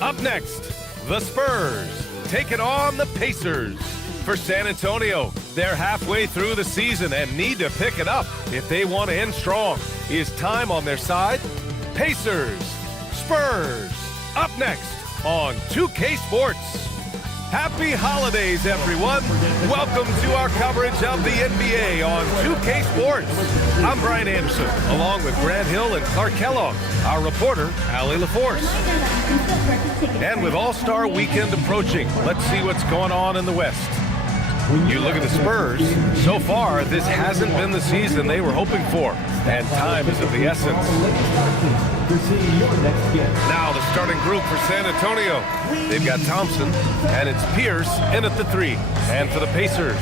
Up next, the Spurs taking on the Pacers. For San Antonio, they're halfway through the season and need to pick it up if they want to end strong. Is time on their side? Pacers, Spurs, up next on 2K Sports. Happy holidays, everyone. Welcome to our coverage of the NBA on 2K Sports. I'm Brian Anderson, along with Grant Hill and Clark Kellogg, our reporter, Allie LaForce. And with All-Star Weekend approaching, let's see what's going on in the West. You look at the Spurs, so far this hasn't been the season they were hoping for, and time is of the essence. Now the starting group for San Antonio. They've got Thompson, and it's Pierce in at the 3. And for the Pacers,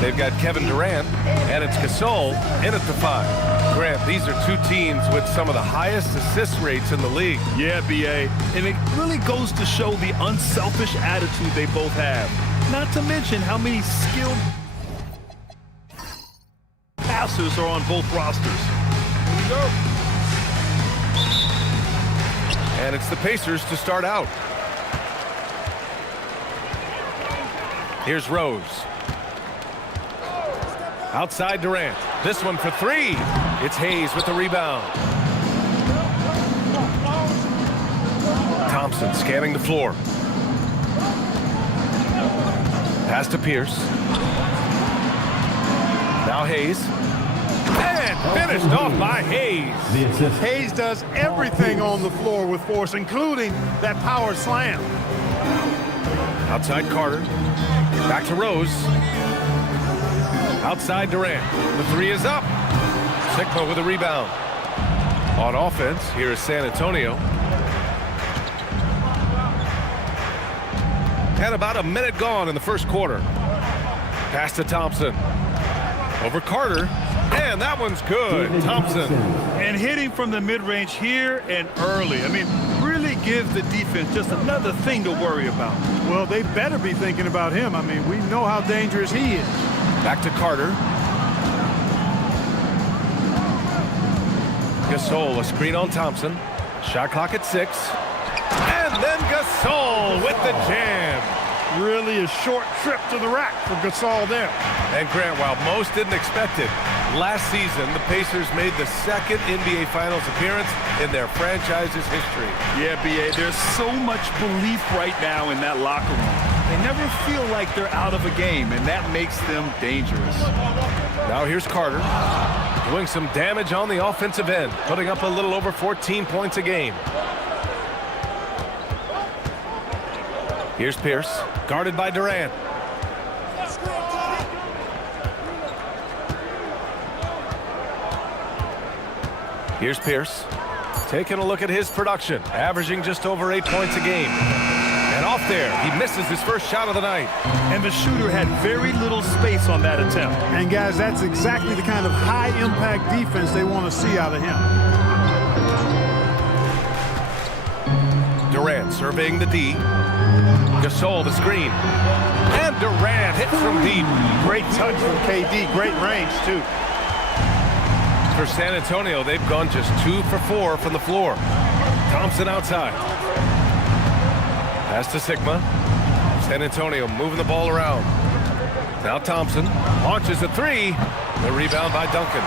they've got Kevin Durant, and it's Gasol in at the 5. Grant, these are two teams with some of the highest assist rates in the league. Yeah, B.A., and it really goes to show the unselfish attitude they both have. Not to mention how many skilled passers are on both rosters. Here we go. And it's the Pacers to start out. Here's Rose. Outside Durant. This one for 3. It's Hayes with the rebound. Thompson scanning the floor. Pass to Pierce. Now Hayes. And finished off by Hayes. Hayes does everything on the floor with force, including that power slam. Outside Carter. Back to Rose. Outside Durant. The 3 is up. Sigma with a rebound. On offense, here is San Antonio. And about a minute gone in the first quarter. Pass to Thompson. Over Carter. And that one's good. Thompson. And hitting from the mid-range here and early. I mean, really gives the defense just another thing to worry about. Well, they better be thinking about him. I mean, we know how dangerous he is. Back to Carter. Gasol, a screen on Thompson. Shot clock at 6. And then Gasol with the jam. Really a short trip to the rack for Gasol there. And Grant, while most didn't expect it, last season the Pacers made the second NBA Finals appearance in their franchise's history. Yeah, B.A., there's so much belief right now in that locker room. They never feel like they're out of a game, and that makes them dangerous. Now here's Carter, doing some damage on the offensive end, putting up a little over 14 points a game. Here's Pierce, guarded by Durant. Here's Pierce, taking a look at his production, averaging just over 8 points a game. And off there, he misses his first shot of the night. And the shooter had very little space on that attempt. And guys, that's exactly the kind of high-impact defense they want to see out of him. Durant surveying the D. Gasol the screen. And Durant hits from deep. Great touch from KD. Great range, too. For San Antonio, they've gone just 2 for 4 from the floor. Thompson outside. Pass to Sigma. San Antonio moving the ball around. Now Thompson launches a 3. The rebound by Duncan.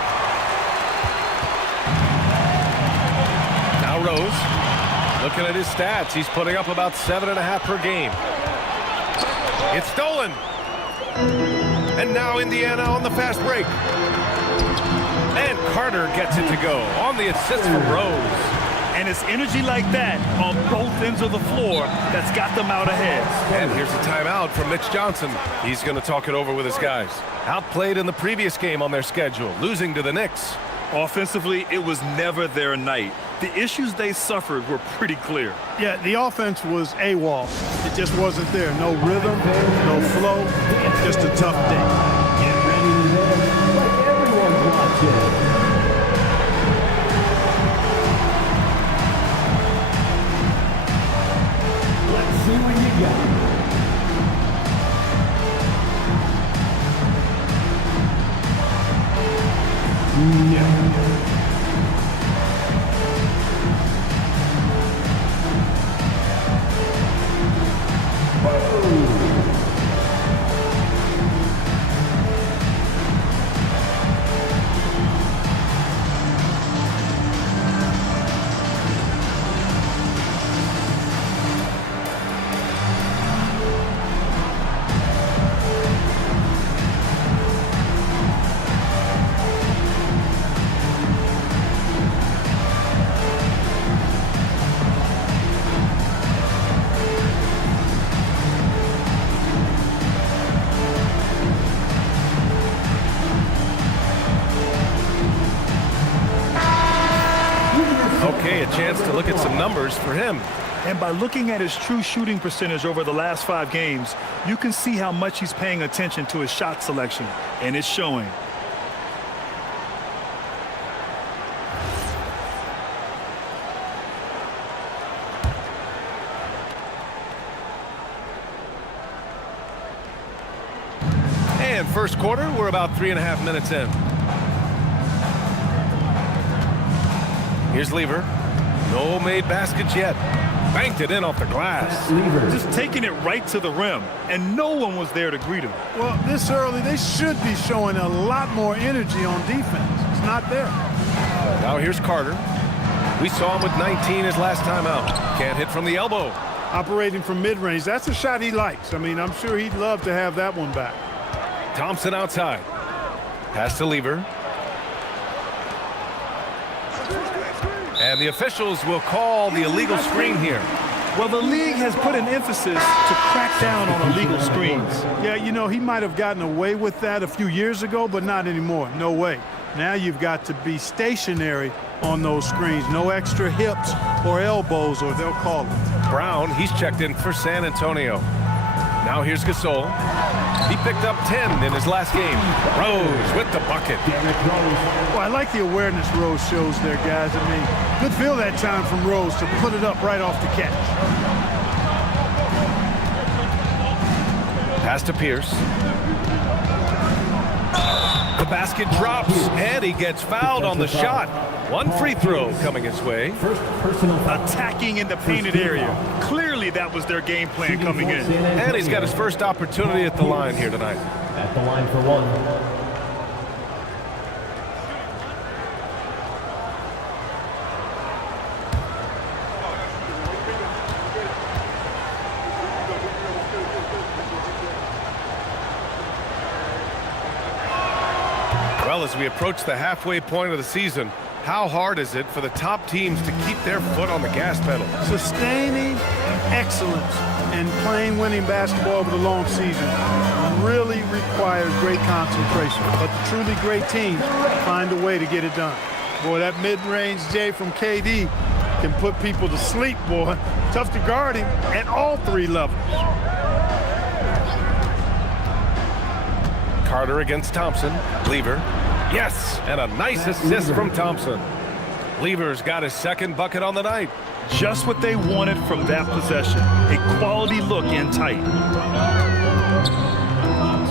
Now Rose. Looking at his stats, he's putting up about 7.5 per game. It's stolen. And now Indiana on the fast break. And Carter gets it to go on the assist from Rose. And it's energy like that on both ends of the floor that's got them out ahead. And here's a timeout from Mitch Johnson. He's going to talk it over with his guys. Outplayed in the previous game on their schedule, losing to the Knicks. Offensively, it was never their night. The issues they suffered were pretty clear. Yeah, the offense was AWOL. It just wasn't there. No rhythm, no flow, just a tough day. Get ready to dance like everyone's watching. Let's see what you got. okay, a chance to look at some numbers for him. And by looking at his true shooting percentage over the last 5 games, you can see how much he's paying attention to his shot selection, and it's showing. And first quarter, we're about 3.5 minutes in. Here's Lever. No made baskets yet. Banked it in off the glass. Just taking it right to the rim, and no one was there to greet him. Well, this early, they should be showing a lot more energy on defense. It's not there. Now here's Carter. We saw him with 19 his last time out. Can't hit from the elbow. Operating from mid-range, that's a shot he likes. I mean, I'm sure he'd love to have that one back. Thompson outside. Pass to Lever. And the officials will call the illegal screen here. Well, the league has put an emphasis to crack down on illegal screens. Yeah, you know, he might have gotten away with that a few years ago, but not anymore. No way. Now you've got to be stationary on those screens. No extra hips or elbows, or they'll call it. Brown, he's checked in for San Antonio. Now here's Gasol. He picked up 10 in his last game. Rose with the bucket. Well, I like the awareness Rose shows there, guys. I mean, good feel that time from Rose to put it up right off the catch. Pass to Pierce. The basket drops, and he gets fouled on the shot. One free throw coming his way. Attacking in the painted area. Clearly that was their game plan coming in. And he's got his first opportunity at the line here tonight. At the line for one. Well, as we approach the halfway point of the season, how hard is it for the top teams to keep their foot on the gas pedal? Sustaining excellence and playing winning basketball over the long season really requires great concentration. But the truly great teams find a way to get it done. Boy, that mid-range J from KD can put people to sleep, boy. Tough to guard him at all 3 levels. Carter against Thompson. Lever. Yes, and a nice assist from Thompson. Lever's got his second bucket on the night. Just what they wanted from that possession. A quality look in tight.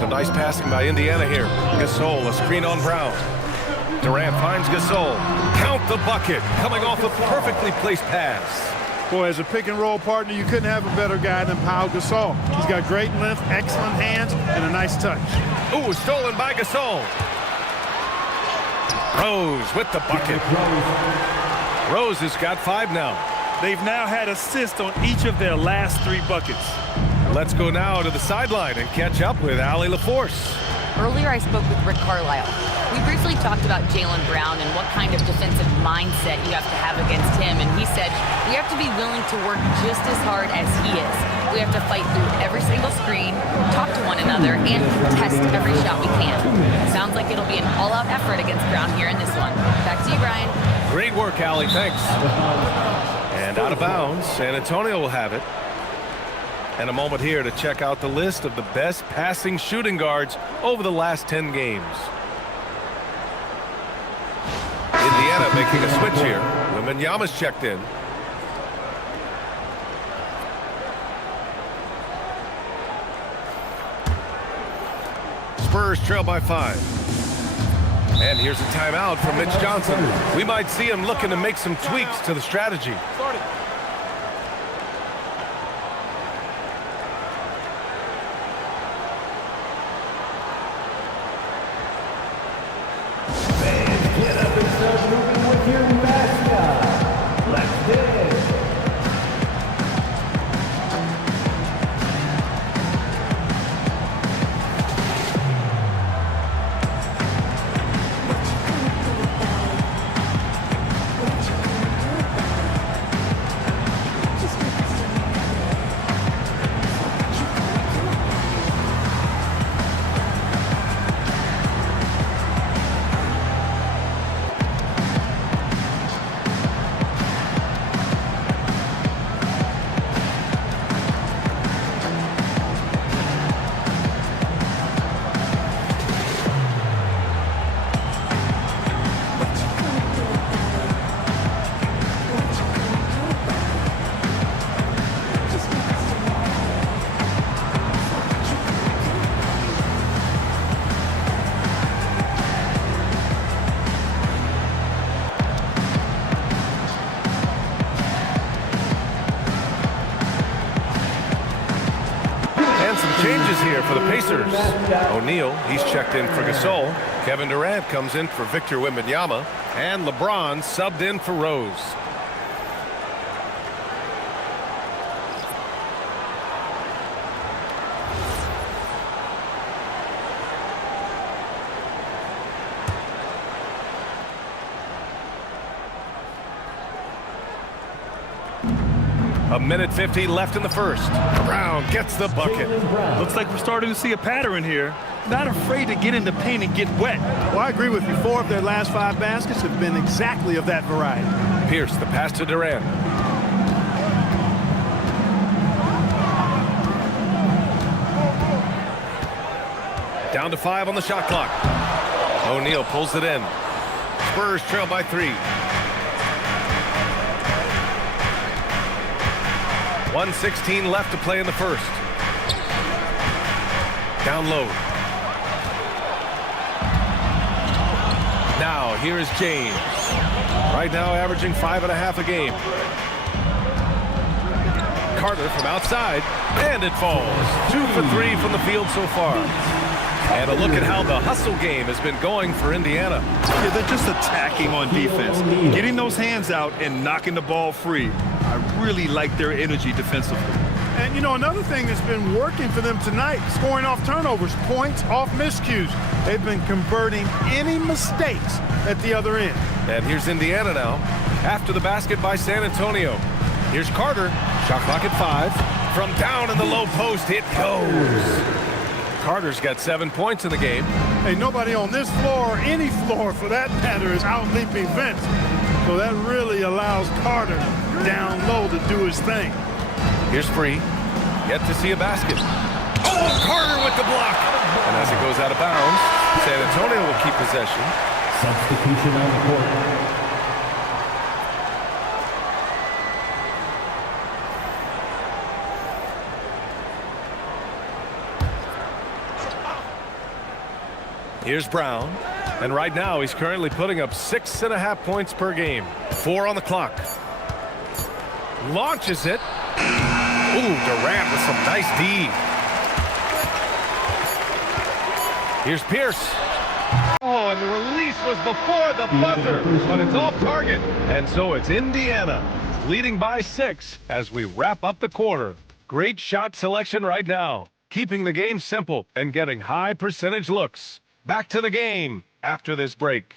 Some nice passing by Indiana here. Gasol, a screen on Brown. Durant finds Gasol. Count the bucket. Coming off a perfectly placed pass. Boy, as a pick-and-roll partner, you couldn't have a better guy than Pau Gasol. He's got great length, excellent hands, and a nice touch. Ooh, stolen by Gasol. Rose with the bucket. Rose has got 5 now. They've now had assists on each of their last 3 buckets. Let's go now to the sideline and catch up with Allie LaForce. Earlier, I spoke with Rick Carlisle. We briefly talked about Jaylen Brown and what kind of defensive mindset you have to have against him, and he said we have to be willing to work just as hard as he is. We have to fight through every single screen, talk to one another, and test every shot we can. Sounds like it'll be an all-out effort against Brown here in this one. Back to you, Brian. Great work, Allie. Thanks. And out of bounds, San Antonio will have it. And a moment here to check out the list of the best passing shooting guards over the last 10 games. Indiana making a switch here. Wembanyama's checked in. Spurs trail by 5. And here's a timeout from Mitch Johnson. We might see him looking to make some tweaks to the strategy. Get up and start moving with your mascot. Let's dance. for the Pacers. O'Neal, he's checked in for Gasol. Kevin Durant comes in for Victor Wembanyama. And LeBron subbed in for Rose. A minute 50 left in the first. Brown gets the bucket. Looks like we're starting to see a pattern here. Not afraid to get in the paint and get wet. Well, I agree with you. 4 of their last 5 baskets have been exactly of that variety. Pierce, the pass to Durant. Down to 5 on the shot clock. O'Neal pulls it in. Spurs trail by 3. 1:16 left to play in the first. Down low. Now, here is James. Right now averaging 5.5 a game. Carter from outside, and it falls. 2 for 3 from the field so far. And a look at how the hustle game has been going for Indiana. Yeah, they're just attacking on defense. Getting those hands out and knocking the ball free. I really like their energy defensively. And, you know, another thing that's been working for them tonight, scoring off turnovers, points off miscues. They've been converting any mistakes at the other end. And here's Indiana now. After the basket by San Antonio. Here's Carter. Shot clock at 5. From down in the low post, it goes. Carter's got 7 points in the game. Hey, nobody on this floor, or any floor for that matter, is out-leaping Vince. So that really allows Carter down low to do his thing. Here's Free. Yet to see a basket. Oh, Carter with the block. And as it goes out of bounds, San Antonio will keep possession. Substitution on the court. Here's Brown. And right now, he's currently putting up 6.5 points per game. 4 on the clock. Launches it. Ooh, Durant with some nice D. Here's Pierce. Oh, and the release was before the buzzer, but it's off target. And so it's Indiana leading by 6 as we wrap up the quarter. Great shot selection right now, keeping the game simple and getting high percentage looks. Back to the game after this break.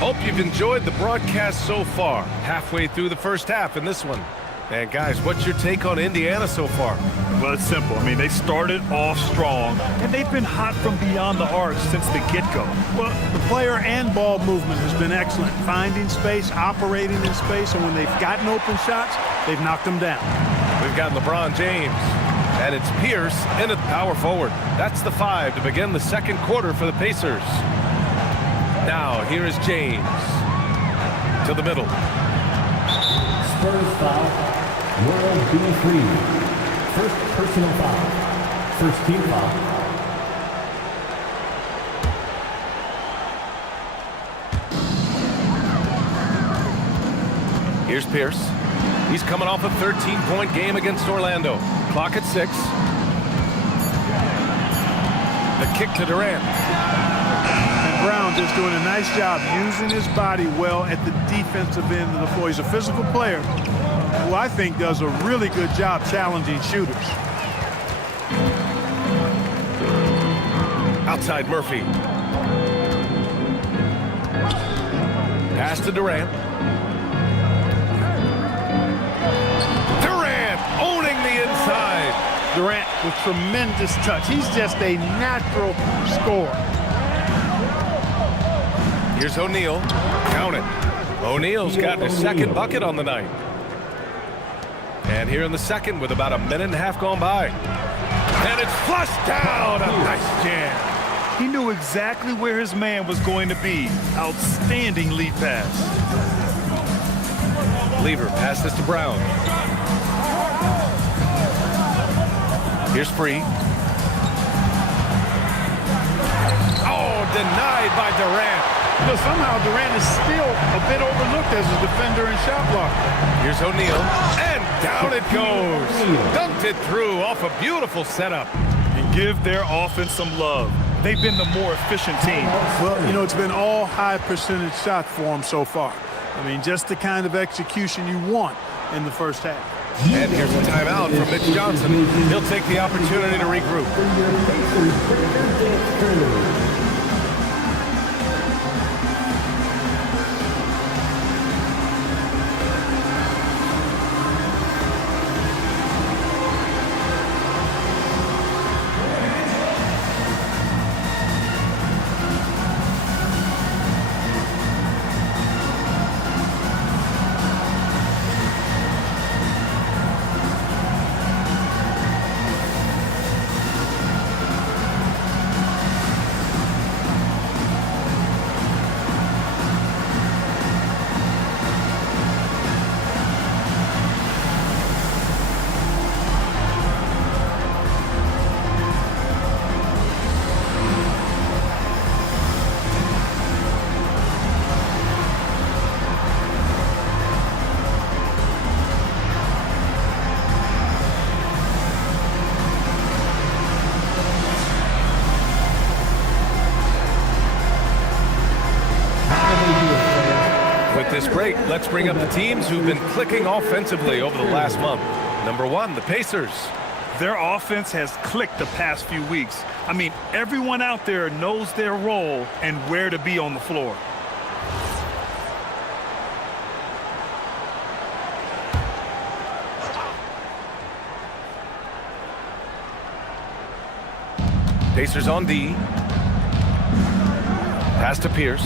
Hope you've enjoyed the broadcast so far. Halfway through the first half in this one. And guys, what's your take on Indiana so far? Well, it's simple. I mean, they started off strong, and they've been hot from beyond the arc since the get-go. Well, the player and ball movement has been excellent. Finding space, operating in space, and when they've gotten open shots, they've knocked them down. We've got LeBron James, and it's Pierce in at power forward. That's the 5 to begin the second quarter for the Pacers. Now, here is James to the middle. Spurs foul. World B3. First personal foul. First team foul. Here's Pierce. He's coming off a 13-point game against Orlando. Clock at 6. The kick to Durant. And Brown just doing a nice job using his body well at the defensive end of the floor. He's a physical player who I think does a really good job challenging shooters. Outside Murphy. Pass to Durant. Durant owning the inside. Durant with tremendous touch. He's just a natural scorer. Here's O'Neal. Count it. O'Neal's gotten his second bucket on the night. And here in the second with about a minute and a half gone by. And it's flushed down. A nice jam. He knew exactly where his man was going to be. Outstanding lead pass. Lever passes to Brown. Here's Free. Oh, denied by Durant. You know, somehow Durant is still a bit overlooked as a defender and shot blocker. Here's O'Neal, and down it goes. Dunked it through off a beautiful setup. And give their offense some love. They've been the more efficient team. Well, you know, it's been all high percentage shots for them so far. I mean, just the kind of execution you want in the first half. And here's a timeout from Mitch Johnson. He'll take the opportunity to regroup. This break, let's bring up the teams who've been clicking offensively over the last month. Number one, the Pacers. Their offense has clicked the past few weeks. I mean, everyone out there knows their role and where to be on the floor. Pacers on D. Pass to Pierce.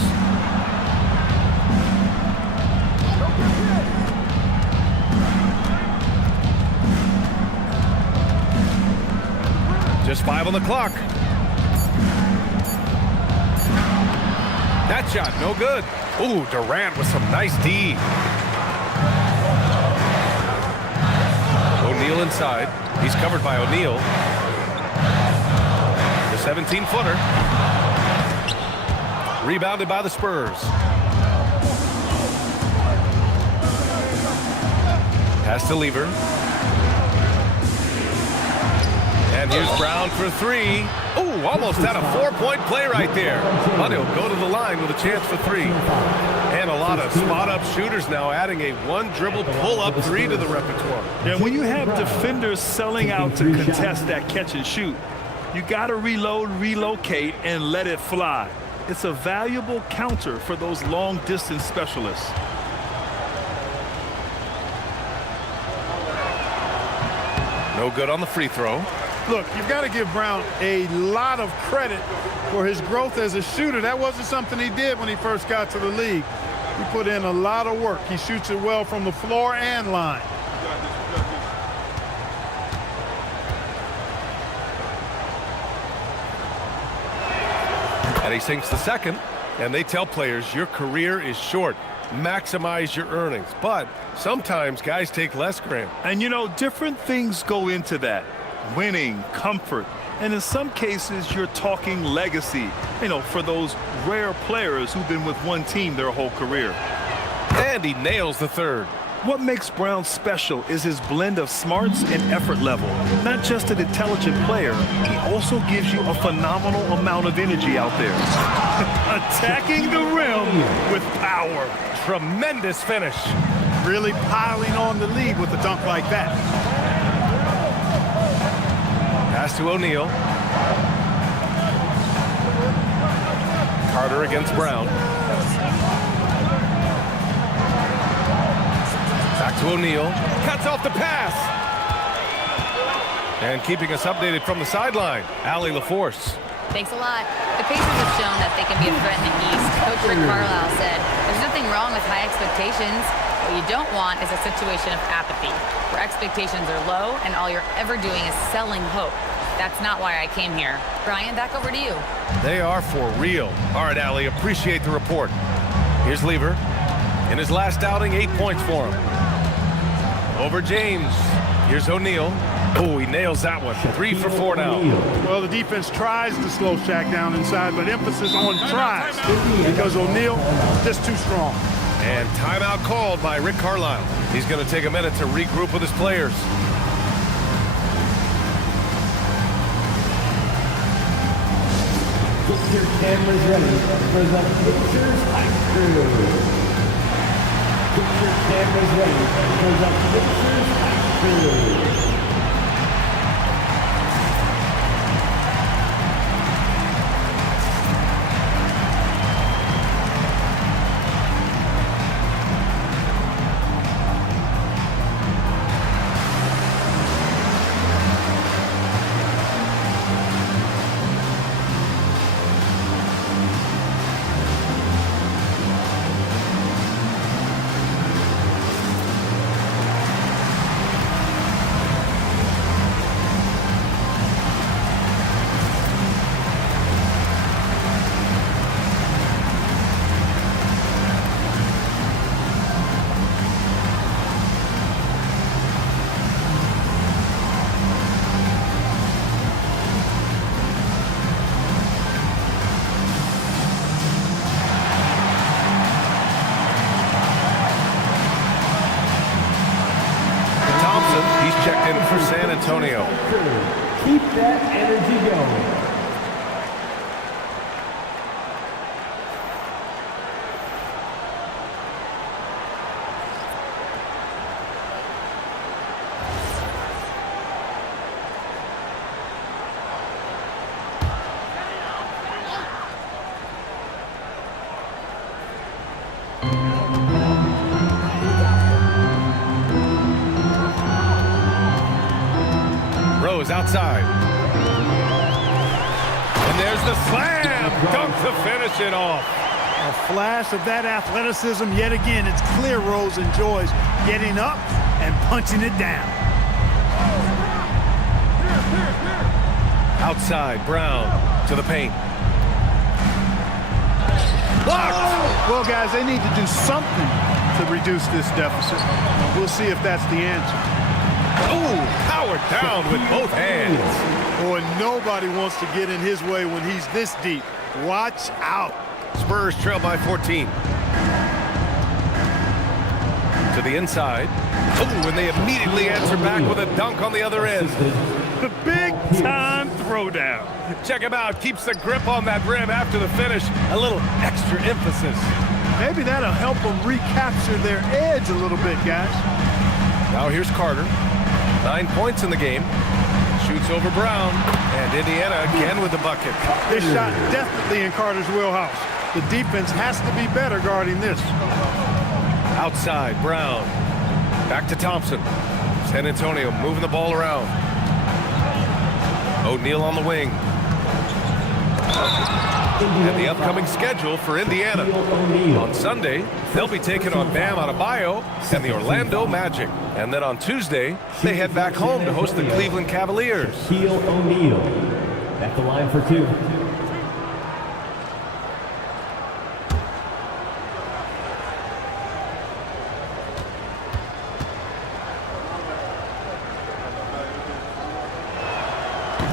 Just 5 on the clock. That shot, no good. Ooh, Durant with some nice D. O'Neal inside. He's covered by O'Neal. The 17-footer. Rebounded by the Spurs. Pass to Lever. And here's Brown for three. Ooh, almost had a 4-point play right there. But he'll go to the line with a chance for three. And a lot of spot-up shooters now adding a one-dribble pull-up three to the repertoire. Yeah, when you have defenders selling out to contest that catch and shoot, you got to reload, relocate, and let it fly. It's a valuable counter for those long-distance specialists. No good on the free throw. Look, you've got to give Brown a lot of credit for his growth as a shooter. That wasn't something he did when he first got to the league. He put in a lot of work. He shoots it well from the floor and line. And he sinks the second, and they tell players your career is short. Maximize your earnings. But sometimes guys take less, Graham. And, you know, different things go into that. Winning, comfort, and in some cases you're talking legacy, you know, for those rare players who've been with one team their whole career. And he nails the third. What makes Brown special is his blend of smarts and effort level. Not just an intelligent player, he also gives you a phenomenal amount of energy out there. Attacking the rim with power. Tremendous finish. Really piling on the lead with a dunk like that. Pass to O'Neal. Carter against Brown. Back to O'Neal. Cuts off the pass. And keeping us updated from the sideline, Allie LaForce. Thanks a lot. The Pacers have shown that they can be a threat in the East. Coach Rick Carlisle said, there's nothing wrong with high expectations. What you don't want is a situation of apathy, where expectations are low and all you're ever doing is selling hope. That's not why I came here. Brian, back over to you. They are for real. All right, Allie, appreciate the report. Here's Lever. In his last outing, 8 points for him. Over James. Here's O'Neal. Oh, he nails that one. 3 for 4 now. Well, the defense tries to slow Shaq down inside, but emphasis on tries because O'Neal just too strong. And timeout called by Rick Carlisle. He's going to take a minute to regroup with his players. Get your cameras ready for the Pacers Hype Crew. Get your cameras ready for the Pacers Hype Crew. Checked in for San Antonio. Keep that energy going. Outside. And there's the slam dunk to finish it off. A flash of that athleticism yet again. It's clear Rose enjoys getting up and punching it down. Outside, Brown to the paint. Blocked! Well, guys, they need to do something to reduce this deficit. We'll see if that's the answer. Oh, powered down with both hands. Boy, nobody wants to get in his way when he's this deep. Watch out. Spurs trail by 14. To the inside. Oh, and they immediately answer back with a dunk on the other end. The big-time throwdown. Check him out. Keeps the grip on that rim after the finish. A little extra emphasis. Maybe that'll help them recapture their edge a little bit, guys. Now here's Carter. 9 points in the game. Shoots over Brown. And Indiana again with the bucket. This shot definitely in Carter's wheelhouse. The defense has to be better guarding this. Outside, Brown. Back to Thompson. San Antonio moving the ball around. O'Neal on the wing. And the upcoming schedule for Indiana. On Sunday, they'll be taking on Bam Adebayo and the Orlando Magic. And then on Tuesday, they head back home to host the Cleveland Cavaliers. Shaquille O'Neal at the line for two.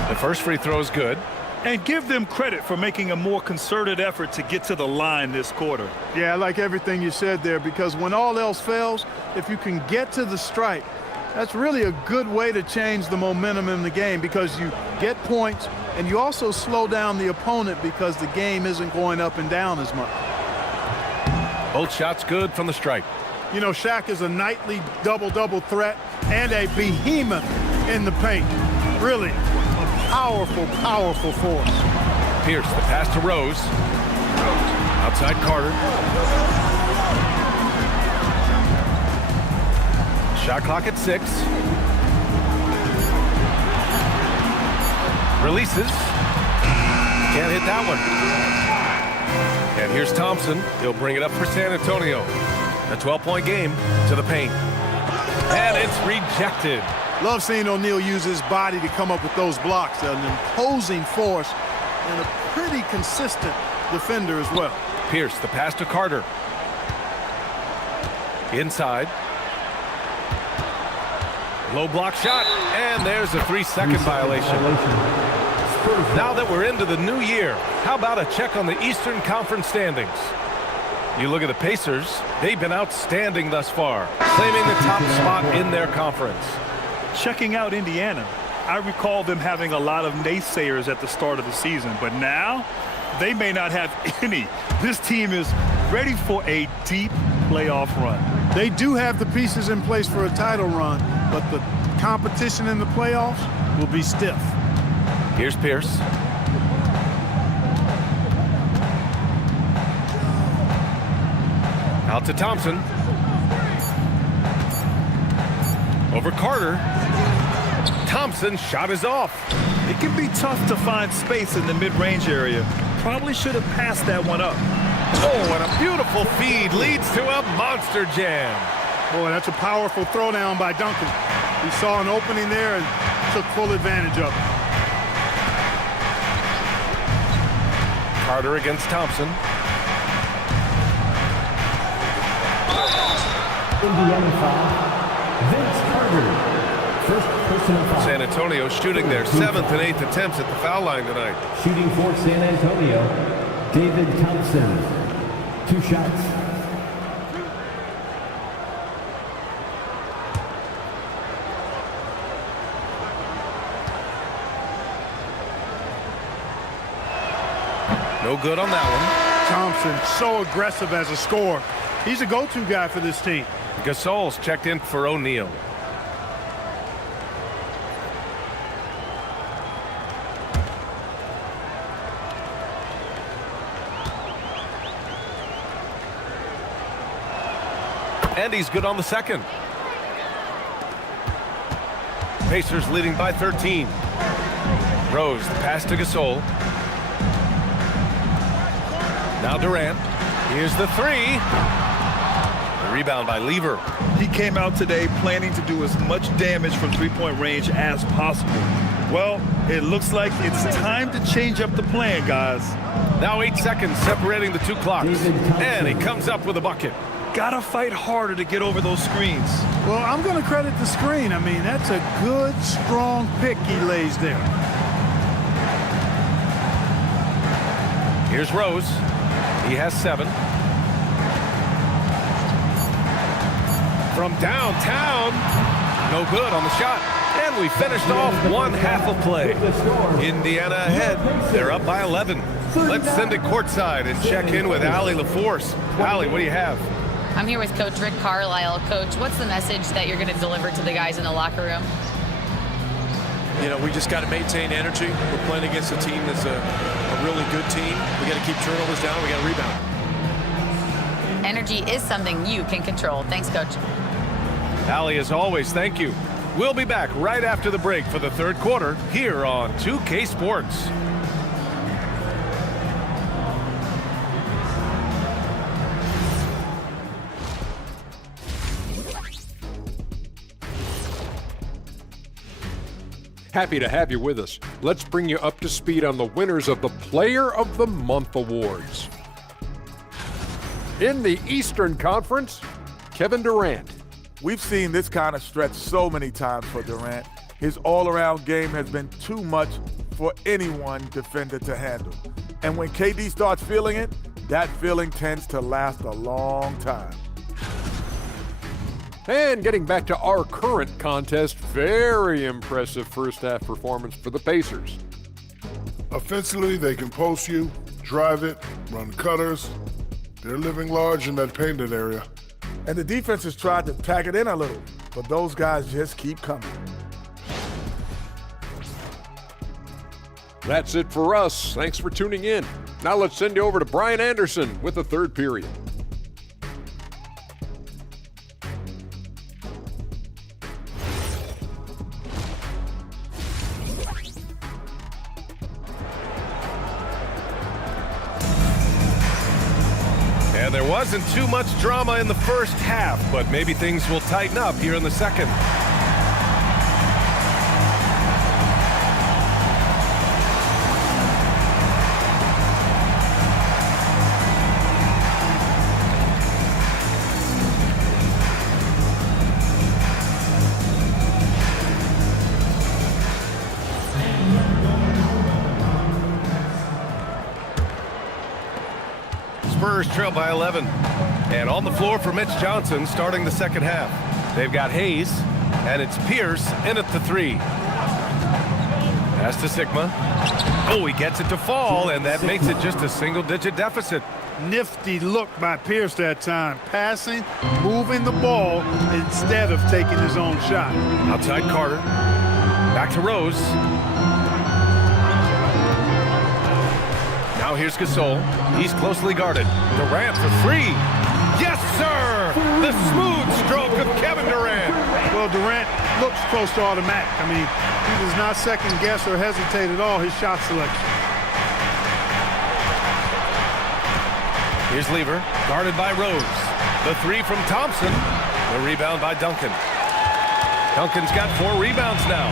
The first free throw is good. And give them credit for making a more concerted effort to get to the line this quarter. Yeah, I like everything you said there, because when all else fails, if you can get to the stripe, that's really a good way to change the momentum in the game, because you get points and you also slow down the opponent because the game isn't going up and down as much. Both shots good from the stripe. You know, Shaq is a nightly double-double threat and a behemoth in the paint. Really powerful, powerful force. Pierce, the pass to Rose. Outside Carter. Shot clock at 6. Releases. Can't hit that one. And here's Thompson. He'll bring it up for San Antonio. A 12-point game to the paint. And it's rejected. Love seeing O'Neal use his body to come up with those blocks. An imposing force and a pretty consistent defender as well. Pierce, the pass to Carter. Inside. Low block shot, and there's a 3-second violation. Now that we're into the new year, how about a check on the Eastern Conference standings? You look at the Pacers, they've been outstanding thus far, claiming the top spot in their conference. Checking out Indiana, I recall them having a lot of naysayers at the start of the season, but now they may not have any. This team is ready for a deep playoff run. They do have the pieces in place for a title run, but the competition in the playoffs will be stiff. Here's Pierce. Out to Thompson. Over Carter. Thompson's shot is off. It can be tough to find space in the mid-range area. Probably should have passed that one up. Oh, and a beautiful feed leads to a monster jam. Boy, that's a powerful throwdown by Duncan. He saw an opening there and took full advantage of it. Carter against Thompson. Indiana foul. Vince Carter. First personal foul. San Antonio shooting their 7th and 8th attempts at the foul line tonight. Shooting for San Antonio, David Thompson. 2 shots. No good on that one. Thompson, so aggressive as a scorer. He's a go-to guy for this team. Gasol's checked in for O'Neal. And he's good on the second. Pacers leading by 13. Rose, the pass to Gasol. Now Durant. Here's the 3. The rebound by Lever. He came out today planning to do as much damage from three-point range as possible. Well, it looks like it's time to change up the plan, guys. Now 8 seconds separating the 2 clocks. And he comes up with a bucket. Gotta fight harder to get over those screens. Well, I'm going to credit the screen. I mean, that's a good, strong pick he lays there. Here's Rose. He has 7. From downtown. No good on the shot. And we finished off 1 half of play. Indiana ahead. They're up by 11. Let's send it courtside and check in with Allie LaForce. Allie, what do you have? I'm here with Coach Rick Carlisle. Coach, what's the message that you're going to deliver to the guys in the locker room? You know, we just got to maintain energy. We're playing against a team that's a really good team. We got to keep turnovers down. We got to rebound. Energy is something you can control. Thanks, Coach. Allie, as always, thank you. We'll be back right after the break for the 3rd quarter here on 2K Sports. Happy to have you with us. Let's bring you up to speed on the winners of the Player of the Month awards. In the Eastern Conference, Kevin Durant. We've seen this kind of stretch so many times for Durant. His all-around game has been too much for any one defender to handle. And when KD starts feeling it, that feeling tends to last a long time. And getting back to our current contest, very impressive first half performance for the Pacers. Offensively, they can post you, drive it, run cutters. They're living large in that painted area. And the defense has tried to pack it in a little, but those guys just keep coming. That's it for us. Thanks for tuning in. Now let's send you over to Brian Anderson with the 3rd period. And there wasn't too much drama in the first half, but maybe things will tighten up here in the second. Spurs trail by 11. And on the floor for Mitch Johnson starting the second half. They've got Hayes, and it's Pierce in at the 3. Pass to Sigma. Oh, he gets it to fall, and that makes it just a single-digit deficit. Nifty look by Pierce that time. Passing, moving the ball instead of taking his own shot. Outside Carter. Back to Rose. Now here's Gasol. He's closely guarded. Durant for 3. Yes, sir! The smooth stroke of Kevin Durant. Well, Durant looks close to automatic. I mean, he does not second guess or hesitate at all his shot selection. Here's Lever, guarded by Rose. The 3 from Thompson. The rebound by Duncan. Duncan's got 4 rebounds now.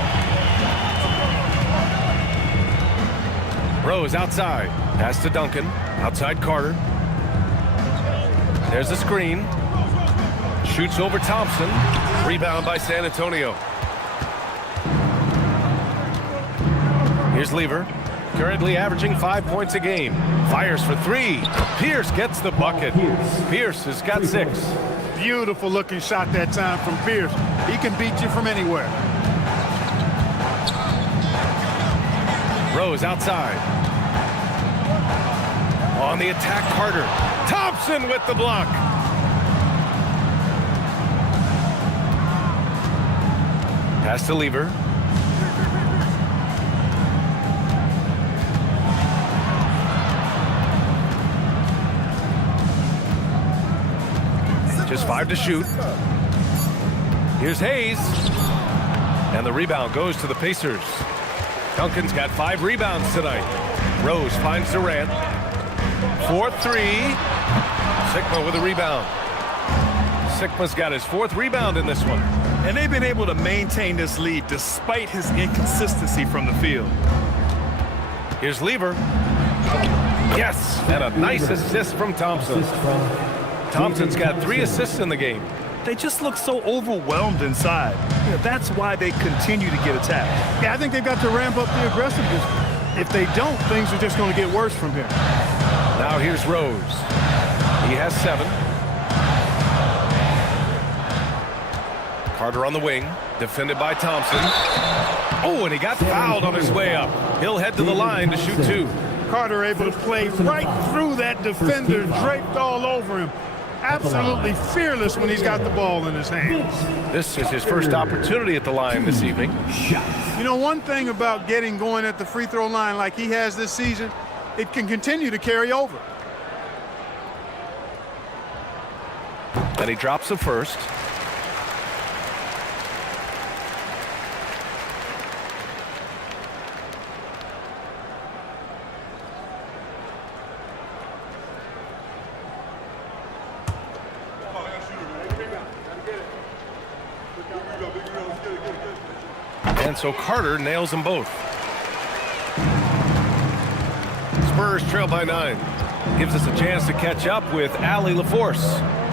Rose outside. Pass to Duncan. Outside Carter. There's the screen. Shoots over Thompson. Rebound by San Antonio. Here's Lever. Currently averaging 5 points a game. Fires for 3. Pierce gets the bucket. Pierce has got 6. Beautiful looking shot that time from Pierce. He can beat you from anywhere. Rose outside. On the attack, Carter. Thompson with the block. Pass to Lever. Just 5 to shoot. Here's Hayes. And the rebound goes to the Pacers. Duncan's got 5 rebounds tonight. Rose finds Durant. 4-3. Sigma with a rebound. Sigma's got his 4th rebound in this one. And they've been able to maintain this lead despite his inconsistency from the field. Here's Lever. Yes, and a nice assist from Thompson. Thompson's got 3 assists in the game. They just look so overwhelmed inside. You know, that's why they continue to get attacked. Yeah, I think they've got to ramp up the aggressiveness. If they don't, things are just going to get worse from here. Now here's Rose. He has 7. Carter on the wing, defended by Thompson. Oh, and he got fouled on his way up. He'll head to the line to shoot 2. Carter able to play right through that defender, draped all over him. Absolutely fearless when he's got the ball in his hands. This is his first opportunity at the line this evening. You know, one thing about getting going at the free throw line like he has this season, it can continue to carry over. And he drops the first. And so Carter nails them both. Spurs trail by 9. Gives us a chance to catch up with Allie LaForce.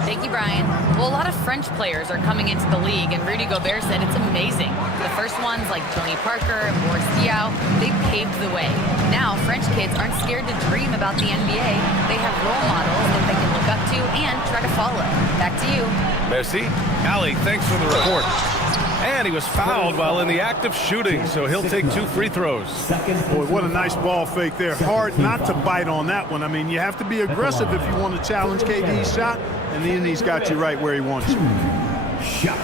Thank you, Brian. Well, a lot of French players are coming into the league, and Rudy Gobert said it's amazing. The first ones, like Tony Parker and Boris Diaw, they paved the way. Now, French kids aren't scared to dream about the NBA. They have role models that they can look up to and try to follow. Back to you. Merci. Allie, thanks for the report. And he was fouled while in the act of shooting, so he'll take 2 free throws. Boy, what a nice ball fake there. Hard not to bite on that one. I mean, you have to be aggressive if you want to challenge KD's shot, and then he's got you right where he wants you. Shot.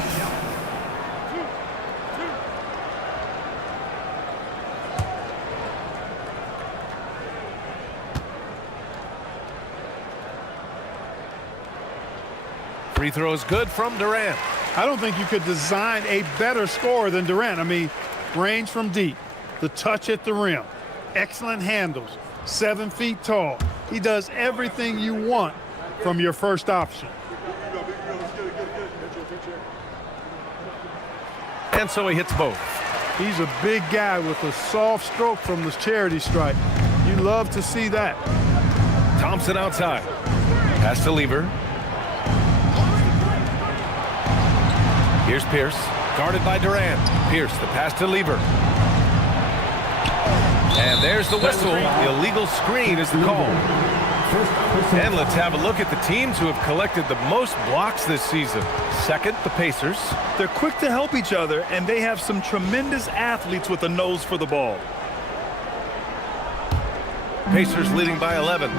Free throw is good from Durant. I don't think you could design a better scorer than Durant. I mean, range from deep, the touch at the rim, excellent handles, 7 feet tall. He does everything you want from your first option. And so he hits both. He's a big guy with a soft stroke from the charity stripe. You love to see that. Thompson outside. Pass to Lever. Here's Pierce, guarded by Durant. Pierce, the pass to Lever. And there's the whistle. Illegal screen is the call. And let's have a look at the teams who have collected the most blocks this season. Second, the Pacers. They're quick to help each other, and they have some tremendous athletes with a nose for the ball. Pacers leading by 11.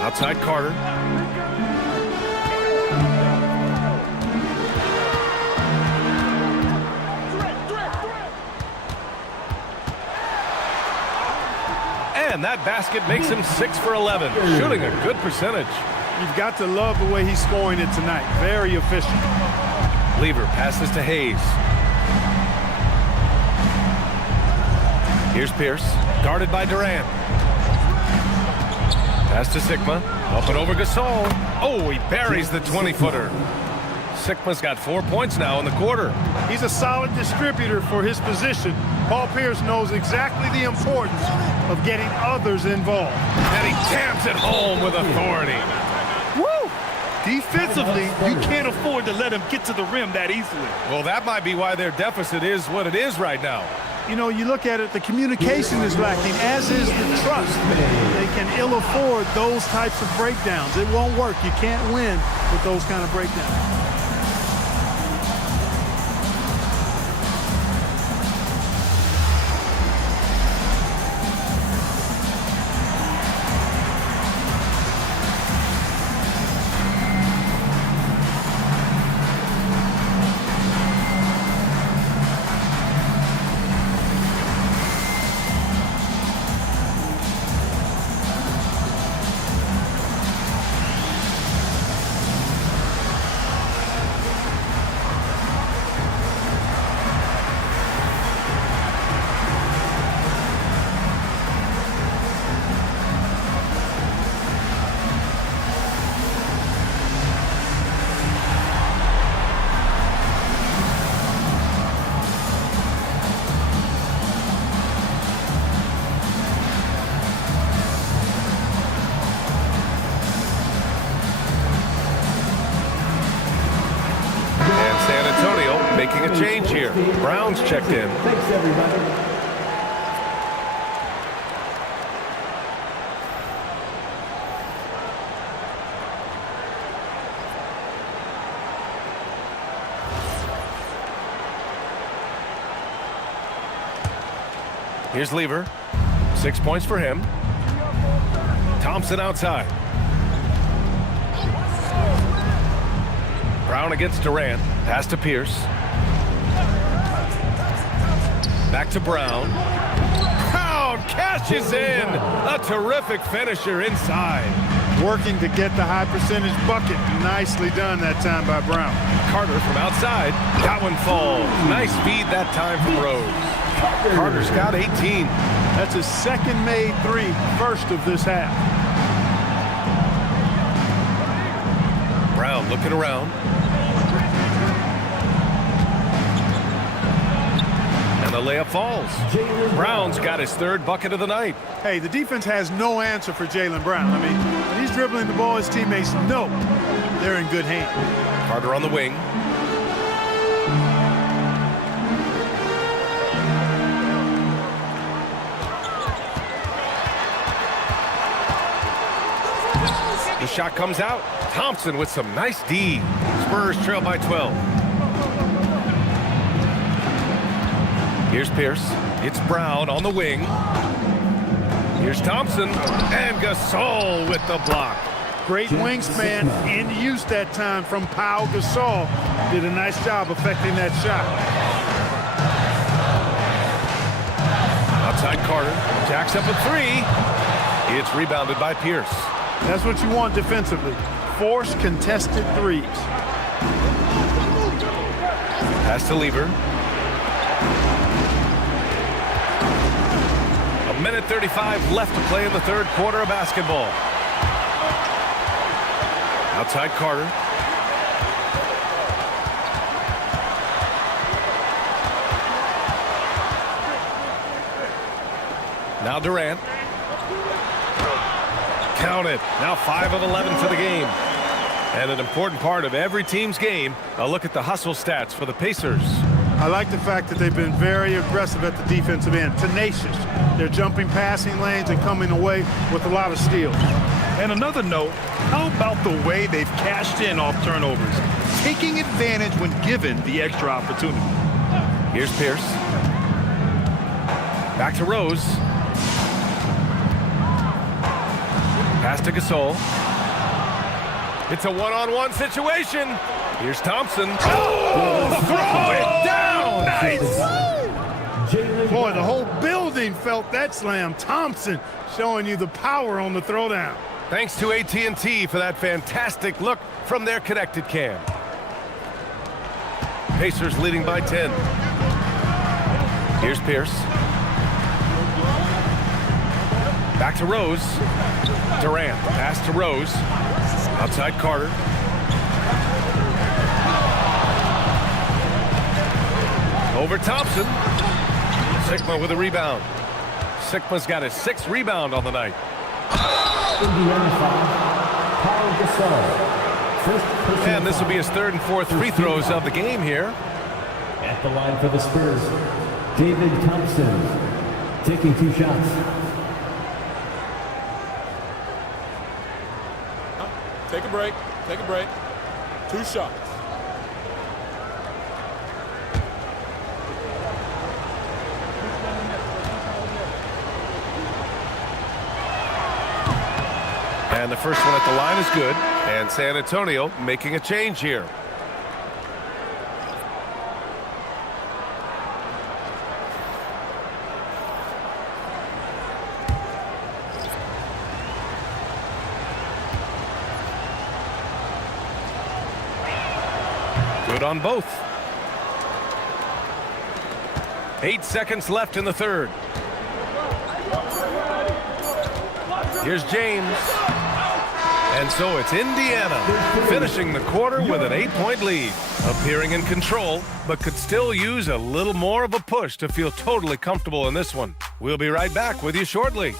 Outside Carter. And that basket makes him 6 for 11, shooting a good percentage. You've got to love the way he's scoring it tonight. Very efficient. Lever passes to Hayes. Here's Pierce, guarded by Durant. Pass to Sigma, up and over Gasol. Oh, he buries the 20-footer. Sigma's got 4 points now in the quarter. He's a solid distributor for his position. Paul Pierce knows exactly the importance of getting others involved. And he jams it home with authority. Woo! Defensively, you can't afford to let him get to the rim that easily. Well, that might be why their deficit is what it is right now. You know, you look at it, the communication is lacking, as is the trust. They can ill afford those types of breakdowns. It won't work. You can't win with those kind of breakdowns. Making a change here. Brown's checked in. Thanks, everybody. Here's Lever. 6 points for him. Thompson outside. Brown against Durant. Pass to Pierce. Back to Brown. Brown cashes in. A terrific finisher inside. Working to get the high percentage bucket. Nicely done that time by Brown. Carter from outside. That one falls. Nice feed that time from Rose. Carter's got 18. That's his second made three, first of this half. Brown looking around. The layup falls. Brown's got his third bucket of the night. Hey, the defense has no answer for Jaylen Brown. I mean, when he's dribbling the ball, his teammates know they're in good hands. Carter on the wing. The shot comes out. Thompson with some nice D. Spurs trail by 12. Here's Pierce. It's Brown on the wing. Here's Thompson. And Gasol with the block. Great wingspan in use that time from Pau Gasol. Did a nice job affecting that shot. Outside Carter. Jacks up a three. It's rebounded by Pierce. That's what you want defensively. Force contested threes. Pass to Lever. A minute 35 left to play in the third quarter of basketball. Outside Carter. Now Durant. Count it. Now 5 of 11 for the game. And an important part of every team's game, a look at the hustle stats for the Pacers. I like the fact that they've been very aggressive at the defensive end, tenacious. They're jumping passing lanes and coming away with a lot of steals. And another note, how about the way they've cashed in off turnovers, taking advantage when given the extra opportunity. Here's Pierce. Back to Rose. Pass to Gasol. It's a one-on-one situation. Here's Thompson. Oh, throw it down! Nice! Boy, the whole building felt that slam. Thompson showing you the power on the throwdown. Thanks to AT&T for that fantastic look from their connected cam. Pacers leading by 10. Here's Pierce. Back to Rose. Durant. Pass to Rose. Outside Carter. Over Thompson. Sigma with a rebound. Sigma's got his 6th rebound on the night. And this will be his 3rd and 4th free throws of the game here. At the line for the Spurs, David Thompson taking 2 shots. Take a break. Take a break. 2 shots. And the first one at the line is good. And San Antonio making a change here. Good on both. 8 seconds left in the 3rd. Here's James. And so it's Indiana finishing the quarter with an 8-point lead. Appearing in control, but could still use a little more of a push to feel totally comfortable in this one. We'll be right back with you shortly.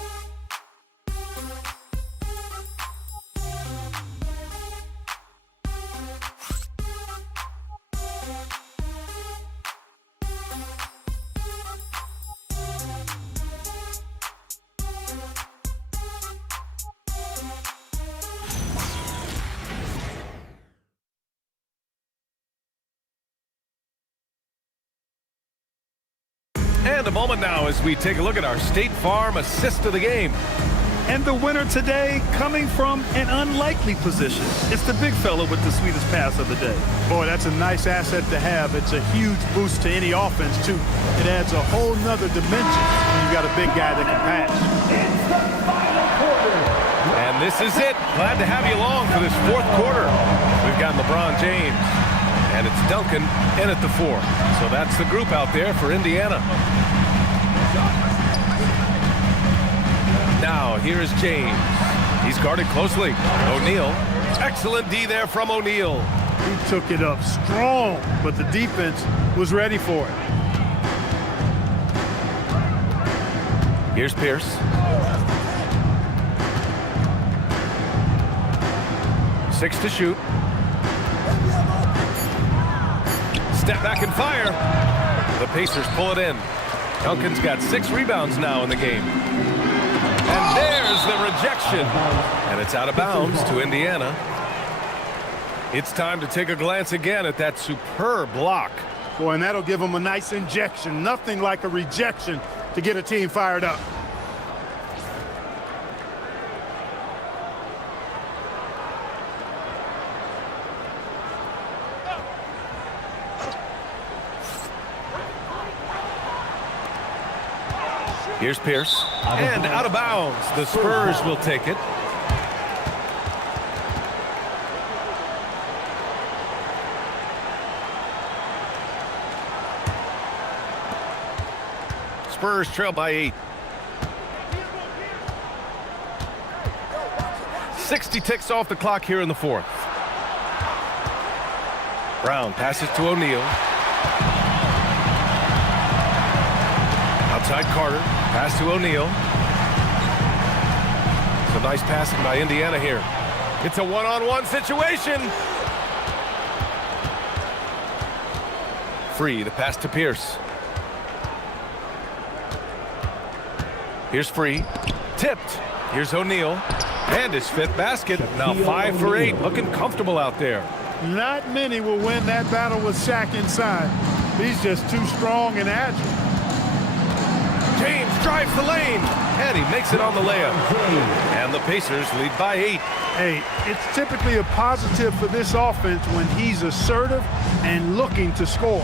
And a moment now as we take a look at our State Farm assist of the game. And the winner today coming from an unlikely position. It's the big fella with the sweetest pass of the day. Boy, that's a nice asset to have. It's a huge boost to any offense, too. It adds a whole nother dimension when you've got a big guy that can pass. And this is it. Glad to have you along for this 4th quarter. We've got LeBron James. And it's Duncan in at the 4. So that's the group out there for Indiana. Now, here is James. He's guarded closely. O'Neal. Excellent D there from O'Neal. He took it up strong, but the defense was ready for it. Here's Pierce. Six to shoot. Step back and fire. The Pacers pull it in. Duncan's got 6 rebounds now in the game. And there's the rejection. And it's out of bounds to Indiana. It's time to take a glance again at that superb block. Boy, and that'll give them a nice injection. Nothing like a rejection to get a team fired up. Here's Pierce. And out of bounds. The Spurs will take it. Spurs trail by 8. 60 ticks off the clock here in the 4th. Brown passes to O'Neal. Outside Carter. Pass to O'Neal. Some nice passing by Indiana here. It's a one-on-one situation. Free, the pass to Pierce. Here's Free. Tipped. Here's O'Neal. And his fifth basket. Now 5 for 8. Looking comfortable out there. Not many will win that battle with Shaq inside. He's just too strong and agile. James drives the lane. And he makes it on the layup. And the Pacers lead by 8. Hey, it's typically a positive for this offense when he's assertive and looking to score.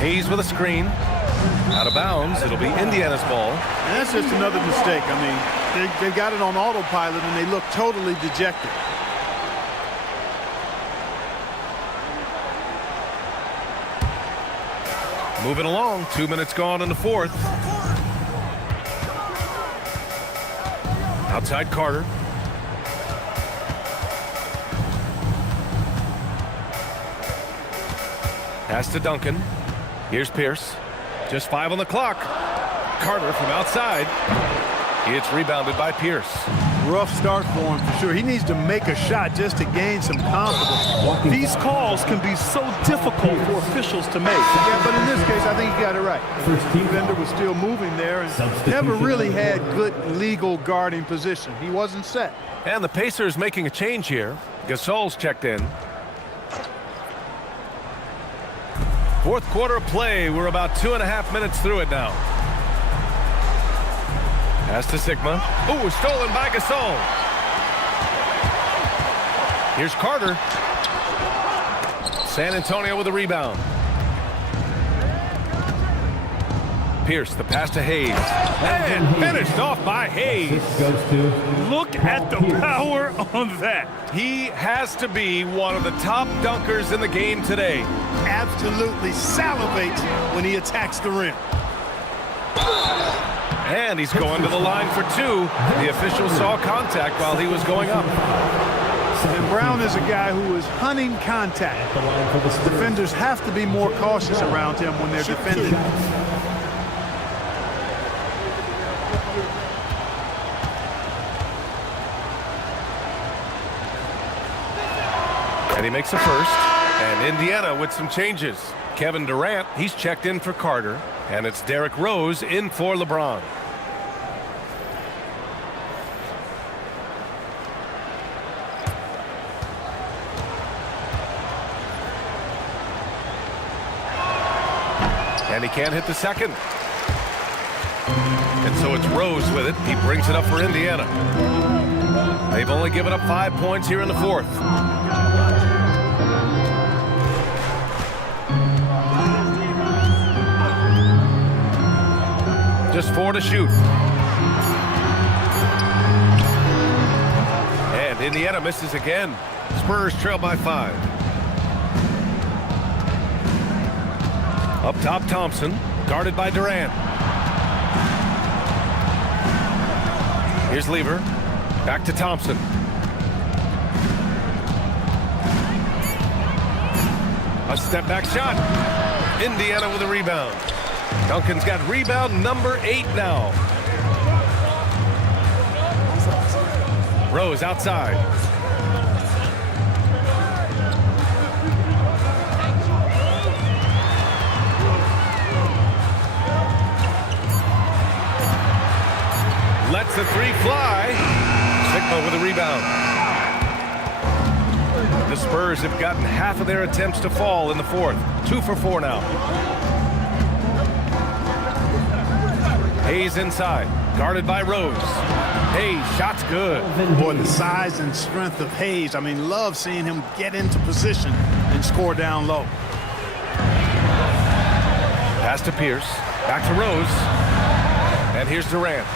Hayes with a screen. Out of bounds. It'll be Indiana's ball. And that's just another mistake. I mean, they got it on autopilot and they look totally dejected. Moving along. 2 minutes gone in the fourth. Outside Carter. Pass to Duncan. Here's Pierce. Just 5 on the clock. Carter from outside. It's rebounded by Pierce. Rough start for him for sure. He needs to make a shot just to gain some confidence. These calls can be so difficult for officials to make. Yeah, but in this case, I think he got it right. The defender was still moving there and never really had good legal guarding position. He wasn't set. And the Pacers making a change here. Gasol's checked in. Fourth quarter play. We're about 2.5 minutes through it now. Pass to Sigma. Ooh, stolen by Gasol. Here's Carter. San Antonio with a rebound. Pierce, the pass to Hayes. And finished off by Hayes. Look at the power on that. He has to be one of the top dunkers in the game today. Absolutely salivates when he attacks the rim. And he's going to the line for 2. The official saw contact while he was going up. And Brown is a guy who is hunting contact. Defenders have to be more cautious around him when they're defending. And he makes a first. And Indiana with some changes. Kevin Durant, he's checked in for Carter. And it's Derrick Rose in for LeBron. And he can't hit the second. And so it's Rose with it. He brings it up for Indiana. They've only given up 5 points here in the fourth. Just 4 to shoot. And Indiana misses again. Spurs trail by 5. Up top, Thompson, guarded by Durant. Here's Lever. Back to Thompson. A step back shot. Indiana with a rebound. Duncan's got rebound number 8 now. Rose outside. Lets the 3 fly. Sigma with a rebound. The Spurs have gotten half of their attempts to fall in the fourth. 2 for 4 now. Hayes inside, guarded by Rose. Hayes, shot's good. Boy, the size and strength of Hayes. I mean, love seeing him get into position and score down low. Pass to Pierce, back to Rose. And here's Durant.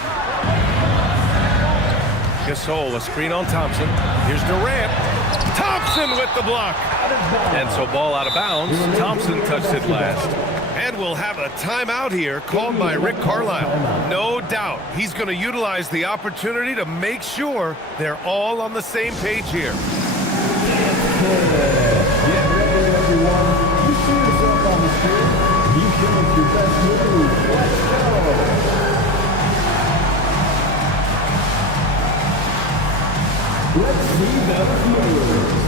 Gasol, a screen on Thompson. Here's Durant. Thompson with the block. And so ball out of bounds. Thompson touched it last. And we'll have a timeout here called by Rick Carlisle. No doubt he's going to utilize the opportunity to make sure they're all on the same page here. Get ready, everyone. You see yourself on the screen. You show us your best move. Let's go. Let's see the Twolves.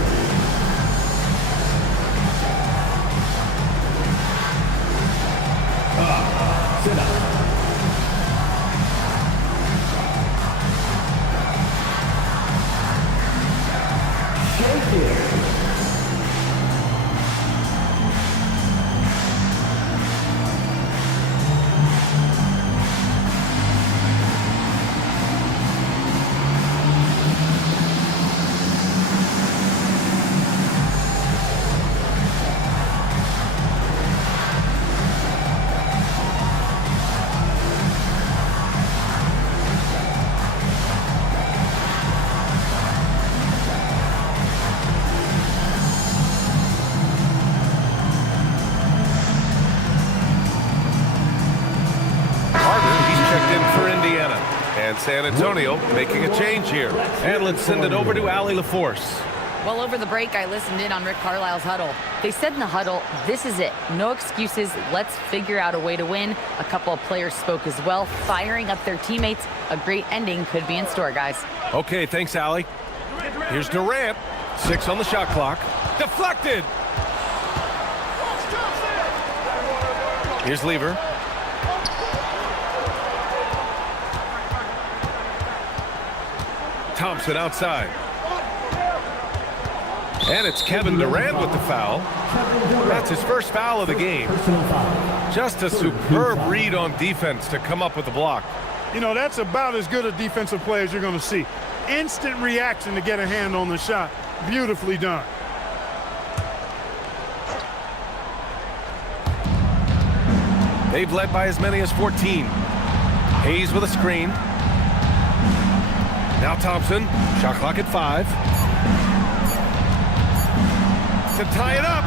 And San Antonio making a change here. And let's send it over to Allie LaForce. Well, over the break, I listened in on Rick Carlisle's huddle. They said in the huddle, this is it. No excuses. Let's figure out a way to win. A couple of players spoke as well, firing up their teammates. A great ending could be in store, guys. Okay, thanks, Allie. Here's Durant. 6 on the shot clock. Deflected. Here's Lever. Thompson outside. And it's Kevin Durant with the foul. That's his first foul of the game. Just a superb read on defense to come up with the block. You know, that's about as good a defensive play as you're going to see. Instant reaction to get a hand on the shot. Beautifully done. They've led by as many as 14. Hayes with a screen. Now Thompson. Shot clock at 5. To tie it up.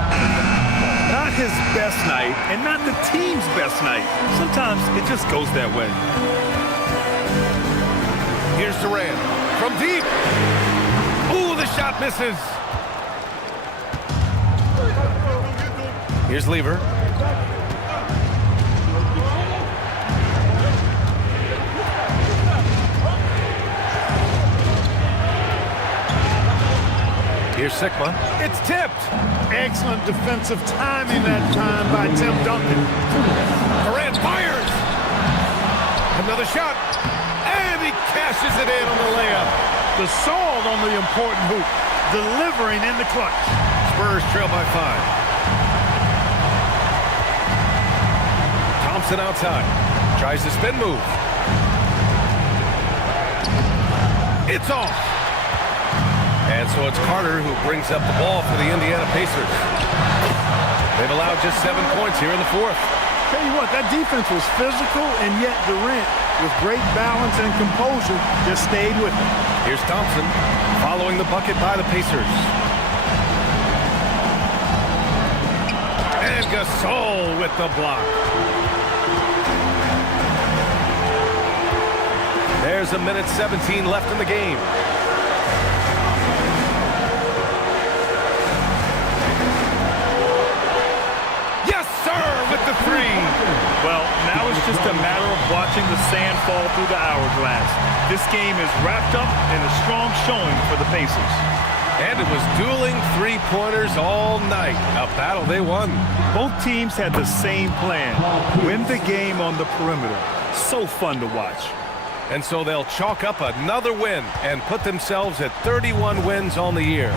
Not his best night, and not the team's best night. Sometimes it just goes that way. Here's Durant from deep. Ooh, the shot misses. Here's Lever. Here's Sigma. It's tipped. Excellent defensive timing that time by Tim Duncan. Durant fires. Another shot. And he cashes it in on the layup. The salt on the important hoop. Delivering in the clutch. Spurs trail by 5. Thompson outside. Tries the spin move. It's off. And so it's Carter who brings up the ball for the Indiana Pacers. They've allowed just 7 points here in the 4th. Tell you what, that defense was physical, and yet Durant, with great balance and composure, just stayed with it. Here's Thompson following the bucket by the Pacers. And Gasol with the block. There's a minute 17 left in the game. The 3. Well, now it's just a matter of watching the sand fall through the hourglass. This game is wrapped up in a strong showing for the Pacers. And it was dueling three-pointers all night. A battle they won. Both teams had the same plan. Win the game on the perimeter. So fun to watch. And so they'll chalk up another win and put themselves at 31 wins on the year.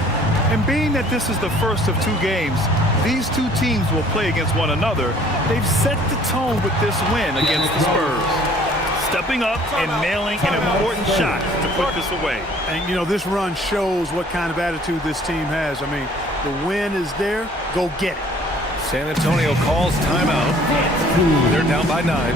And being that this is the first of 2 games, these 2 teams will play against one another. They've set the tone with this win against the Spurs. Stepping up and nailing an important shot to put this away. And, you know, this run shows what kind of attitude this team has. I mean, the win is there. Go get it. San Antonio calls timeout. They're down by 9.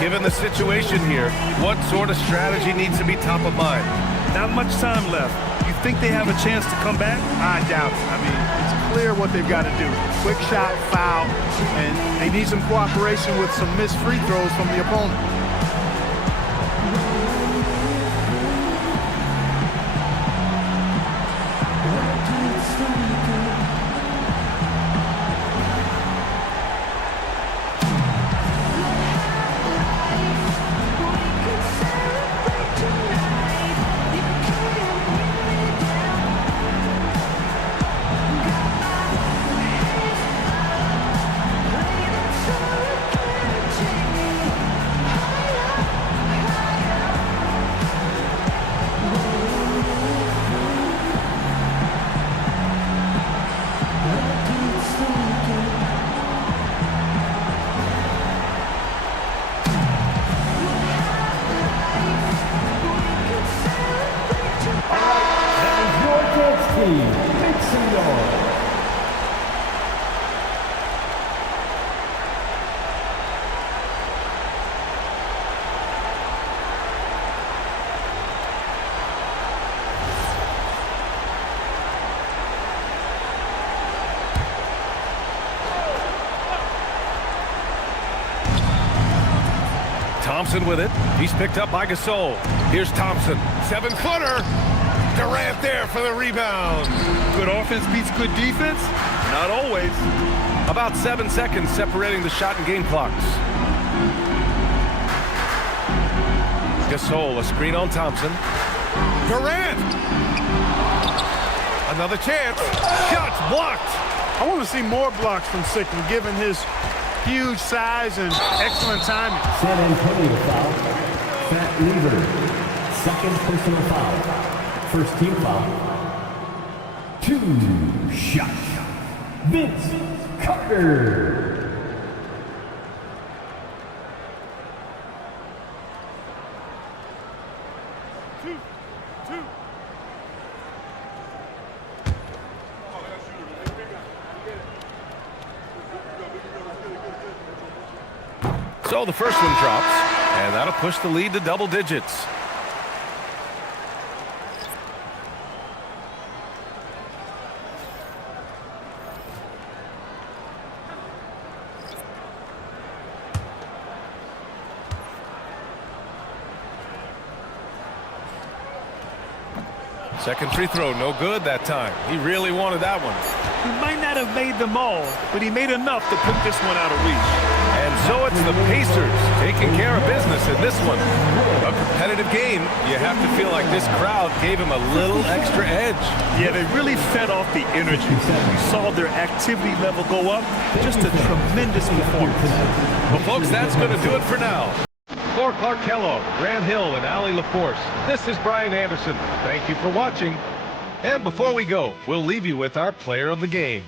Given the situation here, what sort of strategy needs to be top of mind? Not much time left. You think they have a chance to come back? I doubt it. I mean, it's clear what they've got to do. Quick shot, foul, and they need some cooperation with some missed free throws from the opponent. Thompson with it. He's picked up by Gasol. Here's Thompson. 7-footer. Durant there for the rebound. Good offense beats good defense? Not always. About 7 seconds separating the shot and game clocks. Gasol, a screen on Thompson. Durant! Another chance. Shots blocked. I want to see more blocks from Sickman, given his huge size and excellent timing. San Antonio foul. Fat Lever. Second personal foul. First team foul. 2 shots. Vince Carter. So the first one drops, and that'll push the lead to double digits. Second free throw, no good that time. He really wanted that one. He might not have made them all, but he made enough to put this one out of reach. And so it's the Pacers taking care of business in this one. A competitive game. You have to feel like this crowd gave him a little extra edge. Yeah, they really fed off the energy. You saw their activity level go up. Just a tremendous performance. Well, folks, that's going to do it for now. For Clark Kellogg, Grant Hill, and Allie LaForce, this is Brian Anderson. Thank you for watching. And before we go, we'll leave you with our player of the game.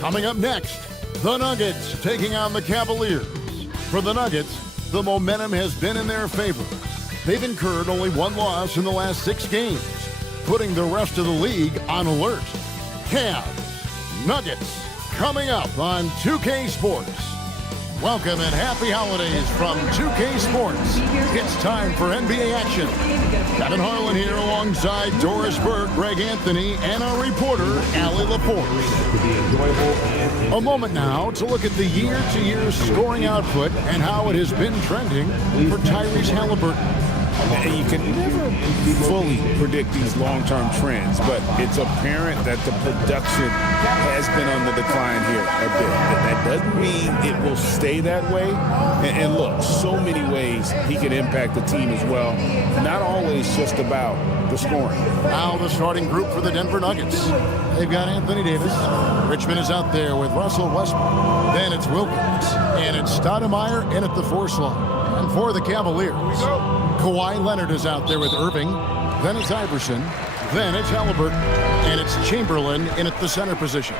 Coming up next, the Nuggets taking on the Cavaliers. For the Nuggets, the momentum has been in their favor. They've incurred only one loss in the last 6 games, putting the rest of the league on alert. Cavs, Nuggets, coming up on 2K Sports. Welcome and happy holidays from 2K Sports. It's time for NBA action. Kevin Harlan here alongside Doris Burke, Greg Anthony, and our reporter, Allie LaForce. A moment now to look at the year-to-year scoring output and how it has been trending for Tyrese Halliburton. And you can never fully predict these long-term trends, but it's apparent that the production has been on the decline here a bit. That doesn't mean it will stay that way. And look, so many ways he can impact the team as well. Not always just about the scoring. Now the starting group for the Denver Nuggets. They've got Anthony Davis. Richmond is out there with Russell Westbrook. Then it's Wilkins. And it's Stoudemire in at the 4 slot. And for the Cavaliers, Kawhi Leonard is out there with Irving. Then it's Iverson. Then it's Halliburton. And it's Chamberlain in at the center position.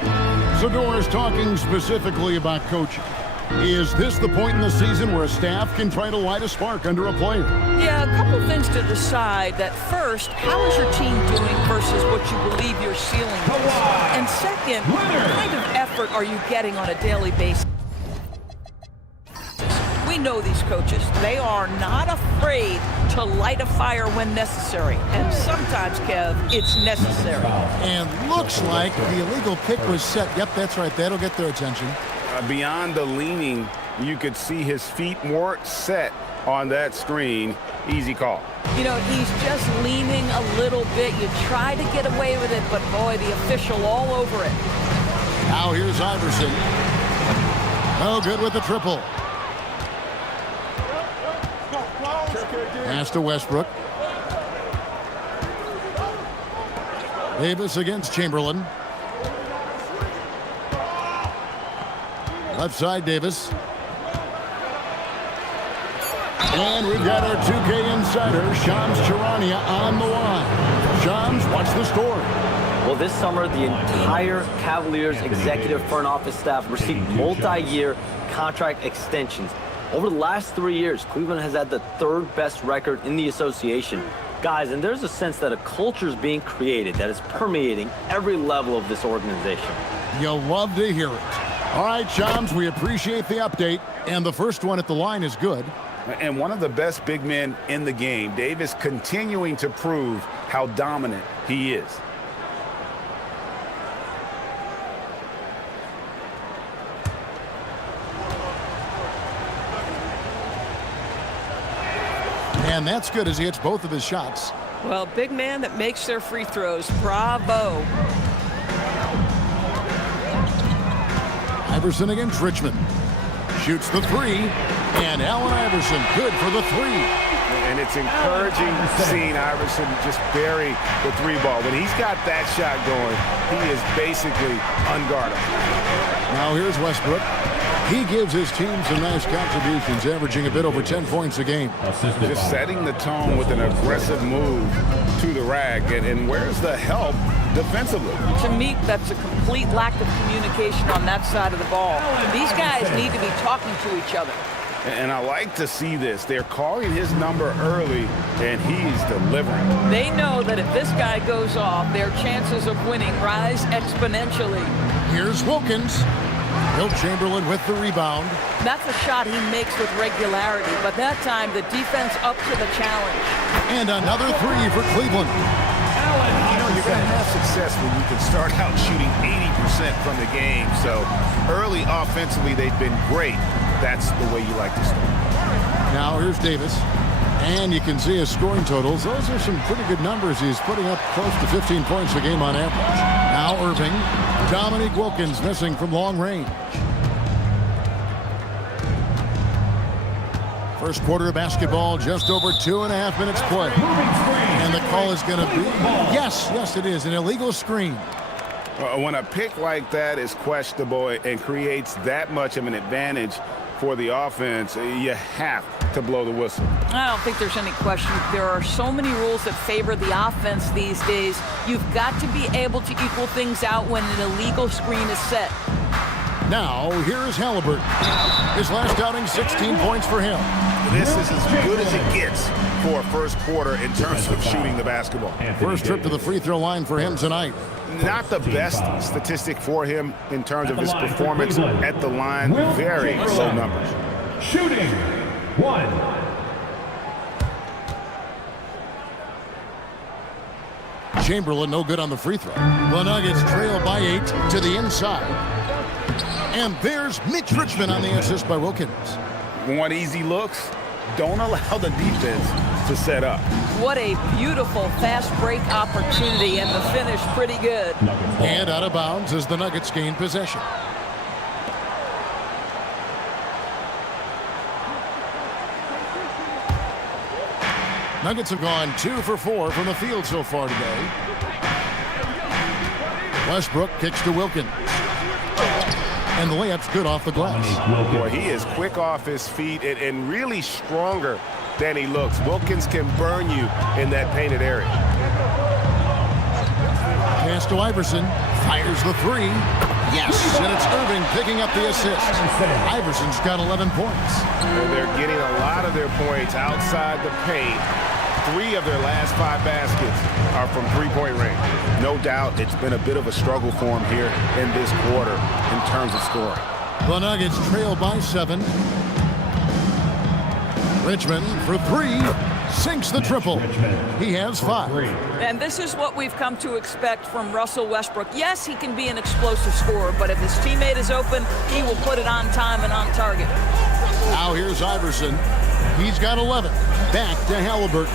So Doris, talking specifically about coaching. Is this the point in the season where a staff can try to light a spark under a player? Yeah, a couple things to decide. That first, how is your team doing versus what you believe your ceiling is? And second, what kind of effort are you getting on a daily basis? We know these coaches. They are not afraid to light a fire when necessary. And sometimes, Kev, it's necessary. And looks like the illegal pick was set. Yep, that's right. That'll get their attention. Beyond the leaning, you could see his feet weren't set on that screen. Easy call. You know, he's just leaning a little bit. You try to get away with it, but boy, the official all over it. Now here's Iverson. No good with the triple. Pass to Westbrook. Davis against Chamberlain. Left side, Davis. And we've got our 2K insider, Shams Charania, on the line. Shams, what's the score? Well, this summer, the entire Cavaliers executive front office staff received multi-year contract extensions. Over the last 3 years, Cleveland has had the third best record in the association. Guys, and there's a sense that a culture is being created that is permeating every level of this organization. You'll love to hear it. All right, Shams, we appreciate the update. And the first one at the line is good. And one of the best big men in the game, Davis, continuing to prove how dominant he is. And that's good as he hits both of his shots. Well, big man that makes their free throws. Bravo. Iverson against Richmond. Shoots the three. And Allen Iverson good for the three. And it's encouraging seeing Iverson just bury the three ball. When he's got that shot going, he is basically unguardable. Now here's Westbrook. He gives his team some nice contributions, averaging a bit over 10 points a game. Just setting the tone with an aggressive move to the rack. And where's the help defensively? To me, that's a complete lack of communication on that side of the ball. These guys need to be talking to each other. And I like to see this. They're calling his number early, and he's delivering. They know that if this guy goes off, their chances of winning rise exponentially. Here's Wilkins. Will Chamberlain with the rebound. That's a shot he makes with regularity, but that time the defense up to the challenge. And another three for Cleveland. You know, you're going to have success when you can start out shooting 80% from the game. So early offensively, they've been great. That's the way you like to start. Now here's Davis. And you can see his scoring totals. Those are some pretty good numbers. He's putting up close to 15 points a game on average. Now Irving. Dominique Wilkins missing from long range. First quarter of basketball, just over 2.5 minutes play. And the call is going to be, yes, it is, an illegal screen. When a pick like that is questionable and creates that much of an advantage for the offense, you have to blow the whistle. I don't think there's any question. There are so many rules that favor the offense these days. You've got to be able to equal things out when an illegal screen is set. Now, here's Halliburton. His last outing, 16 points for him. This is as good as it gets for a first quarter in terms of shooting the basketball. First trip to the free throw line for him tonight. Not the best statistic for him in terms of his performance at the line. Very low numbers. Shooting, 1. Chamberlain no good on the free throw. The Nuggets trail by 8 to the inside. And there's Mitch Richmond on the assist by Wilkins. Want easy looks? Don't allow the defense to set up. What a beautiful fast break opportunity, and the finish pretty good. And out of bounds as the Nuggets gain possession. Nuggets have gone 2 for 4 from the field so far today. Westbrook kicks to Wilkins. And the layup's good off the glass. Boy, he is quick off his feet and really stronger than he looks. Wilkins can burn you in that painted area. Pass to Iverson. Fires the three. Yes, and it's Irving picking up the assist. Iverson's got 11 points. And they're getting a lot of their points outside the paint. 3 of their last 5 baskets are from three-point range. No doubt it's been a bit of a struggle for him here in this quarter in terms of scoring. The Nuggets trail by 7. Richmond for 3. Sinks the triple. He has 5. And this is what we've come to expect from Russell Westbrook. Yes, he can be an explosive scorer, but if his teammate is open, he will put it on time and on target. Now here's Iverson. He's got 11. Back to Halliburton.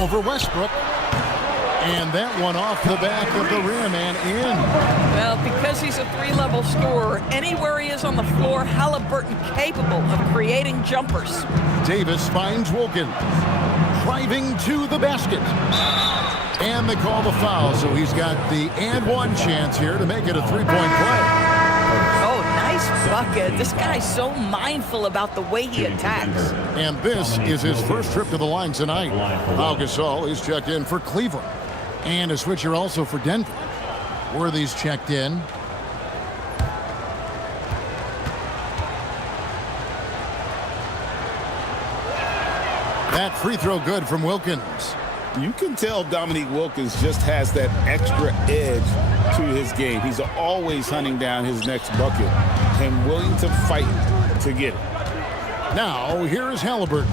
Over Westbrook. And that one off the back of the rim and in. Well, because he's a 3-level scorer, anywhere he is on the floor, Halliburton capable of creating jumpers. Davis finds Wilkins. Driving to the basket. And they call the foul, so he's got the and one chance here to make it a 3-point play. Oh, nice bucket. This guy's so mindful about the way he attacks. And this is his first trip to the line tonight. Pau Gasol is checked in for Cleveland. And a switcher also for Denver. Worthy's checked in. That free throw good from Wilkins. You can tell Dominique Wilkins just has that extra edge to his game. He's always hunting down his next bucket and willing to fight to get it. Now, here's Halliburton.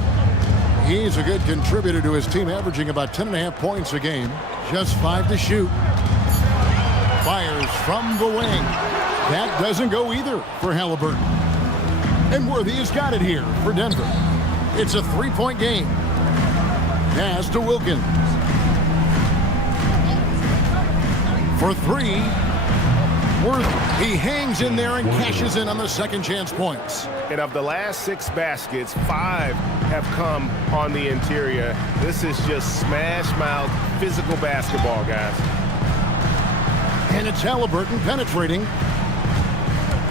He's a good contributor to his team, averaging about 10.5 points a game. Just 5 to shoot. Fires from the wing. That doesn't go either for Halliburton. And Worthy has got it here for Denver. It's a 3-point game. Pass to Wilkins. For 3. Worthy. He hangs in there and cashes in on the second chance points. And of the last 6 baskets, 5 have come on the interior. This is just smash mouth physical basketball, guys. And it's Halliburton penetrating.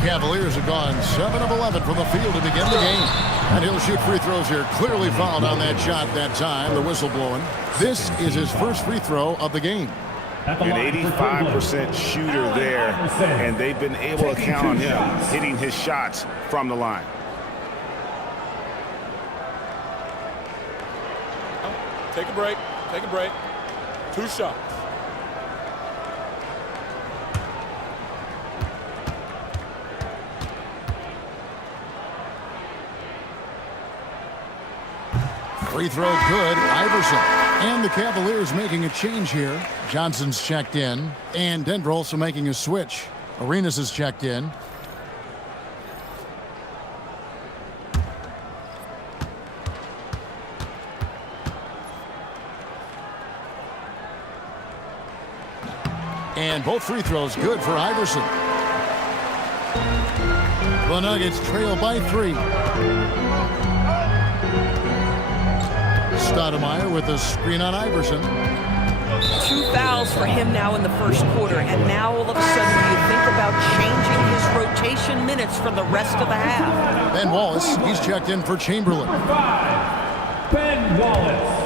Cavaliers have gone 7 of 11 from the field to begin the game. And he'll shoot free throws here. Clearly fouled on that shot that time. The whistle blowing. This is his first free throw of the game. An 85% shooter there, and they've been able to count on him hitting his shots from the line. Take a break. Take a break. 2 shots. Free throw good, Iverson. And the Cavaliers making a change here. Johnson's checked in. And Denver also making a switch. Arenas is checked in. And both free throws good for Iverson. The Nuggets trail by 3. Stoudemire with a screen on Iverson. 2 fouls for him now in the first quarter, and now all of a sudden you think about changing his rotation minutes for the rest of the half. Ben Wallace, he's checked in for Chamberlain. 5, Ben Wallace.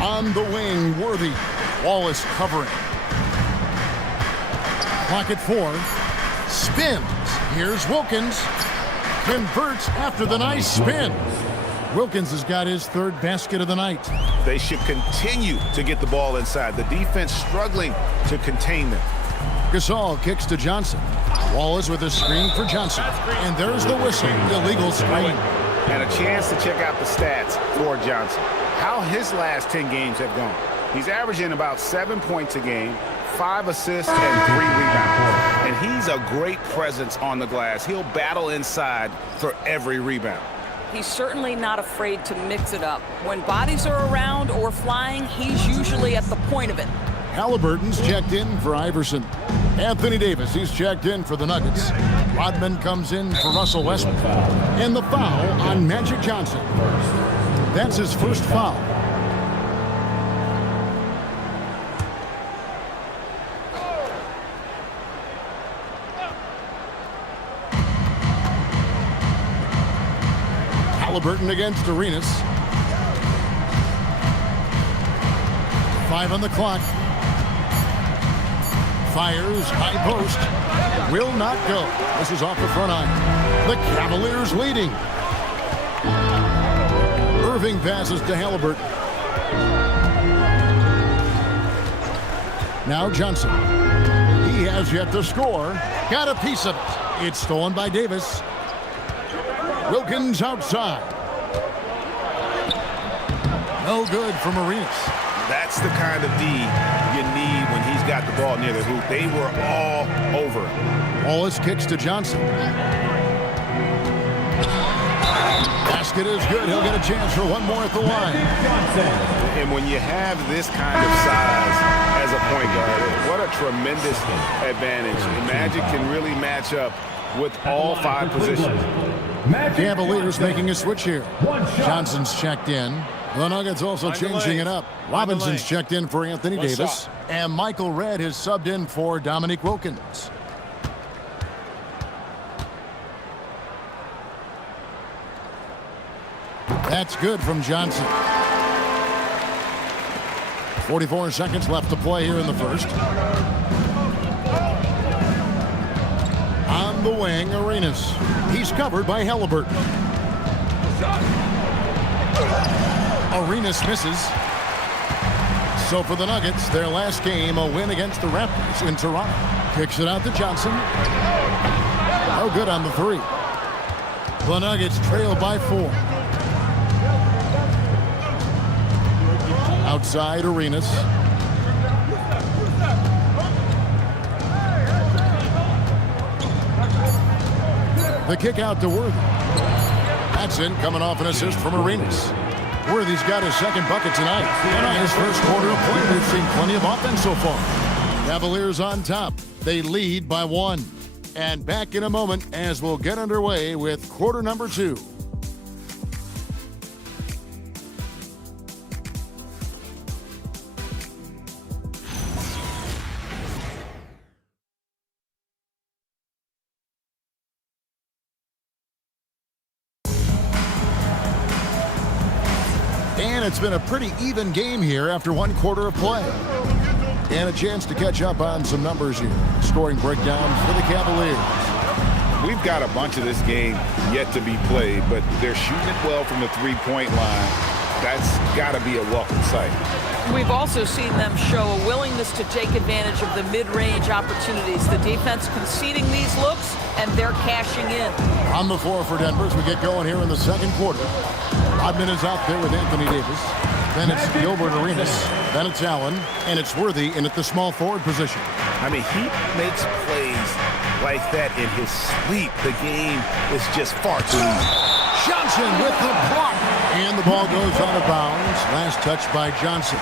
On the wing, Worthy. Wallace covering. Clock at 4. Spins. Here's Wilkins. Converts after the nice spin. Wilkins has got his 3rd basket of the night. They should continue to get the ball inside. The defense struggling to contain them. Gasol kicks to Johnson. Wallace with a screen for Johnson. And there's the whistle. Illegal screen. And a chance to check out the stats for Johnson. How his last 10 games have gone. He's averaging about 7 points a game, 5 assists, and 3 rebounds. And he's a great presence on the glass. He'll battle inside for every rebound. He's certainly not afraid to mix it up. When bodies are around or flying, he's usually at the point of it. Halliburton's checked in for Iverson. Anthony Davis, he's checked in for the Nuggets. Rodman comes in for Russell Westbrook. And the foul on Magic Johnson. That's his first foul. Halliburton against Arenas. 5 on the clock. Fires, high post. Will not go. This is off the front iron. The Cavaliers leading. Irving passes to Halliburton. Now Johnson. He has yet to score. Got a piece of it. It's stolen by Davis. Wilkins outside. No good from Arenas. That's the kind of D you need when he's got the ball near the hoop. They were all over him. Wallace kicks to Johnson. Basket is good. He'll get a chance for one more at the line. And when you have this kind of size as a point guard, what a tremendous advantage. The Magic can really match up with all 5 positions. Cavaliers making a switch here. Johnson's checked in. The Nuggets also changing it up. Robinson's checked in for Anthony Davis. And Michael Redd has subbed in for Dominique Wilkins. That's good from Johnson. 44 seconds left to play here in the first. On the wing, Arenas. He's covered by Halliburton. Arenas misses. So for the Nuggets, their last game, a win against the Raptors in Toronto. Kicks it out to Johnson. No good on the three. The Nuggets trail by 4. Outside Arenas. The kick out to Worthy. That's in, coming off an assist from Arenas. Worthy's got his second bucket tonight. And on his first quarter of play, we've seen plenty of offense so far. Cavaliers on top. They lead by 1. And back in a moment as we'll get underway with quarter number 2. And it's been a pretty even game here after 1 quarter of play. And a chance to catch up on some numbers here. Scoring breakdowns for the Cavaliers. We've got a bunch of this game yet to be played, but they're shooting it well from the three-point line. That's got to be a welcome sight. We've also seen them show a willingness to take advantage of the mid-range opportunities. The defense conceding these looks, and they're cashing in. On the floor for Denver as we get going here in the second quarter. Rodman is out there with Anthony Davis. Then it's Gilbert Arenas. Then it's Allen. And it's Worthy in at the small forward position. I mean, he makes plays like that in his sleep. The game is just far too easy. Johnson with the block. And the ball goes out of bounds. Last touch by Johnson.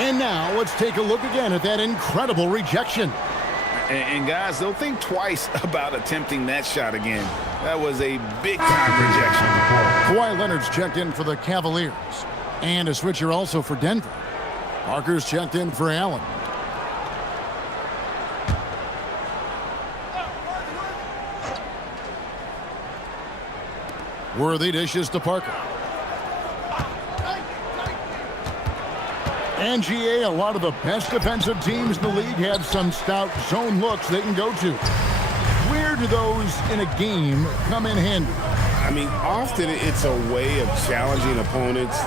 And now let's take a look again at that incredible rejection. And guys, don't think twice about attempting that shot again. That was a big-time rejection. Kawhi Leonard's checked in for the Cavaliers. And a switcher also for Denver. Parker's checked in for Allen. Worthy dishes to Parker. And GA, a lot of the best defensive teams in the league have some stout zone looks they can go to. Where do those in a game come in handy? I mean, often it's a way of challenging opponents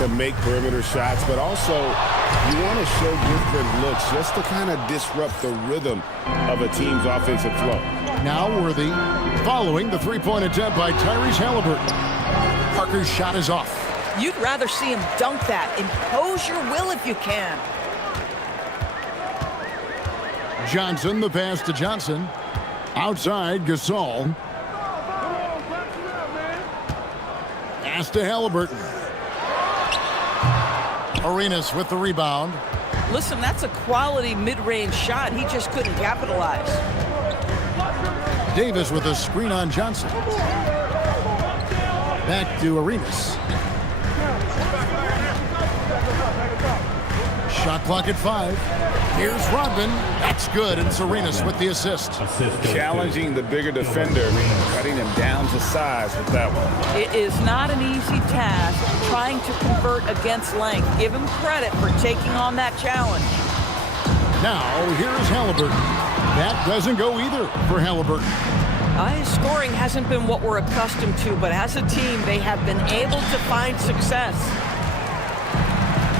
to make perimeter shots, but also you want to show different looks just to kind of disrupt the rhythm of a team's offensive flow. Now Worthy following the three-point attempt by Tyrese Halliburton. Parker's shot is off. You'd rather see him dunk that. Impose your will if you can. Johnson, the pass to Johnson. Outside, Gasol. Pass to Halliburton. Arenas with the rebound. Listen, that's a quality mid-range shot. He just couldn't capitalize. Davis with a screen on Johnson. Back to Arenas. Shot clock at 5. Here's Rodman. That's good. And it's Arenas with the assist. Challenging the bigger defender, cutting him down to size with that one. It is not an easy task trying to convert against length. Give him credit for taking on that challenge. Now, here's Halliburton. That doesn't go either for Halliburton. His scoring hasn't been what we're accustomed to, but as a team, they have been able to find success.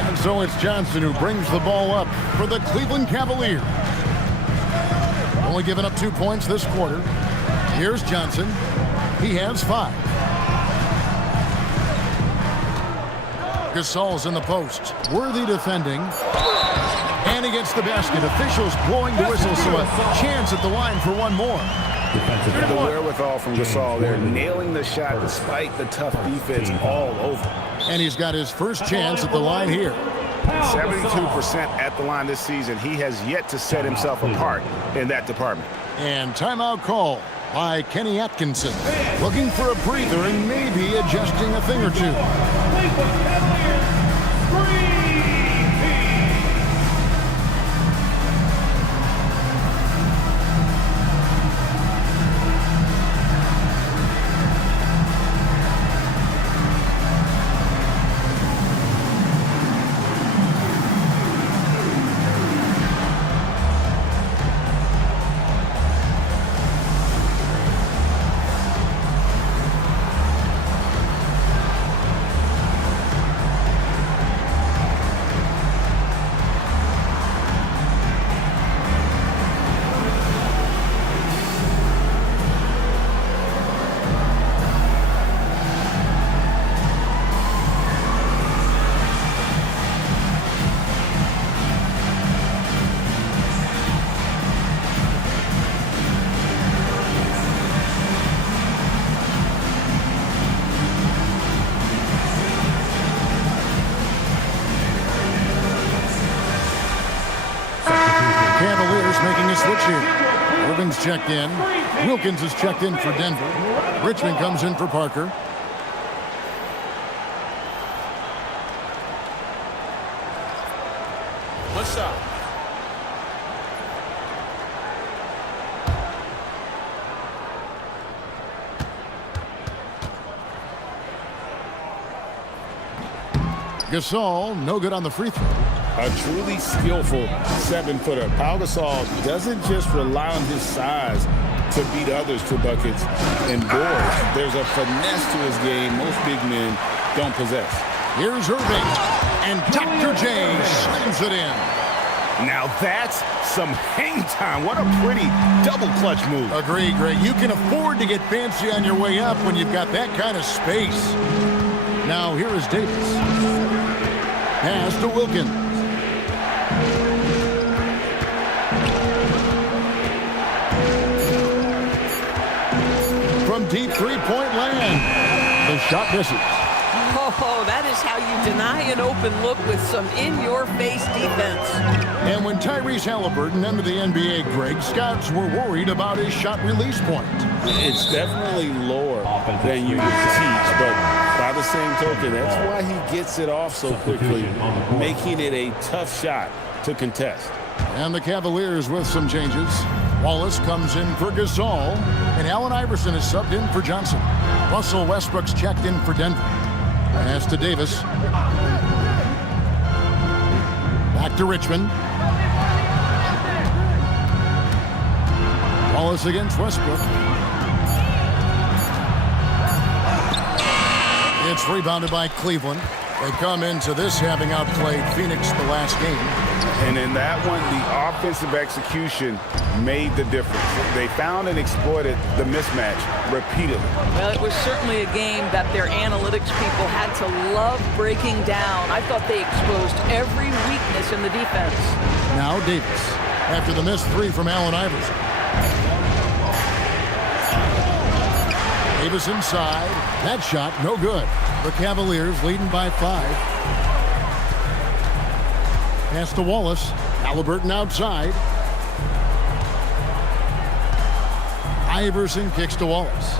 And so it's Johnson who brings the ball up for the Cleveland Cavaliers. Only given up 2 points this quarter. Here's Johnson. He has 5. Gasol's in the post. Worthy defending. And he gets the basket. Officials blowing the whistle, so a chance at the line for one more. The wherewithal from Gasol there, nailing the shot despite the tough defense all over. And he's got his first chance at the line here. 72% at the line this season. He has yet to set himself apart in that department. And timeout call by Kenny Atkinson. Looking for a breather and maybe adjusting a thing or two. Cavaliers making a switch here. Irvin's checked in. Wilkins is checked in for Denver. Richmond comes in for Parker. What's up? Gasol, no good on the free throw. A truly skillful 7-footer. Pau Gasol doesn't just rely on his size to beat others to buckets and boards. There's a finesse to his game most big men don't possess. Here's Irving, and Dr. J slams it in. Now that's some hang time. What a pretty double clutch move. Agree, Greg. You can afford to get fancy on your way up when you've got that kind of space. Now here is Davis. Pass to Wilkins. From deep three-point land, the shot misses. Oh, that is how you deny an open look with some in-your-face defense. And when Tyrese Halliburton entered the NBA, Greg, scouts were worried about his shot release point. It's definitely lower than you would teach, but by the same token, that's why he gets it off so quickly, making it a tough shot to contest. And the Cavaliers with some changes. Wallace comes in for Gasol, and Allen Iverson is subbed in for Johnson. Russell Westbrook's checked in for Denver. Pass to Davis. Back to Richmond. Wallace against Westbrook. It's rebounded by Cleveland. They come into this having outplayed Phoenix the last game. And in that one, the offensive execution made the difference. They found and exploited the mismatch repeatedly. Well, it was certainly a game that their analytics people had to love breaking down. I thought they exposed every weakness in the defense. Now Davis, after the missed three from Allen Iverson. Davis inside. That shot, no good. The Cavaliers leading by 5. Pass to Wallace. Halliburton outside. Iverson kicks to Wallace.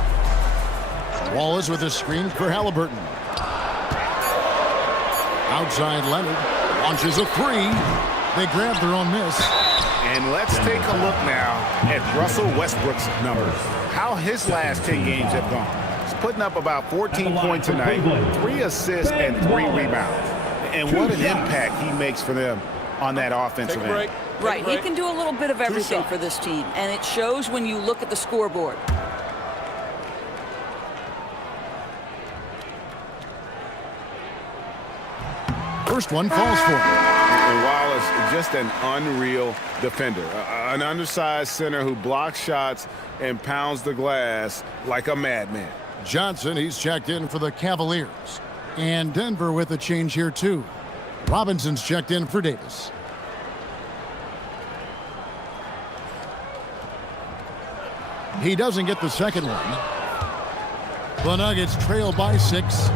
Wallace with a screen for Halliburton. Outside Leonard. Launches a three. They grab their own miss. And let's take a look now at Russell Westbrook's numbers. How his last 10 games have gone. He's putting up about 14 points a night, 3 assists, and 3 rebounds. And what an impact he makes for them on that offensive end. Right, he can do a little bit of everything for this team, and it shows when you look at the scoreboard. First one falls for him. And Wallace, just an unreal defender. An undersized center who blocks shots and pounds the glass like a madman. Johnson, he's checked in for the Cavaliers. And Denver with a change here, too. Robinson's checked in for Davis. He doesn't get the second one. The Nuggets trail by 6.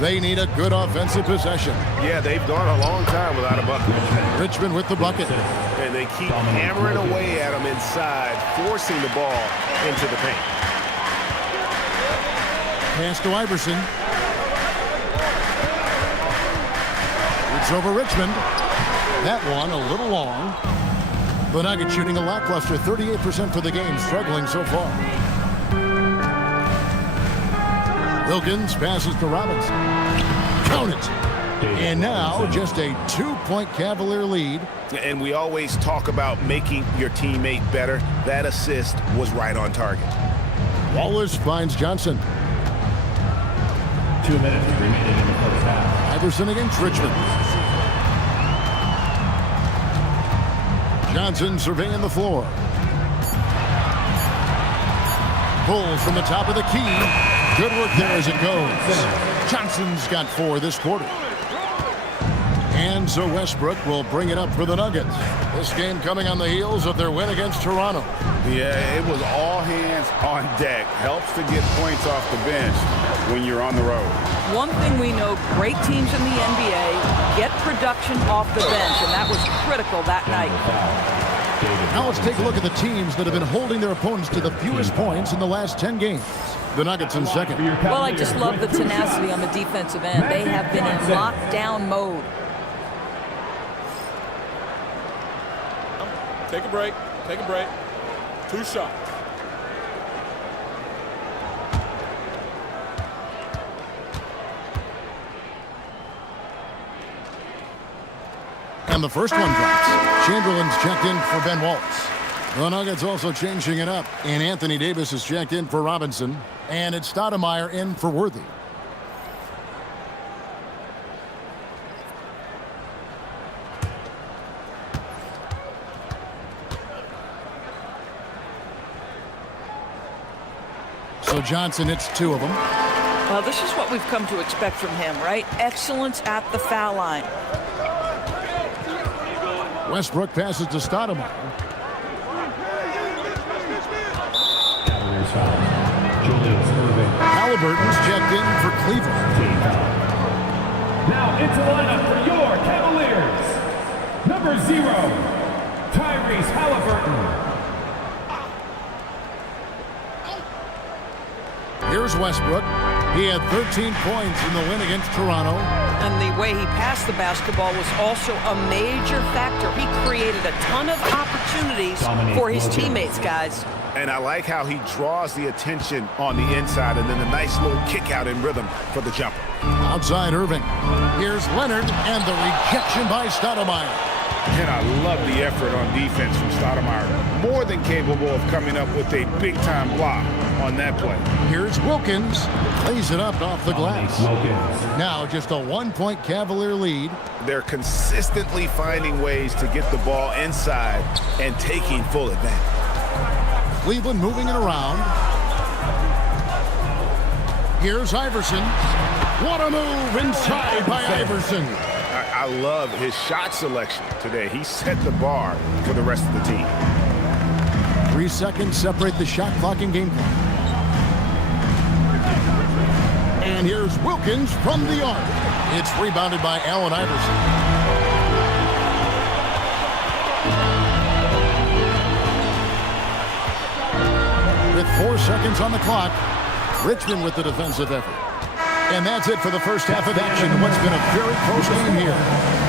They need a good offensive possession. Yeah, they've gone a long time without a bucket. Richmond with the bucket. And they keep hammering away at them inside, forcing the ball into the paint. Pass to Iverson. over Richmond. That one a little long. The Nuggets shooting a lackluster 38% for the game, struggling so far. Wilkins passes to Robinson. Count it. And now just a 2-point Cavalier lead. And we always talk about making your teammate better. That assist was right on target. Wallace finds Johnson. 2 minutes remaining in the first half. Iverson against Richmond. Johnson surveying the floor. Pulls from the top of the key. Good work there as it goes. Johnson's got 4 this quarter. And so Westbrook will bring it up for the Nuggets. This game coming on the heels of their win against Toronto. Yeah, it was all hands on deck. Helps to get points off the bench when you're on the road. One thing we know, great teams in the NBA get production off the bench, and that was critical that night. Now let's take a look at the teams that have been holding their opponents to the fewest points in the last 10 games. The Nuggets in second. Well, I just love the tenacity on the defensive end. They have been in lockdown mode. Take a break. Take a break. 2 shots. And the first one drops. Chamberlain's checked in for Ben Wallace. The Nuggets also changing it up. And Anthony Davis is checked in for Robinson. And it's Stoudemire in for Worthy. So Johnson hits 2 of them. Well, this is what we've come to expect from him, right? Excellence at the foul line. Westbrook passes to Stoudemire. Halliburton's checked in for Cleveland. Now into lineup for your Cavaliers. Number 0, Tyrese Halliburton. Here's Westbrook. He had 13 points in the win against Toronto. And the way he passed the basketball was also a major factor. He created a ton of opportunities for his teammates, guys. And I like how he draws the attention on the inside and then a nice little kick out in rhythm for the jumper. Outside Irving. Here's Leonard and the rejection by Stoudemire. And I love the effort on defense from Stoudemire. More than capable of coming up with a big-time block on that play. Here's Wilkins. Plays it up off the glass. Now just a 1-point Cavalier lead. They're consistently finding ways to get the ball inside and taking full advantage. Cleveland moving it around. Here's Iverson. What a move inside by Iverson. I love his shot selection today. He set the bar for the rest of the team. 3 seconds separate the shot clock and game clock. And here's Wilkins from the arc. It's rebounded by Allen Iverson. With 4 seconds on the clock, Richmond with the defensive effort. And that's it for the first half of action in what's been a very close game here.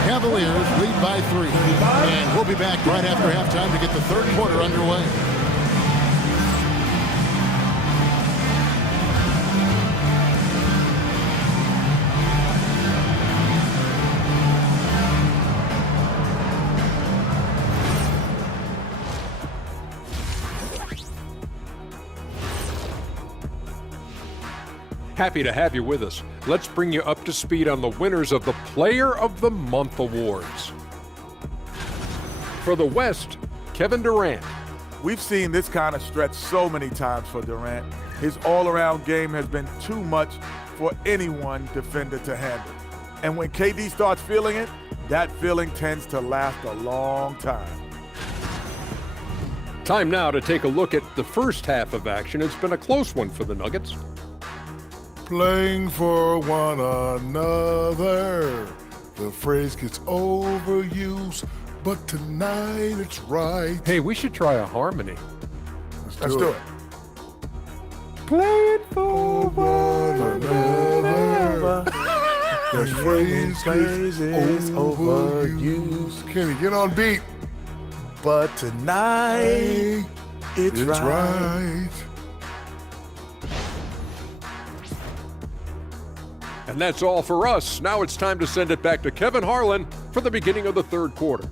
Cavaliers lead by 3. And we'll be back right after halftime to get the third quarter underway. Happy to have you with us. Let's bring you up to speed on the winners of the Player of the Month awards. For the West, Kevin Durant. We've seen this kind of stretch so many times for Durant. His all-around game has been too much for any one defender to handle. And when KD starts feeling it, that feeling tends to last a long time. Time now to take a look at the first half of action. It's been a close one for the Nuggets. Playing for one another. The phrase gets overused, but tonight it's right. Hey, we should try a harmony. Let's do it. Playing for one another. There's praises over you. Kenny, get on beat. But tonight, it's right. And that's all for us. Now it's time to send it back to Kevin Harlan for the beginning of the third quarter.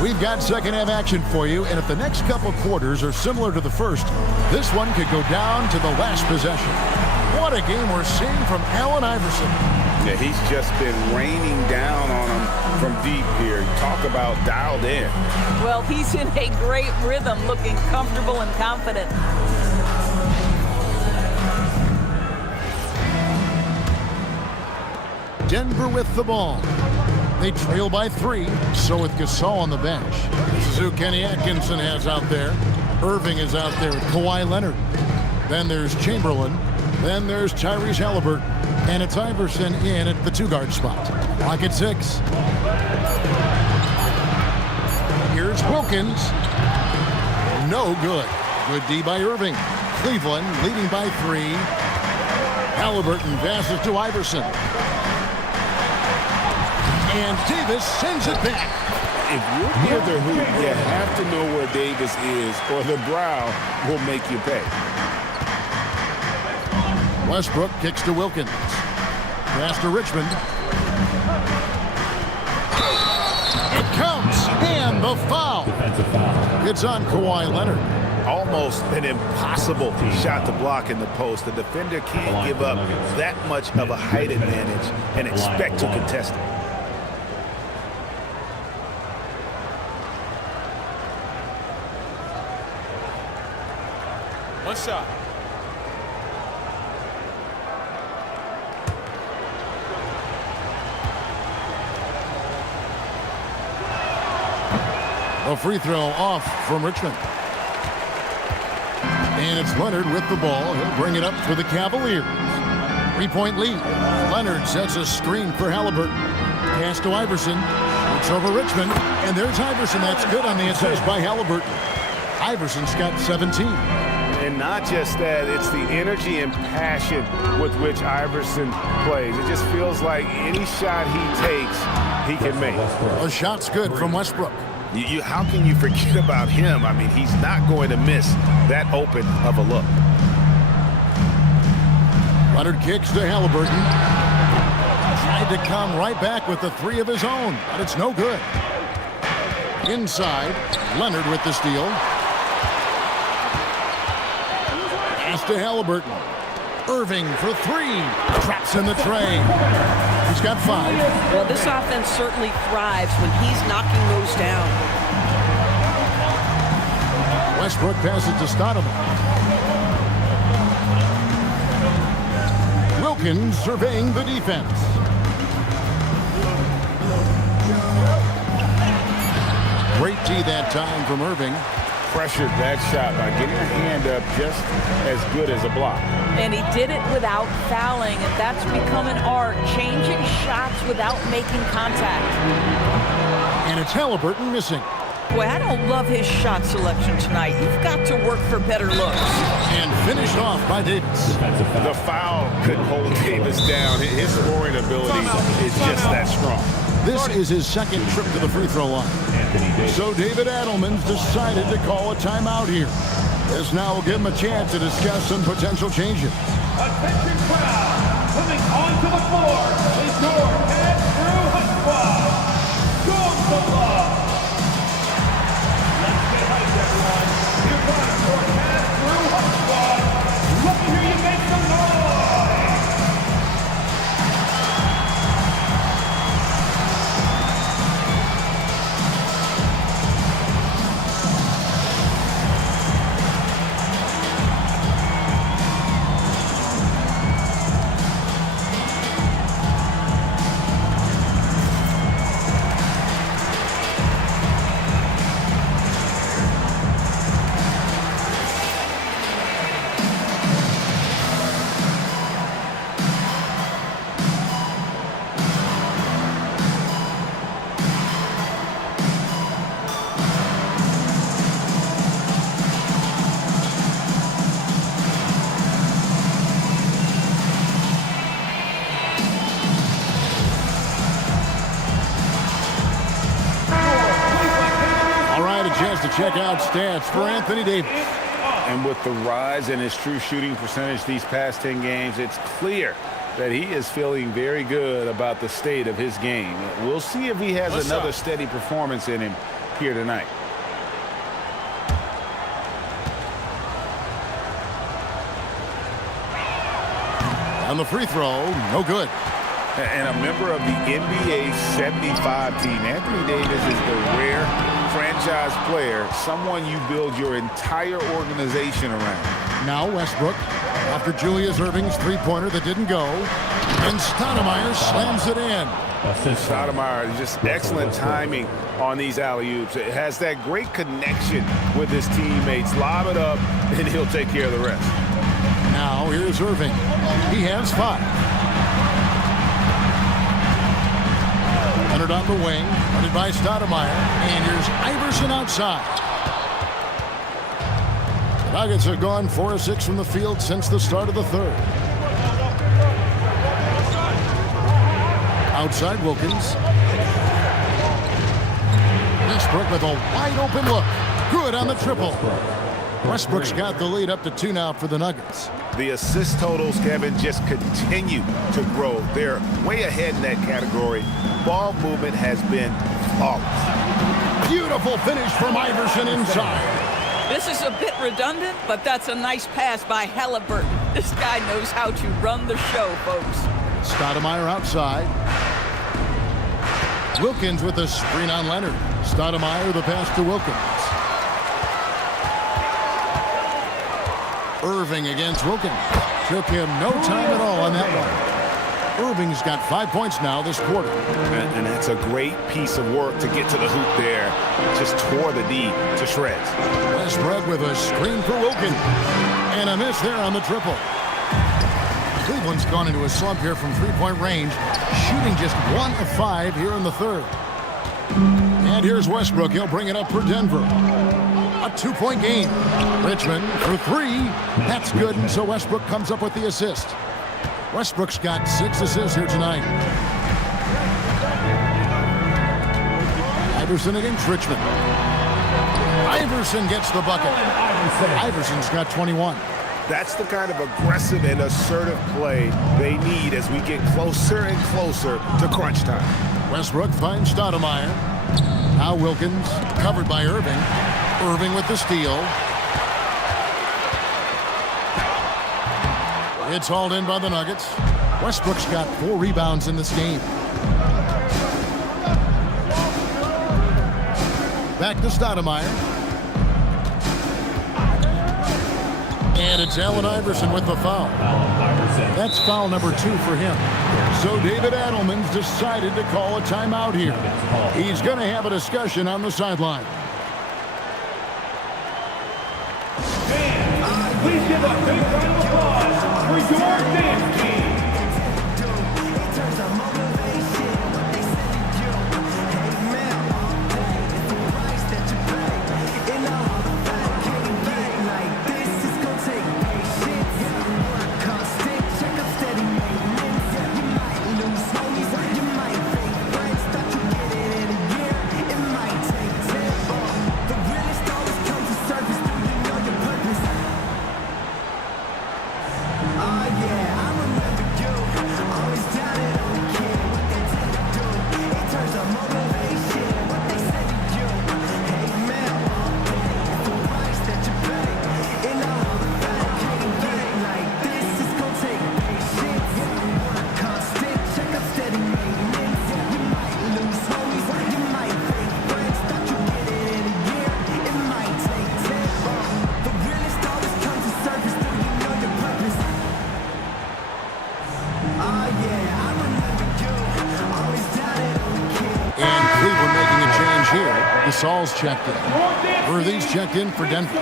We've got second half action for you, and if the next couple quarters are similar to the first, this one could go down to the last possession. What a game we're seeing from Allen Iverson. Yeah, he's just been raining down on him from deep here. Talk about dialed in. Well, he's in a great rhythm, looking comfortable and confident. Denver with the ball. They trail by 3, so with Gasol on the bench. This is who Kenny Atkinson has out there. Irving is out there with Kawhi Leonard. Then there's Chamberlain. Then there's Tyrese Halliburton. And it's Iverson in at the 2-guard spot. Clock at 6. Here's Wilkins. No good. Good D by Irving. Cleveland leading by 3. Halliburton passes to Iverson. And Davis sends it back. If you're near the hoop, you have to know where Davis is, or the brow will make you pay. Westbrook kicks to Wilkins. Pass to Richmond. It counts, and the foul. Defensive foul. It's on Kawhi Leonard. Almost an impossible shot to block in the post. The defender can't give up that much of a height advantage and expect to contest it. One shot. A free throw off from Richmond. And it's Leonard with the ball. He'll bring it up for the Cavaliers. 3-point lead. Leonard sets a screen for Halliburton. Pass to Iverson. It's over Richmond. And there's Iverson. That's good on the assist by Halliburton. Iverson's got 17. And not just that, it's the energy and passion with which Iverson plays. It just feels like any shot he takes, he can make. A shot's good from Westbrook. How can you forget about him? I mean, he's not going to miss that open of a look. Leonard kicks to Halliburton. Tried to come right back with the 3 of his own, but it's no good. Inside, Leonard with the steal. Pass to Halliburton. Irving for 3. Traps in the tray. He's got 5. Well, this offense certainly thrives when he's knocking those down. Westbrook passes to Stoudemire. Wilkins surveying the defense. Great D that time from Irving. Pressured that shot by getting a hand up just as good as a block. And he did it without fouling, and that's become an art, changing shots without making contact. And it's Halliburton missing. Boy, I don't love his shot selection tonight. You've got to work for better looks. And finished off by Davis. The foul could hold Davis down. His scoring ability is just that strong. This is his second trip to the free throw line. So David Adelman's decided to call a timeout here. This now will give him a chance to discuss some potential changes. Attention crowd, coming onto the floor is your head crew hot squad. Go the love. Let's get hyped, everyone. Here comes your head crew hot squad. Let me hear you make some noise. to check out stats for Anthony Davis. And with the rise in his true shooting percentage these past 10 games, it's clear that he is feeling very good about the state of his game. We'll see if he has another steady performance in him here tonight. On the free throw, no good. And a member of the NBA 75 team, Anthony Davis is the rare franchise player, someone you build your entire organization around. Now Westbrook, after Julius Erving's three-pointer that didn't go, and Stoudemire slams it in. Stoudemire, just excellent timing on these alley-oops. It has that great connection with his teammates. Lob it up, and he'll take care of the rest. Now here's Irving. He has 5. Leonard on the wing, running by Stoudemire, and here's Iverson outside. The Nuggets have gone 4 of 6 from the field since the start of the third. Outside Wilkins. Westbrook with a wide open look. Good on the triple. Westbrook's got the lead up to 2 now for the Nuggets. The assist totals, Kevin, just continue to grow. They're way ahead in that category. Ball movement has been flawless. Beautiful finish from Iverson inside. This is a bit redundant, but that's a nice pass by Halliburton. This guy knows how to run the show, folks. Stoudemire outside. Wilkins with a screen on Leonard. Stoudemire the pass to Wilkins. Irving against Wilkins. Took him no time at all on that one. Irving's got 5 points now this quarter. And that's a great piece of work to get to the hoop there. Just tore the D to shreds. Westbrook with a screen for Wilkins. And a miss there on the triple. Cleveland's gone into a slump here from three-point range, shooting just 1 of 5 here in the third. And here's Westbrook. He'll bring it up for Denver. A 2-point game. Richmond for 3. That's good, and so Westbrook comes up with the assist. Westbrook's got 6 assists here tonight. Iverson against Richmond. Iverson gets the bucket. Iverson's got 21. That's the kind of aggressive and assertive play they need as we get closer and closer to crunch time. Westbrook finds Stoudemire. Now Wilkins, covered by Irving. Irving with the steal. It's hauled in by the Nuggets. Westbrook's got 4 rebounds in this game. Back to Stoudemire. And it's Allen Iverson with the foul. That's foul number 2 for him. So David Adelman's decided to call a timeout here. He's going to have a discussion on the sideline. Please give a big round of applause for your dance team. Saul's checked in. Worthy's checked in for Denver.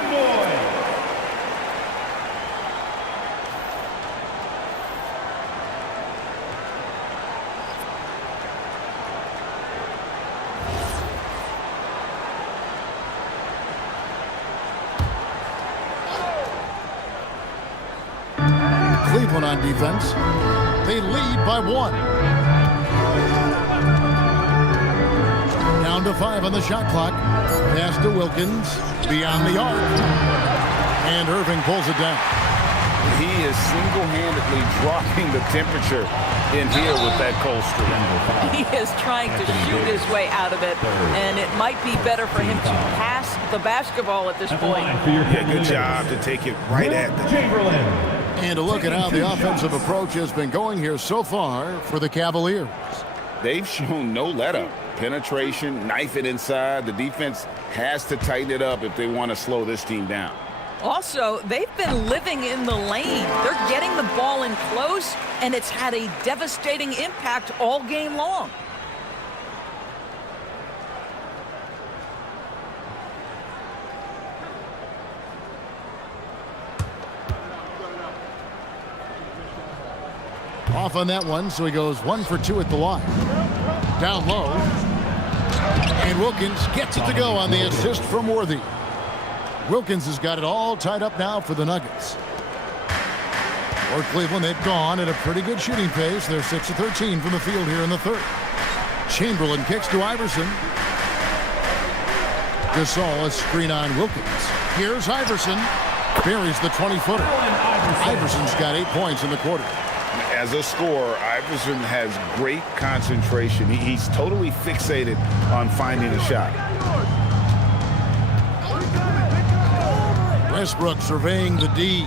Cleveland on defense. They lead by 1. Now Down to 5 on the shot clock. Pass to Wilkins. Beyond the arc. And Irving pulls it down. He is single-handedly dropping the temperature in here with that cold streak. He is trying to shoot his way out of it, and it might be better for him to pass the basketball at this point. Yeah, good job to take it right at the Chamberlain. And a look at how the offensive approach has been going here so far for the Cavaliers. They've shown no let-up. Penetration, knife it inside. The defense has to tighten it up if they want to slow this team down. Also, they've been living in the lane. They're getting the ball in close, and it's had a devastating impact all game long. Off on that one, so he goes 1 for 2 at the line. Down low. And Wilkins gets it to go on the assist from Worthy. Wilkins has got it all tied up now for the Nuggets. For Cleveland, they've gone at a pretty good shooting pace. They're 6 of 13 from the field here in the third. Chamberlain kicks to Iverson. Gasol, a screen on Wilkins. Here's Iverson. Buries the 20-footer. Iverson's got 8 points in the quarter. As a scorer, Iverson has great concentration. He's totally fixated on finding a shot. Westbrook surveying the D.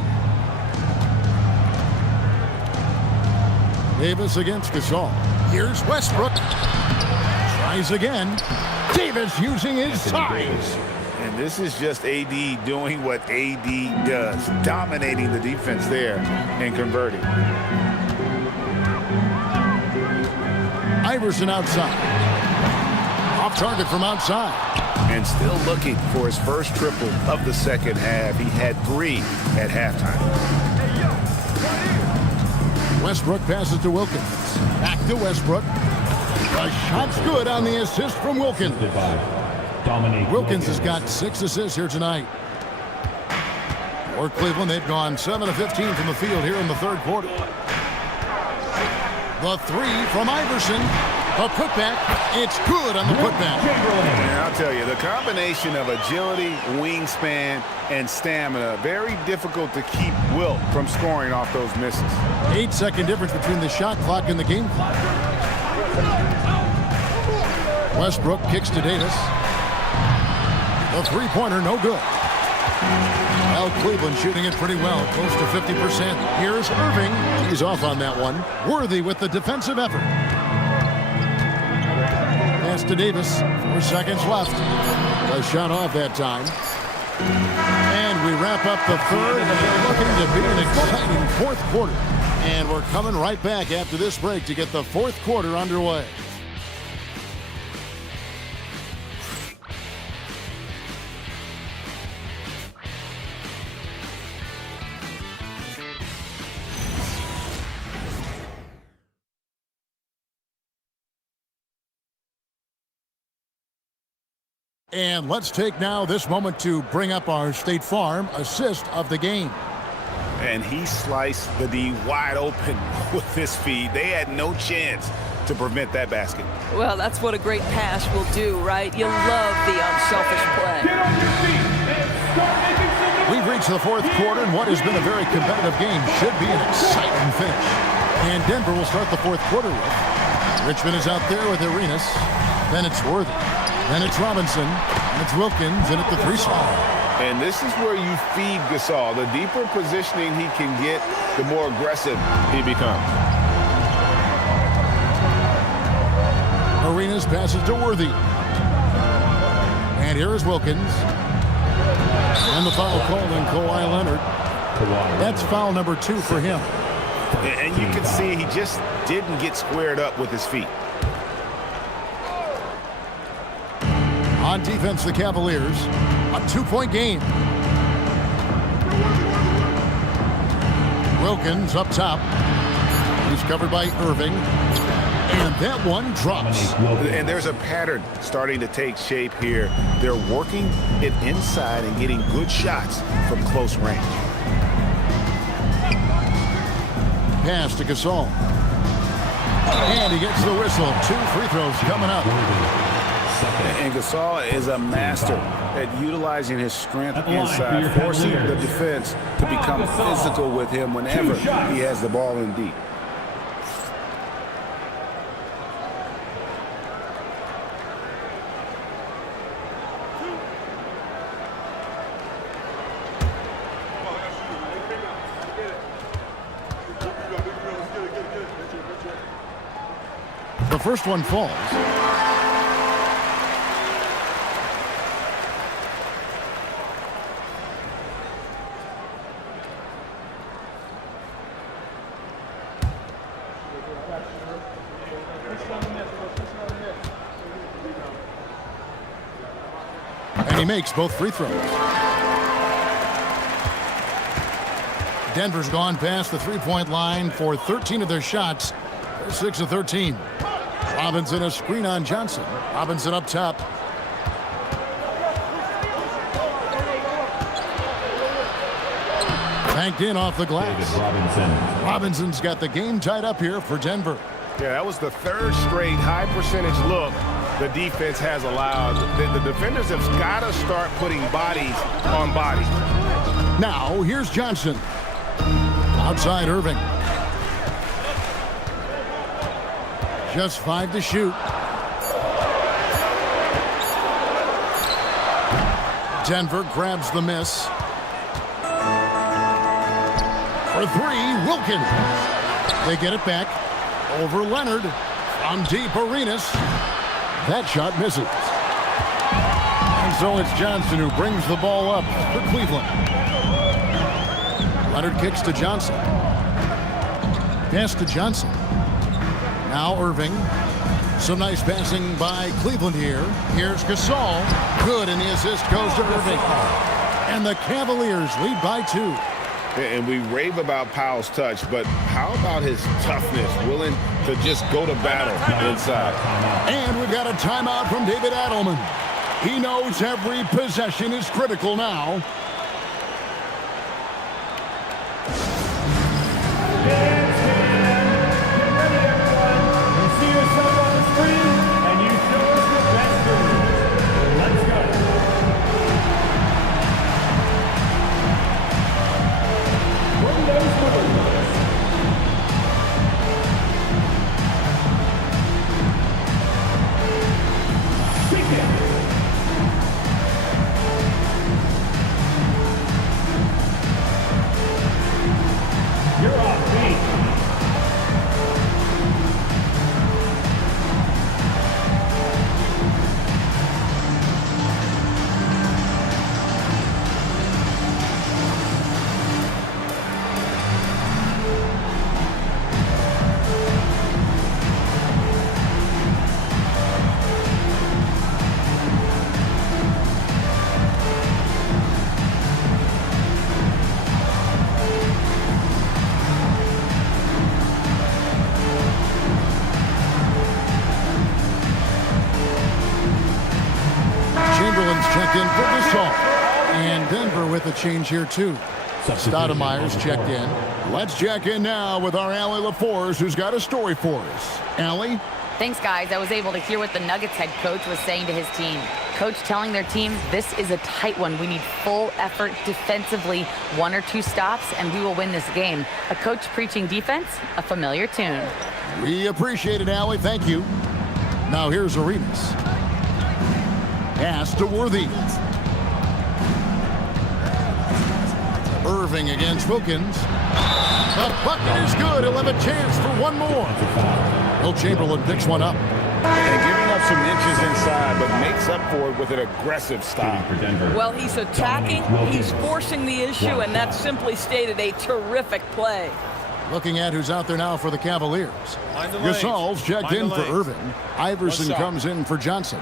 Davis against Gasol. Here's Westbrook. Tries again. Davis using his size. And this is just AD doing what AD does, dominating the defense there and converting. Iverson outside. Off target from outside. And still looking for his first triple of the second half. He had 3 at halftime. Westbrook passes to Wilkins. Back to Westbrook. The shot's good on the assist from Wilkins. Wilkins has got 6 assists here tonight. For Cleveland, they've gone 7 of 15 from the field here in the third quarter. The 3 from Iverson. A putback. It's good on the putback. And I'll tell you, the combination of agility, wingspan, and stamina, very difficult to keep Wilt from scoring off those misses. 8-second difference between the shot clock and the game clock. Westbrook kicks to Davis. The three-pointer, no good. Well, Cleveland shooting it pretty well, close to 50%. Here's Irving. He's off on that one. Worthy with the defensive effort. Pass to Davis. 4 seconds left. A shot off that time. And we wrap up the third. Looking to be an exciting fourth quarter. And we're coming right back after this break to get the fourth quarter underway. And let's take now this moment to bring up our State Farm assist of the game. And he sliced the D wide open with his feed. They had no chance to prevent that basket. Well, that's what a great pass will do, right? You love the unselfish play. We've reached the fourth quarter, and what has been a very competitive game should be an exciting finish. And Denver will start the fourth quarter with. Richmond is out there with Arenas. Then it's Worthy. Then it's Robinson, and it's Wilkins, and at the 3 spot. And this is where you feed Gasol. The deeper positioning he can get, the more aggressive he becomes. Arenas passes to Worthy. And here is Wilkins. And the foul called on Kawhi Leonard. That's foul number 2 for him. And you can see he just didn't get squared up with his feet. On defense, the Cavaliers, a 2-point game. Wilkins up top. He's covered by Irving. And that one drops. And there's a pattern starting to take shape here. They're working it inside and getting good shots from close range. Pass to Gasol. And he gets the whistle. 2 free throws coming up. And Gasol is a master at utilizing his strength inside, forcing the defense to become physical with him whenever he has the ball in deep. The first one falls. And he makes both free throws. Denver's gone past the three-point line for 13 of their shots. They're 6 of 13. Robinson a screen on Johnson. Robinson up top. Banked in off the glass. Robinson's got the game tied up here for Denver. Yeah, that was the third straight high percentage look the defense has allowed. The defenders have got to start putting bodies on bodies. Now, here's Johnson. Outside Irving. Just 5 to shoot. Denver grabs the miss. For 3, Wilkins. They get it back. Over Leonard. From deep, Arenas. That shot misses. And so it's Johnson who brings the ball up for Cleveland. Leonard kicks to Johnson. Pass to Johnson. Now Irving. Some nice passing by Cleveland here. Here's Gasol. Good, and the assist goes to Irving. And the Cavaliers lead by 2. And we rave about Powell's touch, but how about his toughness, willing to just go to battle inside? And we've got a timeout from David Adelman. He knows every possession is critical now. Checked in for Gasol. And Denver with a change here, too. Stoudemire's checked in. Let's check in now with our Allie LaForce, who's got a story for us. Allie? Thanks, guys. I was able to hear what the Nuggets head coach was saying to his team. Coach telling their team, this is a tight one. We need full effort defensively, 1 or 2 stops, and we will win this game. A coach preaching defense, a familiar tune. We appreciate it, Allie. Thank you. Now here's Arenas. Pass to Worthy. Irving against Wilkins. The bucket is good. He'll have a chance for one more. Will Chamberlain picks one up. And giving up some inches inside, but makes up for it with an aggressive stop. Well, he's attacking, he's forcing the issue, and that's simply stated a terrific play. Looking at who's out there now for the Cavaliers. Gasol's checked in for Irving. Iverson comes in for Johnson.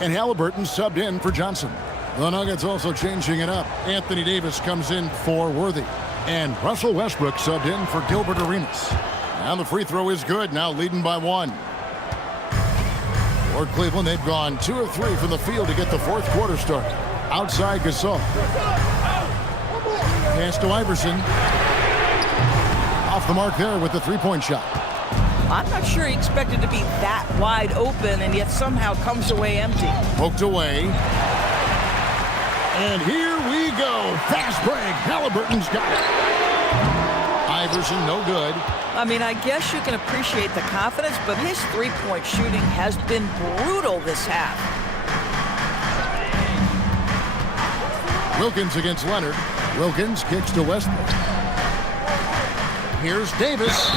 And Halliburton subbed in for Johnson. The Nuggets also changing it up. Anthony Davis comes in for Worthy. And Russell Westbrook subbed in for Gilbert Arenas. Now the free throw is good, now leading by 1. For Cleveland, they've gone 2 of 3 from the field to get the fourth quarter started. Outside Gasol. Pass to Iverson. Off the mark there with the three-point shot. I'm not sure he expected to be that wide open and yet somehow comes away empty. Poked away. And here we go. Fast break. Halliburton's got it. Iverson, no good. I mean, I guess you can appreciate the confidence, but his three-point shooting has been brutal this half. Wilkins against Leonard. Wilkins kicks to Westbrook. Here's Davis.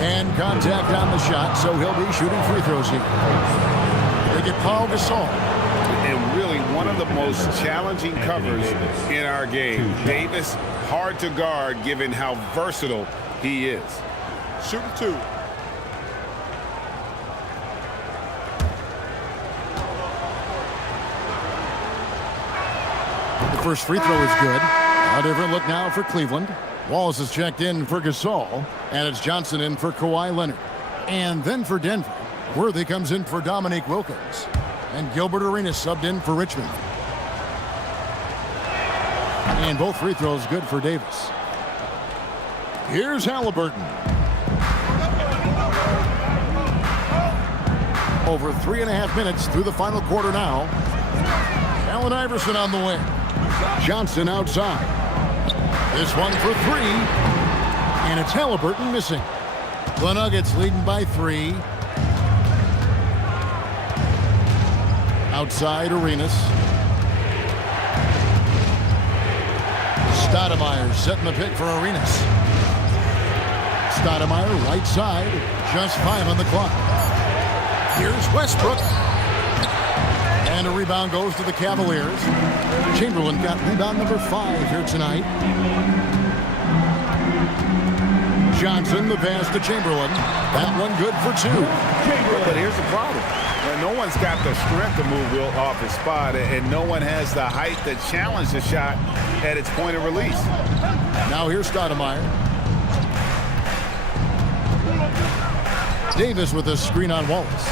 And contact on the shot, so he'll be shooting free throws here. They get Paul Gasol. And really one of the most challenging covers in our game. Davis, hard to guard given how versatile he is. Shooting 2. The first free throw is good. A different look now for Cleveland. Wallace is checked in for Gasol, and it's Johnson in for Kawhi Leonard. And then for Denver, Worthy comes in for Dominique Wilkins. And Gilbert Arenas subbed in for Richmond. And both free throws good for Davis. Here's Halliburton. Over 3.5 minutes through the final quarter now. Allen Iverson on the wing. Johnson outside. This one for 3. And it's Halliburton missing. The Nuggets leading by 3. Outside Arenas. Stoudemire setting the pick for Arenas. Stoudemire right side. Just 5 on the clock. Here's Westbrook. And a rebound goes to the Cavaliers. Chamberlain got rebound number 5 here tonight. Johnson, the pass to Chamberlain. That one good for 2. But here's the problem. No one's got the strength to move Will off his spot, and no one has the height to challenge the shot at its point of release. Now here's Stoudemire. Davis with a screen on Wallace.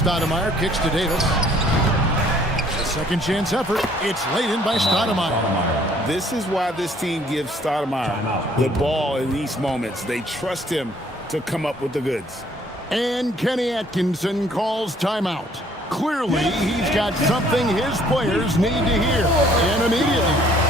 Stoudemire kicks to Davis. A second chance effort. It's laid in by Stoudemire. This is why this team gives Stoudemire the ball in these moments. They trust him to come up with the goods. And Kenny Atkinson calls timeout. Clearly, he's got something his players need to hear. And immediately.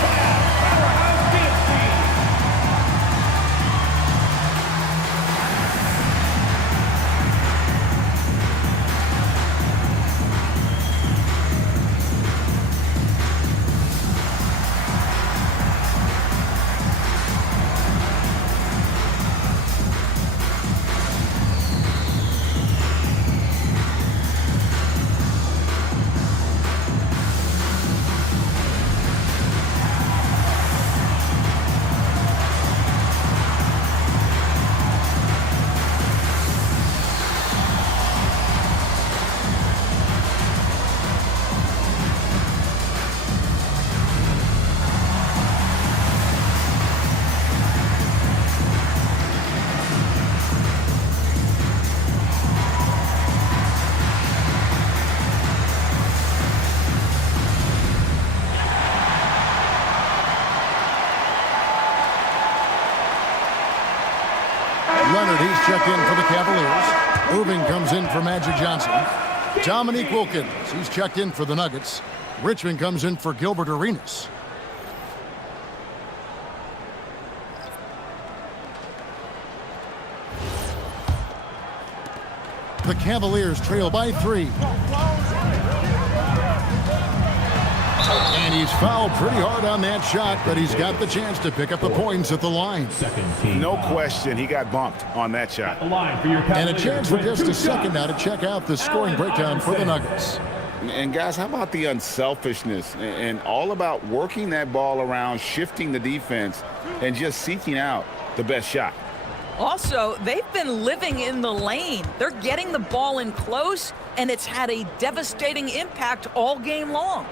Leonard, he's checked in for the Cavaliers. Irving comes in for Magic Johnson. Dominique Wilkins, he's checked in for the Nuggets. Richmond comes in for Gilbert Arenas. The Cavaliers trail by 3. And he's fouled pretty hard on that shot, but he's got the chance to pick up the points at the line. No question, he got bumped on that shot. And a chance for just a second now to check out the scoring breakdown for the Nuggets. And guys, how about the unselfishness and all about working that ball around, shifting the defense, and just seeking out the best shot. Also, they've been living in the lane. They're getting the ball in close, and it's had a devastating impact all game long.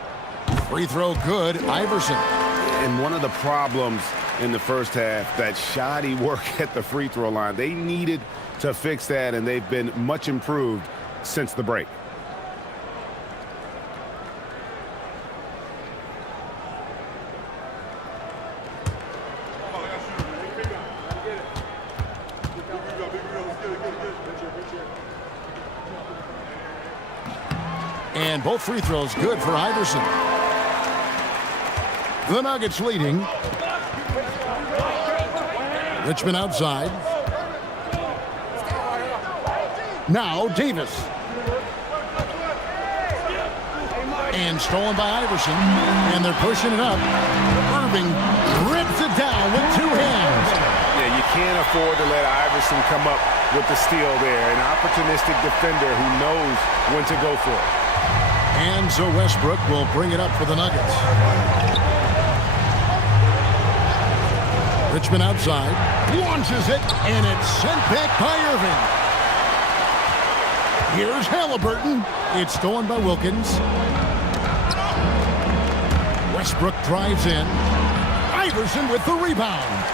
Free throw good, Iverson. And one of the problems in the first half, that shoddy work at the free throw line. They needed to fix that, and they've been much improved since the break. And both free throws good for Iverson. The Nuggets leading. Richmond outside. Now Davis. And stolen by Iverson. And they're pushing it up. Irving rips it down with two hands. Yeah, you can't afford to let Iverson come up with the steal there. An opportunistic defender who knows when to go for it. And so Westbrook will bring it up for the Nuggets. Richmond outside. Launches it, and it's sent back by Irving. Here's Halliburton. It's stolen by Wilkins. Westbrook drives in. Iverson with the rebound.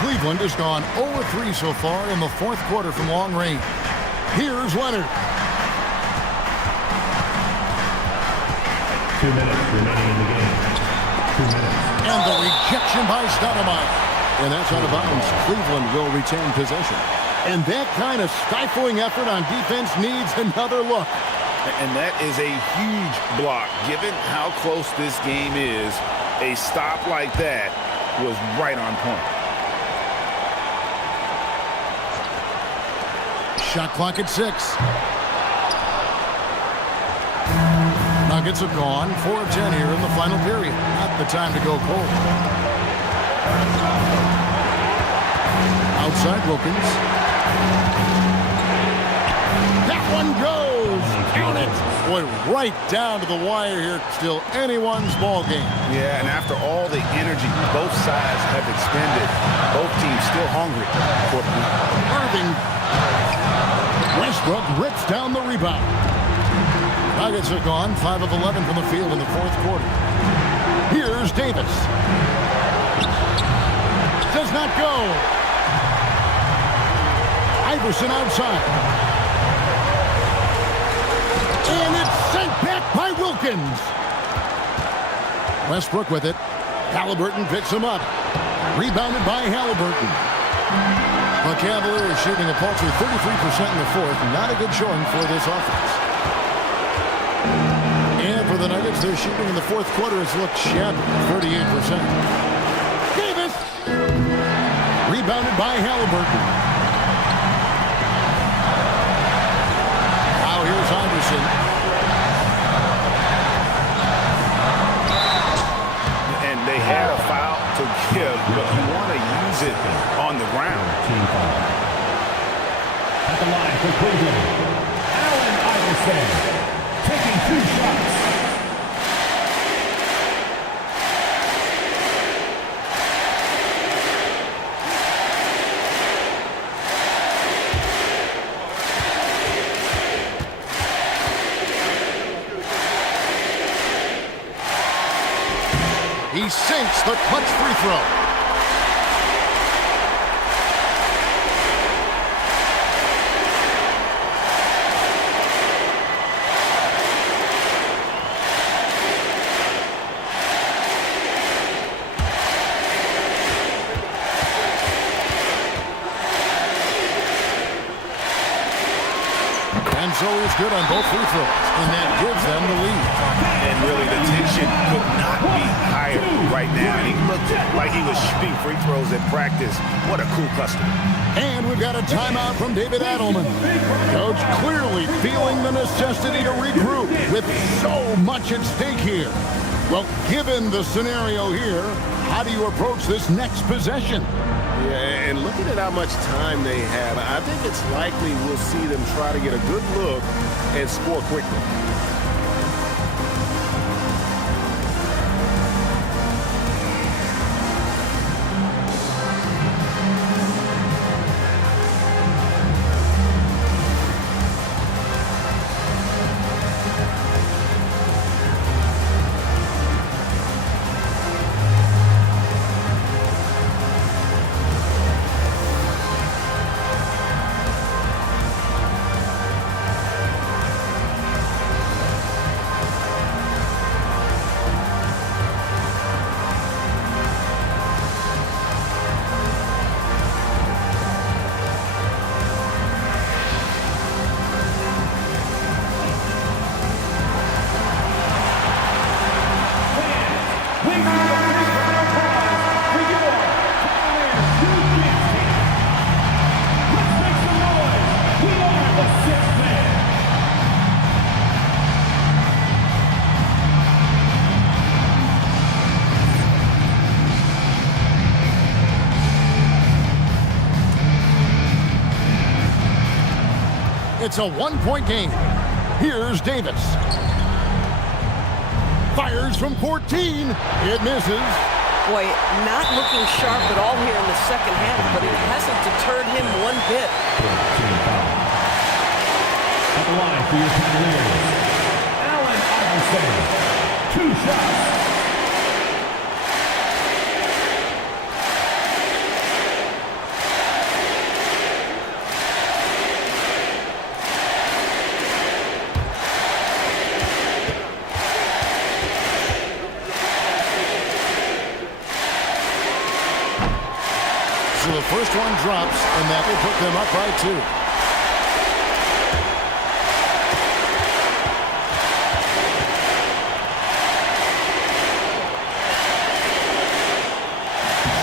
Cleveland has gone 0-3 so far in the fourth quarter from long range. Here's Leonard. 2 minutes remaining in the game. 2 minutes. And the rejection by Stoudemire. And that's out of bounds. Cleveland will retain possession. And that kind of stifling effort on defense needs another look. And that is a huge block. Given how close this game is, a stop like that was right on point. Shot clock at 6. Nuggets have gone 4 of 10 here in the final period. Not the time to go cold. Outside Wilkins. That one goes. Count it. Boy, right down to the wire here. Still anyone's ball game. Yeah, and after all the energy both sides have expended, both teams still hungry for the win. Irving. Westbrook rips down the rebound. Nuggets are gone 5 of 11 from the field in the fourth quarter. Here's Davis. Does not go. Iverson outside. And it's sent back by Wilkins. Westbrook with it. Halliburton picks him up. Rebounded by Halliburton. The Cavaliers shooting a paltry 33% in the fourth. Not a good showing for this offense. And for the Nuggets, their shooting in the fourth quarter has looked shabby, 38%. Davis! Rebounded by Halliburton. Now here's Iverson. And they had a foul to give, but you want to use it on the ground. At the line for Cleveland, Allen Iverson taking 2 shots. He sinks the clutch free throw. And so he's good on both free throws, and that gives them the lead. And really, the tension could not be higher right now. And he looked like he was shooting free throws at practice. What a cool customer. And we've got a timeout from David Adelman. Coach clearly feeling the necessity to regroup with so much at stake here. Well, given the scenario here, how do you approach this next possession? Yeah, and looking at how much time they have, I think it's likely we'll see them try to get a good look and score quickly. It's a one-point game. Here's Davis. Fires from 14. It misses. Boy, not looking sharp at all here in the second half, but it hasn't deterred him one bit. At the line for your Cavaliers, Allen Iverson. 2 shots. So the first one drops, and that will put them up by 2.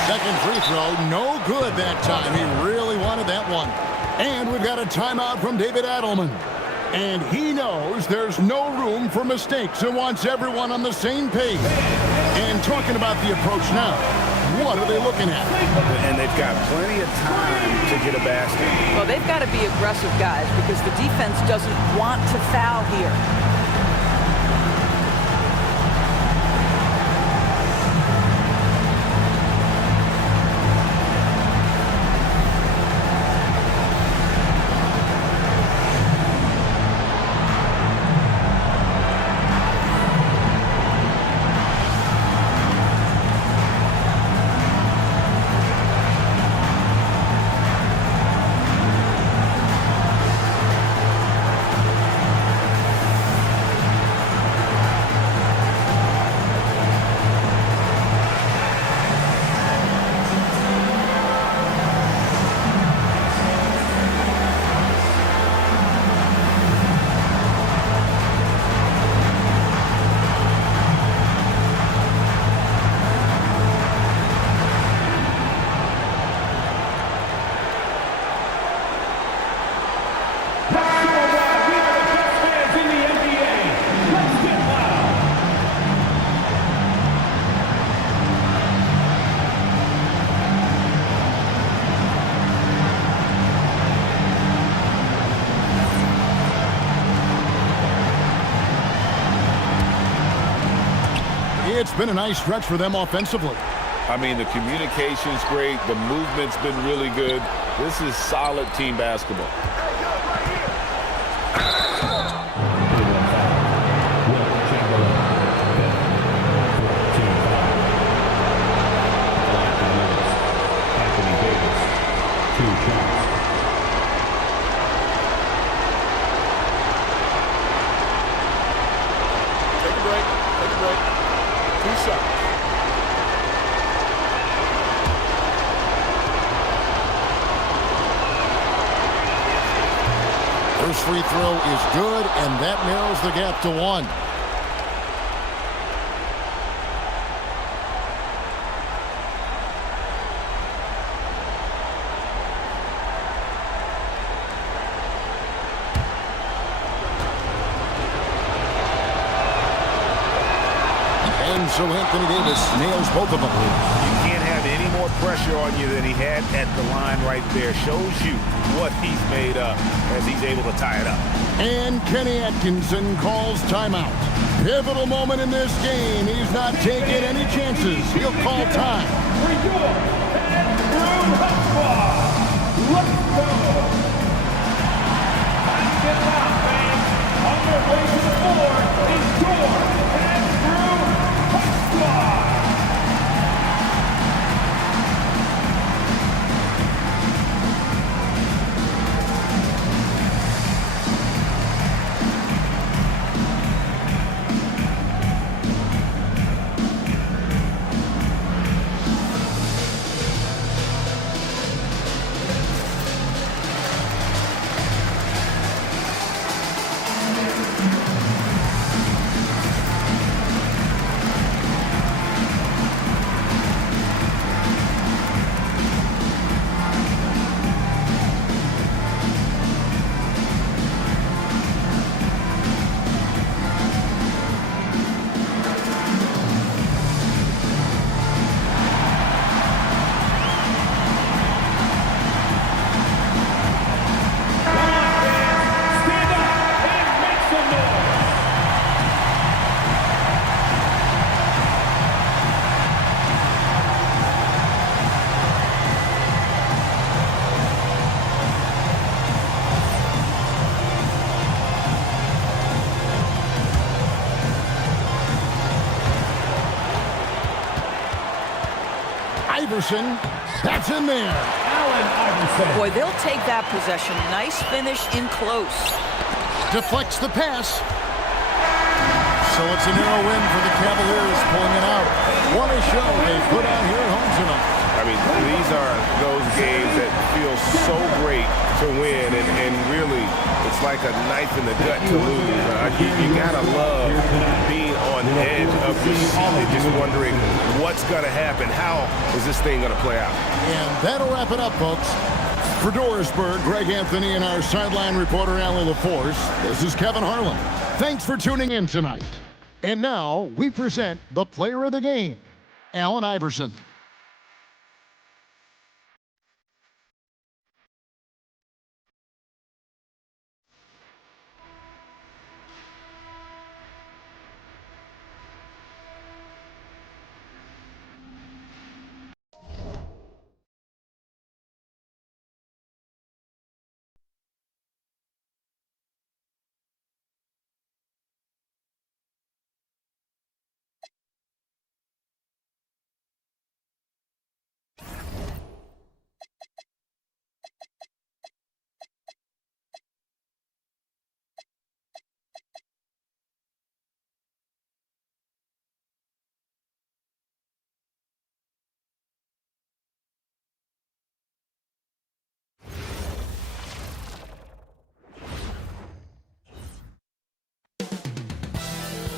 Second free throw, no good that time. He really wanted that one. And we've got a timeout from David Adelman. And he knows there's no room for mistakes and wants everyone on the same page. And talking about the approach now, what are they looking at? And they've got plenty of time to get a basket. Well, they've got to be aggressive, guys, because the defense doesn't want to foul here. It's been a nice stretch for them offensively. I mean, the communication's great. The movement's been really good. This is solid team basketball. First free throw is good, and that narrows the gap to 1. And so Anthony Davis nails both of them. You can't have any more pressure on you than he had at the line right there. Shows you what he's made up as he's able to tie it up. And Kenny Atkinson calls timeout. Pivotal moment in this game. He's not taking any chances. He'll call time. Let's go. Time gets out, fans. On their way to the floor is your Andrew Hutchwell. Iverson. That's in there. Allen Iverson. Boy, they'll take that possession. Nice finish in close. Deflects the pass. So it's a narrow win for the Cavaliers, pulling it out. What a show they put on here at home tonight. I mean, these are those games that feel so great to win, and really, it's like a knife in the gut to lose. You gotta love being on edge of your seat and just wondering what's gonna happen. How is this thing gonna play out? And that'll wrap it up, folks. For Dorisburg, Greg Anthony and our sideline reporter, Allie LaForce, this is Kevin Harlan. Thanks for tuning in tonight. And now we present the player of the game, Allen Iverson.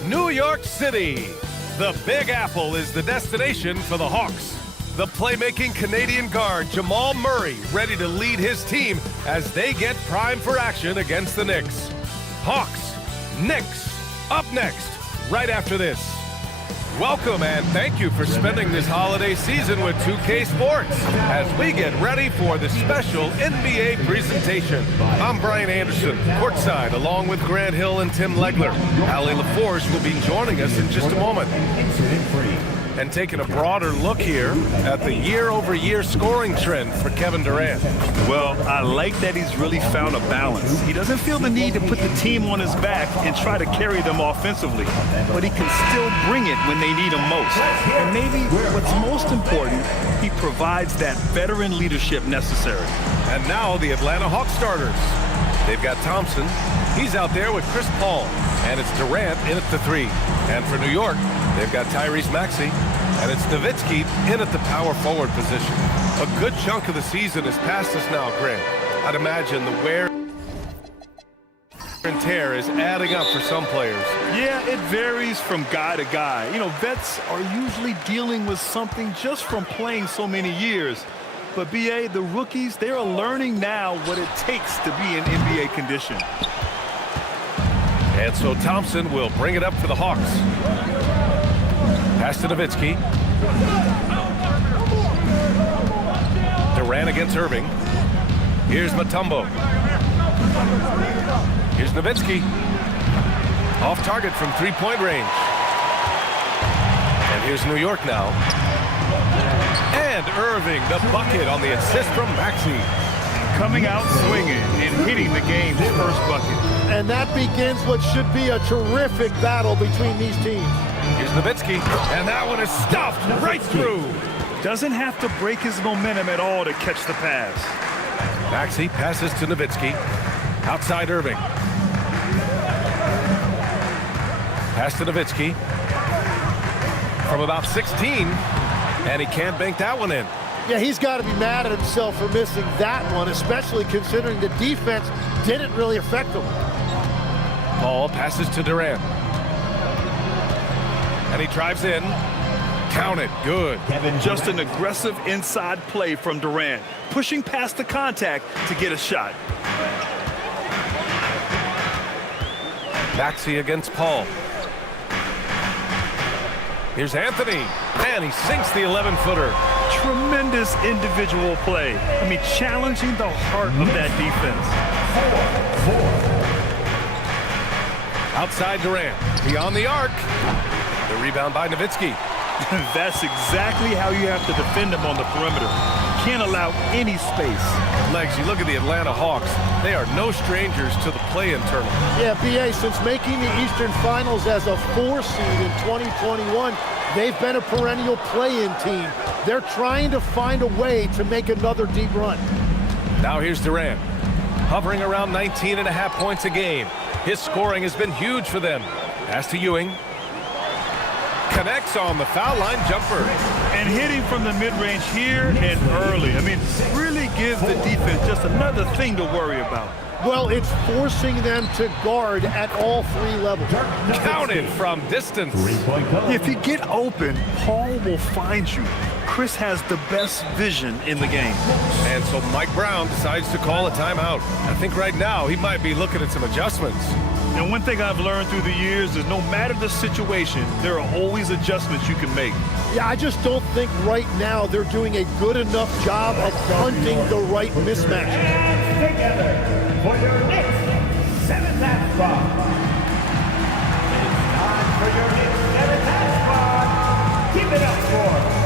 New York City. The Big Apple is the destination for the Hawks. The playmaking Canadian guard Jamal Murray ready to lead his team as they get primed for action against the Knicks. Hawks, Knicks, up next, right after this. Welcome and thank you for spending this holiday season with 2K Sports as we get ready for the special NBA presentation. I'm Brian Anderson, courtside, along with Grant Hill and Tim Legler. Allie LaForce will be joining us in just a moment. And taking a broader look here at the year-over-year scoring trend for Kevin Durant. Well, I like that he's really found a balance. He doesn't feel the need to put the team on his back and try to carry them offensively, but he can still bring it when they need him most. And maybe what's most important, he provides that veteran leadership necessary. And now the Atlanta Hawks starters. They've got Thompson. He's out there with Chris Paul. And it's Durant in at the 3. And for New York, they've got Tyrese Maxey. And it's Nowitzki in at the power forward position. A good chunk of the season is past us now, Grant. I'd imagine the wear and tear is adding up for some players. Yeah, it varies from guy to guy. You know, vets are usually dealing with something just from playing so many years. But, B.A., the rookies, they're learning now what it takes to be in NBA condition. And so Thompson will bring it up for the Hawks. Pass to Nowitzki. Durant against Irving. Here's Mutombo. Here's Nowitzki. Off target from three-point range. And here's New York now. And Irving, the bucket on the assist from Maxey. Coming out swinging and hitting the game's first bucket. And that begins what should be a terrific battle between these teams. Here's Nowitzki, and that one is stuffed right through. Doesn't have to break his momentum at all to catch the pass. Maxey passes to Nowitzki. Outside Irving. Pass to Nowitzki. From about 16, and he can't bank that one in. Yeah, he's got to be mad at himself for missing that one, especially considering the defense didn't really affect him. Paul passes to Durant. And he drives in. Count it. Good. Just an aggressive inside play from Durant, pushing past the contact to get a shot. Maxey against Paul. Here's Anthony. And he sinks the 11-footer. Tremendous individual play. I mean, challenging the heart of that defense. Outside Durant. Beyond the arc. The rebound by Nowitzki. That's exactly how you have to defend him on the perimeter. Can't allow any space. Legs, you look at the Atlanta Hawks. They are no strangers to the play-in tournament. Yeah, B.A., since making the Eastern Finals as a 4 seed in 2021, They've been a perennial play-in team. They're trying to find a way to make another deep run. Now here's Durant, hovering around 19.5 points a game. His scoring has been huge for them. Pass to Ewing. Connects on the foul line jumper. And hitting from the mid-range here and early. I mean, really gives the defense just another thing to worry about. Well, it's forcing them to guard at all three levels. Counted from distance. If you get open, Paul will find you. Chris has the best vision in the game. And so Mike Brown decides to call a timeout. I think right now he might be looking at some adjustments. And one thing I've learned through the years is no matter the situation, there are always adjustments you can make. Yeah, I just don't think right now they're doing a good enough job of hunting the right mismatch. Together for your Knicks 7th half spot. It's time for your Knicks 7th half spot. Keep it up for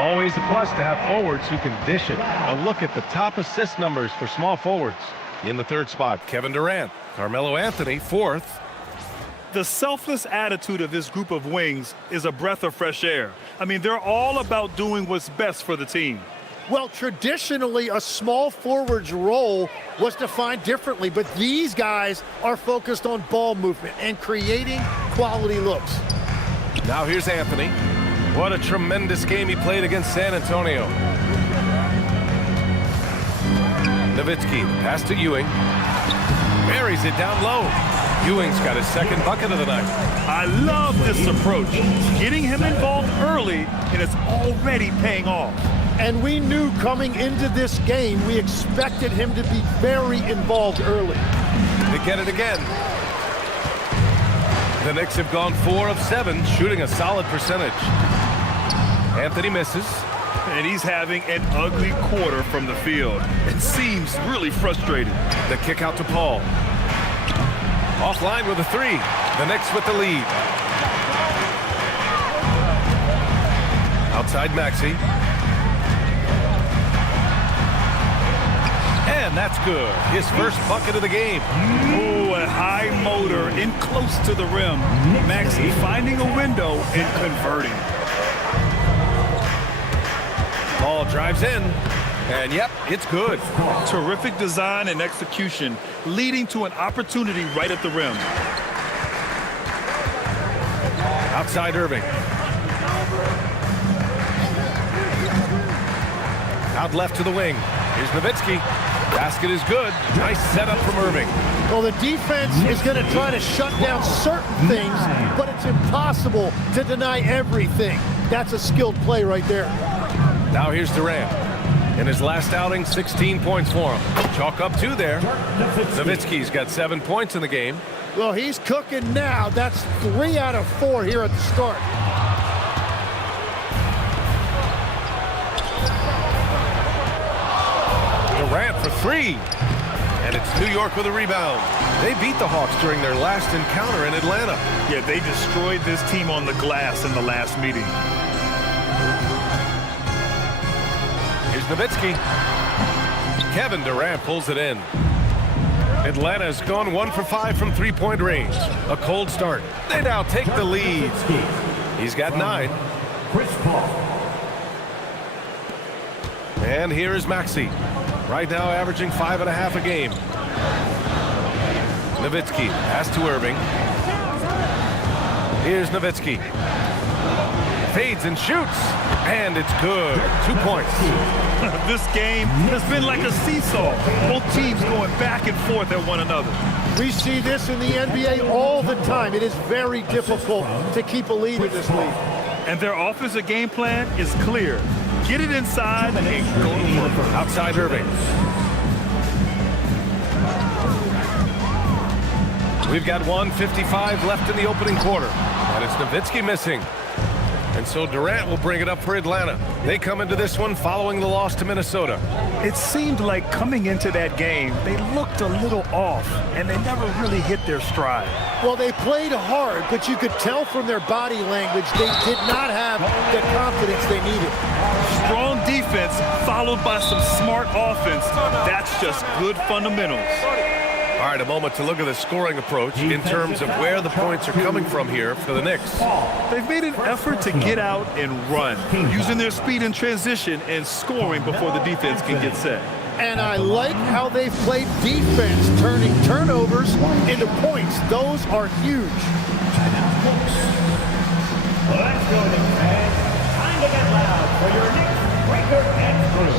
Always a plus to have forwards who can dish it. A look at the top assist numbers for small forwards. In the third spot, Kevin Durant. Carmelo Anthony, fourth. The selfless attitude of this group of wings is a breath of fresh air. I mean, they're all about doing what's best for the team. Well, traditionally, a small forward's role was defined differently, but these guys are focused on ball movement and creating quality looks. Now here's Anthony. What a tremendous game he played against San Antonio. Nowitzki, pass to Ewing. Buries it down low. Ewing's got his second bucket of the night. I love this approach. Getting him involved early, and it's already paying off. And we knew coming into this game, we expected him to be very involved early. They get it again. The Knicks have gone 4 of 7, shooting a solid percentage. Anthony misses. And he's having an ugly quarter from the field. It seems really frustrated. The kick out to Paul. Offline with a 3. The Knicks with the lead. Outside Maxey. And that's good. His first bucket of the game. Ooh, a high motor in close to the rim. Maxey finding a window and converting. Ball drives in, and yep, it's good. Terrific design and execution, leading to an opportunity right at the rim. Outside Irving. Out left to the wing. Here's Nowitzki. Basket is good. Nice setup from Irving. Well, the defense is going to try to shut down certain things, but it's impossible to deny everything. That's a skilled play right there. Now here's Durant. In his last outing, 16 points for him. Chalk up 2 there. Nowitzki's got 7 points in the game. Well, he's cooking now. That's 3 out of 4 here at the start. Durant for 3. And it's New York with a rebound. They beat the Hawks during their last encounter in Atlanta. Yeah, they destroyed this team on the glass in the last meeting. Here's Nowitzki. Kevin Durant pulls it in. Atlanta's gone 1 for 5 from three-point range. A cold start. They now take the lead. He's got 9. And here is Maxey. Right now averaging 5.5 a game. Nowitzki, pass to Irving. Here's Nowitzki. Fades and shoots. And it's good. 2 points. This game has been like a seesaw. Both teams going back and forth at one another. We see this in the NBA all the time. It is very difficult to keep a lead in this league. And their offensive game plan is clear. Get it inside and go to work. Outside Irving. We've got 1:55 left in the opening quarter. And it's Nowitzki missing. And so Durant will bring it up for Atlanta. They come into this one following the loss to Minnesota. It seemed like coming into that game, they looked a little off, and they never really hit their stride. Well, they played hard, but you could tell from their body language they did not have the confidence they needed. Strong defense followed by some smart offense. That's just good fundamentals. All right, a moment to look at the scoring approach in terms of where the points are coming from here for the Knicks. They've made an effort to get out and run, using their speed in transition and scoring before the defense can get set. And I like how they've played defense, turning turnovers into points. Those are huge. Let's go, Knicks fans. Time to get loud for your Knicks breaker and crew.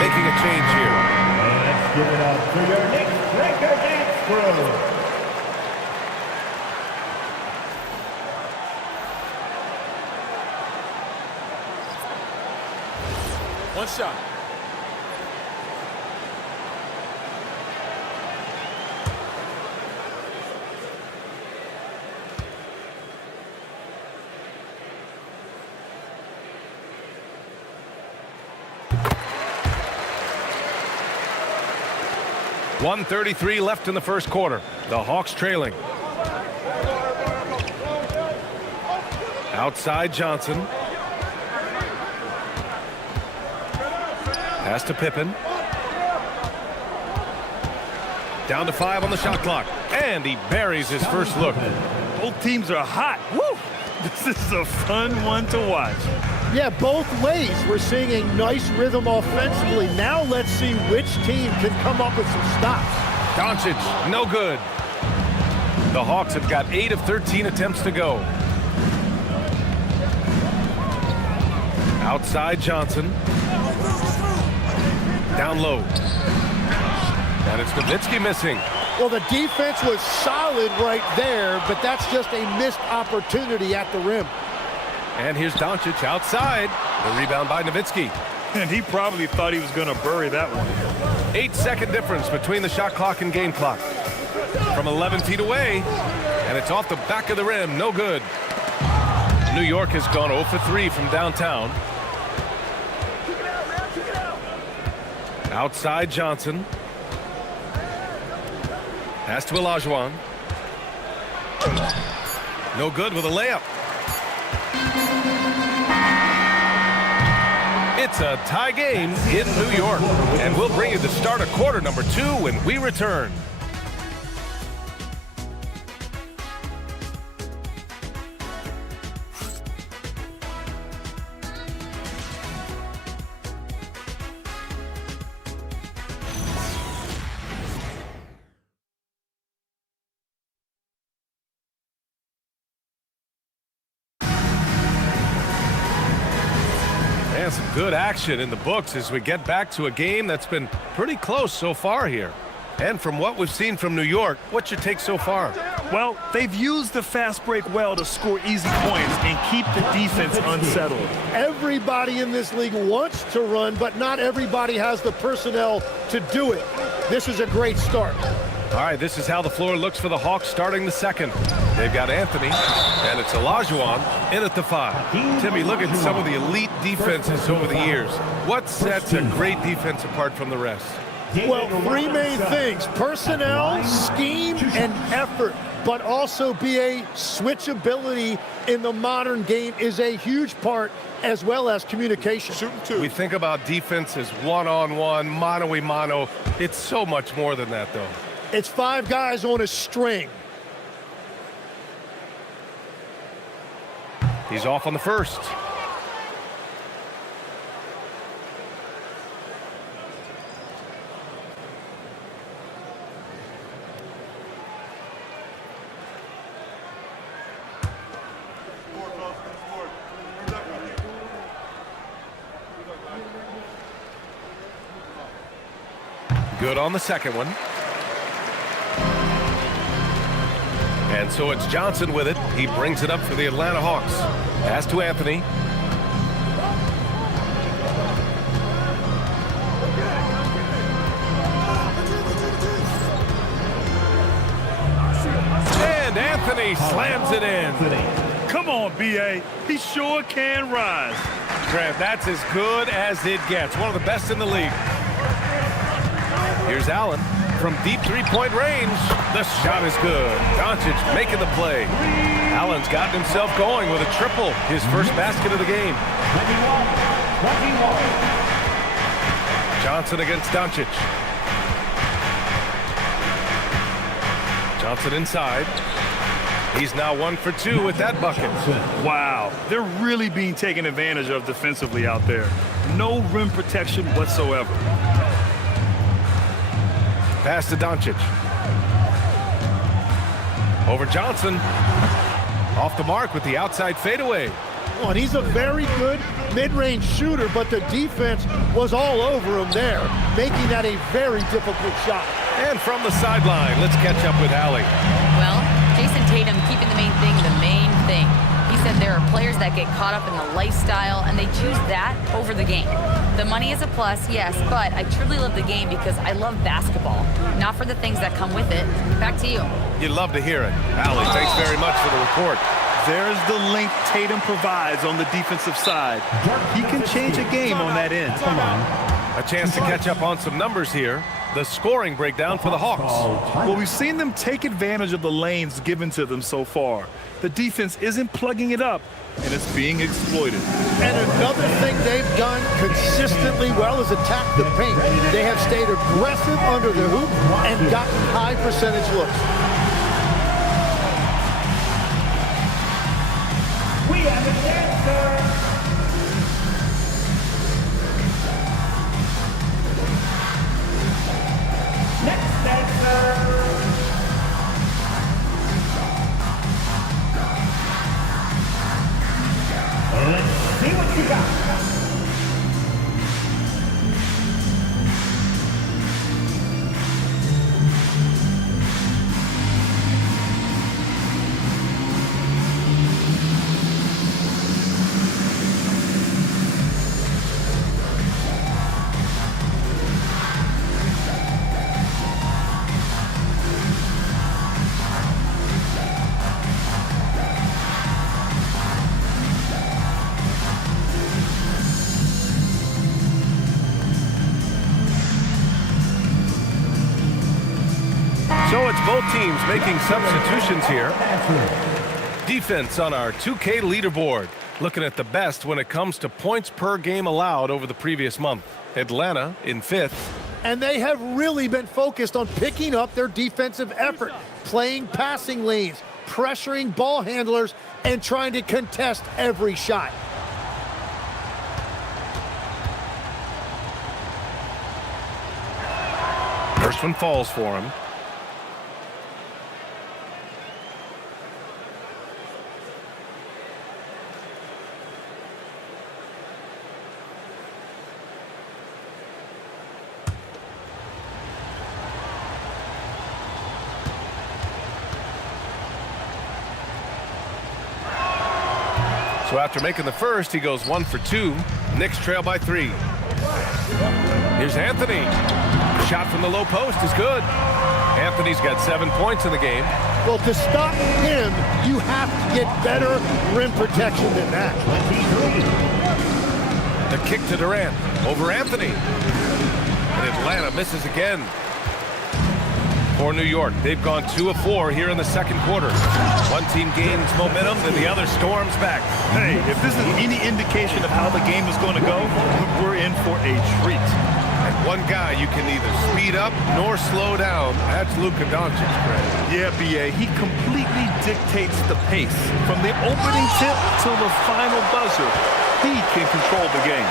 Making a change here. Let's give it up for your Knicks breaker dance crew. One shot. .133 left in the first quarter. The Hawks trailing. Outside Johnson. Pass to Pippen. Down to 5 on the shot clock. And he buries his first look. Both teams are hot. Woo! This is a fun one to watch. Yeah, both ways. We're seeing a nice rhythm offensively. Now let's see which team can come up with some stops. Doncic, no good. The Hawks have got 8 of 13 attempts to go. Outside Johnson. Down low. And it's Nowitzki missing. Well, the defense was solid right there, but that's just a missed opportunity at the rim. And here's Doncic outside. The rebound by Nowitzki. And he probably thought he was going to bury that one. 8-second difference between the shot clock and game clock. From 11 feet away, and it's off the back of the rim. No good. New York has gone 0 for 3 from downtown. Outside Johnson. Pass to Olajuwon. No good with a layup. It's a tie game in New York. And we'll bring you the start of quarter number 2 when we return. And some good action in the books as we get back to a game that's been pretty close so far here. And from what we've seen from New York, what's your take so far? Well, they've used the fast break well to score easy points and keep the defense unsettled. Everybody in this league wants to run, but not everybody has the personnel to do it. This is a great start. All right, this is how the floor looks for the Hawks starting the second. They've got Anthony, and it's Olajuwon in at the 5. Timmy, look at some of the elite defenses over the years. What sets a great defense apart from the rest? Well, three main things: personnel, scheme, and effort. But also BA, switchability in the modern game is a huge part, as well as communication. We think about defense as one-on-one, mano-a-mano. It's so much more than that, though. It's 5 guys on a string. He's off on the first. Good on the second one. And so it's Johnson with it. He brings it up for the Atlanta Hawks. Pass to Anthony. And Anthony slams it in. Come on, B.A. He sure can rise. Grant, that's as good as it gets. One of the best in the league. Here's Allen from deep three-point range. The shot is good. Doncic making the play. Allen's gotten himself going with a triple, his first basket of the game. 21. Johnson against Doncic. Johnson inside. He's now 1 for 2 with that bucket. Wow, they're really being taken advantage of defensively out there. No rim protection whatsoever. Pass to Doncic. Over Johnson. Off the mark with the outside fadeaway. Oh, and he's a very good mid-range shooter, but the defense was all over him there, making that a very difficult shot. And from the sideline, let's catch up with Allie. Well, Jason Tatum keeping the main thing the main thing. He said there are players that get caught up in the lifestyle, and they choose that over the game. The money is a plus, yes, but I truly love the game because I love basketball, not for the things that come with it. Back to you. You'd love to hear it. Allie, thanks very much for the report. There's the length Tatum provides on the defensive side. He can change a game on that end. A chance to catch up on some numbers here. The scoring breakdown for the Hawks. Well, we've seen them take advantage of the lanes given to them so far. The defense isn't plugging it up, and it's being exploited. And another thing they've done consistently well is attack the paint. They have stayed aggressive under the hoop and gotten high percentage looks. We have a dancer. Next dancer. Let's see what you got. So it's both teams making substitutions here. Defense on our 2K leaderboard. Looking at the best when it comes to points per game allowed over the previous month. Atlanta in 5th. And they have really been focused on picking up their defensive effort, playing passing lanes, pressuring ball handlers, and trying to contest every shot. First one falls for him. So after making the first, he goes 1 for 2. Knicks trail by 3. Here's Anthony. Shot from the low post is good. Anthony's got 7 points in the game. Well, to stop him, you have to get better rim protection than that. The kick to Durant over Anthony. And Atlanta misses again. For New York, they've gone 2 of 4 here in the second quarter. One team gains momentum, then the other storms back. Hey, if this is any indication of how the game is going to go, we're in for a treat. And one guy you can neither speed up nor slow down. That's Luka Doncic, Greg. Yeah, B.A., he completely dictates the pace. From the opening tip till the final buzzer, he can control the game.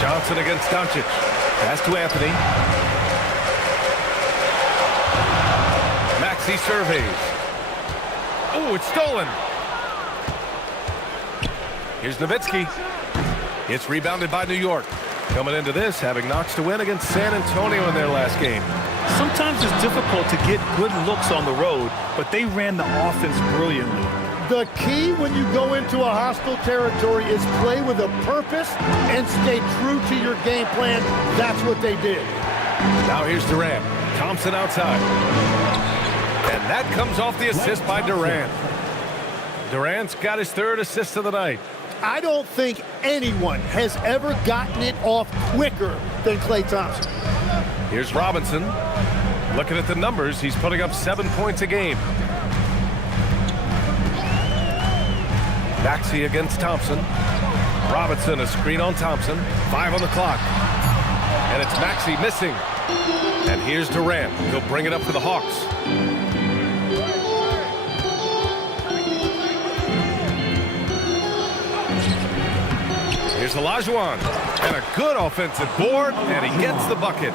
Johnson against Doncic. Pass to Anthony. Maxey surveys. Oh, it's stolen. Here's Nowitzki. It's rebounded by New York. Coming into this, having knocks to win against San Antonio in their last game. Sometimes it's difficult to get good looks on the road, but they ran the offense brilliantly. The key when you go into a hostile territory is play with a purpose and stay true to your game plan. That's what they did. Now here's Durant. Thompson outside. And that comes off the assist by Durant. Durant's got his 3rd assist of the night. I don't think anyone has ever gotten it off quicker than Klay Thompson. Here's Robinson. Looking at the numbers, he's putting up 7 points a game. Maxey against Thompson. Robinson, a screen on Thompson. 5 on the clock. And it's Maxey missing. And here's Durant. He'll bring it up for the Hawks. Here's Olajuwon. And a good offensive board. And he gets the bucket.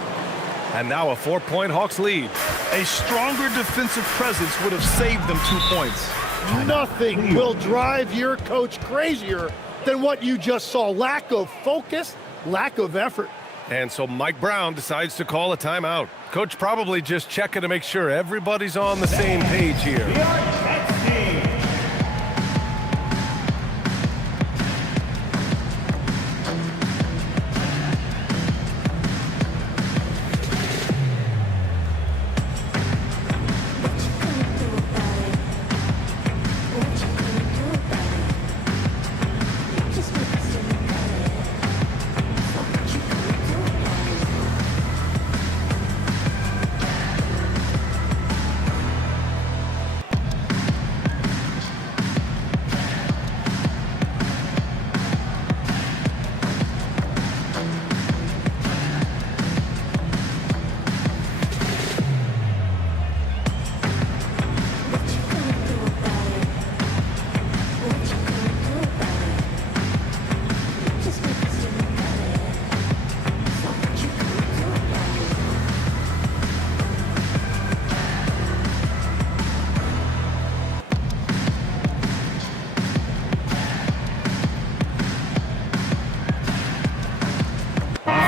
And now a 4-point Hawks lead. A stronger defensive presence would have saved them 2 points. Nothing will drive your coach crazier than what you just saw. Lack of focus, lack of effort. And so Mike Brown decides to call a timeout. Coach probably just checking to make sure everybody's on the same page here.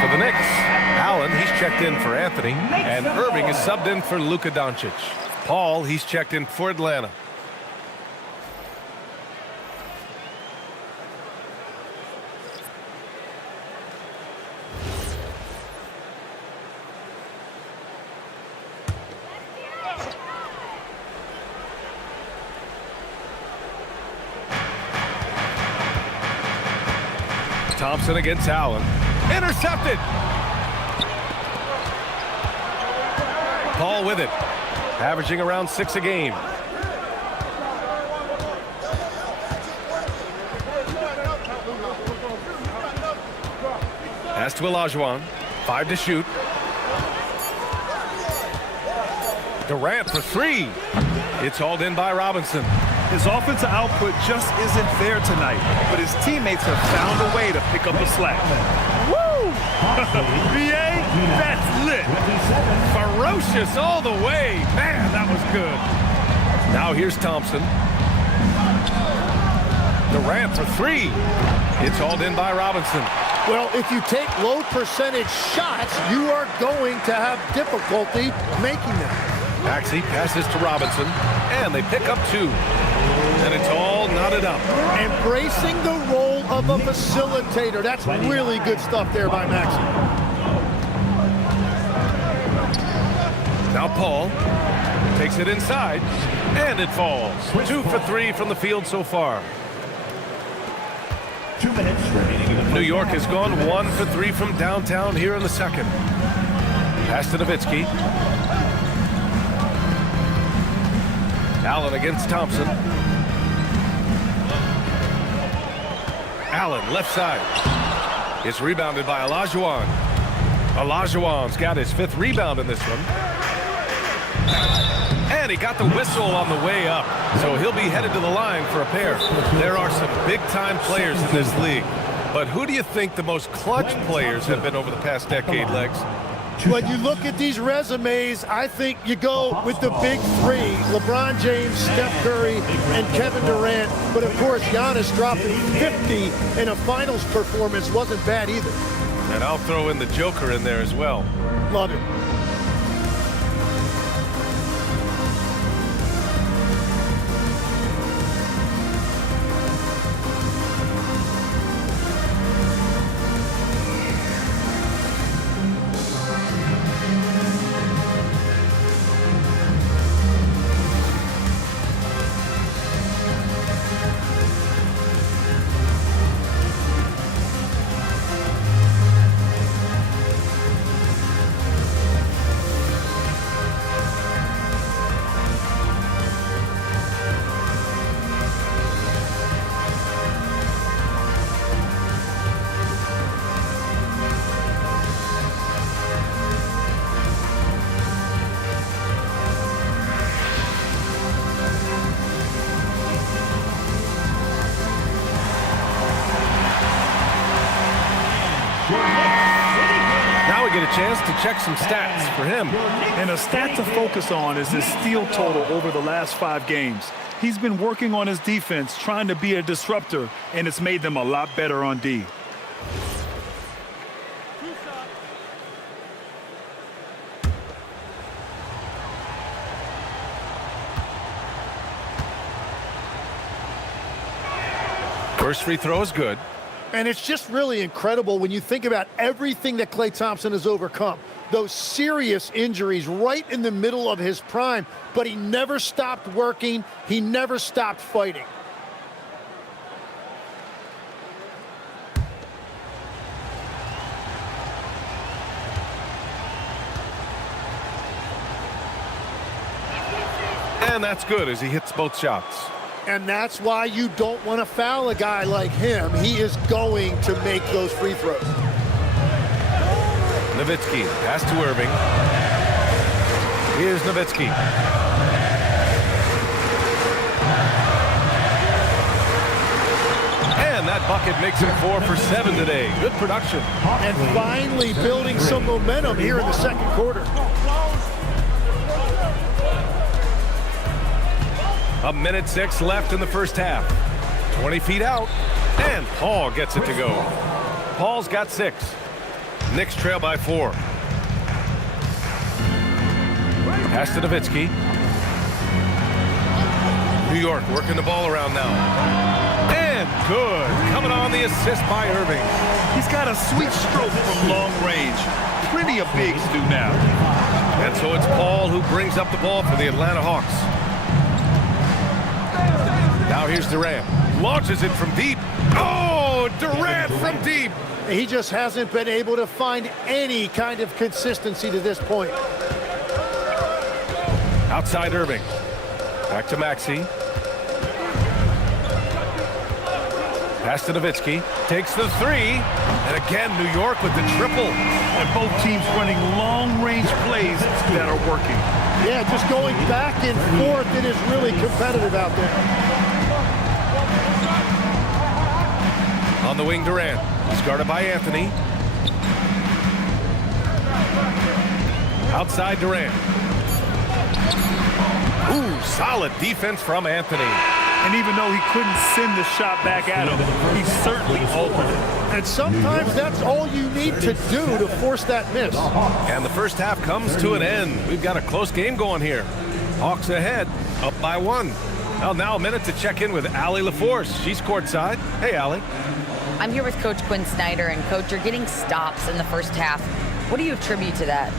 The Knicks. Allen, he's checked in for Anthony. And Irving is subbed in for Luka Doncic. Paul, he's checked in for Atlanta. Thompson against Allen. Intercepted. Paul with it. Averaging around 6 a game. Pass to Olajuwon. 5 to shoot. Durant for 3. It's hauled in by Robinson. His offensive output just isn't there tonight, but his teammates have found a way to pick up the slack. Woo! BA, that's lit. Ferocious all the way. Man, that was good. Now here's Thompson. Durant for 3. It's hauled in by Robinson. Well, if you take low percentage shots, you are going to have difficulty making them. Maxey passes to Robinson, and they pick up 2. And it's all knotted up. Embracing the role of a facilitator. That's really good stuff there by Maxey. Now Paul takes it inside, and it falls. 2 for 3 from the field so far. 2 minutes remaining in the New York has gone 1 for 3 from downtown here in the second. Pass to Nowitzki. Allen against Thompson. Allen, left side. It's rebounded by Olajuwon. Olajuwon's got his 5th rebound in this one. And he got the whistle on the way up, so he'll be headed to the line for a pair. There are some big-time players in this league, but who do you think the most clutch players have been over the past decade, Legs? When you look at these resumes, I think you go with the big 3, LeBron James, Steph Curry, and Kevin Durant. But, of course, Giannis dropping 50 in a finals performance wasn't bad either. And I'll throw in the Joker in there as well. Love it. Now we get a chance to check some stats for him. And a stat to focus on is his steal total over the last 5 games. He's been working on his defense, trying to be a disruptor, and it's made them a lot better on D. First free throw is good. And it's just really incredible when you think about everything that Klay Thompson has overcome. Those serious injuries right in the middle of his prime, but he never stopped working. He never stopped fighting. And that's good as he hits both shots. And that's why you don't want to foul a guy like him. He is going to make those free throws. Nowitzki, pass to Irving. Here's Nowitzki. And that bucket makes him 4 for 7 today. Good production. And finally building some momentum here in the second quarter. A minute 6 left in the first half. 20 feet out, and Paul gets it to go. Paul's got 6. Knicks trail by 4. Pass to Nowitzki. New York working the ball around now. And good. Coming on the assist by Irving. He's got a sweet stroke from long range. Plenty of bigs do now. And so it's Paul who brings up the ball for the Atlanta Hawks. Now here's Durant. Launches it from deep. Oh, Durant from deep. He just hasn't been able to find any kind of consistency to this point. Outside Irving. Back to Maxey. Pass to Nowitzki. Takes the 3. And again, New York with the triple. And both teams running long-range plays that are working. Yeah, just going back and forth. It is really competitive out there. On the wing, Durant. He's guarded by Anthony. Outside Durant. Ooh, solid defense from Anthony. And even though he couldn't send the shot back at him, he certainly altered it. And sometimes that's all you need to do to force that miss. And the first half comes to an end. We've got a close game going here. Hawks ahead, up by 1. Well, now a minute to check in with Allie LaForce. She's courtside. Hey, Allie. I'm here with Coach Quinn Snyder, and Coach, you're getting stops in the first half. What do you attribute to that?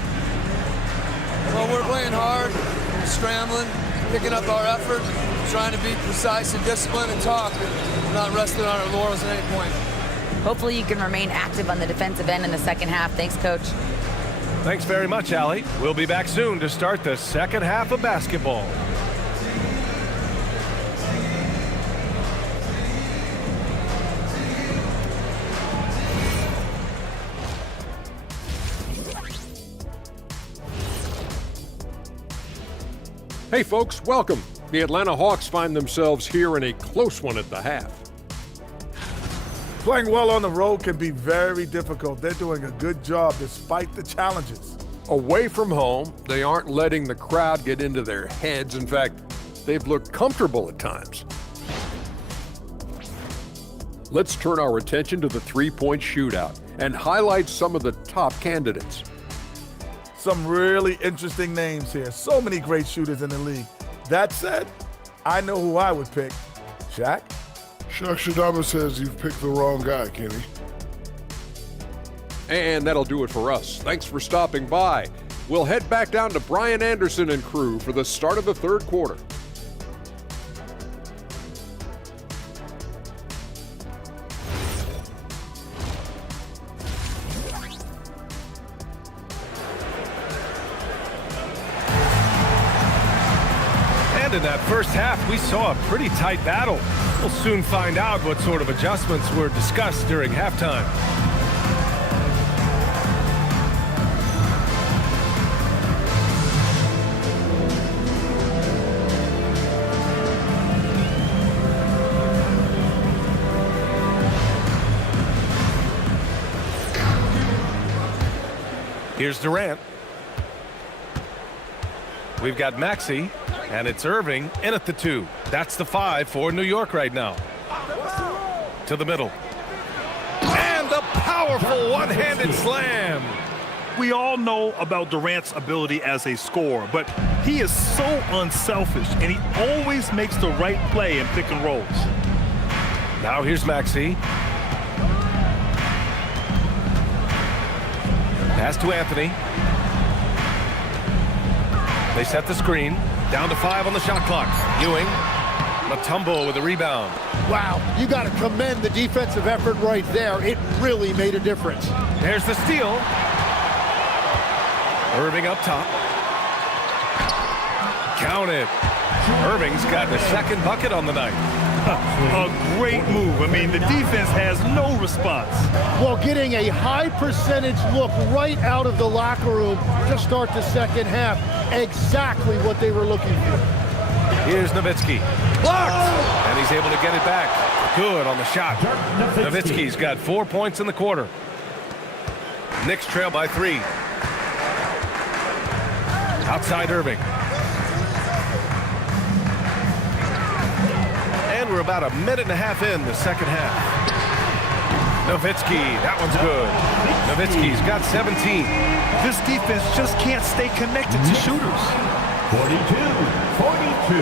Well, we're playing hard, scrambling, picking up our effort, trying to be precise and disciplined and talk, and not resting on our laurels at any point. Hopefully you can remain active on the defensive end in the second half. Thanks, Coach. Thanks very much, Allie. We'll be back soon to start the second half of basketball. Hey folks, welcome. The Atlanta Hawks find themselves here in a close one at the half. Playing well on the road can be very difficult. They're doing a good job despite the challenges. Away from home, they aren't letting the crowd get into their heads. In fact, they've looked comfortable at times. Let's turn our attention to the three-point shootout and highlight some of the top candidates. Some really interesting names here. So many great shooters in the league. That said, I know who I would pick. Shaq? Shaq Shadama says you've picked the wrong guy, Kenny. And that'll do it for us. Thanks for stopping by. We'll head back down to Brian Anderson and crew for the start of the third quarter. In that first half, we saw a pretty tight battle. We'll soon find out what sort of adjustments were discussed during halftime. Here's Durant. We've got Maxey. And it's Irving in at the 2. That's the 5 for New York right now. To the middle. And the powerful one-handed slam. We all know about Durant's ability as a scorer, but he is so unselfish, and he always makes the right play in pick and rolls. Now here's Maxey. Pass to Anthony. They set the screen. Down to 5 on the shot clock. Ewing. Mutombo with a rebound. Wow, you got to commend the defensive effort right there. It really made a difference. There's the steal. Irving up top. Count it. Irving's got the second bucket on the night. A great move. I mean, the defense has no response. Well, getting a high percentage look right out of the locker room to start the second half. Exactly what they were looking for. Here's Nowitzki. Blocked! And he's able to get it back. Good on the shot. Nowitzki's got 4 points in the quarter. Knicks trail by 3. Outside Irving. And we're about a minute and a half in the second half. Nowitzki, that one's good. Nowitzki's got 17. This defense just can't stay connected to shooters. 42-42.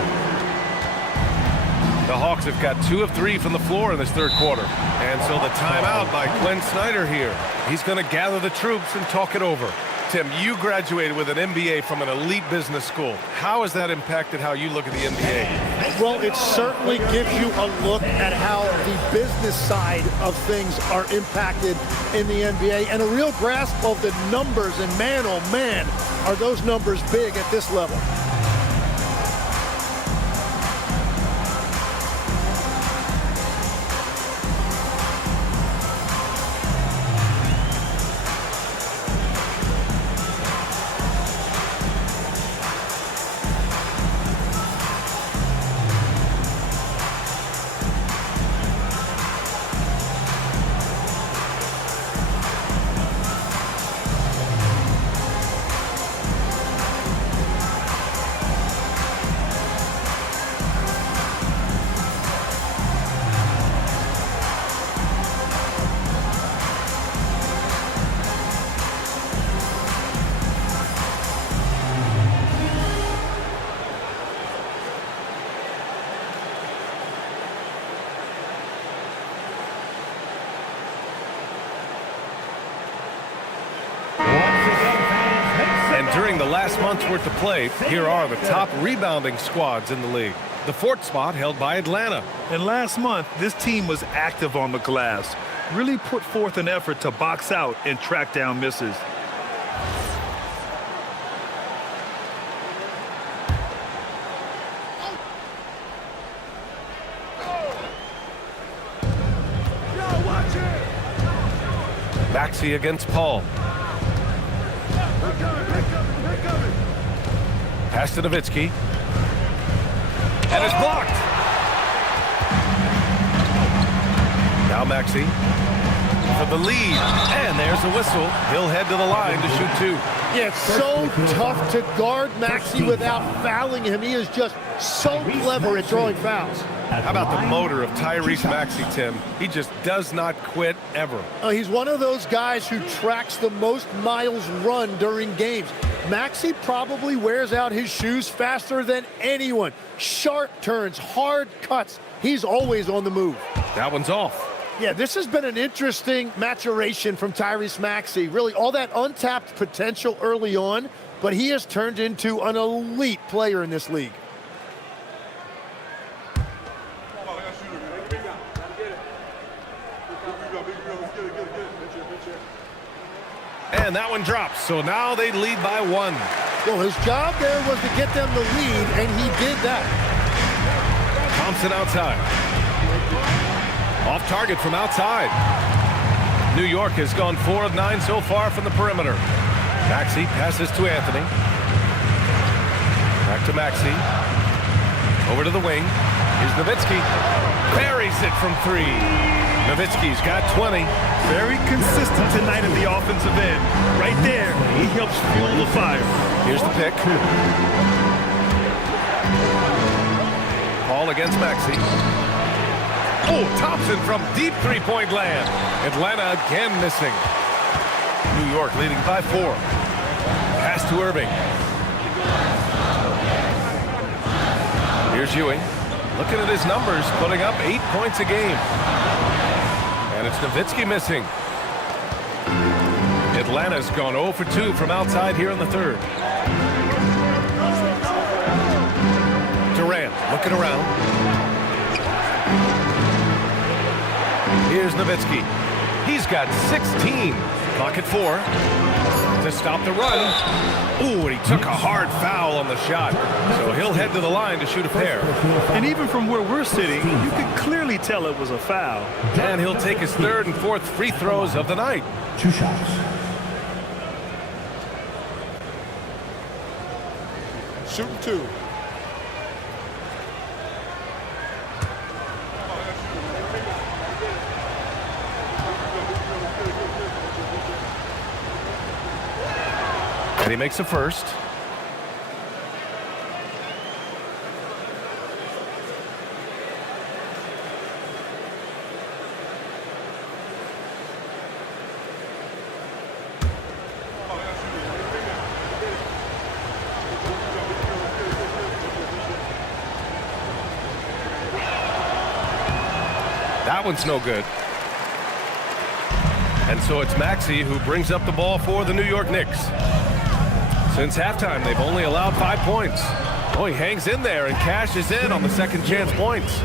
The Hawks have got 2 of 3 from the floor in this third quarter. And so the timeout by Quinn Snyder here. He's going to gather the troops and talk it over. Tim, you graduated with an MBA from an elite business school. How has that impacted how you look at the NBA? Well, it certainly gives you a look at how the business side of things are impacted in the NBA and a real grasp of the numbers. And man, oh man, are those numbers big at this level. During the last month's worth of play, here are the top rebounding squads in the league. The fourth spot held by Atlanta. And last month, this team was active on the glass, really put forth an effort to box out and track down misses. Maxey against Paul. Pass to Nowitzki. And it's blocked. Now Maxey for the lead. And there's the whistle. He'll head to the line to shoot two. Yeah, it's so tough to guard Maxey without fouling him. He is just so clever at drawing fouls. How about the motor of Tyrese Maxey, Tim? He just does not quit ever. He's one of those guys who tracks the most miles run during games. Maxey probably wears out his shoes faster than anyone. Sharp turns, hard cuts. He's always on the move. That one's off. Yeah, this has been an interesting maturation from Tyrese Maxey. Really, all that untapped potential early on, but he has turned into an elite player in this league. And that one drops, so now they lead by one. Well, his job there was to get them the lead, and he did that. Thompson outside. Off target from outside. New York has gone 4 of 9 so far from the perimeter. Maxey passes to Anthony. Back to Maxey. Over to the wing. Here's Nowitzki. Buries it from 3. Nowitzki's got 20. Very consistent tonight in the offensive end. Right there, he helps fuel the fire. Here's the pick. Paul against Maxey. Oh, Thompson from deep three-point land. Atlanta again missing. New York leading by 4. Pass to Irving. Here's Ewing. Looking at his numbers, putting up 8 points a game. And it's Nowitzki missing. Atlanta's gone 0 for 2 from outside here in the third. Durant looking around. Here's Nowitzki. He's got 16. Clock at 4. To stop the run. Ooh, and he took a hard foul on the shot. So he'll head to the line to shoot a pair. And even from where we're sitting, you can clearly tell it was a foul. And he'll take his 3rd and 4th free throws of the night. 2 shots. Shooting 2. And he makes a first. That one's no good. And so it's Maxey who brings up the ball for the New York Knicks. Since halftime, they've only allowed 5 points. Oh, he hangs in there and cashes in on the second chance points.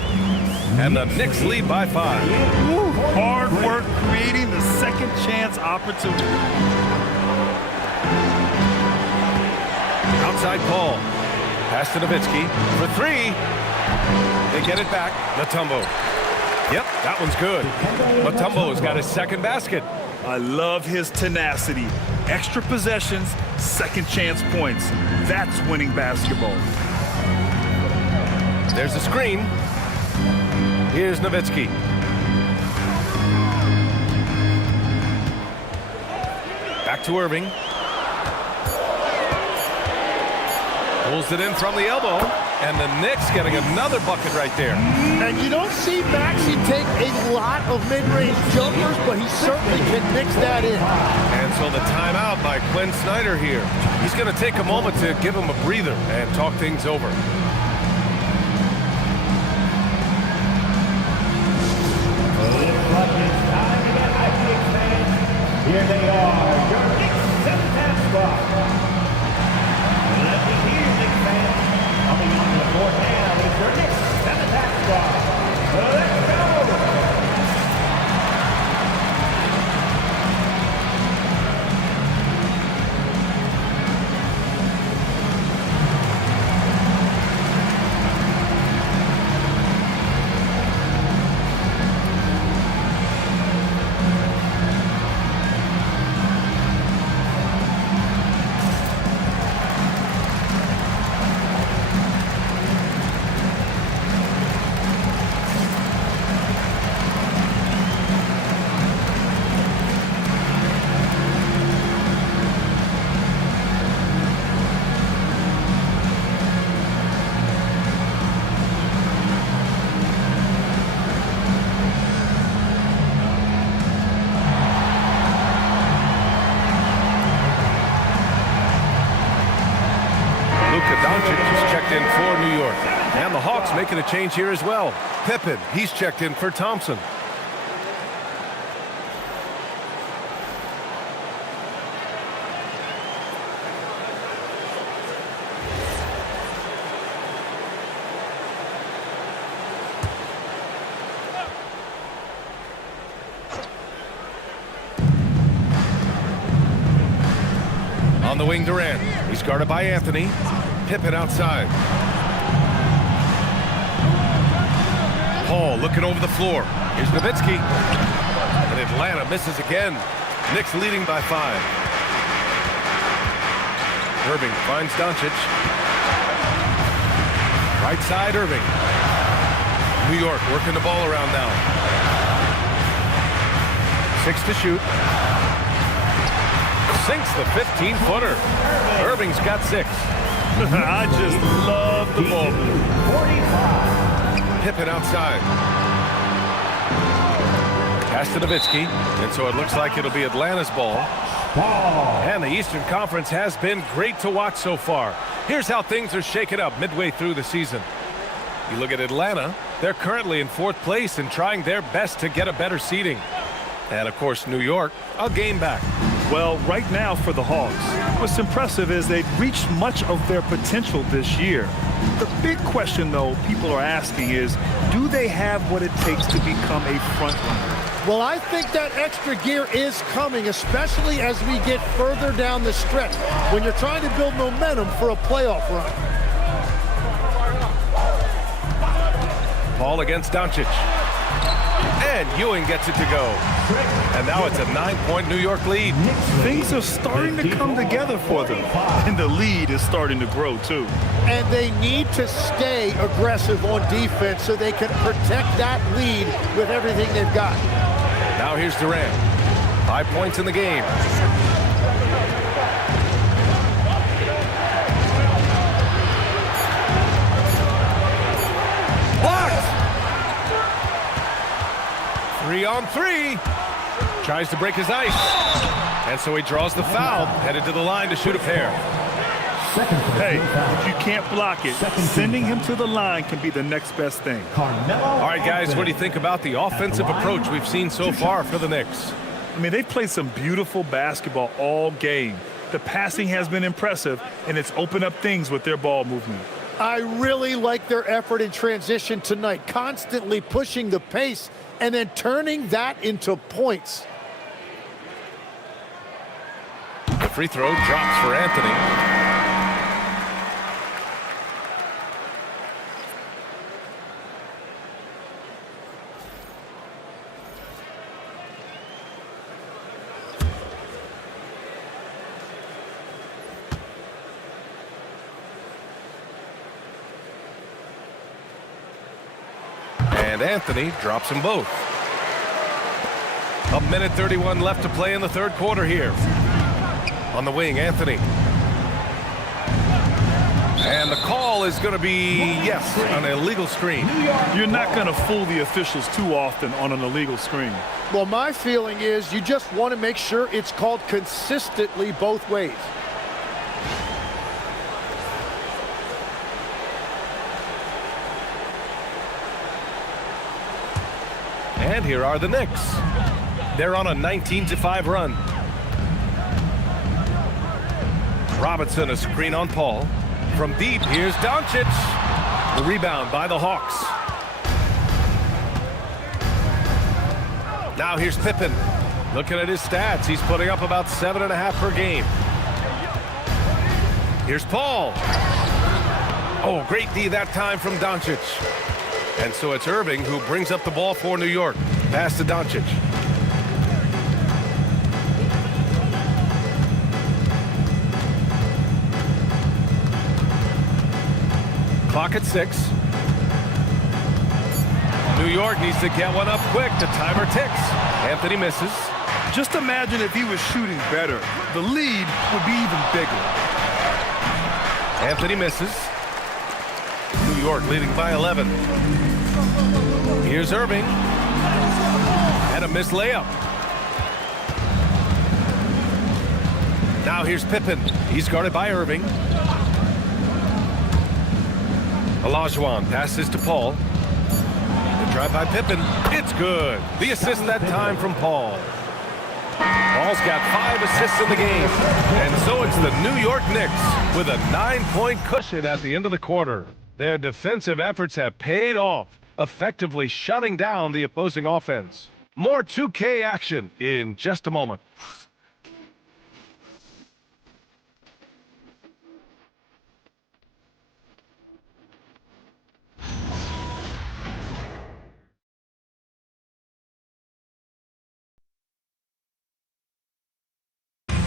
And the Knicks lead by 5. Ooh, hard work creating the second chance opportunity. Outside Paul. Pass to Nowitzki for 3. They get it back. Mutombo. Yep, that one's good. Mutombo's got his second basket. I love his tenacity. Extra possessions, second chance points. That's winning basketball. There's a screen. Here's Nowitzki. Back to Irving. Pulls it in from the elbow. And the Knicks getting another bucket right there. And you don't see Maxey take a lot of mid-range jumpers, but he certainly can mix that in. And so the timeout by Quinn Snyder here. He's going to take a moment to give him a breather and talk things over. Here they are, your Knicks 7th spot. the Hawks making a change here as well. Pippen, he's checked in for Thompson. On the wing, Durant. He's guarded by Anthony. Pippen outside. Paul looking over the floor. Here's Nowitzki. And Atlanta misses again. Knicks leading by 5. Irving finds Doncic. Right side, Irving. New York working the ball around now. 6 to shoot. Sinks the 15-footer. Irving's got 6. I just love the ball. 45. Pippen outside. Pass to Nowitzki. And so it looks like it'll be Atlanta's ball. And the Eastern Conference has been great to watch so far. Here's how things are shaken up midway through the season. You look at Atlanta. They're currently in 4th place and trying their best to get a better seeding. And, of course, New York, a game back. Well, right now for the Hawks, what's impressive is they've reached much of their potential this year. The big question, though, people are asking is, do they have what it takes to become a front runner? Well, I think that extra gear is coming, especially as we get further down the stretch, when you're trying to build momentum for a playoff run. Paul against Doncic. And Ewing gets it to go. And now it's a 9-point New York lead. Things are starting to come together for them. And the lead is starting to grow, too. And they need to stay aggressive on defense so they can protect that lead with everything they've got. Now here's Durant. 5 points in the game. Blocked! 3 on 3. Tries to break his ice. And so he draws the foul, headed to the line to shoot a pair. Hey, if you can't block it, sending him to the line can be the next best thing. All right, guys, what do you think about the offensive approach we've seen so far for the Knicks? I mean, they've played some beautiful basketball all game. The passing has been impressive, and it's opened up things with their ball movement. I really like their effort in transition tonight, constantly pushing the pace and then turning that into points. The free throw drops for Anthony. And Anthony drops them both. 1:31 left to play in the 3rd quarter here. On the wing, Anthony. And the call is going to be, yes, an illegal screen. You're not going to fool the officials too often on an illegal screen. Well, my feeling is you just want to make sure it's called consistently both ways. And here are the Knicks. They're on a 19-5 run. Robinson, a screen on Paul. From deep, here's Doncic. The rebound by the Hawks. Now here's Pippen. Looking at his stats, he's putting up about 7.5 per game. Here's Paul. Oh, great D that time from Doncic. And so it's Irving who brings up the ball for New York. Pass to Doncic. Clock at 6. New York needs to get one up quick. The timer ticks. Anthony misses. Just imagine if he was shooting better. The lead would be even bigger. Anthony misses. New York leading by 11. Here's Irving. And a missed layup. Now here's Pippen. He's guarded by Irving. Olajuwon passes to Paul. The drive by Pippen. It's good. The assist that time from Paul. Paul's got 5 assists in the game. And so it's the New York Knicks with a 9-point cushion at the end of the quarter. Their defensive efforts have paid off, effectively shutting down the opposing offense. More 2K action in just a moment.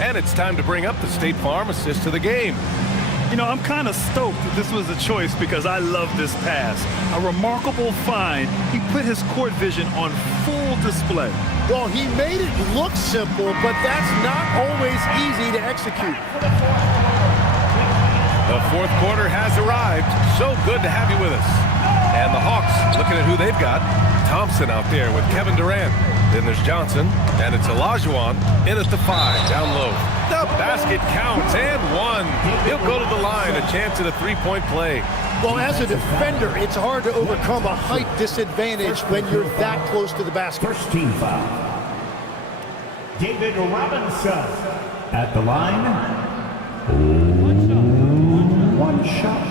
And it's time to bring up the State Farm assist to the game. You know, I'm kind of stoked that this was a choice because I love this pass. A remarkable find. He put his court vision on full display. Well, he made it look simple, but that's not always easy to execute. The fourth quarter has arrived. So good to have you with us. And the Hawks, looking at who they've got. Thompson out there with Kevin Durant. Then there's Johnson, and it's Olajuwon in at the 5, down low. The basket counts, and 1. He'll go to the line, a chance at a 3-point play. Well, as a defender, it's hard to overcome a height disadvantage when you're that close to the basket. First team foul. David Robinson at the line. One shot.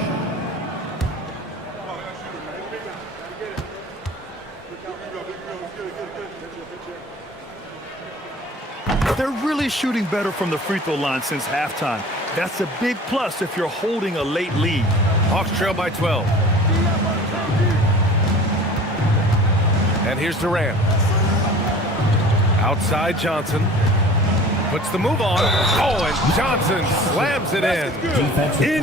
They're really shooting better from the free throw line since halftime. That's a big plus if you're holding a late lead. Hawks trail by 12. And here's Durant. Outside Johnson. Puts the move on. Oh, and Johnson slams it in.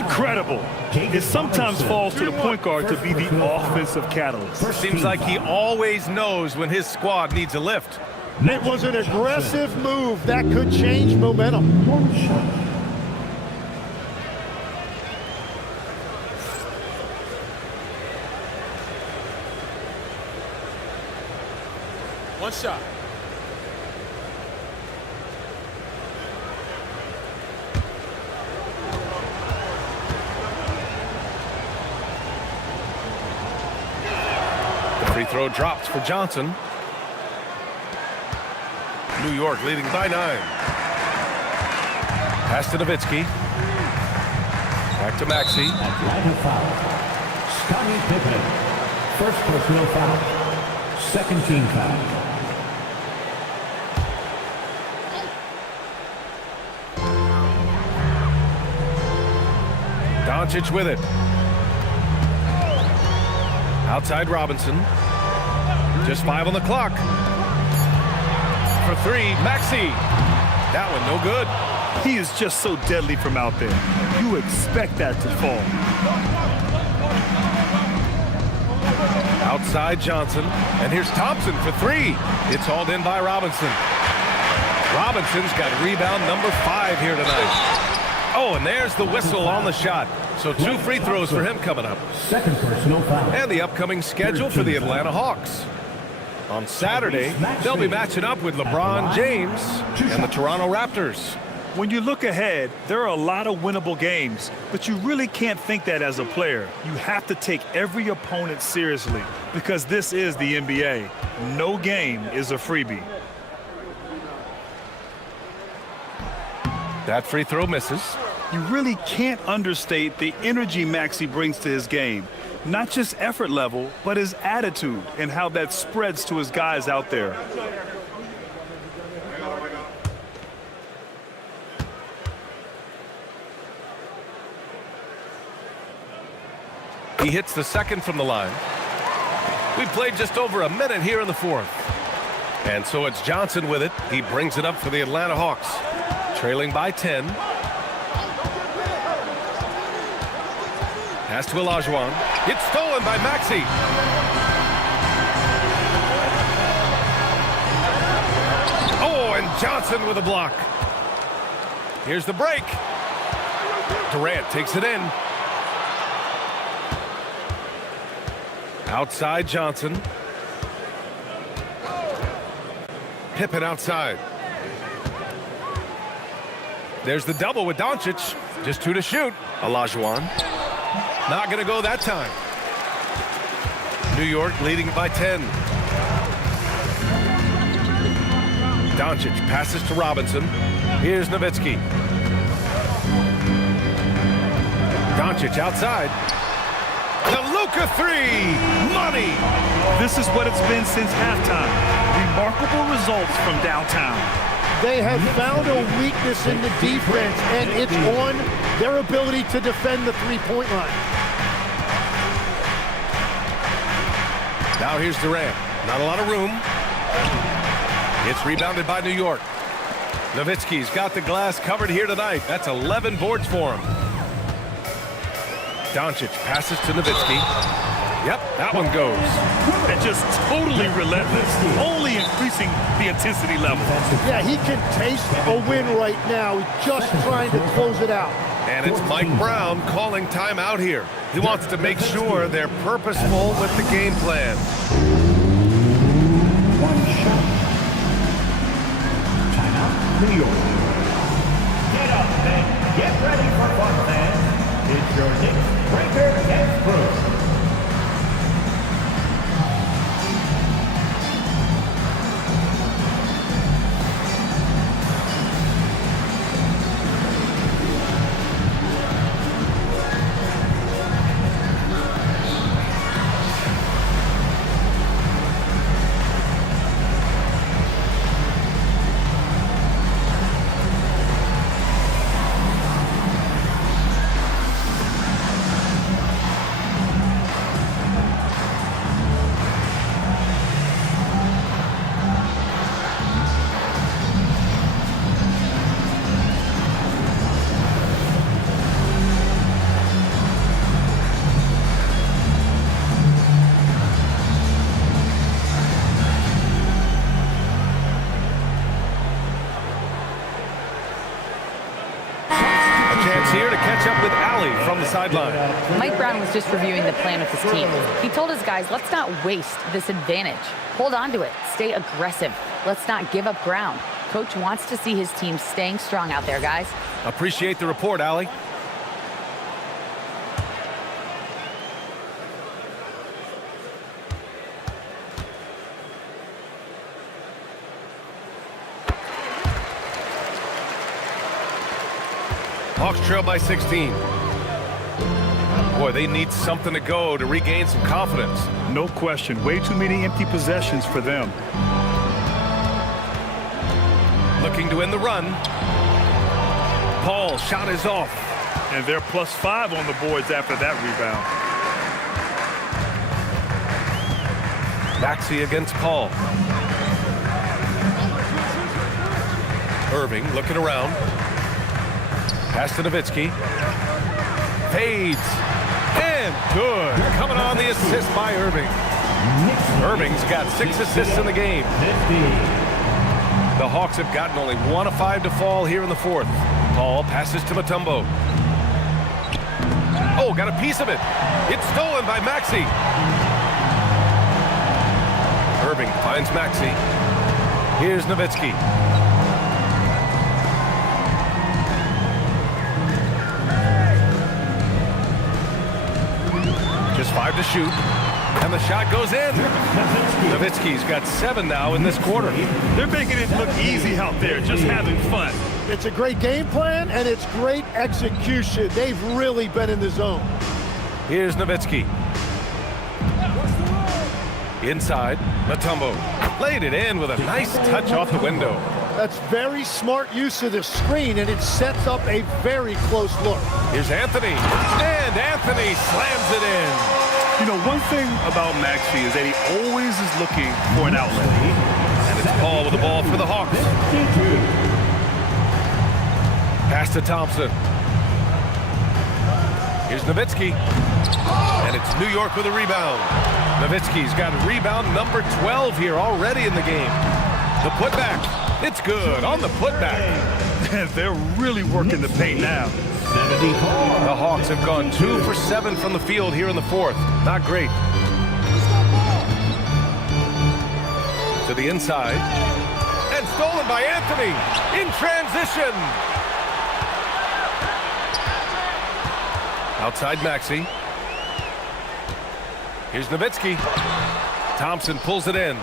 Incredible. It sometimes falls to the point guard to be the offensive catalyst. Seems like he always knows when his squad needs a lift. It was an aggressive move that could change momentum. One shot. The free throw drops for Johnson. New York leading by 9. Pass to Nowitzki. Back to Maxey. Atlanta foul. Scottie Pippen. First personal foul. Second team foul. Doncic with it. Outside Robinson. Just 5 on the clock. For 3, Maxey. That one no good. He is just so deadly from out there. You expect that to fall. Outside Johnson. And here's Thompson for 3. It's hauled in by Robinson. Robinson's got rebound number 5 here tonight. Oh, and there's the whistle on the shot. So 2 free throws for him coming up. Second personal foul. And the upcoming schedule for the Atlanta Hawks. On Saturday, they'll be matching up with LeBron James and the Toronto Raptors. When you look ahead, there are a lot of winnable games, but you really can't think that as a player. You have to take every opponent seriously because this is the NBA. No game is a freebie. That free throw misses. You really can't understate the energy Maxey brings to his game. Not just effort level, but his attitude and how that spreads to his guys out there. He hits the second from the line. We've played just over a minute here in the fourth. And so it's Johnson with it. He brings it up for the Atlanta Hawks. Trailing by 10. Pass to Olajuwon. It's stolen by Maxey. Oh, and Johnson with a block. Here's the break. Durant takes it in. Outside Johnson. Pippen outside. There's the double with Doncic. Just 2 to shoot. Olajuwon. Not going to go that time. New York leading by 10. Doncic passes to Robinson. Here's Nowitzki. Doncic outside. The Luka three. Money. This is what it's been since halftime. Remarkable results from downtown. They have found a weakness in the defense, and it's on their ability to defend the three-point line. Now here's Durant. Not a lot of room. It's rebounded by New York. Nowitzki's got the glass covered here tonight. That's 11 boards for him. Doncic passes to Nowitzki. Yep, that one goes. And just totally relentless, only increasing the intensity level. Yeah, he can taste a win right now. He's just trying to close it out. And it's Mike Brown calling timeout here. He wants to make sure they're purposeful with the game plan. One shot. Timeout, New York. Get up and get ready for fun, fans. It's your Knicks breaker against Spurs. Here to catch up with Allie from the sideline. Mike Brown was just reviewing the plan with his team. He told his guys, let's not waste this advantage. Hold on to it. Stay aggressive. Let's not give up ground. Coach wants to see his team staying strong out there, guys. Appreciate the report, Allie. Hawks trail by 16. Boy, they need something to go to regain some confidence. No question. Way too many empty possessions for them. Looking to win the run. Paul shot is off. And they're +5 on the boards after that rebound. Maxey against Paul. Irving looking around. Pass to Nowitzki. Fades. And good. Coming on the assist by Irving. Irving's got 6 assists in the game. The Hawks have gotten only 1 of 5 to fall here in the 4th. Paul passes to Mutombo. Oh, got a piece of it. It's stolen by Maxey. Irving finds Maxey. Here's Nowitzki. Just 5 to shoot. And the shot goes in. Nowitzki's got 7 now in this quarter. They're making it look easy out there, just having fun. It's a great game plan, and it's great execution. They've really been in the zone. Here's Nowitzki. Inside, Mutombo laid it in with a nice touch off the window. That's very smart use of the screen, and it sets up a very close look. Here's Anthony, and Anthony slams it in. You know, one thing about Maxey is that he always is looking for an outlet. And it's Paul with the ball for the Hawks. Pass to Thompson. Here's Nowitzki. And it's New York with a rebound. Nowitzki's got rebound number 12 here already in the game. The putback. It's good on the putback. They're really working the paint now. The Hawks have gone 2 for 7 from the field here in the 4th. Not great. To the inside. And stolen by Anthony in transition. Outside Maxey. Here's Nowitzki. Thompson pulls it in.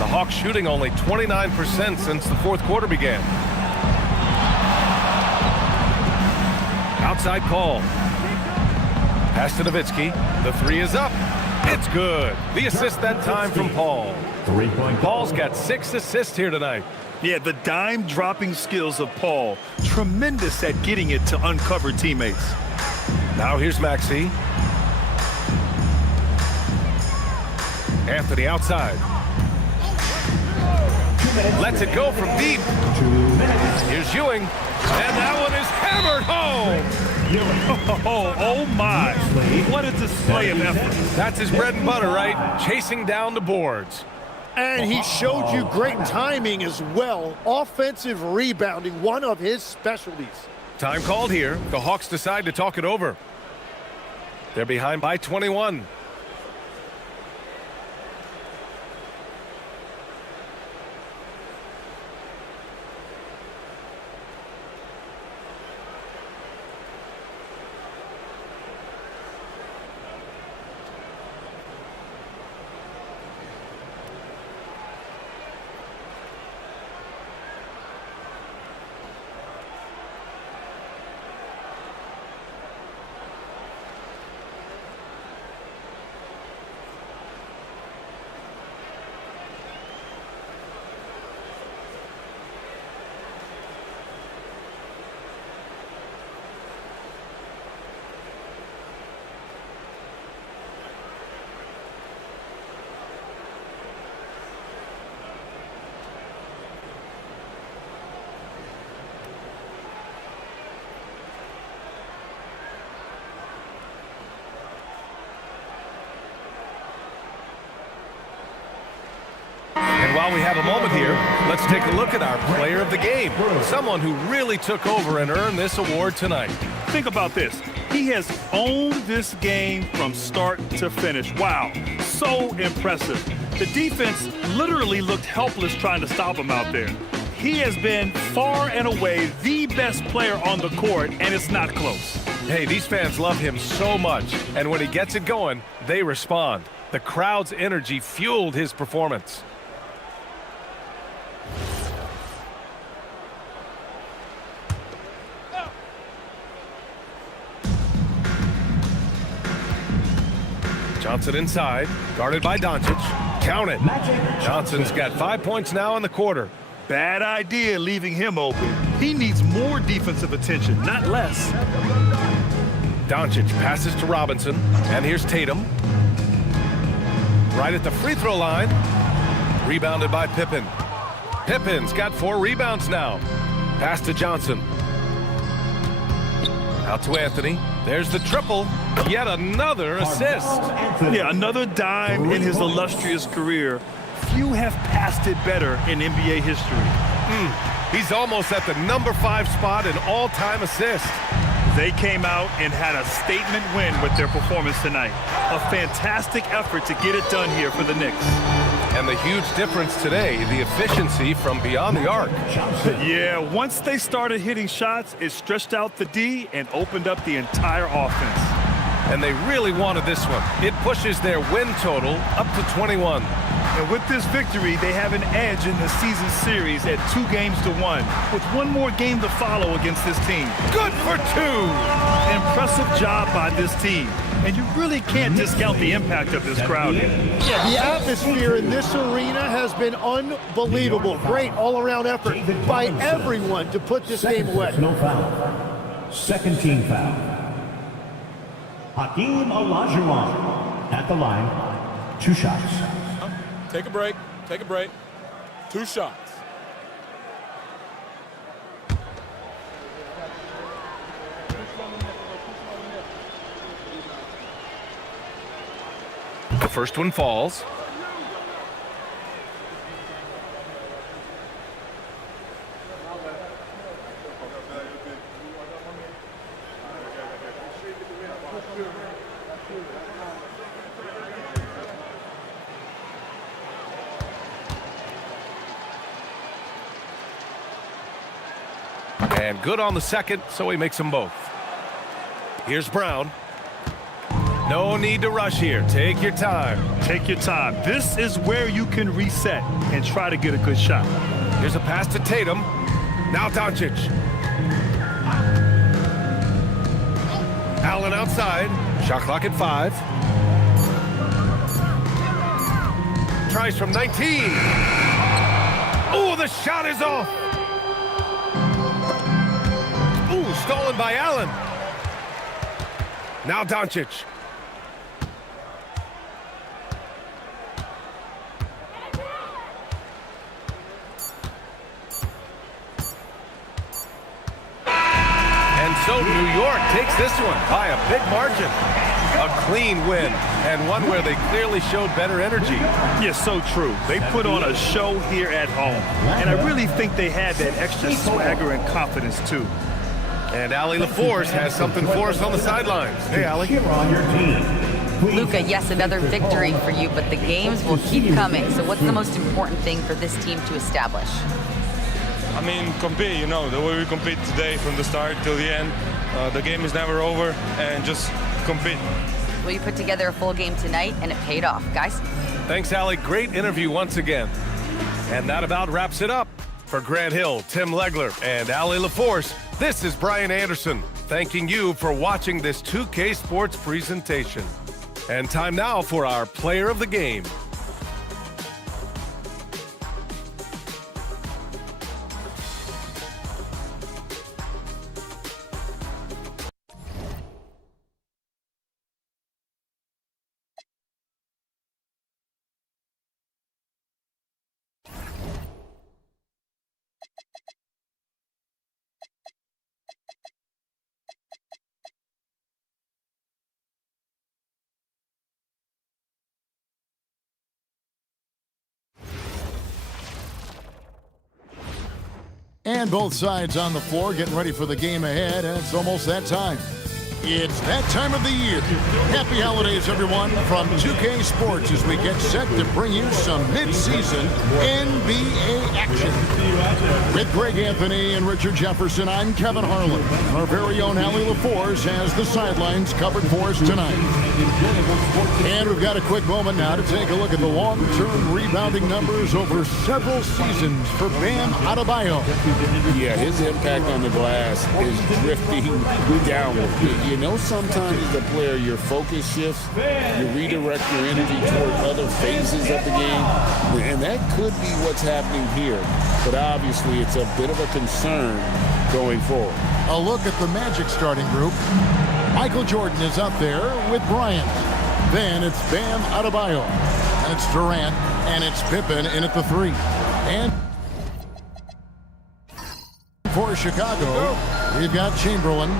The Hawks shooting only 29% since the fourth quarter began. Outside Paul. Pass to Nowitzki. The three is up. It's good. The assist that time from Paul. Paul's got 6 assists here tonight. Yeah, the dime-dropping skills of Paul. Tremendous at getting it to uncover teammates. Now here's Maxey. Anthony outside. Lets it go from deep. Here's Ewing. And that one is hammered home. Oh my. What a display of effort. That's his bread and butter, right? Chasing down the boards. And he showed you great timing as well. Offensive rebounding, one of his specialties. Time called here. The Hawks decide to talk it over. They're behind by 21. While we have a moment here, let's take a look at our player of the game. Someone who really took over and earned this award tonight. Think about this. He has owned this game from start to finish. Wow, so impressive. The defense literally looked helpless trying to stop him out there. He has been far and away the best player on the court, and it's not close. Hey, these fans love him so much, and when he gets it going, they respond. The crowd's energy fueled his performance. Johnson inside, guarded by Doncic. Count it. Johnson's got 5 points now in the quarter. Bad idea leaving him open. He needs more defensive attention, not less. Doncic passes to Robinson, and here's Tatum. Right at the free throw line. Rebounded by Pippen. Pippen's got 4 rebounds now. Pass to Johnson. Out to Anthony. There's the triple. Yet another assist. Yeah, another dime in his illustrious career. Few have passed it better in NBA history. He's almost at the number 5 spot in all-time assists. They came out and had a statement win with their performance tonight. A fantastic effort to get it done here for the Knicks. And the huge difference today, the efficiency from beyond the arc. Yeah, once they started hitting shots, it stretched out the D and opened up the entire offense. And they really wanted this one. It pushes their win total up to 21. And with this victory, they have an edge in the season series at 2-1, with one more game to follow against this team. Good for 2! Impressive job by this team. And you really can't discount the impact of this crowd here. Yeah, the atmosphere in this arena has been unbelievable. Great all-around effort by everyone to put this game away. No foul. Second team foul. Hakeem Olajuwon at the line. 2 shots. Take a break. Take a break. 2 shots. The first one falls. And good on the second, so he makes them both. Here's Brown. No need to rush here. Take your time. Take your time. This is where you can reset and try to get a good shot. Here's a pass to Tatum. Now Doncic. Allen outside. Shot clock at 5. Tries from 19. Oh, the shot is off. Ooh, stolen by Allen. Now Doncic. And so New York takes this one by a big margin. A clean win, and one where they clearly showed better energy. Yes, so true. They put on a show here at home, and I really think they had that extra swagger and confidence, too. And Allie LaForce has something for us on the sidelines. Hey, Allie. Luka, yes, another victory for you, but the games will keep coming. So what's the most important thing for this team to establish? I mean, compete, you know, the way we compete today from the start till the end. The game is never over, and just compete. Well, you put together a full game tonight, and it paid off. Guys? Thanks, Allie. Great interview once again. And that about wraps it up. For Grant Hill, Tim Legler, and Allie LaForce, this is Brian Anderson, thanking you for watching this 2K Sports presentation. And time now for our Player of the Game. And both sides on the floor getting ready for the game ahead, and it's almost that time. It's that time of the year. Happy holidays, everyone, from 2K Sports as we get set to bring you some mid-season NBA action. With Greg Anthony and Richard Jefferson, I'm Kevin Harlan. Our very own Allie LaForce has the sidelines covered for us tonight. And we've got a quick moment now to take a look at the long-term rebounding numbers over several seasons for Bam Adebayo. Yeah, his impact on the glass is drifting downward. You know, sometimes as a player, your focus shifts, you redirect your energy toward other phases of the game, and that could be what's happening here. But obviously, it's a bit of a concern going forward. A look at the Magic starting group. Michael Jordan is up there with Bryant. Then it's Bam Adebayo, and it's Durant, and it's Pippen in at the 3. And for Chicago, we've got Chamberlain.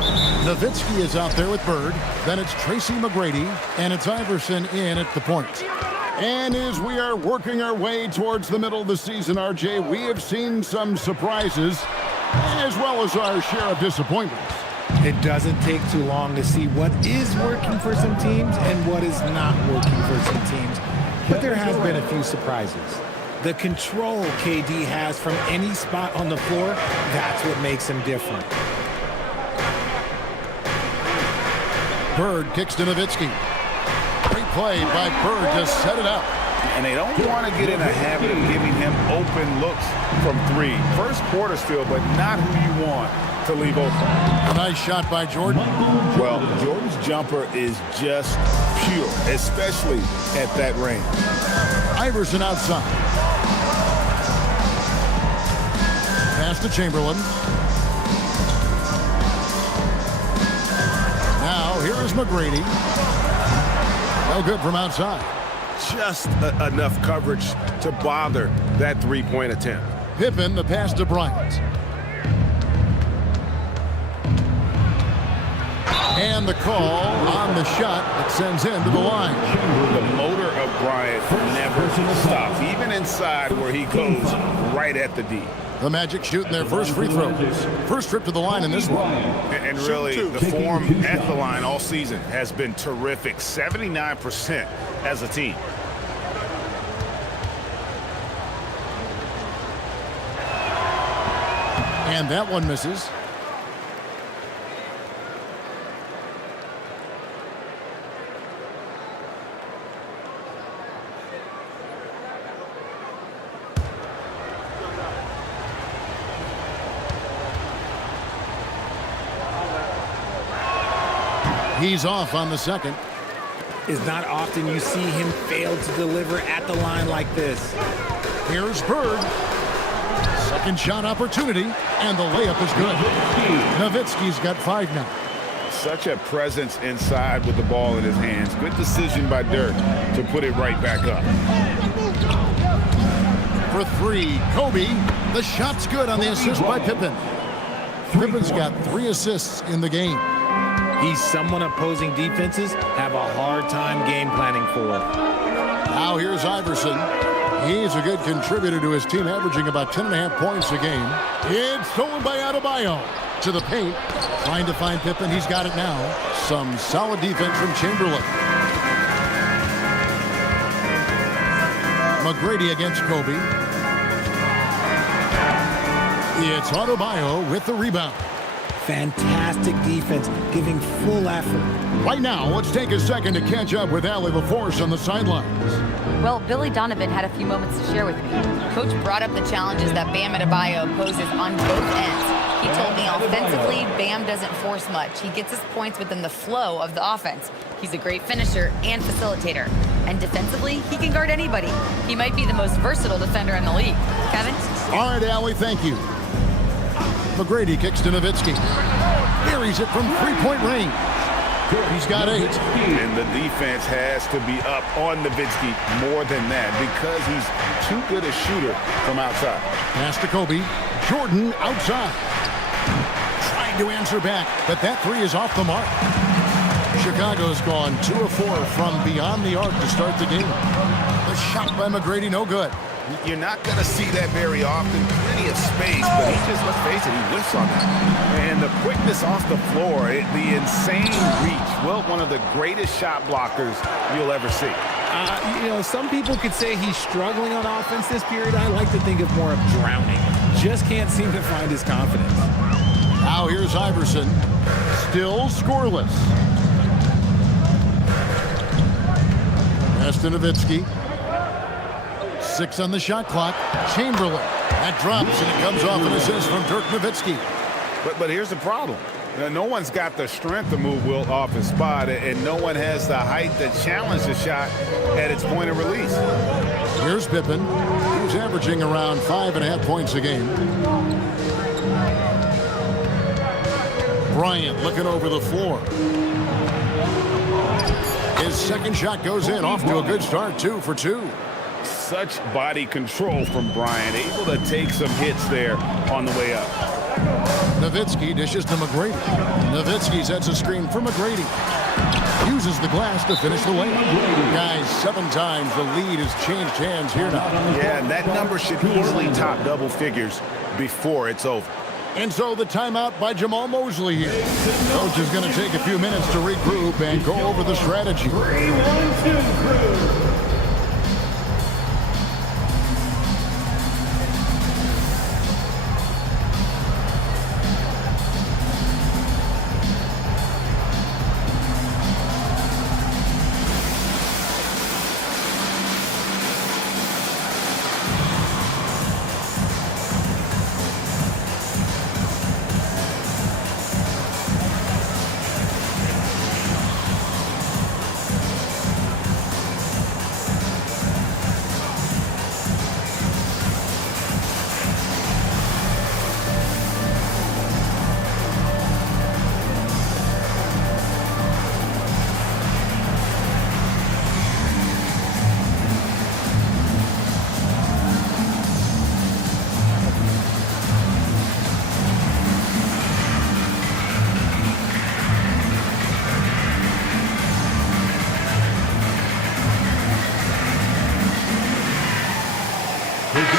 Nowitzki is out there with Bird. Then it's Tracy McGrady, and it's Iverson in at the point. And as we are working our way towards the middle of the season, RJ, we have seen some surprises as well as our share of disappointments. It doesn't take too long to see what is working for some teams and what is not working for some teams. But there has been a few surprises. The control KD has from any spot on the floor, that's what makes him different. Bird kicks to Nowitzki. Great play by Bird to set it up. And they don't want to get in a habit of giving him open looks from 3. First quarter still, but not who you want to leave open. A nice shot by Jordan. Well, Jordan's jumper is just pure, especially at that range. Iverson outside. Pass to Chamberlain. Now here is McGrady. No good from outside. Just enough coverage to bother that 3-point attempt. Pippen, the pass to Bryant. And the call on the shot that sends him to the line. The motor of Bryant never stops, even inside where he goes right at the D. The Magic shooting their first free throws. First trip to the line in this one. And really, the form at the line all season has been terrific. 79% as a team. And that one misses. He's off on the second. It's not often you see him fail to deliver at the line like this. Here's Bird. Second shot opportunity, and the layup is good. Nowitzki's got 5 now. Such a presence inside with the ball in his hands. Good decision by Dirk to put it right back up. For 3, Kobe. The shot's good on the assist by Pippen. Pippen's got 3 assists in the game. He's someone opposing defenses have a hard time game planning for. Now here's Iverson. He's a good contributor to his team, averaging about 10.5 points a game. It's stolen by Adebayo. To the paint. Trying to find Pippen. He's got it now. Some solid defense from Chamberlain. McGrady against Kobe. It's Adebayo with the rebound. Fantastic defense, giving full effort. Right now, let's take a second to catch up with Allie LaForce on the sidelines. Well, Billy Donovan had a few moments to share with me. Coach brought up the challenges that Bam Adebayo poses on both ends. He told me offensively, Bam doesn't force much. He gets his points within the flow of the offense. He's a great finisher and facilitator. And defensively, he can guard anybody. He might be the most versatile defender in the league. Kevin? All right, Allie, thank you. McGrady kicks to Nowitzki. Buries it from 3-point range. He's got 8. And the defense has to be up on Nowitzki more than that because he's too good a shooter from outside. Pass to Kobe. Jordan outside. Trying to answer back, but that 3 is off the mark. Chicago's gone 2 of 4 from beyond the arc to start the game. The shot by McGrady, no good. You're not going to see that very often. Plenty of space, but he just, let's face it, he whiffs on that. And the quickness off the floor, the insane reach. Well, one of the greatest shot blockers you'll ever see. You know, some people could say he's struggling on offense this period. I like to think of more of drowning. Just can't seem to find his confidence. Now here's Iverson. Still scoreless. Pass to Nowitzki. 6 on the shot clock. Chamberlain. That drops, and it comes off an assist from Dirk Nowitzki. But here's the problem. No one's got the strength to move Wilt off his spot, and no one has the height to challenge the shot at its point of release. Here's Pippen. He's averaging around 5.5 points a game. Bryant looking over the floor. His second shot goes in, off to a good start, 2 for 2. Such body control from Bryant, able to take some hits there on the way up. Nowitzki dishes to McGrady. Nowitzki sets a screen for McGrady. Uses the glass to finish the layup. Guys, 7 times the lead has changed hands here now. Yeah, and that number should easily top double figures before it's over. And so the timeout by Jamal Mosley here. Coach is going to take a few minutes to regroup and go over the strategy. 3-1-2 crew.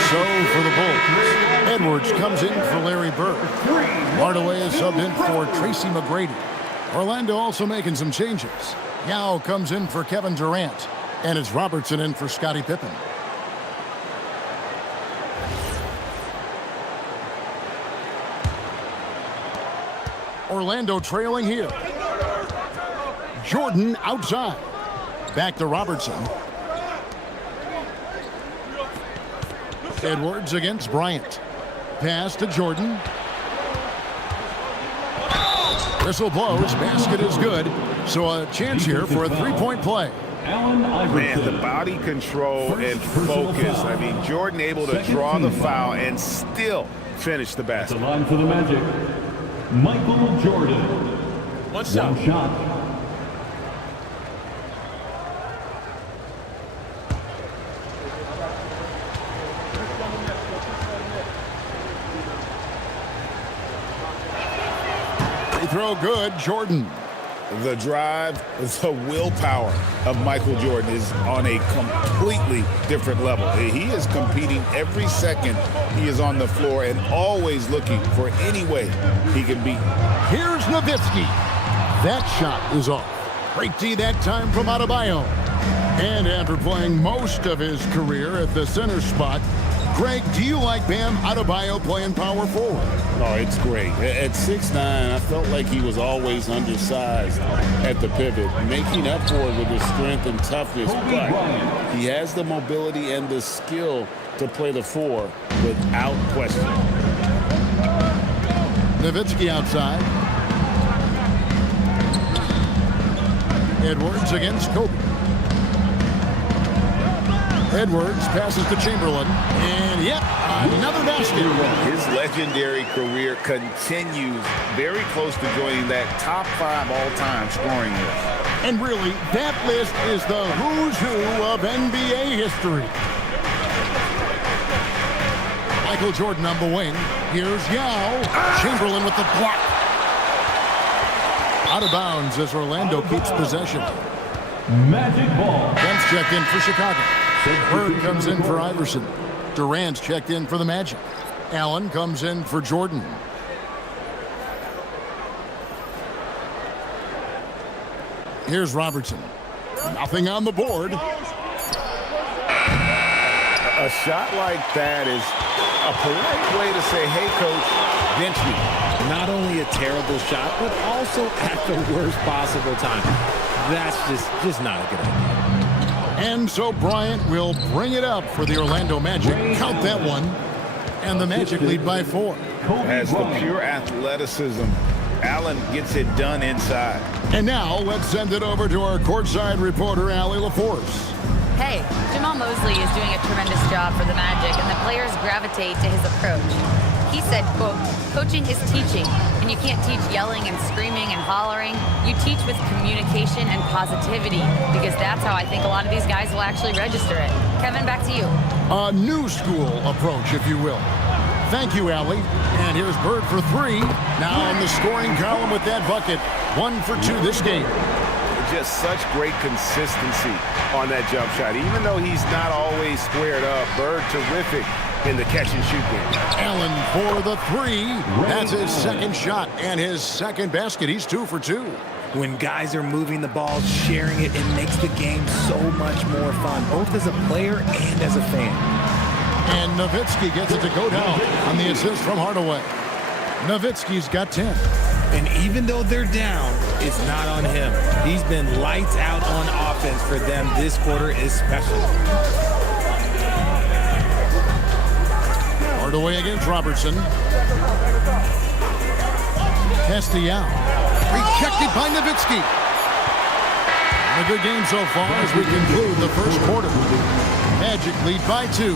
So for the Bulls, Edwards comes in for Larry Bird. Hardaway is subbed in for Tracy McGrady. Orlando also making some changes. Yao comes in for Kevin Durant. And it's Robertson in for Scottie Pippen. Orlando trailing here. Jordan outside. Back to Robertson. Edwards against Bryant. Pass to Jordan. Whistle blows. Basket is good. So a chance here for a three-point play. Man, the body control and focus. I mean, Jordan able to draw the foul and still finish the basket. The line for the Magic, Michael Jordan. One shot. Free throw good, Jordan. The drive, the willpower of Michael Jordan is on a completely different level. He is competing every second he is on the floor and always looking for any way he can beat. Here's Nowitzki. That shot is off. Great D that time from Adebayo. And after playing most of his career at the center spot, Greg, do you like Bam Adebayo playing power forward? Oh, it's great. At 6'9", I felt like he was always undersized at the pivot, making up for it with his strength and toughness. But he has the mobility and the skill to play the four without question. Nowitzki outside. Edwards against Kobe. Edwards passes to Chamberlain, and yep, another basket. His legendary career continues very close to joining that top 5 all-time scoring list. And really, that list is the who's who of NBA history. Michael Jordan on the wing. Here's Yao. Chamberlain with the block. Out of bounds as Orlando keeps possession. Magic ball. Ben's checked in for Chicago. Bird comes in for Iverson. Durant's checked in for the Magic. Allen comes in for Jordan. Here's Robertson. Nothing on the board. A shot like that is a polite way to say, hey, coach, bench me. Not only a terrible shot, but also at the worst possible time. That's just not a good idea. And so Bryant will bring it up for the Orlando Magic. Count that one. And the Magic lead by 4. As the pure athleticism, Allen gets it done inside. And now let's send it over to our courtside reporter, Allie LaForce. Hey, Jamal Mosley is doing a tremendous job for the Magic, and the players gravitate to his approach. He said, quote, coaching is teaching, and you can't teach yelling and screaming and hollering. You teach with communication and positivity, because that's how I think a lot of these guys will actually register it. Kevin, back to you. A new school approach, if you will. Thank you, Allie. And here's Bird for 3. Now in the scoring column with that bucket. 1 for 2 this game. Just such great consistency on that jump shot. Even though he's not always squared up, Bird terrific in the catch and shoot game. Allen for the 3. That's his second shot and his second basket. He's 2 for 2. When guys are moving the ball, sharing it, it makes the game so much more fun, both as a player and as a fan. And Nowitzki gets it to go down on the assist from Hardaway. Nowitzki's got 10. And even though they're down, it's not on him. He's been lights out on offense for them this quarter especially. Hardaway against Robertson. Castellano. Rejected by Nowitzki. A good game so far as we conclude the first quarter. Magic lead by 2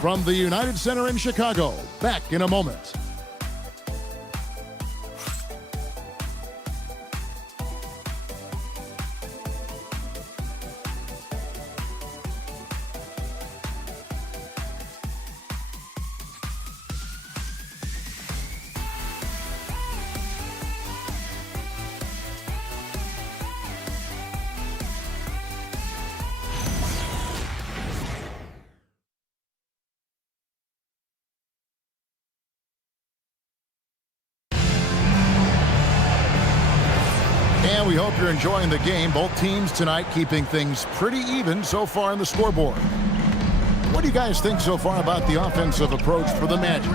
from the United Center in Chicago. Back in a moment. And we hope you're enjoying the game. Both teams tonight keeping things pretty even so far on the scoreboard. What do you guys think so far about the offensive approach for the Magic?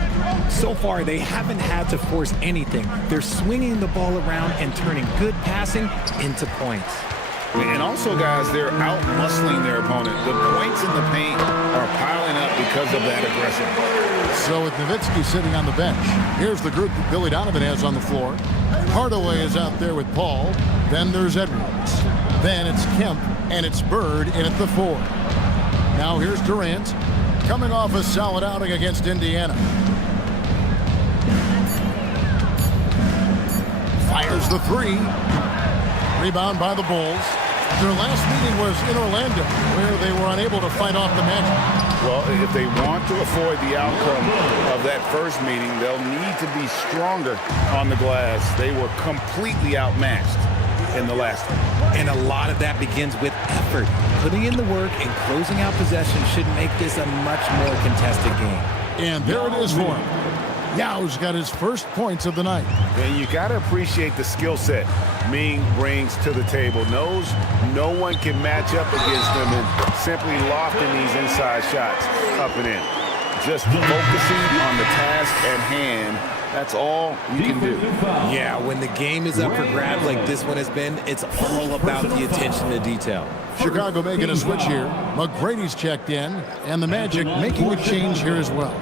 So far, they haven't had to force anything. They're swinging the ball around and turning good passing into points. And also, guys, they're out-muscling their opponent. The points in the paint are piling up because of that aggression. So with Nowitzki sitting on the bench, here's the group that Billy Donovan has on the floor. Hardaway is out there with Paul. Then there's Edwards. Then it's Kemp, and it's Bird in at the 4. Now here's Durant, coming off a solid outing against Indiana. Fires the 3. Rebound by the Bulls. Their last meeting was in Orlando, where they were unable to fight off the Magic. Well, if they want to avoid the outcome of that first meeting, they'll need to be stronger on the glass. They were completely outmatched in the last one. And a lot of that begins with effort. Putting in the work and closing out possession should make this a much more contested game. And there it is for him. Yao's got his first points of the night. And you got to appreciate the skill set Ming brings to the table. Knows no one can match up against him and simply lofting these inside shots up and in. Just focusing on the task at hand. That's all you can do. Yeah, when the game is up for grabs like this one has been, it's all about the attention to detail. Chicago making a switch here. McGrady's checked in, and the Magic making a change here as well.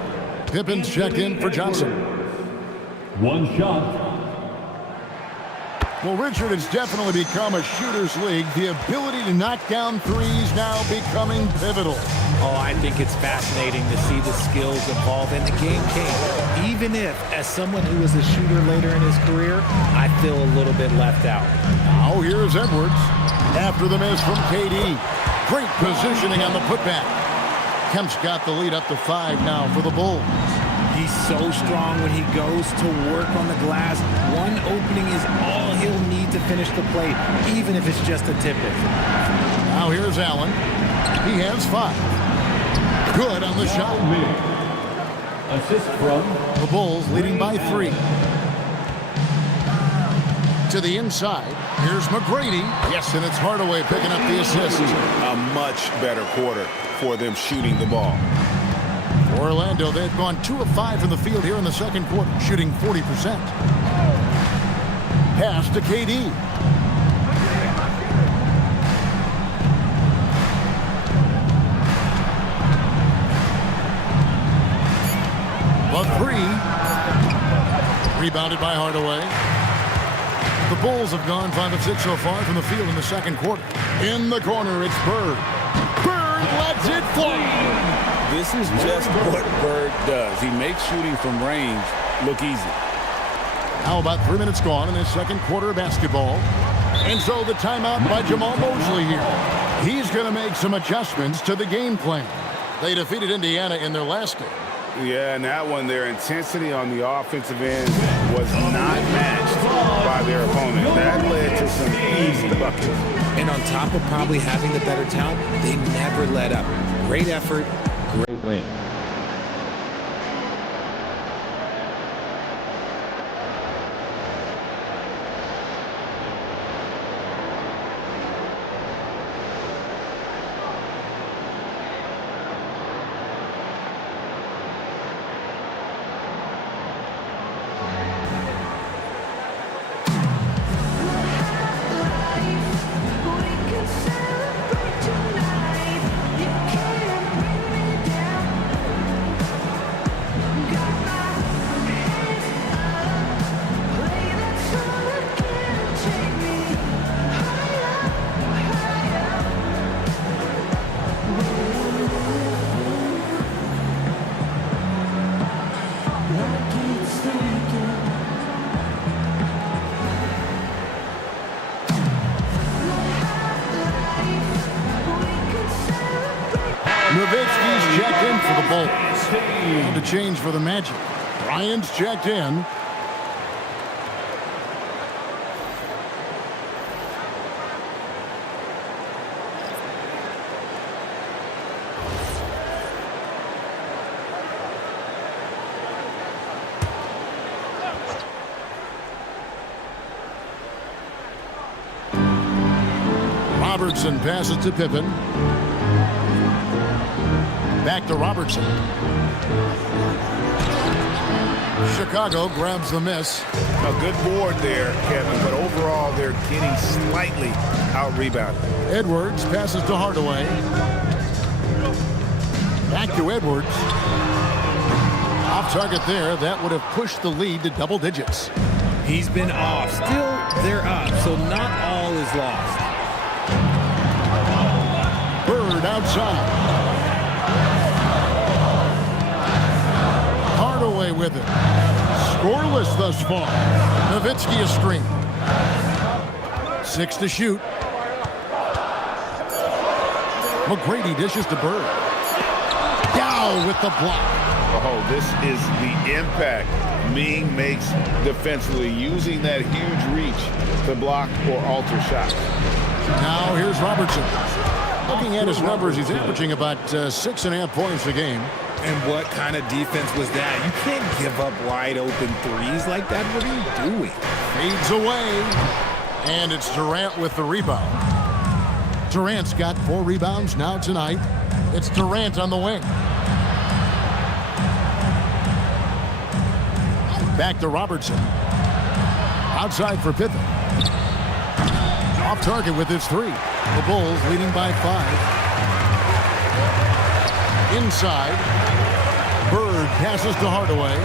Pippen's checked in for Johnson. One shot. Well, Richard, it's definitely become a shooter's league. The ability to knock down threes now becoming pivotal. Oh, I think it's fascinating to see the skills evolve in the game change. Even if, as someone who was a shooter later in his career, I feel a little bit left out. Now here's Edwards. After the miss from KD. Great positioning on the putback. Kemp's got the lead up to 5 now for the Bulls. He's so strong when he goes to work on the glass. One opening is all he'll need to finish the play, even if it's just a tip-in. Now here's Allen. He has 5. Good on the shot. Assist from the Bulls leading by 3. To the inside. Here's McGrady. Yes, and it's Hardaway picking up the assist. A much better quarter for them shooting the ball. Orlando, they've gone 2 of 5 from the field here in the second quarter, shooting 40%. Pass to KD. The 3. Rebounded by Hardaway. The Bulls have gone 5 of 6 so far from the field in the second quarter. In the corner, it's Bird. Bird lets it fly. This is just what Bird does. He makes shooting from range look easy. Now about 3 minutes gone in this second quarter of basketball. And so the timeout by Jamal Mosley here. He's going to make some adjustments to the game plan. They defeated Indiana in their last game. Yeah, and that one, their intensity on the offensive end was not matched by their opponent. That led to some easy buckets. And on top of probably having the better talent, they never let up. Great effort, great win. Nowitzki's checked in for the Bulls. And to change for the Magic. Bryant's checked in. Robertson passes to Pippen. Back to Robertson. Chicago grabs the miss. A good board there, Kevin, but overall they're getting slightly out-rebounded. Edwards passes to Hardaway. Back to Edwards. Off target there. That would have pushed the lead to double digits. He's been off. Still, they're up, so not all is lost. Bird outside. Hardaway with it. Scoreless thus far. Nowitzki a screen. 6 to shoot. McGrady dishes to Bird. Dow with the block. Oh, this is the impact Ming makes defensively, using that huge reach to block or alter shots. Now here's Robertson. Looking at his numbers, he's averaging about 6.5 points a game. And what kind of defense was that? You can't give up wide open threes like that. What are you doing? Fades away. And it's Durant with the rebound. Durant's got 4 rebounds now tonight. It's Durant on the wing. Back to Robertson. Outside for Pippen. Off target with his 3. The Bulls leading by 5. Inside. Bird passes to Hardaway.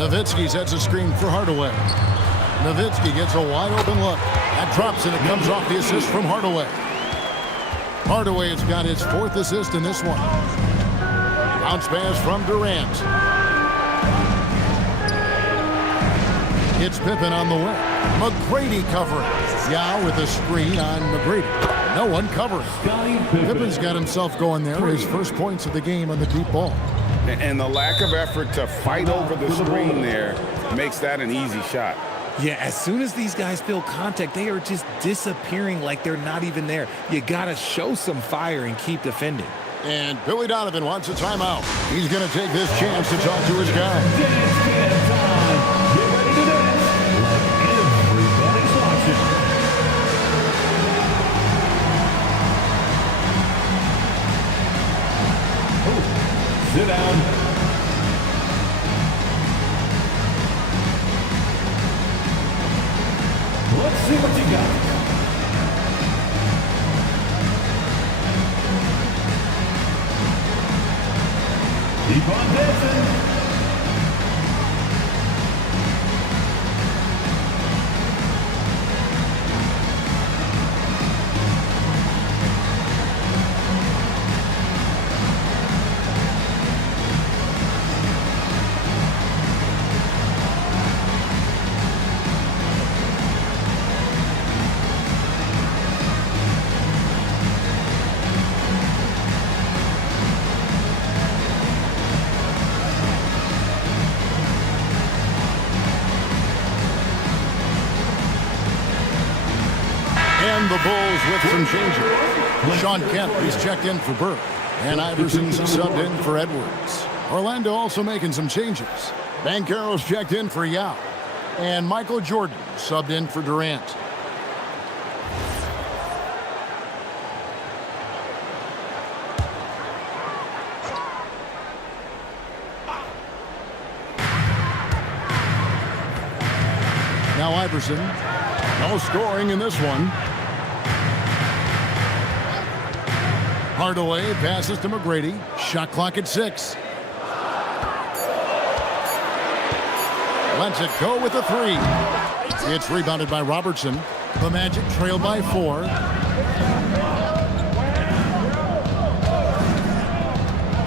Nowitzki sets a screen for Hardaway. Nowitzki gets a wide open look. That drops and it comes off the assist from Hardaway. Hardaway has got his 4th assist in this one. Bounce pass from Durant. It's Pippen on the wing. McGrady covering. Yao with a screen on McGrady. No one covering. Pippen's got himself going there. His first points of the game on the deep ball. And the lack of effort to fight over the screen there makes that an easy shot. Yeah, as soon as these guys feel contact, they are just disappearing like they're not even there. You got to show some fire and keep defending. And Billy Donovan wants a timeout. He's going to take this chance to talk to his guy. Sit down. Let's see what you got. Keep on dancing. And the Bulls with some changes. Sean Kemp is checked in for Burke. And Iverson's subbed in for Edwards. Orlando also making some changes. Banchero's checked in for Yao. And Michael Jordan subbed in for Durant. Now Iverson. No scoring in this one. Hardaway passes to McGrady. Shot clock at 6. Lets it go with a 3. It's rebounded by Robertson. The Magic trail by 4.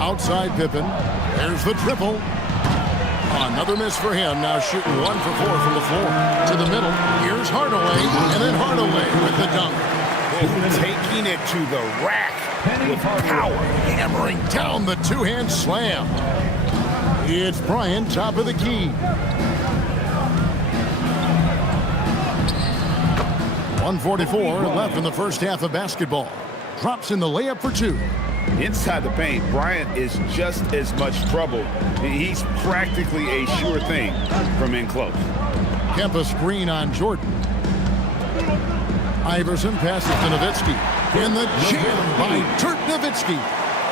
Outside Pippen. There's the triple. Another miss for him. Now shooting 1 for 4 from the floor. To the middle. Here's Hardaway. And then Hardaway with the dunk. Taking it to the rack with power. Hammering down the two-hand slam. It's Bryant, top of the key. 1:44 left in the first half of basketball. Drops in the layup for 2. Inside the paint, Bryant is just as much trouble. He's practically a sure thing from in close. Kemp a screen on Jordan. Iverson passes to Nowitzki. In the jam by Dirk Nowitzki.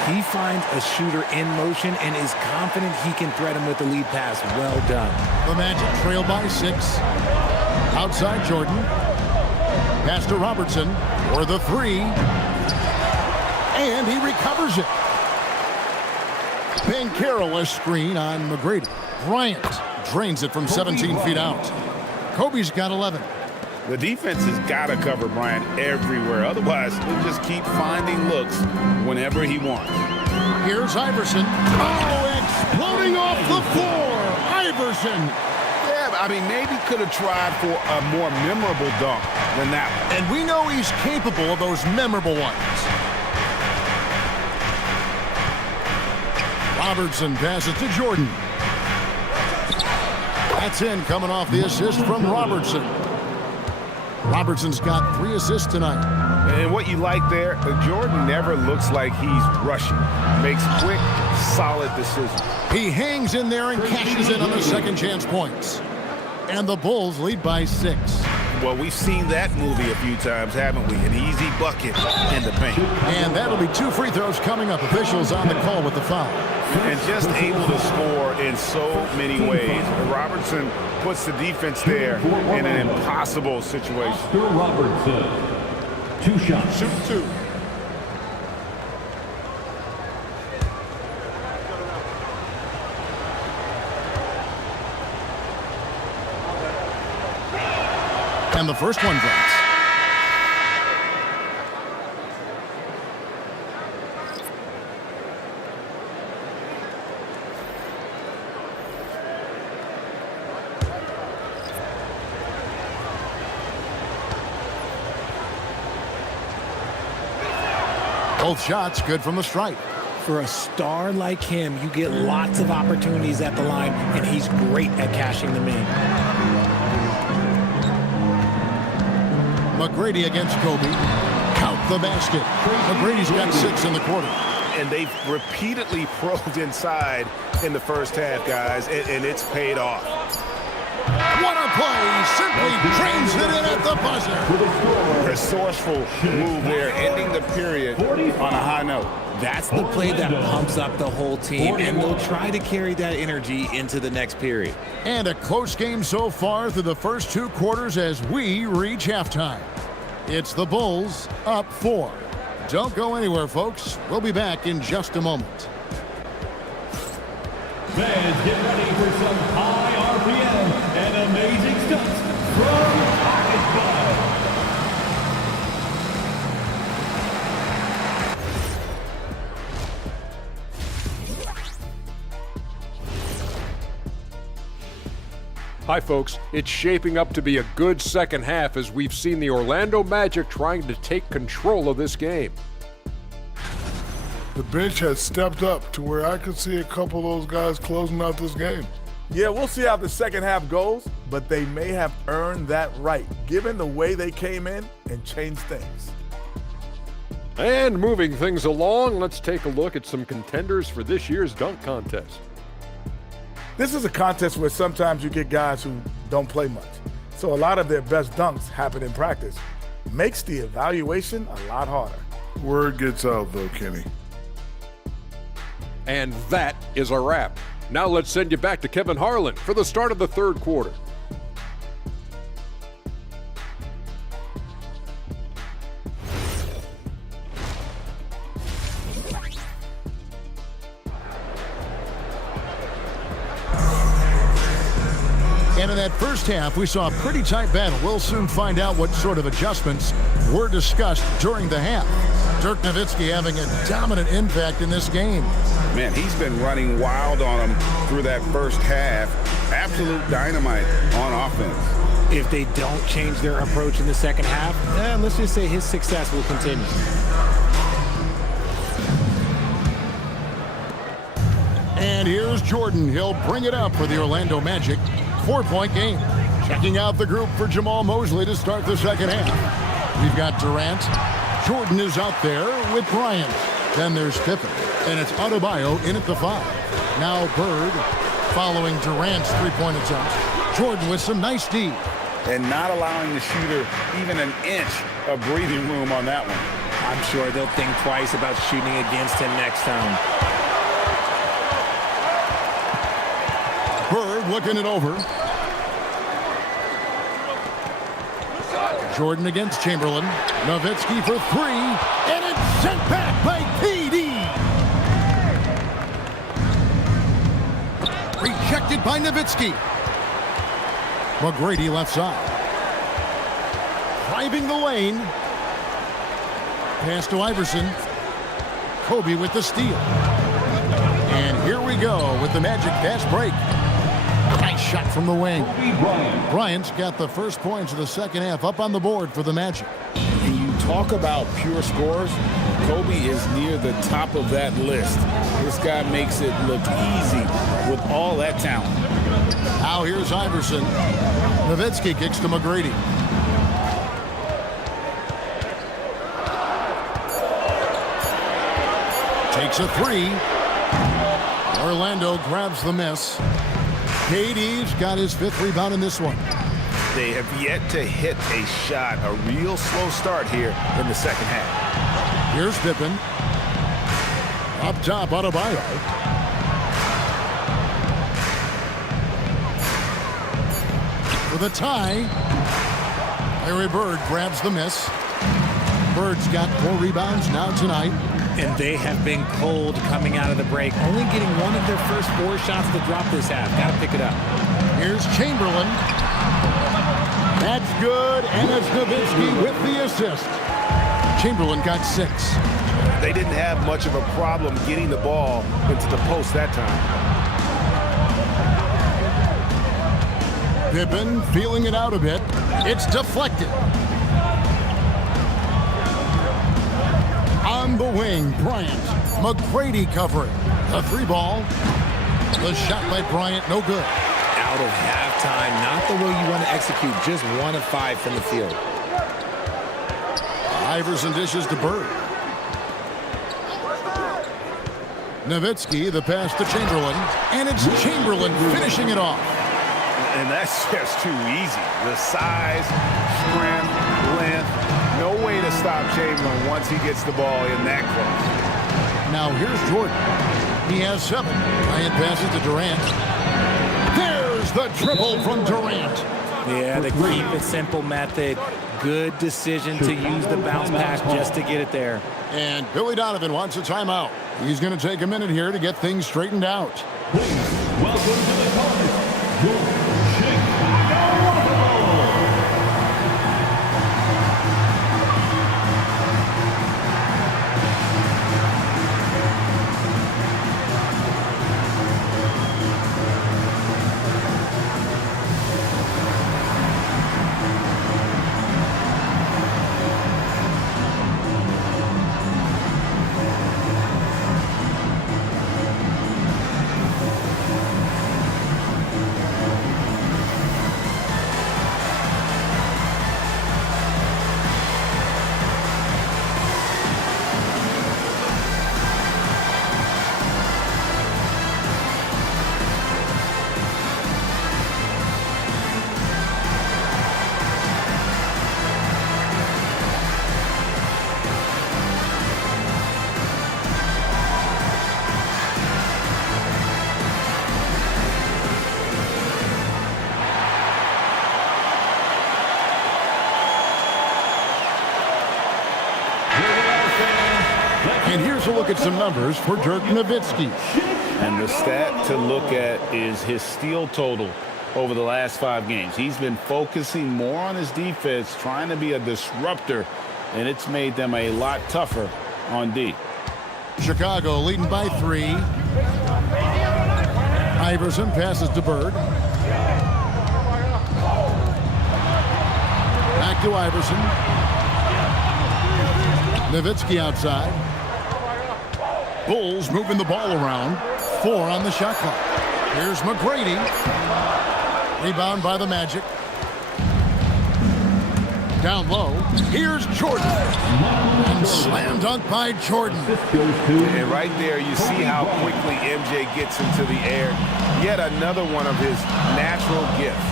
He finds a shooter in motion and is confident he can thread him with the lead pass. Well done. The Magic trail by 6. Outside Jordan. Pass to Robertson for the 3. And he recovers it. Banchero a screen on McGrady. Bryant drains it from 17 feet out. Kobe's got 11. The defense has got to cover Bryant everywhere. Otherwise, he'll just keep finding looks whenever he wants. Here's Iverson. Oh, exploding off the floor. Iverson. Yeah, I mean, maybe could have tried for a more memorable dunk than that one. And we know he's capable of those memorable ones. Robertson passes to Jordan. That's in, coming off the assist from Robertson. Robertson's got 3 assists tonight. And what you like there, Jordan never looks like he's rushing. Makes quick, solid decisions. He hangs in there and cashes in on the second chance points. And the Bulls lead by 6. Well, we've seen that movie a few times, haven't we? An easy bucket in the paint. And that'll be 2 free throws coming up. Officials on the call with the foul. And just able to score in so many ways. Robertson puts the defense there in an impossible situation. Robertson, 2 shots. Shoot 2. And the first one drops. Both shots good from the stripe. For a star like him, you get lots of opportunities at the line, and he's great at cashing them in. McGrady against Kobe. Count the basket. McGrady's got 6 in the quarter. And they've repeatedly probed inside in the first half, guys, and it's paid off. What a play! Simply trains it in at the buzzer. Resourceful move there, ending the period on a high note. That's the play that pumps up the whole team, and they'll try to carry that energy into the next period. And a close game so far through the first 2 quarters as we reach halftime. It's the Bulls up 4. Don't go anywhere, folks. We'll be back in just a moment. Fans, get ready for some high RPM and amazing stunts from Pocket Bud. Hi, folks. It's shaping up to be a good second half as we've seen the Orlando Magic trying to take control of this game. The bench has stepped up to where I could see a couple of those guys closing out this game. Yeah, we'll see how the second half goes, but they may have earned that right, given the way they came in and changed things. And moving things along, let's take a look at some contenders for this year's dunk contest. This is a contest where sometimes you get guys who don't play much, so a lot of their best dunks happen in practice. Makes the evaluation a lot harder. Word gets out, though, Kenny. And that is a wrap. Now let's send you back to Kevin Harlan for the start of the third quarter. And in that first half, we saw a pretty tight battle. We'll soon find out what sort of adjustments were discussed during the half. Dirk Nowitzki having a dominant impact in this game. Man, he's been running wild on them through that first half. Absolute dynamite on offense. If they don't change their approach in the second half, let's just say his success will continue. And here's Jordan. He'll bring it up for the Orlando Magic. 4-point game. Checking out the group for Jamal Mosley to start the second half. We've got Durant. Jordan is out there with Bryant. Then there's Pippen. And it's Adebayo in at the 5. Now Bird following Durant's 3-point attempt. Jordan with some nice D. And not allowing the shooter even an inch of breathing room on that one. I'm sure they'll think twice about shooting against him next time. Bird looking it over. Jordan against Chamberlain. Nowitzki for 3. And it's sent back by KD. Rejected by Nowitzki. McGrady left side. Driving the lane. Pass to Iverson. Kobe with the steal. And here we go with the Magic fast break. Nice shot from the wing. Bryant's got the first points of the second half up on the board for the Magic. And you talk about pure scores, Kobe is near the top of that list. This guy makes it look easy with all that talent. Now here's Iverson. Nowitzki kicks to McGrady. Takes a three. Orlando grabs the miss. KD's got his 5th rebound in this one. They have yet to hit a shot, a real slow start here in the second half. Here's Pippen. Up top, Adebayo. For the tie, Larry Bird grabs the miss. Bird's got 4 rebounds now tonight. And they have been cold coming out of the break. Only getting one of their first 4 shots to drop this half. Got to pick it up. Here's Chamberlain. That's good, and it's Nowitzki with the assist. Chamberlain got 6. They didn't have much of a problem getting the ball into the post that time. Pippen feeling it out a bit. It's deflected. On the wing, Bryant. McGrady covering. A 3-ball. The shot by Bryant, no good. Out of halftime, not the way you want to execute. Just 1 of 5 from the field. Iverson dishes to Bird. Nowitzki, the pass to Chamberlain. And it's Chamberlain finishing it off. And that's just too easy. The size, strength, length. No way to stop Chamberlain once he gets the ball in that close. Now here's Jordan. He has 7. Bryant passes to Durant. There's the triple from Durant. Yeah, the keep it simple method. Good decision to use the bounce pass just to get it there. And Billy Donovan wants a timeout. He's going to take a minute here to get things straightened out. Welcome to the Hornets. And here's a look at some numbers for Dirk Nowitzki. And the stat to look at is his steal total over the last 5 games. He's been focusing more on his defense, trying to be a disruptor, and it's made them a lot tougher on D. Chicago leading by 3. Iverson passes to Bird. Back to Iverson. Nowitzki outside. Bulls moving the ball around. 4 on the shot clock. Here's McGrady. Rebound by the Magic. Down low. Here's Jordan. And slam dunk by Jordan. And right there, you see how quickly MJ gets into the air. Yet another one of his natural gifts.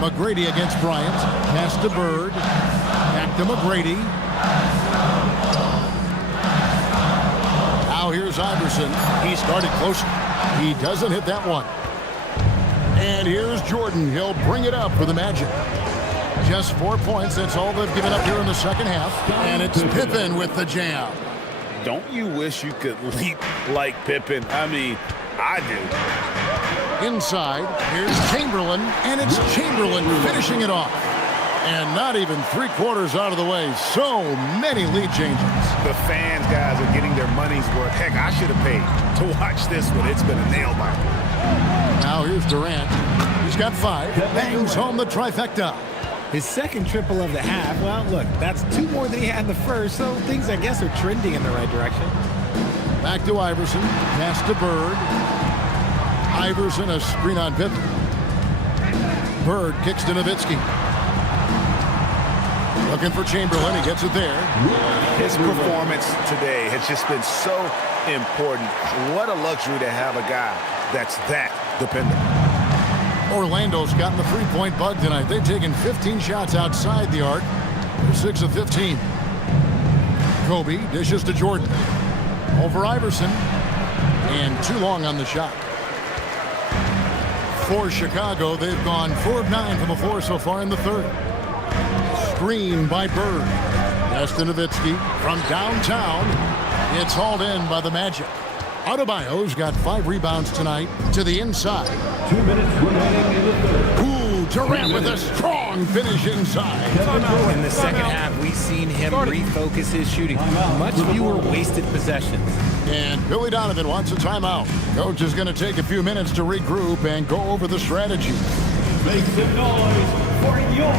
McGrady against Bryant. Pass to Bird. Back to McGrady. Now here's Iverson. He started closer. He doesn't hit that one. And here's Jordan. He'll bring it up for the Magic. Just 4 points. That's all they've given up here in the second half. And it's Pippen with the jam. don't you wish you could leap like Pippen? I mean, I do. Inside, here's Chamberlain, and it's Chamberlain finishing it off. And not even 3/4 out of the way. So many lead changes. The fans, guys, are getting their money's worth. Heck, I should have paid to watch this one. It's been a nail-biter. Now here's Durant. He's got 5. Bangs home the trifecta. His second triple of the half. Well, look, that's 2 more than he had in the first, so things, I guess, are trending in the right direction. Back to Iverson. Pass to Bird. Iverson, a screen on Pippen. Bird kicks to Nowitzki. Looking for Chamberlain. He gets it there. His performance today has just been so important. What a luxury to have a guy that's that dependent. Orlando's gotten the 3-point bug tonight. They've taken 15 shots outside the arc. They're 6 of 15. Kobe dishes to Jordan. Over Iverson. And too long on the shot. For Chicago, they've gone 4 of 9 from the floor so far in the third. Screen by Bird. Pass to Nowitzki from downtown. It's hauled in by the Magic. Adebayo's got 5 rebounds tonight to the inside. 2 minutes remaining in the third. Ooh, Durant with a strong finish inside. In the second half, we've seen him refocus his shooting. Much fewer wasted possessions. And Billy Donovan wants a timeout. Coach is going to take a few minutes to regroup and go over the strategy. Make some noise for your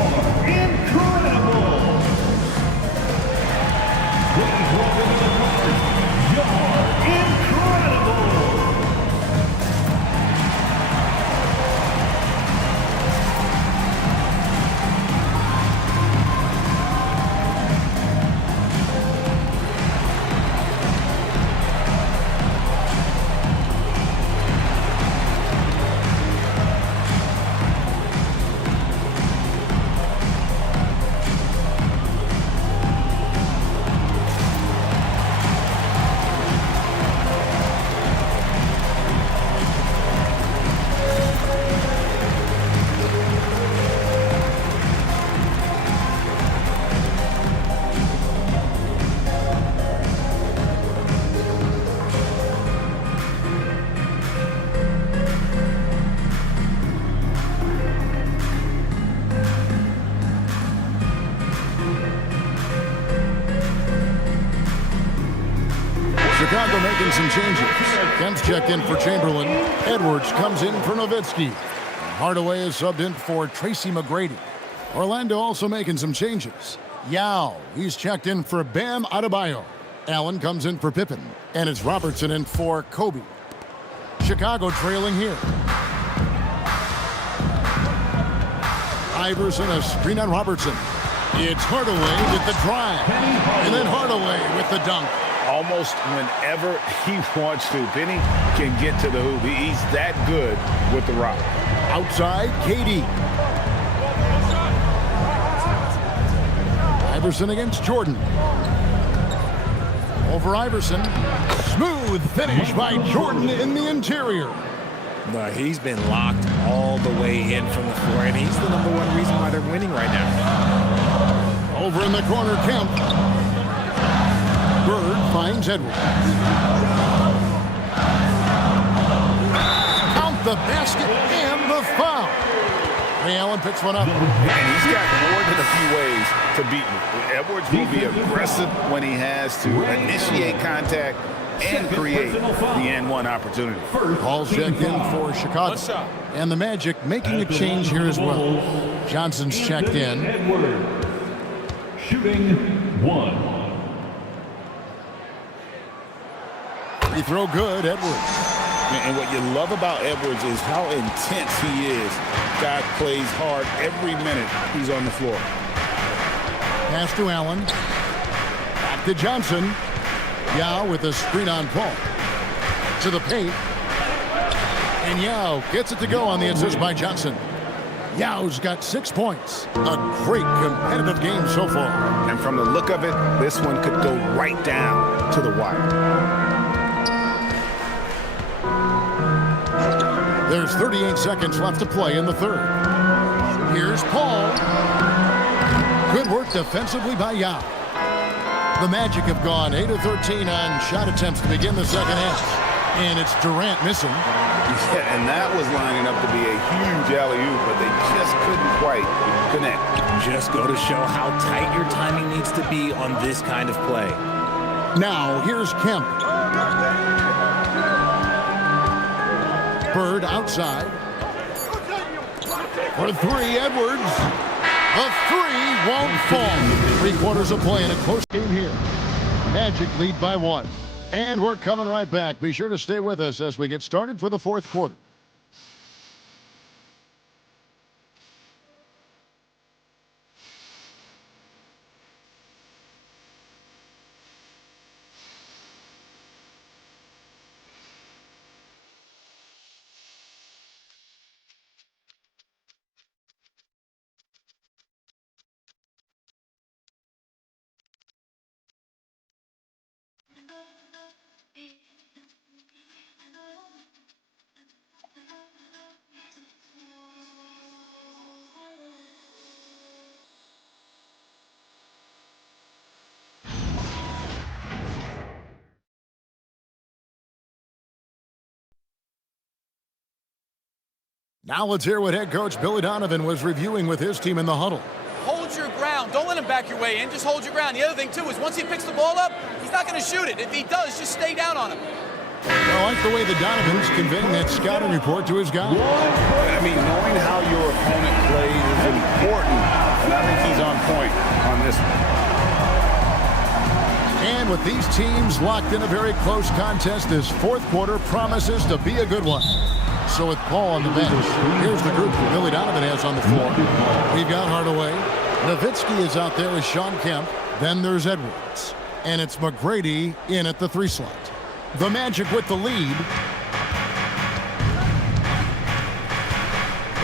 incredible. Please welcome to the court, your incredible. Chicago making some changes. Kemp's checked in for Chamberlain. Edwards comes in for Nowitzki. Hardaway is subbed in for Tracy McGrady. Orlando also making some changes. Yao, he's checked in for Bam Adebayo. Allen comes in for Pippen. And it's Robertson in for Kobe. Chicago trailing here. Iverson, a screen on Robertson. It's Hardaway with the drive. And then Hardaway with the dunk. Almost whenever he wants to. Penny can get to the hoop. He's that good with the rock. Outside, KD. Iverson against Jordan. Over Iverson. Smooth finish by Jordan in the interior. No, he's been locked all the way in from the floor, and he's the #1 reason why they're winning right now. Over in the corner, Kemp. Bird finds Edwards. Count the basket and the foul. Ray Allen picks one up. And he's got more than a few ways to beat me. Edwards will be aggressive when he has to initiate contact and create the N1 opportunity. Ball checked in for Chicago. And the Magic making a change here as well. Johnson's checked in. Shooting 1. Free throw good, Edwards. And what you love about Edwards is how intense he is. Guy plays hard every minute he's on the floor. Pass to Allen. Back to Johnson. Yao with a screen on Paul. To the paint. And Yao gets it to go on the assist by Johnson. Yao's got 6 points. A great competitive game so far. And from the look of it, this one could go right down to the wire. There's 38 seconds left to play in the third. Here's Paul. Good work defensively by Yao. The Magic have gone 8 of 13 on shot attempts to begin the second half. And it's Durant missing. Yeah, and that was lining up to be a huge alley-oop, but they just couldn't quite connect. Just go to show how tight your timing needs to be on this kind of play. Now, here's Kemp. Bird outside. For three, Edwards. The three won't fall. 3 quarters of play in a close game here. Magic lead by 1. And we're coming right back. Be sure to stay with us as we get started for the fourth quarter. Now let's hear what head coach Billy Donovan was reviewing with his team in the huddle. Hold your ground. Don't let him back your way in. Just hold your ground. The other thing, too, is once he picks the ball up, he's not going to shoot it. If he does, just stay down on him. I like the way the Donovan's conveying that scouting report to his guys. I mean, knowing how your opponent plays is important, and I think he's on point on this one. And with these teams locked in a very close contest, this fourth quarter promises to be a good one. So with Paul on the bench, here's the group that Billy Donovan has on the floor. We've got Hardaway. Nowitzki is out there with Sean Kemp. Then there's Edwards. And it's McGrady in at the 3 slot. The Magic with the lead.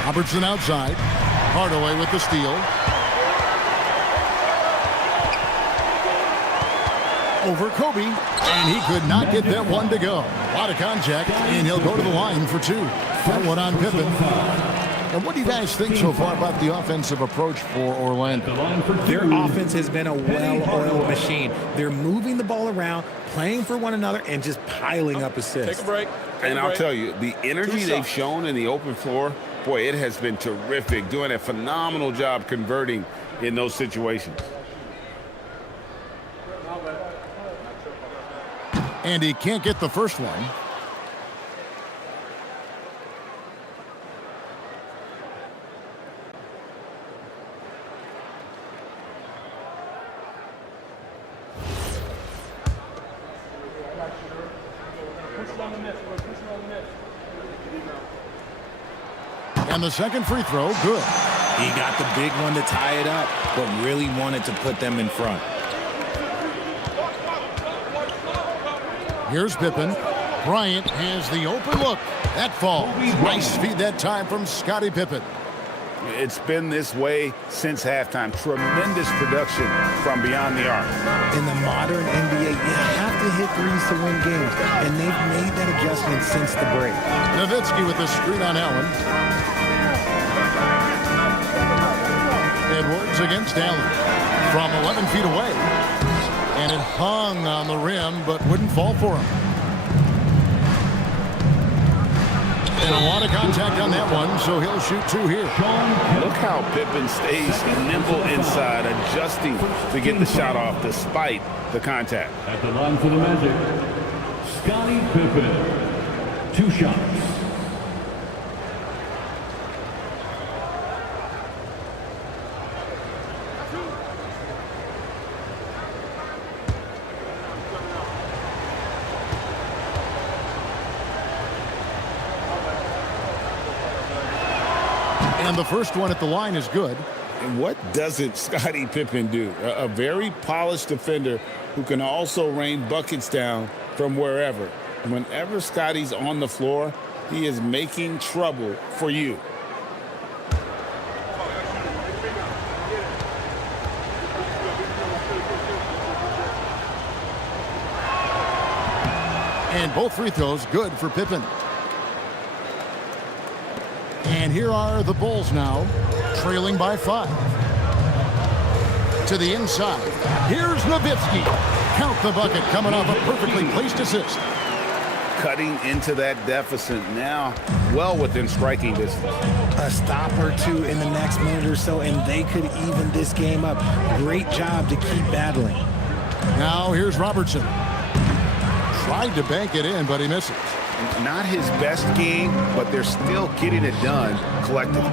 Robertson outside. Hardaway with the steal. Over Kobe, and he could not get that one to go. A lot of contact, and he'll go to the line for 2. That one on Pippen. And what do you guys think so far about the offensive approach for Orlando? Their offense has been a well-oiled machine. They're moving the ball around, playing for one another, and just piling up assists. Take a break. And I'll tell you, the energy they've shown in the open floor, boy, it has been terrific. Doing a phenomenal job converting in those situations. And he can't get the first one. And the second free throw, good. He got the big one to tie it up, but really wanted to put them in front. Here's Pippen. Bryant has the open look. That falls. Nice feed that time from Scottie Pippen. It's been this way since halftime. Tremendous production from beyond the arc. In the modern NBA, you have to hit threes to win games, and they've made that adjustment since the break. Nowitzki with the screen on Allen. Edwards against Allen from 11 feet away. And it hung on the rim, but wouldn't fall for him. And a lot of contact on that one, so he'll shoot 2 here. Look how Pippen stays nimble inside, adjusting to get the shot off despite the contact. At the line for the Magic, Scottie Pippen. 2 shots. And the first one at the line is good. And what doesn't Scottie Pippen do? A very polished defender who can also rain buckets down from wherever. And whenever Scottie's on the floor, he is making trouble for you. And both free throws good for Pippen. And here are the Bulls now, trailing by 5. to the inside. Here's Nowitzki. Count the bucket coming off a perfectly placed assist. Cutting into that deficit now, well within striking distance. A stop or two in the next minute or so, and they could even this game up. Great job to keep battling. Now here's Robertson. Tried to bank it in, but he misses. Not his best game, but they're still getting it done collectively.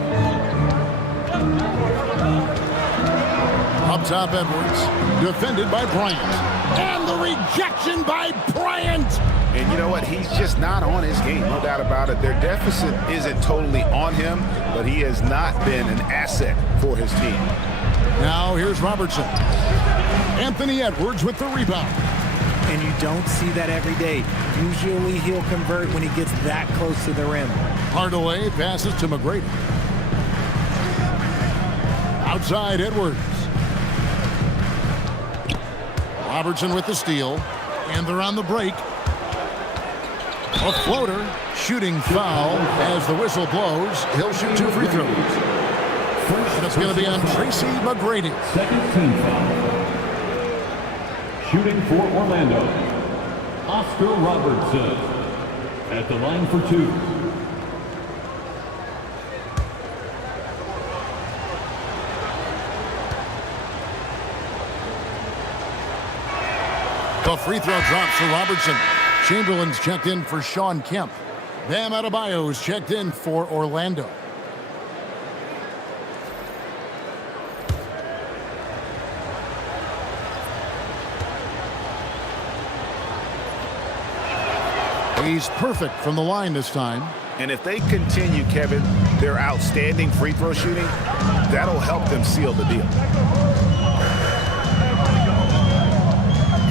Up top, Edwards. Defended by Bryant. And the rejection by Bryant. And you know what? He's just not on his game, no doubt about it. Their deficit isn't totally on him, but he has not been an asset for his team. Now here's Robertson. Anthony Edwards with the rebound. And you don't see that every day. Usually he'll convert when he gets that close to the rim. Hardaway passes to McGrady. Outside Edwards. Robertson with the steal. And they're on the break. A floater. Shooting foul as the whistle blows. He'll shoot 2 free throws. And it's going to be on Tracy McGrady. Second team foul. Shooting for Orlando, Oscar Robertson at the line for 2. The free throw drops for Robertson. Chamberlain's checked in for Sean Kemp. Bam Adebayo's checked in for Orlando. He's perfect from the line this time. And if they continue, Kevin, their outstanding free throw shooting, that'll help them seal the deal.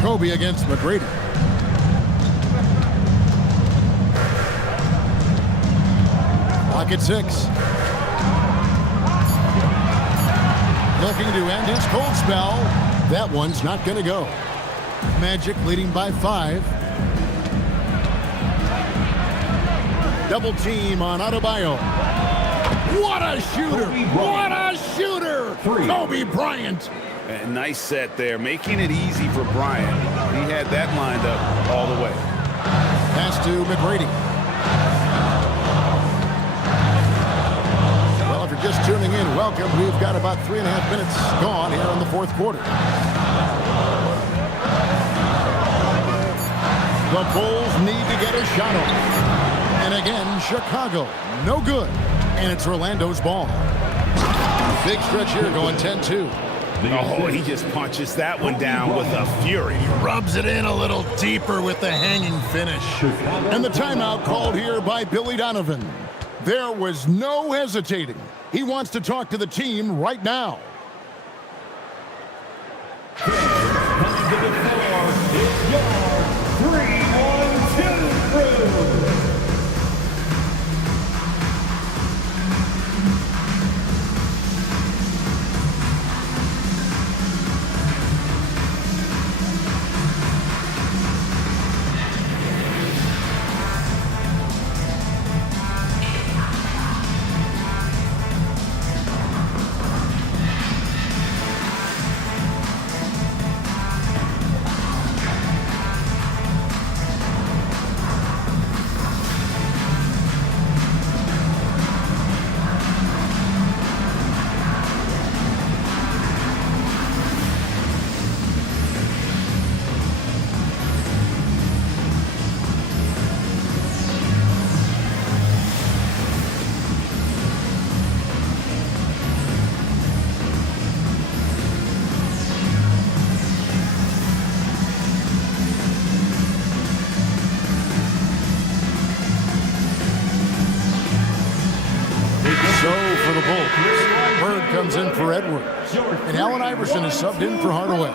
Kobe against McGrady. Clock at 6. Looking to end his cold spell. That one's not going to go. Magic leading by 5. Double team on Adebayo. What a shooter! What a shooter! Kobe Bryant. A nice set there, making it easy for Bryant. He had that lined up all the way. Pass to McGrady. Well, if you're just tuning in, welcome. We've got about 3.5 minutes gone here in the fourth quarter. The Bulls need to get a shot off. And again, Chicago, no good. And it's Orlando's ball. Big stretch here going 10-2. Oh, he just punches that one down with a fury. He rubs it in a little deeper with the hanging finish. And the timeout called here by Billy Donovan. There was no hesitating. He wants to talk to the team right now. Coming to the floor, it's your 3-1-2 crew. Comes in for Edwards. And Allen Iverson is subbed in for Hardaway.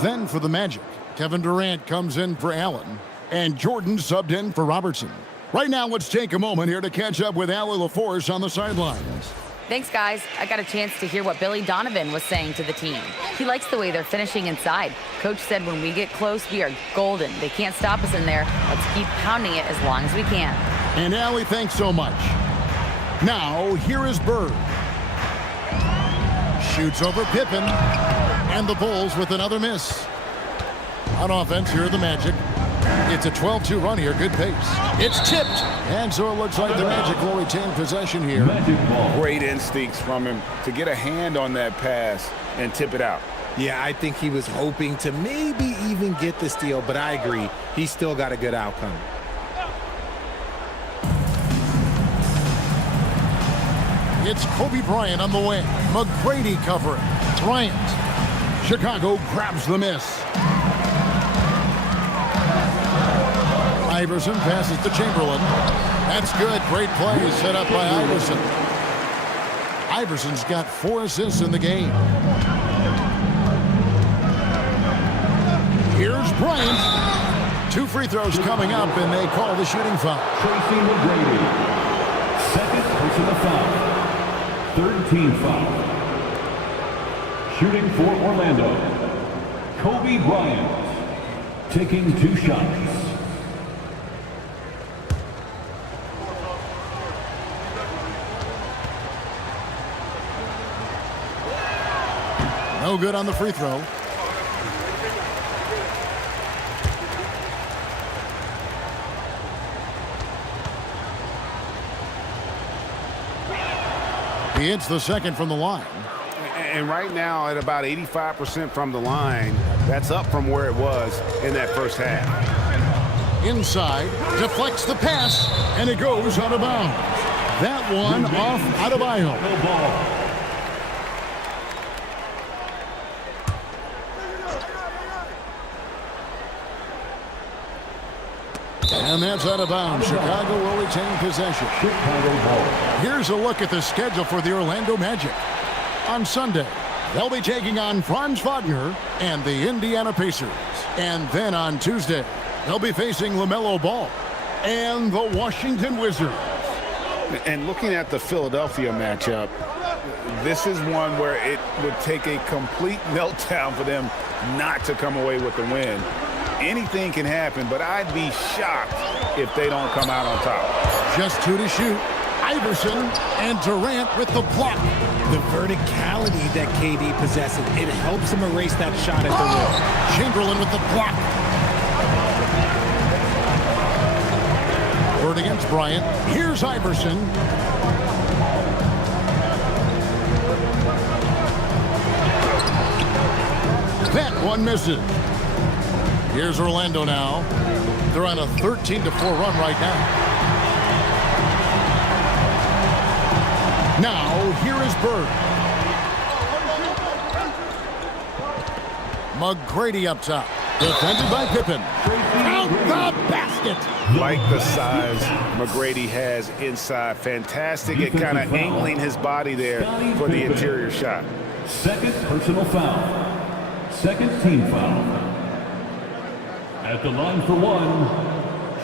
Then for the Magic, Kevin Durant comes in for Allen. And Jordan subbed in for Robertson. Right now, let's take a moment here to catch up with Allie LaForce on the sidelines. Thanks, guys. I got a chance to hear what Billy Donovan was saying to the team. He likes the way they're finishing inside. Coach said when we get close, we are golden. They can't stop us in there. Let's keep pounding it as long as we can. And Allie, thanks so much. Now, here is Bird. Shoots over Pippen. And the Bulls with another miss. On offense, here are the Magic. It's a 12-2 run here. Good pace. It's tipped. And so it looks like the Magic will retain possession here. Great instincts from him to get a hand on that pass and tip it out. Yeah, I think he was hoping to maybe even get the steal, but I agree. He still got a good outcome. It's Kobe Bryant on the wing. McGrady covering. Bryant. Chicago grabs the miss. Iverson passes to Chamberlain. That's good. Great play set up by Iverson. Iverson's got 4 assists in the game. Here's Bryant. 2 free throws coming up, and they call the shooting foul. Tracy McGrady. Second personal foul. Third team foul. Shooting for Orlando. Kobe Bryant. Taking 2 shots. No good on the free throw. He hits the second from the line. And right now at about 85% from the line, that's up from where it was in that first half. Inside, deflects the pass, and it goes out of bounds. That one off Adebayo. And that's out of bounds. Chicago will retain possession. Here's a look at the schedule for the Orlando Magic. On Sunday, they'll be taking on Franz Wagner and the Indiana Pacers. And then on Tuesday, they'll be facing LaMelo Ball and the Washington Wizards. And looking at the Philadelphia matchup, this is one where it would take a complete meltdown for them not to come away with the win. Anything can happen, but I'd be shocked if they don't come out on top. Just 2 to shoot. Iverson and Durant with the block. The verticality that KD possesses, it helps him erase that shot at the rim. Chamberlain with the block. Bird against Bryant. Here's Iverson. That one misses. Here's Orlando now. They're on a 13-4 run right now. Now, here is Bird. McGrady up top. Defended by Pippen. Out the basket. Like the size McGrady has inside. Fantastic at kind of angling his body there for the interior shot. Second personal foul. Second team foul. At the line for one,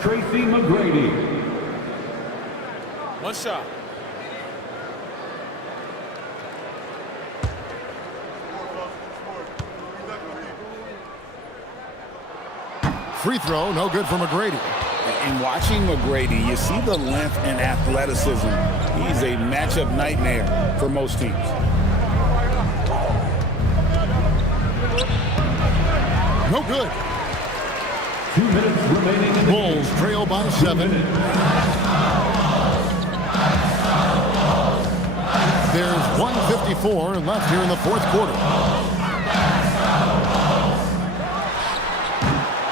Tracy McGrady. One shot. Free throw, no good for McGrady. And watching McGrady, you see the length and athleticism. He's a matchup nightmare for most teams. No good. 2 minutes remaining in the Bulls trail by 7. There's 1:54 left here in the fourth quarter.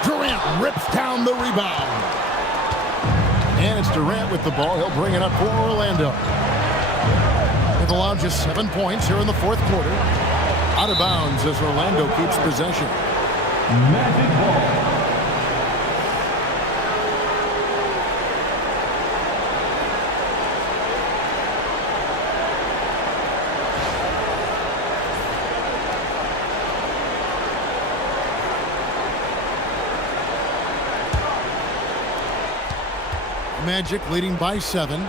Durant rips down the rebound. And it's Durant with the ball. He'll bring it up for Orlando. They've allowed just 7 points here in the fourth quarter. Out of bounds as Orlando keeps possession. Magic ball. Magic leading by 7.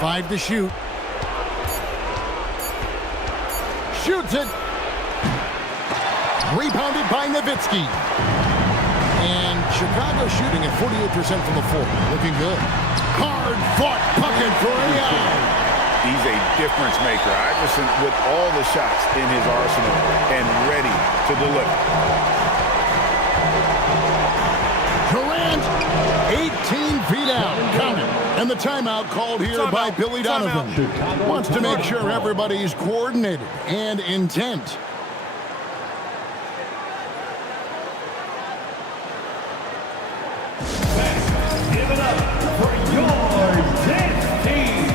5 to shoot. Shoots it. Rebounded by Nowitzki. And Chicago shooting at 48% from the floor. Looking good. Hard fought bucket for Jan. He's a difference maker. Iverson with all the shots in his arsenal and ready to deliver. Durant, 18 feet out, counting. And the timeout called here by Billy Donovan. Wants to make sure everybody's coordinated and intent. Give it up for your dance team.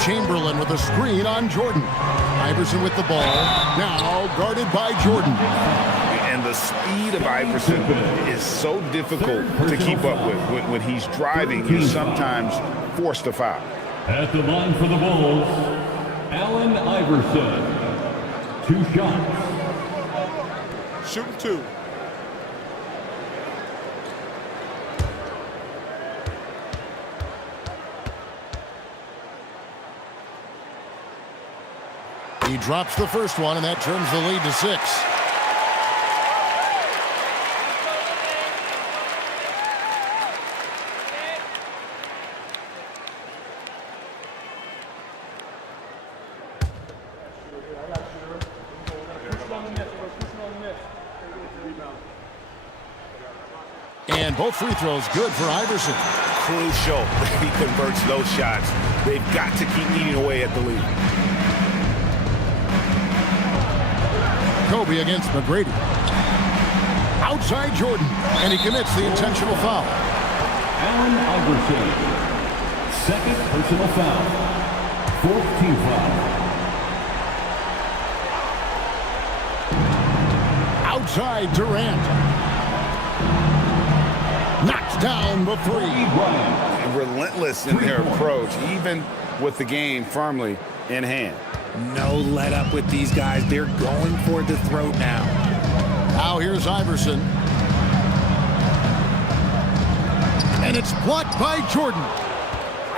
Chamberlain with a screen on Jordan. Iverson with the ball. Now guarded by Jordan. And the speed of Iverson is so difficult to keep up with. When he's driving, you're sometimes forced to foul. At the line for the Bulls, Allen Iverson. 2 shots. Shooting 2. He drops the first one, and that turns the lead to 6. And both free throws good for Iverson. Crucial that he converts those shots. They've got to keep eating away at the lead. Kobe against McGrady. Outside Jordan, and he commits the intentional foul. Allen Iverson. Second personal foul. 4th team foul. Outside Durant. Knocks down the 3. And relentless in their approach, even with the game firmly in hand. No let up with these guys. They're going for the throat now. Now here's Iverson. And it's blocked by Jordan.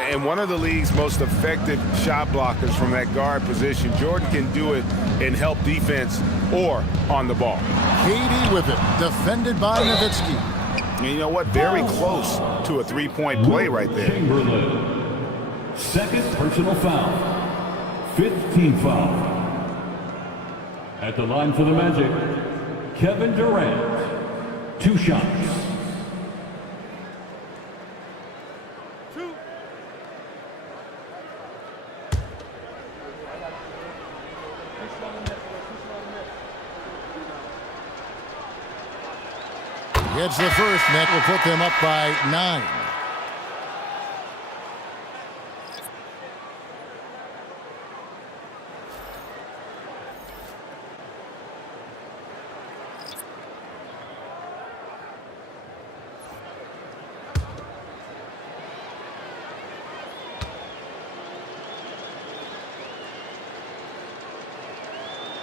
And one of the league's most effective shot blockers from that guard position. Jordan can do it in help defense or on the ball. KD with it, defended by Nowitzki. And you know what? Very close to a 3-point play right there. Chamberlain. Second personal foul. 5th team foul. At the line for the Magic, Kevin Durant. 2 shots. Gets the first, and that will put them up by 9.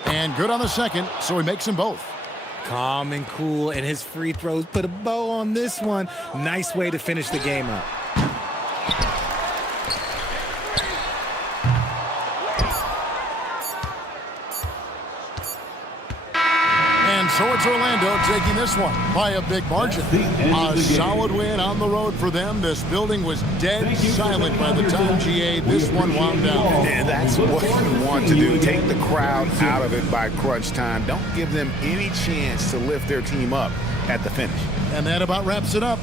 And good on the second, so he makes them both. Calm and cool, and his free throws put a bow on this one. Nice way to finish the game up. So it's Orlando taking this one by a big margin. A solid win on the road for them. This building was dead silent by the time, GA, this one wound down. And that's what you want to do. Take the crowd out of it by crunch time. Don't give them any chance to lift their team up at the finish. And that about wraps it up.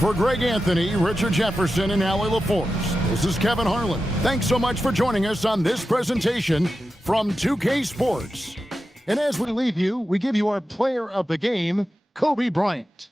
For Greg Anthony, Richard Jefferson, and Allie LaForce, this is Kevin Harlan. Thanks so much for joining us on this presentation from 2K Sports. And as we leave you, we give you our player of the game, Kobe Bryant.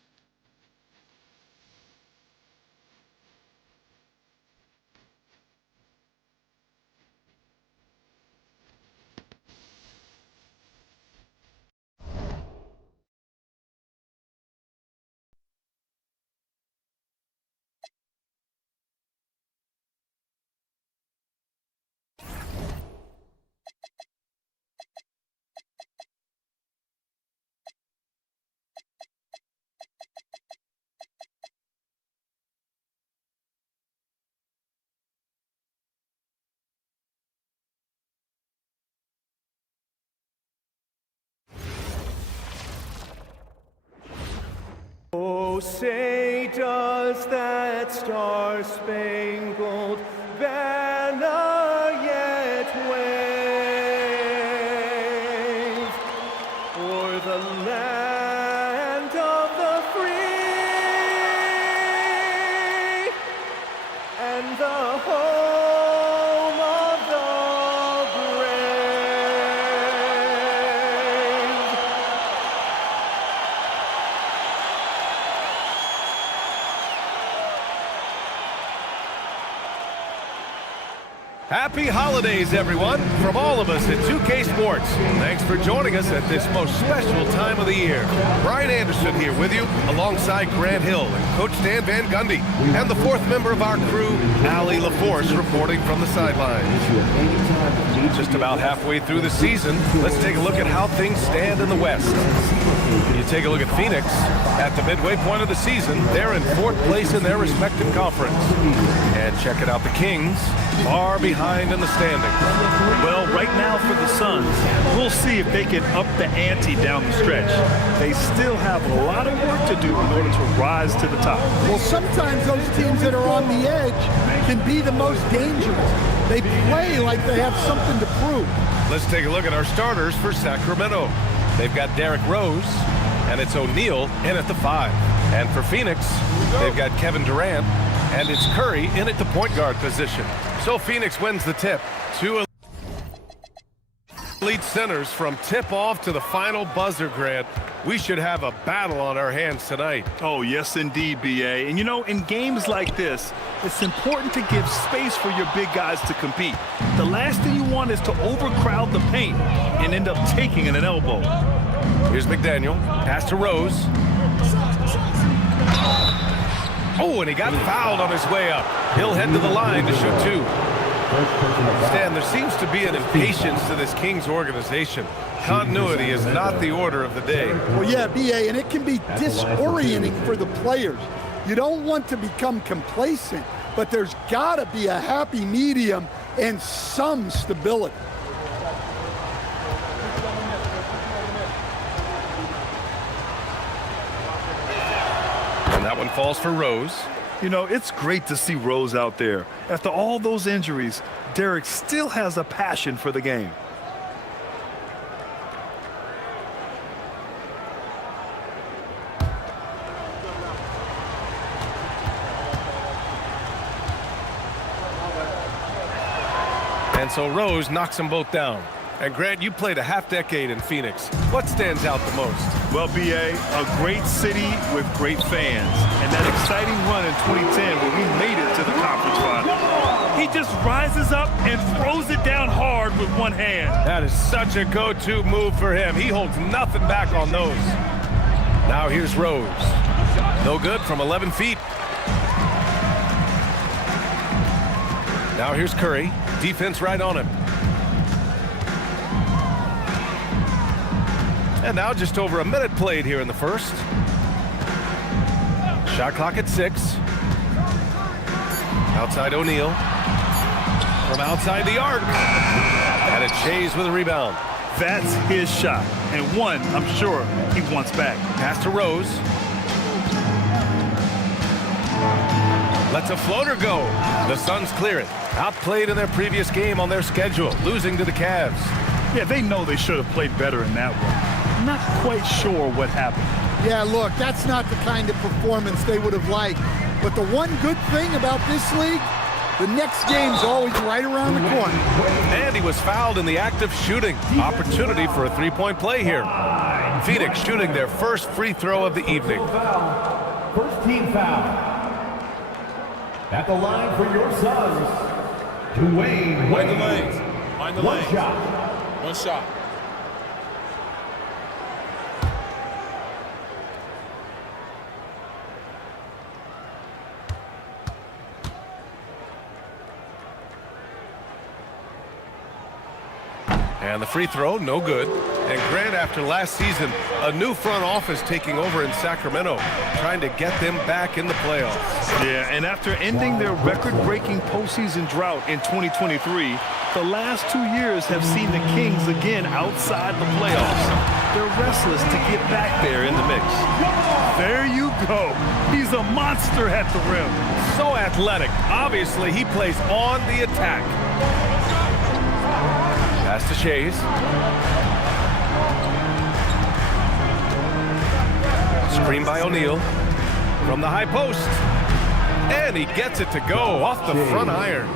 Oh, say does that star-spangled banner yet wave o'er the land of the free and the home of the brave? Happy holidays, everyone, from all of us at 2K Sports. Thanks for joining us at this most special time of the year. Brian Anderson here with you, alongside Grant Hill and Coach Dan Van Gundy, and the fourth member of our crew, Allie LaForce, reporting from the sidelines. Just about halfway through the season, let's take a look at how things stand in the West. You take a look at Phoenix. At the midway point of the season, they're in fourth place in their respective conference. And check it out, the Kings, far behind in the standings. Well, right now for the Suns, we'll see if they can up the ante down the stretch. They still have a lot of work to do in order to rise to the top. Well, sometimes those teams that are on the edge can be the most dangerous. They play like they have something to prove. Let's take a look at our starters for Sacramento. They've got Derrick Rose, and it's O'Neal in at the 5. And for Phoenix, they've got Kevin Durant, and it's Curry in at the point guard position. So Phoenix wins the tip. Two elite centers from tip-off to the final buzzer, Grant. We should have a battle on our hands tonight. Oh, yes, indeed, B.A. And, you know, in games like this, it's important to give space for your big guys to compete. The last thing you want is to overcrowd the paint and end up taking an elbow. Here's McDaniel. Pass to Rose. Oh, and he got fouled on his way up. He'll head to the line to shoot two. Stan, there seems to be an impatience to this Kings organization. Continuity is not the order of the day. Well, yeah, B.A., and it can be disorienting for the players. You don't want to become complacent, but there's got to be a happy medium and some stability. And that one falls for Rose. You know, it's great to see Rose out there. After all those injuries, Derrick still has a passion for the game. And so Rose knocks them both down. And Grant, you played a half-decade in Phoenix. What stands out the most? Well, B.A., a great city with great fans. And that exciting run in 2010 where we made it to the conference final. He just rises up and throws it down hard with one hand. That is such a go-to move for him. He holds nothing back on those. Now here's Rose. No good from 11 feet. Now here's Curry. Defense right on him. And now just over a minute played here in the first. Shot clock at 6. Outside O'Neal. From outside the arc. And it's Hayes with a rebound. That's his shot, and one I'm sure he wants back. Pass to Rose. Lets a floater go. The Suns clear it. Outplayed in their previous game on their schedule, losing to the Cavs. Yeah, they know they should have played better in that one. Not quite sure what happened. Yeah, look, that's not the kind of performance they would have liked. But the one good thing about this league, the next game's always right around the corner. And he was fouled in the act of shooting. Opportunity for a three-point play here. Phoenix shooting their first free throw of the evening. First team foul. At the line for your Suns, Dwayne Mind the lanes. Mind the lanes. One shot. One shot. And the free throw, no good. And Grant, after last season, a new front office taking over in Sacramento, trying to get them back in the playoffs. Yeah, and after ending their record-breaking postseason drought in 2023, the last 2 years have seen the Kings again outside the playoffs. They're restless to get back there in the mix. There you go. He's a monster at the rim. So athletic. Obviously, he plays on the attack. Pass to Shays. Screen by O'Neal. From the high post. And he gets it to go off the front iron.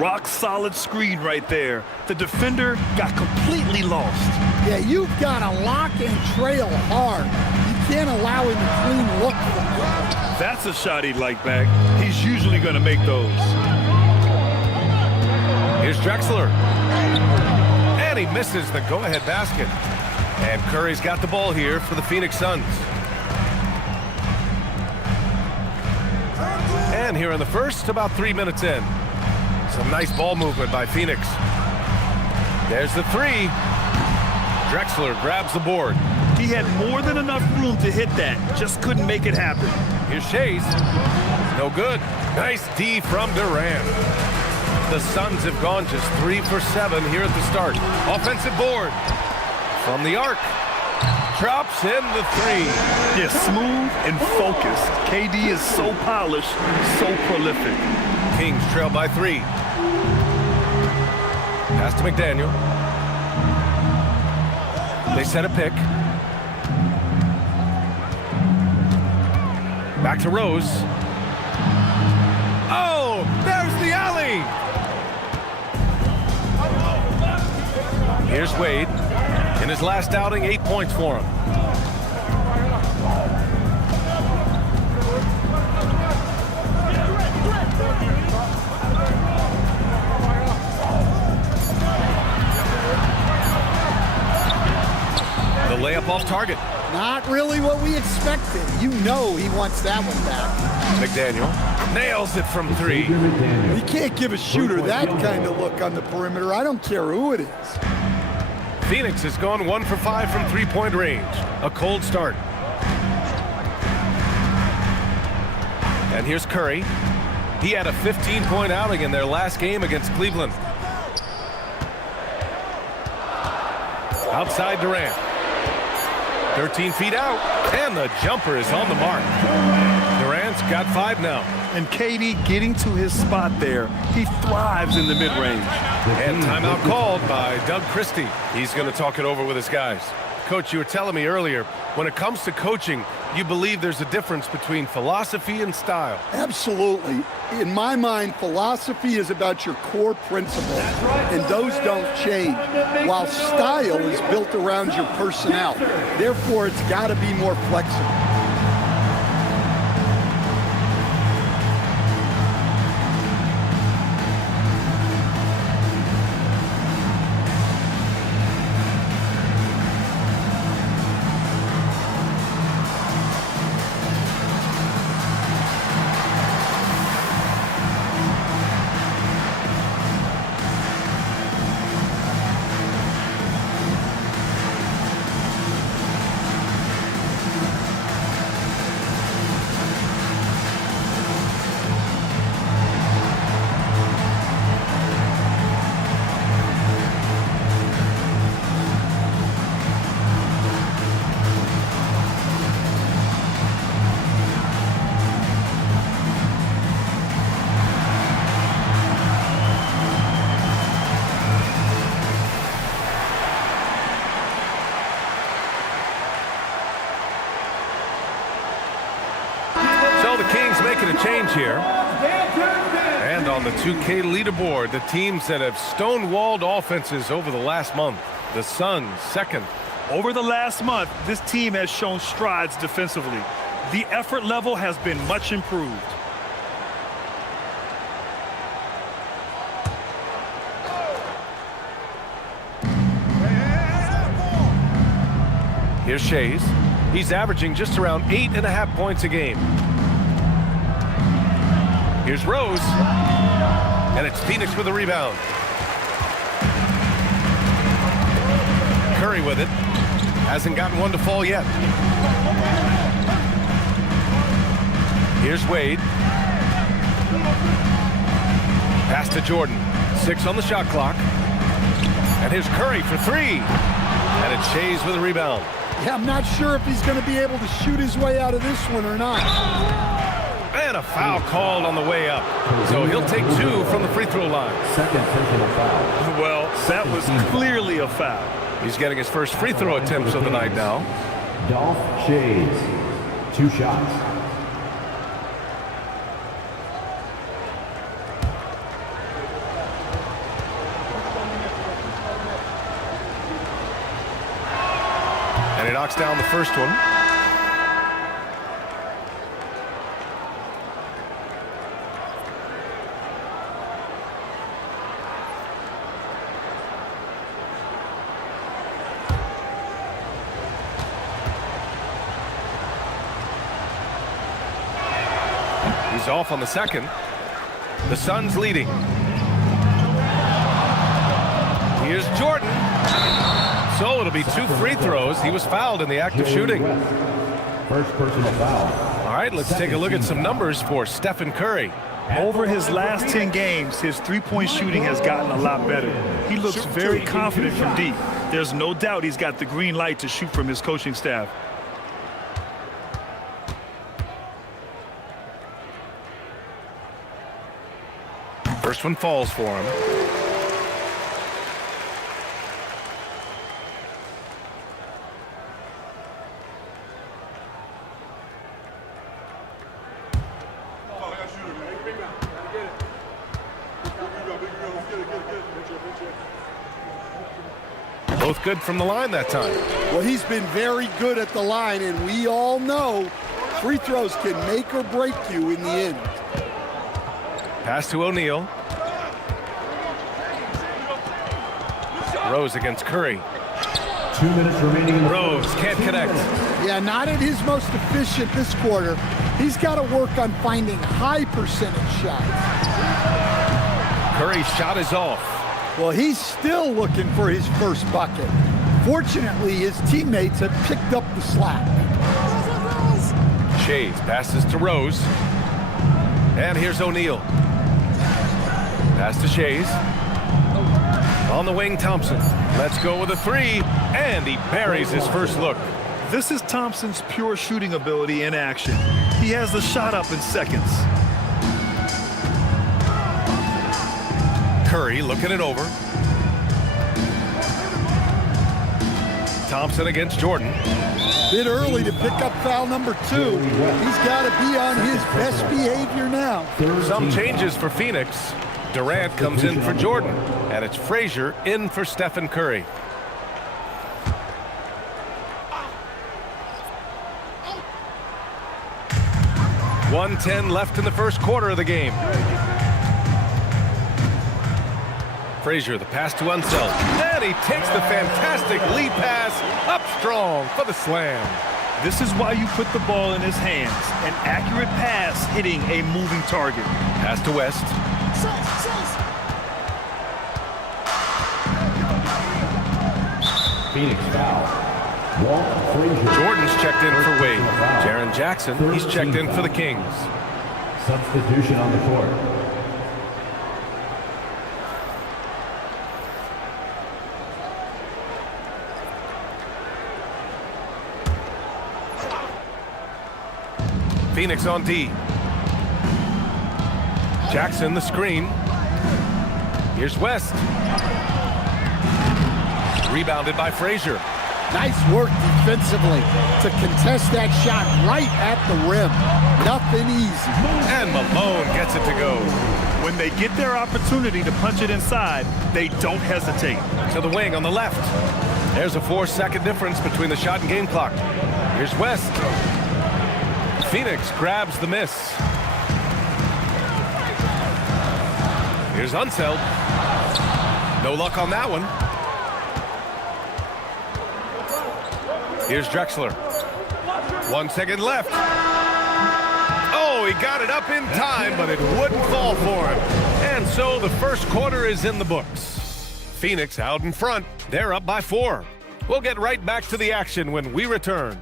Rock solid screen right there. The defender got completely lost. Yeah, you've got to lock and trail hard. You can't allow him to clean look. That's a shot he'd like back. He's usually going to make those. Here's Drexler. And he misses the go-ahead basket. And Curry's got the ball here for the Phoenix Suns. And here in the first, about 3 minutes in. Some nice ball movement by Phoenix. There's the three. Drexler grabs the board. He had more than enough room to hit that. Just couldn't make it happen. Here's Shays. No good. Nice D from Durant. The Suns have gone just 3 for 7 here at the start. Offensive board. From the arc. Drops in the three. Yeah, smooth and focused. KD is so polished, so prolific. Kings trail by 3. Pass to McDaniel. They set a pick. Back to Rose. Oh, there's the alley. Here's Wade. In his last outing, 8 points for him. The layup off target. Not really what we expected. You know he wants that one back. McDaniel nails it from 3. You can't give a shooter that kind of look on the perimeter. I don't care who it is. Phoenix has gone 1 for 5 from three-point range. A cold start. And here's Curry. He had a 15-point outing in their last game against Cleveland. Outside Durant. 13 feet out, and the jumper is on the mark. Durant's got 5 now. And KD getting to his spot there. He thrives in the mid-range. And timeout called by Doug Christie. He's going to talk it over with his guys. Coach, you were telling me earlier, when it comes to coaching, you believe there's a difference between philosophy and style. Absolutely. In my mind, philosophy is about your core principles, and those don't change, while style is built around your personnel. Therefore, it's got to be more flexible. making a change here. And on the 2K leaderboard, the teams that have stonewalled offenses over the last month. The Suns, second. Over the last month, this team has shown strides defensively. The effort level has been much improved. Here's Shays. He's averaging just around 8.5 points a game. Here's Rose. And it's Phoenix with a rebound. Curry with it. Hasn't gotten one to fall yet. Here's Wade. Pass to Jordan. 6 on the shot clock. And here's Curry for 3. And it's Shays with a rebound. Yeah, I'm not sure if he's going to be able to shoot his way out of this one or not. And a foul called on the way up. So he'll take 2 from the free throw line. Second personal foul. Well, that was clearly a foul. He's getting his first free throw attempts of the night now. Dolph Shays, 2 shots. And he knocks down the first one. He's off on the second. The Suns leading. Here's Jordan. So it'll be 2 free throws. He was fouled in the act of shooting. First personal foul. All right, let's take a look at some numbers for Stephen Curry. Over his last 10 games, his three-point shooting has gotten a lot better. He looks very confident from deep. There's no doubt he's got the green light to shoot from his coaching staff. First one falls for him. Both good from the line that time. Well, he's been very good at the line, and we all know free throws can make or break you in the end. Pass to O'Neal. Rose against Curry. 2 minutes remaining in the Rose can't connect. Yeah, not at his most efficient this quarter. He's got to work on finding high percentage shots. Curry's shot is off. Well, he's still looking for his first bucket. Fortunately, his teammates have picked up the slack. Shays passes to Rose. And here's O'Neal. Pass to Shays. On the wing, Thompson. Let's go with a 3. And he buries his first look. This is Thompson's pure shooting ability in action. He has the shot up in seconds. Curry looking it over. Thompson against Jordan. Bit early to pick up foul number 2. He's got to be on his best behavior now. Some changes for Phoenix. Durant comes in for Jordan. And it's Frazier in for Stephen Curry. .110 left in the first quarter of the game. Frazier, the pass to Unseld. And he takes the fantastic lead pass up strong for the slam. This is why you put the ball in his hands. An accurate pass hitting a moving target. Pass to West. Phoenix foul. Walt Frazier. Jordan's checked in for Wade. Jaren Jackson, he's checked in for the Kings. Substitution on the court. Phoenix on D. Jackson the screen. Here's West. Rebounded by Frazier. Nice work defensively to contest that shot right at the rim. Nothing easy. And Malone gets it to go. When they get their opportunity to punch it inside, they don't hesitate. To the wing on the left. There's a 4-second difference between the shot and game clock. Here's West. Phoenix grabs the miss. Here's Unseld. No luck on that one. Here's Drexler. 1 second left. Oh, he got it up in time, but it wouldn't fall for him. And so the first quarter is in the books. Phoenix out in front. They're up by 4. We'll get right back to the action when we return.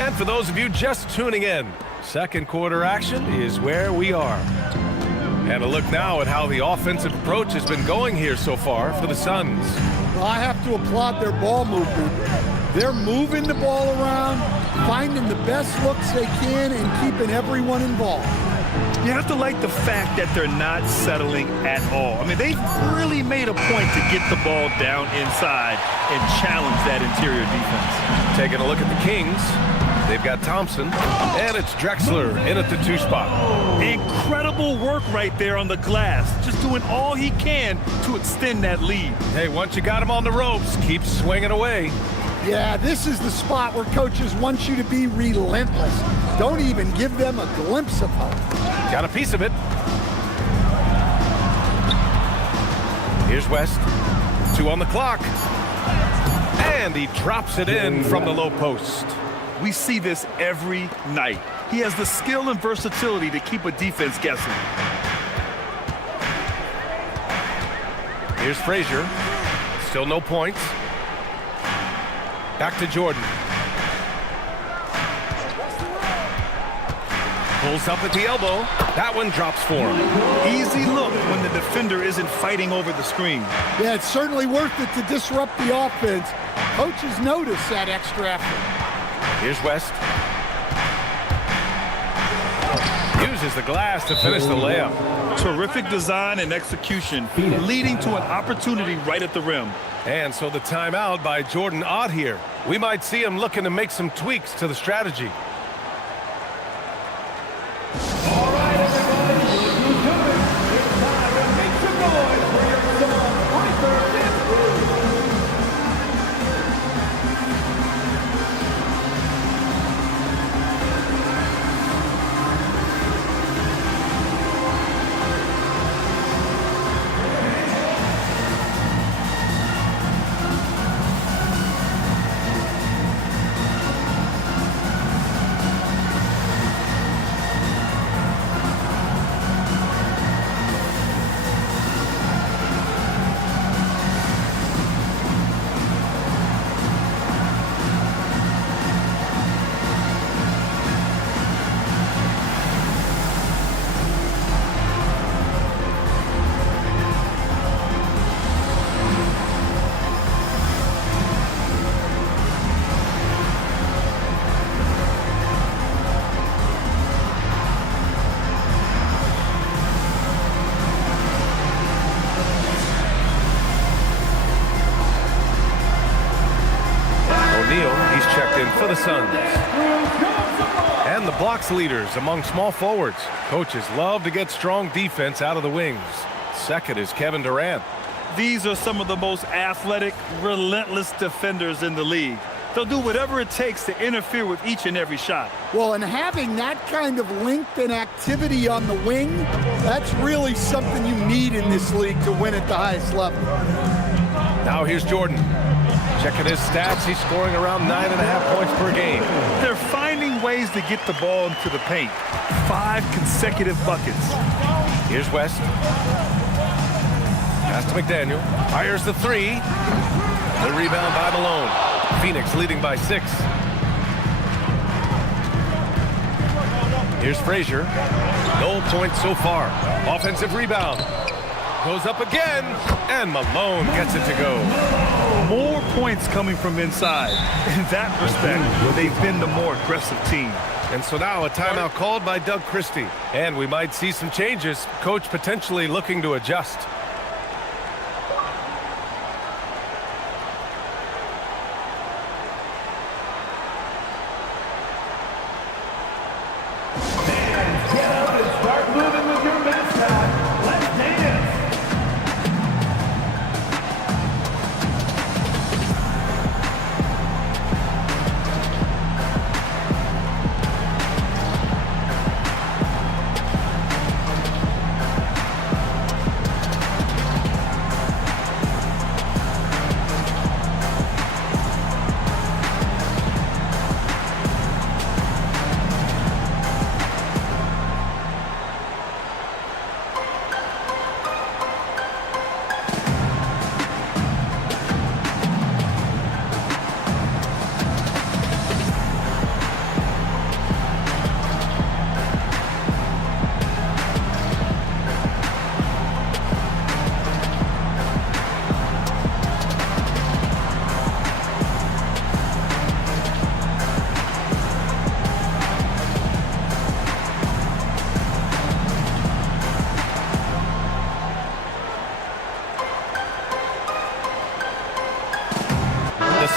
And for those of you just tuning in, second quarter action is where we are. And a look now at how the offensive approach has been going here so far for the Suns. Well, I have to applaud their ball movement. They're moving the ball around, finding the best looks they can, and keeping everyone involved. You have to like the fact that they're not settling at all. I mean, they've really made a point to get the ball down inside and challenge that interior defense. Taking a look at the Kings. They've got Thompson, and it's Drexler in at the 2 spot. Incredible work right there on the glass. Just doing all he can to extend that lead. Hey, once you got him on the ropes, keep swinging away. Yeah, this is the spot where coaches want you to be relentless. Don't even give them a glimpse of hope. Got a piece of it. Here's West. 2 on the clock. And he drops it in from the low post. We see this every night. He has the skill and versatility to keep a defense guessing. Here's Frazier. Still no points. Back to Jordan. Pulls up at the elbow. That one drops for him. Easy look when the defender isn't fighting over the screen. Yeah, it's certainly worth it to disrupt the offense. Coaches notice that extra effort. Here's West. Uses the glass to finish the layup. Terrific design and execution, leading to an opportunity right at the rim. And so the timeout by Jordan Ott here. We might see him looking to make some tweaks to the strategy. All right, everybody, it's time to make some noise for your song, Piper Dance. For the Suns. And the blocks leaders among small forwards. Coaches love to get strong defense out of the wings. Second is Kevin Durant. These are some of the most athletic, relentless defenders in the league. They'll do whatever it takes to interfere with each and every shot. Well, and having that kind of length and activity on the wing, that's really something you need in this league to win at the highest level. Now here's Jordan. Checking his stats, he's scoring around 9.5 points per game. They're finding ways to get the ball into the paint. 5 consecutive buckets. Here's West. Pass to McDaniel. Fires the 3. The rebound by Malone. Phoenix leading by 6. Here's Frazier. No points so far. Offensive rebound. goes up again, and Malone gets it to go. More points coming from inside. In that respect, they've been the more aggressive team. And so now a timeout called by Doug Christie. And we might see some changes. Coach potentially looking to adjust. Get up and start moving with your mascot. Let's dance.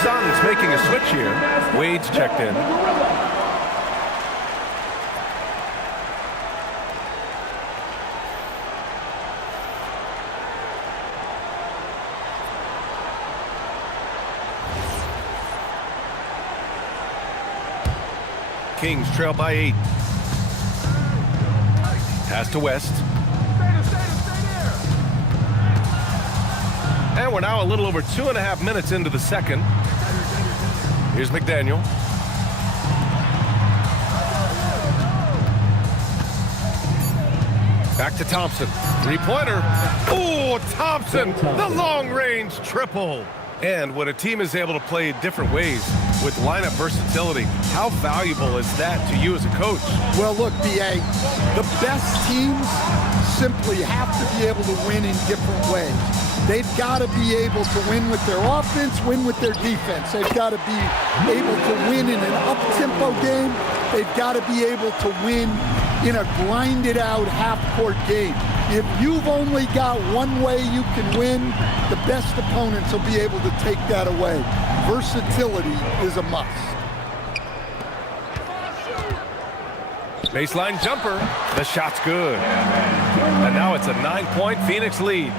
Suns making a switch here. Wade's checked in. Kings trail by 8. Pass to West. And we're now a little over 2.5 minutes into the second. Here's McDaniel. Back to Thompson. Three-pointer. Oh, Thompson, the long-range triple. And when a team is able to play different ways with lineup versatility, how valuable is that to you as a coach? Well, look, B.A., the best teams simply have to be able to win in different ways. They've got to be able to win with their offense, win with their defense. They've got to be able to win in an up-tempo game. They've got to be able to win in a grinded-out half-court game. If you've only got one way you can win, the best opponents will be able to take that away. Versatility is a must. Baseline jumper. The shot's good. And now it's a 9-point Phoenix lead.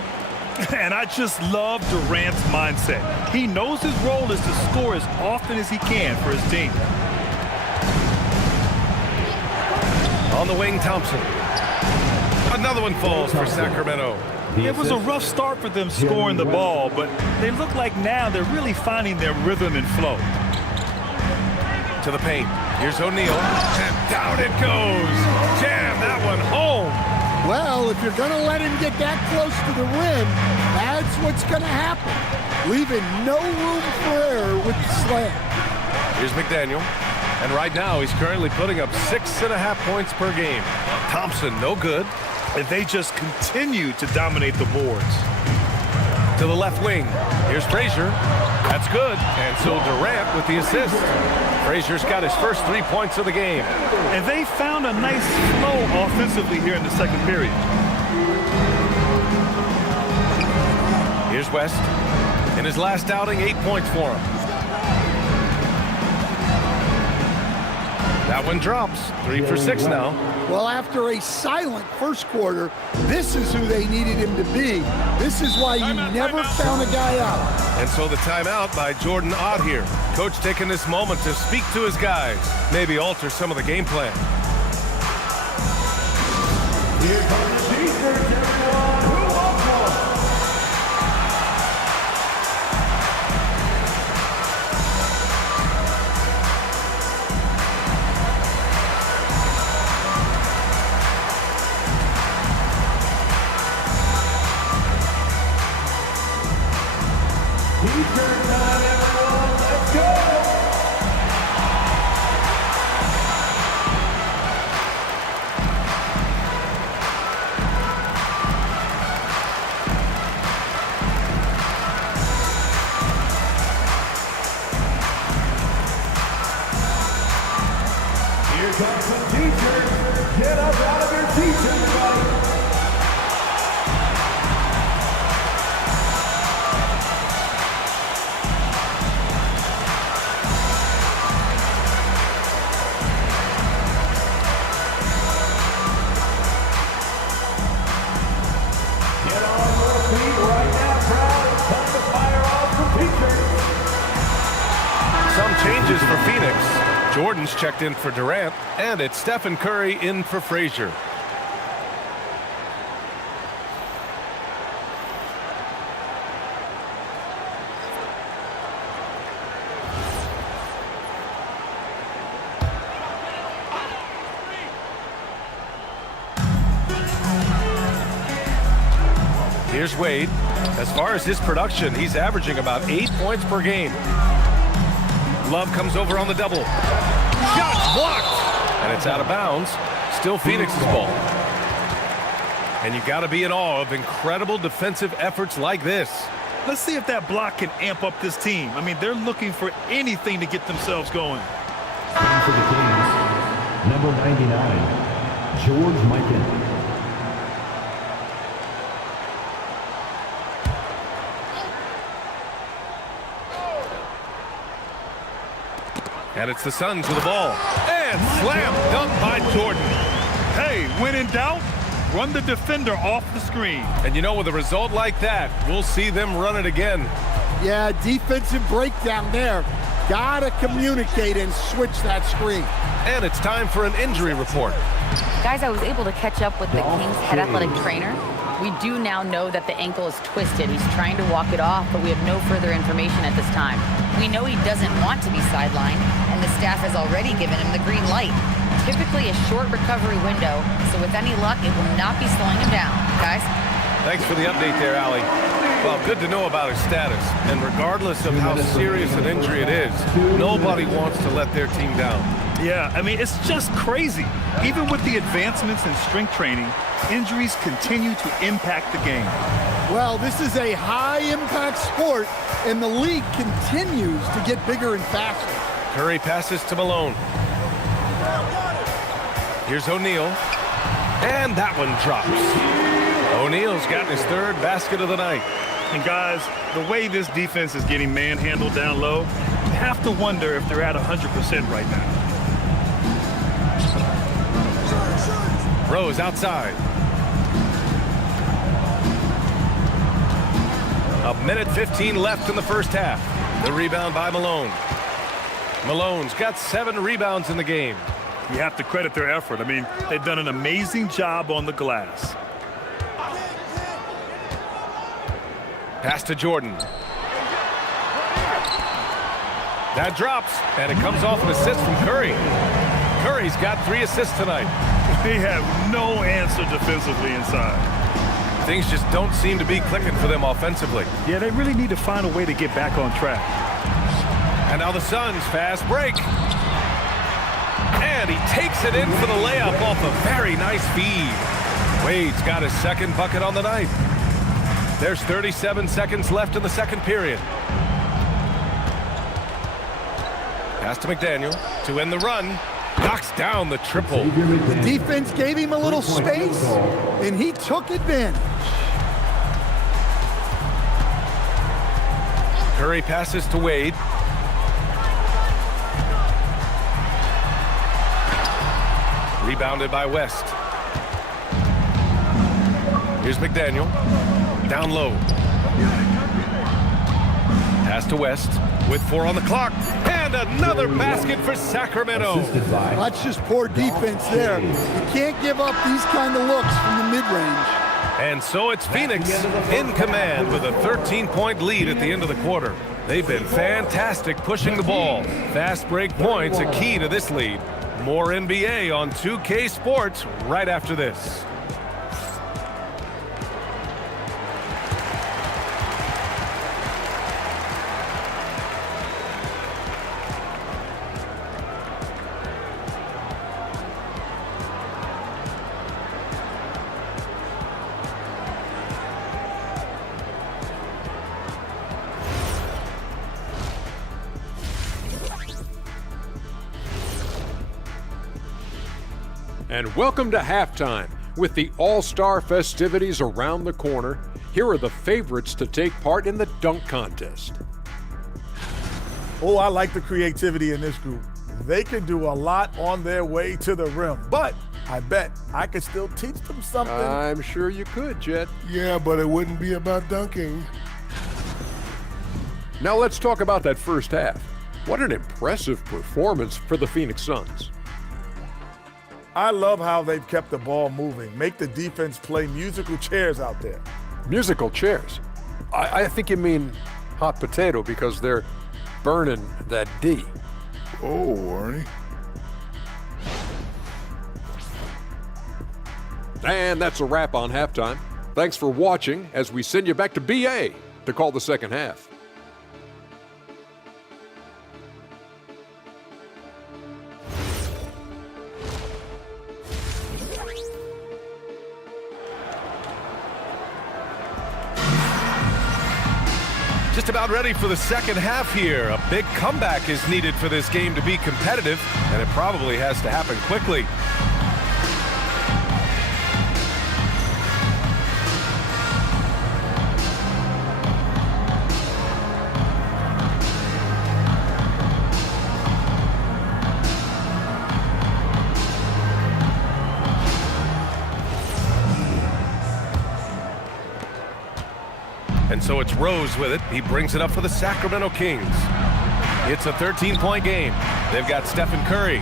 And I just love Durant's mindset. He knows his role is to score as often as he can for his team. On the wing, Thompson. Another one falls for Sacramento. It was a rough start for them scoring the ball, but they look like now they're really finding their rhythm and flow. To the paint. Here's O'Neal. And down it goes. Jam that one home. Well, if you're going to let him get that close to the rim, that's what's going to happen. Leaving no room for error with the slam. Here's McDaniel. And right now, he's currently putting up 6.5 points per game. Thompson, no good. And they just continue to dominate the boards. To the left wing. Here's Frazier. That's good. And so Durant with the assist. Frazier's got his first 3 points of the game. And they found a nice flow offensively here in the second period. Here's West. In his last outing, 8 points for him. That one drops. 3 for 6 now. Well, after a silent first quarter, this is who they needed him to be. This is why you never found a guy out. And so the timeout by Jordan Ott here. Coach taking this moment to speak to his guys, maybe alter some of the game plan. Here comes the defense, everyone. Who wants one? T-shirt time, everyone. Let's go. got some t-shirts. Get up out of your seats, everybody. Get on your feet right now, crowd. It's time to fire off some t-shirts. Some changes for Phoenix. Jordan's checked in for Durant, and it's Stephen Curry in for Frazier. Here's Wade. As far as his production, he's averaging about 8 points per game. Love comes over on the double. Shot blocked! And it's out of bounds. Still Phoenix's ball. And you got to be in awe of incredible defensive efforts like this. Let's see if that block can amp up this team. I mean, they're looking for anything to get themselves going. And for the Kings, number 99, George Mikan. And it's the Suns with the ball. And slam dunk by Jordan. Hey, when in doubt, run the defender off the screen. And you know, with a result like that, we'll see them run it again. Yeah, defensive breakdown there. Gotta communicate and switch that screen. And it's time for an injury report. Guys, I was able to catch up with the Kings head athletic trainer. We do now know that the ankle is twisted. He's trying to walk it off, but we have no further information at this time. We know he doesn't want to be sidelined, and the staff has already given him the green light. Typically a short recovery window, so with any luck, it will not be slowing him down. Guys? Thanks for the update there, Allie. Well, good to know about his status. And regardless of how serious an injury it is, nobody wants to let their team down. Yeah, I mean, it's just crazy. Even with the advancements in strength training, injuries continue to impact the game. Well, this is a high-impact sport, and the league continues to get bigger and faster. Curry passes to Malone. Here's O'Neal. And that one drops. O'Neal's gotten his third basket of the night. And guys, the way this defense is getting manhandled down low, you have to wonder if they're at 100% right now. Rose outside. A minute 15 left in the first half. The rebound by Malone. Malone's got 7 rebounds in the game. You have to credit their effort. I mean, they've done an amazing job on the glass. Pass to Jordan. That drops, and it comes off an assist from Curry. Curry's got 3 assists tonight. They have no answer defensively inside. Things just don't seem to be clicking for them offensively. Yeah, they really need to find a way to get back on track. And now the Suns fast break. And he takes it in for the layup off a very nice feed. Wade's got his second bucket on the night. There's 37 seconds left in the second period. Pass to McDaniel to end the run. Knocks down the triple. The defense gave him a little space, and he took advantage. Curry passes to Wade. Rebounded by West. Here's McDaniel. Down low. Pass to West with 4 on the clock. And another basket for Sacramento. That's just poor defense there. You can't give up these kind of looks from the mid-range. And so it's Phoenix in command with a 13-point lead at the end of the quarter. They've been fantastic pushing the ball. Fast break points a key to this lead. More NBA on 2K Sports right after this. And welcome to halftime. With the All-Star festivities around the corner, here are the favorites to take part in the dunk contest. Oh, I like the creativity in this group. They can do a lot on their way to the rim, but I bet I could still teach them something. I'm sure you could, Jet. Yeah, but it wouldn't be about dunking. Now let's talk about that first half. What an impressive performance for the Phoenix Suns. I love how they've kept the ball moving, make the defense play musical chairs out there. Musical chairs? I think you mean hot potato because they're burning that D. Oh, Arnie. And that's a wrap on halftime. Thanks for watching as we send you back to BA to call the second half. Just about ready for the second half here. A big comeback is needed for this game to be competitive, and it probably has to happen quickly. And so it's Rose with it. He brings it up for the Sacramento Kings. It's a 13-point game. They've got Stephen Curry,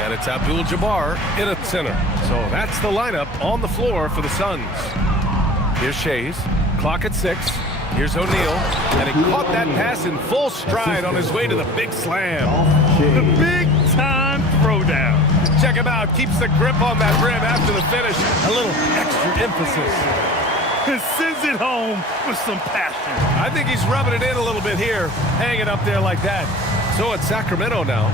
and it's Abdul-Jabbar in at center. So that's the lineup on the floor for the Suns. Here's Shays. Clock at 6. Here's O'Neal, and he caught that pass in full stride on his way to the big slam. The big-time throwdown. Check him out. Keeps the grip on that rim after the finish. A little extra emphasis. And sends it home with some passion. I think he's rubbing it in a little bit here, hanging up there like that. So it's Sacramento now.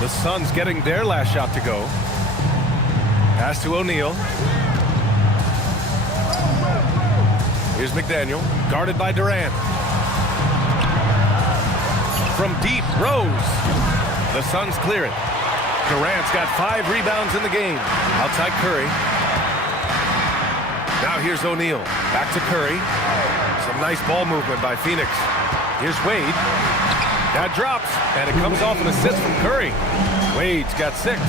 The Suns getting their last shot to go. Pass to O'Neal. Here's McDaniel, guarded by Durant. From deep, Rose. The Suns clear it. Durant's got 5 rebounds in the game. Outside Curry. Now here's O'Neal. Back to Curry. Some nice ball movement by Phoenix. Here's Wade. That drops, and it comes off an assist from Curry. Wade's got 6.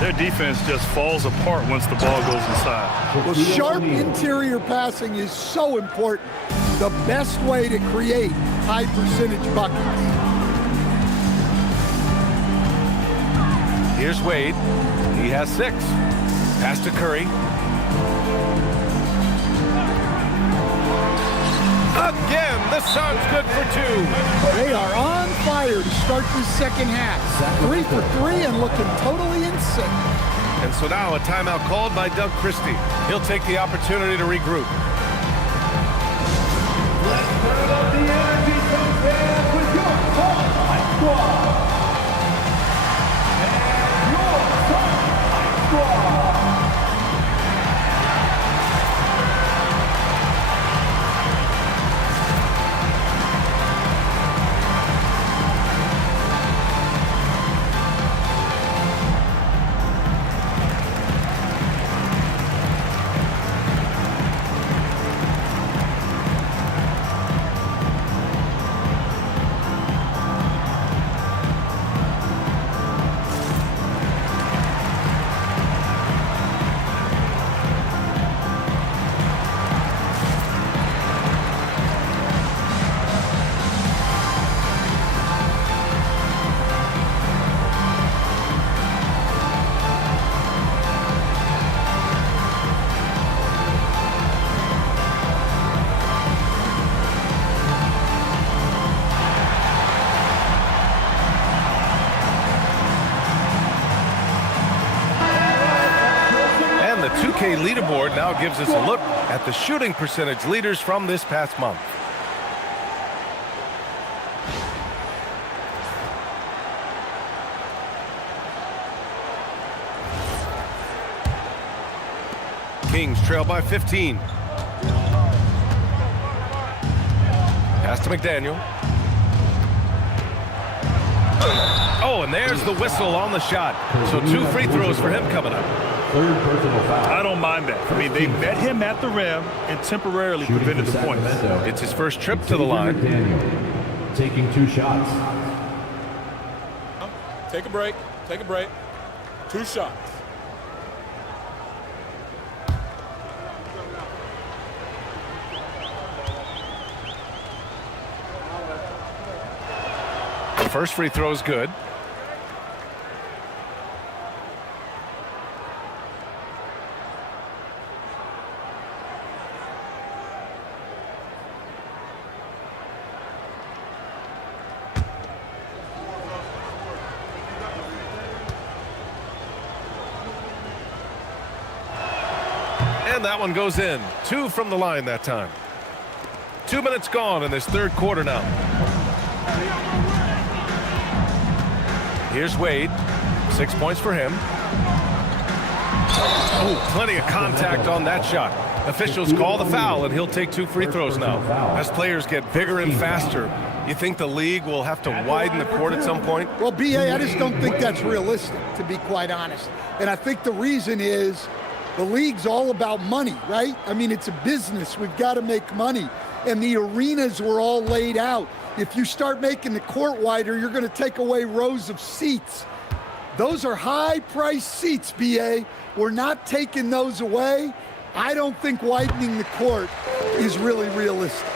Their defense just falls apart once the ball goes inside. Well, sharp interior passing is so important. The best way to create high percentage buckets. Here's Wade. He has 6. Pass to Curry. Again, the Suns good for 2. They are on fire to start this second half. 3 for 3 and looking totally in sync. And so now a timeout called by Doug Christie. He'll take the opportunity to regroup. Let's turn up the energy contest with your High Squad. And your High Squad. The 2K leaderboard now gives us a look at the shooting percentage leaders from this past month. Kings trail by 15. Pass to McDaniel. Oh, and there's the whistle on the shot. So 2 free throws for him coming up. third personal foul. I don't mind that. I mean, they met him at the rim and temporarily prevented the points. It's his first trip to the line. Daniel taking 2 shots. Take a break. Take a break. 2 shots. The first free throw is good. And that one goes in. 2 from the line that time. 2 minutes gone in this third quarter now. Here's Wade. 6 points for him. Oh, plenty of contact on that shot. Officials call the foul, and he'll take 2 free throws now. As players get bigger and faster, you think the league will have to widen the court at some point? Well, B.A., I just don't think that's realistic, to be quite honest. And I think the reason is the league's all about money, right? I mean, it's a business. We've got to make money. And the arenas were all laid out. If you start making the court wider, you're going to take away rows of seats. Those are high-priced seats, B.A. We're not taking those away. I don't think widening the court is really realistic.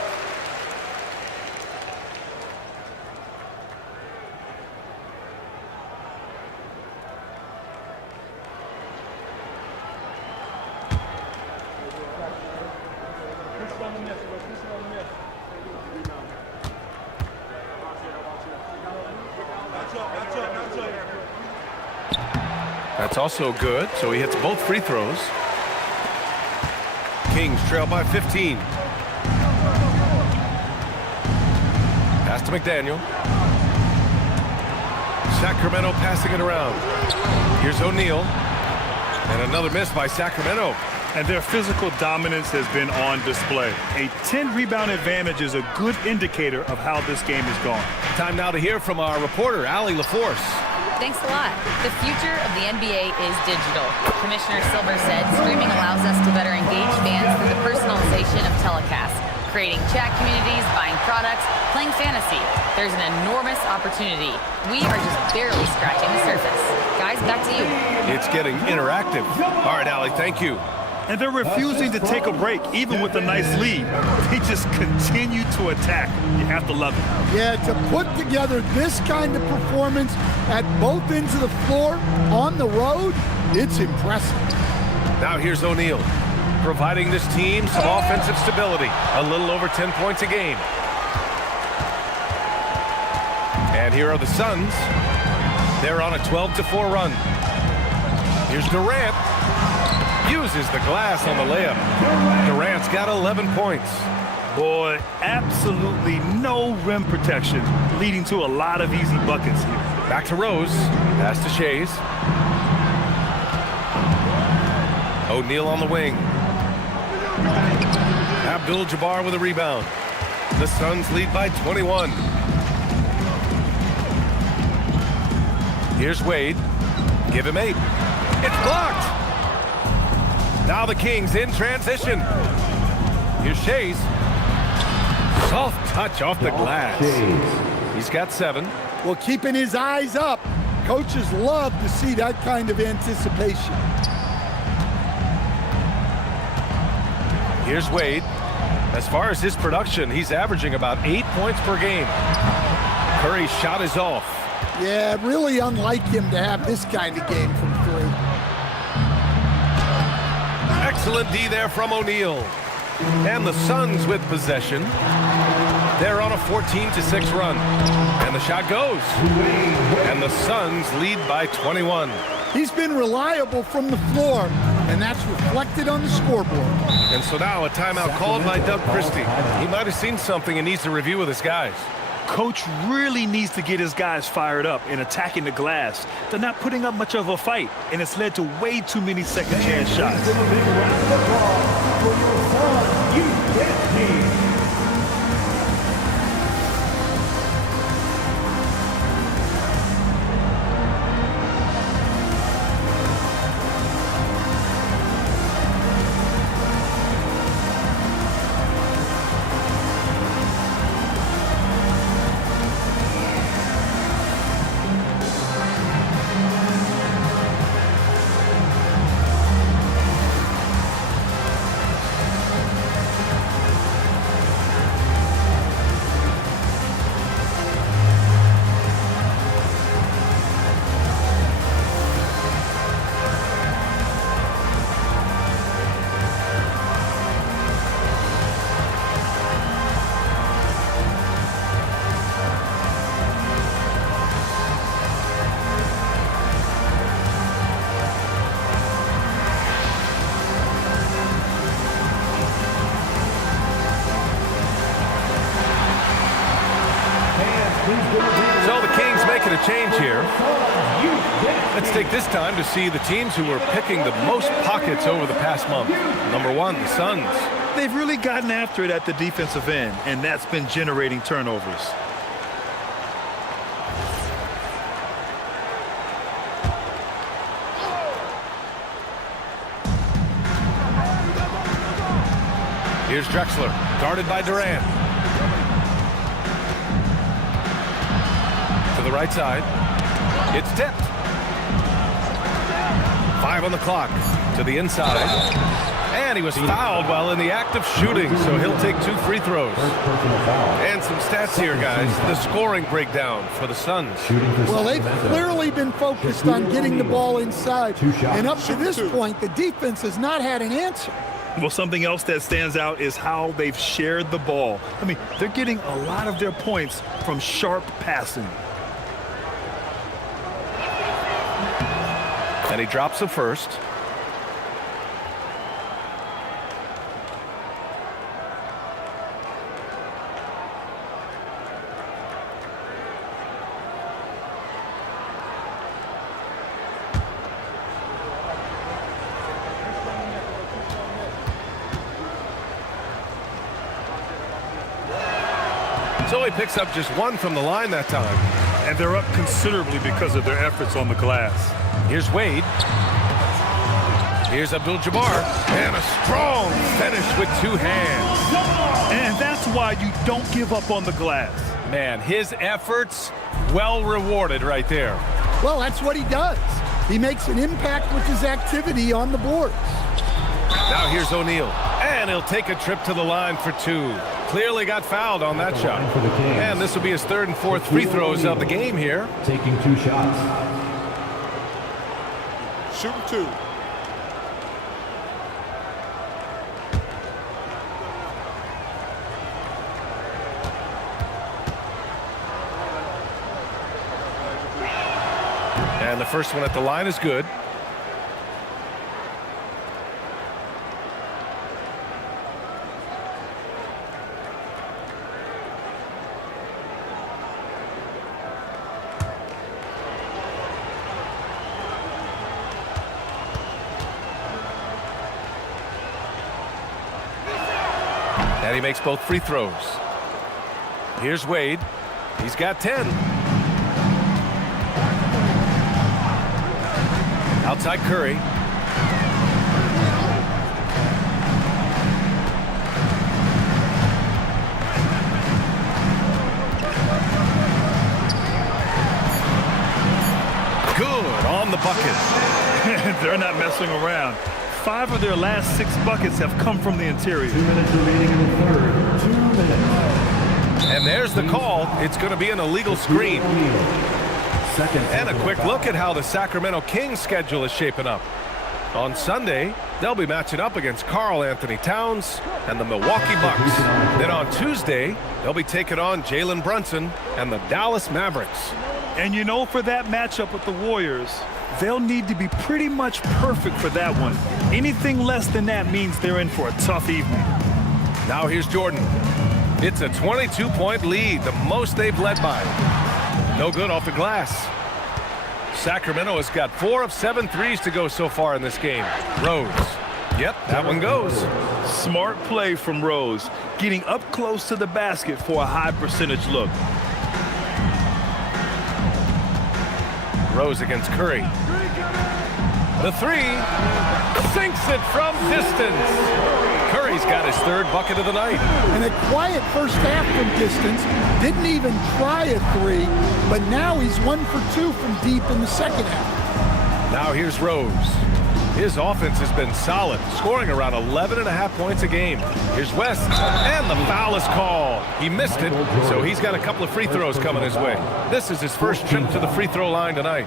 That's also good, so he hits both free throws. Kings trail by 15. Pass to McDaniel. Sacramento passing it around. Here's O'Neal. And another miss by Sacramento. And their physical dominance has been on display. A 10-rebound advantage is a good indicator of how this game is going. Time now to hear from our reporter, Allie LaForce. Thanks a lot. The future of the NBA is digital. Commissioner Silver said streaming allows us to better engage fans through the personalization of telecasts, creating chat communities, buying products, playing fantasy. There's an enormous opportunity. We are just barely scratching the surface. Guys, back to you. It's getting interactive. All right, Allie, thank you. And they're refusing to take a break, even with a nice lead. They just continue to attack. You have to love it. Yeah, to put together this kind of performance at both ends of the floor on the road, it's impressive. Now here's O'Neal, providing this team some offensive stability. A little over 10 points a game. And here are the Suns. They're on a 12-4 run. Here's Durant. Uses the glass on the layup. Durant's got 11 points. Boy, absolutely no rim protection, leading to a lot of easy buckets here. Back to Rose. Pass to Shays. O'Neal on the wing. Abdul-Jabbar with a rebound. The Suns lead by 21. Here's Wade. Give him 8. It's blocked. Now the Kings in transition. Here's Shays. Soft touch off the glass. He's got 7. Well, keeping his eyes up. Coaches love to see that kind of anticipation. Here's Wade. As far as his production, he's averaging about 8 points per game. Curry's shot is off. Yeah, really unlike him to have this kind of game from 3. Excellent D there from O'Neal. And the Suns with possession. They're on a 14-6 run. And the shot goes. And the Suns lead by 21. He's been reliable from the floor, and that's reflected on the scoreboard. And so now a timeout called by Doug Christie. He might have seen something and needs to review with his guys. Coach really needs to get his guys fired up in attacking the glass. They're not putting up much of a fight, and it's led to way too many second chance shots. change here. Let's take this time to see the teams who are picking the most pockets over the past month. Number 1, the Suns. They've really gotten after it at the defensive end, and that's been generating turnovers. Here's Drexler, guarded by Durant. To the right side. It's tipped. 5 on the clock. To the inside. And he was fouled while in the act of shooting, so he'll take 2 free throws. And some stats here, guys. The scoring breakdown for the Suns. Well, they've clearly been focused on getting the ball inside. And up to this point, the defense has not had an answer. Well, something else that stands out is how they've shared the ball. I mean, they're getting a lot of their points from sharp passing. And he drops the first. So he picks up just 1 from the line that time. And they're up considerably because of their efforts on the glass. Here's Wade. Here's Abdul-Jabbar. And a strong finish with 2 hands. And that's why you don't give up on the glass. Man, his efforts well rewarded right there. Well, that's what he does. He makes an impact with his activity on the boards. Now here's O'Neal. And he'll take a trip to the line for 2. Clearly got fouled on that shot. And this will be his 3rd and 4th free throws of the game here. Taking 2 shots. Shooting 2. And the first one at the line is good. And he makes both free throws. Here's Wade. He's got 10. Outside Curry. Good on the bucket. They're not messing around. 5 of their last 6 buckets have come from the interior. 2 minutes remaining in the third. 2 minutes. And there's the call. It's going to be an illegal screen. And a quick look at how the Sacramento Kings schedule is shaping up. On Sunday, they'll be matching up against Karl Anthony Towns and the Milwaukee Bucks. Then on Tuesday, they'll be taking on Jalen Brunson and the Dallas Mavericks. And you know, for that matchup with the Warriors, they'll need to be pretty much perfect for that one. Anything less than that means they're in for a tough evening. Now here's Jordan. It's a 22-point lead, the most they've led by. No good off the glass. Sacramento has got 4 of 7 threes to go so far in this game. Rose. Yep, that one goes. Smart play from Rose, getting up close to the basket for a high percentage look. Rose against Curry. The 3 sinks it from distance. Curry's got his 3rd bucket of the night. And a quiet first half from distance. Didn't even try a 3, but now he's 1 for 2 from deep in the second half. Now here's Rose. His offense has been solid, scoring around 11.5 points a game. Here's West, and the foul is called. He missed it, so he's got a couple of free throws coming his way. This is his first trip to the free throw line tonight.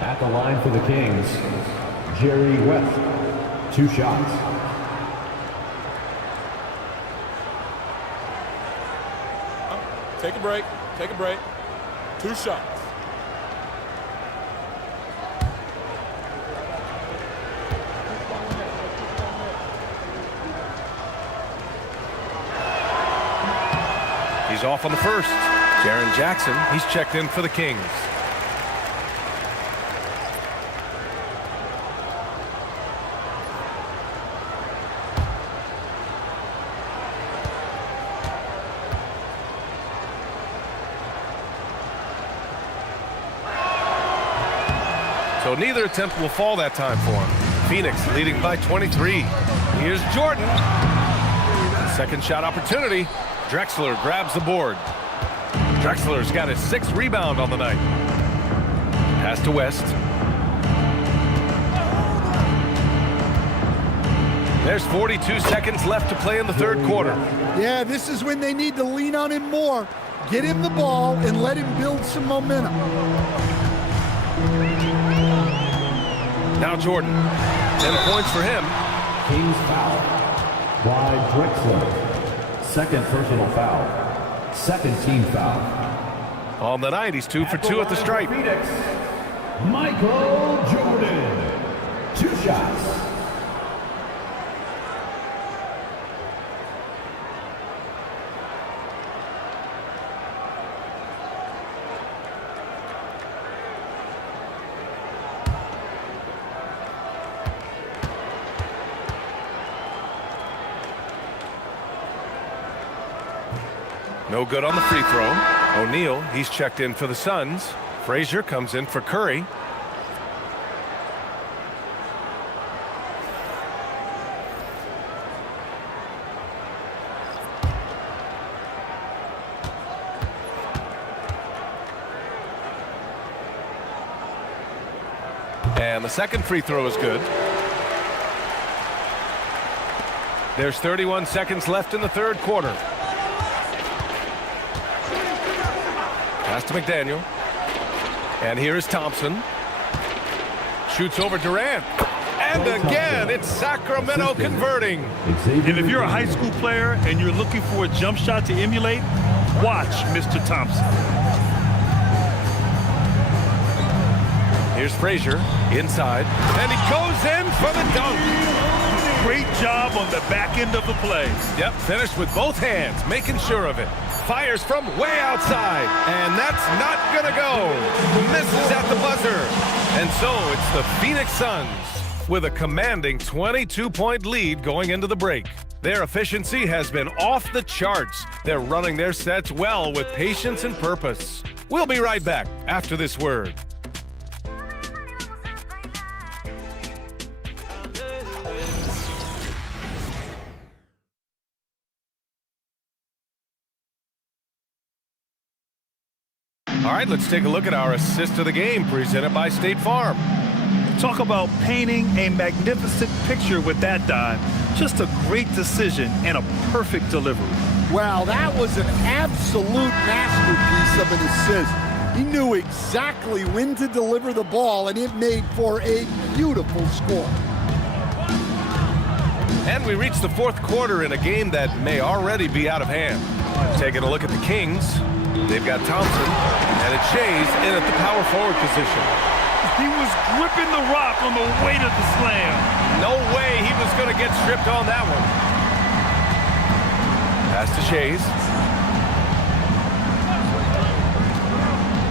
At the line for the Kings, Jerry West. 2 shots. Take a break. Take a break. 2 shots. He's off on the first. Jaren Jackson, he's checked in for the Kings. so neither attempt will fall that time for him. Phoenix leading by 23. Here's Jordan. Second shot opportunity. Drexler grabs the board. Drexler's got his 6th rebound on the night. Pass to West. There's 42 seconds left to play in the third quarter. Yeah, this is when they need to lean on him more. Get him the ball and let him build some momentum. Now Jordan. 10 points for him. Kings foul by Drexler. Second personal foul. Second team foul. On the night, he's 2 for 2 at the stripe. Phoenix, Michael Jordan. 2 shots. No good on the free throw. O'Neal, he's checked in for the Suns. Frazier comes in for Curry. And the second free throw is good. There's 31 seconds left in the third quarter. Pass to McDaniel. And here is Thompson. Shoots over Durant. And again, it's Sacramento converting. And if you're a high school player and you're looking for a jump shot to emulate, watch Mr. Thompson. Here's Frazier inside. And he goes in for the dunk. Great job on the back end of the play. Yep, finished with both hands, making sure of it. Fires from way outside, and that's not gonna go. Misses at the buzzer. And so it's the Phoenix Suns with a commanding 22-point lead going into the break. Their efficiency has been off the charts. They're running their sets well with patience and purpose. We'll be right back after this word. All right, let's take a look at our assist of the game presented by State Farm. Talk about painting a magnificent picture with that dive. Just a great decision and a perfect delivery. Wow, that was an absolute masterpiece of an assist. He knew exactly when to deliver the ball, and it made for a beautiful score. And we reach the fourth quarter in a game that may already be out of hand. Taking a look at the Kings. They've got Thompson, and it's Shays in at the power forward position. He was gripping the rock on the weight of the slam. No way he was going to get stripped on that one. Pass to Shays.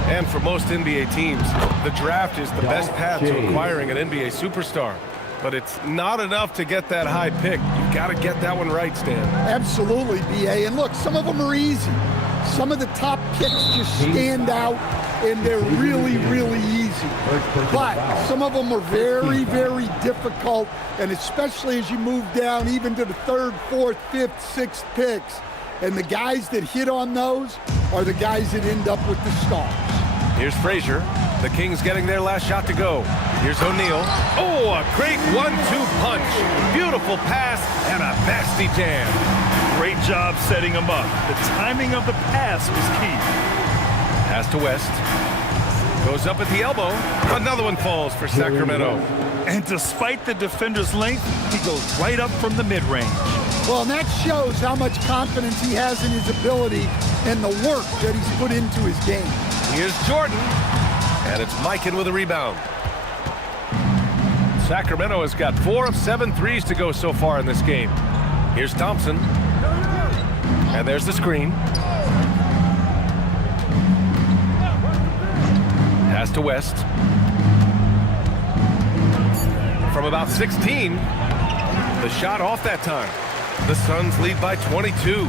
And for most NBA teams, the draft is the best path to acquiring an NBA superstar. But it's not enough to get that high pick. You've got to get that one right, Stan. Absolutely, B.A. And look, some of them are easy. Some of the top picks just stand out, and they're really, really easy. But some of them are very, very difficult, and especially as you move down even to the third, fourth, fifth, sixth picks. And the guys that hit on those are the guys that end up with the stars. Here's Frazier. The Kings getting their last shot to go. Here's O'Neal. Oh, a great 1-2 punch. Beautiful pass and a nasty jam. Great job setting him up. The timing of the pass was key. Pass to West. Goes up at the elbow. Another one falls for Sacramento. And despite the defender's length, he goes right up from the mid-range. Well, and that shows how much confidence he has in his ability and the work that he's put into his game. Here's Jordan. And it's Mikan with a rebound. Sacramento has got 4 of 7 threes to go so far in this game. Here's Thompson. And there's the screen. Pass to West. From about 16. The shot off that time. The Suns lead by 22.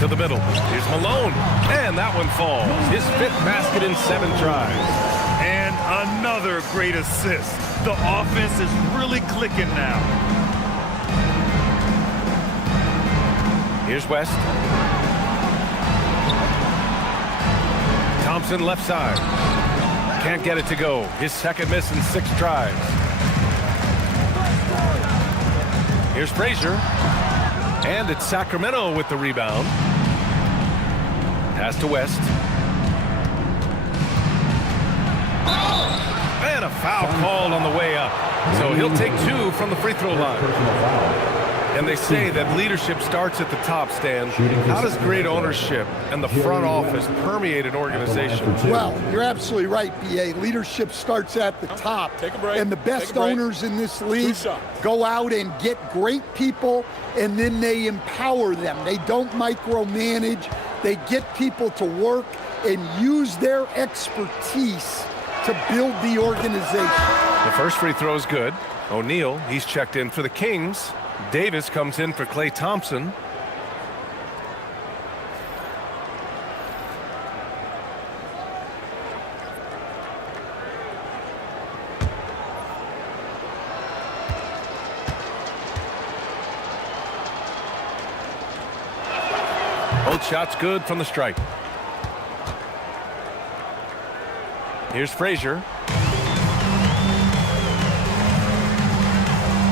To the middle. Here's Malone. And that one falls. His 5th basket in 7 tries. And another Another great assist. The offense is really clicking now. Here's West. Thompson left side. Can't get it to go. His second miss in 6 tries. Here's Frazier. And it's Sacramento with the rebound. Pass to West. And a foul called on the way up. So he'll take 2 from the free throw line. And they say that leadership starts at the top, Stan. How does great ownership and the front office permeate an organization? Well, you're absolutely right, B.A. Leadership starts at the top. Take a break. And the best owners in this league go out and get great people, and then they empower them. They don't micromanage. They get people to work and use their expertise to build the organization. The first free throw is good. O'Neal, he's checked in for the Kings. Davis comes in for Klay Thompson. Both shots good from the stripe. Here's Frazier.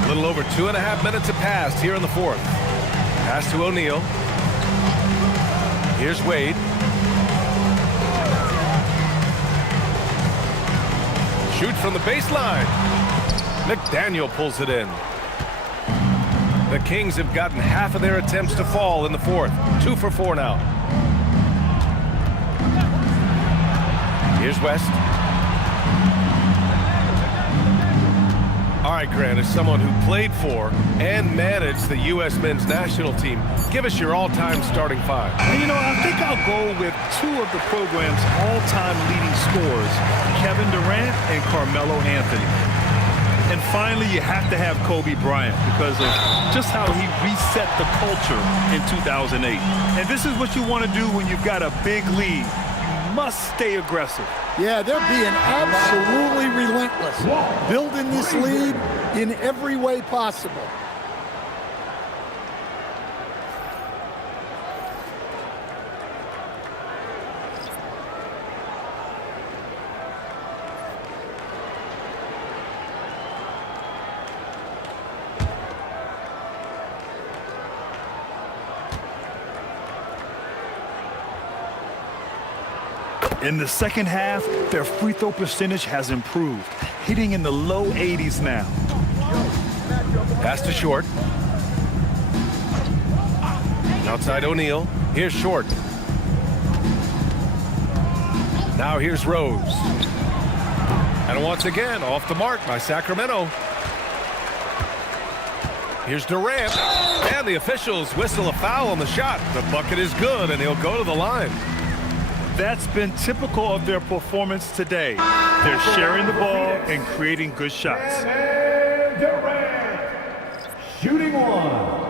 A little over 2.5 minutes have passed here in the fourth. Pass to O'Neal. Here's Wade. Shoots from the baseline. McDaniel pulls it in. The Kings have gotten half of their attempts to fall in the fourth. 2 for 4 now. Here's West. All right, Grant, as someone who played for and managed the U.S. men's national team, give us your all-time starting 5. And, you know, I think I'll go with 2 of the program's all-time leading scorers, Kevin Durant and Carmelo Anthony. And finally, you have to have Kobe Bryant because of just how he reset the culture in 2008. And this is what you want to do when you've got a big lead. You must stay aggressive. Yeah, they're being absolutely relentless, building this lead in every way possible. In the second half, their free throw percentage has improved, hitting in the low 80s now. Pass to Short. Outside O'Neal. Here's Short. Now here's Rose. And once again, off the mark by Sacramento. Here's Durant. And the officials whistle a foul on the shot. The bucket is good, and he'll go to the line. That's been typical of their performance today. They're sharing the ball and creating good shots. And Durant, shooting 1.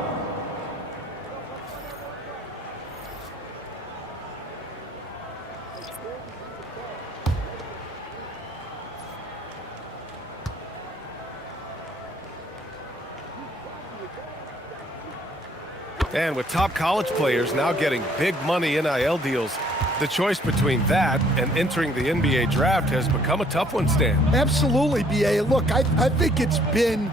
And with top college players now getting big money NIL deals, the choice between that and entering the NBA draft has become a tough one, Stan. Absolutely, B.A. Look, I think it's been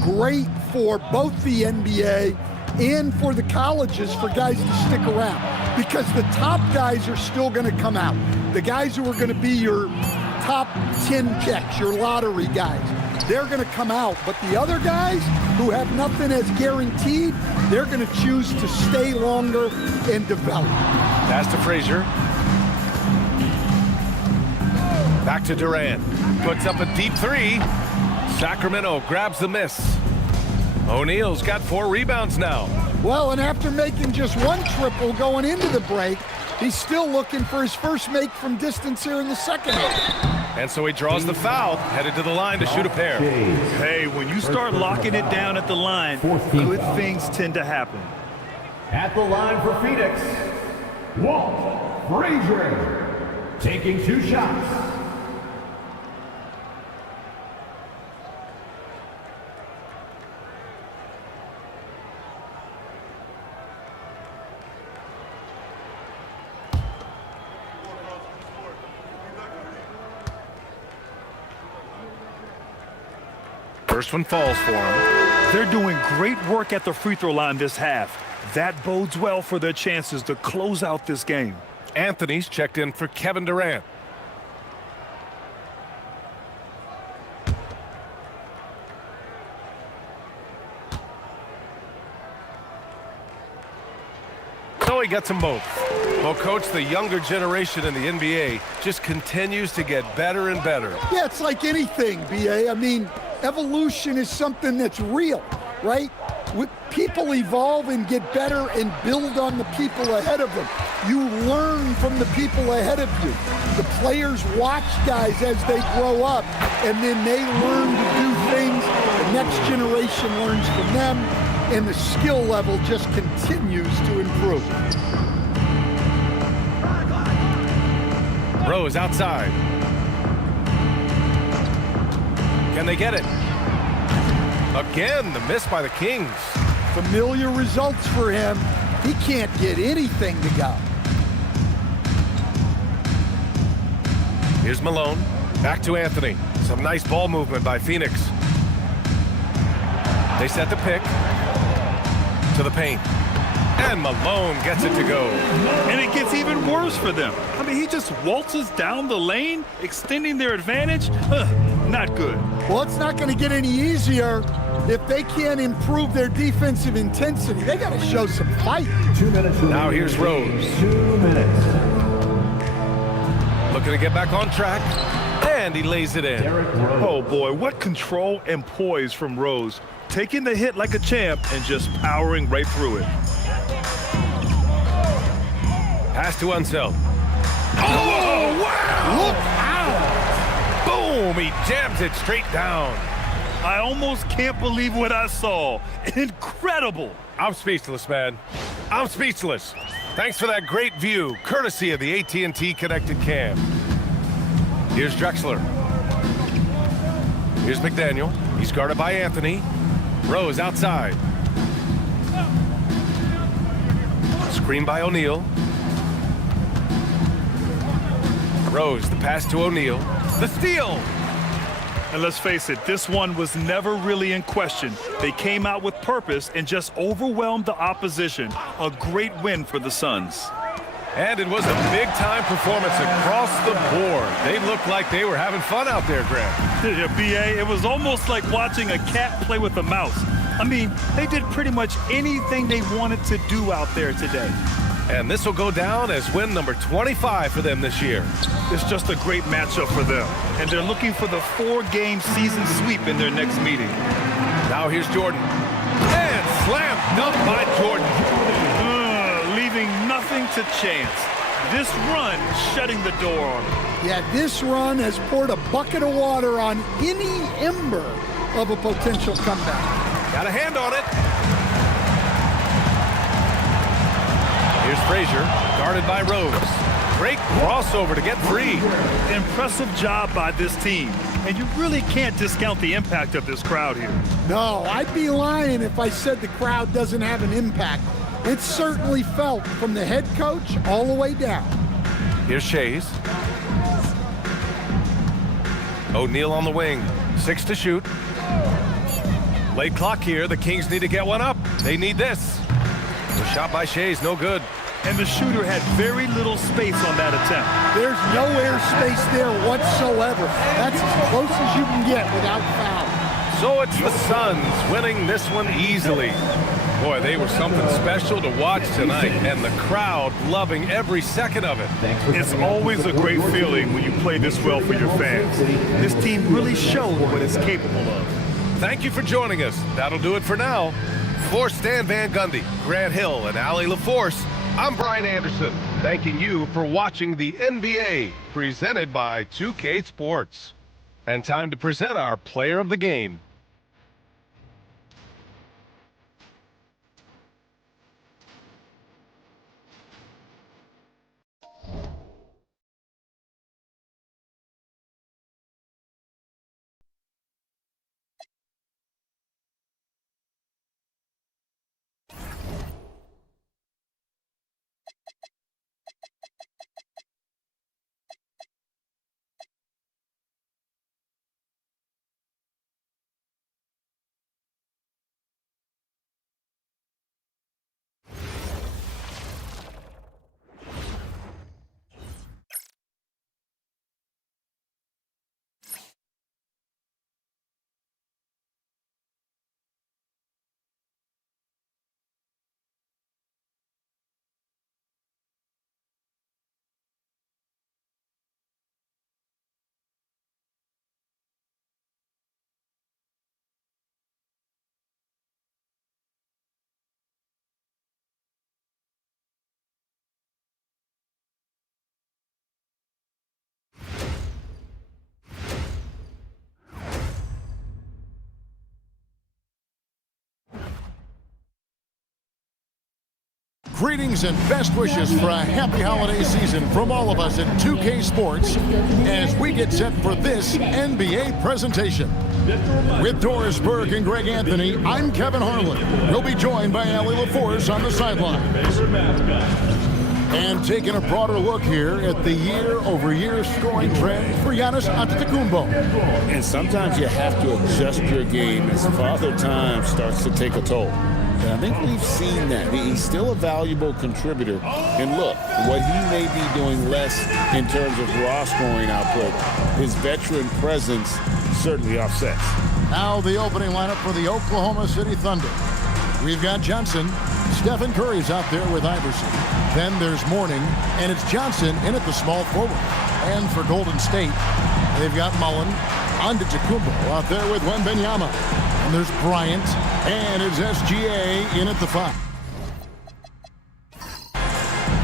great for both the NBA and for the colleges for guys to stick around because the top guys are still going to come out. The guys who are going to be your top 10 picks, your lottery guys, they're going to come out. But the other guys who have nothing as guaranteed, they're going to choose to stay longer and develop. Pass to Frazier. Back to Durant. Puts up a deep 3. Sacramento grabs the miss. O'Neal's got 4 rebounds now. Well, and after making just 1 triple going into the break, he's still looking for his first make from distance here in the second half. And so he draws the foul, headed to the line to shoot a pair. Hey, when you start locking it down at the line, good things tend to happen. At the line for Phoenix, Walt Frazier, taking 2 shots. First one falls for him. They're doing great work at the free throw line this half. That bodes well for their chances to close out this game. Anthony's checked in for Kevin Durant. So he gets them both. Well, Coach, the younger generation in the NBA just continues to get better and better. Yeah, it's like anything, B.A. I mean, evolution is something that's real, right? People evolve and get better and build on the people ahead of them. You learn from the people ahead of you. The players watch guys as they grow up, and then they learn to do things. The next generation learns from them, and the skill level just continues to improve. Rose outside. Can they get it? Again, the miss by the Kings. Familiar results for him. He can't get anything to go. Here's Malone. Back to Anthony. Some nice ball movement by Phoenix. They set the pick to the paint. And Malone gets it to go. And it gets even worse for them. I mean, he just waltzes down the lane, extending their advantage. Not good. Well, it's not going to get any easier if they can't improve their defensive intensity. They got to show some fight. 2 minutes remaining. Now here's Rose. 2 minutes. Looking to get back on track. And he lays it in. Oh, boy, what control and poise from Rose. Taking the hit like a champ and just powering right through it. Pass to Unseld. Oh, wow! Look out! Boom! He jams it straight down. I almost can't believe what I saw. Incredible! I'm speechless, man. I'm speechless. Thanks for that great view, courtesy of the AT&T Connected Cam. Here's Drexler. Here's McDaniel. He's guarded by Anthony. Rose outside. Screen by O'Neal. Rose, the pass to O'Neal. The steal! And let's face it, this one was never really in question. They came out with purpose and just overwhelmed the opposition. A great win for the Suns. And it was a big-time performance across the board. They looked like they were having fun out there, Grant. Yeah, B.A., it was almost like watching a cat play with a mouse. I mean, they did pretty much anything they wanted to do out there today. And this will go down as win number 25 for them this year. It's just a great matchup for them. And they're looking for the 4-game season sweep in their next meeting. Now here's Jordan. And slam dunk by Jordan. Leaving nothing to chance. This run shutting the door on them. Yeah, this run has poured a bucket of water on any ember of a potential comeback. Got a hand on it. Here's Frazier, guarded by Rose. Great crossover to get free. Impressive job by this team. And you really can't discount the impact of this crowd here. No, I'd be lying if I said the crowd doesn't have an impact. It's certainly felt from the head coach all the way down. Here's Shays. O'Neal on the wing. 6 to shoot. Late clock here. The Kings need to get one up. They need this. The shot by Shays, no good. And the shooter had very little space on that attempt. There's no air space there whatsoever. That's as close as you can get without foul. So it's the Suns winning this one easily. Boy, they were something special to watch tonight, and the crowd loving every second of it. It's always a great feeling when you play this well for your fans. This team really showed what it's capable of. Thank you for joining us. That'll do it for now. For Stan Van Gundy, Grant Hill, and Allie LaForce, I'm Brian Anderson, thanking you for watching the NBA, presented by 2K Sports. And time to present our player of the game. Greetings and best wishes for a happy holiday season from all of us at 2K Sports as we get set for this NBA presentation. With Doris Burke and Greg Anthony, I'm Kevin Harlan. We'll be joined by Allie LaForce on the sideline. And taking a broader look here at the year-over-year scoring trend for Giannis Antetokounmpo. And sometimes you have to adjust your game as Father Time starts to take a toll. And I think we've seen that. He's still a valuable contributor. And look, what he may be doing less in terms of raw scoring output, his veteran presence certainly offsets. Now the opening lineup for the Oklahoma City Thunder. We've got Johnson. Stephen Curry's out there with Iverson. Then there's Mourning, and it's Johnson in at the small forward. And for Golden State, they've got Mullen, Antetokounmpo out there with Wembanyama. And there's Bryant, and it's SGA in at the 5.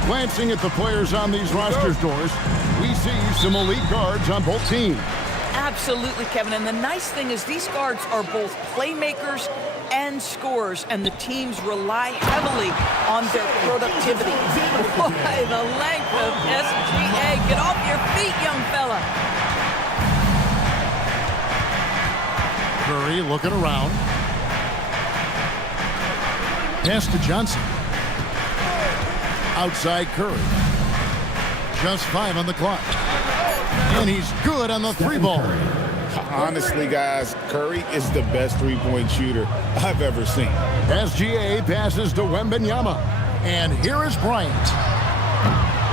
Glancing at the players on these rosters, Doris, we see some elite guards on both teams. Absolutely, Kevin. And the nice thing is these guards are both playmakers and scorers, and the teams rely heavily on their productivity. Boy, the length of SGA. Get off your feet, young fella. Curry looking around. Pass to Johnson. Outside Curry. Just 5 on the clock. And he's good on the 3-ball. Honestly, guys, Curry is the best three-point shooter I've ever seen. SGA passes to Wembanyama. And here is Bryant.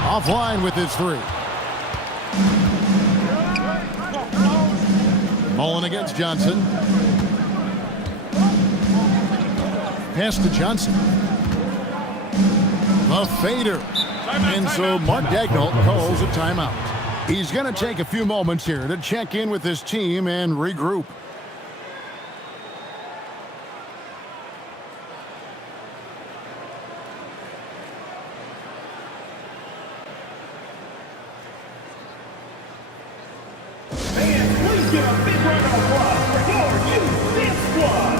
Offline with his 3. Mullen against Johnson. Pass to Johnson. The fader. And so Mark Daigneault calls a timeout. He's going to take a few moments here to check in with his team and regroup. Fans, please give a big round of applause for your youth dance squad.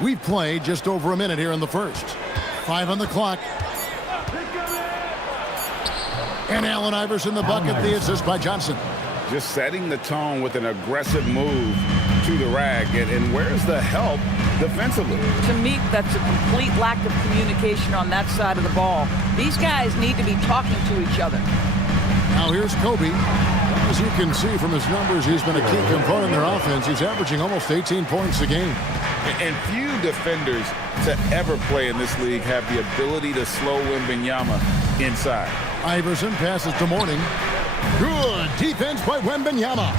We've played just over a minute here in the first. 5 on the clock. And Allen Iverson the bucket, the assist by Johnson. Just setting the tone with an aggressive move to the rack. And where's the help defensively? To me, that's a complete lack of communication on that side of the ball. These guys need to be talking to each other. Now here's Kobe. As you can see from his numbers, he's been a key component in their offense. He's averaging almost 18 points a game. And few defenders to ever play in this league have the ability to slow Wembanyama inside. Iverson passes to Mourning. Good defense by Wembanyama.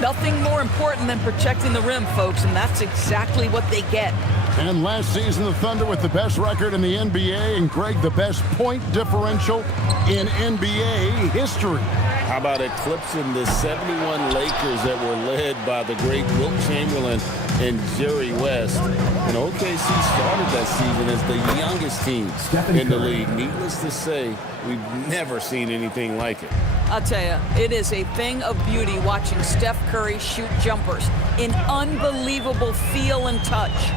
Nothing more important than protecting the rim, folks, and that's exactly what they get. And last season, the Thunder with the best record in the NBA, and Greg, the best point differential in NBA history. How about eclipsing the 71 Lakers that were led by the great Wilt Chamberlain and Jerry West? And OKC started that season as the youngest team in the league. Needless to say, we've never seen anything like it. I'll tell you, it is a thing of beauty watching Steph Curry shoot jumpers in unbelievable feel and touch.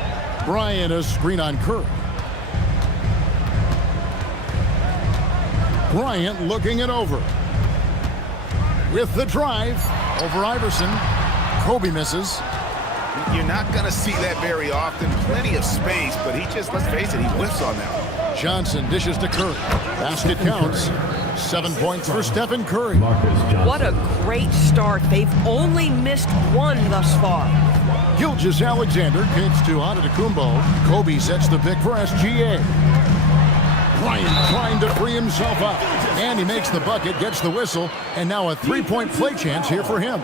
Bryant, a screen on Curry. Bryant looking it over. With the drive over Iverson. Kobe misses. You're not going to see that very often. Plenty of space, but he just, let's face it, he whiffs on that. Johnson dishes to Curry. Basket counts. 7 points for Stephen Curry. What a great start. They've only missed one thus far. Gilgeous-Alexander kicks to Antetokounmpo. Kobe sets the pick for SGA. Bryant trying to free himself up. And he makes the bucket, gets the whistle, and now a three-point play chance here for him.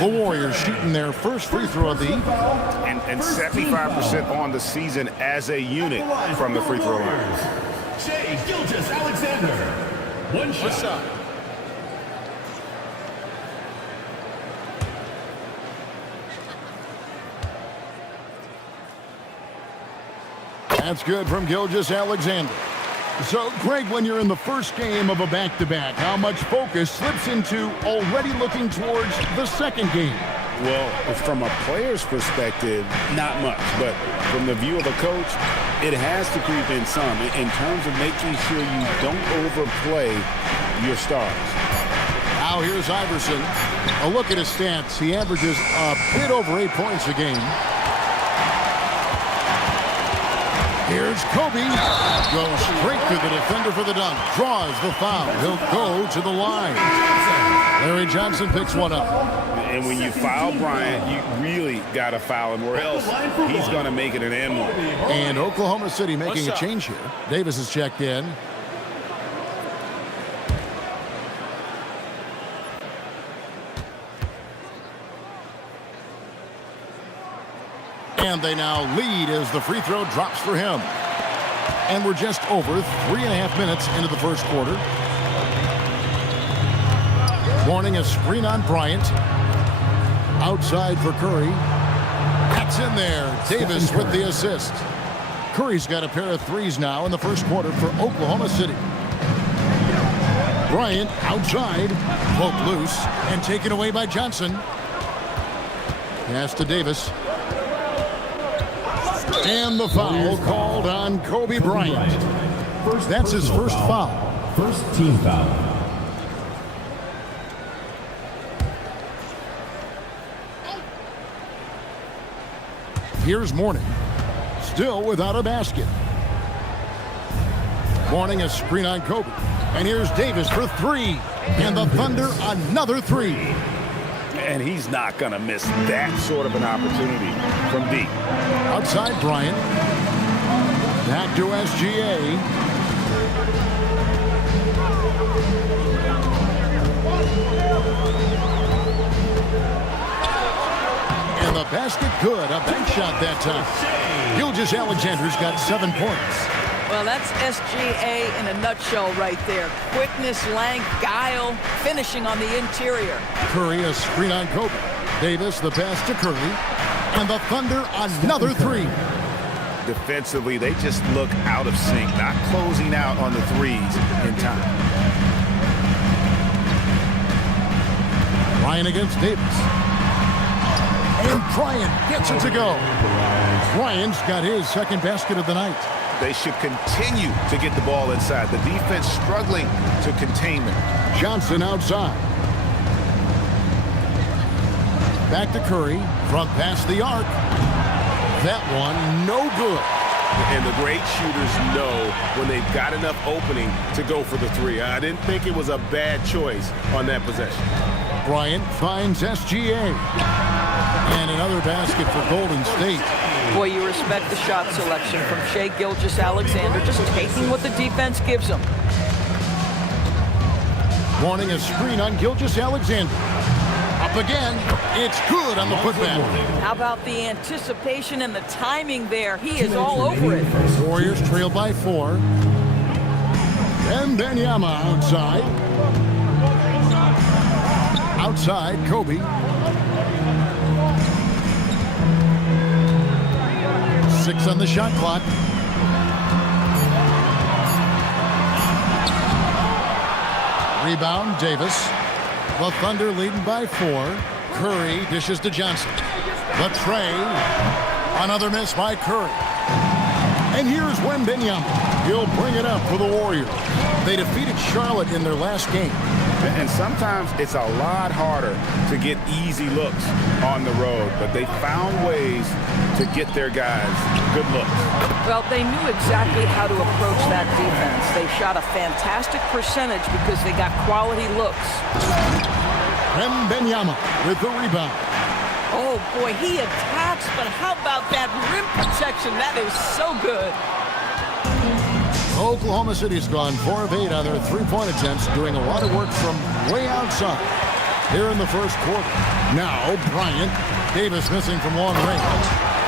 The Warriors shooting their first free throw of the evening. And 75% on the season as a unit from the free throw line. Shai Gilgeous-Alexander. One shot. That's good from Gilgeous-Alexander. So, Greg, when you're in the first game of a back-to-back, how much focus slips into already looking towards the second game? Well, from a player's perspective, not much. But from the view of a coach, it has to creep in some in terms of making sure you don't overplay your stars. Now here's Iverson. A look at his stats. He averages a bit over 8 points a game. Here's Kobe. Goes straight to the defender for the dunk. Draws the foul. He'll go to the line. Larry Johnson picks one up. And when you foul Bryant, you really got to foul him, or else he's going to make it an and one. And Oklahoma City making a change here. Davis is checked in. And they now lead as the free throw drops for him. And we're just over 3.5 minutes into the first quarter. Warning, a screen on Bryant. Outside for Curry. That's in there. Davis with the assist. Curry's got a pair of threes now in the first quarter for Oklahoma City. Bryant outside. Poked loose and taken away by Johnson. Pass to Davis. And the foul called on Kobe Bryant. That's his first foul. First team foul. Here's Mourning. Still without a basket. Mourning a screen on Kobe. And here's Davis for three. And the Thunder another three. And he's not going to miss that sort of an opportunity from deep. Outside Bryant. Back to SGA. And the basket good. A bank shot that time. Gilgeous-Alexander's got 7 points. Well, that's SGA in a nutshell right there. Quickness, length, guile, finishing on the interior. Curry a screen on Kobe. Davis the pass to Curry. And the Thunder another three. Defensively, they just look out of sync, not closing out on the threes in time. Bryant against Davis. And Bryant gets it to go. Bryant's got his second basket of the night. They should continue to get the ball inside. The defense struggling to contain them. Johnson outside. Back to Curry from past the arc. That one no good. And the great shooters know when they've got enough opening to go for the three. I didn't think it was a bad choice on that possession. Bryant finds SGA. And another basket for Golden State. Boy, you respect the shot selection from Shai Gilgeous-Alexander, just taking what the defense gives him. Warning a screen on Gilgeous-Alexander. Up again. It's good on the putback. How about the anticipation and the timing there? He is all over it. Warriors trail by 4. And Benyama outside. Outside, Kobe. 6 on the shot clock. Rebound, Davis. The Thunder leading by 4. Curry dishes to Johnson. The tray. Another miss by Curry. And here's Wembanyama. He'll bring it up for the Warriors. They defeated Charlotte in their last game. And sometimes it's a lot harder to get easy looks on the road, but they found ways to get their guys good looks. Well, they knew exactly how to approach that defense. They shot a fantastic percentage because they got quality looks. Wembanyama with the rebound. Oh, boy, he attacks, but how about that rim protection? That is so good. Oklahoma City's gone 4 of 8 on their three-point attempts, doing a lot of work from way outside here in the first quarter. Now, Bryant. Davis missing from long range.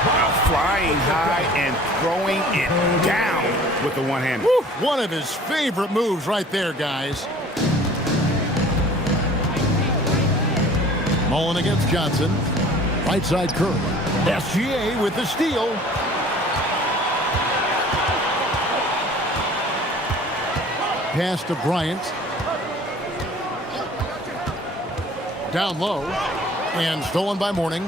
Wow, flying high and throwing it down with the one-hander. One of his favorite moves right there, guys. Mullen against Johnson. Right side Curry. SGA with the steal. Pass to Bryant. Down low. And stolen by Mourning.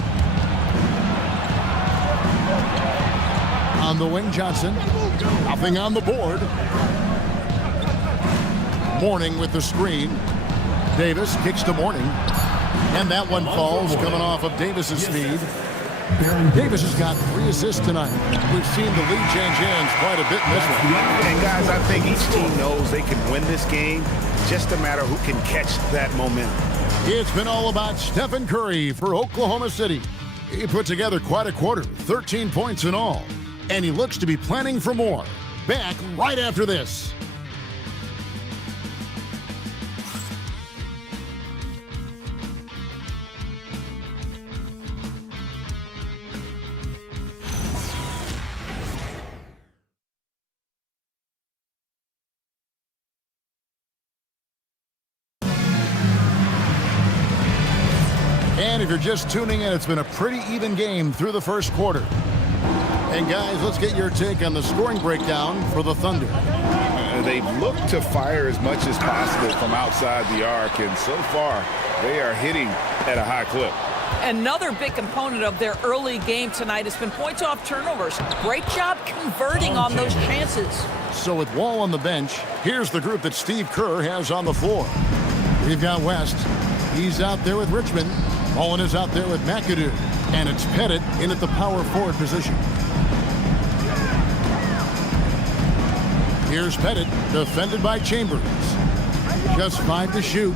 On the wing, Johnson. Nothing on the board. Mourning with the screen. Davis kicks to Mourning. And that one falls, coming off of Davis's speed. Davis has got 3 assists tonight. We've seen the lead change hands quite a bit in this one. And guys, I think each team knows they can win this game. Just a matter who can catch that momentum. It's been all about Stephen Curry for Oklahoma City. He put together quite a quarter, 13 points in all. And he looks to be planning for more. Back right after this. And if you're just tuning in, it's been a pretty even game through the first quarter. And guys, let's get your take on the scoring breakdown for the Thunder. They've looked to fire as much as possible from outside the arc, and so far they are hitting at a high clip. Another big component of their early game tonight has been points off turnovers. Great job converting on those chances. So with Wall on the bench, here's the group that Steve Kerr has on the floor. We've got West. He's out there with Richmond. Mullen is out there with McAdoo. And it's Pettit in at the power forward position. Here's Pettit, defended by Chambers. Just 5 to shoot.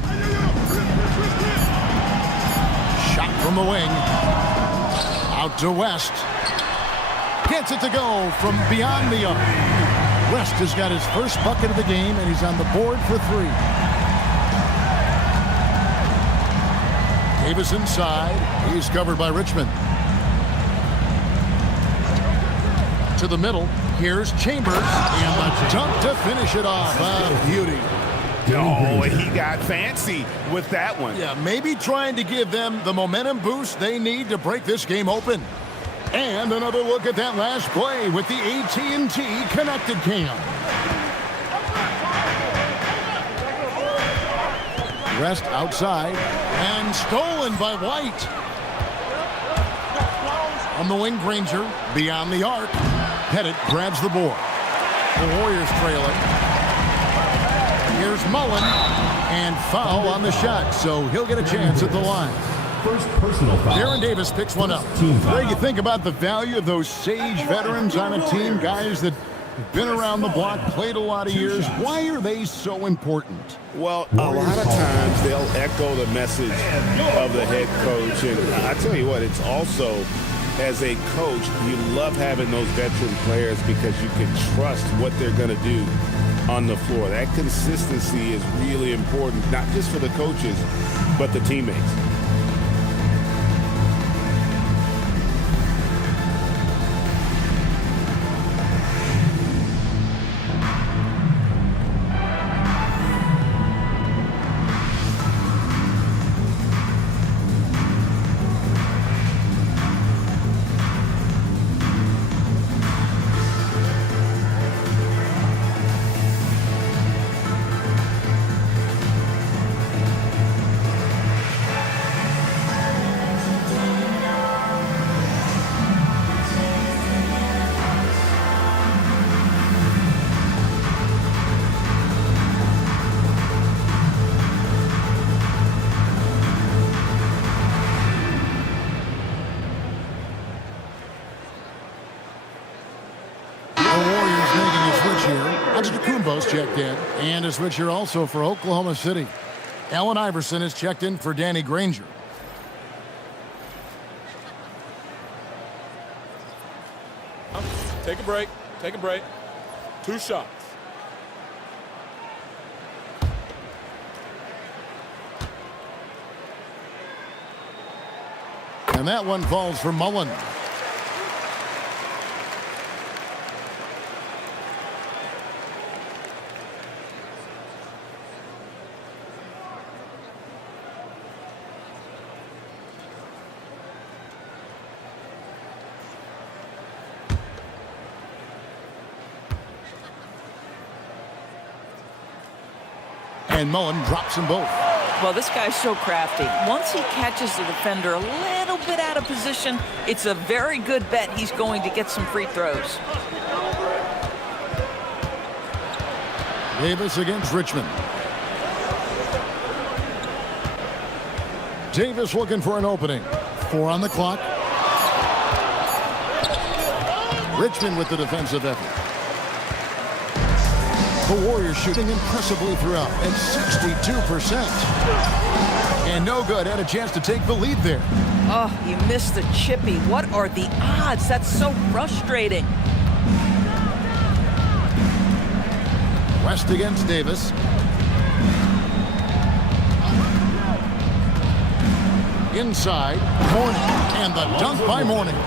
Shot from the wing. Out to West. Gets it to go from beyond the arc. West has got his first bucket of the game, and he's on the board for 3. Davis inside. He's covered by Richmond. To the middle. Here's Chambers. And the dunk to finish it off. Beauty. Oh, he got fancy with that one. Yeah, maybe trying to give them the momentum boost they need to break this game open. And another look at that last play with the AT&T connected cam. West outside and stolen by White. On the wing, Granger beyond the arc. Pettit grabs the board. The Warriors trail it. Here's Mullen and foul on the shot, so he'll get a chance at the line. First personal foul. Darren Davis picks one up. Greg, you think about the value of those sage veterans on a team, guys that have been around the block, played a lot of years. Why are they so important? Well, a lot of times they'll echo the message of the head coach. And I tell you what, it's also, as a coach, you love having those veteran players because you can trust what they're going to do on the floor. That consistency is really important, not just for the coaches, but the teammates. Antetokounmpo's checked in, and a switch here also for Oklahoma City. Allen Iverson is checked in for Danny Granger. Take a break. Take a break. 2 shots. And that one falls for Mullen. And Mullen drops them both. Well, this guy's so crafty. Once he catches the defender a little bit out of position, it's a very good bet he's going to get some free throws. Davis against Richmond. Davis looking for an opening. 4 on the clock. Richmond with the defensive effort. The Warriors shooting impressively throughout at 62%. And no good. Had a chance to take the lead there. Oh, you missed the chippy. What are the odds? That's so frustrating. West against Davis. Inside, Mourning. And the dunk by Mourning.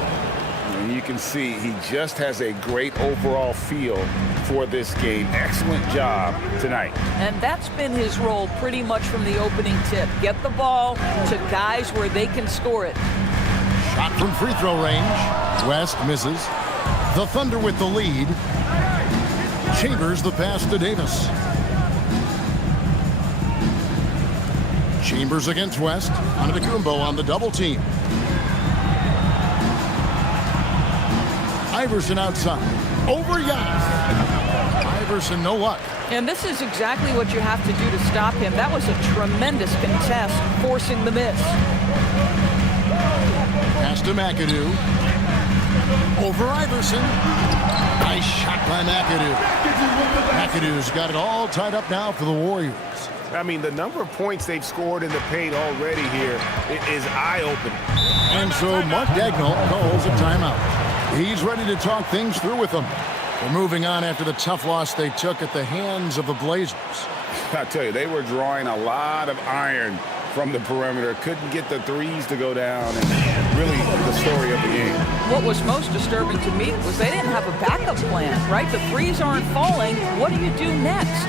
And you can see he just has a great overall feel for this game. Excellent job tonight. And that's been his role pretty much from the opening tip. Get the ball to guys where they can score it. Shot from free throw range. West misses. The Thunder with the lead. Chambers the pass to Davis. Chambers against West. Antetokounmpo on the double team. Iverson outside. Over Giannis. Iverson, no luck. And this is exactly what you have to do to stop him. That was a tremendous contest, forcing the miss. Pass to McAdoo. Over Iverson. Nice shot by McAdoo. McAdoo's got it all tied up now for the Warriors. I mean, the number of points they've scored in the paint already here is eye-opening. And so Mark Dagnall calls a timeout. He's ready to talk things through with them. They're moving on after the tough loss they took at the hands of the Blazers. I tell you, they were drawing a lot of iron from the perimeter. Couldn't get the threes to go down, and really the story of the game. What was most disturbing to me was they didn't have a backup plan, right? The threes aren't falling. What do you do next?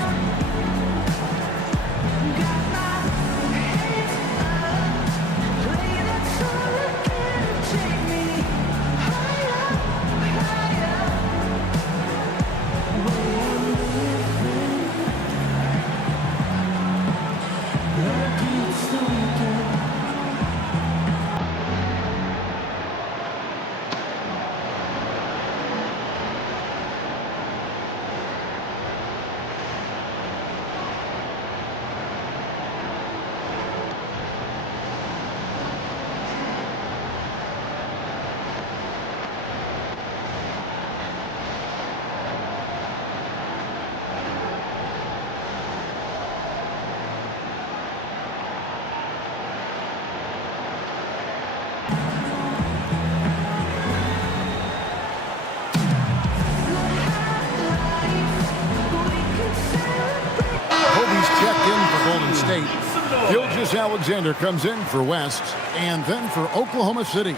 Alexander comes in for West, and then for Oklahoma City.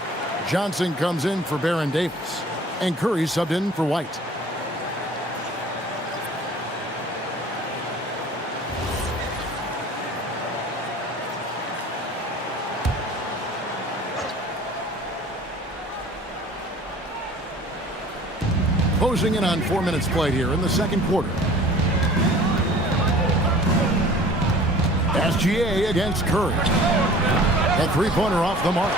Johnson comes in for Baron Davis, and Curry subbed in for White. Closing in on 4 minutes played here in the second quarter. SGA against Curry. A three-pointer off the mark.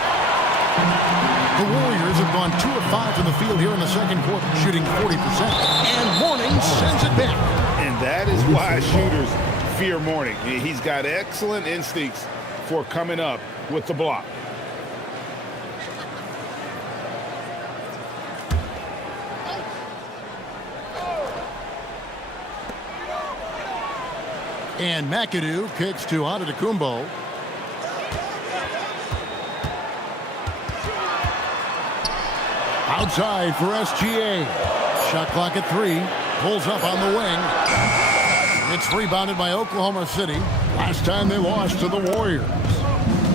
The Warriors have gone 2 of 5 from the field here in the second quarter, shooting 40%. And Mourning sends it back. And that is why shooters fear Mourning. He's got excellent instincts for coming up with the block. And McAdoo kicks to Antetokounmpo. Outside for SGA. Shot clock at 3. Pulls up on the wing. It's rebounded by Oklahoma City. Last time they lost to the Warriors.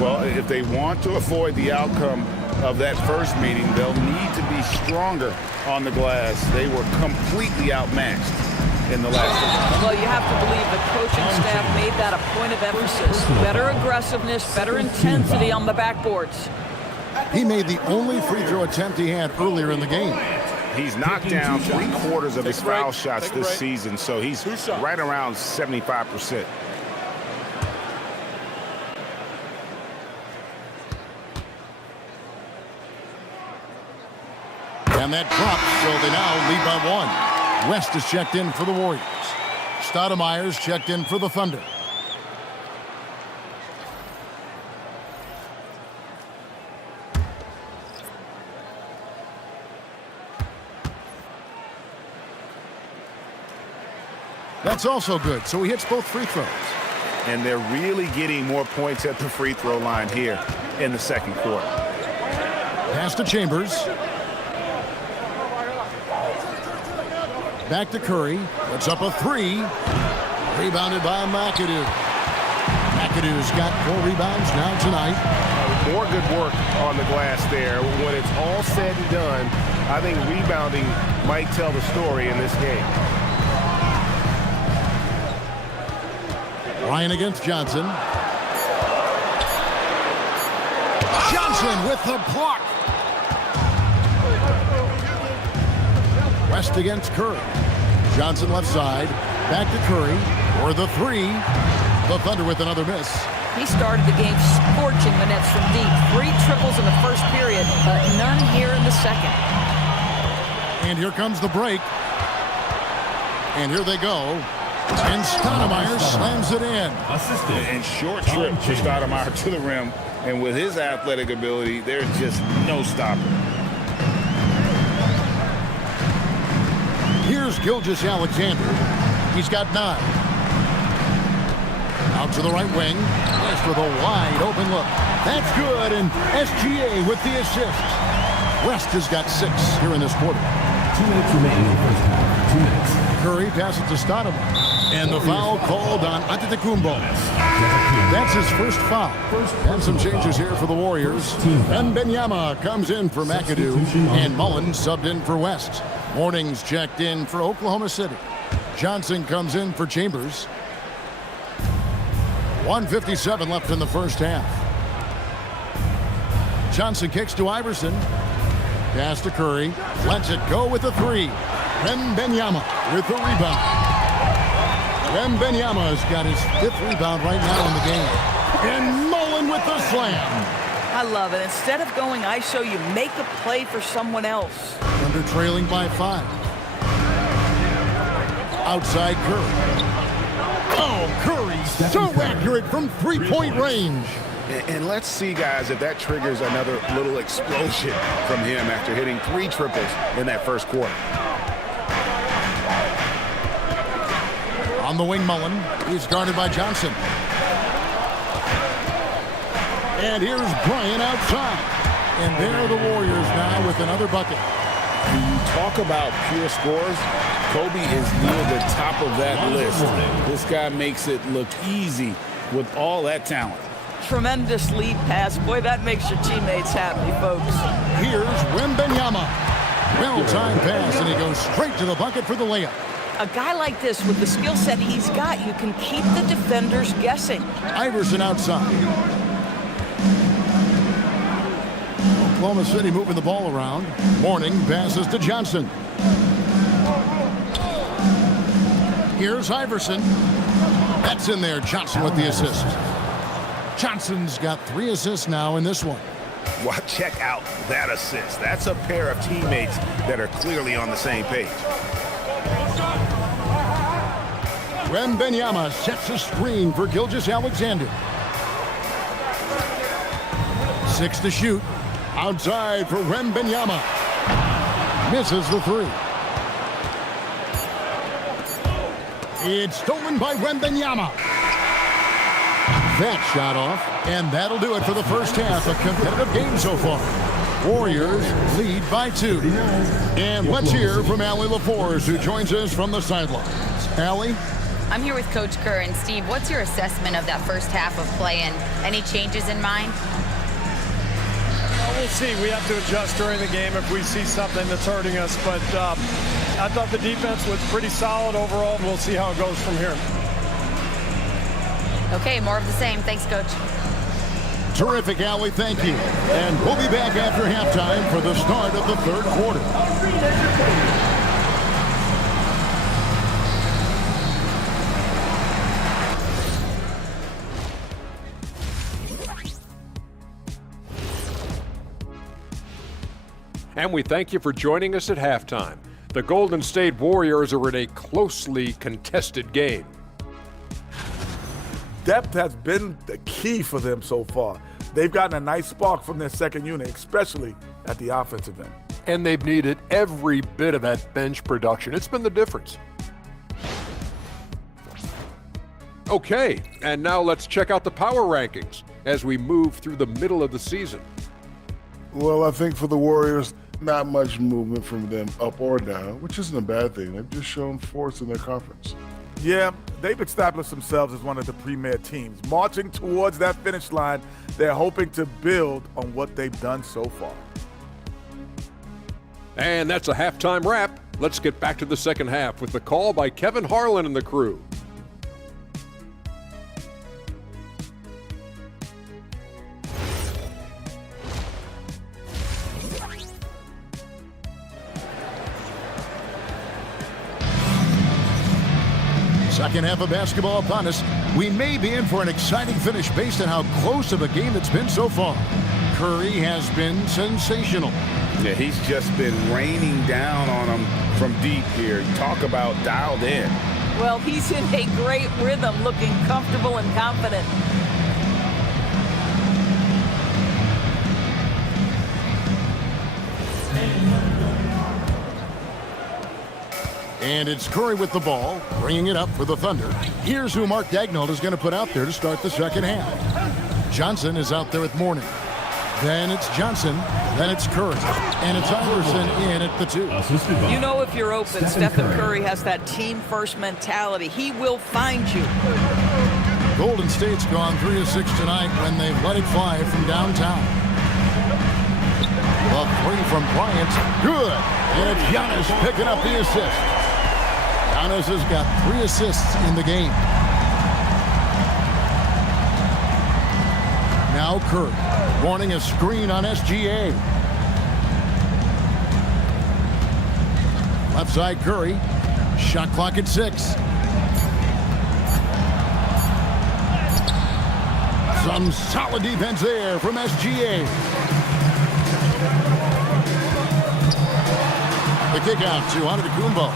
Well, if they want to avoid the outcome of that first meeting, they'll need to be stronger on the glass. They were completely outmatched in the last game. Well, you have to believe the coaching staff made that a point of emphasis. Better aggressiveness, better intensity on the backboards. He made the only free throw attempt he had earlier in the game. He's knocked down 3/4 of his foul shots this season, so he's right around 75%. And that drops, so they now lead by 1. West is checked in for the Warriors. Stoudemire's checked in for the Thunder. That's also good, so he hits both free throws. And they're really getting more points at the free throw line here in the second quarter. Pass to Chambers. Back to Curry. Puts up a 3. Rebounded by McAdoo. McAdoo's got 4 rebounds now tonight. More good work on the glass there. When it's all said and done, I think rebounding might tell the story in this game. Ryan against Johnson. Johnson with the block. West against Curry. Johnson left side. Back to Curry for the 3. The Thunder with another miss. He started the game scorching the Nets from deep. 3 triples in the first period, but none here in the second. And here comes the break. And here they go. And Stoudemire slams it in. And short trip for Stoudemire to the rim. And with his athletic ability, there's just no stopping. Here's Gilgeous-Alexander. He's got 9. Out to the right wing. West with a wide open look. That's good, and SGA with the assist. West has got 6 here in this quarter. 2 minutes remaining in the first half. 2 minutes. Curry passes to Stoudemire. And the foul called on Antetokounmpo. That's his first foul. And some changes here for the Warriors. And Benyama comes in for McAdoo. And Mullen subbed in for West. Morning's checked in for Oklahoma City. Johnson comes in for Chambers. 1:57 left in the first half. Johnson kicks to Iverson. Pass to Curry. Lets it go with the 3. Benyama with the rebound. Benyama's got his 5th rebound right now in the game. And Mullen with the slam. I love it. Instead of going ISO, you make a play for someone else. Under trailing by 5. Outside Curry. Oh, Curry so accurate from 3-point range. And let's see, guys, if that triggers another little explosion from him after hitting 3 triples in that first quarter. On the wing, Mullen. He's guarded by Johnson. And here's Bryant outside. And there are the Warriors now with another bucket. When you talk about pure scores, Kobe is near the top of that list. This guy makes it look easy with all that talent. Tremendous lead pass. Boy, that makes your teammates happy, folks. Here's Wembanyama. Well-timed pass, and he goes straight to the bucket for the layup. A guy like this, with the skill set he's got, you can keep the defenders guessing. Iverson outside. Oklahoma City moving the ball around. Morning passes to Johnson. Here's Iverson. That's in there. Johnson with the assist. Johnson's got 3 assists now in this one. Well, check out that assist. That's a pair of teammates that are clearly on the same page. Wembanyama sets a screen for Gilgeous-Alexander. 6 to shoot. Outside for Wembanyama. Misses the 3. It's stolen by Wembanyama. that shot off, and that'll do it for the first half. A competitive game so far. Warriors lead by 2. And let's hear from Allie LaForce, who joins us from the sidelines. Allie? I'm here with Coach Kerr. And Steve, what's your assessment of that first half of play, and any changes in mind? We'll see. We have to adjust during the game if we see something that's hurting us. But I thought the defense was pretty solid overall. We'll see how it goes from here. Okay, more of the same. Thanks, Coach. Terrific, Allie. Thank you. And we'll be back after halftime for the start of the third quarter. And we thank you for joining us at halftime. The Golden State Warriors are in a closely contested game. Depth has been the key for them so far. They've gotten a nice spark from their second unit, especially at the offensive end. And they've needed every bit of that bench production. It's been the difference. Okay, and now let's check out the power rankings as we move through the middle of the season. Well, I think for the Warriors, not much movement from them up or down, which isn't a bad thing. They've just shown force in their conference. Yeah, they've established themselves as one of the premier teams. Marching towards that finish line, they're hoping to build on what they've done so far. And that's a halftime wrap. Let's get back to the second half with the call by Kevin Harlan and the crew. Second half of basketball upon us. We may be in for an exciting finish based on how close of a game it's been so far. Curry has been sensational. Yeah, he's just been raining down on them from deep here. Talk about dialed in. Well, he's in a great rhythm, looking comfortable and confident. And it's Curry with the ball, bringing it up for the Thunder. Here's who Mark Daigneault is going to put out there to start the second half. Johnson is out there with Mourning. Then it's Johnson. Then it's Curry. And it's Iverson in at the 2. You know if you're open, Stephen Curry has that team-first mentality. He will find you. Golden State's gone 3 of 6 tonight when they've let it fly from downtown. The 3 from Bryant. Good. And it's Giannis picking up the assist. Giannis has got 3 assists in the game. Now Curry, wanting a screen on SGA. Left side Curry, shot clock at 6. Some solid defense there from SGA. The kick out to Antetokounmpo.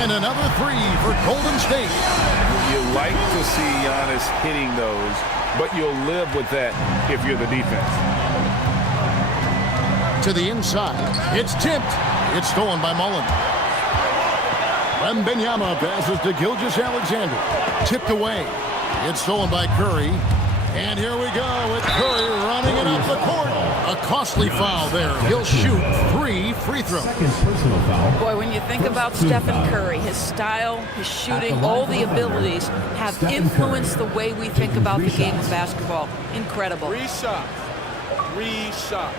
And another 3 for Golden State. You like to see Giannis hitting those, but you'll live with that if you're the defense. To the inside. It's tipped. It's stolen by Mullen. Wembanyama passes to Gilgeous-Alexander. Tipped away. It's stolen by Curry. And here we go with Curry running it up the court. A costly foul there. He'll shoot 3 free throws. Boy, when you think about Stephen Curry, his style, his shooting, all the abilities have influenced the way we think about the game of basketball. Incredible. 3 shots. 3 shots.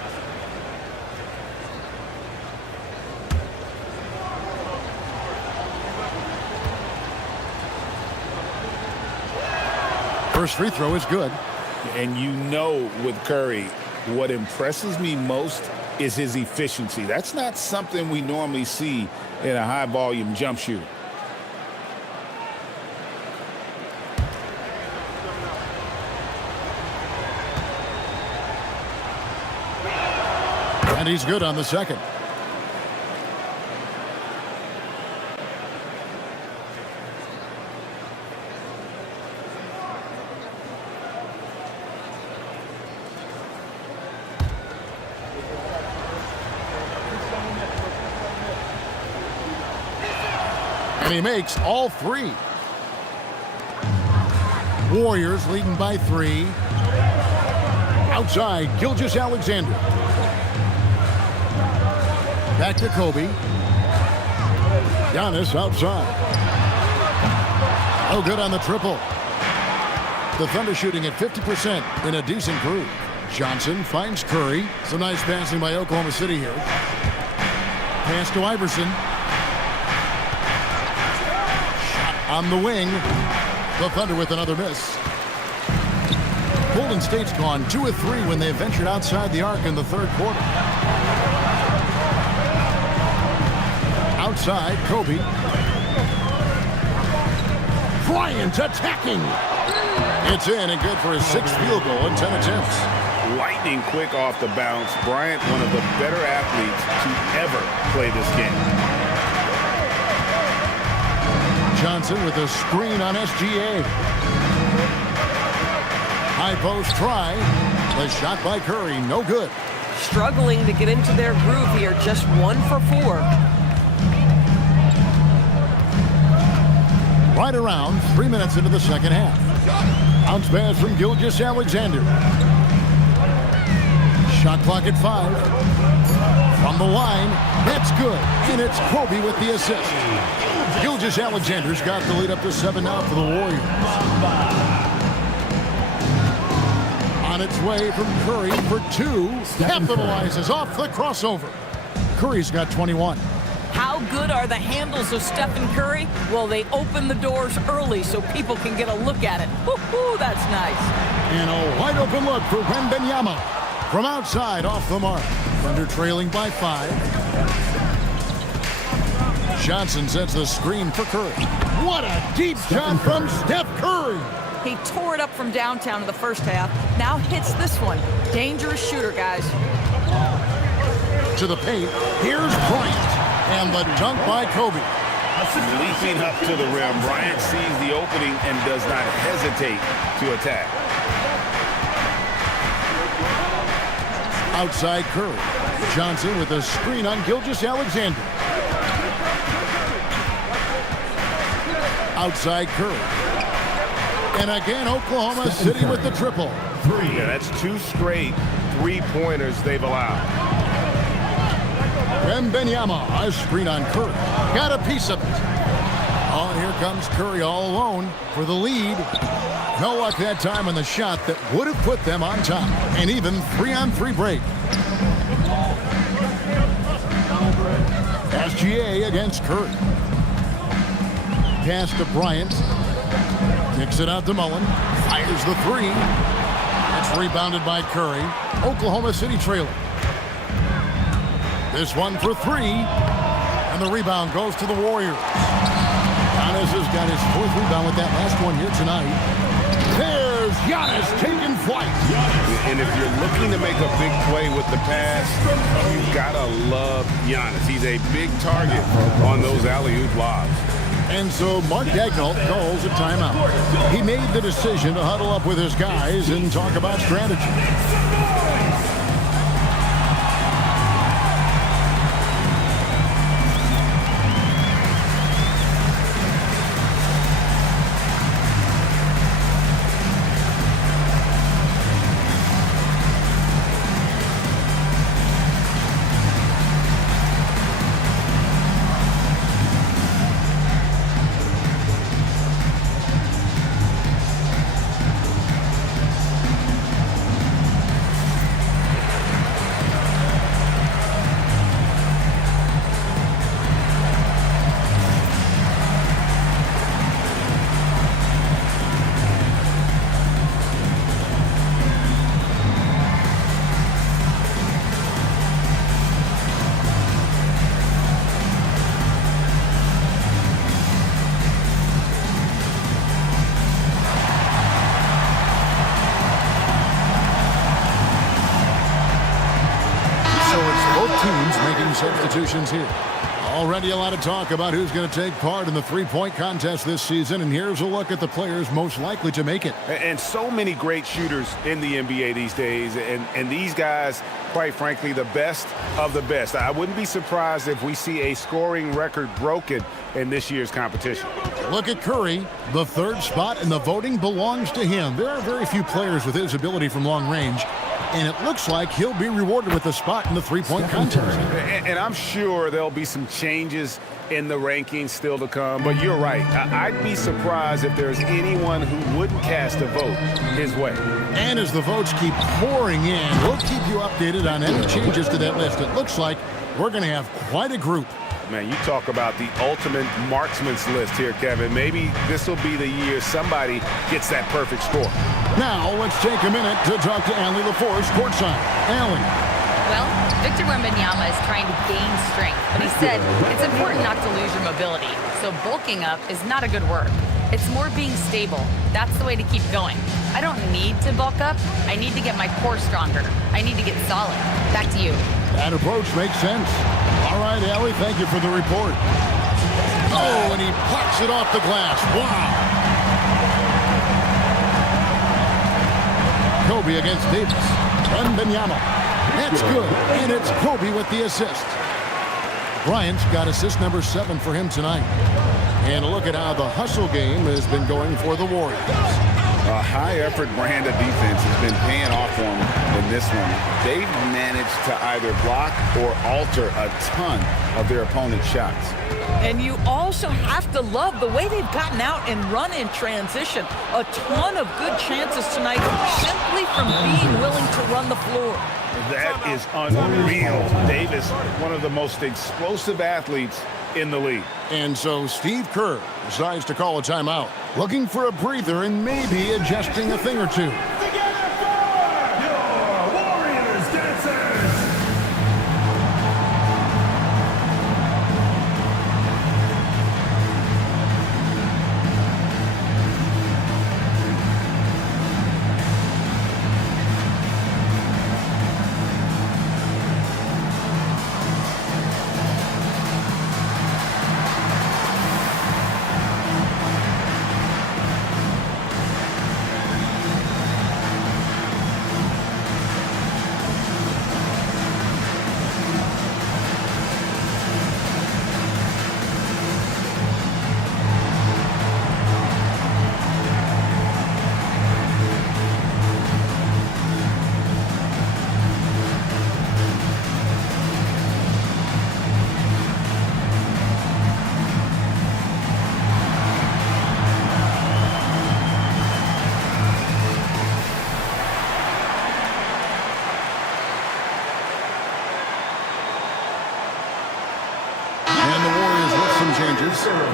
First free throw is good. And you know with Curry, what impresses me most is his efficiency. That's not something we normally see in a high-volume jump shooter. And he's good on the second. And he makes all 3. Warriors leading by 3. Outside, Gilgeous-Alexander. Back to Kobe. Giannis outside. Oh, good on the triple. The Thunder shooting at 50% in a decent groove. Johnson finds Curry. Some nice passing by Oklahoma City here. Pass to Iverson. Shot on the wing. The Thunder with another miss. Golden State's gone 2 of 3 when they ventured outside the arc in the third quarter. Outside, Kobe. Bryant attacking. It's in and good for his 6th field goal in 10 attempts. Lightning quick off the bounce. Bryant, one of the better athletes to ever play this game. Johnson with a screen on SGA. High post try. The shot by Curry, no good. Struggling to get into their groove here, just 1 for 4. Right around 3 minutes into the second half. Bounce pass from Gilgeous-Alexander. Shot clock at 5. From the line, that's good. And it's Kobe with the assist. Gilgeous-Alexander's got the lead up to 7 now for the Warriors. On its way from Curry for 2. Capitalizes off the crossover. Curry's got 21. How good are the handles of Stephen Curry? Well, they open the doors early so people can get a look at it. Woo-hoo, that's nice. And a wide open look for Wembanyama. From outside, off the mark. Thunder trailing by 5. Johnson sets the screen for Curry. What a deep shot from Steph Curry. He tore it up from downtown in the first half. Now hits this one. Dangerous shooter, guys. To the paint. Here's Bryant. And the dunk by Kobe. Leaping up to the rim. Bryant sees the opening and does not hesitate to attack. Outside Curry. Johnson with a screen on Gilgeous-Alexander. Outside Curry. And again, Oklahoma City with the triple. 3. Yeah, that's 2 straight 3-pointers they've allowed. Wembanyama, a screen on Curry. Got a piece of it. Oh, here comes Curry all alone for the lead. No luck that time on the shot that would have put them on top. An even 3-on-3 break. SGA against Curry. Pass to Bryant. Kicks it out to Mullen. Fires the 3. It's rebounded by Curry. Oklahoma City trailing. This one for 3. And the rebound goes to the Warriors. Giannis has got his 4th rebound with that last one here tonight. There's Giannis taking flight. And if you're looking to make a big play with the pass, you've got to love Giannis. He's a big target on those alley-oop lobs. And so Mark Daigneault calls a timeout. He made the decision to huddle up with his guys and talk about strategy. Substitutions here. Already a lot of talk about who's going to take part in the three-point contest this season, and here's a look at the players most likely to make it. And so many great shooters in the NBA these days, and these guys, quite frankly, the best of the best. I wouldn't be surprised if we see a scoring record broken in this year's competition. Look at Curry. The third spot and the voting belongs to him. There are very few players with his ability from long range, and it looks like he'll be rewarded with a spot in the three-point contest. And I'm sure there'll be some changes in the rankings still to come, but you're right. I'd be surprised if there's anyone who wouldn't cast a vote his way. And as the votes keep pouring in, we'll keep you updated on any changes to that list. It looks like we're going to have quite a group. Man, you talk about the ultimate marksman's list here, Kevin. Maybe this will be the year somebody gets that perfect score. Now, let's take a minute to talk to Allie LaForce courtside. Allie. Well, Victor Wembanyama is trying to gain strength, but he said it's important not to lose your mobility. So bulking up is not a good word. It's more being stable. That's the way to keep going. I don't need to bulk up. I need to get my core stronger. I need to get solid. Back to you. That approach makes sense. All right, Allie, thank you for the report. Oh, and he pops it off the glass. Wow. Kobe against Davis. Wembanyama. That's good, and it's Kobe with the assist. Bryant's got assist number 7 for him tonight. And look at how the hustle game has been going for the Warriors. A high-effort brand of defense has been paying off for them in this one. They've managed to either block or alter a ton of their opponent's shots. And you also have to love the way they've gotten out and run in transition. A ton of good chances tonight simply from being willing to run the floor. That is unreal. Davis, one of the most explosive athletes in the league. And so Steve Kerr decides to call a timeout, looking for a breather and maybe adjusting a thing or two.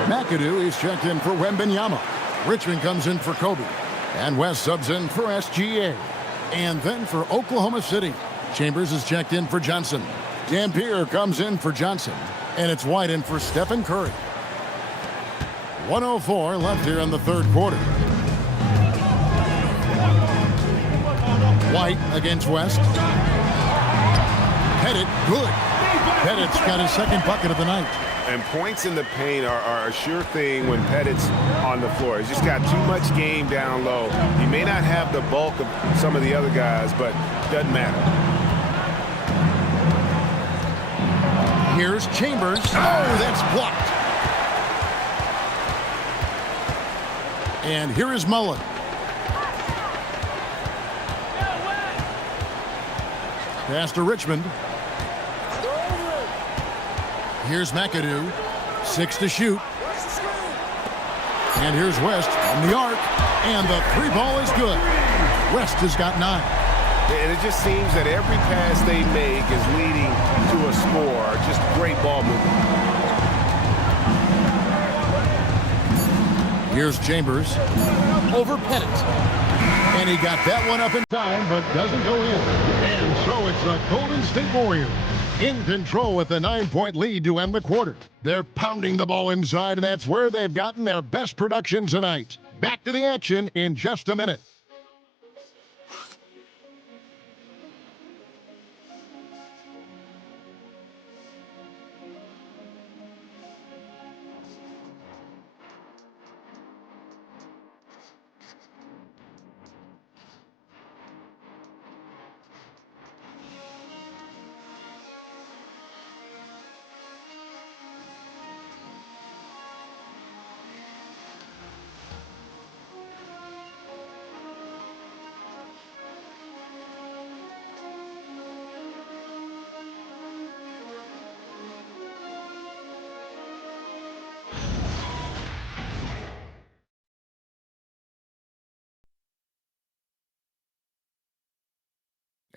McAdoo is checked in for Wembanyama. Richmond comes in for Kobe. And West subs in for SGA. And then for Oklahoma City, Chambers is checked in for Johnson. Dampier comes in for Johnson. And it's White in for Stephen Curry. 1:04 left here in the third quarter. White against West. Pettit, good. Pettit's got his second bucket of the night. And points in the paint are a sure thing when Pettit's on the floor. He's just got too much game down low. He may not have the bulk of some of the other guys, but doesn't matter. Here's Chambers. Oh, that's blocked. And here is Mullen. Pass to Richmond. Here's McAdoo. 6 to shoot. And here's West on the arc. And the three ball is good. West has got 9. And it just seems that every pass they make is leading to a score. Just great ball movement. Here's Chambers. Over Pettit. And he got that one up in time, but doesn't go in. And so it's the Golden State Warriors in control with a 9-point lead to end the quarter. They're pounding the ball inside, and that's where they've gotten their best production tonight. Back to the action in just a minute.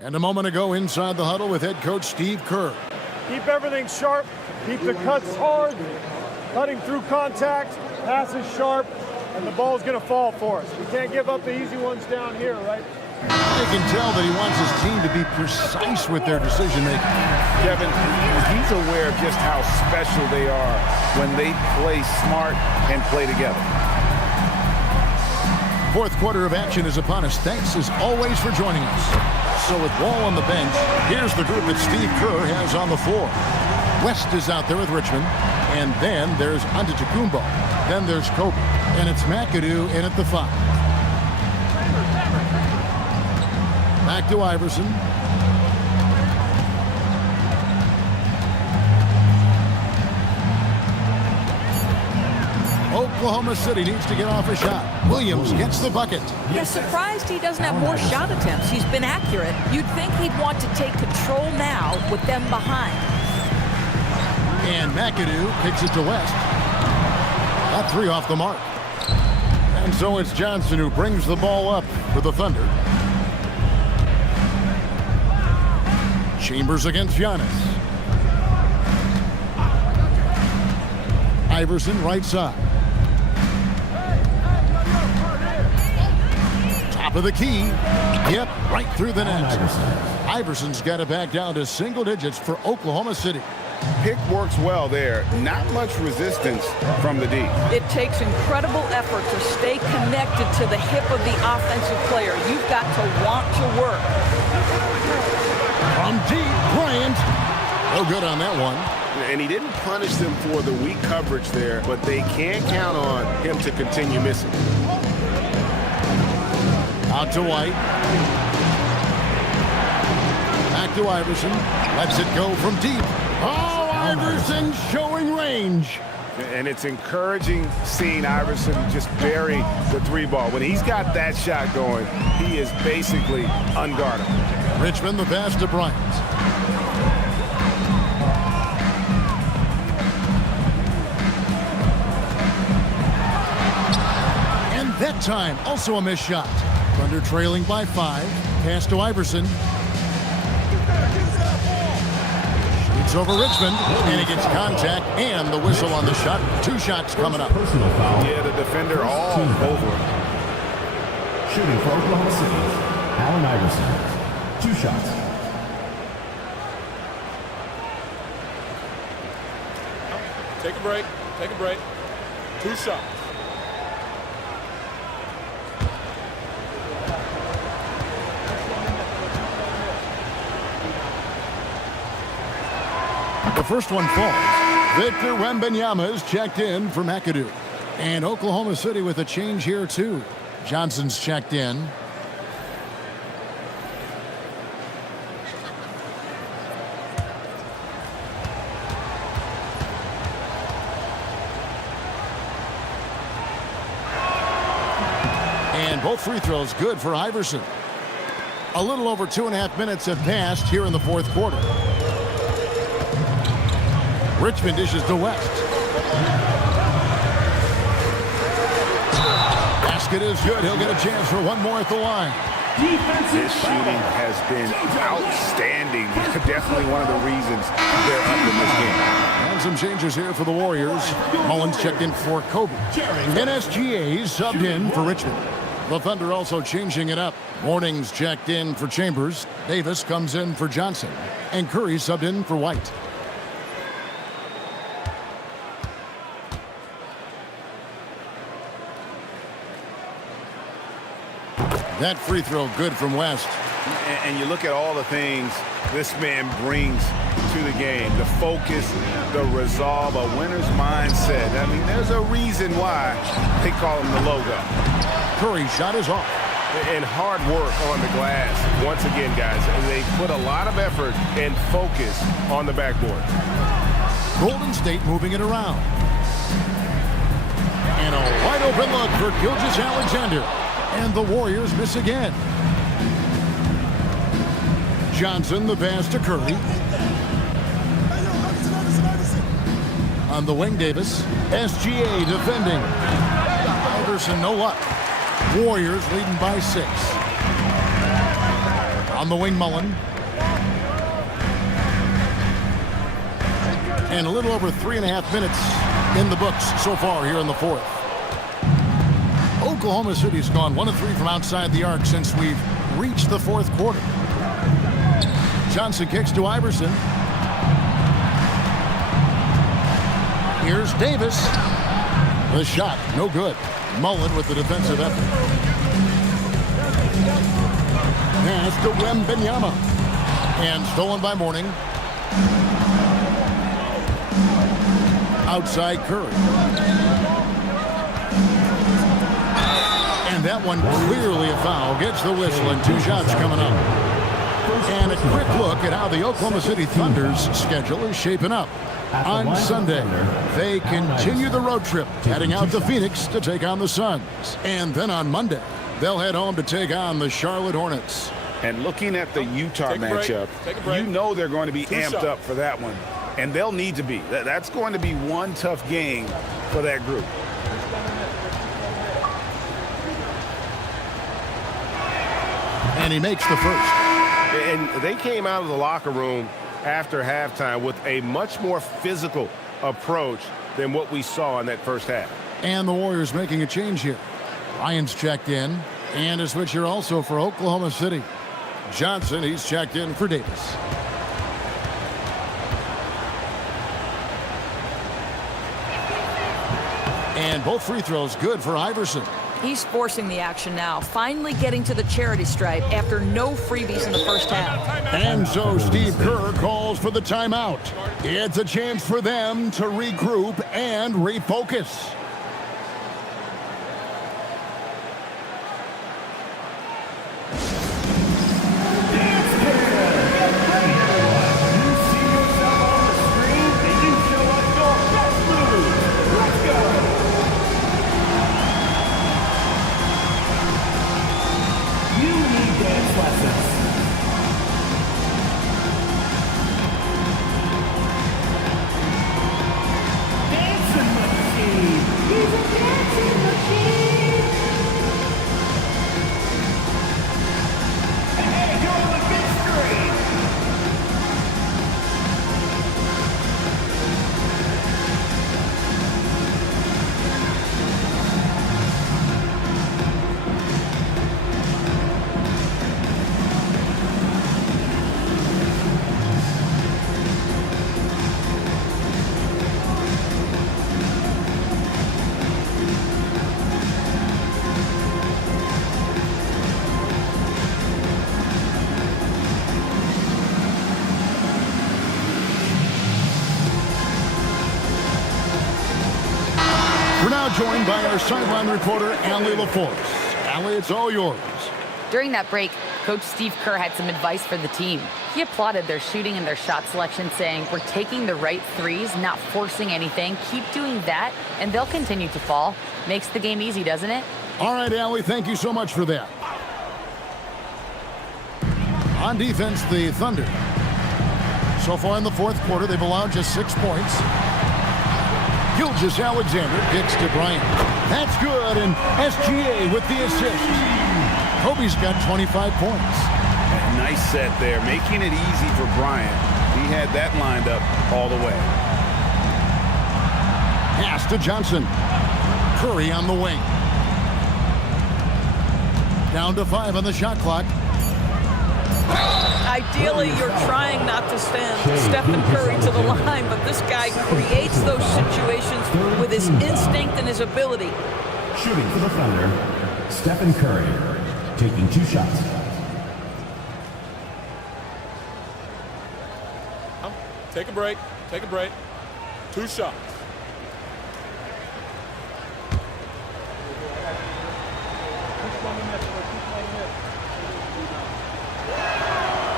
And a moment ago inside the huddle with head coach Steve Kerr. Keep everything sharp. Keep the cuts hard. Cutting through contact. Passes sharp. And the ball's going to fall for us. We can't give up the easy ones down here, right? You can tell that he wants his team to be precise with their decision-making. Kevin, he's aware of just how special they are when they play smart and play together. Fourth quarter of action is upon us. Thanks, as always, for joining us. So with Wall on the bench, here's the group that Steve Kerr has on the floor. West is out there with Richmond, and then there's Antetokounmpo. Then there's Kobe, and it's McAdoo in at the 5. Back to Iverson. Oklahoma City needs to get off a shot. Williams gets the bucket. Yeah, surprised he doesn't have more shot attempts. He's been accurate. You'd think he'd want to take control now with them behind. And McAdoo kicks it to West. That 3 off the mark. And so it's Johnson who brings the ball up for the Thunder. Chambers against Giannis. Iverson right side. Top of the key. Yep, right through the net. Iverson's got it back down to single digits for Oklahoma City. Pick works well there. Not much resistance from the D. It takes incredible effort to stay connected to the hip of the offensive player. You've got to want to work. From deep, Bryant. No good on that one. And he didn't punish them for the weak coverage there, but they can't count on him to continue missing. Out to White. Back to Iverson. Lets it go from deep. Oh, Iverson showing range. And it's encouraging seeing Iverson just bury the 3 ball. When he's got that shot going, he is basically unguardable. Richmond the pass to Bryant. And that time, also a missed shot. Thunder trailing by 5. Pass to Iverson. Shoots over Richmond, and he gets contact and the whistle on the shot. 2 shots coming up. Yeah, the defender all over. Shooting for Oklahoma City, Allen Iverson. 2 shots. Take a break. Take a break. 2 shots. The first one falls. Victor Wembanyama is checked in for McAdoo. And Oklahoma City with a change here, too. Johnson's checked in. And both free throws good for Iverson. A little over 2.5 minutes have passed here in the fourth quarter. Richmond dishes to West. Basket is good. He'll get a chance for one more at the line. His shooting has been outstanding. Definitely one of the reasons they're up in this game. And some changes here for the Warriors. Mullins checked in for Kobe. NSGA subbed in for Richmond. The Thunder also changing it up. Morning's checked in for Chambers. Davis comes in for Johnson. And Curry subbed in for White. That free throw good from West. And you look at all the things this man brings to the game. The focus, the resolve, a winner's mindset. I mean, there's a reason why they call him the logo. Curry's shot is off. And hard work on the glass. Once again, guys, they put a lot of effort and focus on the backboard. Golden State moving it around. And a wide open look for Gilgeous-Alexander. And the Warriors miss again. Johnson the pass to Curry. On the wing, Davis. SGA defending. Iverson no luck. Warriors leading by 6. On the wing, Mullen. And a little over 3.5 minutes in the books so far here in the fourth. Oklahoma City's gone 1 of 3 from outside the arc since we've reached the fourth quarter. Johnson kicks to Iverson. Here's Davis. The shot, no good. Mullen with the defensive effort. Pass to Wembanyama. And stolen by Mourning. Outside Curry. And that one clearly a foul. Gets the whistle and 2 shots coming up. And a quick look at how the Oklahoma City Thunder's schedule is shaping up. On Sunday, they continue the road trip, heading out to Phoenix to take on the Suns. And then on Monday, they'll head home to take on the Charlotte Hornets. And looking at the Utah matchup, you know they're going to be amped up for that one. And they'll need to be. That's going to be one tough game for that group. And he makes the first. And they came out of the locker room after halftime with a much more physical approach than what we saw in that first half. And the Warriors making a change here. Ryan's checked in. And a switch here also for Oklahoma City. Johnson, he's checked in for Davis. And both free throws good for Iverson. He's forcing the action now, finally getting to the charity stripe after no freebies in the first half. And so Steve Kerr calls for the timeout. It's a chance for them to regroup and refocus. Joined by our sideline reporter, Allie LaForce. Allie, it's all yours. During that break, Coach Steve Kerr had some advice for the team. He applauded their shooting and their shot selection, saying, "We're taking the right threes, not forcing anything. Keep doing that, and they'll continue to fall." Makes the game easy, doesn't it? All right, Allie, thank you so much for that. On defense, the Thunder. So far in the fourth quarter, they've allowed just 6 points. Gilgeous-Alexander kicks to Bryant. That's good, and SGA with the assist. Kobe's got 25 points. Nice set there, making it easy for Bryant. He had that lined up all the way. Pass to Johnson. Curry on the wing. Down to 5 on the shot clock. Ideally, you're trying not to send Stephen Curry to the line, but this guy creates those situations with his instinct and his ability. Shooting for the Thunder, Stephen Curry, taking 2 shots. Take a break. Take a break. 2 shots.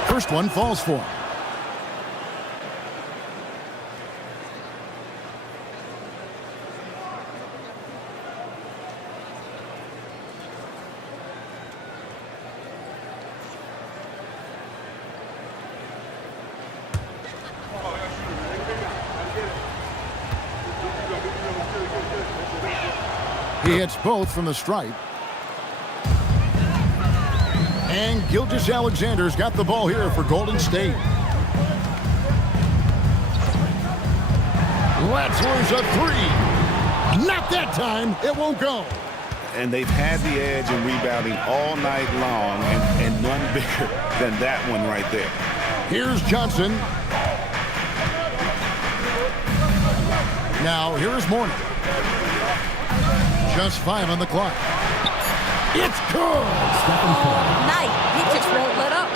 First one falls for him. He hits both from the stripe. And Gilgeous-Alexander's got the ball here for Golden State. Let's lose a three. Not that time. It won't go. And they've had the edge in rebounding all night long, and none bigger than that one right there. Here's Johnson. Now, here is Mourning. Just 5 on the clock. It's good. Knight, he just won't let up.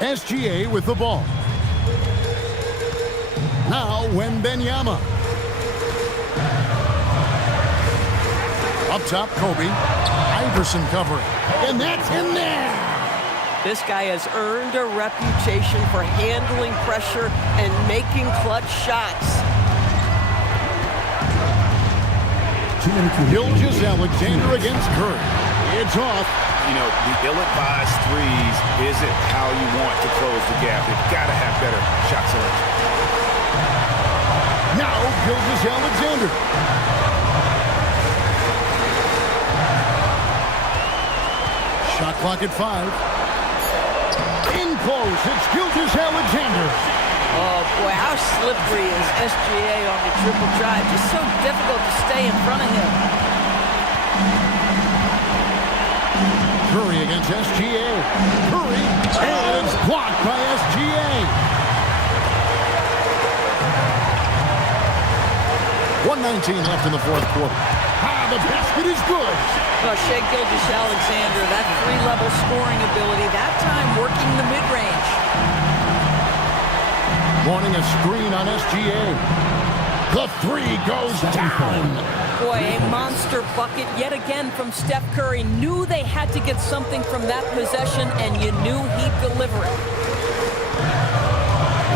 SGA with the ball. Now, Wembanyama. Up top, Kobe. Iverson covering. And that's in there. This guy has earned a reputation for handling pressure and making clutch shots. Gilgeous-Alexander against Curry. It's off. You know, the ill-advised threes isn't how you want to close the gap. You've got to have better shot selection. Now, Gilgeous-Alexander. Shot clock at 5. In close, it's Gilgeous-Alexander. Oh, boy, how slippery is SGA on the triple drive. Just so difficult to stay in front of him. Curry against SGA. Curry, and it's blocked by SGA. 1:19 left in the fourth quarter. The basket is good. Well, Shai Gilgeous-Alexander, that three-level scoring ability, that time working the mid-range. Wanting a screen on SGA. The three goes down. Boy, a monster bucket yet again from Steph Curry. Knew they had to get something from that possession, and you knew he'd deliver it.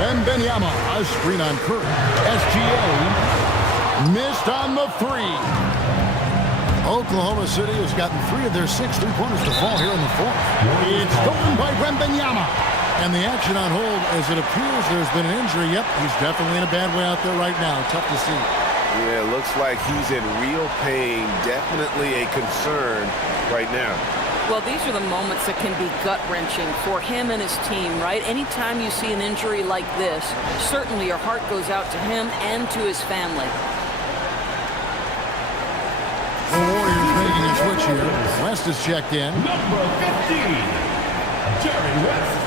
Wembanyama, a screen on Curry. SGA missed on the three. Oklahoma City has gotten 3 of their 6 3-pointers to fall here in the fourth. It's stolen by Wembanyama. And the action on hold, as it appears there's been an injury. Yep, he's definitely in a bad way out there right now. Tough to see. Yeah, looks like he's in real pain. Definitely a concern right now. Well, these are the moments that can be gut-wrenching for him and his team, right? Anytime you see an injury like this, certainly your heart goes out to him and to his family. The Warriors making a switch here. West is checked in. Number 15, Jerry West.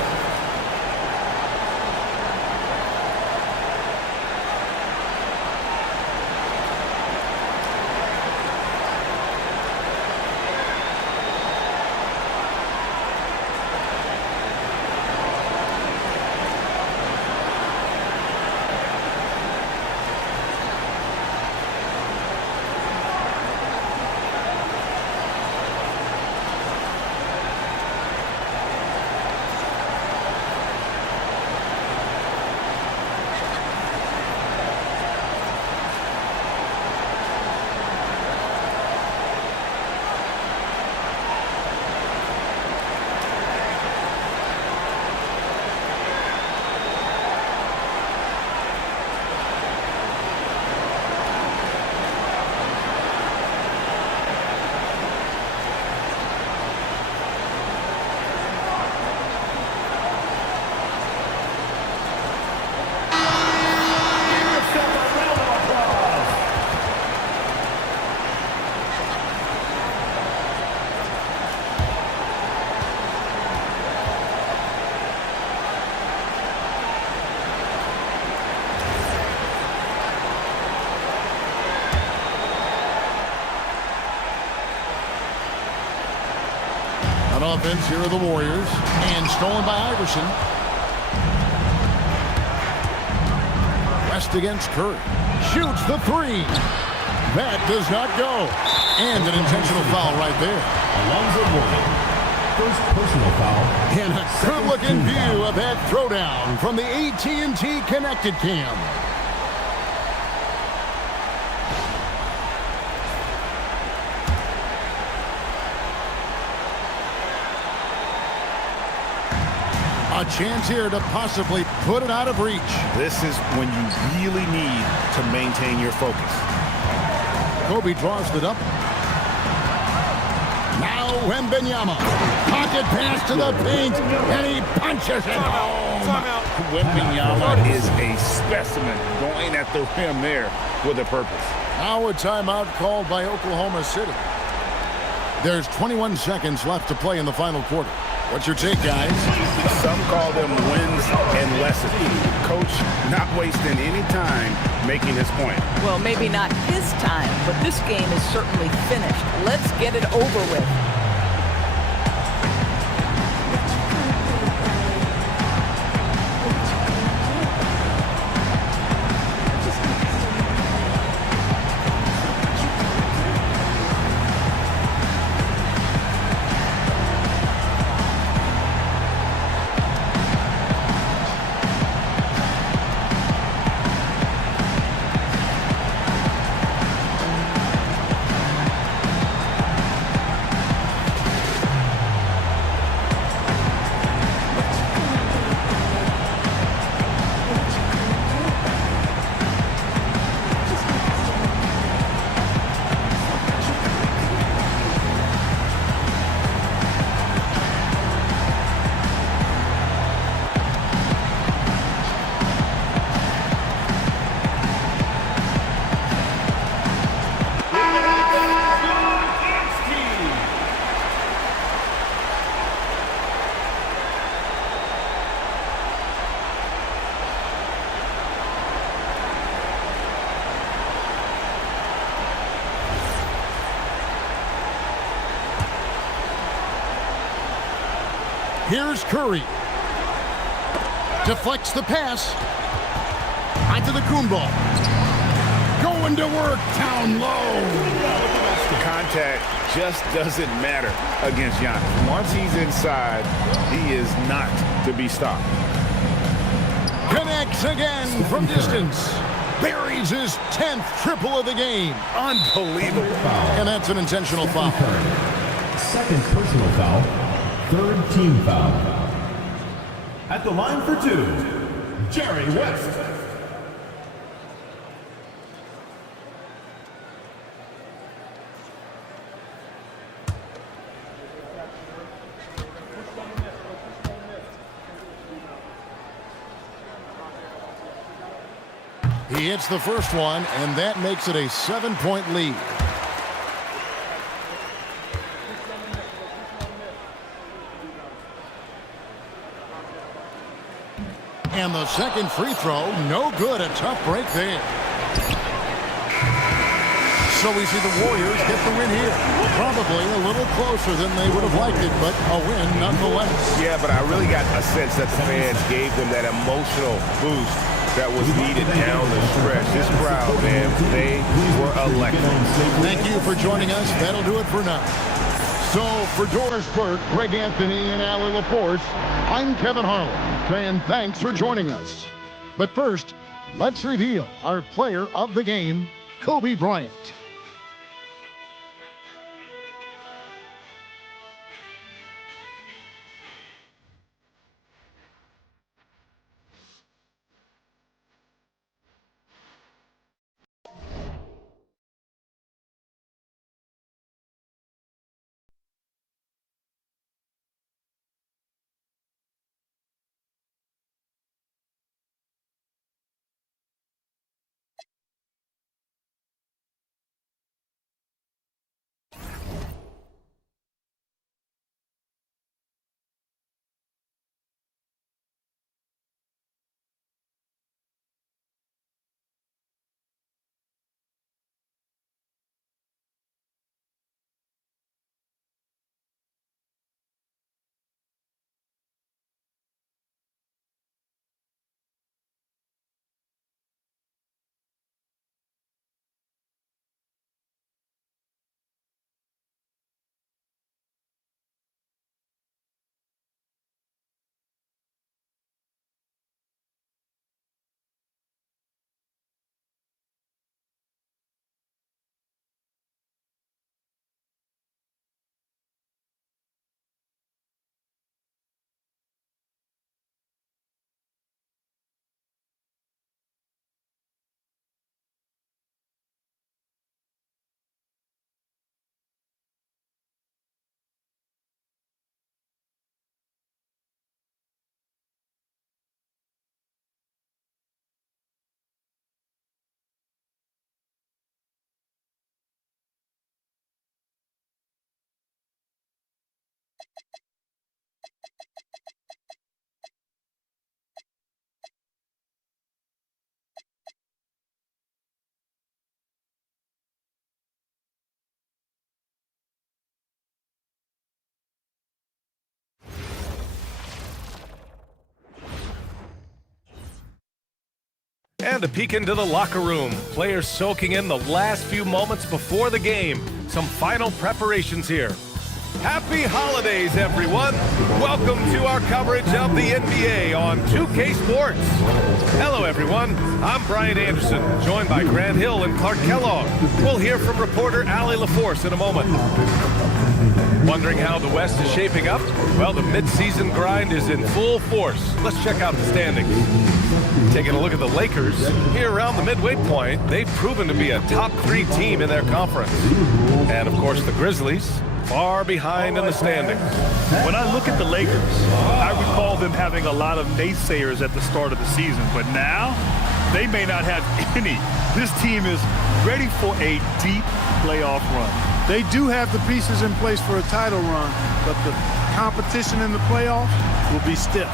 On offense, here are the Warriors. And stolen by Iverson. West against Curry. Shoots the three. That does not go. And an intentional foul right there. Alonzo Mourning. First personal foul. And a good-looking view of that throwdown from the AT&T Connected Cam. A chance here to possibly put it out of reach. This is when you really need to maintain your focus. Kobe draws it up. Now Wembanyama. Pocket pass to the paint, and he punches it home. Wembanyama is a specimen going at the rim there with a purpose. Now a timeout called by Oklahoma City. There's 21 seconds left to play in the final quarter. What's your take, guys? Some call them wins and lessons. Coach not wasting any time making his point. Well, maybe not his time, but this game is certainly finished. Let's get it over with. Here's Curry. Deflects the pass. Onto the Kumbo. Going to work down low. Contact just doesn't matter against Giannis. Once he's inside, he is not to be stopped. Connects again from distance. Buries his 10th triple of the game. Unbelievable. And that's an intentional foul. Second personal foul. Third team foul. At the line for two, Jerry West. He hits the first one, and that makes it a 7-point lead. And the second free throw, no good. A tough break there. So we see the Warriors get the win here. Probably a little closer than they would have liked it, but a win nonetheless. Yeah, but I really got a sense that the fans gave them that emotional boost that was needed down the stretch. This crowd, man, they were electric. Thank you for joining us. That'll do it for now. So for Doris Burke, Greg Anthony, and Allie LaForce, I'm Kevin Harlan, and thanks for joining us. But first, let's reveal our player of the game, Kobe Bryant. And a peek into the locker room. Players soaking in the last few moments before the game. Some final preparations here. Happy holidays, everyone. Welcome to our coverage of the NBA on 2K Sports. Hello, everyone. I'm Brian Anderson, joined by Grant Hill and Clark Kellogg. We'll hear from reporter Allie LaForce in a moment. Wondering how the West is shaping up? Well, the midseason grind is in full force. Let's check out the standings. Taking a look at the Lakers, here around the midway point, they've proven to be a top 3 team in their conference. And, of course, the Grizzlies, far behind in the standings. When I look at the Lakers, I recall them having a lot of naysayers at the start of the season, but now they may not have any. This team is ready for a deep playoff run. They do have the pieces in place for a title run, but the competition in the playoffs will be stiff.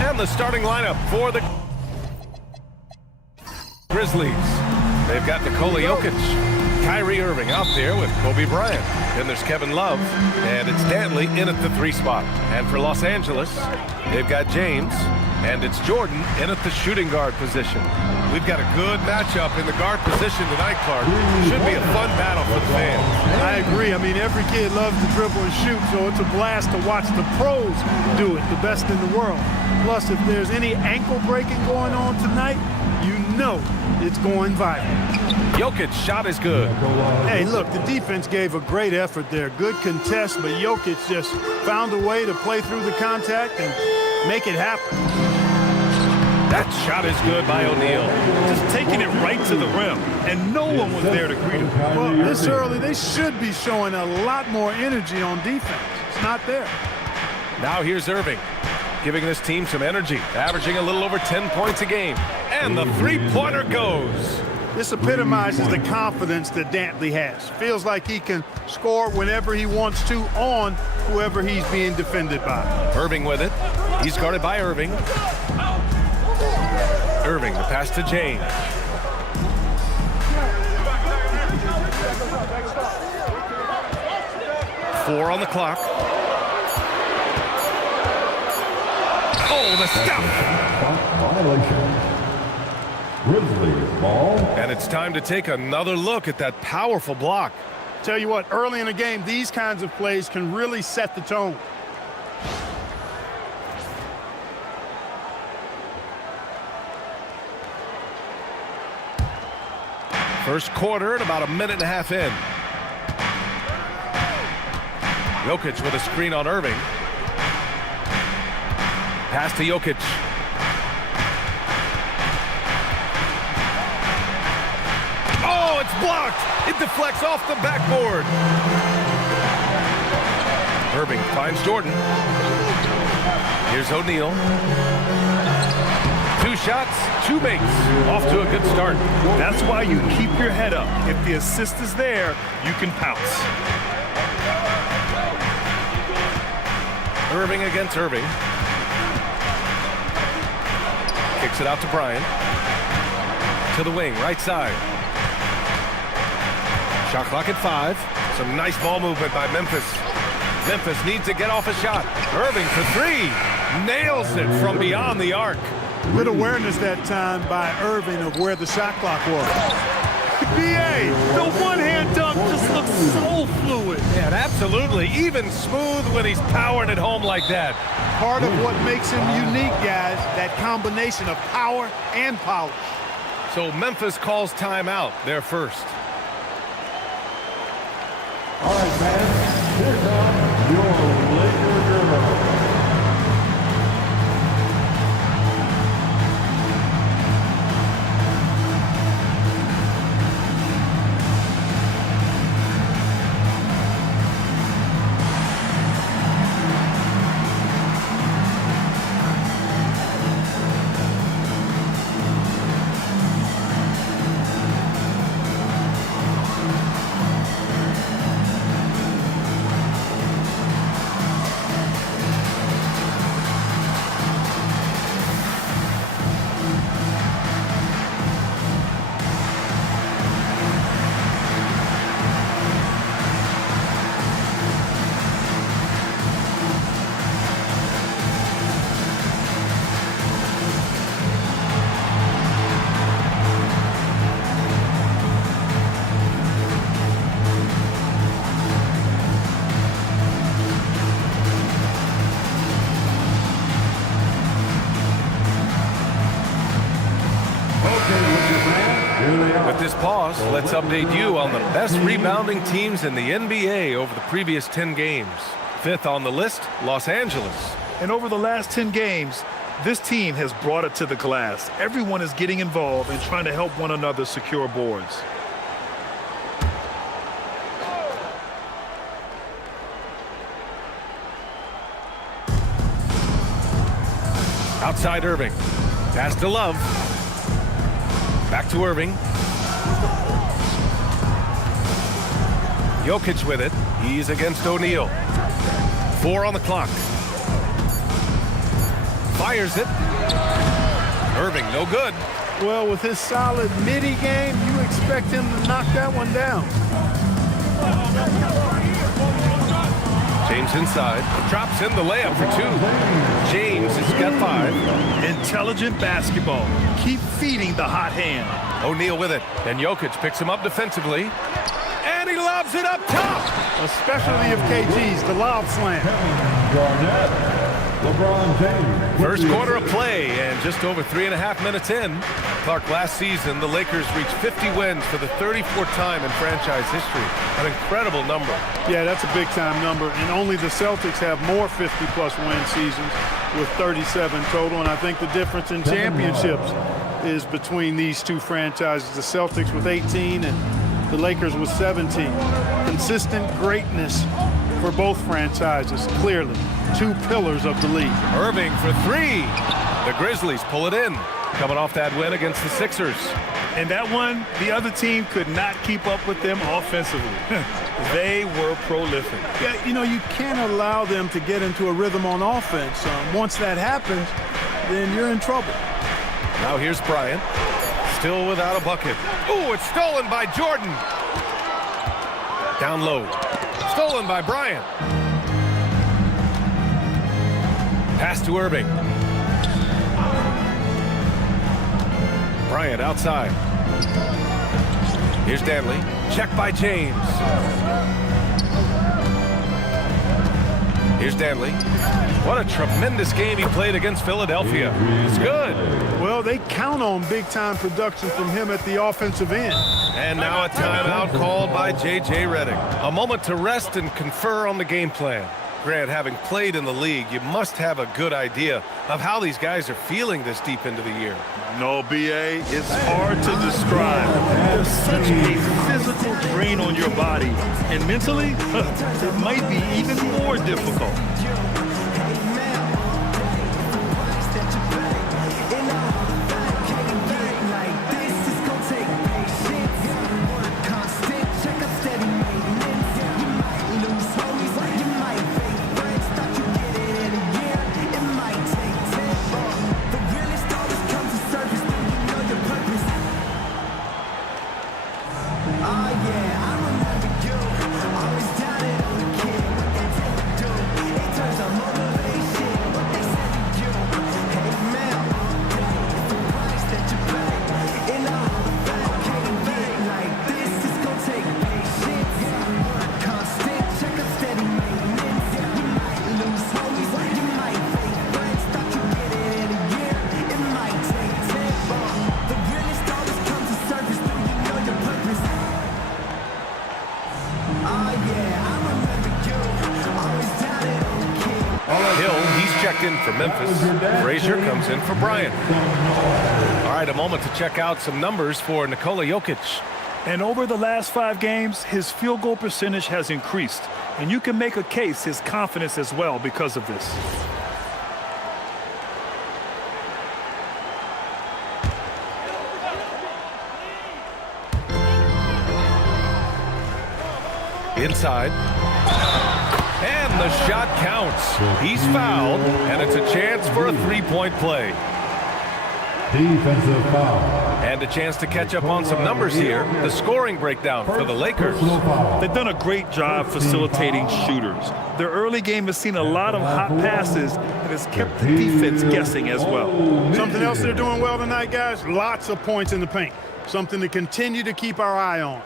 And the starting lineup for the Grizzlies. They've got Nikola Jokic, Kyrie Irving out there with Kobe Bryant. Then there's Kevin Love, and it's Dantley in at the 3 spot. And for Los Angeles, they've got James, and it's Jordan in at the shooting guard position. We've got a good matchup in the guard position tonight, Clark. Should be a fun battle for the fans. I agree. I mean, every kid loves to dribble and shoot, so it's a blast to watch the pros do it, the best in the world. Plus, if there's any ankle breaking going on tonight, you know it's going viral. Jokic's shot is good. Hey, look, the defense gave a great effort there. Good contest, but Jokic just found a way to play through the contact and make it happen. That shot is good by O'Neal. Just taking it right to the rim, and no one was there to greet him. Well, this early, they should be showing a lot more energy on defense. It's not there. Now here's Irving, giving this team some energy, averaging a little over 10 points a game. And the three-pointer goes. This epitomizes the confidence that Dantley has. Feels like he can score whenever he wants to on whoever he's being defended by. Irving with it. He's guarded by Irving. Irving, the pass to James. Four on the clock. Oh, the stop! Violation. Grizzlies ball. And it's time to take another look at that powerful block. Tell you what, early in the game, these kinds of plays can really set the tone. First quarter and about a minute and a half in. Jokic with a screen on Irving. Pass to Jokic. Oh, it's blocked. It deflects off the backboard. Irving finds Jordan. Here's O'Neal. 2 shots, 2 makes. Off to a good start. That's why you keep your head up. If the assist is there, you can pounce. Irving against Irving. Kicks it out to Bryant. To the wing, right side. Shot clock at 5. Some nice ball movement by Memphis. Memphis needs to get off a shot. Irving for 3. Nails it from beyond the arc. Good awareness that time by Irving of where the shot clock was. BA, the one-hand dunk just looks so fluid. Yeah, absolutely. Even smooth when he's powering it home like that. Part of what makes him unique, guys, that combination of power and polish. So Memphis calls timeout, their first. All right, fans, here comes your Laker girl. With this pause, let's update you on the best rebounding teams in the NBA over the previous 10 games. 5th on the list, Los Angeles. And over the last 10 games, this team has brought it to the glass. Everyone is getting involved and trying to help one another secure boards. Outside Irving. Pass to Love. Back to Irving. Jokic with it. He's against O'Neal. 4 on the clock. Fires it. Irving, no good. Well, with his solid midi game, you expect him to knock that one down. James inside. Drops in the layup for 2. James has got 5. Intelligent basketball. Keep feeding the hot hand. O'Neal with it. And Jokic picks him up defensively. And he lobs it up top. A specialty of KG's, the lob slam. LeBron James. First quarter of play and just over 3.5 minutes in. Clark, last season, the Lakers reached 50 wins for the 34th time in franchise history. An incredible number. Yeah, that's a big-time number, and only the Celtics have more 50-plus win seasons with 37 total, and I think the difference in championships is between these two franchises, the Celtics with 18 and the Lakers with 17. Consistent greatness for both franchises, clearly. 2 pillars of the league. Irving for 3. The Grizzlies pull it in, coming off that win against the Sixers. And that one, the other team could not keep up with them offensively. They were prolific. Yeah, you know, you can't allow them to get into a rhythm on offense. Once that happens, then you're in trouble. Now here's Bryant, still without a bucket. Ooh, it's stolen by Jordan. Down low, stolen by Bryant. Pass to Irving. Bryant outside. Here's Danley. Check by James. Here's Danley. What a tremendous game he played against Philadelphia. It's good. Well, they count on big-time production from him at the offensive end. And now a timeout called by J.J. Redick. A moment to rest and confer on the game plan. Grant, having played in the league, you must have a good idea of how these guys are feeling this deep into the year. No, B.A., it's hard to describe. There's such a physical drain on your body. And mentally, it might be even more difficult. In for Memphis. Frazier comes in for Bryant. All right, a moment to check out some numbers for Nikola Jokic. And over the last 5 games, his field goal percentage has increased. And you can make a case his confidence as well because of this. Inside. And the shot counts. He's fouled, and it's a chance for a 3-point play. Defensive foul. And a chance to catch up on some numbers here. The scoring breakdown for the Lakers. They've done a great job facilitating shooters. Their early game has seen a lot of hot passes and has kept the defense guessing as well. Something else they're doing well tonight, guys, lots of points in the paint. Something to continue to keep our eye on.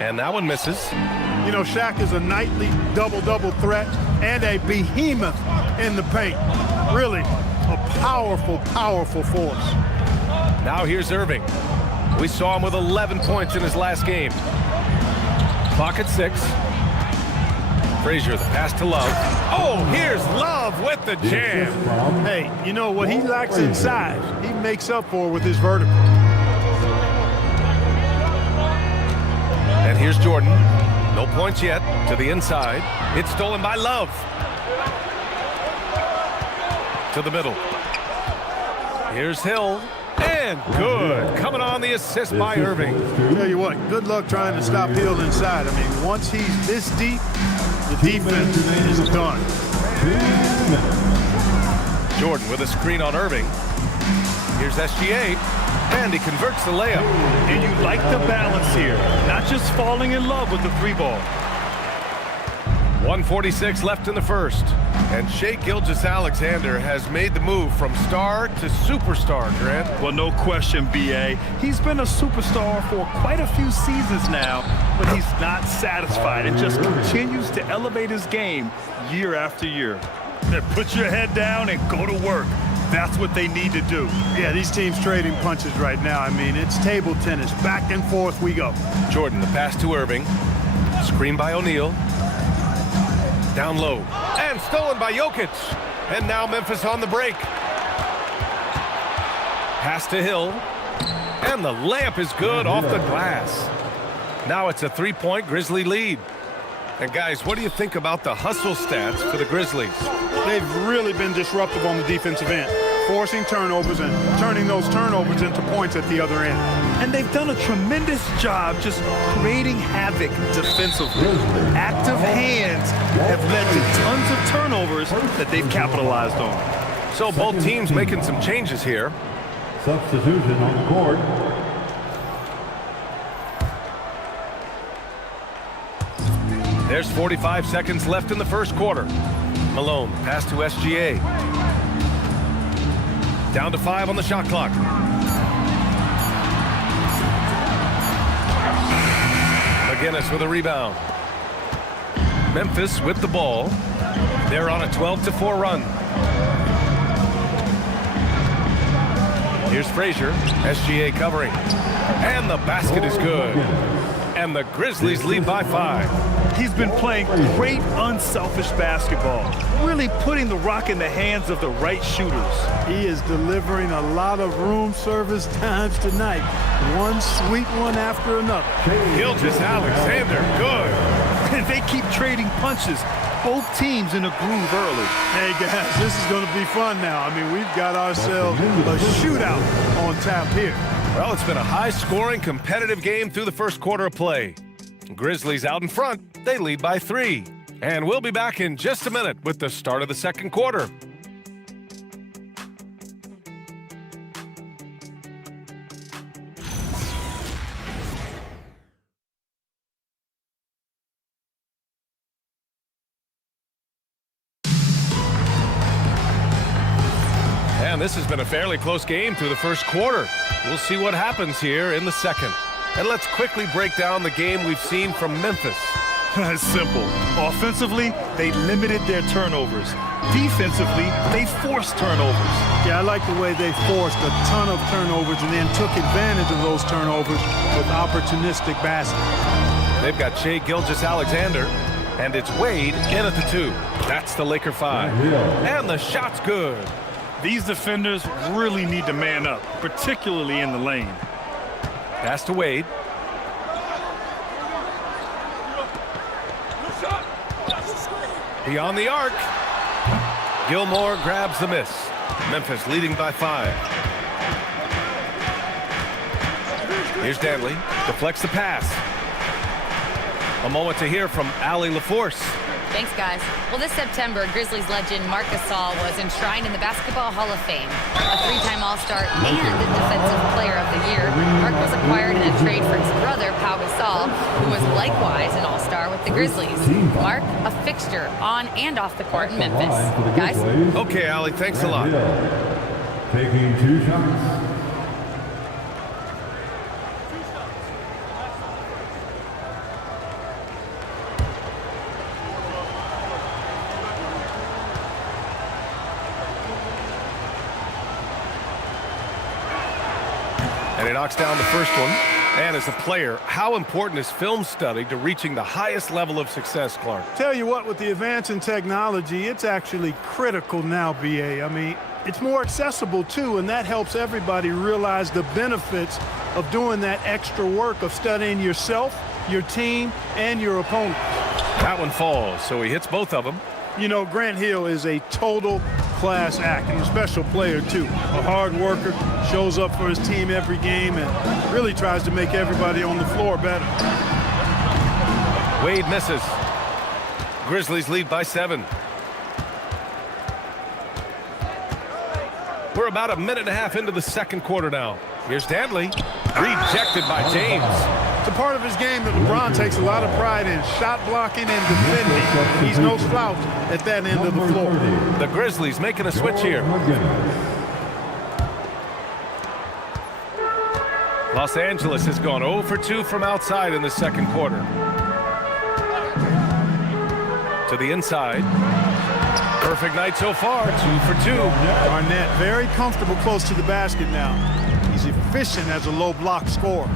And that one misses. You know, Shaq is a nightly double-double threat. and a behemoth in the paint. Really a powerful, powerful force. Now here's Irving. We saw him with 11 points in his last game. Clock at 6. Frazier, the pass to Love. Oh, here's Love with the jam. Hey, you know what he lacks in size, he makes up for with his vertical. And here's Jordan. No points yet. To the inside. It's stolen by Love. To the middle. Here's Hill. And good. Coming on the assist by Irving. Tell you what, good luck trying to stop Hill inside. I mean, once he's this deep, the defense is done. Jordan with a screen on Irving. Here's SGA. And he converts the layup. And you like the balance here. Not just falling in love with the 3-ball. 1:46 left in the first. And Shai Gilgeous-Alexander has made the move from star to superstar, Grant. Well, no question, B.A. He's been a superstar for quite a few seasons now, but he's not satisfied and just continues to elevate his game year after year. Put your head down and go to work. That's what they need to do. Yeah, these teams trading punches right now. I mean, it's table tennis. Back and forth we go. Jordan, the pass to Irving. Screen by O'Neal. Down low. And stolen by Jokic. And now Memphis on the break. Pass to Hill. And the layup is good off the glass. Now it's a 3-point Grizzly lead. And guys, what do you think about the hustle stats for the Grizzlies? They've really been disruptive on the defensive end, forcing turnovers and turning those turnovers into points at the other end. And they've done a tremendous job just creating havoc defensively. Active hands have led to tons of turnovers that they've capitalized on. So both teams making some changes here. Substitution on the court. There's 45 seconds left in the first quarter. Malone, pass to SGA. Down to 5 on the shot clock. McGinnis with a rebound. Memphis with the ball. They're on a 12-4 run. Here's Frazier. SGA covering. And the basket is good. And the Grizzlies lead by 5. He's been playing great unselfish basketball, really putting the rock in the hands of the right shooters. He is delivering a lot of room service times tonight. One sweet one after another. Gilgeous-Alexander, good. And they keep trading punches. Both teams in a groove early. Hey guys, this is going to be fun now. I mean, we've got ourselves a shootout on tap here. Well, it's been a high-scoring, competitive game through the first quarter of play. Grizzlies out in front. They lead by 3. And we'll be back in just a minute with the start of the second quarter. And this has been a fairly close game through the first quarter. We'll see what happens here in the second. And let's quickly break down the game we've seen from Memphis. It's simple. Offensively, they limited their turnovers. Defensively, they forced turnovers. Yeah, I like the way they forced a ton of turnovers and then took advantage of those turnovers with opportunistic baskets. They've got Shai Gilgeous-Alexander, and it's Wade in at the 2. That's the Laker 5. And the shot's good. These defenders really need to man up, particularly in the lane. Pass to Wade. Beyond the arc. Gilmore grabs the miss. Memphis leading by 5. Here's Danley. Deflects the pass. A moment to hear from Allie LaForce. Thanks, guys. Well, this September, Grizzlies legend Marc Gasol was enshrined in the Basketball Hall of Fame. A 3-time All-Star and Defensive Player of the Year, Marc was acquired in a trade for his brother, Pau Gasol, who was likewise an All-Star with the Grizzlies. Marc, a fixture on and off the court in Memphis. Guys? Okay, Allie, thanks a lot. Taking 2 shots. And he knocks down the first one. And as a player, how important is film study to reaching the highest level of success, Clark? Tell you what, with the advance in technology, it's actually critical now, BA. I mean, it's more accessible, too, and that helps everybody realize the benefits of doing that extra work of studying yourself, your team, and your opponent. That one falls, so he hits both of them. You know, Grant Hill is a total class act and a special player, too. A hard worker, shows up for his team every game, and really tries to make everybody on the floor better. Wade misses. Grizzlies lead by 7. We're about a minute and a half into the second quarter now. Here's Dantley. Rejected by James. It's a part of his game that LeBron takes a lot of pride in, shot blocking and defending. He's no slouch at that end of the floor. The Grizzlies making a switch here. Los Angeles has gone 0 for 2 from outside in the second quarter. To the inside. Perfect night so far, 2 for 2. Garnett very comfortable close to the basket now. He's efficient as a low block scorer.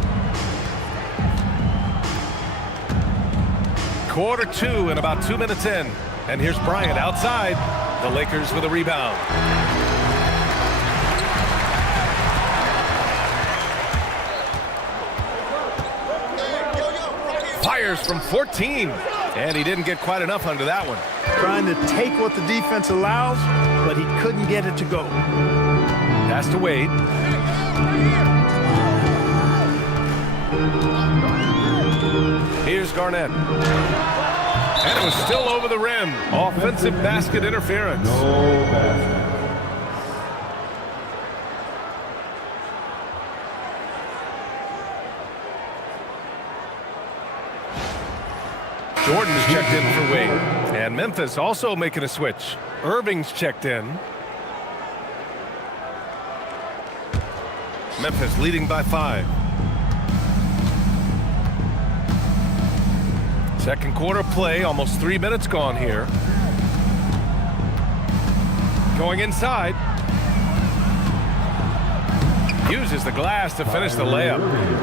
Quarter 2 and about 2 minutes in. And here's Bryant outside. The Lakers with a rebound. Fires from 14. And he didn't get quite enough under that one. Trying to take what the defense allows, but he couldn't get it to go. Pass to Wade. Here's Garnett. And it was still over the rim. Offensive basket interference. No basket. Jordan's checked in for Wade. And Memphis also making a switch. Irving's checked in. Memphis leading by 5. Second quarter play, almost 3 minutes gone here. Going inside. Uses the glass to finish the layup.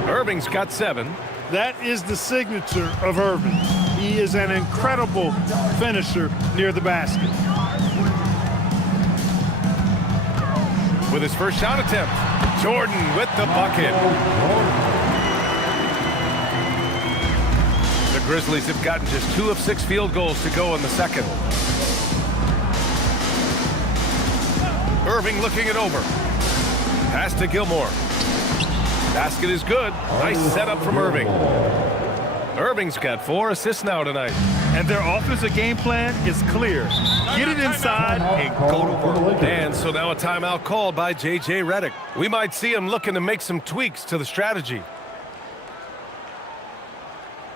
Irving's got 7. That is the signature of Irving. He is an incredible finisher near the basket. With his first shot attempt, Jordan with the bucket. The Grizzlies have gotten just 2 of 6 field goals to go in the second. Irving looking it over. Pass to Gilmore. Basket is good. Nice setup from Irving. Irving's got 4 assists now tonight. And their offensive game plan is clear. Get it inside and go to work. And so now a timeout called by J.J. Redick. We might see him looking to make some tweaks to the strategy.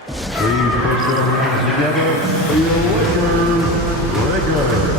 Please put your hands together for your Lakers regular.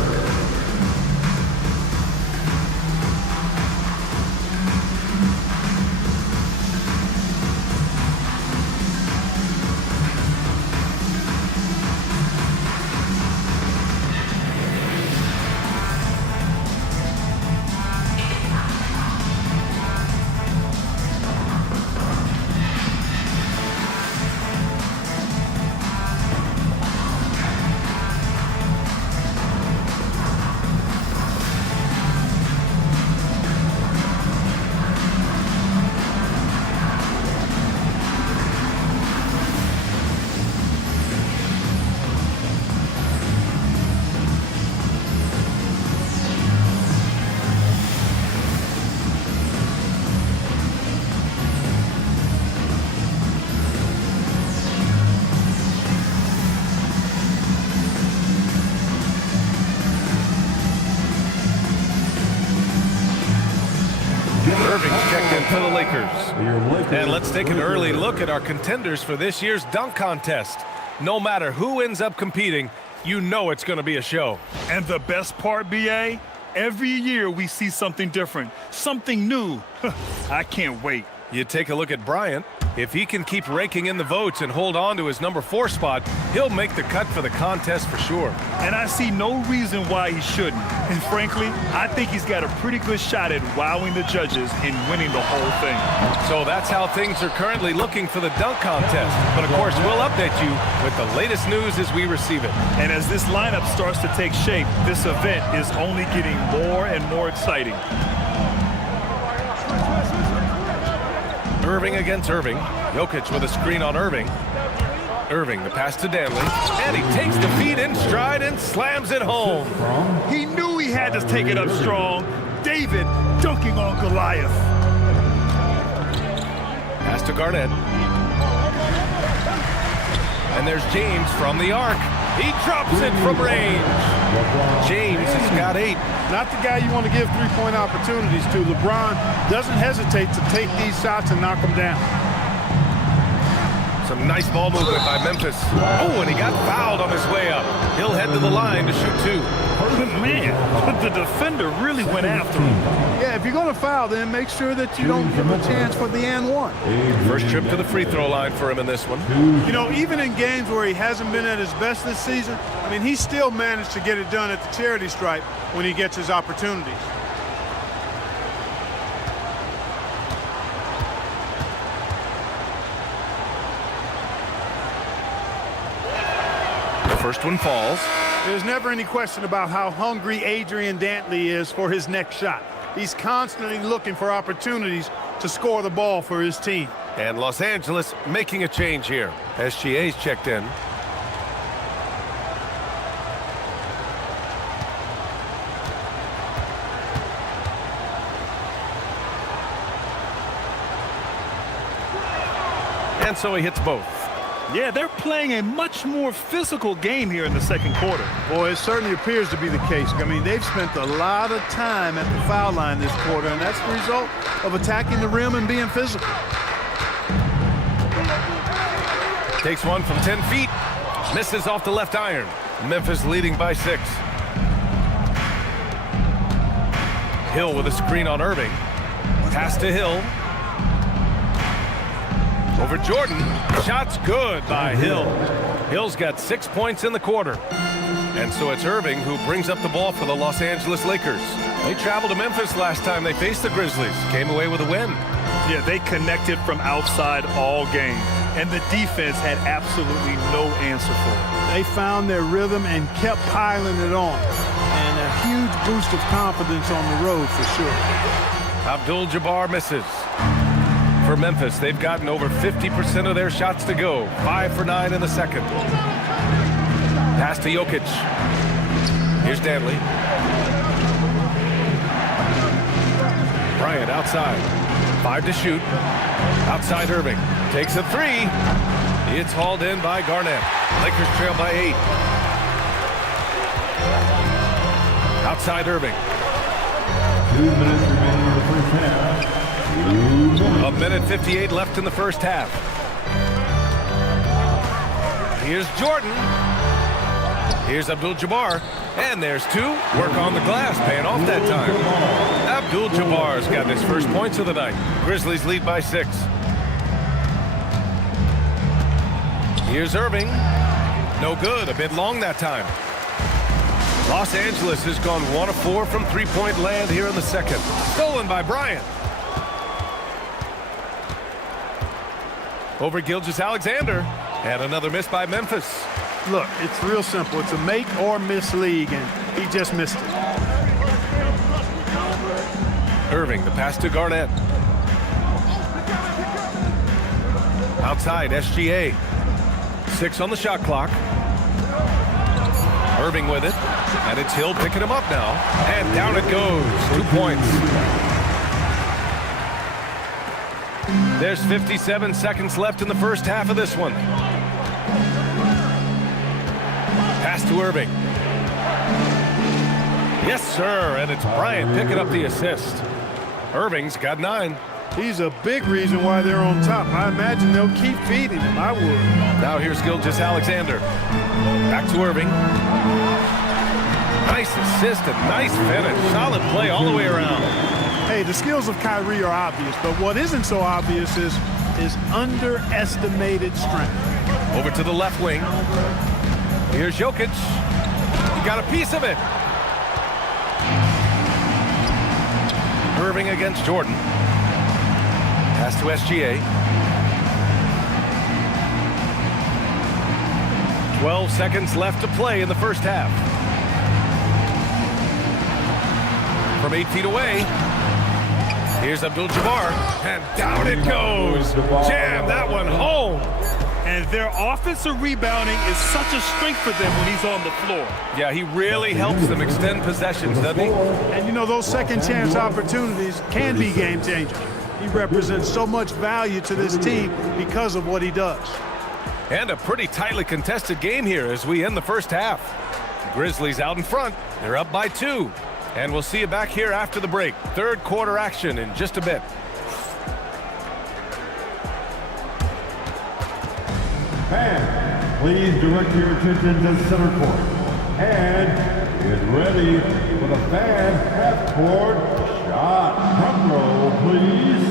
Irving's checked in for the Lakers. And let's take an early look at our contenders for this year's dunk contest. No matter who ends up competing, you know it's going to be a show. And the best part, BA, every year we see something different, something new. I can't wait. You take a look at Bryant. If he can keep raking in the votes and hold on to his number 4 spot, he'll make the cut for the contest for sure. And I see no reason why he shouldn't. And frankly, I think he's got a pretty good shot at wowing the judges and winning the whole thing. So that's how things are currently looking for the dunk contest. But of course, we'll update you with the latest news as we receive it. And as this lineup starts to take shape, this event is only getting more and more exciting. Irving against Irving. Jokic with a screen on Irving. Irving, the pass to Danley. And he takes the feed in stride and slams it home. He knew he had to take it up strong. David dunking on Goliath. Pass to Garnett. And there's James from the arc. He drops it from range. James has got 8. Not the guy you want to give three-point opportunities to. LeBron doesn't hesitate to take these shots and knock them down. Some nice ball movement by Memphis. Oh, and he got fouled on his way up. He'll head to the line to shoot 2. Man, the defender really went after him. Yeah, if you're going to foul, then make sure that you don't give him a chance for the and one. First trip to the free throw line for him in this one. You know, even in games where he hasn't been at his best this season, I mean, he still managed to get it done at the charity stripe when he gets his opportunities. The first one falls. There's never any question about how hungry Adrian Dantley is for his next shot. He's constantly looking for opportunities to score the ball for his team. And Los Angeles making a change here. SGA's checked in. And so he hits both. Yeah, they're playing a much more physical game here in the second quarter. Boy, it certainly appears to be the case. I mean, they've spent a lot of time at the foul line this quarter, and that's the result of attacking the rim and being physical. Takes one from 10 feet. Misses off the left iron. Memphis leading by 6. Hill with a screen on Irving. Pass to Hill. Over Jordan. Shot's good by Hill. Hill's got 6 points in the quarter. And so it's Irving who brings up the ball for the Los Angeles Lakers. They traveled to Memphis last time they faced the Grizzlies. Came away with a win. Yeah, they connected from outside all game. And the defense had absolutely no answer for it. They found their rhythm and kept piling it on. And a huge boost of confidence on the road for sure. Abdul-Jabbar misses. For Memphis, they've gotten over 50% of their shots to go. 5 for 9 in the second. Pass to Jokic. Here's Danley. Bryant outside. 5 to shoot. Outside Irving. Takes a 3. It's hauled in by Garnett. Lakers trail by 8. Outside Irving. 2 minutes remaining in the first half. 1:58 left in the first half. Here's Jordan. Here's Abdul-Jabbar. And there's 2. Work on the glass, paying off that time. Abdul-Jabbar's got his first points of the night. Grizzlies lead by 6. Here's Irving. No good. A bit long that time. Los Angeles has gone 1 of 4 from three-point land here in the second. Stolen by Bryant. Over Gilgeous-Alexander. And another miss by Memphis. Look, it's real simple. It's a make or miss league, and he just missed it. Irving, the pass to Garnett. Outside, SGA. 6 on the shot clock. Irving with it. And it's Hill picking him up now. And down it goes. 2 points. There's 57 seconds left in the first half of this one. Pass to Irving. Yes, sir. And it's Bryant picking up the assist. Irving's got 9. He's a big reason why they're on top. I imagine they'll keep feeding him. I would. Now here's Gilgeous-Alexander. Back to Irving. Nice assist and nice finish. Solid play all the way around. Hey, the skills of Kyrie are obvious, but what isn't so obvious is is underestimated strength. Over to the left wing. Here's Jokic. He got a piece of it. Irving against Jordan. Pass to SGA. 12 seconds left to play in the first half. From 8 feet away, here's Abdul-Jabbar, and down it goes. Jam that one home. And their offensive rebounding is such a strength for them when he's on the floor. Yeah, he really helps them extend possessions, doesn't he? And you know, those second chance opportunities can be game changers. He represents so much value to this team because of what he does. And a pretty tightly contested game here as we end the first half. The Grizzlies out in front. They're up by 2. And we'll see you back here after the break. Third quarter action in just a bit. Fans, please direct your attention to center court. And get ready for the fan half-court shot. Front row, please.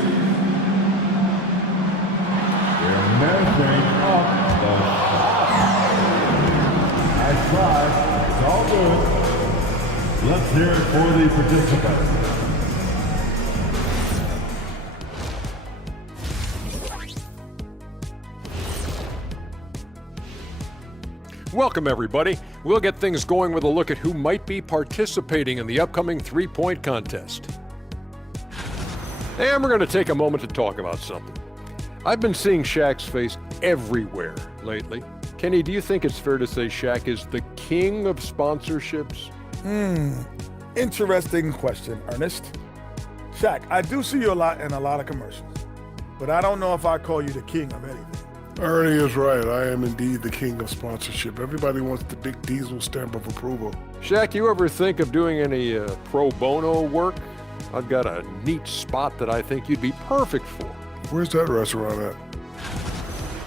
They're measuring up the shot. Nice try. It's all good. Let's hear it for the participants. Welcome, everybody. We'll get things going with a look at who might be participating in the upcoming three-point contest. And we're going to take a moment to talk about something. I've been seeing Shaq's face everywhere lately. Kenny, do you think it's fair to say Shaq is the king of sponsorships? Interesting question, Ernest. Shaq, I do see you a lot in a lot of commercials, but I don't know if I call you the king of anything. Ernie is right. I am indeed the king of sponsorship. Everybody wants the big diesel stamp of approval. Shaq, you ever think of doing any pro bono work? I've got a neat spot that I think you'd be perfect for. Where's that restaurant at?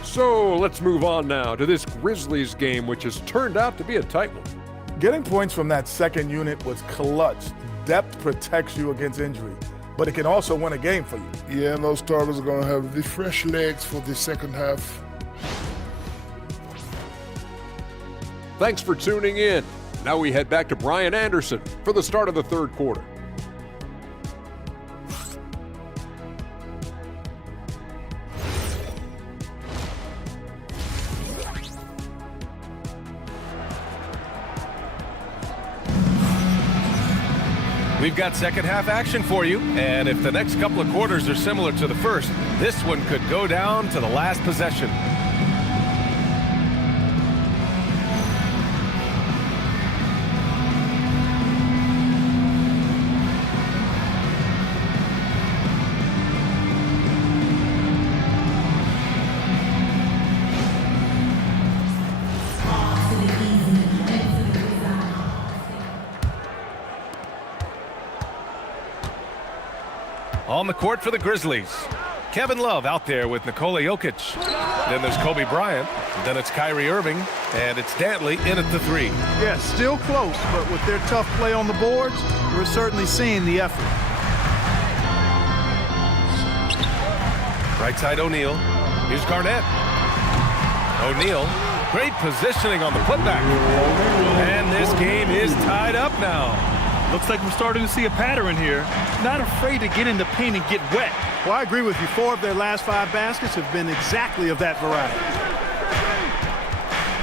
So let's move on now to this Grizzlies game, which has turned out to be a tight one. Getting points from that second unit was clutch. Depth protects you against injury, but it can also win a game for you. Yeah, and those starters are going to have the fresh legs for the second half. Thanks for tuning in. Now we head back to Brian Anderson for the start of the third quarter. We've got second half action for you, and if the next couple of quarters are similar to the first, this one could go down to the last possession. On the court for the Grizzlies, Kevin Love out there with Nikola Jokic. Then there's Kobe Bryant. Then it's Kyrie Irving. And it's Dantley in at the 3. Yeah, still close, but with their tough play on the boards, we're certainly seeing the effort. Right side O'Neal. Here's Garnett. O'Neal. Great positioning on the putback. And this game is tied up now. Looks like we're starting to see a pattern here. Not afraid to get in the paint and get wet. Well, I agree with you. 4 of their last 5 baskets have been exactly of that variety.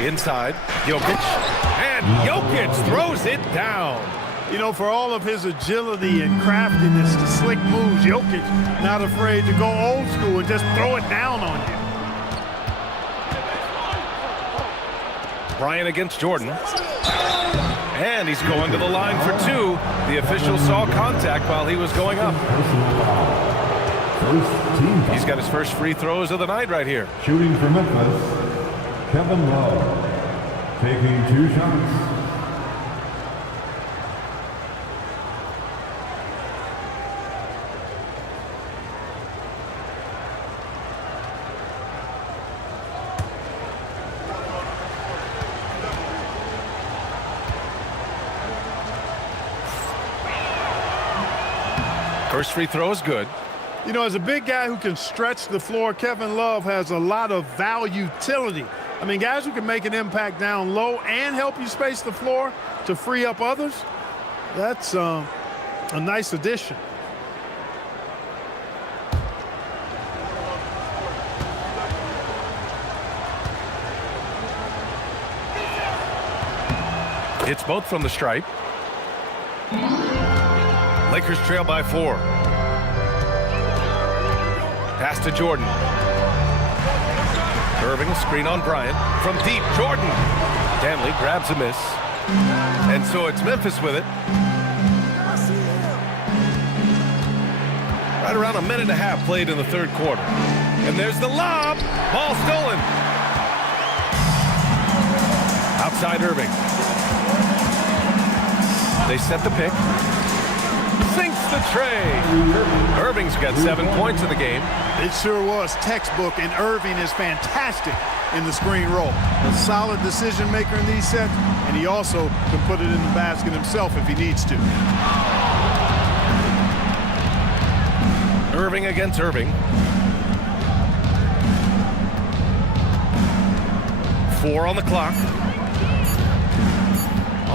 Inside, Jokic. And Jokic throws it down. You know, for all of his agility and craftiness, the slick moves, Jokic not afraid to go old school and just throw it down on you. Bryant against Jordan. And he's going to the line for 2. The official saw contact while he was going up. He's got his first free throws of the night right here. Shooting for Memphis, Kevin Love, taking 2 shots. First free throw is good. You know, as a big guy who can stretch the floor, Kevin Love has a lot of utility. I mean, guys who can make an impact down low and help you space the floor to free up others, that's a nice addition. It's both from the stripe. Lakers trail by 4. Pass to Jordan. Irving, screen on Bryant. From deep, Jordan. Danley grabs a miss. And so it's Memphis with it. Right around a minute and a half played in the third quarter. And there's the lob. Ball stolen. Outside Irving. They set the pick. Sinks the tray. Irving's got 7 points in the game. It sure was textbook, and Irving is fantastic in the screen roll. A solid decision maker in these sets, and he also can put it in the basket himself if he needs to. Irving against Irving. 4 on the clock.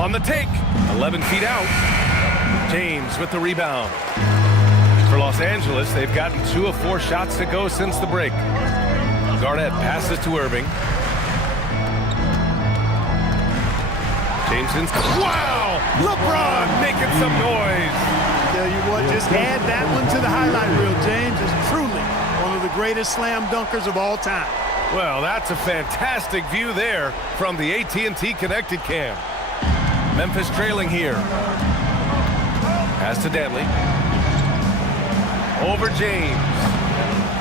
On the take. 11 feet out. James with the rebound. For Los Angeles, they've gotten 2 of 4 shots to go since the break. Garnett passes to Irving. James in. Wow! LeBron making some noise. Tell you what, just add that one to the highlight reel. James is truly one of the greatest slam dunkers of all time. Well, that's a fantastic view there from the AT&T Connected Cam. Memphis trailing here. Pass to Danley. Over James.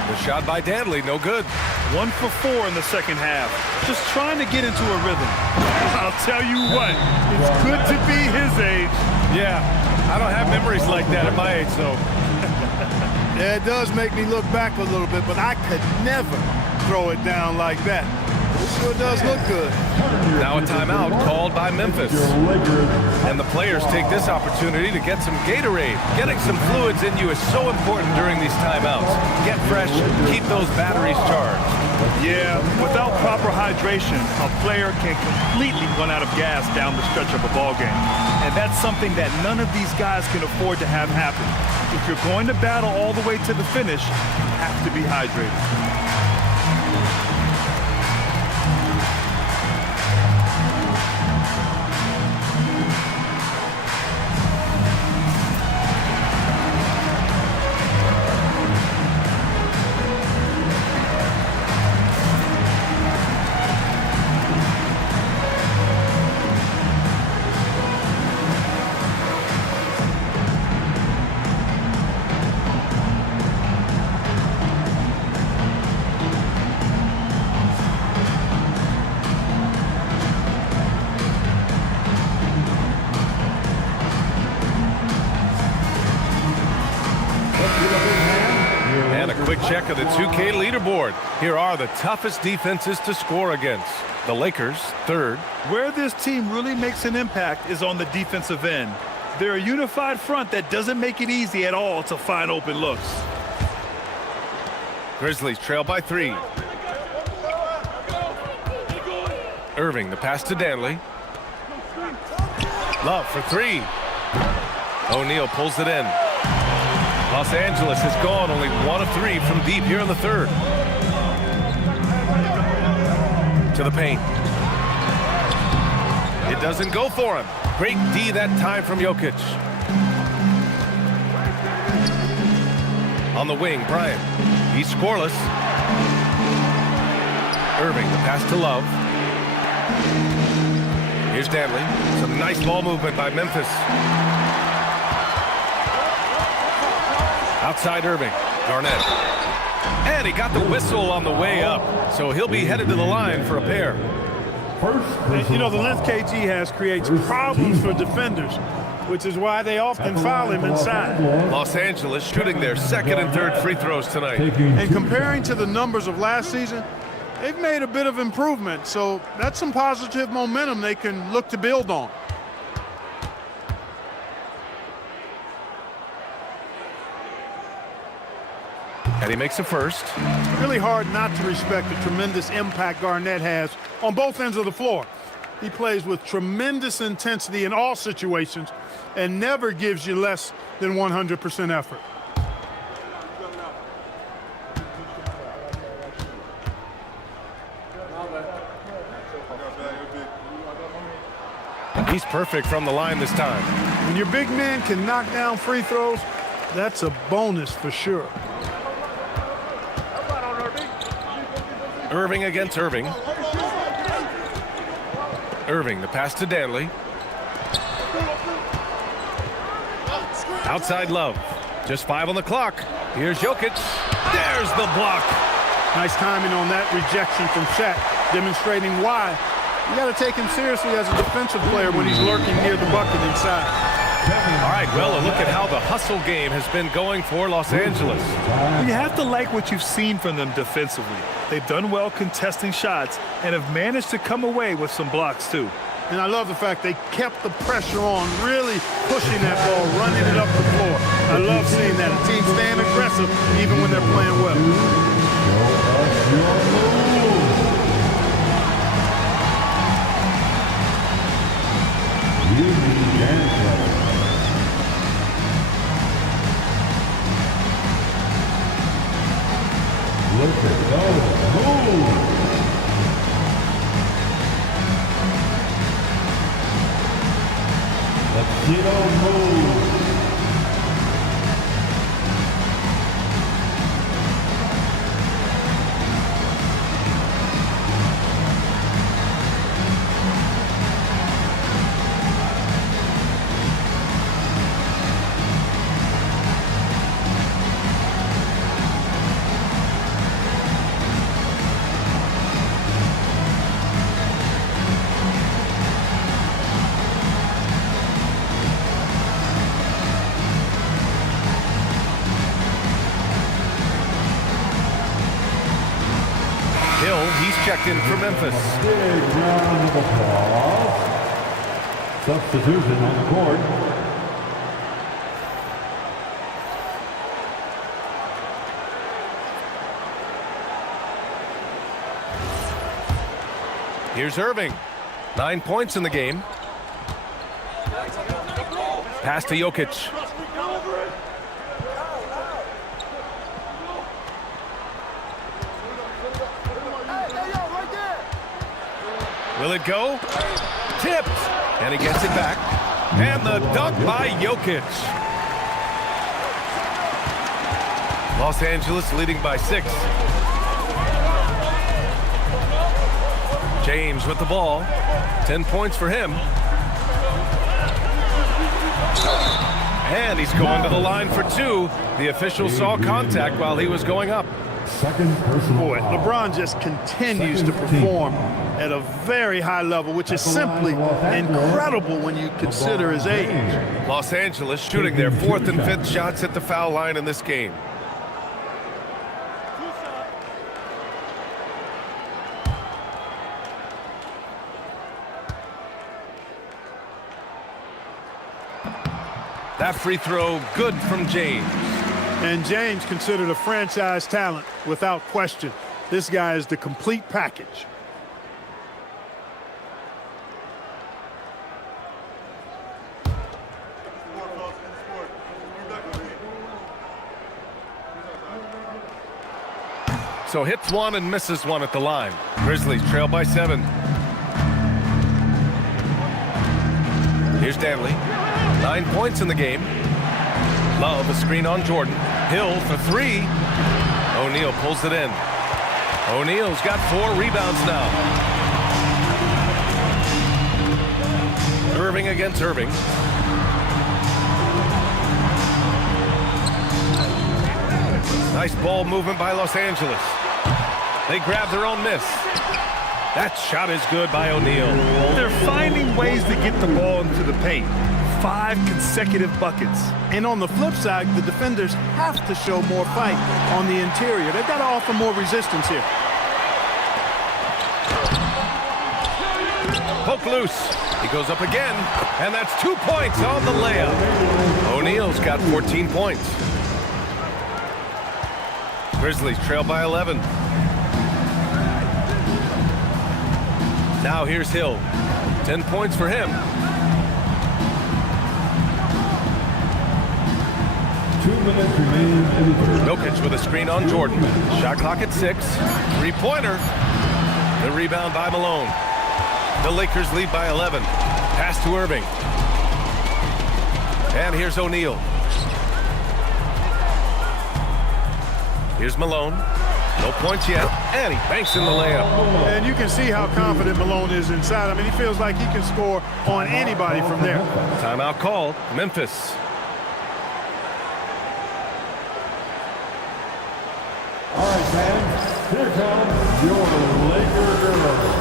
The shot by Danley, no good. 1 for 4 in the second half. Just trying to get into a rhythm. I'll tell you what, it's good to be his age. Yeah, I don't have memories like that at my age, so. Yeah, it does make me look back a little bit, but I could never throw it down like that. It sure does look good. Now a timeout called by Memphis. And the players take this opportunity to get some Gatorade. Getting some fluids in you is so important during these timeouts. Get fresh, keep those batteries charged. Yeah, without proper hydration, a player can completely run out of gas down the stretch of a ball game. And that's something that none of these guys can afford to have happen. If you're going to battle all the way to the finish, you have to be hydrated. Check of the 2K leaderboard. Here are the toughest defenses to score against. The Lakers, 3rd. Where this team really makes an impact is on the defensive end. They're a unified front that doesn't make it easy at all to find open looks. Grizzlies trail by 3. Irving, the pass to Danley. Love for 3. O'Neal pulls it in. Los Angeles has gone only 1 of 3 from deep here in the 3rd. To the paint. It doesn't go for him. Great D that time from Jokic. On the wing, Bryant. He's scoreless. Irving, the pass to Love. Here's Danley. Some nice ball movement by Memphis. Outside Irving, Garnett. And he got the whistle on the way up, so he'll be headed to the line for a pair. You know, the length KG has creates problems for defenders, which is why they often foul him inside. Los Angeles shooting their 2nd and 3rd free throws tonight. And comparing to the numbers of last season, they've made a bit of improvement, so that's some positive momentum they can look to build on. And he makes a first. Really hard not to respect the tremendous impact Garnett has on both ends of the floor. He plays with tremendous intensity in all situations and never gives you less than 100% effort. He's perfect from the line this time. When your big man can knock down free throws, that's a bonus for sure. Irving against Irving. Irving, the pass to Danley. Outside Love. Just 5 on the clock. Here's Jokic. There's the block. Nice timing on that rejection from Shaq, demonstrating why you got to take him seriously as a defensive player when he's lurking near the bucket inside. All right, well, a look at how the hustle game has been going for Los Angeles. You have to like what you've seen from them defensively. They've done well contesting shots and have managed to come away with some blocks, too. And I love the fact they kept the pressure on, really pushing that ball, running it up the floor. I love seeing that. A team staying aggressive even when they're playing well. He's checked in for Memphis. Big round of applause. Substitution on the court. Here's Irving. 9 points in the game. Pass to Jokic. Will it go? Tipped. And he gets it back. And the dunk by Jokic. Los Angeles leading by 6. James with the ball. 10 points for him. And he's going to the line for 2. The official saw contact while he was going up. Boy, LeBron just continues to perform at a very high level, which is simply incredible when you consider his age. Los Angeles shooting their 4th and 5th shots at the foul line in this game. That free throw good from James. And James considered a franchise talent without question. This guy is the complete package. So hits 1 and misses 1 at the line. Grizzlies trail by 7. Here's Danley. 9 points in the game. Love a screen on Jordan. Hill for 3. O'Neal pulls it in. O'Neal's got 4 rebounds now. Irving against Irving. Nice ball movement by Los Angeles. They grab their own miss. That shot is good by O'Neal. They're finding ways to get the ball into the paint. 5 consecutive buckets. And on the flip side, the defenders have to show more fight on the interior. They've got to offer more resistance here. Poke loose. He goes up again, and that's 2 points on the layup. O'Neal's got 14 points. Grizzlies trail by 11. Now here's Hill. 10 points for him. 2 minutes remain in the third. Jokic with a screen on Jordan. Shot clock at 6. Three-pointer. The rebound by Malone. The Lakers lead by 11. Pass to Irving. And here's O'Neal. Here's Malone. No points yet. And he banks in the layup. And you can see how confident Malone is inside. I mean, he feels like he can score on anybody from there. Timeout called. Memphis. All right, fans, here comes your Laker girl.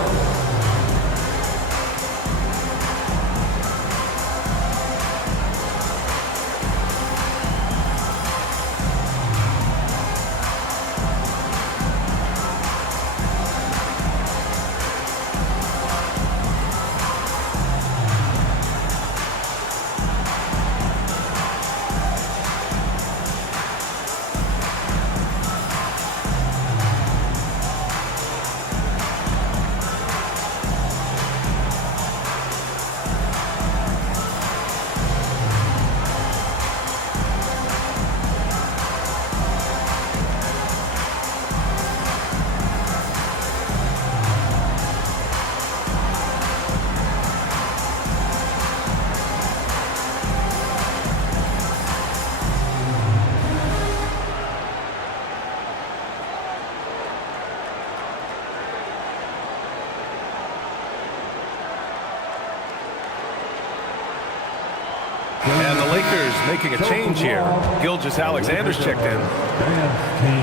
And the Lakers making a change here. Gilgeous-Alexander's checked in.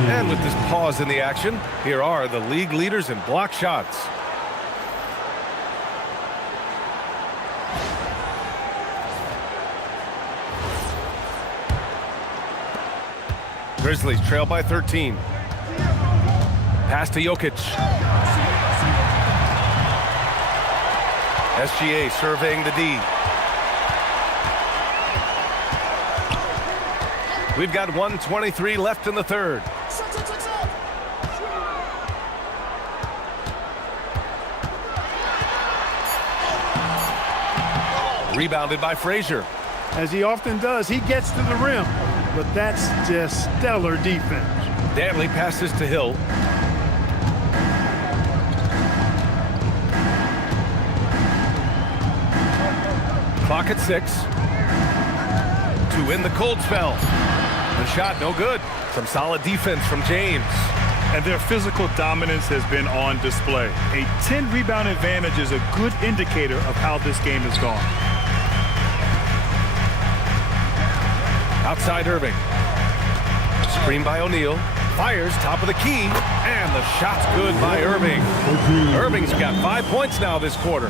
And with this pause in the action, here are the league leaders in block shots. Grizzlies trail by 13. Pass to Jokic. SGA surveying the D. We've got 1:23 left in the third. Rebounded by Frazier. As he often does, he gets to the rim, but that's just stellar defense. Dantley passes to Hill. Clock at 6. To win the cold spell. The shot no good. Some solid defense from James. And their physical dominance has been on display. A 10-rebound advantage is a good indicator of how this game has gone. Outside Irving. Screen by O'Neal. Fires top of the key. And the shot's good by Irving. Irving's got 5 points now this quarter.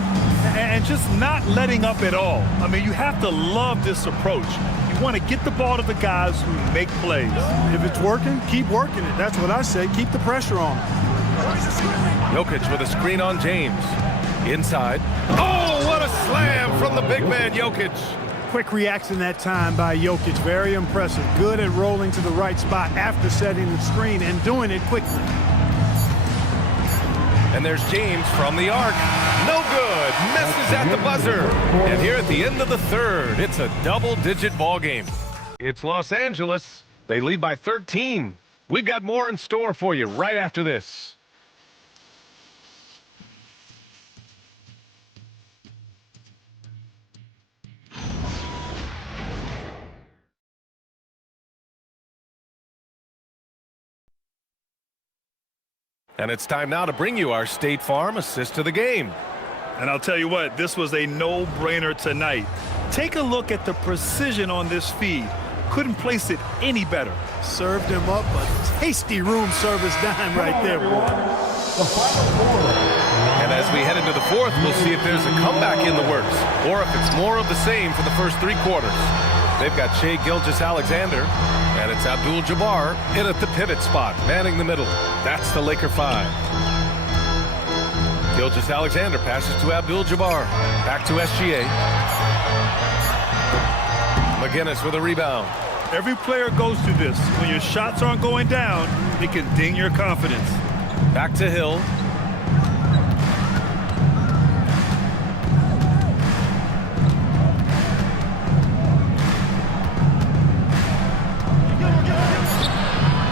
And just not letting up at all. I mean, you have to love this approach. You want to get the ball to the guys who make plays. If it's working, keep working it. That's what I say. Keep the pressure on. Jokic with a screen on James. Inside. Oh, what a slam from the big man, Jokic. Quick reaction that time by Jokic. Very impressive. Good at rolling to the right spot after setting the screen and doing it quickly. And there's James from the arc. No good. Misses at the buzzer. And here at the end of the third, it's a double-digit ball game. It's Los Angeles. They lead by 13. We've got more in store for you right after this. And it's time now to bring you our State Farm assist to the game. And I'll tell you what, this was a no-brainer tonight. Take a look at the precision on this feed. Couldn't place it any better. Served him up a tasty room service dime right there, boy. And as we head into the fourth, we'll see if there's a comeback in the works or if it's more of the same for the first 3 quarters. They've got Shai Gilgeous-Alexander, and it's Abdul-Jabbar in at the pivot spot, manning the middle. That's the Laker 5. Gilgeous-Alexander passes to Abdul-Jabbar. Back to SGA. McGinnis with a rebound. Every player goes through this. When your shots aren't going down, it can ding your confidence. Back to Hill.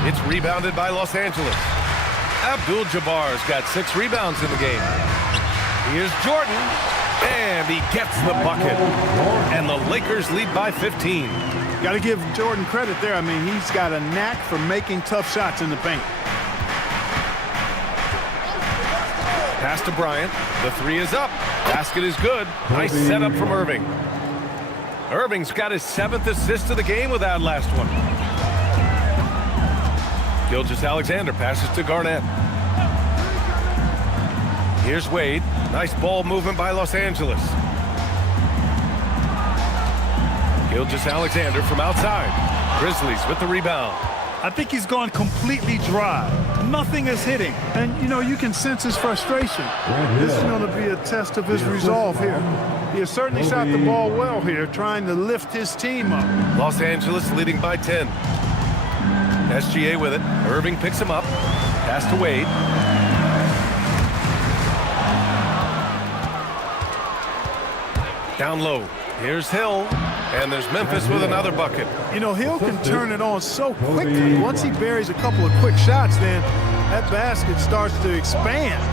It's rebounded by Los Angeles. Abdul-Jabbar's got 6 rebounds in the game. Here's Jordan, and he gets the bucket. And the Lakers lead by 15. Got to give Jordan credit there. I mean, he's got a knack for making tough shots in the paint. Pass to Bryant. The 3 is up. Basket is good. Nice setup from Irving. Irving's got his 7th assist of the game with that last one. Gilgeous-Alexander passes to Garnett. Here's Wade. Nice ball movement by Los Angeles. Gilgeous-Alexander from outside. Grizzlies with the rebound. I think he's gone completely dry. Nothing is hitting. And, you know, you can sense his frustration. This is going to be a test of his resolve here. He has certainly shot the ball well here, trying to lift his team up. Los Angeles leading by 10. SGA with it. Irving picks him up. Pass to Wade. Down low. Here's Hill. And there's Memphis with another bucket. You know, Hill can turn it on so quickly. Once he buries a couple of quick shots, then that basket starts to expand.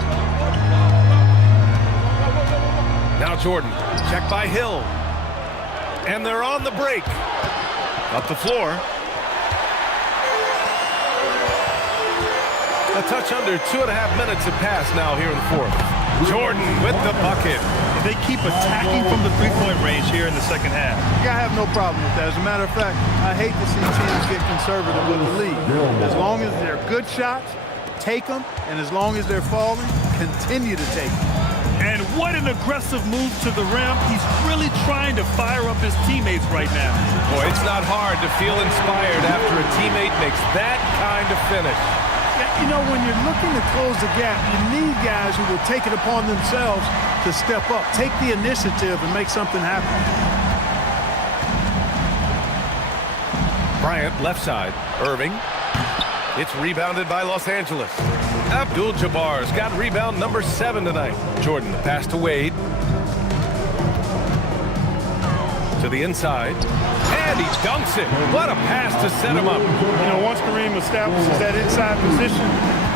Now Jordan. Check by Hill. And they're on the break. Up the floor. A touch under 2.5 minutes have passed now here in the 4th. Jordan with the bucket. They keep attacking from the three-point range here in the second half. Yeah, I have no problem with that. As a matter of fact, I hate to see teams get conservative with the lead. As long as they're good shots, take them. And as long as they're falling, continue to take them. And what an aggressive move to the rim. He's really trying to fire up his teammates right now. Boy, it's not hard to feel inspired after a teammate makes that kind of finish. You know, when you're looking to close the gap, you need guys who will take it upon themselves to step up, take the initiative, and make something happen. Bryant, left side. Irving. It's rebounded by Los Angeles. Abdul-Jabbar's got rebound number 7 tonight. Jordan, the pass to Wade. To the inside. And he dunks it. What a pass to set him up. You know, once Kareem establishes that inside position,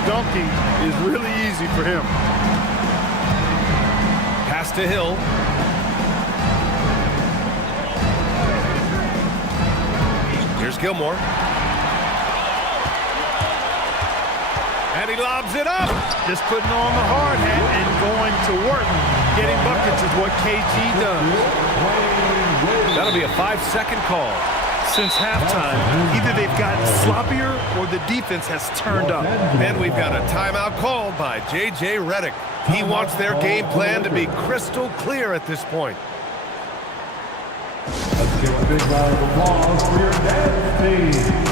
dunking is really easy for him. Pass to Hill. Here's Gilmore. And he lobs it up. Just putting on the hard hat and going to work. Getting buckets is what KG does. That'll be a 5-second call. Since halftime, either they've gotten sloppier or the defense has turned up. And we've got a timeout called by J.J. Redick. He wants their game plan to be crystal clear at this point. Let's give a big round of applause for your dance team.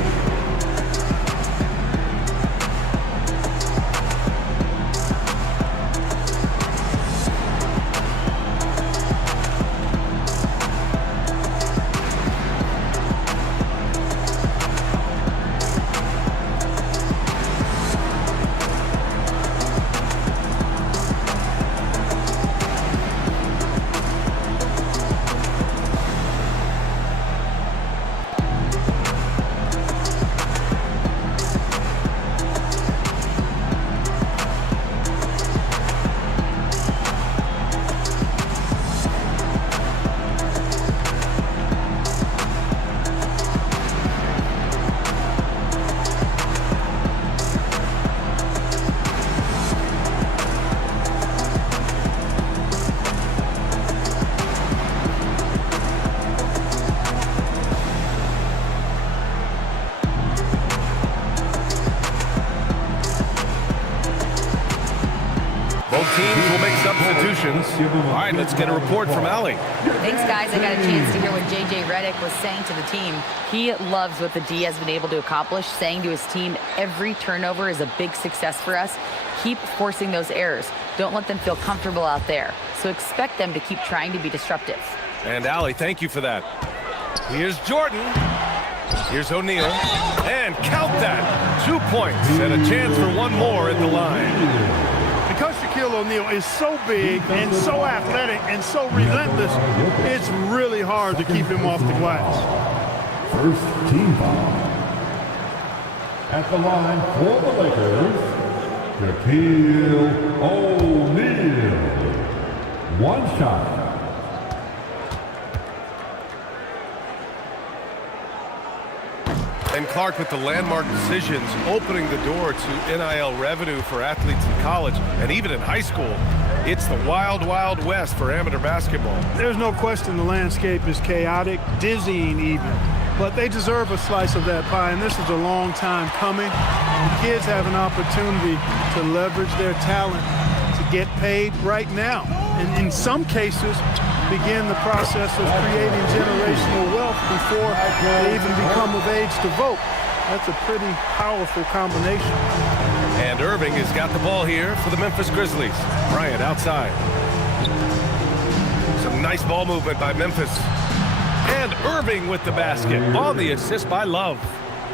Both teams will make substitutions. All right, let's get a report from Allie. Thanks, guys. I got a chance to hear what J.J. Redick was saying to the team. He loves what the D has been able to accomplish, saying to his team, every turnover is a big success for us. Keep forcing those errors. Don't let them feel comfortable out there. So expect them to keep trying to be disruptive. And Allie, thank you for that. Here's Jordan. Here's O'Neal, and count that. 2 points and a chance for one more at the line. Because Shaquille O'Neal is so big and so athletic and so relentless, it's really hard to keep him off the glass. First team foul. At the line for the Lakers, Shaquille O'Neal. One shot. And Clark with the landmark decisions opening the door to NIL revenue for athletes in college and even in high school. It's the wild, wild west for amateur basketball. There's no question the landscape is chaotic, dizzying even. But they deserve a slice of that pie, and this is a long time coming. The kids have an opportunity to leverage their talent to get paid right now. And in some cases, begin the process of creating generational wealth before they even become of age to vote. That's a pretty powerful combination. And Irving has got the ball here for the Memphis Grizzlies. Bryant outside. Some nice ball movement by Memphis. And Irving with the basket on the assist by Love.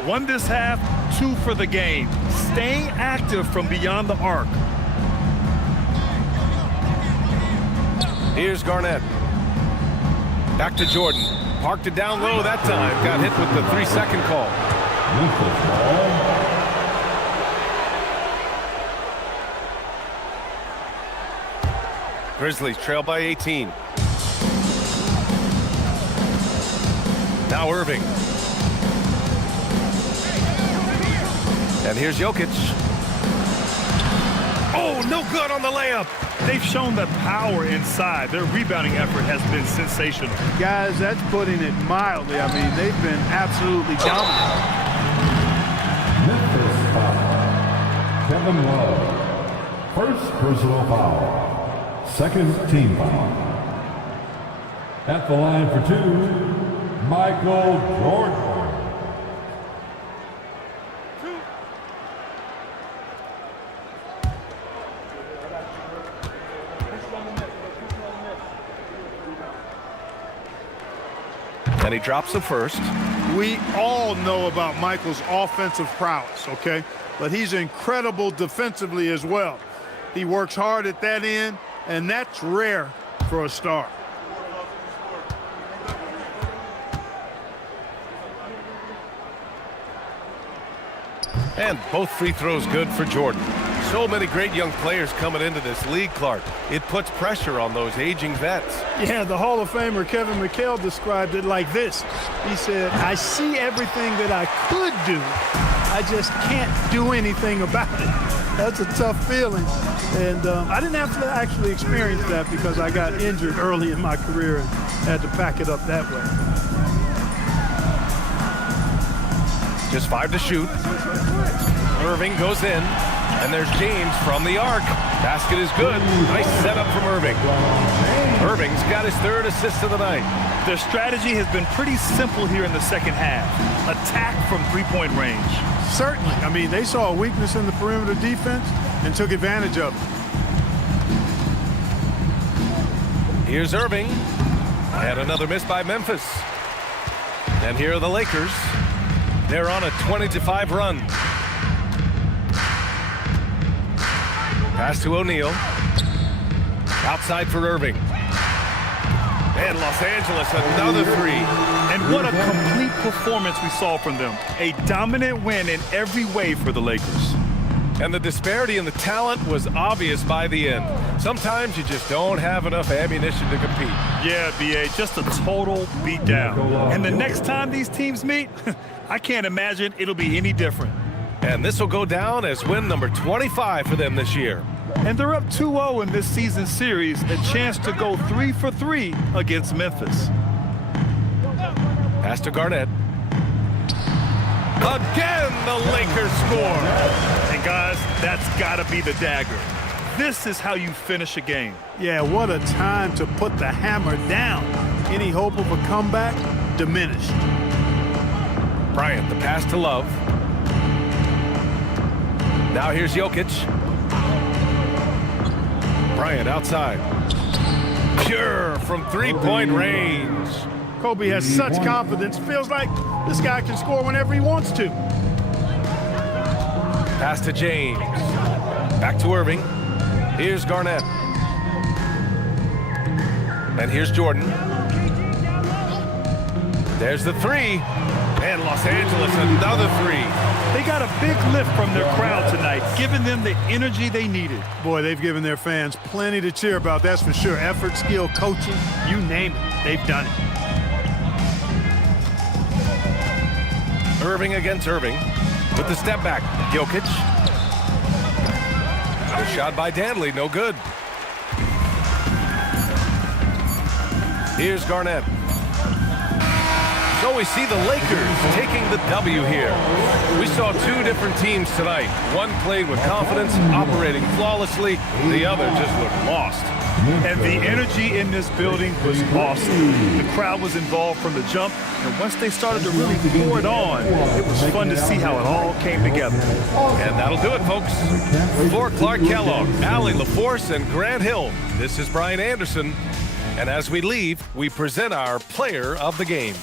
1 this half, 2 for the game. Staying active from beyond the arc. Here's Garnett. Back to Jordan. Parked it down low that time. Got hit with the 3-second call. Grizzlies trail by 18. Now Irving. And here's Jokic. Oh, no good on the layup. They've shown the power inside. Their rebounding effort has been sensational. Guys, that's putting it mildly. I mean, they've been absolutely dominant. Memphis foul. Kevin Love. First personal foul. Second team foul. At the line for 2, Michael Jordan. And he drops the first. We all know about Michael's offensive prowess, okay? But he's incredible defensively as well. He works hard at that end, and that's rare for a star. And both free throws good for Jordan. So many great young players coming into this league, Clark. It puts pressure on those aging vets. Yeah, the Hall of Famer Kevin McHale described it like this. He said, I see everything that I could do. I just can't do anything about it. That's a tough feeling. And I didn't have to actually experience that because I got injured early in my career and had to pack it up that way. Just 5 to shoot. Irving goes in. And there's James from the arc. Basket is good. Nice setup from Irving. Irving's got his 3rd assist of the night. Their strategy has been pretty simple here in the second half. Attack from 3-point range. Certainly. I mean, they saw a weakness in the perimeter defense and took advantage of it. Here's Irving. And another miss by Memphis. And here are the Lakers. They're on a 20-5 run. Pass to O'Neal. Outside for Irving. And Los Angeles, another 3. And what a complete performance we saw from them. A dominant win in every way for the Lakers. And the disparity in the talent was obvious by the end. Sometimes you just don't have enough ammunition to compete. Yeah, B.A., just a total beatdown. And the next time these teams meet, I can't imagine it'll be any different. And this will go down as win number 25 for them this year. And they're up 2-0 in this season series, a chance to go 3 for 3 against Memphis. Pass to Garnett. Again, the Lakers score. And guys, that's got to be the dagger. This is how you finish a game. Yeah, what a time to put the hammer down. Any hope of a comeback diminished. Bryant, the pass to Love. Now here's Jokic. Bryant outside. Pure from 3-point range. Kobe has such confidence. Feels like this guy can score whenever he wants to. Pass to James. Back to Irving. Here's Garnett. And here's Jordan. There's the three. And Los Angeles, another three. They got a big lift from their crowd tonight, giving them the energy they needed. Boy, they've given their fans plenty to cheer about, that's for sure. Effort, skill, coaching, you name it, they've done it. Irving against Irving with the step back. Jokic. The shot by Danley, no good. Here's Garnett. So we see the Lakers taking the W here. We saw two different teams tonight. One played with confidence, operating flawlessly. The other just looked lost. And the energy in this building was awesome. The crowd was involved from the jump, and once they started to really pour it on, it was fun to see how it all came together. And that'll do it, folks. For Clark Kellogg, Allie LaForce, and Grant Hill, this is Brian Anderson. And as we leave, we present our player of the game.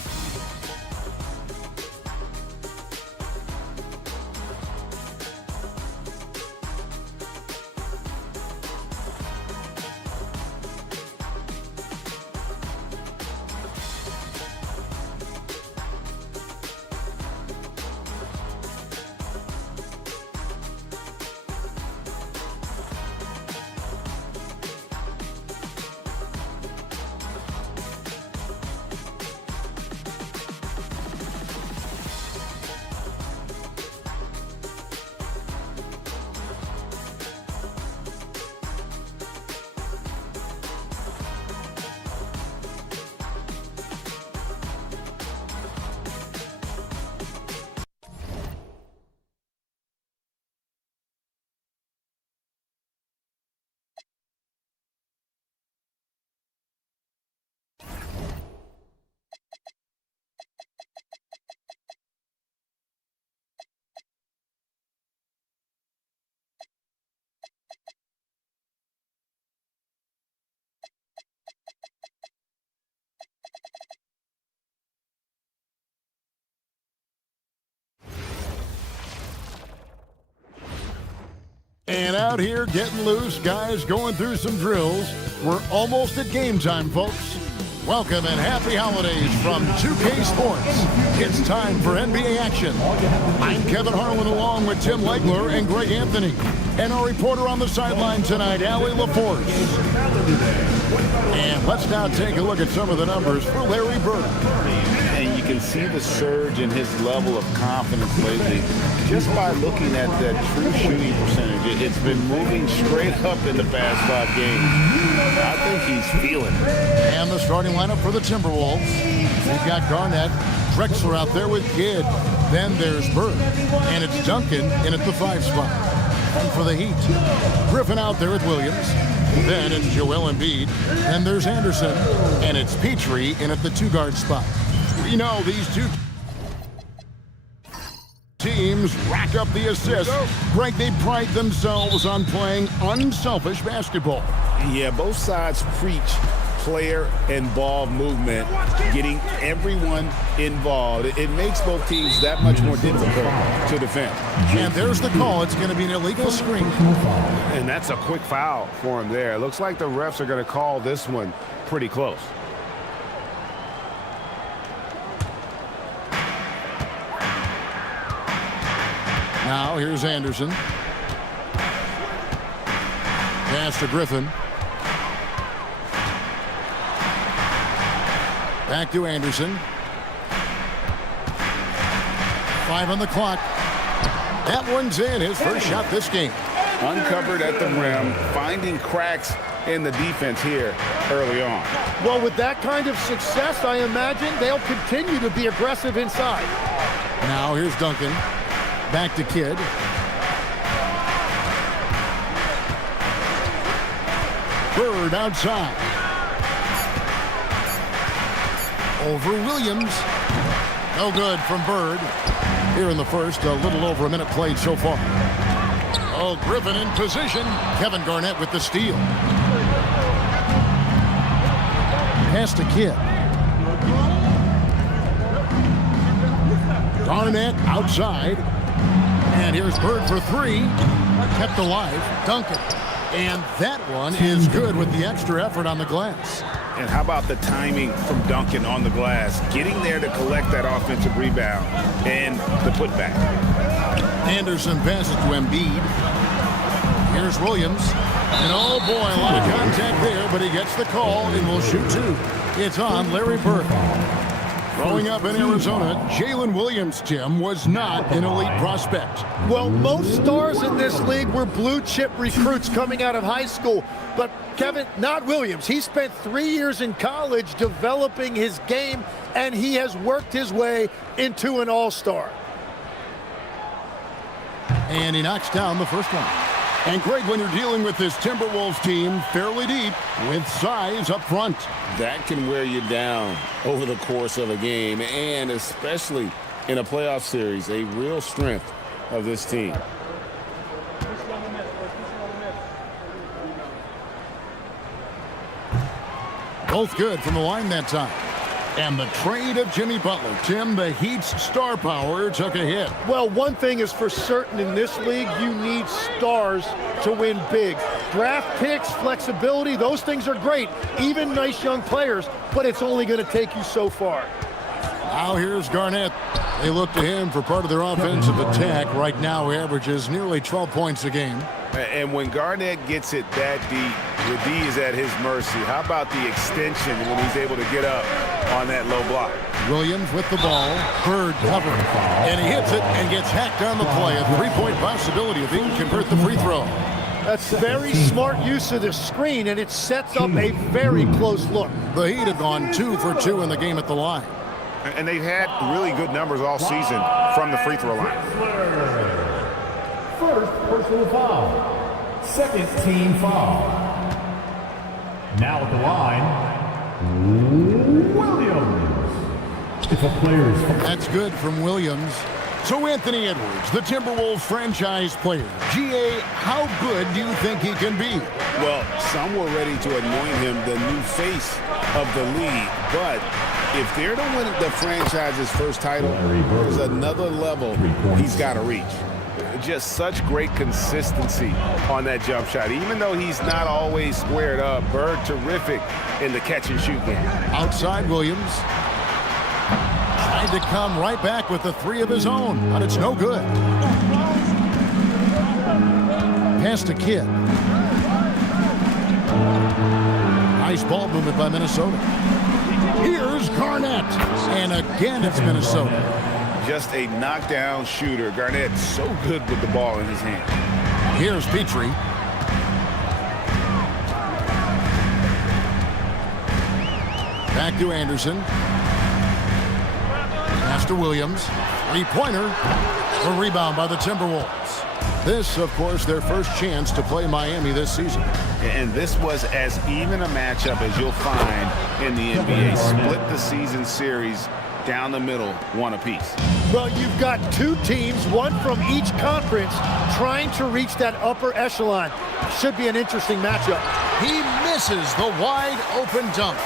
And out here getting loose, guys going through some drills. We're almost at game time, folks. Welcome and happy holidays from 2K Sports. It's time for NBA action. I'm Kevin Harlan along with Tim Legler and Greg Anthony. And our reporter on the sideline tonight, Allie LaForce. And let's now take a look at some of the numbers for Larry Bird. And you can see the surge in his level of confidence lately just by looking at that true shooting percentage. It's been moving straight up in the past 5 games. I think he's feeling it. And the starting lineup for the Timberwolves. We've got Garnett, Drexler out there with Kidd. Then there's Bird. And it's Duncan in at the 5 spot. And for the Heat, Griffin out there with Williams. Then it's Joel Embiid. And there's Anderson. And it's Petrie in at the 2-guard spot. We know these two teams rack up the assists. Greg, they pride themselves on playing unselfish basketball. Yeah, both sides preach player and ball movement, getting everyone involved. It makes both teams that much more difficult to defend. And there's the call. It's going to be an illegal screen. And that's a quick foul for him there. Looks like the refs are going to call this one pretty close. Now here's Anderson. Pass to Griffin. Back to Anderson. 5 on the clock. That one's in. His first shot this game. Uncovered at the rim, finding cracks in the defense here early on. Well, with that kind of success, I imagine they'll continue to be aggressive inside. Now here's Duncan. Back to Kidd. Bird outside. Over Williams. No good from Bird. Here in the first, a little over a minute played so far. Oh, Griffin in position. Kevin Garnett with the steal. Pass to Kidd. Garnett outside. And here's Bird for three. Kept alive. Duncan. And that one is good with the extra effort on the glass. And how about the timing from Duncan on the glass? Getting there to collect that offensive rebound and the putback. Anderson passes to Embiid. Here's Williams. And oh boy, a lot of contact there, but he gets the call and will shoot two. It's on Larry Bird. Growing up in Arizona, Jalen Williams, Tim, was not an elite prospect. Well, most stars in this league were blue chip recruits coming out of high school. But Kevin, not Williams. He spent 3 years in college developing his game, and he has worked his way into an all-star. And he knocks down the first one. And Greg, when you're dealing with this Timberwolves team fairly deep with size up front, that can wear you down over the course of a game, and especially in a playoff series, a real strength of this team. Both good from the line that time. And the trade of Jimmy Butler. Tim, the Heat's star power took a hit. Well, one thing is for certain in this league, you need stars to win big. Draft picks, flexibility, those things are great. Even nice young players, but it's only going to take you so far. Now here's Garnett. They look to him for part of their offensive attack. Right now, he averages nearly 12 points a game. And when Garnett gets it that deep, the D is at his mercy. How about the extension when he's able to get up on that low block? Williams with the ball. Bird covering. And he hits it and gets hacked on the play. A three-point possibility if he can convert the free throw. That's very smart use of the screen, and it sets up a very close look. The Heat have gone 2 for 2 in the game at the line. And they've had really good numbers all season from the free throw line. First personal foul. Second team foul. Now at the line, Williams. If a player's foul. That's good from Williams. So Anthony Edwards, the Timberwolves franchise player. GA, how good do you think he can be? Well, some were ready to anoint him the new face of the league, but if they're to win the franchise's first title, there's another level he's got to reach. Just such great consistency on that jump shot. Even though he's not always squared up, Bird terrific in the catch and shoot game. Outside Williams. Tried to come right back with the three of his own, but it's no good. Pass to Kidd. Nice ball movement by Minnesota. Here's Garnett. And again, it's Minnesota. Just a knockdown shooter. Garnett so good with the ball in his hand. Here's Petrie. Back to Anderson. Pass to Williams. Three-pointer. A rebound by the Timberwolves. This, of course, their first chance to play Miami this season. And this was as even a matchup as you'll find in the NBA. Split the season series down the middle, one apiece. Well, you've got two teams, one from each conference, trying to reach that upper echelon. Should be an interesting matchup. He misses the wide open dunk.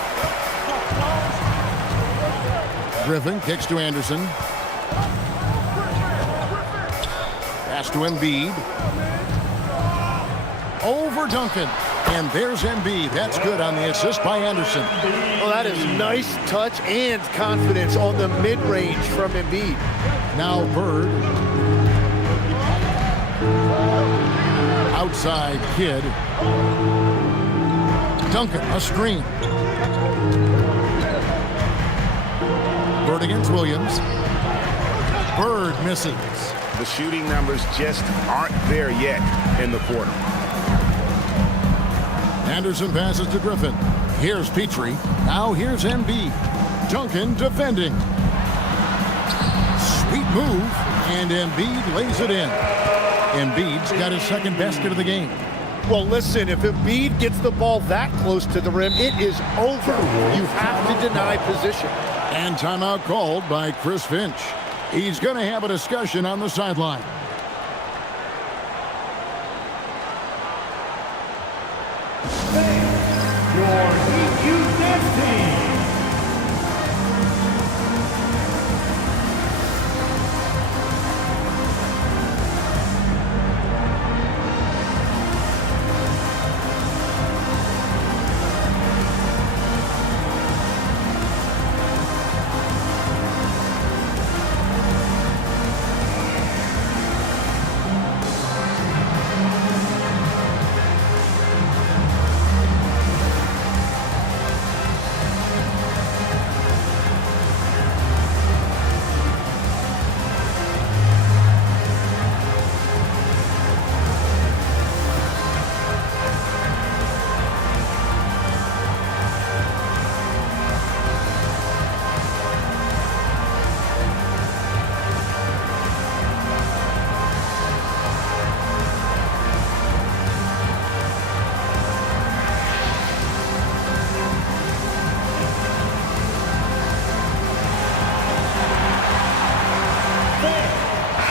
Griffin kicks to Anderson. Pass to Embiid. Over Duncan. And there's Embiid. That's good on the assist by Anderson. Well, that is nice touch and confidence on the mid-range from Embiid. Now Bird. Outside Kidd. Duncan, a screen. Bird against Williams. Bird misses. The shooting numbers just aren't there yet in the quarter. Anderson passes to Griffin. Here's Petrie. Now here's Embiid. Duncan defending. Sweet move, and Embiid lays it in. Embiid's got his second basket of the game. Well, listen, if Embiid gets the ball that close to the rim, it is over. You have to deny position. And timeout called by Chris Finch. He's going to have a discussion on the sideline. Your Heat Youth Dance Team.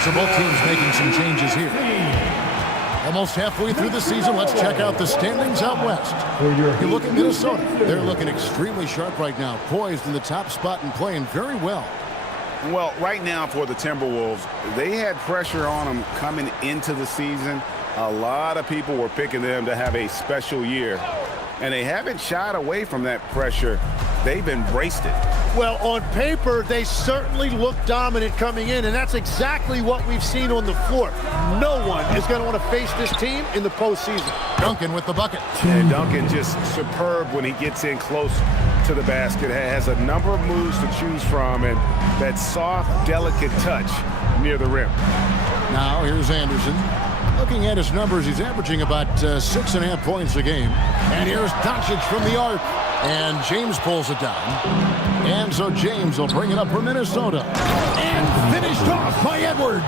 So both teams making some changes here. Almost halfway through the season, let's check out the standings out west. You look at Minnesota. They're looking extremely sharp right now, poised in the top spot and playing very well. Well, right now for the Timberwolves, they had pressure on them coming into the season. A lot of people were picking them to have a special year, and they haven't shied away from that pressure. They've embraced it. Well, on paper, they certainly look dominant coming in, and that's exactly what we've seen on the floor. No one is going to want to face this team in the postseason. Duncan with the bucket. And Duncan just superb when he gets in close to the basket. Has a number of moves to choose from, and that soft, delicate touch near the rim. Now here's Anderson. Looking at his numbers, he's averaging about 6.5 points a game. And here's Doncic from the arc. And James pulls it down. And so James will bring it up for Minnesota. And finished off by Edwards.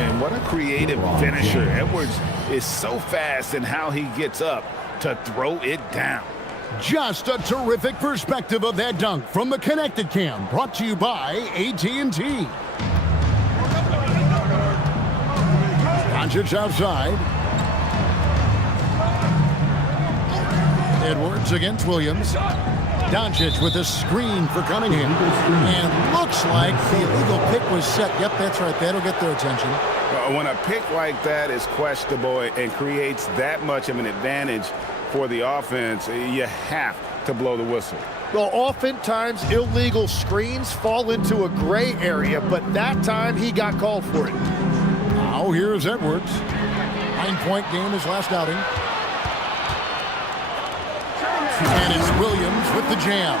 And what a creative finisher. Edwards is so fast in how he gets up to throw it down. Just a terrific perspective of that dunk from the Connected Cam, brought to you by AT&T. Doncic outside. Edwards against Williams. Doncic with a screen for Cunningham. And looks like the illegal pick was set. Yep, that's right. That'll get their attention. When a pick like that is questionable and creates that much of an advantage for the offense, you have to blow the whistle. Well, oftentimes illegal screens fall into a gray area, but that time he got called for it. Now here's Edwards. 9-point game his last outing. And it's Williams with the jam.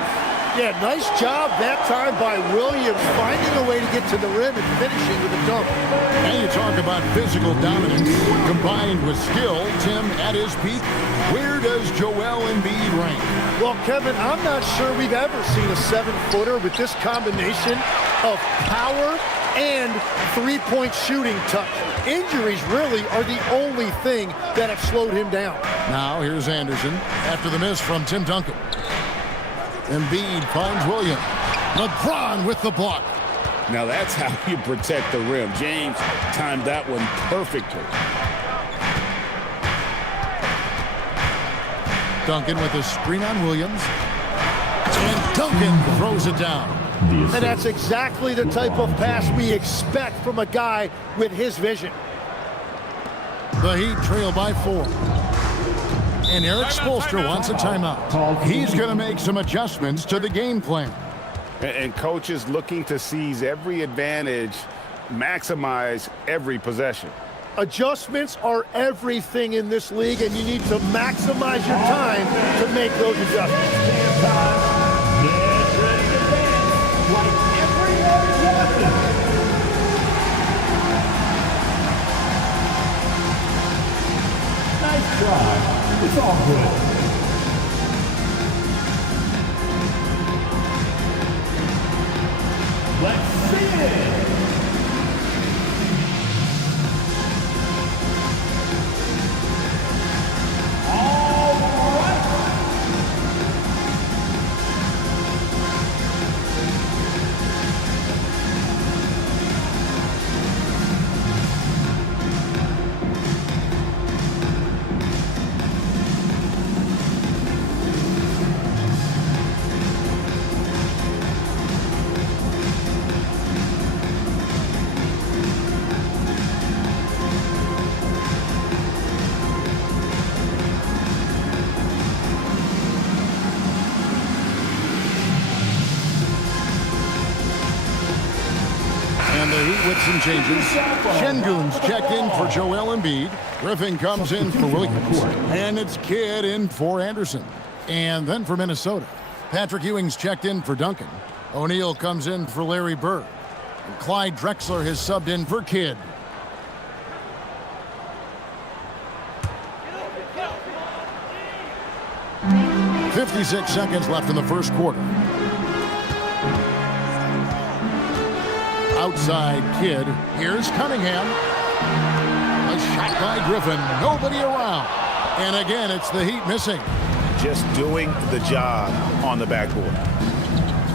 Yeah, nice job that time by Williams, finding a way to get to the rim and finishing with a dunk. And you talk about physical dominance combined with skill. Tim, at his peak, where does Joel Embiid rank? Well, Kevin, I'm not sure we've ever seen a 7-footer with this combination of power and three-point shooting touch. Injuries really are the only thing that have slowed him down. Now here's Anderson after the miss from Tim Duncan. Embiid finds Williams. LeBron with the block. Now that's how you protect the rim. James timed that one perfectly. Duncan with a screen on Williams. And Duncan throws it down. And that's exactly the type of pass we expect from a guy with his vision. The Heat trail by 4. And Eric Spoelstra wants a timeout. He's going to make some adjustments to the game plan. And coaches looking to seize every advantage, maximize every possession. Adjustments are everything in this league, and you need to maximize your time to make those adjustments. Nice try. It's all good. Let's see it. All right. With some changes. Şengün's checked in for Joel Embiid. Griffin comes in for Williams. And it's Kidd in for Anderson. And then for Minnesota, Patrick Ewing's checked in for Duncan. O'Neal comes in for Larry Bird. And Clyde Drexler has subbed in for Kidd. .56 seconds left in the first quarter. Outside Kidd. Here's Cunningham. A shot by Griffin. Nobody around. And again, it's the Heat missing. Just doing the job on the backboard.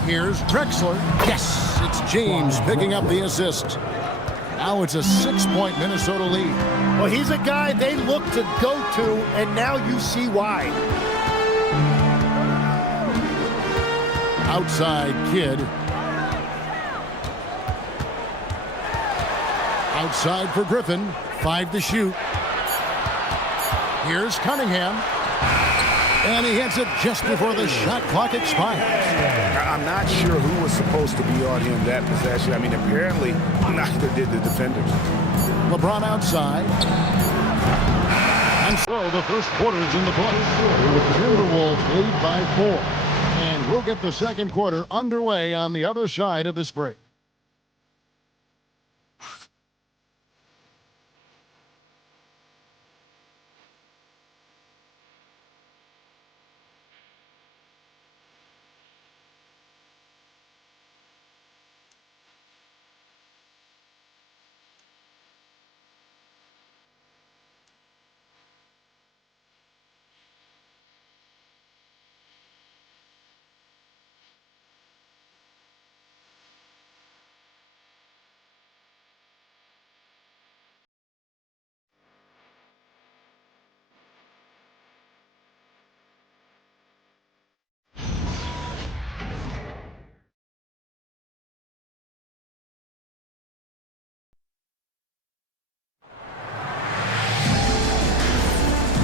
Here's Drexler. Yes, it's James picking up the assist. Now it's a 6-point Minnesota lead. Well, he's a guy they look to go to, and now you see why. Outside Kidd. Outside for Griffin. 5 to shoot. Here's Cunningham. And he hits it just before the shot clock expires. I'm not sure who was supposed to be on him that possession. I mean, apparently neither did the defenders. LeBron outside. And so the first quarter's in the books. With the Timberwolves lead by 4. And we'll get the second quarter underway on the other side of this break.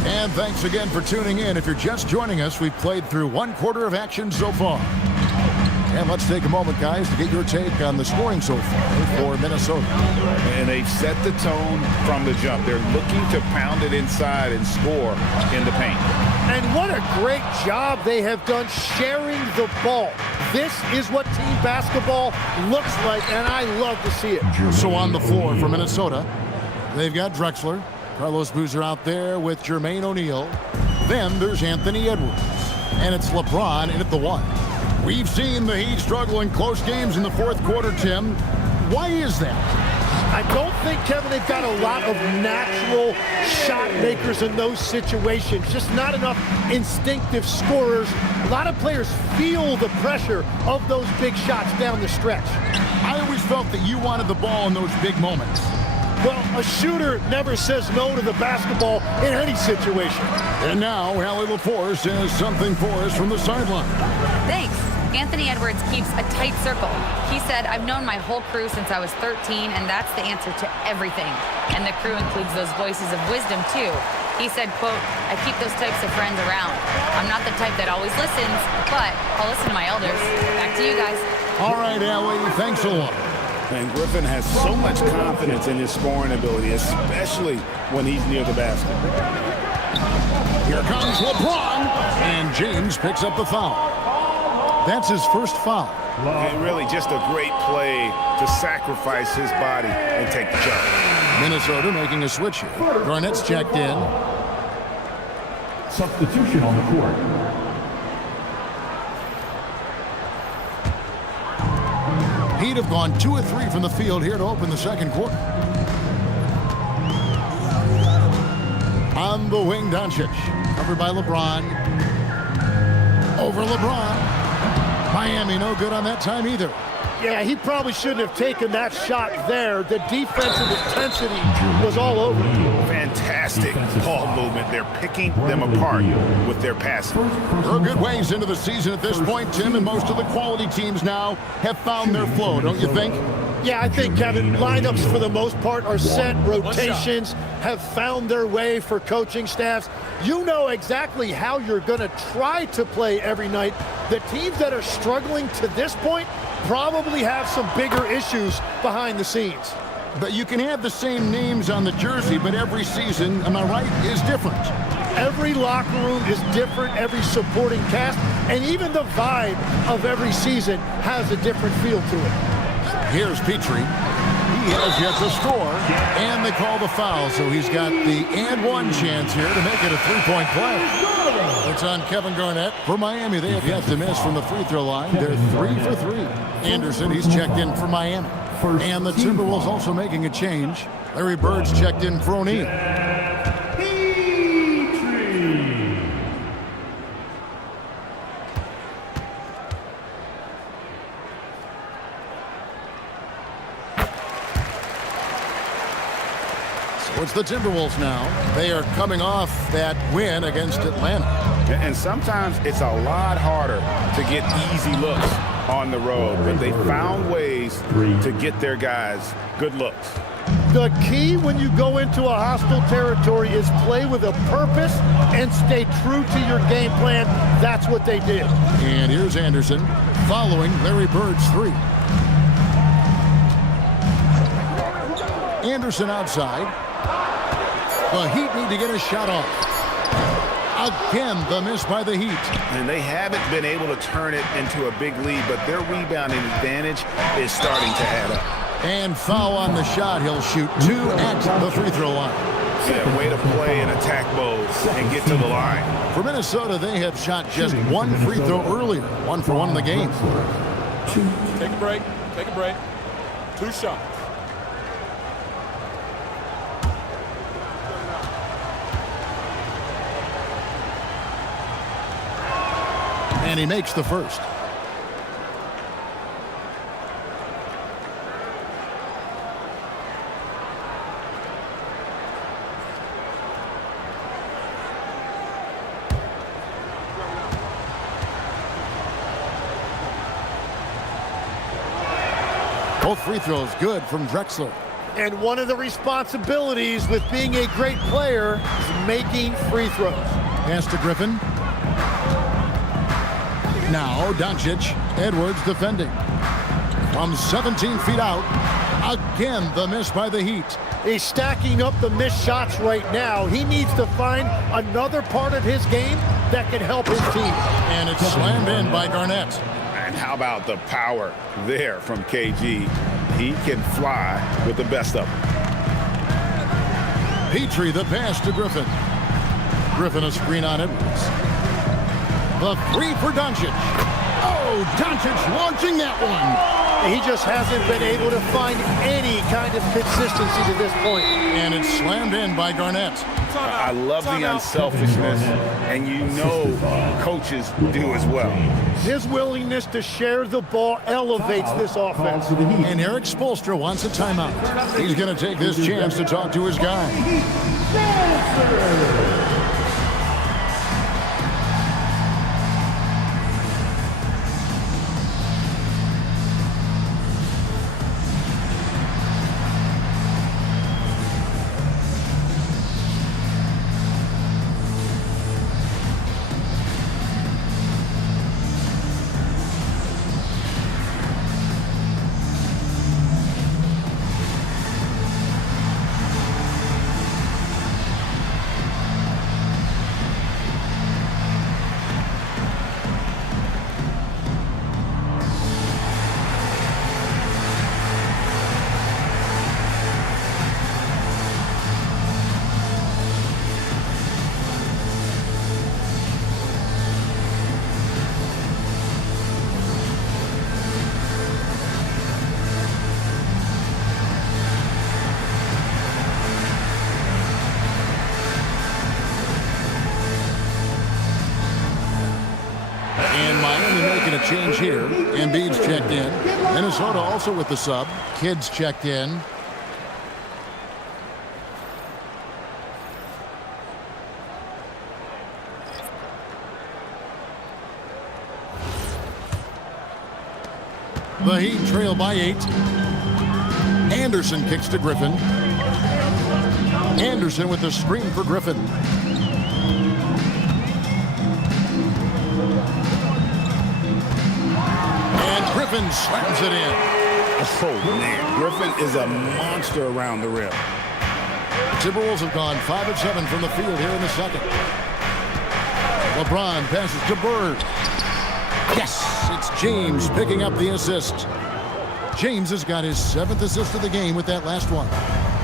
And thanks again for tuning in. If you're just joining us, we've played through 1 quarter of action so far. And let's take a moment, guys, to get your take on the scoring so far for Minnesota. And they've set the tone from the jump. They're looking to pound it inside and score in the paint. And what a great job they have done sharing the ball. This is what team basketball looks like, and I love to see it. So on the floor for Minnesota, they've got Drexler. Carlos Boozer out there with Jermaine O'Neal. Then there's Anthony Edwards. And it's LeBron in at the 1. We've seen the Heat struggle in close games in the fourth quarter, Tim. Why is that? I don't think, Kevin, they've got a lot of natural shot makers in those situations. Just not enough instinctive scorers. A lot of players feel the pressure of those big shots down the stretch. I always felt that you wanted the ball in those big moments. Well, a shooter never says no to the basketball in any situation. And now, Allie LaForce has something for us from the sideline. Thanks. Anthony Edwards keeps a tight circle. He said, I've known my whole crew since I was 13, and that's the answer to everything. And the crew includes those voices of wisdom, too. He said, quote, I keep those types of friends around. I'm not the type that always listens, but I'll listen to my elders. Back to you guys. All right, Allie, thanks a lot. And Griffin has so much confidence in his scoring ability, especially when he's near the basket. Here comes LeBron, and James picks up the foul. That's his first foul. And really just a great play to sacrifice his body and take the charge. Minnesota making a switch here. Garnett's checked in. Substitution on the court. He'd have gone 2 of 3 from the field here to open the second quarter. On the wing, Doncic. Covered by LeBron. Over LeBron. Miami no good on that time either. Yeah, he probably shouldn't have taken that shot there. The defensive intensity was all over. Fantastic ball movement. They're picking them apart with their passing. They're a good ways into the season at this point, Tim, and most of the quality teams now have found their flow, don't you think? Yeah, I think, Kevin, lineups for the most part are set. Rotations have found their way for coaching staffs. You know exactly how you're going to try to play every night. The teams that are struggling to this point probably have some bigger issues behind the scenes. But you can have the same names on the jersey, but every season, am I right, is different. Every locker room is different, every supporting cast, and even the vibe of every season has a different feel to it. Here's Petrie. He has yet to score, and they call the foul, so he's got the and-one chance here to make it a three-point play. It's on Kevin Garnett. For Miami, they have yet to miss from the free throw line. They're 3 for 3. Anderson, he's checked in for Miami. And the Timberwolves also making a change. Larry Bird's checked in for O'Neal. So it's the Timberwolves now. They are coming off that win against Atlanta. And sometimes it's a lot harder to get easy looks on the road, but they found ways to get their guys good looks. The key when you go into a hostile territory is play with a purpose and stay true to your game plan. That's what they did. And here's Anderson following Larry Bird's three. Anderson outside. The Heat need to get a shot off. Again, the miss by the Heat. And they haven't been able to turn it into a big lead, but their rebounding advantage is starting to add up. And foul on the shot. He'll shoot 2 at the free throw line. Yeah, way to play in attack mode and get to the line. For Minnesota, they have shot just 1 free throw earlier. 1 for 1 in the game. Take a break. Take a break. 2 shots. And he makes the first. Both free throws good from Drexler. And one of the responsibilities with being a great player is making free throws. Pass to Griffin. Now Doncic. Edwards defending. From 17 feet out. Again, the miss by the Heat. He's stacking up the missed shots right now. He needs to find another part of his game that can help his team. And it's slammed in by Garnett. And how about the power there from KG? He can fly with the best of them. Petrie, the pass to Griffin. Griffin a screen on Edwards. The three for Doncic. Oh, Doncic launching that one. He just hasn't been able to find any kind of consistency to this point. And it's slammed in by Garnett. I love the unselfishness, and you know coaches do as well. His willingness to share the ball elevates this offense. And Eric Spoelstra wants a timeout. He's going to take this chance to talk to his guy. Change here. Embiid's checked in. Minnesota also with the sub. Kidd's checked in. The Heat trail by 8. Anderson kicks to Griffin. Anderson with the screen for Griffin. Griffin slams it in. Oh, man. Griffin is a monster around the rim. Timberwolves have gone 5 of 7 from the field here in the second. LeBron passes to Bird. Yes, it's James picking up the assist. James has got his 7th assist of the game with that last one.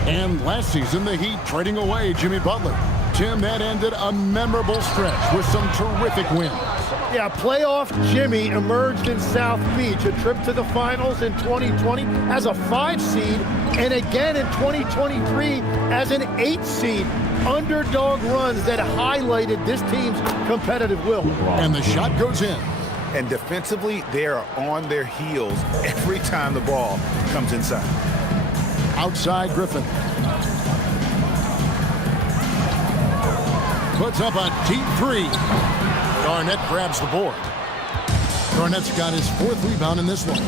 And last season, the Heat trading away Jimmy Butler. Tim, that ended a memorable stretch with some terrific wins. Yeah, playoff Jimmy emerged in South Beach, a trip to the finals in 2020 as a 5 seed, and again in 2023 as an 8 seed. Underdog runs that highlighted this team's competitive will. And the shot goes in. And defensively, they are on their heels every time the ball comes inside. Outside Griffin. puts up a deep three. Garnett grabs the board. Garnett's got his 4th rebound in this one.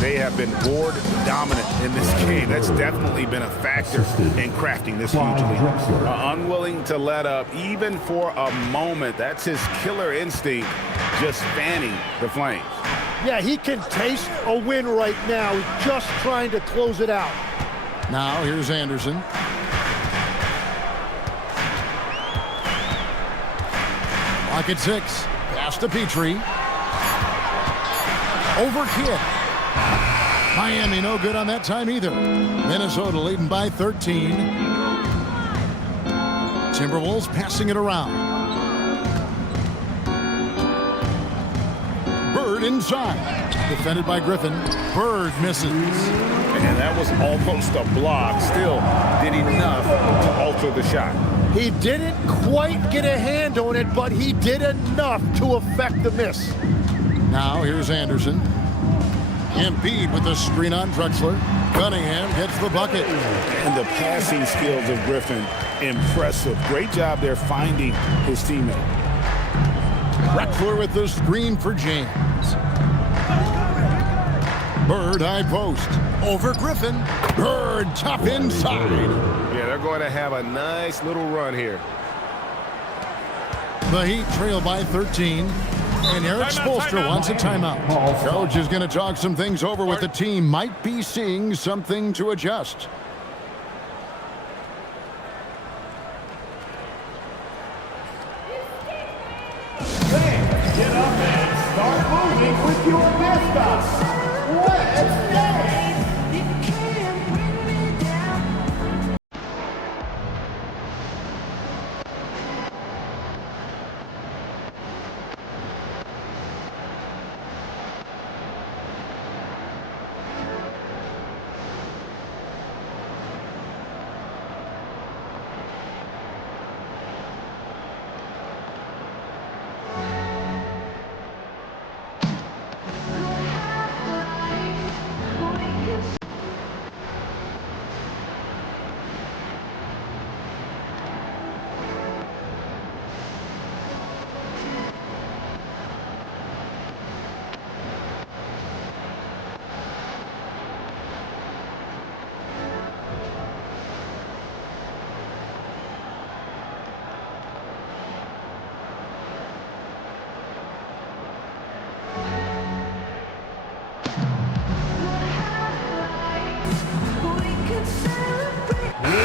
They have been board dominant in this game. That's definitely been a factor in crafting this huge lead. Unwilling to let up even for a moment. That's his killer instinct, just fanning the Flames. Yeah, he can taste a win right now. He's just trying to close it out. Now here's Anderson. Clock at 6. Pass to Petrie. Over Kidd. Miami no good on that time either. Minnesota leading by 13. Timberwolves passing it around. Bird inside. Defended by Griffin. Bird misses. And that was almost a block. Still did enough to alter the shot. He didn't quite get a hand on it, but he did enough to affect the miss. Now here's Anderson. Embiid with the screen on Drexler. Cunningham gets the bucket. And the passing skills of Griffin, impressive. Great job there finding his teammate. Drexler with the screen for James. Bird high post. Over Griffin. Bird top inside. Yeah, they're going to have a nice little run here. The Heat trail by 13. And Eric Spoelstra wants a timeout. Coach is going to talk some things over with the team. Might be seeing something to adjust. Get up and start moving with your mascots. Let's dance.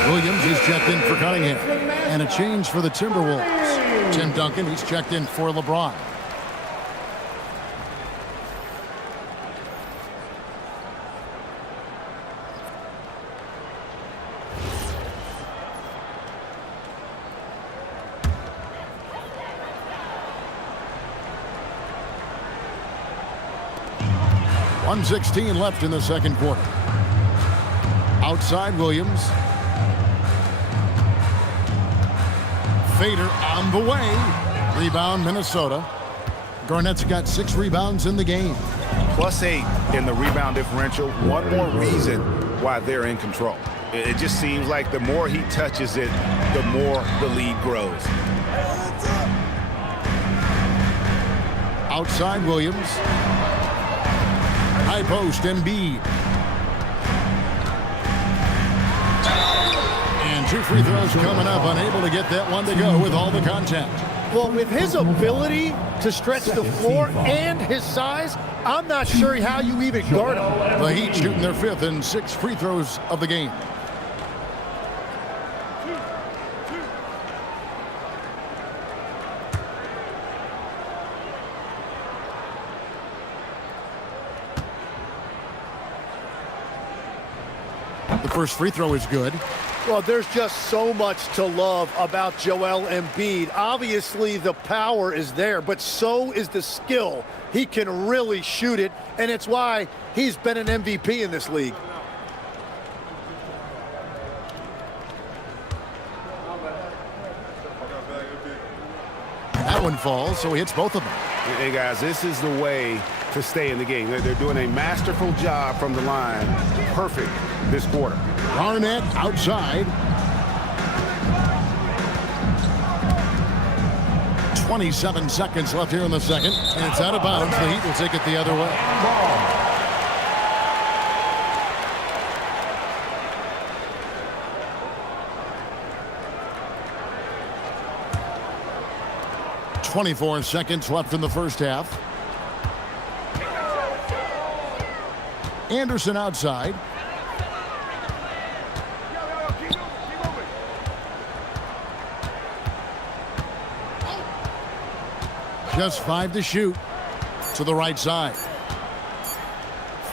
Williams is checked in for Cunningham. And a change for the Timberwolves. Tim Duncan, he's checked in for LeBron. .116 left in the second quarter. Outside Williams. Fader on the way. Rebound Minnesota. Garnett's got 6 rebounds in the game. +8 in the rebound differential. One more reason why they're in control. It just seems like the more he touches it, the more the lead grows. Outside Williams. High post Embiid. And 2 free throws coming up. Unable to get that one to go with all the contact. Well, with his ability to stretch the floor and his size, I'm not sure how you even guard him. The Heat shooting their 5th and 6th free throws of the game. The first free throw is good. Well, there's just so much to love about Joel Embiid. Obviously, the power is there, but so is the skill. He can really shoot it, and it's why he's been an MVP in this league. That one falls, so he hits both of them. Hey, guys, this is the way to stay in the game. They're doing a masterful job from the line. Perfect this quarter. Garnett outside. 27 seconds left here in the second, and it's out of bounds. The Heat will take it the other way. 24 seconds left in the first half. Anderson outside. Just 5 to shoot. To the right side.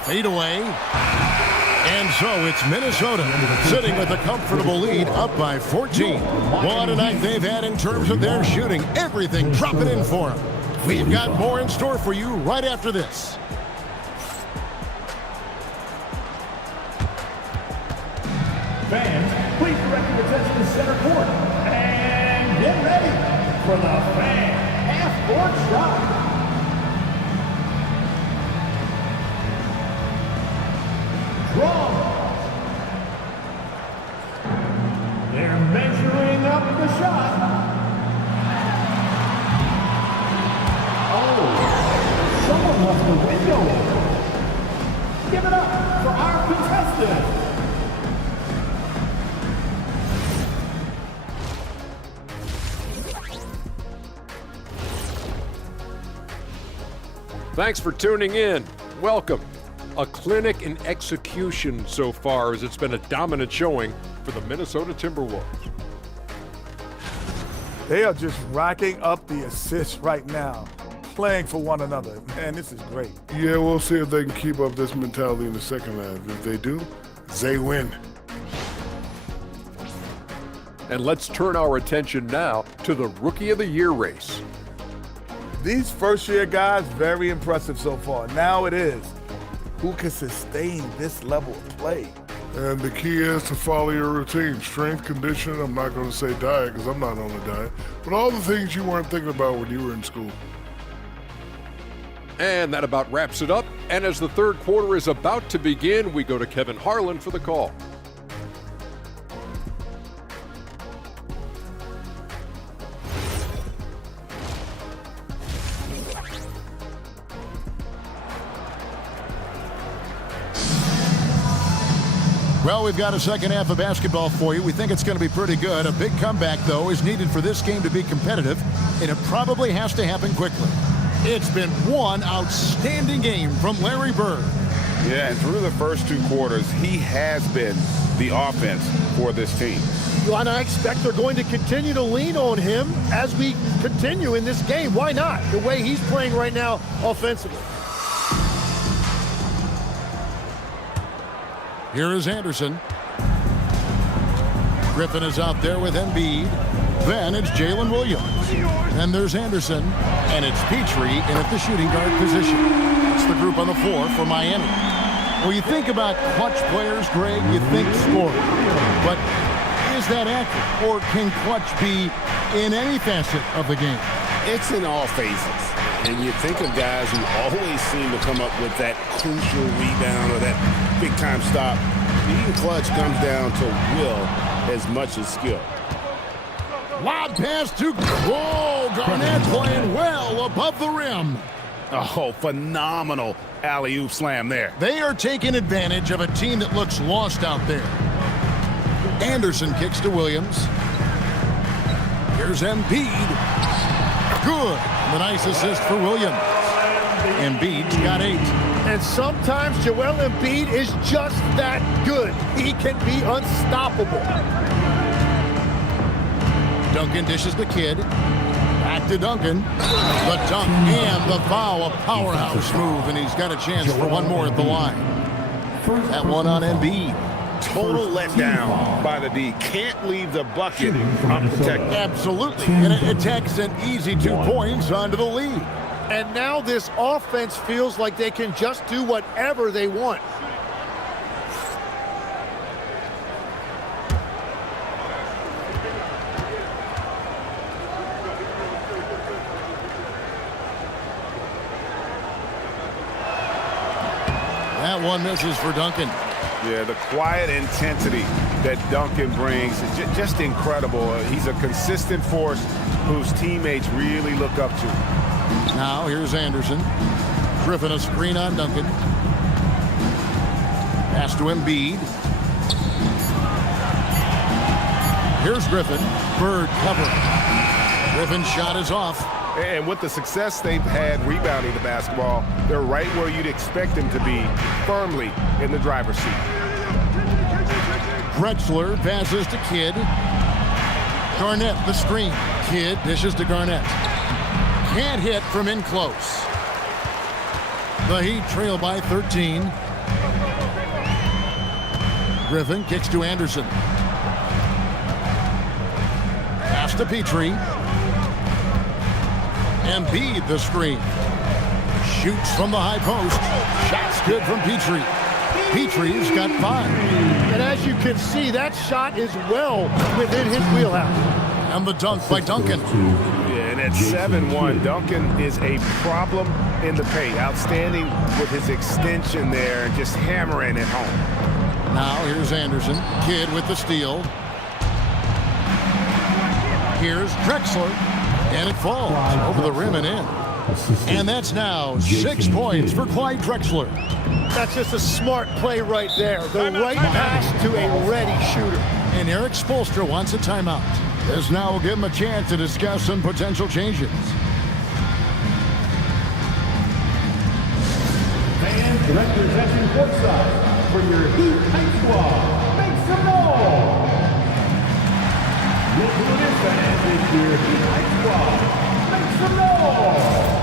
Fade away. And so it's Minnesota sitting with a comfortable lead, up by 14. What a night they've had in terms of their shooting. Everything dropping in for them. We've got more in store for you right after this. Fans, please direct your attention to center court. And get ready for the fan half-court shot. They're measuring up the shot. Oh, someone left the window open. Give it up for our contestant. Thanks for tuning in. Welcome. A clinic in execution so far, as it's been a dominant showing for the Minnesota Timberwolves. They are just racking up the assists right now, playing for one another. Man, this is great. Yeah, we'll see if they can keep up this mentality in the second half. If they do, they win. And let's turn our attention now to the Rookie of the Year race. These first-year guys, very impressive so far. Now it is, who can sustain this level of play? And the key is to follow your routine. Strength, conditioning, I'm not going to say diet because I'm not on a diet, but all the things you weren't thinking about when you were in school. And that about wraps it up. And as the third quarter is about to begin, we go to Kevin Harlan for the call. Well, we've got a second half of basketball for you. We think it's going to be pretty good. A big comeback, though, is needed for this game to be competitive, and it probably has to happen quickly. It's been one outstanding game from Larry Bird. Yeah, and through the first 2 quarters, he has been the offense for this team. And I expect they're going to continue to lean on him as we continue in this game. Why not? The way he's playing right now offensively. Here is Anderson. Griffin is out there with Embiid. Then it's Jalen Williams. Then there's Anderson. And it's Petrie in at the shooting guard position. It's the group on the floor for Miami. When you think about clutch players, Greg, you think scoring. But is that accurate? Or can clutch be in any facet of the game? It's in all phases. And you think of guys who always seem to come up with that crucial rebound or that big-time stop. Being clutch comes down to will as much as skill. Lob pass to Garnett playing well above the rim. Oh, phenomenal alley-oop slam there. They are taking advantage of a team that looks lost out there. Anderson kicks to Williams. Here's Embiid. Good. The nice assist for Williams. Embiid's got 8. And sometimes Joel Embiid is just that good. He can be unstoppable. Duncan dishes the kid. Back to Duncan. The dunk and the foul. A powerhouse move, and he's got a chance for one more at the line. That one on Embiid. Total letdown by the D. Can't leave the bucket unprotected. Absolutely. And it takes an easy 2 points onto the lead. And now this offense feels like they can just do whatever they want. That one misses for Duncan. Yeah, the quiet intensity that Duncan brings is just incredible. He's a consistent force. whose teammates really look up to. Now here's Anderson. Griffin a screen on Duncan. Pass to Embiid. Here's Griffin. Bird cover. Griffin's shot is off. And with the success they've had rebounding the basketball, they're right where you'd expect them to be, firmly in the driver's seat. Drexler passes to Kidd. Garnett the screen. Kidd dishes to Garnett. Can't hit from in close. The Heat trail by 13. Griffin kicks to Anderson. Pass to Petrie. Embiid the screen. Shoots from the high post. Shot's good from Petrie. Petrie's got 5. And as you can see, that shot is well within his wheelhouse. And the dunk by Duncan. Yeah, and at 7-1, Duncan is a problem in the paint. Outstanding with his extension there and just hammering it home. Now here's Anderson. Kidd with the steal. Here's Drexler. And it falls over the rim and in. And that's now 6 points for Clyde Drexler. That's just a smart play right there. The right pass to a ready shooter. And Eric Spoelstra wants a timeout. This now will give him a chance to discuss some potential changes. Fans representing courtside for your Heat High Squad. Make some noise! Look who it is, fans. It's your Heat High Squad. Make some noise!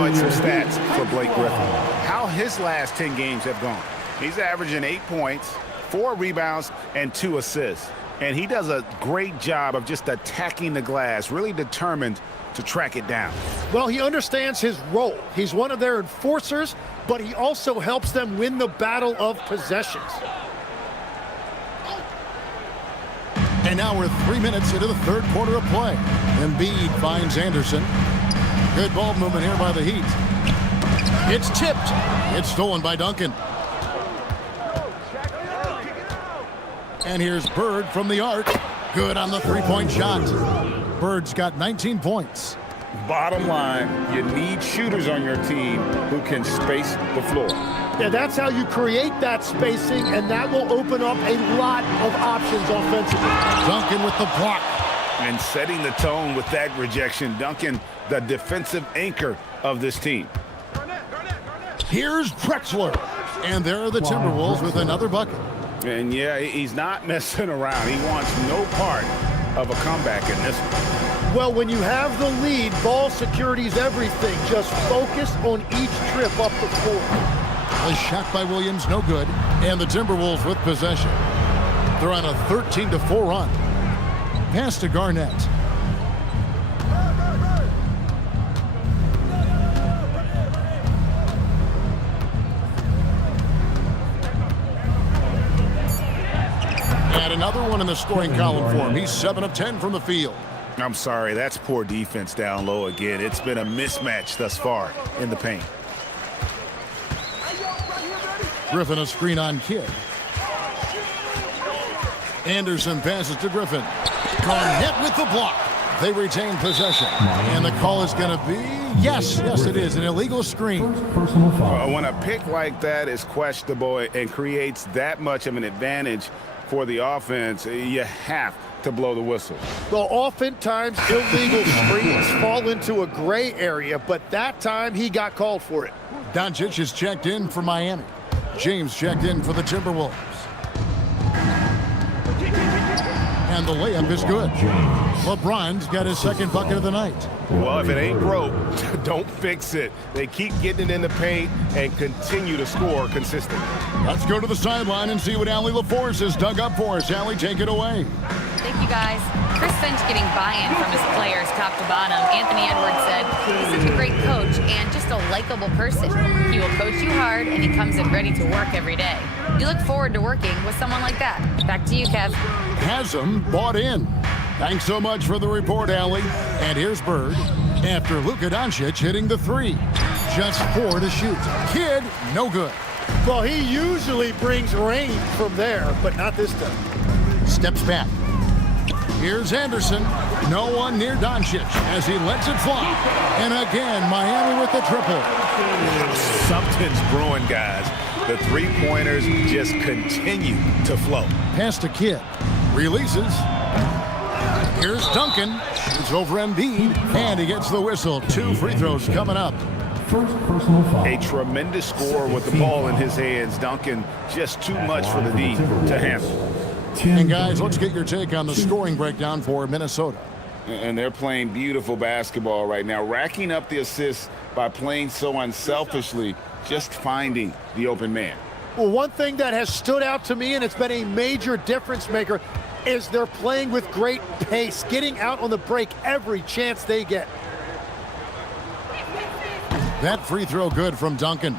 At some stats for Blake Griffin. How his last 10 games have gone. He's averaging 8 points, 4 rebounds, and 2 assists. And he does a great job of just attacking the glass, really determined to track it down. Well, he understands his role. He's one of their enforcers, but he also helps them win the battle of possessions. And now we're 3 minutes into the third quarter of play. Embiid finds Anderson. Good ball movement here by the Heat. It's tipped. It's stolen by Duncan. And here's Bird from the arc. Good on the three-point shot. Bird's got 19 points. Bottom line, you need shooters on your team who can space the floor. Yeah, that's how you create that spacing, and that will open up a lot of options offensively. Duncan with the block. And setting the tone with that rejection. Duncan, the defensive anchor of this team. Here's Drexler. And there are the Timberwolves with another bucket. And yeah, he's not messing around. He wants no part of a comeback in this one. Well, when you have the lead, ball security is everything. Just focus on each trip up the court. A shot by Williams, no good. And the Timberwolves with possession. They're on a 13-4 run. Pass to Garnett. And another one in the scoring column for him. He's 7 of 10 from the field. I'm sorry, that's poor defense down low again. It's been a mismatch thus far in the paint. Griffin a screen on Kidd. Anderson passes to Griffin. Garnett with the block. They retain possession. And the call is going to be, yes, it is, an illegal screen. When a pick like that is questionable and creates that much of an advantage for the offense, you have to blow the whistle. Well, oftentimes illegal screens fall into a gray area, but that time he got called for it. Doncic is checked in for Miami. James checked in for the Timberwolves. And the layup is good. LeBron's got his second bucket of the night. Well, if it ain't broke, don't fix it. They keep getting it in the paint and continue to score consistently. Let's go to the sideline and see what Allie LaForce has dug up for us. Allie, take it away. Thank you, guys. Chris Finch getting buy-in from his players top to bottom. Anthony Edwards said he's such a great coach and just a likable person. He will coach you hard, and he comes in ready to work every day. You look forward to working with someone like that. Back to you, Kev. Hasm bought in. Thanks so much for the report, Allie. And here's Bird after Luka Doncic hitting the three. Just 4 to shoot. Kid, no good. Well, he usually brings rain from there, but not this time. Steps back. Here's Anderson. No one near Doncic as he lets it fly. And again, Miami with the triple. Something's brewing, guys. The three-pointers just continue to flow. Pass to Kidd. Releases. Here's Duncan. It's over Embiid. And he gets the whistle. 2 free throws coming up. First personal foul. A tremendous scorer with the ball in his hands. Duncan just too much for the D to handle. And guys, let's get your take on the scoring breakdown for Minnesota. And they're playing beautiful basketball right now, racking up the assists by playing so unselfishly, just finding the open man. Well, one thing that has stood out to me, and it's been a major difference maker, is they're playing with great pace, getting out on the break every chance they get. That free throw good from Duncan.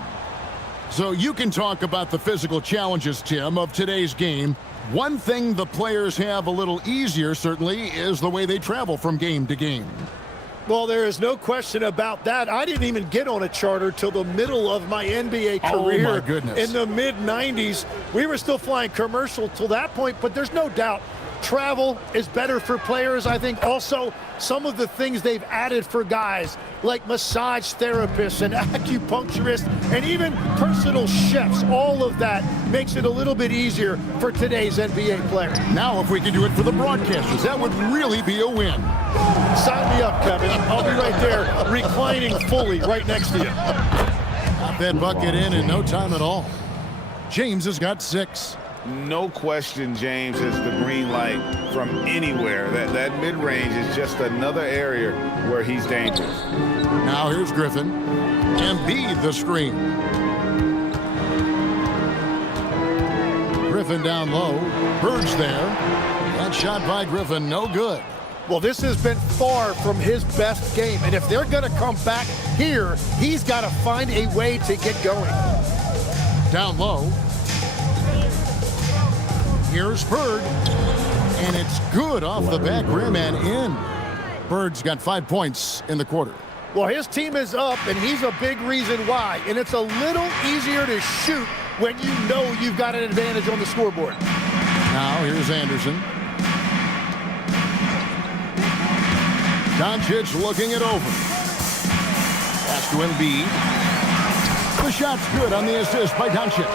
So you can talk about the physical challenges, Tim, of today's game. One thing the players have a little easier, certainly, is the way they travel from game to game. Well, there is no question about that. I didn't even get on a charter till the middle of my NBA career. Oh, my goodness. In the mid-90s. We were still flying commercial till that point, but there's no doubt travel is better for players. I think also some of the things they've added for guys like massage therapists and acupuncturists and even personal chefs, all of that makes it a little bit easier for today's NBA player. Now if we can do it for the broadcasters, that would really be a win. Sign me up, Kevin. I'll be right there reclining fully right next to you. Got that bucket in no time at all. James has got 6. No question James has the green light from anywhere. That mid-range is just another area where he's dangerous. Now here's Griffin. Embiid the screen. Griffin down low. Bird's there. That shot by Griffin, no good. Well, this has been far from his best game, and if they're going to come back here, he's got to find a way to get going. Down low. Here's Bird, and it's good off the back rim and in. Bird's got 5 points in the quarter. Well, his team is up, and he's a big reason why. And it's a little easier to shoot when you know you've got an advantage on the scoreboard. Now here's Anderson. Doncic looking it over. Pass to Embiid. The shot's good on the assist by Doncic.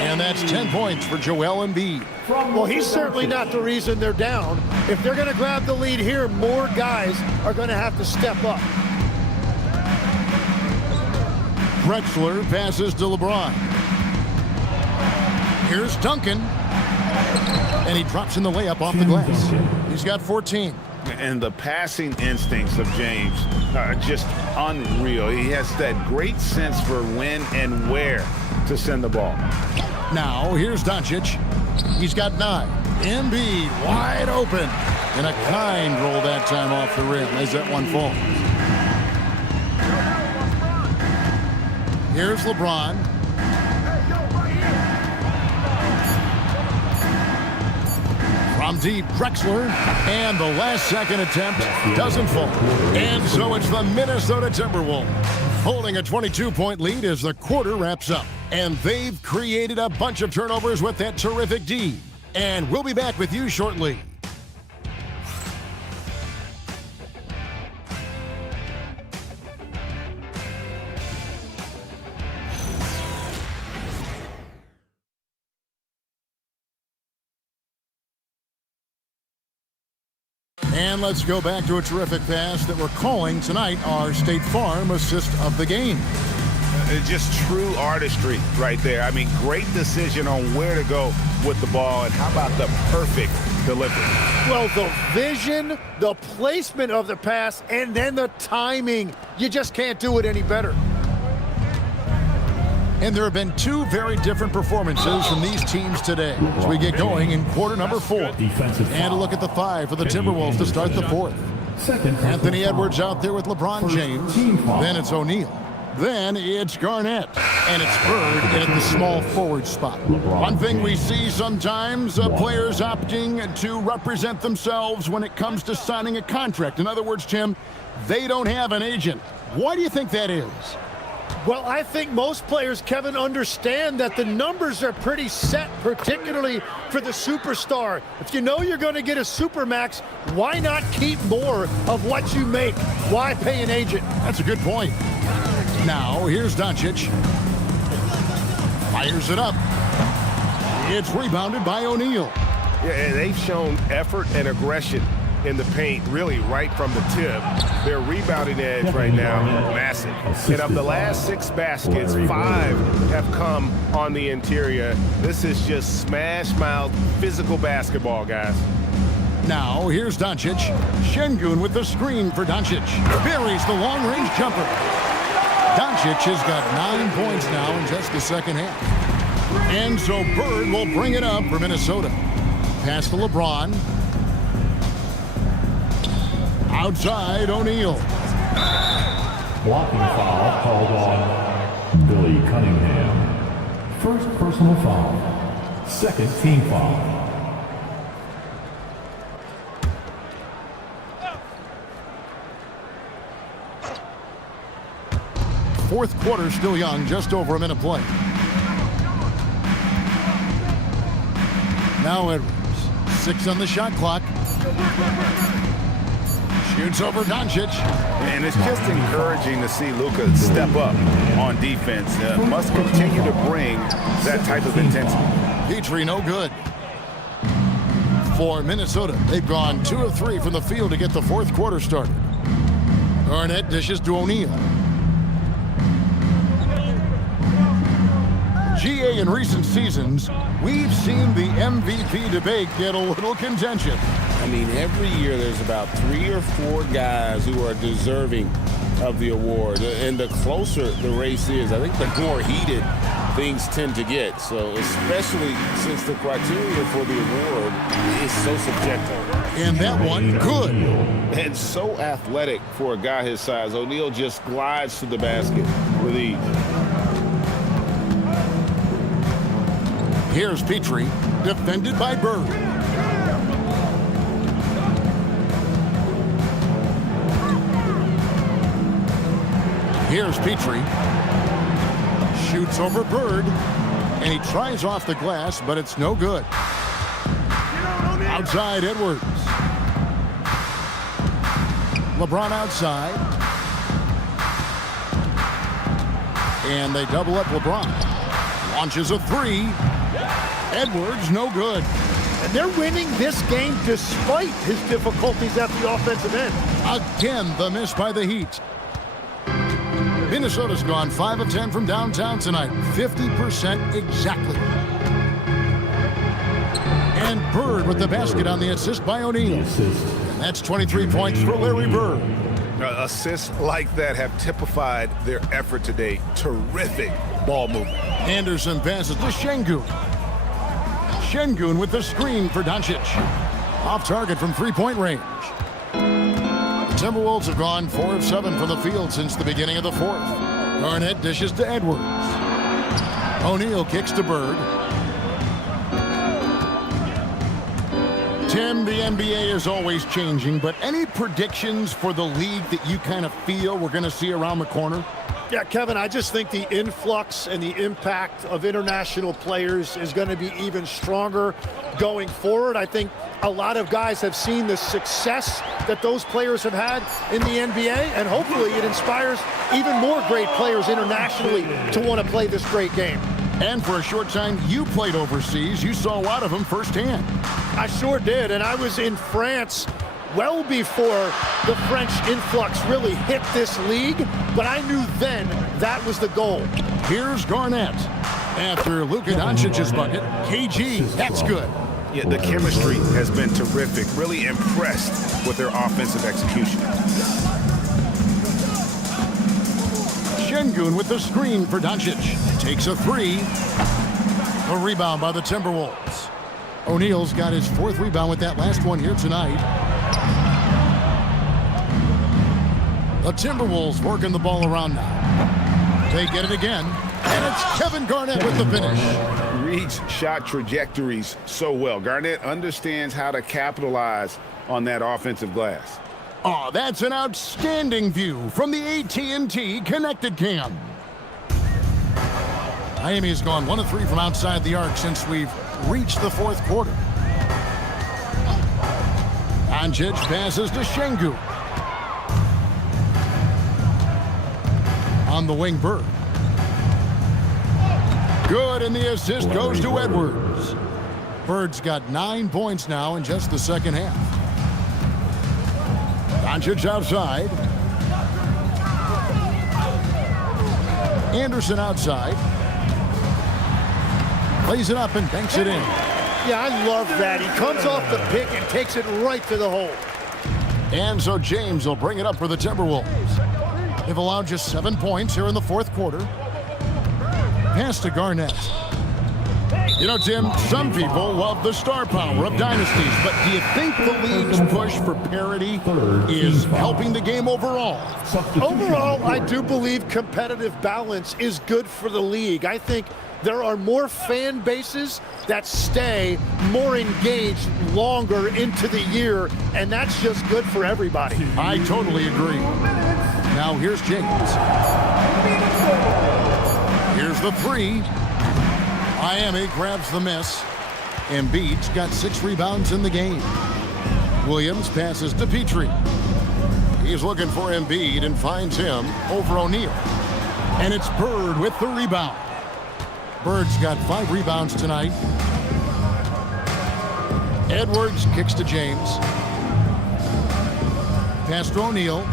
And that's 10 points for Joel Embiid. Well, he's certainly not the reason they're down. If they're going to grab the lead here, more guys are going to have to step up. Drexler passes to LeBron. Here's Duncan. And he drops in the layup off the glass. He's got 14. And the passing instincts of James are just unreal. He has that great sense for when and where to send the ball. Now, here's Doncic. He's got 9. Embiid wide open. And a kind roll that time off the rim as that one falls. Here's LeBron. From deep, Drexler, and the last second attempt doesn't fall. And so it's the Minnesota Timberwolves holding a 22-point lead as the quarter wraps up. And they've created a bunch of turnovers with that terrific D. And we'll be back with you shortly. And let's go back to a terrific pass that we're calling tonight our State Farm assist of the game. It's just true artistry right there. I mean, great decision on where to go with the ball, and how about the perfect delivery? Well, the vision, the placement of the pass, and then the timing. You just can't do it any better. And there have been two very different performances from these teams today as we get going in quarter number 4. And a look at the 5 for the Timberwolves to start the 4th. Anthony Edwards out there with LeBron James. Then it's O'Neal. Then it's Garnett. And it's Bird in at the small forward spot. One thing we see sometimes, players opting to represent themselves when it comes to signing a contract. In other words, Tim, they don't have an agent. Why do you think that is? Well, I think most players, Kevin, understand that the numbers are pretty set, particularly for the superstar. If you know you're going to get a supermax, why not keep more of what you make? Why pay an agent? That's a good point. Now, here's Doncic. Fires it up. It's rebounded by O'Neal. Yeah, and they've shown effort and aggression in the paint, really right from the tip. Their rebounding edge right now, massive. And of the last 6 baskets, 5 have come on the interior. This is just smash-mouth physical basketball, guys. Now, here's Doncic. Şengün with the screen for Doncic. Buries the long-range jumper. Doncic has got 9 points now in just the second half. And so Bird will bring it up for Minnesota. Pass to LeBron. Outside, O'Neal. Blocking foul called on Billy Cunningham. First personal foul. Second team foul. Fourth quarter still young, just over a minute play. Now Edwards, 6 on the shot clock. Shoots over Doncic. And it's just encouraging to see Luka step up on defense. Must continue to bring that type of intensity. Petrie no good. For Minnesota, they've gone 2 of 3 from the field to get the fourth quarter started. Garnett dishes to O'Neal. GA in recent seasons, we've seen the MVP debate get a little contentious. I mean, every year there's about 3 or 4 guys who are deserving of the award. And the closer the race is, I think the more heated things tend to get. So especially since the criteria for the award is so subjective. And that one, good. And so athletic for a guy his size. O'Neal just glides to the basket with ease. Here's Petrie, defended by Bird. Here's Petrie. Shoots over Bird. And he tries off the glass, but it's no good. Outside, Edwards. LeBron outside. And they double up LeBron. Launches a 3. Edwards, no good. And they're winning this game despite his difficulties at the offensive end. Again, the miss by the Heat. Minnesota's gone 5 of 10 from downtown tonight. 50% exactly. And Bird with the basket on the assist by O'Neal. And that's 23 points for Larry Bird. Assists like that have typified their effort today. Terrific ball movement. Anderson passes to Şengün. Şengün with the screen for Doncic. Off target from three-point range. The Timberwolves have gone 4 of 7 from the field since the beginning of the fourth. Garnett dishes to Edwards. O'Neal kicks to Bird. Tim, the NBA is always changing, but any predictions for the league that you kind of feel we're going to see around the corner? Yeah, Kevin, I just think the influx and the impact of international players is going to be even stronger going forward. I think a lot of guys have seen the success that those players have had in the NBA, and hopefully it inspires even more great players internationally to want to play this great game. And for a short time, you played overseas. You saw a lot of them firsthand. I sure did, and I was in France well before the French influx really hit this league, but I knew then that was the goal. Here's Garnett. After Luka Doncic's bucket, KG, that's good. Yeah, the chemistry has been terrific. Really impressed with their offensive execution. Şengün with the screen for Doncic. Takes a three. A rebound by the Timberwolves. O'Neal's got his 4th rebound with that last one here tonight. The Timberwolves working the ball around now. They get it again, and it's Kevin Garnett with the finish. Reads shot trajectories so well. Garnett understands how to capitalize on that offensive glass. Oh, that's an outstanding view from the AT&T Connected Cam. Miami's gone 1 of 3 from outside the arc since we've reached the 4th quarter. Doncic passes to Şengün. On the wing, Bird. Good, and the assist goes to Edwards. Bird's got 9 points now in just the second half. Doncic outside. Anderson outside. Plays it up and banks it in. Yeah, I love that. He comes off the pick and takes it right to the hole. And so James will bring it up for the Timberwolves. They've allowed just 7 points here in the 4th quarter. Pass to Garnett. You know, Tim, some people love the star power of dynasties, but do you think the league's push for parity is helping the game overall? Overall, I do believe competitive balance is good for the league. I think there are more fan bases that stay more engaged longer into the year, and that's just good for everybody. I totally agree. Now here's James. Here's the three. Miami grabs the miss. Embiid's got 6 rebounds in the game. Williams passes to Petrie. He's looking for Embiid and finds him over O'Neal. And it's Bird with the rebound. Bird's got 5 rebounds tonight. Edwards kicks to James. Pass to O'Neal.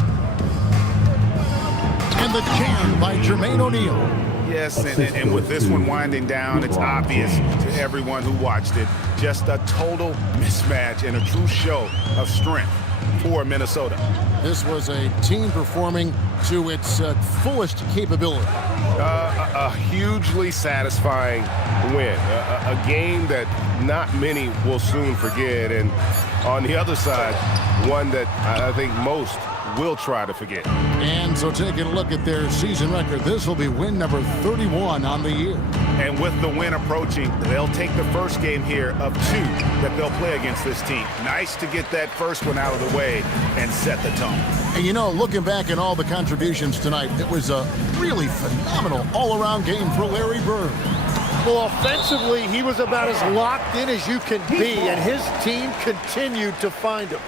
And the jam by Jermaine O'Neal. Yes, and with this one winding down, it's obvious to everyone who watched it. Just a total mismatch and a true show of strength for Minnesota. This was a team performing to its fullest capability. A hugely satisfying win. A game that not many will soon forget. And on the other side, one that I think most will try to forget. And so taking a look at their season record, this will be win number 31 on the year. And with the win approaching, they'll take the first game here of 2 that they'll play against this team. Nice to get that first one out of the way and set the tone. And you know, looking back at all the contributions tonight, it was a really phenomenal all-around game for Larry Bird. Well, offensively, he was about as locked in as you can be, and his team continued to find him.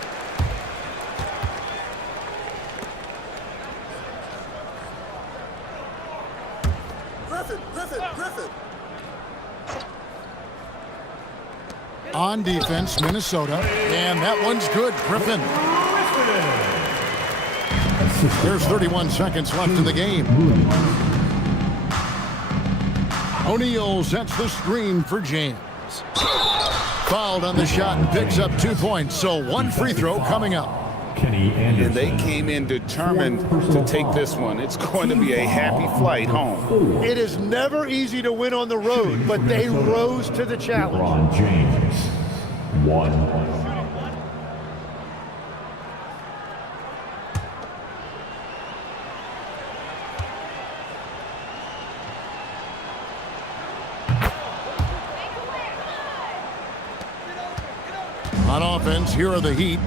On defense, Minnesota, and that one's good. Griffin. There's 31 seconds left in the game. O'Neal sets the screen for James. Fouled on the shot and picks up 2 points, so 1 free throw coming up. And they came in determined to take this one. It's going to be a happy flight home. It is never easy to win on the road, but they rose to the challenge. LeBron James, 1. On offense, here are the Heat.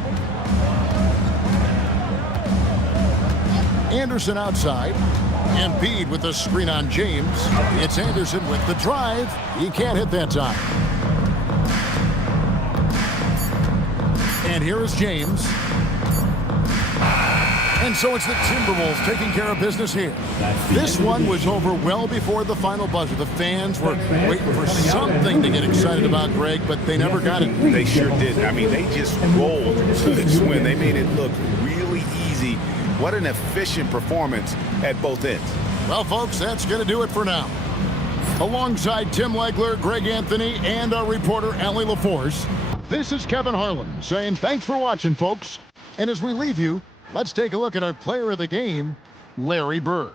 Anderson outside. Embiid with the screen on James. It's Anderson with the drive. He can't hit that time. And here is James. And And so it's the Timberwolves taking care of business here. This one was over well before the final buzzer. The fans were waiting for something to get excited about, Greg, but they never got it. They sure didn't. I mean, they just rolled to this win. They made it look really easy. What an efficient performance at both ends. Well, folks, that's going to do it for now. Alongside Tim Legler, Greg Anthony, and our reporter, Allie LaForce, this is Kevin Harlan saying thanks for watching, folks. And as we leave you, let's take a look at our player of the game, Larry Bird.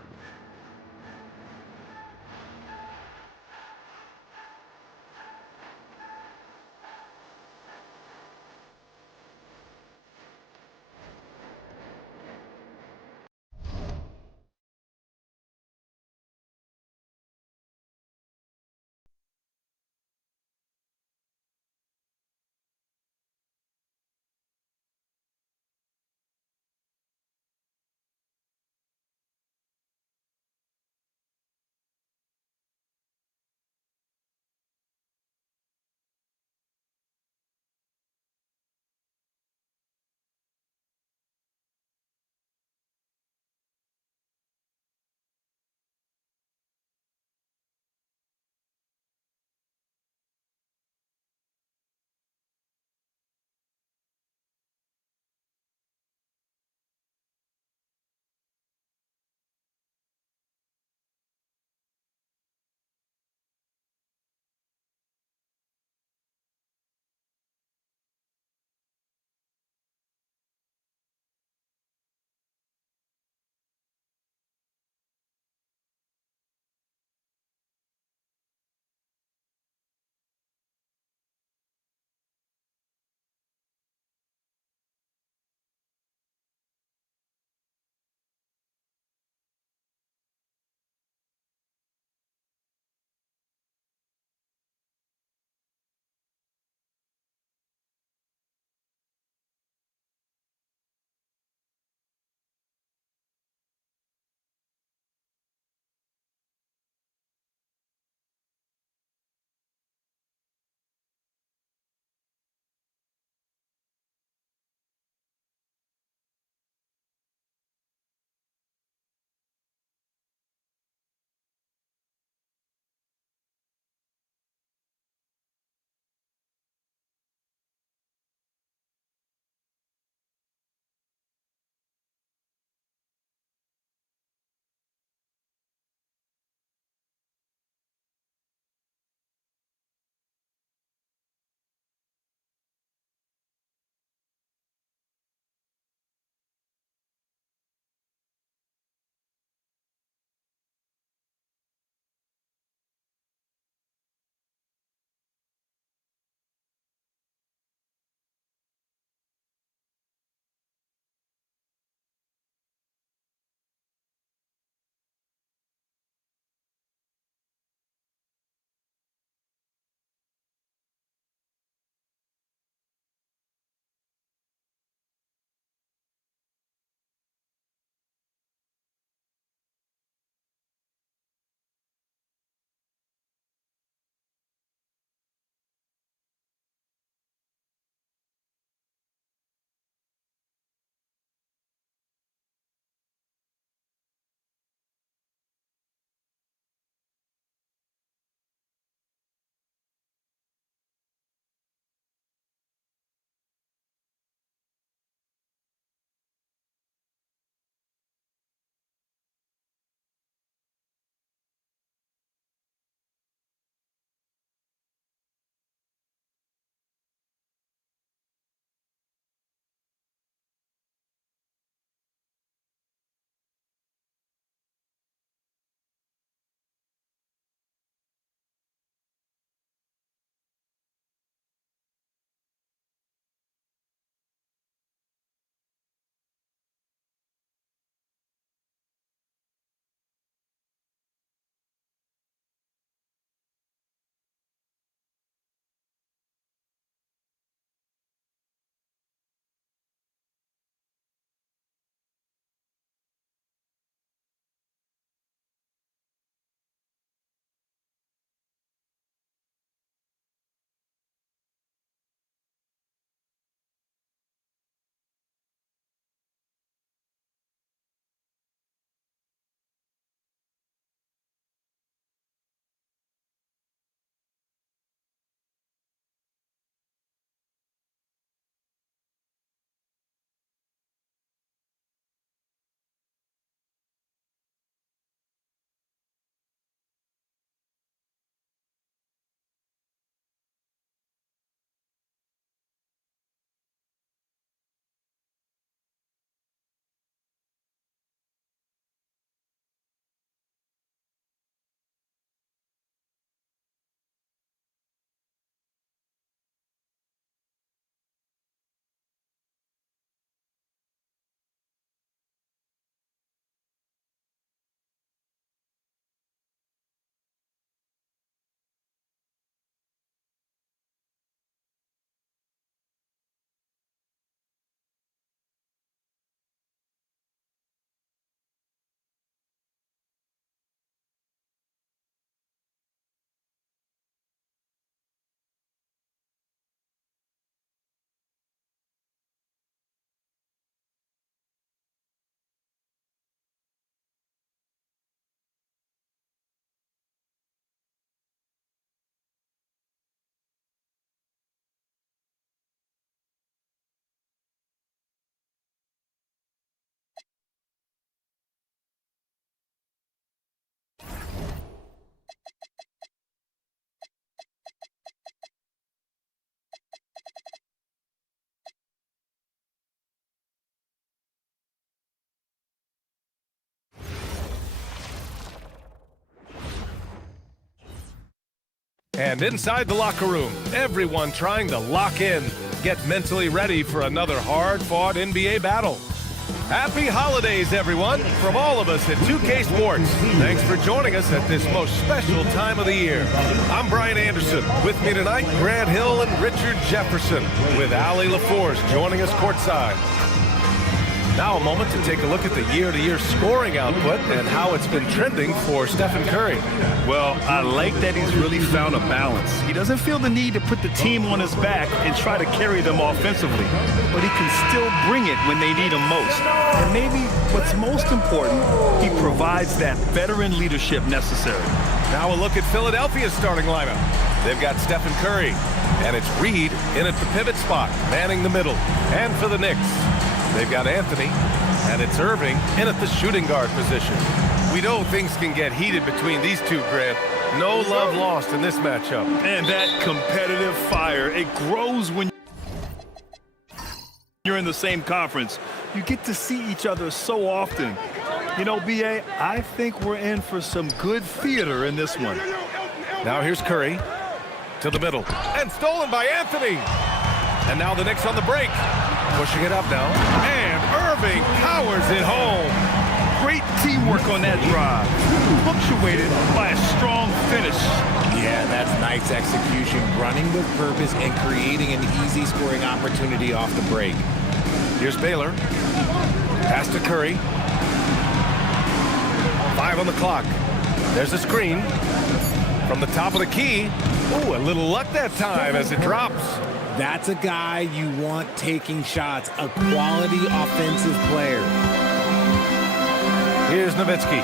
And inside the locker room, everyone trying to lock in, get mentally ready for another hard-fought NBA battle. Happy holidays, everyone, from all of us at 2K Sports. Thanks for joining us at this most special time of the year. I'm Brian Anderson. With me tonight, Grant Hill and Richard Jefferson, with Allie LaForce joining us courtside. Now a moment to take a look at the year-to-year scoring output and how it's been trending for Stephen Curry. Well, I like that he's really found a balance. He doesn't feel the need to put the team on his back and try to carry them offensively, but he can still bring it when they need him most. And maybe what's most important, he provides that veteran leadership necessary. Now a look at Philadelphia's starting lineup. They've got Stephen Curry, and it's Reed in at the pivot spot, manning the middle. And for the Knicks, they've got Anthony, and it's Irving in at the shooting guard position. We know things can get heated between these two, Grant. No love lost in this matchup. And that competitive fire, it grows when you're in the same conference. You get to see each other so often. You know, B.A., I think we're in for some good theater in this one. Now here's Curry to the middle, and stolen by Anthony. And now the Knicks on the break. Pushing it up now, and Irving powers it home. Great teamwork on that drive, punctuated by a strong finish. Yeah, that's nice execution, running with purpose and creating an easy scoring opportunity off the break. Here's Baylor. Pass to Curry. 5 on the clock. There's a screen from the top of the key. Ooh, a little luck that time as it drops. That's a guy you want taking shots, a quality offensive player. Here's Nowitzki.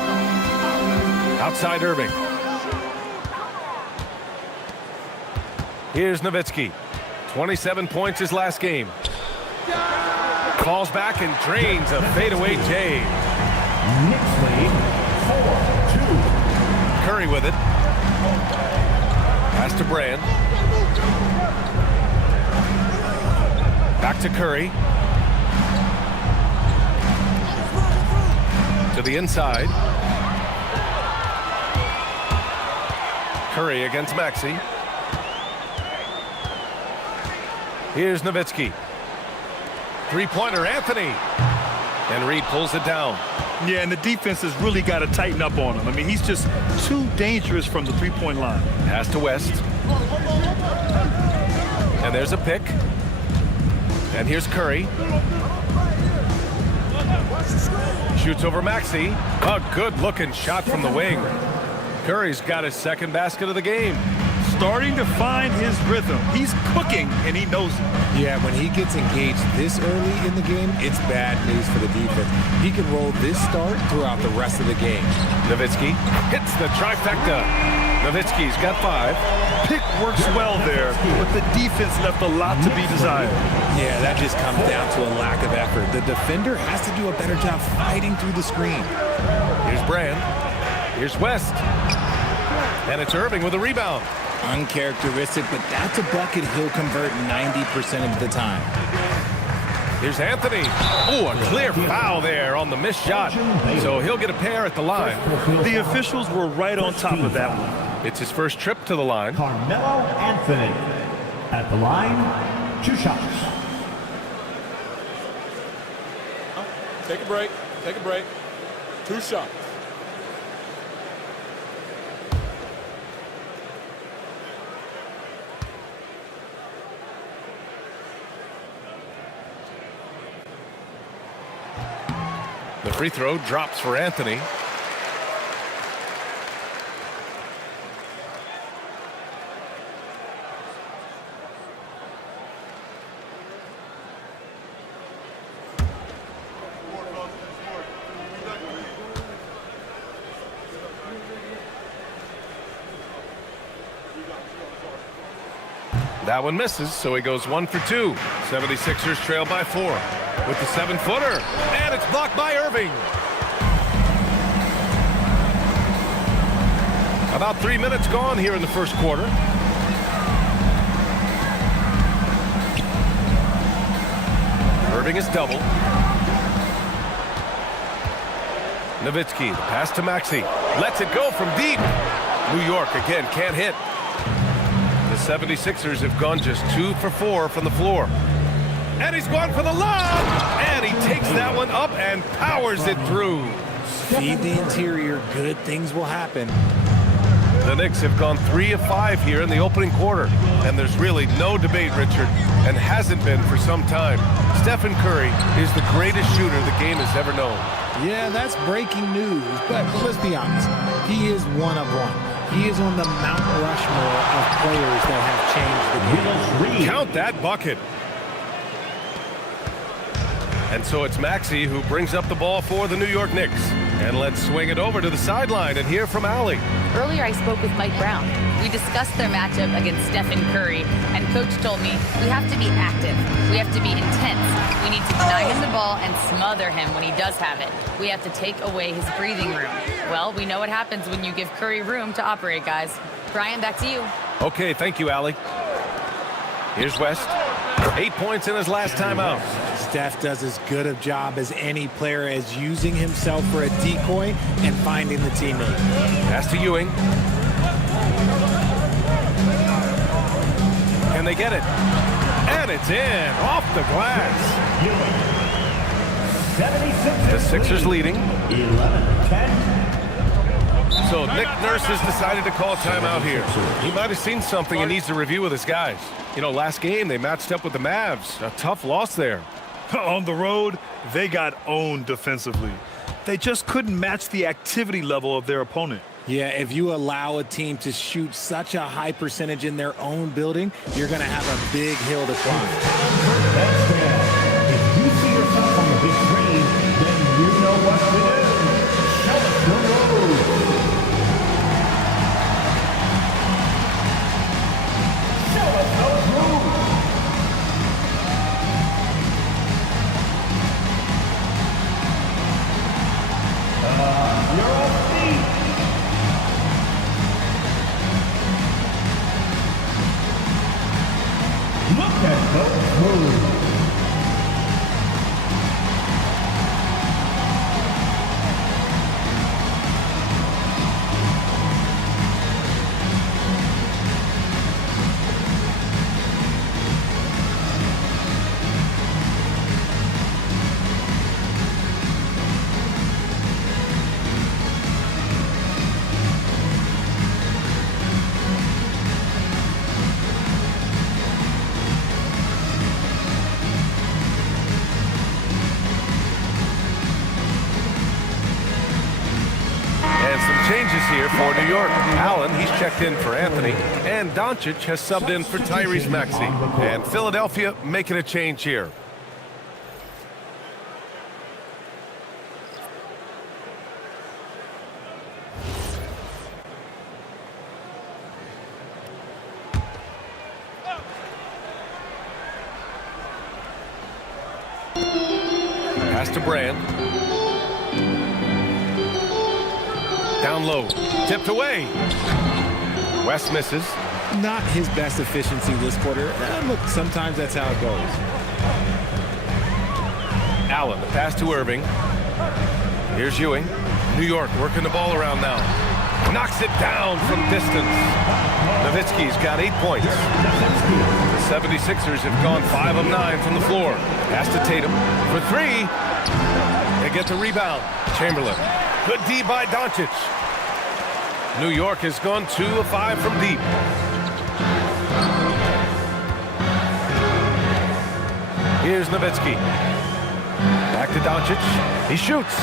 Outside Irving. Here's Nowitzki. 27 points his last game. Calls back and drains a fadeaway J. Knicks lead 4-2. Curry with it. Pass to Brand. Back to Curry. To the inside. Curry against Maxey. Here's Nowitzki. Three-pointer, Anthony. And Reed pulls it down. Yeah, and the defense has really got to tighten up on him. I mean, he's just too dangerous from the three-point line. Pass to West. And there's a pick. And here's Curry. Shoots over Maxey. A good-looking shot from the wing. Curry's got his second basket of the game. Starting to find his rhythm. He's cooking, and he knows it. Yeah, when he gets engaged this early in the game, it's bad news for the defense. He can roll this start throughout the rest of the game. Nowitzki hits the trifecta. Nowitzki's got 5. Pick works well there, but the defense left a lot to be desired. Yeah, that just comes down to a lack of effort. The defender has to do a better job fighting through the screen. Here's Brand. Here's West. And it's Irving with a rebound. Uncharacteristic, but that's a bucket he'll convert 90% of the time. Here's Anthony. Oh, a clear foul there on the missed shot. So he'll get a pair at the line. The officials were right on top of that one. It's his first trip to the line. Carmelo Anthony at the line, 2 shots. Take a break. Take a break. 2 shots. The free throw drops for Anthony. That one misses, so he goes 1 for 2. 76ers trail by 4 with the 7-footer, and it's blocked by Irving. About 3 minutes gone here in the first quarter. Irving is double. Nowitzki, the pass to Maxey. Lets it go from deep. New York again can't hit. 76ers have gone just 2 for 4 from the floor. And he's gone for the lob! And he takes that one up and powers it through. Feed the interior, good things will happen. The Knicks have gone 3 of 5 here in the opening quarter. And there's really no debate, Richard, and hasn't been for some time. Stephen Curry is the greatest shooter the game has ever known. Yeah, that's breaking news, but let's be honest. He is one of one. He is on the Mount Rushmore of players that have changed the game. Count that bucket. And so it's Maxey who brings up the ball for the New York Knicks. And let's swing it over to the sideline and hear from Allie. Earlier I spoke with Mike Brown. We discussed their matchup against Stephen Curry, and Coach told me we have to be active. We have to be intense. We need to deny him the ball and smother him when he does have it. We have to take away his breathing room. Well, we know what happens when you give Curry room to operate, guys. Brian, back to you. Okay, thank you, Allie. Here's West. 8 points in his last time out. Steph does as good a job as any player as using himself for a decoy and finding the teammate. Pass to Ewing. Can they get it? And it's in, off the glass. The Sixers leading. 11-10. So Nick Nurse has decided to call timeout here. He might have seen something and needs to review with his guys. You know, last game they matched up with the Mavs. A tough loss there. On the road, they got owned defensively. They just couldn't match the activity level of their opponent. Yeah, if you allow a team to shoot such a high percentage in their own building, you're going to have a big hill to climb. If you see yourself on the big screen, then you know what to do. Show us the road. Show us those moves. You're off feet. Look at those moves. Changes here for New York. Allen, he's checked in for Anthony, and Doncic has subbed in for Tyrese Maxey. And Philadelphia making a change here. Pass to Brand. Down low, tipped away. West misses. Not his best efficiency this quarter. Look, sometimes that's how it goes. Allen, the pass to Irving. Here's Ewing. New York working the ball around now. Knocks it down from distance. Nowitzki's got 8 points. The 76ers have gone 5 of 9 from the floor. Pass to Tatum for 3. They get the rebound. Chamberlain. Good D by Doncic. New York has gone 2 of 5 from deep. Here's Nowitzki. Back to Doncic. He shoots.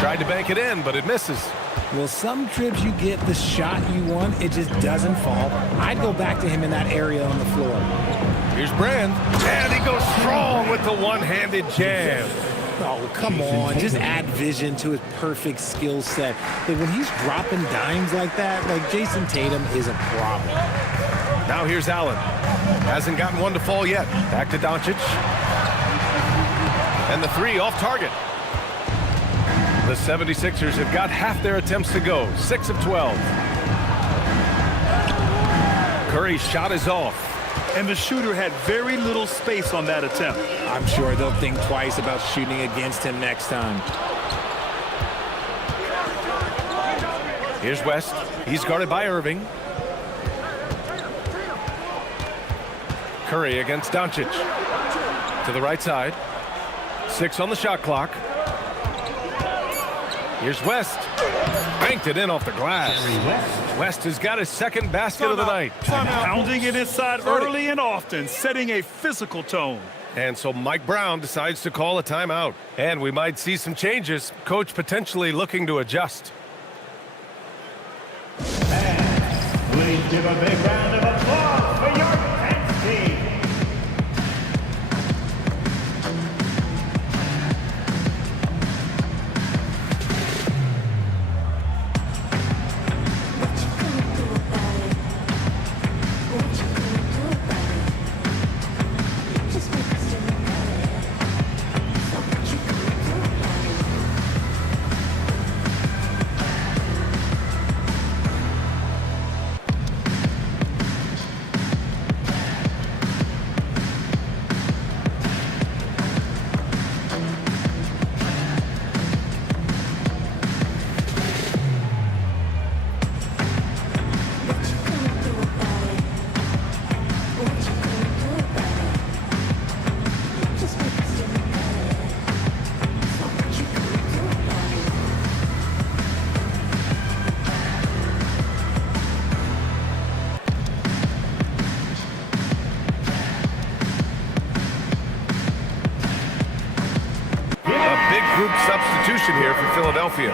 Tried to bank it in, but it misses. Well, some trips you get the shot you want, it just doesn't fall. I'd go back to him in that area on the floor. Here's Brand. And he goes strong with the one-handed jam. Oh, come on. Just add vision to his perfect skill set. But when he's dropping dimes like that, like Jason Tatum is a problem. Now here's Allen. Hasn't gotten one to fall yet. Back to Doncic. And the 3 off target. The 76ers have got half their attempts to go. 6 of 12. Curry's shot is off. And the shooter had very little space on that attempt. I'm sure they'll think twice about shooting against him next time. Here's West. He's guarded by Irving. Curry against Doncic. To the right side. 6 on the shot clock. Here's West. Banked it in off the glass. West has got his second basket of the night. Pounding it inside early and often, setting a physical tone. And so Mike Brown decides to call a timeout. And we might see some changes. Coach potentially looking to adjust. Please give a big round of applause for your Knicks team. Group substitution here for Philadelphia.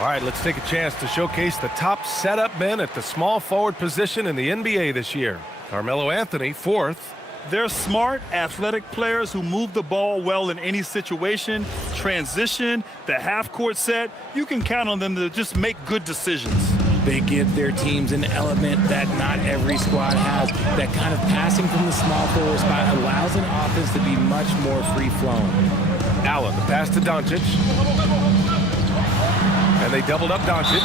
All right, let's take a chance to showcase the top setup men at the small forward position in the NBA this year. Carmelo Anthony, 4th. They're smart, athletic players who move the ball well in any situation. Transition, the half-court set, you can count on them to just make good decisions. They give their teams an element that not every squad has. That kind of passing from the small forward spot allows an offense to be much more free-flowing. Allen, the pass to Doncic. And they doubled up Doncic.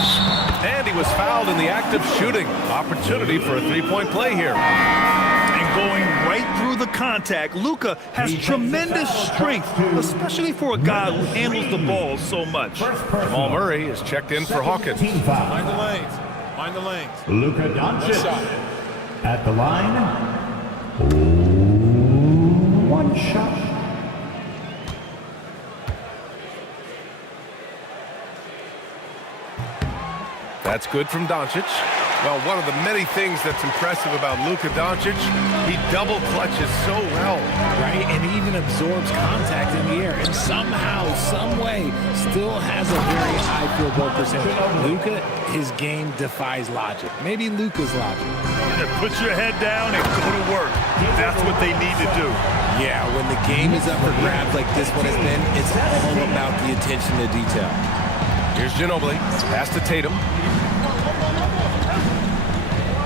And he was fouled in the act of shooting. Opportunity for a three-point play here. And going right through the contact, Luka has tremendous strength, especially for a guy who handles the ball so much. Jamal Murray is checked in for Hawkins. Mind the lanes. Mind the lanes. Luka Doncic at the line. One shot. That's good from Doncic. Well, one of the many things that's impressive about Luka Doncic, he double clutches so well. Right, and even absorbs contact in the air, and somehow, some way, still has a very high field goal percentage. Luka, his game defies logic. Maybe Luka's logic. Put your head down and go to work. That's what they need to do. Yeah, when the game is up for grabs like this one has been, it's all about the attention to detail. Here's Ginobili. Pass to Tatum.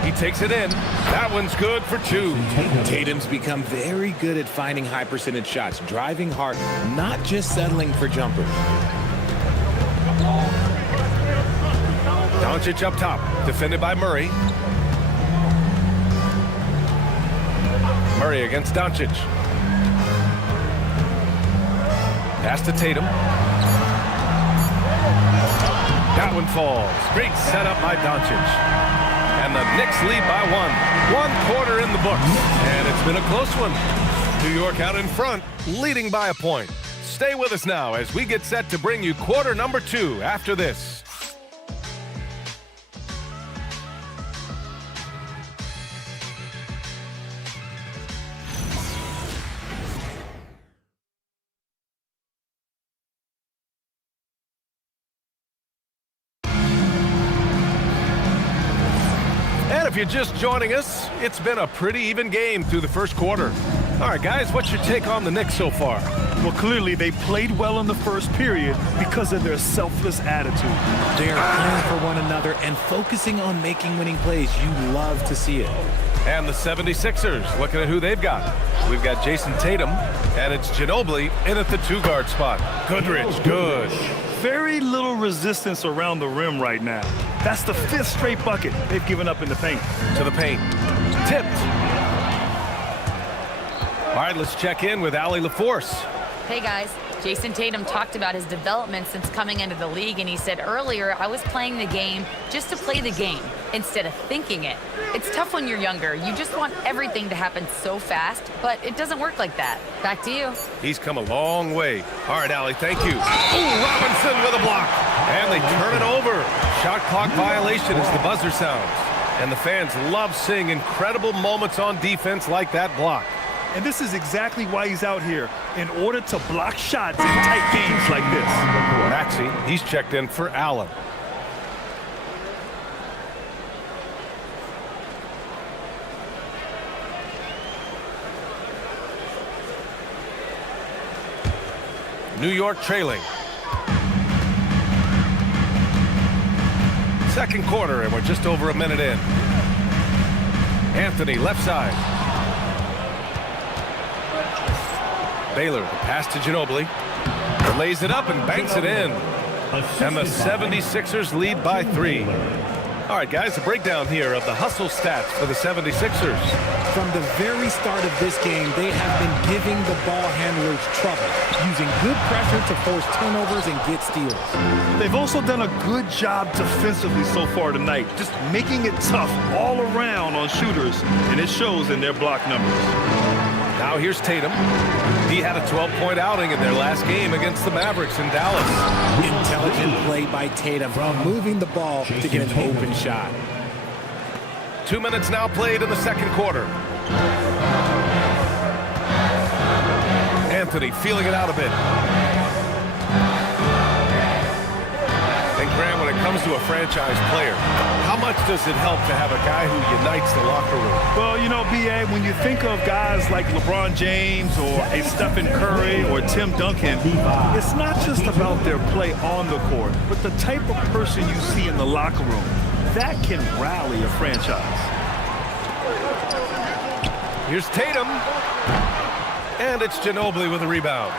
He takes it in. That one's good for 2. Tatum's become very good at finding high percentage shots, driving hard, not just settling for jumpers. Doncic up top, defended by Murray. Murray against Doncic. Pass to Tatum. That one falls. Great setup by Doncic. And the Knicks lead by 1. 1 quarter in the books. And it's been a close one. New York out in front, leading by a point. Stay with us now as we get set to bring you quarter number 2 after this. If you're just joining us, it's been a pretty even game through the first quarter. All right, guys, what's your take on the Knicks so far? Well, clearly they played well in the first period because of their selfless attitude. They are playing for one another and focusing on making winning plays. You love to see it. And the 76ers, looking at who they've got. We've got Jason Tatum, and it's Ginobili in at the 2-guard spot. Goodrich, good. Very little resistance around the rim right now. That's the 5th straight bucket they've given up in the paint. To the paint. Tipped. All right, let's check in with Allie LaForce. Hey, guys. Jason Tatum talked about his development since coming into the league, and he said earlier, I was playing the game just to play the game. instead of thinking it. It's tough when you're younger. You just want everything to happen so fast, but it doesn't work like that. Back to you. He's come a long way. All right, Allie, thank you. Ooh, Robinson with a block. And they turn it over. Shot clock violation as the buzzer sounds. And the fans love seeing incredible moments on defense like that block. And this is exactly why he's out here, in order to block shots in tight games like this. Maxey, he's checked in for Allen. New York trailing. Second quarter, and we're just over a minute in. Anthony, left side. Baylor, the pass to Ginobili. Lays it up and banks it in. And the 76ers lead by 3. All right, guys, a breakdown here of the hustle stats for the 76ers. From the very start of this game, they have been giving the ball handlers trouble, using good pressure to force turnovers and get steals. They've also done a good job defensively so far tonight, just making it tough all around on shooters, and it shows in their block numbers. Now here's Tatum. He had a 12-point outing in their last game against the Mavericks in Dallas. Intelligent play by Tatum, moving the ball to get an open shot. 2 minutes now played in the second quarter. Anthony feeling it out a bit. And Graham, when it comes to a franchise player, how much does it help to have a guy who unites the locker room? Well, you know, B.A., when you think of guys like LeBron James or a Stephen Curry or Tim Duncan, it's not just about their play on the court, but the type of person you see in the locker room. That can rally a franchise. Here's Tatum. And it's Ginobili with a rebound.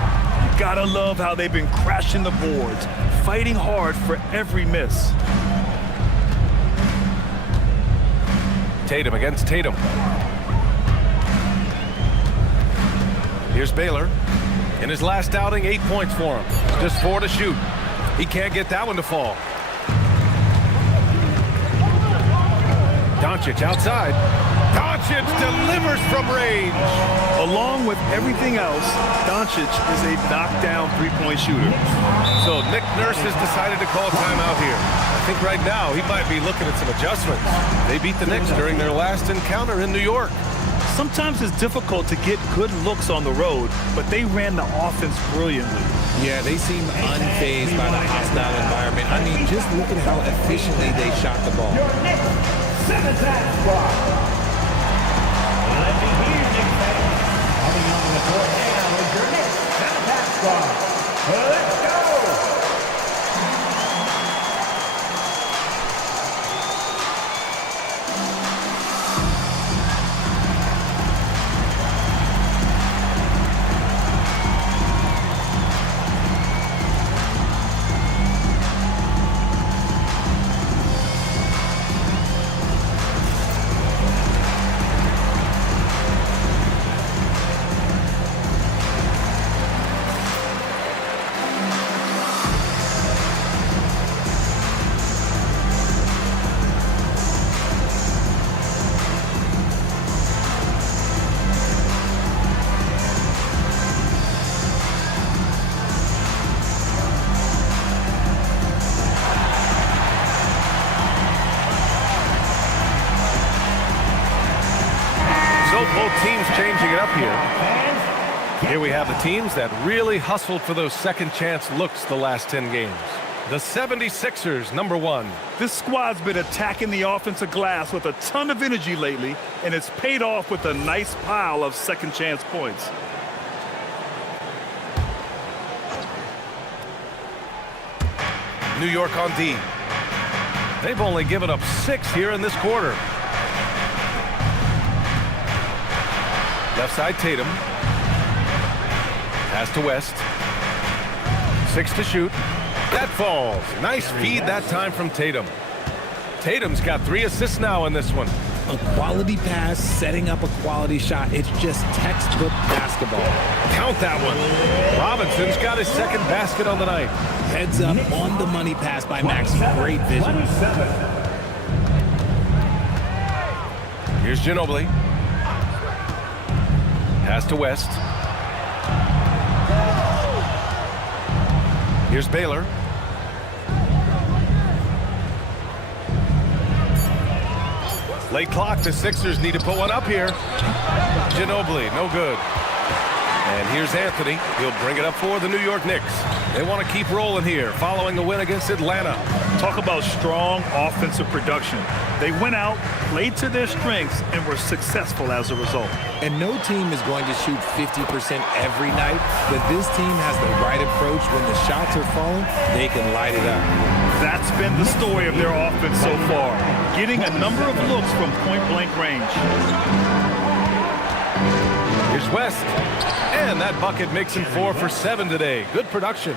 You gotta love how they've been crashing the boards, fighting hard for every miss. Tatum against Tatum. Here's Baylor. In his last outing, 8 points for him. Just 4 to shoot. He can't get that one to fall. Doncic outside. Doncic delivers from range. Along with everything else, Doncic is a knockdown three-point shooter. So Nick Nurse has decided to call timeout here. I think right now he might be looking at some adjustments. They beat the Knicks during their last encounter in New York. Sometimes it's difficult to get good looks on the road, but they ran the offense brilliantly. Yeah, they seem unfazed by the hostile environment. I mean, just look at how efficiently they shot the ball. Your next center-back squad. Let me hear you, Knicks fans. Coming on the court now is your next center-back squad. Let's go! Both teams changing it up here. Here we have the teams that really hustled for those second chance looks the last 10 games. The 76ers, number 1. This squad's been attacking the offensive glass with a ton of energy lately, and it's paid off with a nice pile of second chance points. New York on D. They've only given up 6 here in this quarter. Left side, Tatum. Pass to West. 6 to shoot. That falls. Nice feed that time from Tatum. Tatum's got 3 assists now in this one. A quality pass, setting up a quality shot. It's just textbook basketball. Count that one. Robinson's got his second basket on the night. Heads up on the money pass by Max. Great vision. Here's Ginobili. Pass to West. Here's Baylor. Late clock. The Sixers need to put one up here. Ginobili, no good. And here's Anthony. He'll bring it up for the New York Knicks. They want to keep rolling here following the win against Atlanta. Talk about strong offensive production. They went out, played to their strengths, and were successful as a result. And no team is going to shoot 50% every night, but this team has the right approach. When the shots are falling, they can light it up. That's been the story of their offense so far, getting a number of looks from point-blank range. Here's West. And that bucket makes him 4 for 7 today. Good production.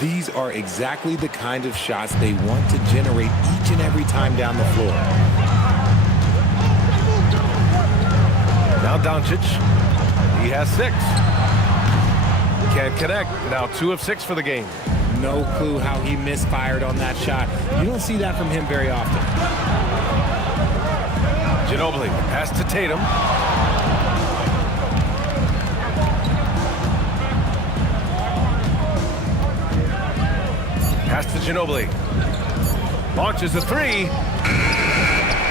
These are exactly the kind of shots they want to generate each and every time down the floor. Now Doncic. He has 6. Can't connect. Now 2 of 6 for the game. No clue how he misfired on that shot. You don't see that from him very often. Ginobili. Pass to Tatum. Pass to Ginobili. Launches a 3.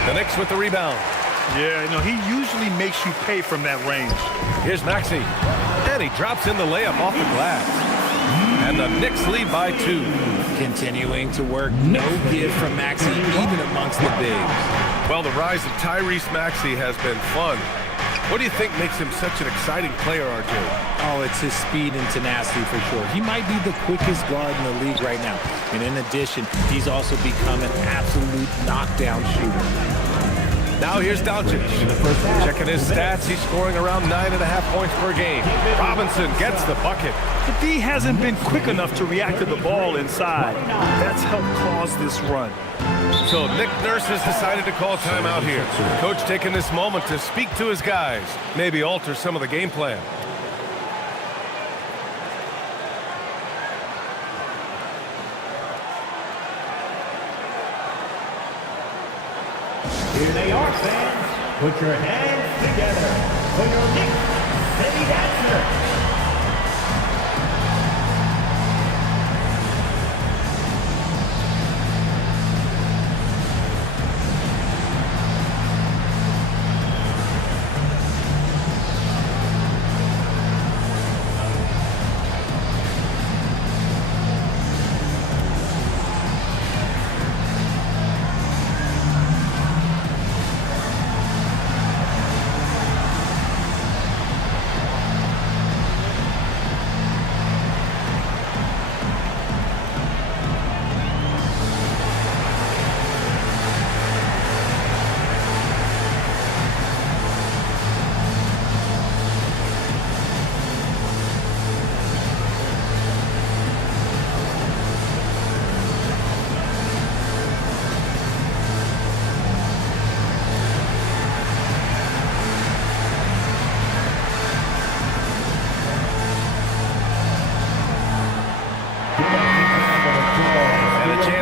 The Knicks with the rebound. Yeah, he usually makes you pay from that range. Here's Maxey. And he drops in the layup off the glass. And the Knicks lead by 2. Continuing to work. No give from Maxey, even amongst the bigs. Well, the rise of Tyrese Maxey has been fun. What do you think makes him such an exciting player, RJ? Oh, it's his speed and tenacity for sure. He might be the quickest guard in the league right now. And in addition, he's also become an absolute knockdown shooter. Now here's Doncic. Checking his stats, he's scoring around 9.5 points per game. Robinson gets the bucket. The D hasn't been quick enough to react to the ball inside. That's helped cause this run. So Nick Nurse has decided to call timeout here. Coach taking this moment to speak to his guys, maybe alter some of the game plan. Here they are, fans. Put your hands together for your Knicks City Dancer.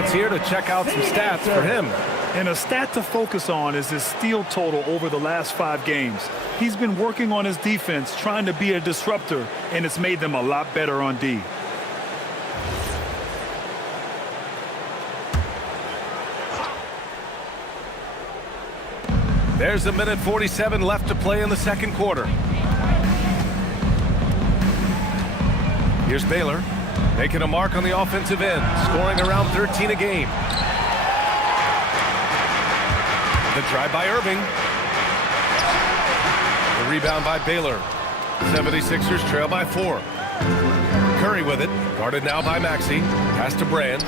Here to check out some stats for him. And a stat to focus on is his steal total over the last 5 games. He's been working on his defense, trying to be a disruptor, and it's made them a lot better on D. There's a minute 47 left to play in the second quarter. Here's Baylor. Making a mark on the offensive end, scoring around 13 a game. The drive by Irving. The rebound by Baylor. 76ers trail by 4. Curry with it, guarded now by Maxey. Pass to Brand.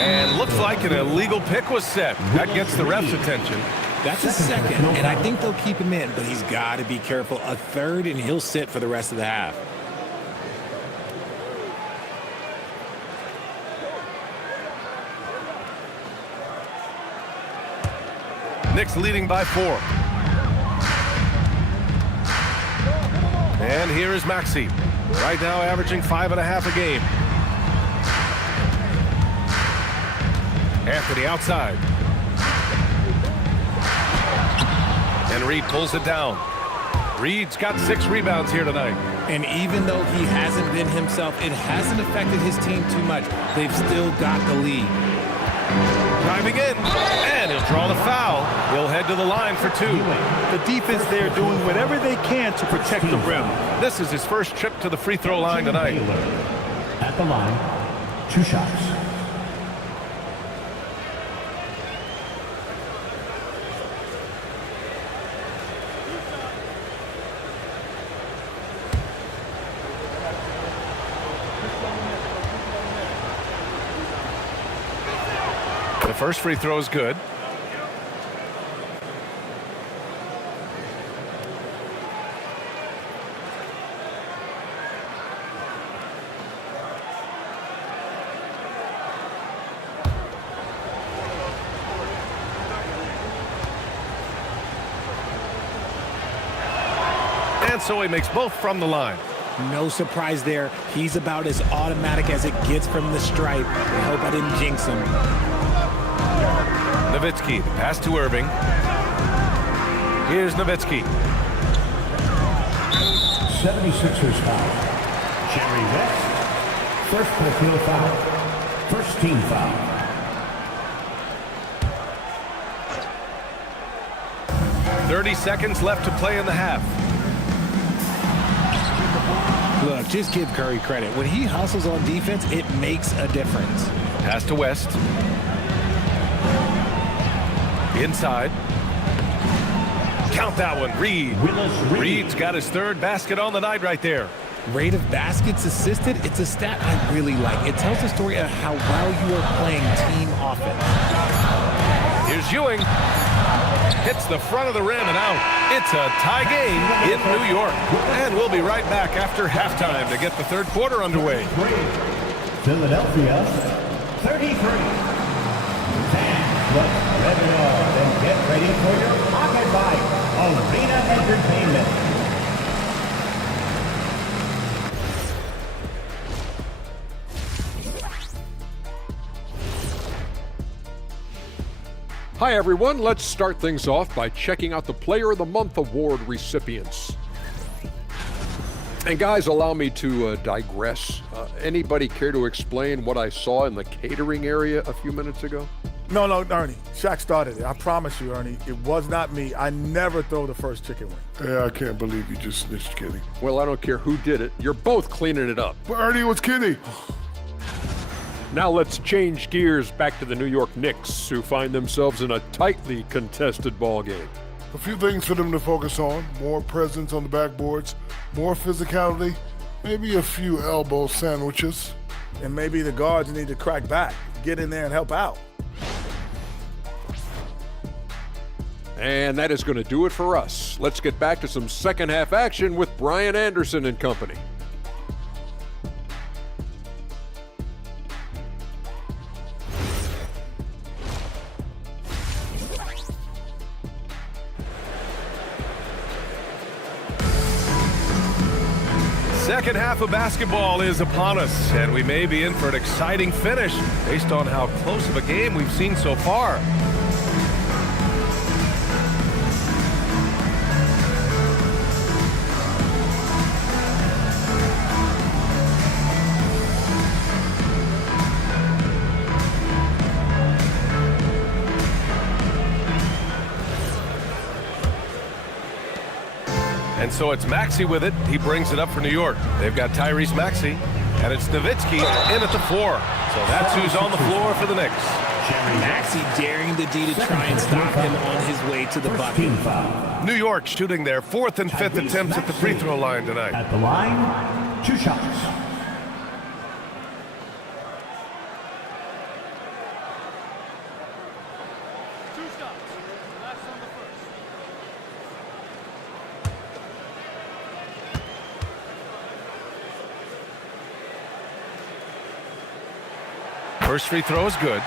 And looks like an illegal pick was set. That gets the ref's attention. That's a second, and I think they'll keep him in, but he's got to be careful. A third, and he'll sit for the rest of the half. Knicks leading by 4. And here is Maxey. Right now averaging 5.5 a game. Anthony outside. And Reed pulls it down. Reed's got 6 rebounds here tonight. And even though he hasn't been himself, it hasn't affected his team too much. They've still got the lead. Driving in, and he'll draw the foul. He'll head to the line for 2. The defense there doing whatever they can to protect the rim. This is his first trip to the free throw line tonight. At the line, 2 shots. The first free throw is good. And so he makes both from the line. No surprise there. He's about as automatic as it gets from the stripe. I hope I didn't jinx him. Nowitzki, the pass to Irving. Here's Nowitzki. 76ers foul. Jerry West, first personal foul. First team foul. .30 seconds left to play in the half. Look, just give Curry credit. When he hustles on defense, it makes a difference. Pass to West. Inside. Count that one, Reed. Reed's got his 3rd basket on the night right there. Rate of baskets assisted, it's a stat I really like. It tells the story of how well you are playing team offense. Here's Ewing. Hits the front of the rim and out. It's a tie game in New York. And we'll be right back after halftime to get the 3rd quarter underway. Philadelphia, 33. Fans, let's rev it up and get ready for your pocket bite. Arena Entertainment. Hi everyone, let's start things off by checking out the Player of the Month award recipients. And guys, allow me to digress. Anybody care to explain what I saw in the catering area a few minutes ago? No, Ernie. Shaq started it. I promise you, Ernie. It was not me. I never throw the first chicken wing. Yeah, I can't believe you just snitched Kenny. Well, I don't care who did it. You're both cleaning it up. But Ernie was Kenny. Now let's change gears back to the New York Knicks, who find themselves in a tightly contested ball game. A few things for them to focus on. More presence on the backboards, more physicality, maybe a few elbow sandwiches. And maybe the guards need to crack back, get in there and help out. And that is going to do it for us. Let's get back to some second half action with Brian Anderson and company. Second half of basketball is upon us, and we may be in for an exciting finish based on how close of a game we've seen so far. And so it's Maxey with it. He brings it up for New York. They've got Tyrese Maxey, and it's Nowitzki in at the 4. So that's who's on the floor for the Knicks. Maxey daring the D to try and stop him on his way to the bucket. New York shooting their 4th and 5th attempts at the free throw line tonight. At the line, 2 shots. First free throw is good.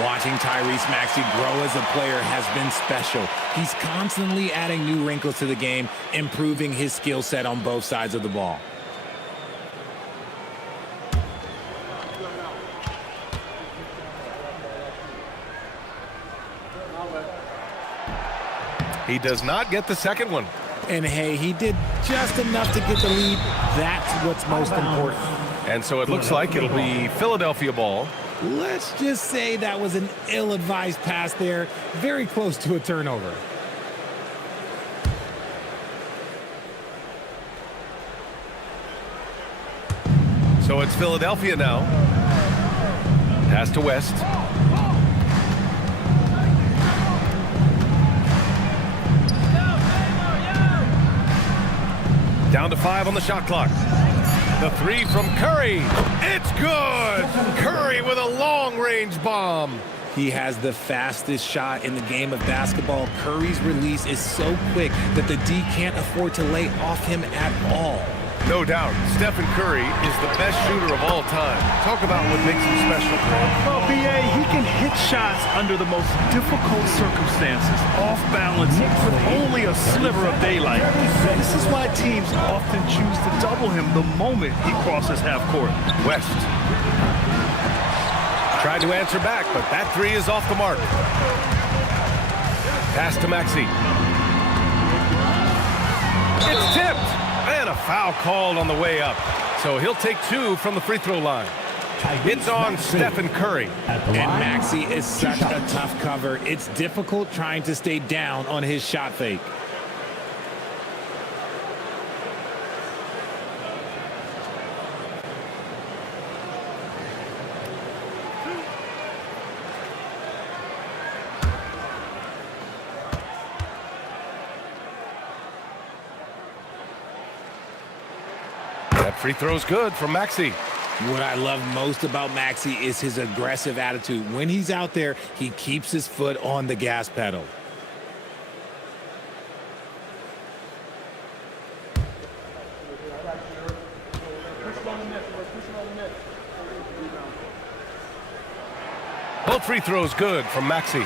Watching Tyrese Maxey grow as a player has been special. He's constantly adding new wrinkles to the game, improving his skill set on both sides of the ball. He does not get the second one. And hey, he did just enough to get the lead. That's what's most important. And so it looks like it'll be Philadelphia ball. Let's just say that was an ill-advised pass there. Very close to a turnover. So it's Philadelphia now. Pass to West. Down to 5 on the shot clock. The 3 from Curry. It's good. Curry with a long-range bomb. He has the fastest shot in the game of basketball. Curry's release is so quick that the D can't afford to lay off him at all. No doubt, Stephen Curry is the best shooter of all time. Talk about what makes him special, Greg. Well, B.A., he can hit shots under the most difficult circumstances, off balance, with only a sliver of daylight. This is why teams often choose to double him the moment he crosses half court. West tried to answer back, but that 3 is off the mark. Pass to Maxey. It's tipped. And a foul called on the way up. So he'll take 2 from the free throw line. It's on Stephen Curry. And Maxey is such a tough cover. It's difficult trying to stay down on his shot fake. That free throw's good from Maxey. What I love most about Maxey is his aggressive attitude. When he's out there, he keeps his foot on the gas pedal. Both free throws good from Maxey.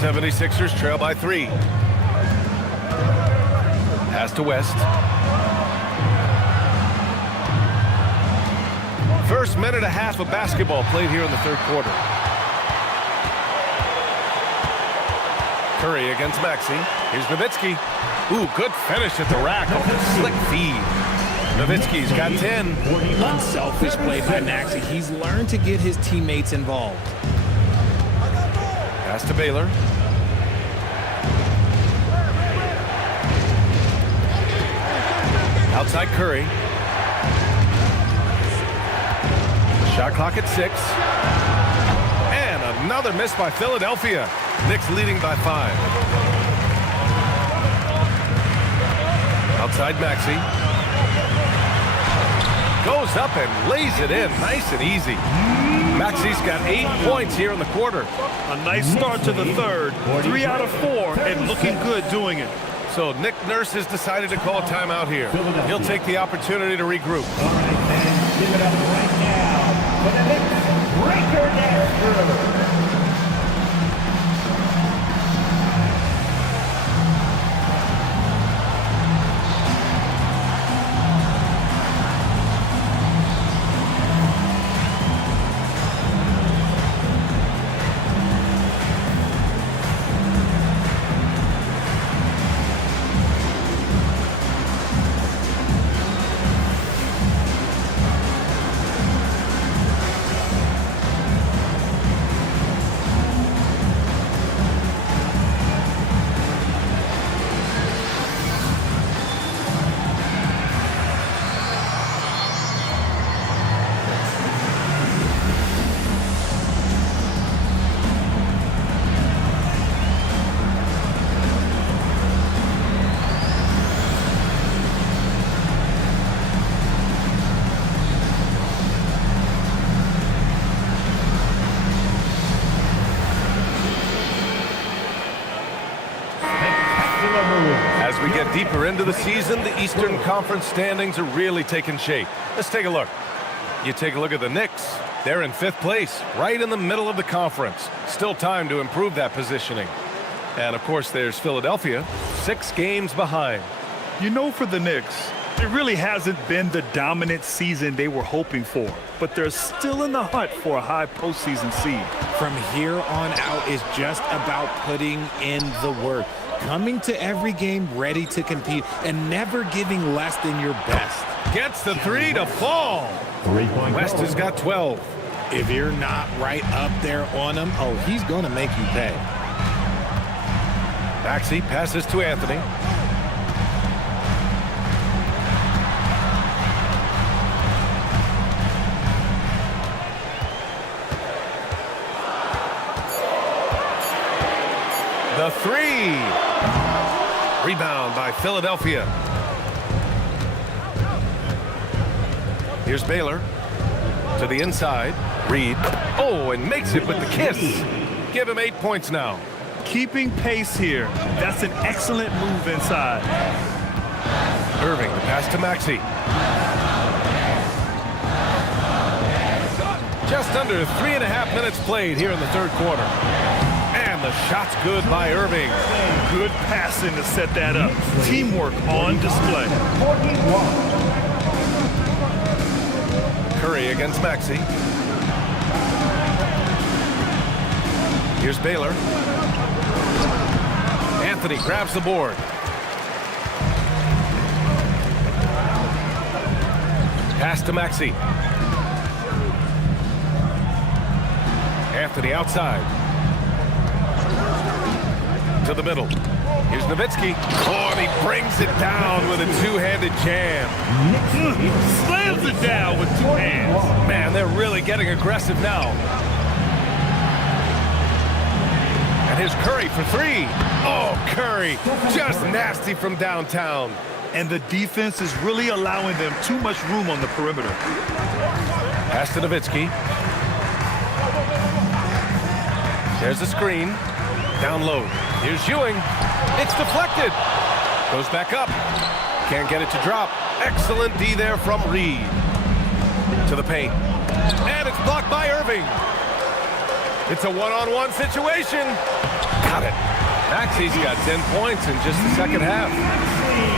76ers trail by 3. Pass to West. First minute and a half of basketball played here in the third quarter. Curry against Maxey. Here's Nowitzki. Ooh, good finish at the rack off a slick feed. Nowitzki's got 10. Unselfish play by Maxey. He's learned to get his teammates involved. Pass to Baylor. Outside Curry. Shot clock at 6. And another miss by Philadelphia. Knicks leading by 5. Outside Maxey. Goes up and lays it in nice and easy. Maxey's got 8 points here in the quarter. A nice start to the third. 3 out of 4 and looking good doing it. So Nick Nurse has decided to call a timeout here. He'll take the opportunity to regroup. All right, fans, give it up right now for the Knicks breaker dance crew. As we get deeper into the season, the Eastern Conference standings are really taking shape. Let's take a look. You take a look at the Knicks. They're in 5th place, right in the middle of the conference. Still time to improve that positioning. And, of course, there's Philadelphia, 6 games behind. You know, for the Knicks, It really hasn't been the dominant season they were hoping for, but they're still in the hunt for a high postseason seed. From here on out is just about putting in the work. Coming to every game ready to compete and never giving less than your best. Gets the three to fall. West has got 12. If you're not right up there on him, oh, he's going to make you pay. Maxey passes to Anthony. The three. Rebound by Philadelphia. Here's Baylor to the inside. Reed. Oh, and makes it with the kiss. Give him 8 points now. Keeping pace here. That's an excellent move inside. Irving, the pass to Maxey. Just under 3.5 minutes played here in the third quarter. And the shot's good by Irving. Good passing to set that up. Teamwork on display. Curry against Maxey. Here's Baylor. Anthony grabs the board. Pass to Maxey. Anthony outside. To the middle. Here's Nowitzki. Oh, and he brings it down with a two-handed jam. Slams it down with two hands. Man, they're really getting aggressive now. And here's Curry for three. Oh, Curry, just nasty from downtown. And the defense is really allowing them too much room on the perimeter. Pass to Nowitzki. There's the screen. Down low. Here's Ewing. It's deflected. Goes back up. Can't get it to drop. Excellent D there from Reed. To the paint. And it's blocked by Irving. It's a one-on-one situation. Got it. Maxey's got 10 points in just the second half.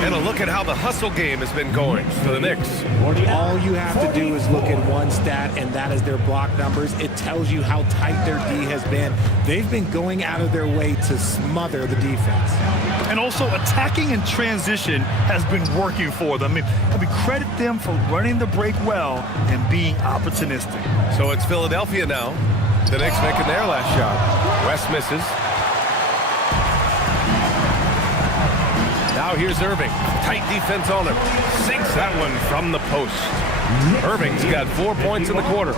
And a look at how the hustle game has been going for the Knicks. All you have to do is look at one stat, and that is their block numbers. It tells you how tight their D has been. They've been going out of their way to smother the defense. And also attacking in transition has been working for them. I mean, credit them for running the break well and being opportunistic. So it's Philadelphia now. The Knicks making their last shot. West misses. Now here's Irving. Tight defense on him. Sinks that one from the post. Irving's got 4 points in the quarter.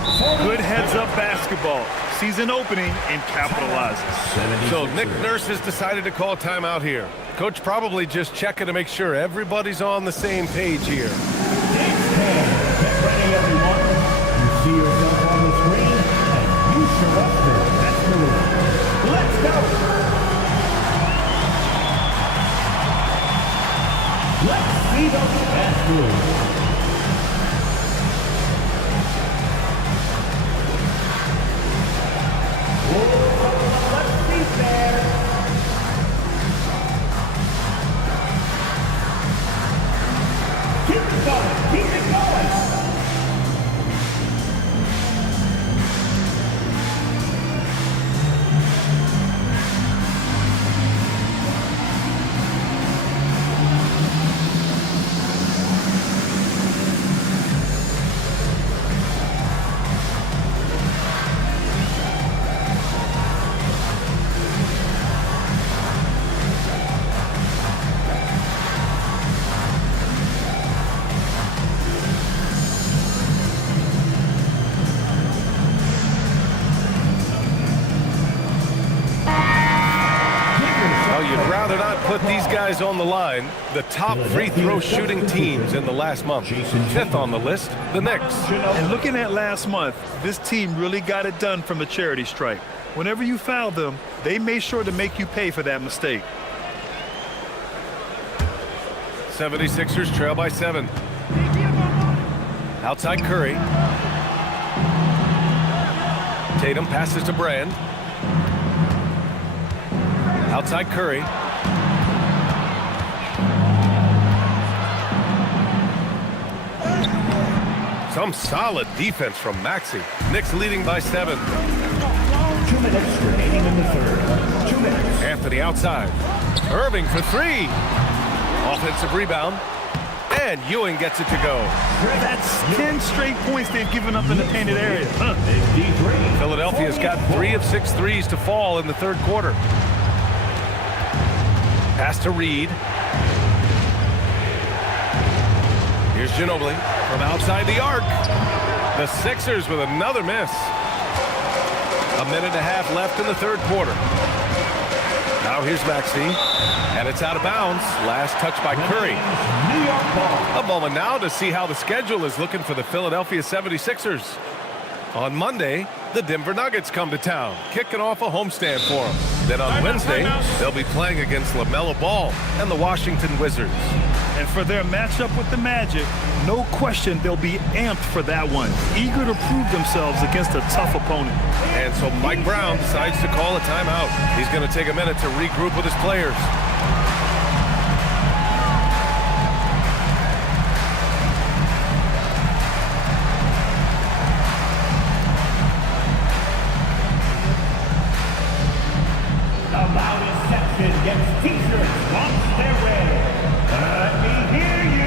Good heads-up basketball. Season opening and capitalizes. So Nick Nurse has decided to call timeout here. Coach probably just checking to make sure everybody's on the same page here. Get ready, everyone. You see yourself on the screen, and you show up for the best move. Let's go. Let's see the best move. Let's see there. Keep it going. Keep it going. Put these guys on the line, the top free throw shooting teams in the last month. Fifth on the list, the Knicks. And looking at last month, this team really got it done from the charity stripe. Whenever you foul them, they made sure to make you pay for that mistake. 76ers trail by 7. Outside Curry. Tatum passes to Brand. Outside Curry. Some solid defense from Maxey. Knicks leading by 7. 2 minutes remaining in the third. 2 minutes. Anthony outside. Irving for 3. Offensive rebound. And Ewing gets it to go. That's 10 straight points they've given up in the painted area. Philadelphia's got 3 of 6 threes to fall in the third quarter. Pass to Reed. Here's Ginobili from outside the arc. The Sixers with another miss. A minute and a half left in the third quarter. Now here's Maxey, and it's out of bounds. Last touch by Curry. A moment now to see how the schedule is looking for the Philadelphia 76ers. On Monday, the Denver Nuggets come to town, kicking off a homestand for them. Then on Wednesday, they'll be playing against LaMelo Ball and the Washington Wizards. And for their matchup with the Magic, no question they'll be amped for that one, eager to prove themselves against a tough opponent. And so Mike Brown decides to call a timeout. He's going to take a minute to regroup with his players. The loudest section gets t-shirts once they're ready. Let me hear you.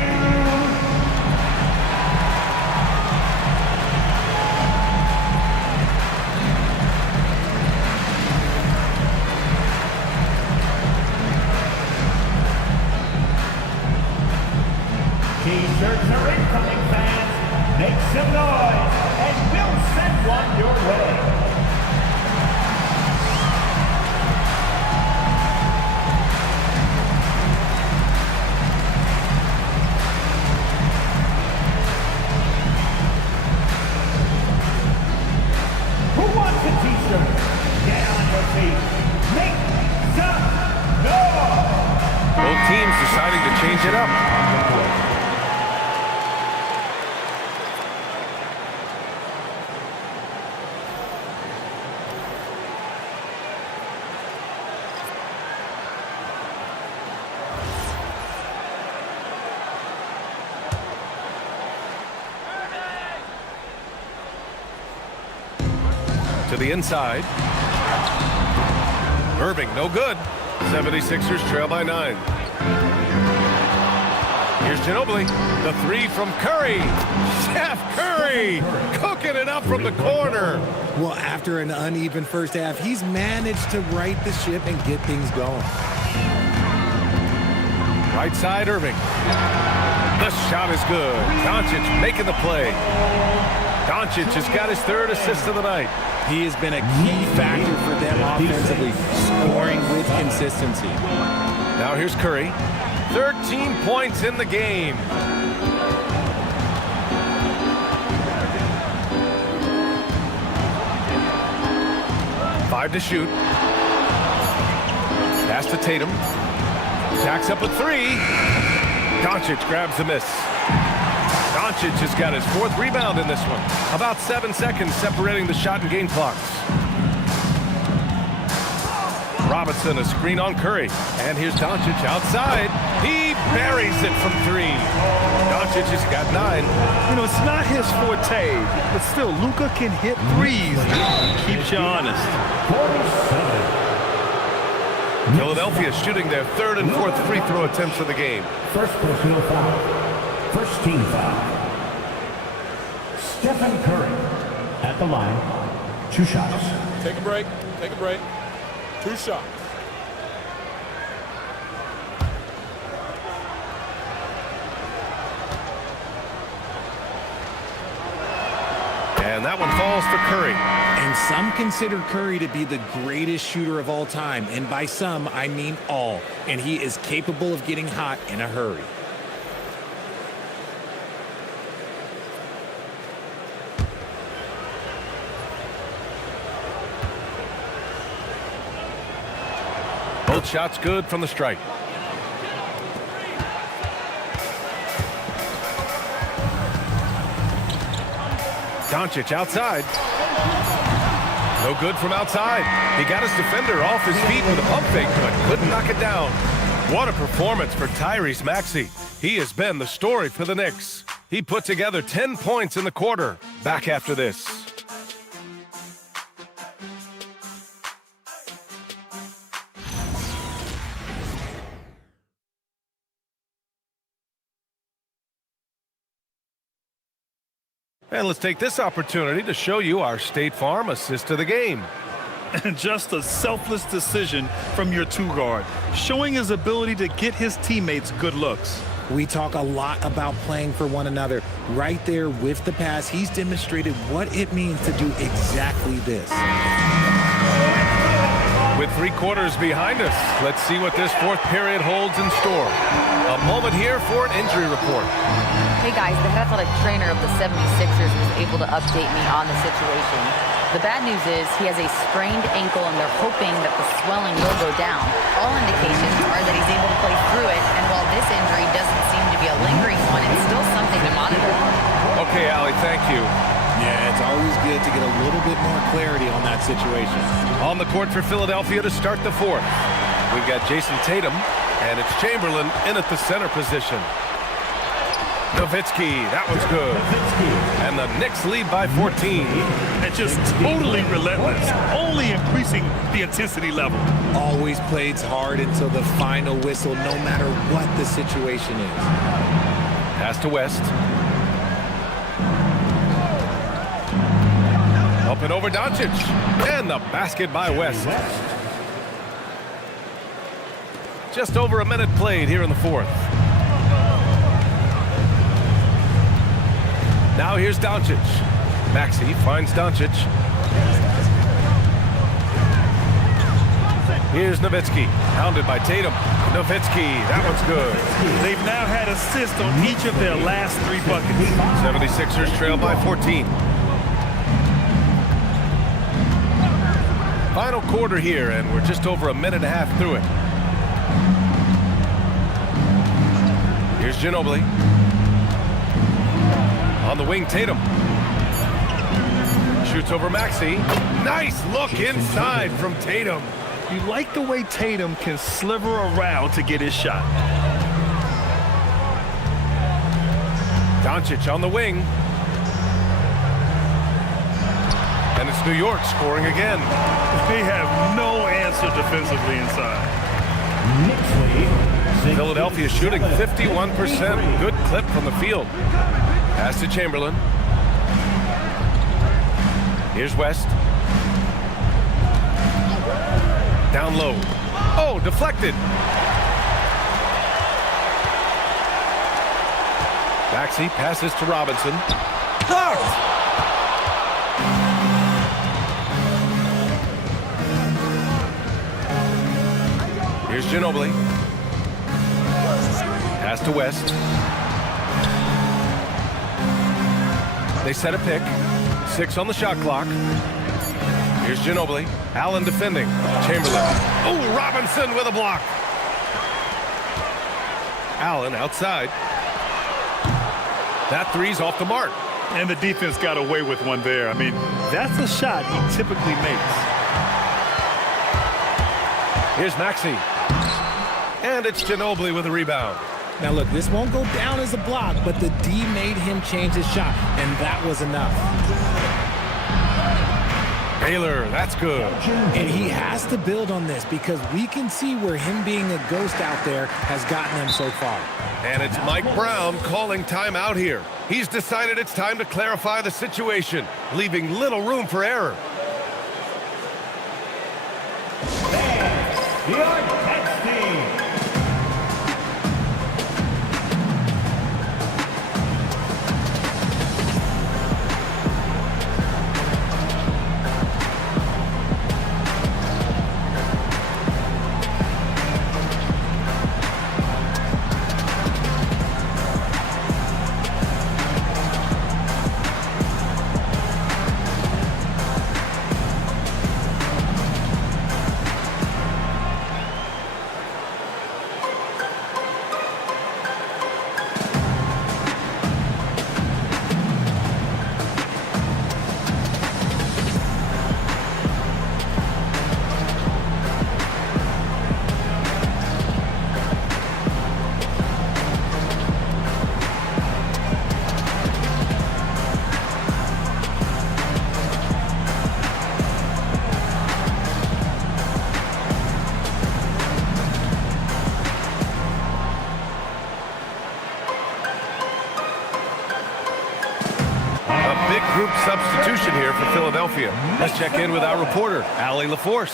T-shirts are incoming, fans. Make some noise, and we'll send one your way. Who wants a t-shirt? Get on your feet. Make some noise. Both teams deciding to change it up. To the inside. Irving, no good. 76ers trail by 9. Here's Ginobili. The 3 from Curry. Chef Curry cooking it up from the corner. Well, after an uneven first half, he's managed to right the ship and get things going. Right side, Irving. The shot is good. Doncic making the play. Doncic has got his 3rd assist of the night. He has been a key factor for them offensively, scoring with consistency. Now here's Curry. 13 points in the game. Five to shoot. Pass to Tatum. Jacks up a 3. Doncic grabs the miss. Doncic has got his 4th rebound in this one. About 7 seconds separating the shot and game clocks. Robinson, a screen on Curry. And here's Doncic outside. He buries it from 3. Doncic has got 9. You know, it's not his forte, but still, Luka can hit threes. Keeps you honest. Philadelphia shooting their 3rd and 4th free throw attempts of the game. First personal foul. First team foul. Stephen Curry at the line. 2 shots. Take a break. Take a break. 2 shots. And that one falls for Curry. And some consider Curry to be the greatest shooter of all time. And by some, I mean all. And he is capable of getting hot in a hurry. Both shots good from the strike. Doncic outside. No good from outside. He got his defender off his feet with a pump fake, but couldn't knock it down. What a performance for Tyrese Maxey. He has been the story for the Knicks. He put together 10 points in the quarter. Back after this. And let's take this opportunity to show you our State Farm assist of the game. And just a selfless decision from your two-guard, showing his ability to get his teammates good looks. We talk a lot about playing for one another. Right there with the pass, he's demonstrated what it means to do exactly this. With 3 quarters behind us, let's see what this fourth period holds in store. A moment here for an injury report. Hey guys, the head athletic trainer of the 76ers was able to update me on the situation. The bad news is he has a sprained ankle and they're hoping that the swelling will go down. All indications are that he's able to play through it, and while this injury doesn't seem to be a lingering one, it's still something to monitor. Okay, Allie, thank you. Yeah, it's always good to get a little bit more clarity on that situation. On the court for Philadelphia to start the fourth. We've got Jason Tatum, and it's Chamberlain in at the center position. Nowitzki, that one's good. And the Knicks lead by 14. And just totally relentless, only increasing the intensity level. Always plays hard until the final whistle, no matter what the situation is. Pass to West. Up and over Doncic. And the basket by West. Just over a minute played here in the fourth. Now here's Doncic. Maxey finds Doncic. Here's Nowitzki, hounded by Tatum. Nowitzki, that one's good. They've now had assists on each of their last 3 buckets. 76ers trail by 14. Final quarter here, and we're just over a minute and a half through it. Here's Ginobili. On the wing, Tatum. Shoots over Maxey. Nice look inside from Tatum. You like the way Tatum can sliver around to get his shot. Doncic on the wing. And it's New York scoring again. They have no answer defensively inside. Philadelphia shooting 51%. Good clip from the field. Pass to Chamberlain. Here's West. Down low. Oh, deflected. Maxey passes to Robinson. Blocked. Here's Ginobili. Pass to West. They set a pick. 6 on the shot clock. Here's Ginobili. Allen defending. Chamberlain. Oh, Robinson with a block. Allen outside. That three's off the mark. And the defense got away with one there. I mean, that's a shot he typically makes. Here's Maxey. And it's Ginobili with a rebound. Now look, this won't go down as a block, but the D made him change his shot, and that was enough. Baylor, that's good. And he has to build on this because we can see where him being a ghost out there has gotten him so far. And it's Mike Brown calling timeout here. He's decided it's time to clarify the situation, leaving little room for error. big group substitution here for Philadelphia. Let's check in with our reporter, Allie LaForce.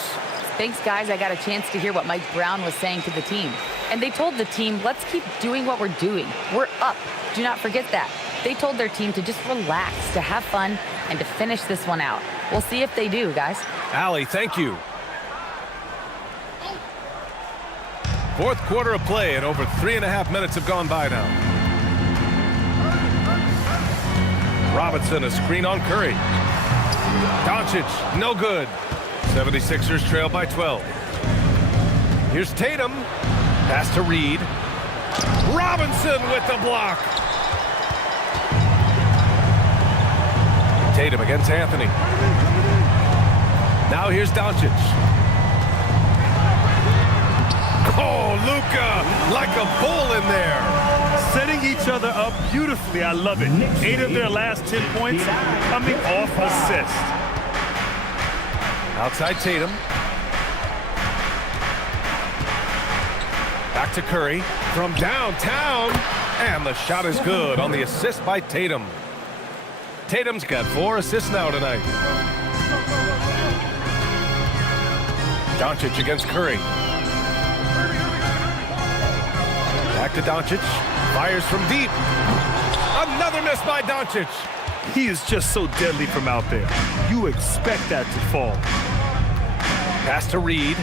Thanks, guys. I got a chance to hear what Mike Brown was saying to the team. And they told the team, let's keep doing what we're doing. We're up. Do not forget that. They told their team to just relax, to have fun, and to finish this one out. We'll see if they do, guys. Allie, thank you. Fourth quarter of play, and over 3.5 minutes have gone by now. Robinson, a screen on Curry. Doncic, no good. 76ers trail by 12. Here's Tatum. Pass to Reed. Robinson with the block. Tatum against Anthony. Now here's Doncic. Oh, Luka, like a bull in there. Setting each other up beautifully. I love it. 8 of their last 10 points coming off assist. Outside Tatum. Back to Curry from downtown. And the shot is good on the assist by Tatum. Tatum's got 4 assists now tonight. Doncic against Curry. Back to Doncic. Fires from deep. Another miss by Doncic. He is just so deadly from out there. You expect that to fall. Pass to Reed.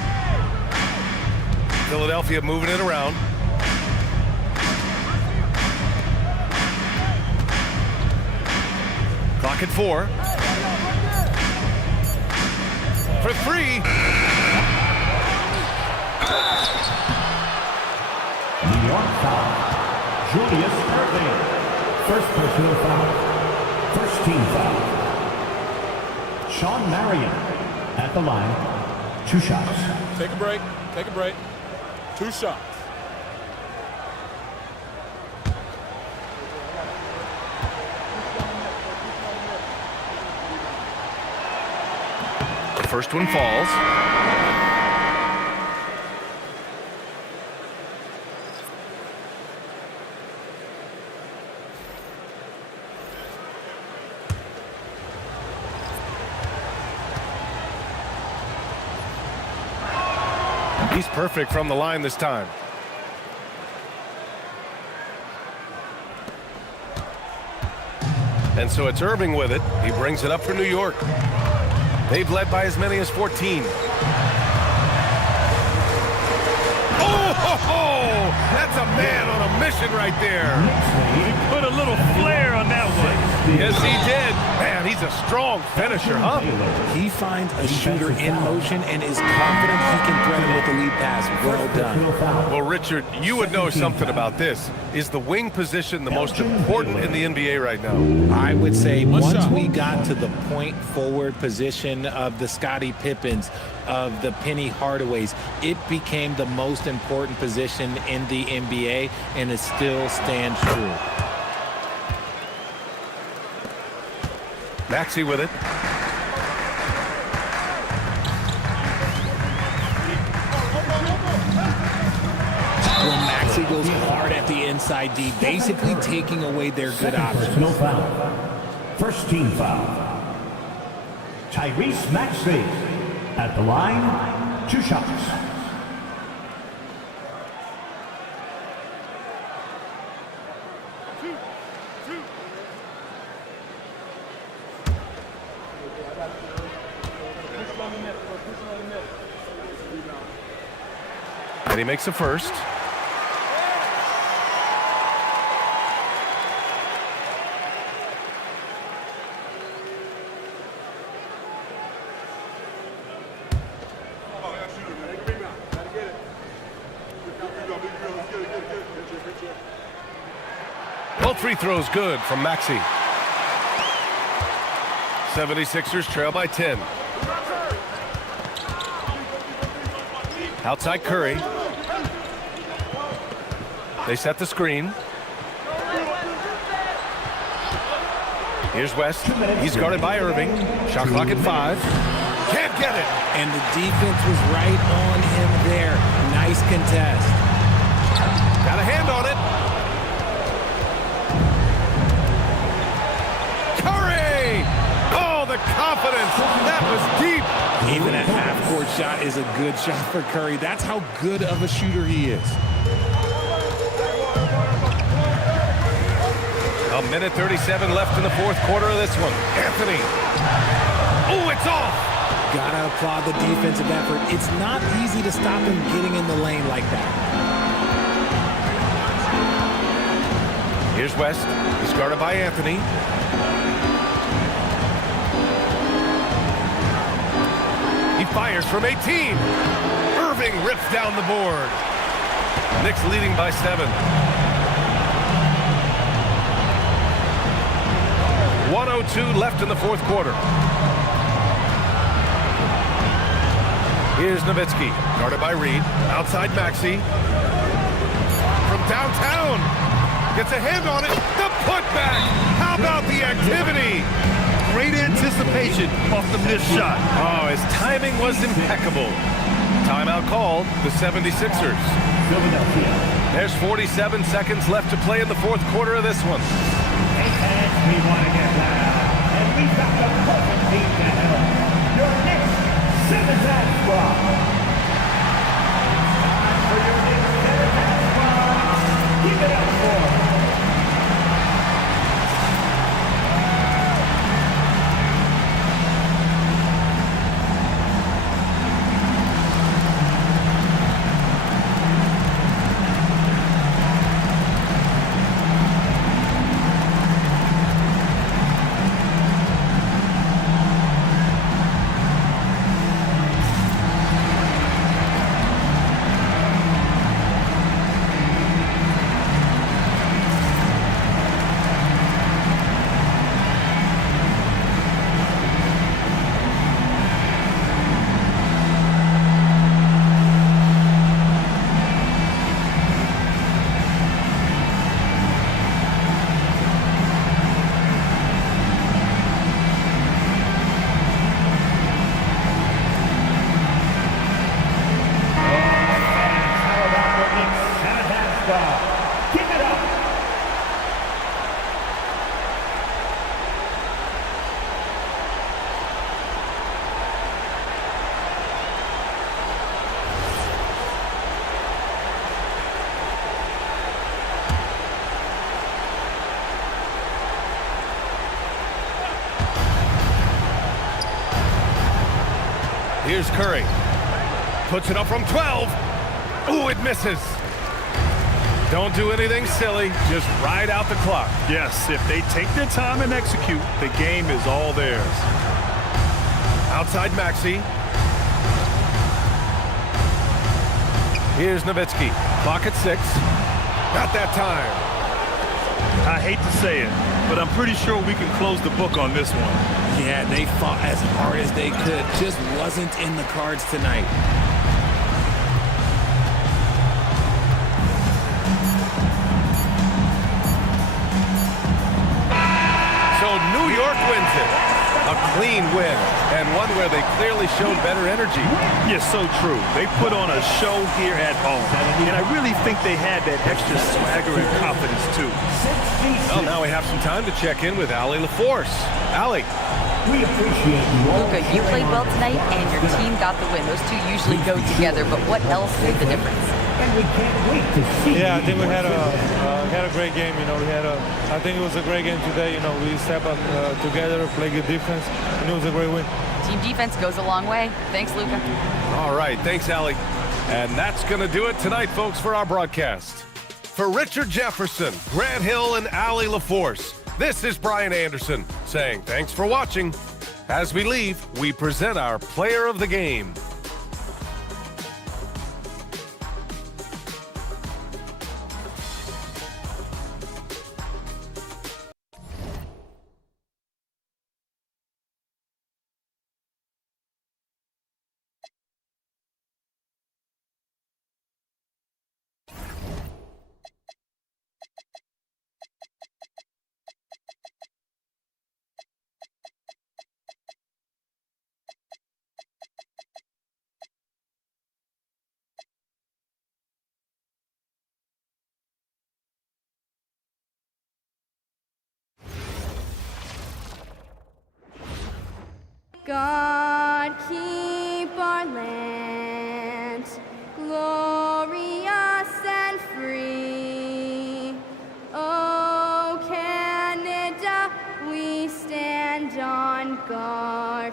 Philadelphia moving it around. Clock at 4. For 3. New York foul. Julius Erving. First personal foul. First team foul. Sean Marion at the line. 2 shots. Take a break. Take a break. 2 shots. The first one falls. He's perfect from the line this time. And so it's Irving with it. He brings it up for New York. They've led by as many as 14. Oh, that's a man on a mission right there. He put a little flair on that one. Yes, he did. Man, he's a strong finisher, huh? He finds a shooter in motion and is confident he can thread him with the lead pass. Well done. Well, Richard, you would know something about this. Is the wing position the most important in the NBA right now? I would say once we got to the point forward position of the Scottie Pippens, of the Penny Hardaways, it became the most important position in the NBA, and it still stands true. Maxey with it. Well, Maxey goes hard at the inside D, basically taking away their good options. No foul. First team foul. Tyrese Maxey at the line. 2 shots. And he makes the first. Both free throws good from Maxey. 76ers trail by 10. Outside Curry. They set the screen. Here's West. He's guarded by Irving. Shot clock at 5. Can't get it. And the defense was right on him there. Nice contest. Got a hand on it. Curry! confidence. That was deep. Even a half-court shot is a good shot for Curry. That's how good of a shooter he is. A minute 37 left in the fourth quarter of this one. Anthony. Oh, it's off. Gotta applaud the defensive effort. It's not easy to stop him getting in the lane like that. Here's West. He's guarded by Anthony. He fires from 18. Irving rips down the board. Knicks leading by 7. 1:02 left in the fourth quarter. Here's Nowitzki, guarded by Reed. Outside Maxey. From downtown. Gets a hand on it. The putback. How about the activity? Great anticipation off the missed shot. Oh, his timing was impeccable. Timeout called, the 76ers. There's 47 seconds left to play in the fourth quarter of this one. We want to get loud, and we've got the perfect team to help. Your Knicks 7-man squad. Time for your Knicks 7-man squad. Keep it up for. Here's Curry. Puts it up from 12. Ooh, it misses. Don't do anything silly. Just ride out the clock. Yes, if they take their time and execute, the game is all theirs. Outside Maxey. Here's Nowitzki. Clock at 6. Not that time. I hate to say it, but I'm pretty sure we can close the book on this one. Yeah, they fought as hard as they could. Just wasn't in the cards tonight. So New York wins it. A clean win, and one where they clearly showed better energy. Yes, so true. They put on a show here at home, and I really think they had that extra swagger and confidence, too. Well, now we have some time to check in with Allie LaForce. Allie. We appreciate you all. Luka, you played well tonight, and your team got the win. Those two usually go together, but what else made the difference? And we can't wait to see. Yeah, I think we had a great game. You know, I think it was a great game today. You know, we stepped up together, played good defense, and it was a great win. Team defense goes a long way. Thanks, Luka. All right, thanks, Allie. And that's going to do it tonight, folks, for our broadcast. For Richard Jefferson, Grant Hill, and Allie LaForce, this is Brian Anderson saying thanks for watching. As we leave, we present our player of the game. God keep our land glorious and free. Oh, Canada, we stand on guard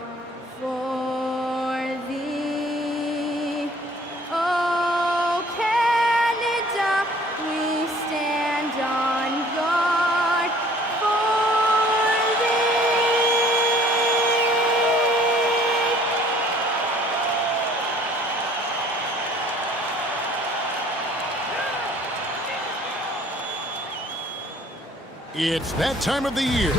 for thee. Oh, Canada, we stand on guard for thee. It's that time of the year.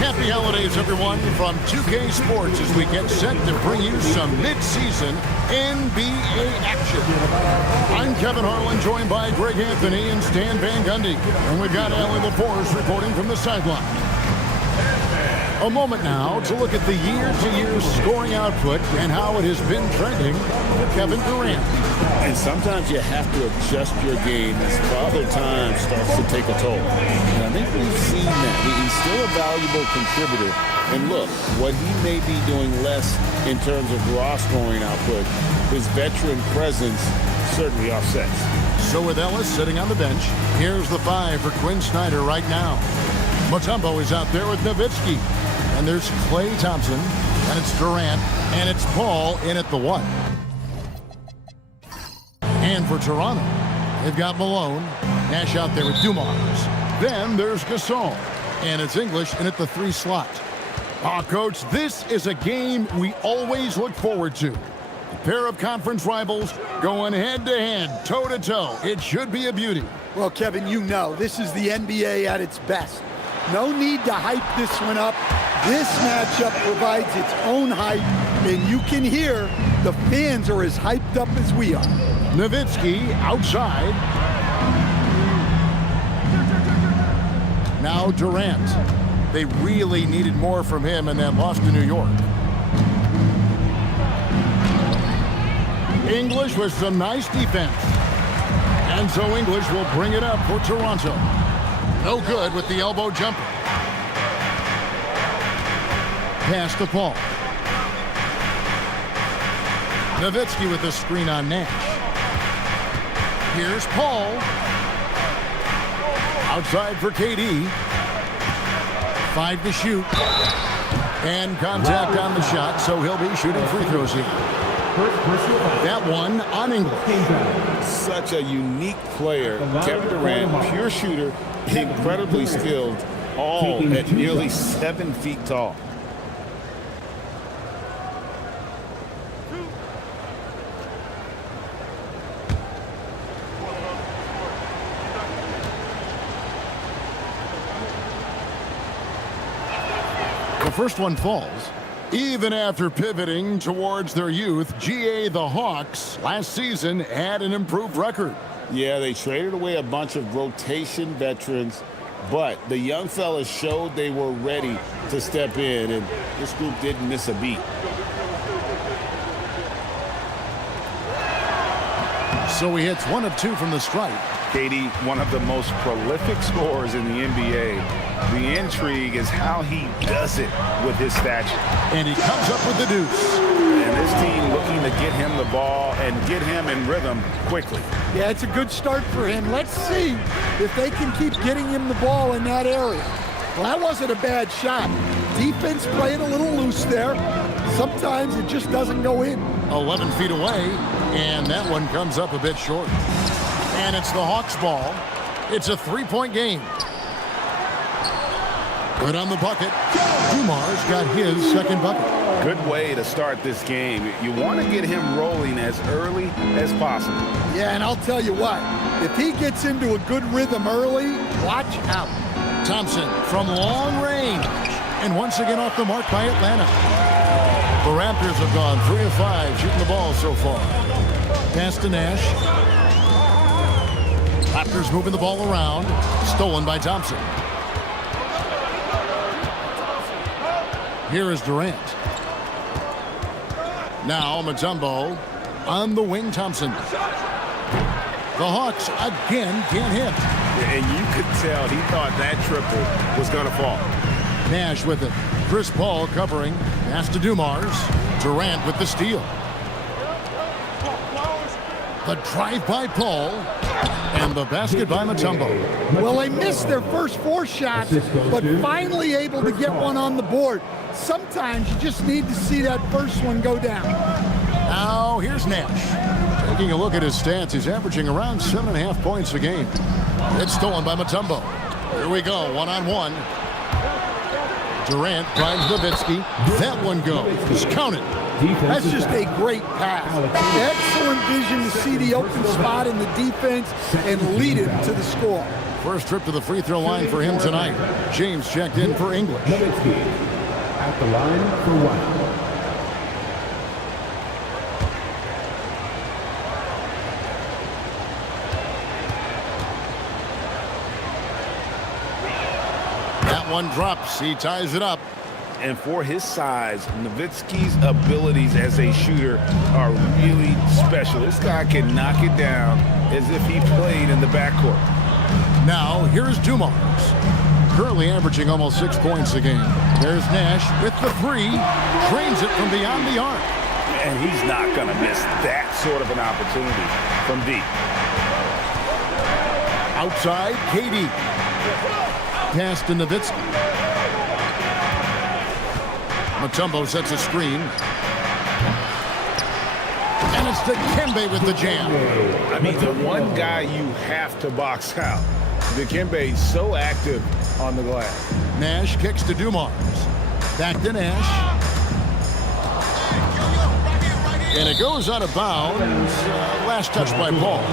Happy holidays, everyone, from 2K Sports as we get set to bring you some mid-season NBA action. I'm Kevin Harlan, joined by Greg Anthony and Stan Van Gundy. And we've got Allie LaForce reporting from the sideline. A moment now to look at the year-to-year scoring output and how it has been trending for Kevin Durant. And sometimes you have to adjust your game as Father Time starts to take a toll. And I think we've seen that. He's still a valuable contributor. And look, what he may be doing less in terms of raw scoring output, his veteran presence certainly offsets. So with Ellis sitting on the bench, here's the 5 for Quinn Snyder right now. Mutombo is out there with Nowitzki. And there's Klay Thompson, and it's Durant, and it's Paul in at the 1. And for Toronto, they've got Malone, Nash out there with Dumars. Then there's Gasol, and it's English in at the 3 slot. Coach, this is a game we always look forward to. A pair of conference rivals going head-to-head, toe-to-toe. It should be a beauty. Well, Kevin, you know, this is the NBA at its best. No need to hype this one up. This matchup provides its own hype, and you can hear the fans are as hyped up as we are. Nowitzki outside. Now Durant. They really needed more from him in that loss to New York. English with some nice defense. And so English will bring it up for Toronto. No good with the elbow jumper. Pass to Paul. Nowitzki with the screen on Nash. Here's Paul. Outside for KD. 5 to shoot. And contact on the shot, so he'll be shooting free throws here. That one on English. Such a unique player. Kevin Durant, pure shooter, incredibly skilled, all at nearly 7 feet tall. The first one falls. Even after pivoting towards their youth, GA the Hawks last season had an improved record. Yeah, they traded away a bunch of rotation veterans, but the young fellas showed they were ready to step in, and this group didn't miss a beat. So he hits 1 of 2 from the stripe. KD, one of the most prolific scorers in the NBA. The intrigue is how he does it with his stature. And he comes up with the deuce. And this team looking to get him the ball and get him in rhythm quickly. Yeah, it's a good start for him. Let's see if they can keep getting him the ball in that area. Well, that wasn't a bad shot. Defense playing a little loose there. Sometimes it just doesn't go in. 11 feet away, and that one comes up a bit short. And it's the Hawks ball. It's a 3-point game. Good on the bucket. Dumars got his second bucket. Good way to start this game. You want to get him rolling as early as possible. Yeah, and I'll tell you what, if he gets into a good rhythm early, watch out. Thompson from long range. And once again off the mark by Atlanta. The Raptors have gone 3 of 5 shooting the ball so far. Pass to Nash. Raptors moving the ball around. Stolen by Thompson. Here is Durant. Now Mutombo on the wing. Thompson. The Hawks again can't hit. And you could tell he thought that triple was going to fall. Nash with it. Chris Paul covering. Pass to Dumars. Durant with the steal. The drive by Paul. And the basket by Mutombo. Well, they missed their first 4 shots, but finally able to get one on the board. Sometimes you just need to see that first one go down. Now, here's Nash. Taking a look at his stats, he's averaging around 7.5 points a game. It's stolen by Mutombo. Here we go, one-on-one. Durant finds Nowitzki. That one goes. Counted. That's just a great pass. Excellent vision to see the open spot in the defense and lead it to the score. First trip to the free throw line for him tonight. James checked in for English. Nowitzki at the line for 1. That one drops. He ties it up. And for his size, Nowitzki's abilities as a shooter are really special. This guy can knock it down as if he played in the backcourt. Now, here's Dumars. Currently averaging almost 6 points a game. There's Nash with the 3. Drains it from beyond the arc. And he's not going to miss that sort of an opportunity from deep. Outside, KD. Pass to Nowitzki. Mutombo sets a screen. And it's Dikembe with the jam. I mean, the one guy you have to box out. Dikembe so active on the glass. Nash kicks to Dumars. Back to Nash. And it goes out of bounds. Last touch by Paul.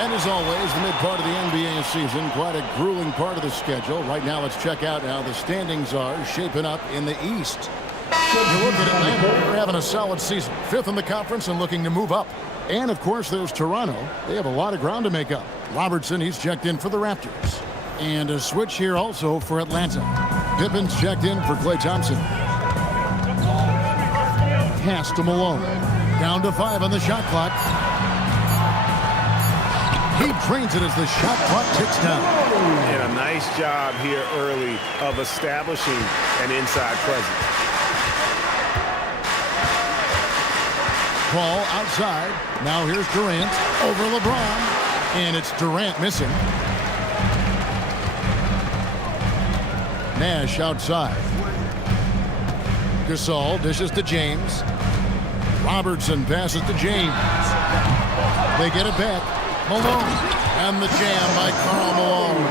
And as always, the mid part of the NBA season, quite a grueling part of the schedule. Right now, let's check out how the standings are shaping up in the East. You look at Atlanta, they're having a solid season. 5th in the conference and looking to move up. And, of course, there's Toronto. They have a lot of ground to make up. Robertson, he's checked in for the Raptors. And a switch here also for Atlanta. Pippen's checked in for Klay Thompson. Pass to Malone. Down to 5 on the shot clock. He drains it as the shot clock ticks down. And a nice job here early of establishing an inside presence. Paul outside. Now here's Durant over LeBron. And it's Durant missing. Nash outside. Gasol dishes to James. Robertson passes to James. They get it back. Malone, and the jam by Karl Malone.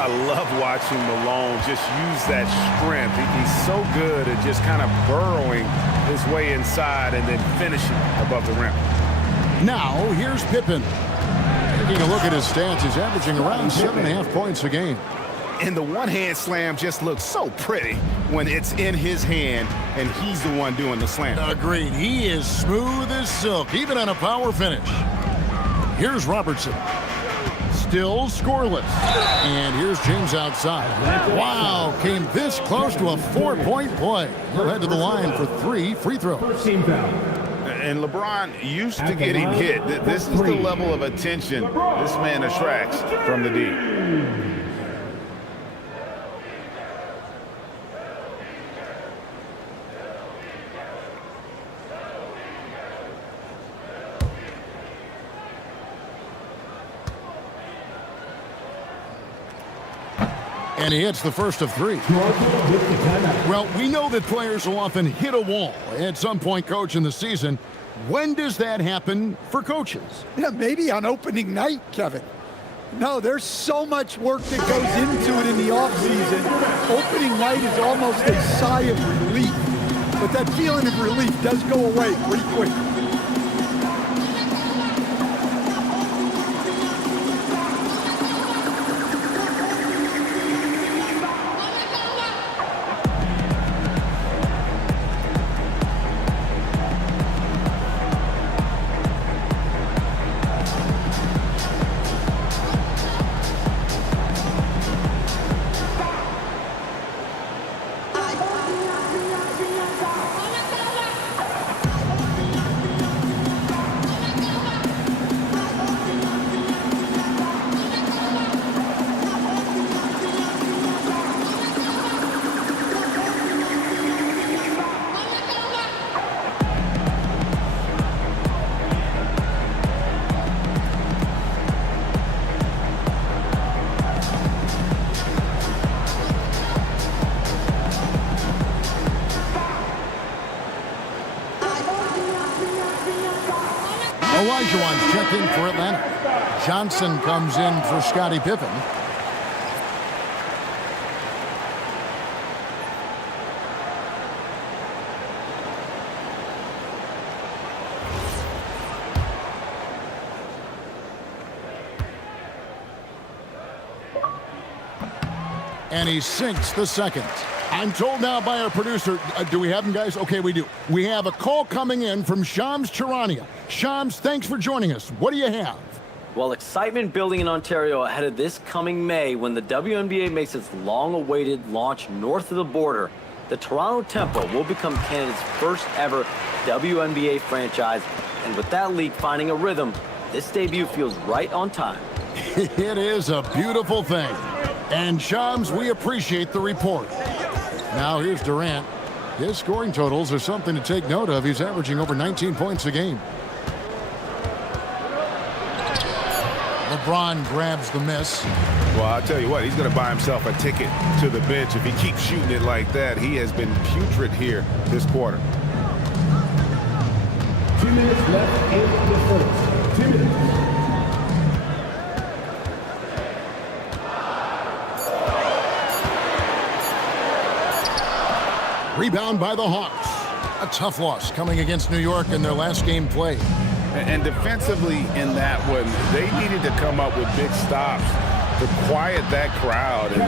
I love watching Malone just use that strength. He's so good at just kind of burrowing his way inside and then finishing above the rim. Now, here's Pippen. Taking a look at his stats, he's averaging around 7.5 points a game. And the one-hand slam just looks so pretty when it's in his hand and he's the one doing the slam. Agreed. He is smooth as silk, even on a power finish. Here's Robertson. Still scoreless. And here's James outside. Wow, came this close to a 4-point play. He'll head to the line for 3 free throws. And LeBron used to getting hit. This is the level of attention this man attracts from the deep. And he hits the first of 3. Well, we know that players will often hit a wall at some point, Coach, in the season. When does that happen for coaches? Yeah, maybe on opening night, Kevin. No, there's so much work that goes into it in the offseason. Opening night is almost a sigh of relief. But that feeling of relief does go away pretty quick. Olajuwon's checked in for Atlanta. Johnson comes in for Scottie Pippen. And he sinks the second. I'm told now by our producer, do we have him, guys? Okay, we do. We have a call coming in from Shams Charania. Shams, thanks for joining us. What do you have? Well, excitement building in Ontario ahead of this coming May when the WNBA makes its long-awaited launch north of the border. The Toronto Tempo will become Canada's first ever WNBA franchise. And with that league finding a rhythm, this debut feels right on time. It is a beautiful thing. And Shams, we appreciate the report. Now here's Durant. His scoring totals are something to take note of. He's averaging over 19 points a game. LeBron grabs the miss. Well, I'll tell you what, he's going to buy himself a ticket to the bench. If he keeps shooting it like that, he has been putrid here this quarter. 2 minutes left in the first. 2 minutes. Rebound by the Hawks. A tough loss coming against New York in their last game played. And defensively in that one, they needed to come up with big stops to quiet that crowd. And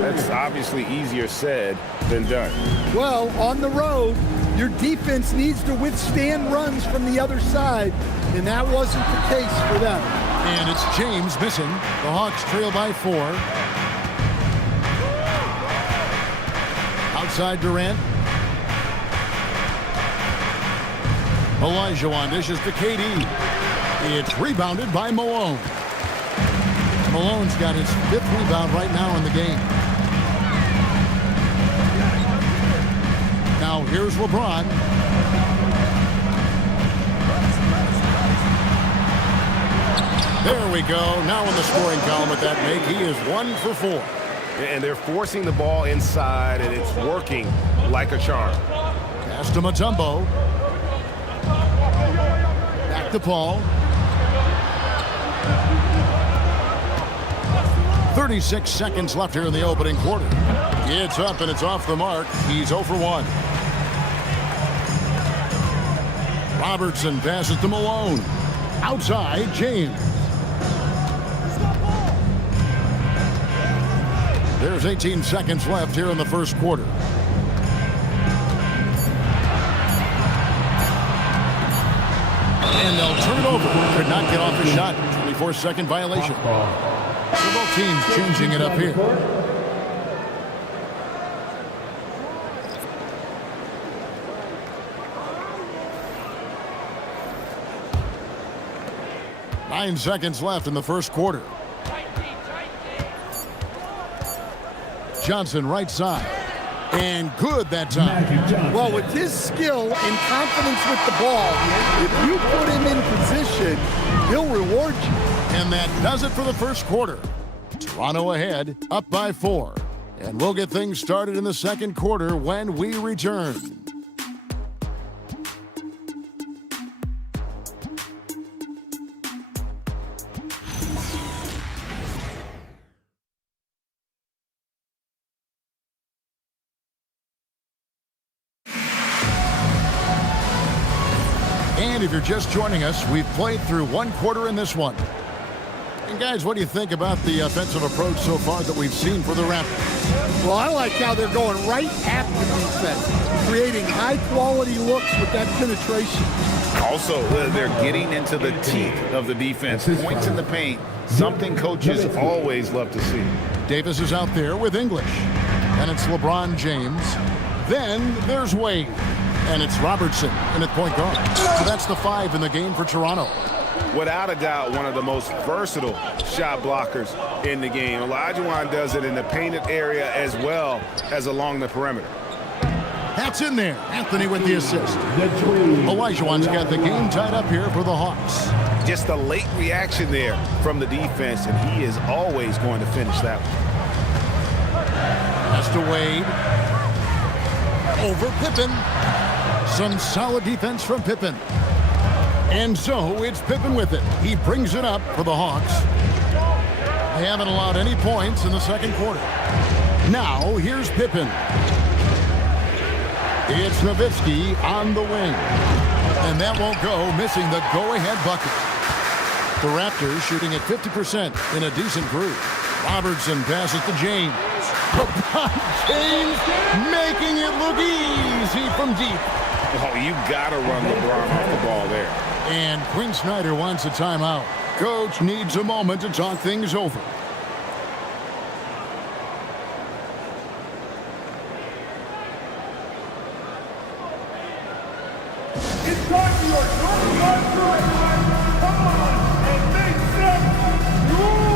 that's obviously easier said than done. Well, on the road, your defense needs to withstand runs from the other side, and that wasn't the case for them. And it's James missing. The Hawks trail by 4. Outside Durant. Olajuwon dishes to KD. It's rebounded by Malone. Malone's got his 5th rebound right now in the game. Now here's LeBron. There we go. Now in the scoring column at that make, he is 1 for 4. And they're forcing the ball inside, and it's working like a charm. Pass to Mutombo. Back to Paul. 36 seconds left here in the opening quarter. It's up and it's off the mark. He's 0 for 1. Robertson passes to Malone. Outside, James. There's 18 seconds left here in the first quarter. And they'll turn it over. Could not get off the shot. 24-second violation. So both teams changing it up here. Nine seconds left in the first quarter. Johnson right side. And good that time. Well, with his skill and confidence with the ball, if you put him in position, he'll reward you. And that does it for the first quarter. Toronto ahead, up by 4. And we'll get things started in the second quarter when we return. And if you're just joining us, we've played through one quarter in this one. And guys, what do you think about the offensive approach so far that we've seen for the Raptors? Well, I like how they're going right at the defense, creating high-quality looks with that penetration. Also, they're getting into the teeth of the defense. Points in the paint, something coaches always love to see. Davis is out there with English. And it's LeBron James. Then there's Wade. And it's Robertson in at point guard. So that's the 5 in the game for Toronto. Without a doubt, one of the most versatile shot blockers in the game. Olajuwon does it in the painted area as well as along the perimeter. That's in there. Anthony with the assist. Olajuwon's got the game tied up here for the Hawks. Just a late reaction there from the defense, and he is always going to finish that one. Pass to Wade. Over Pippen. Some solid defense from Pippen. And so it's Pippen with it. He brings it up for the Hawks. They haven't allowed any points in the second quarter. Now, here's Pippen. It's Nowitzki on the wing. And that won't go, missing the go-ahead bucket. The Raptors shooting at 50% in a decent group. Robertson passes to James. LeBron James making it look easy from deep. Oh, you got to run LeBron off the ball there. And Quinn Snyder wants a timeout. Coach needs a moment to talk things over. It's time for your North Carolina. Come on and make some noise!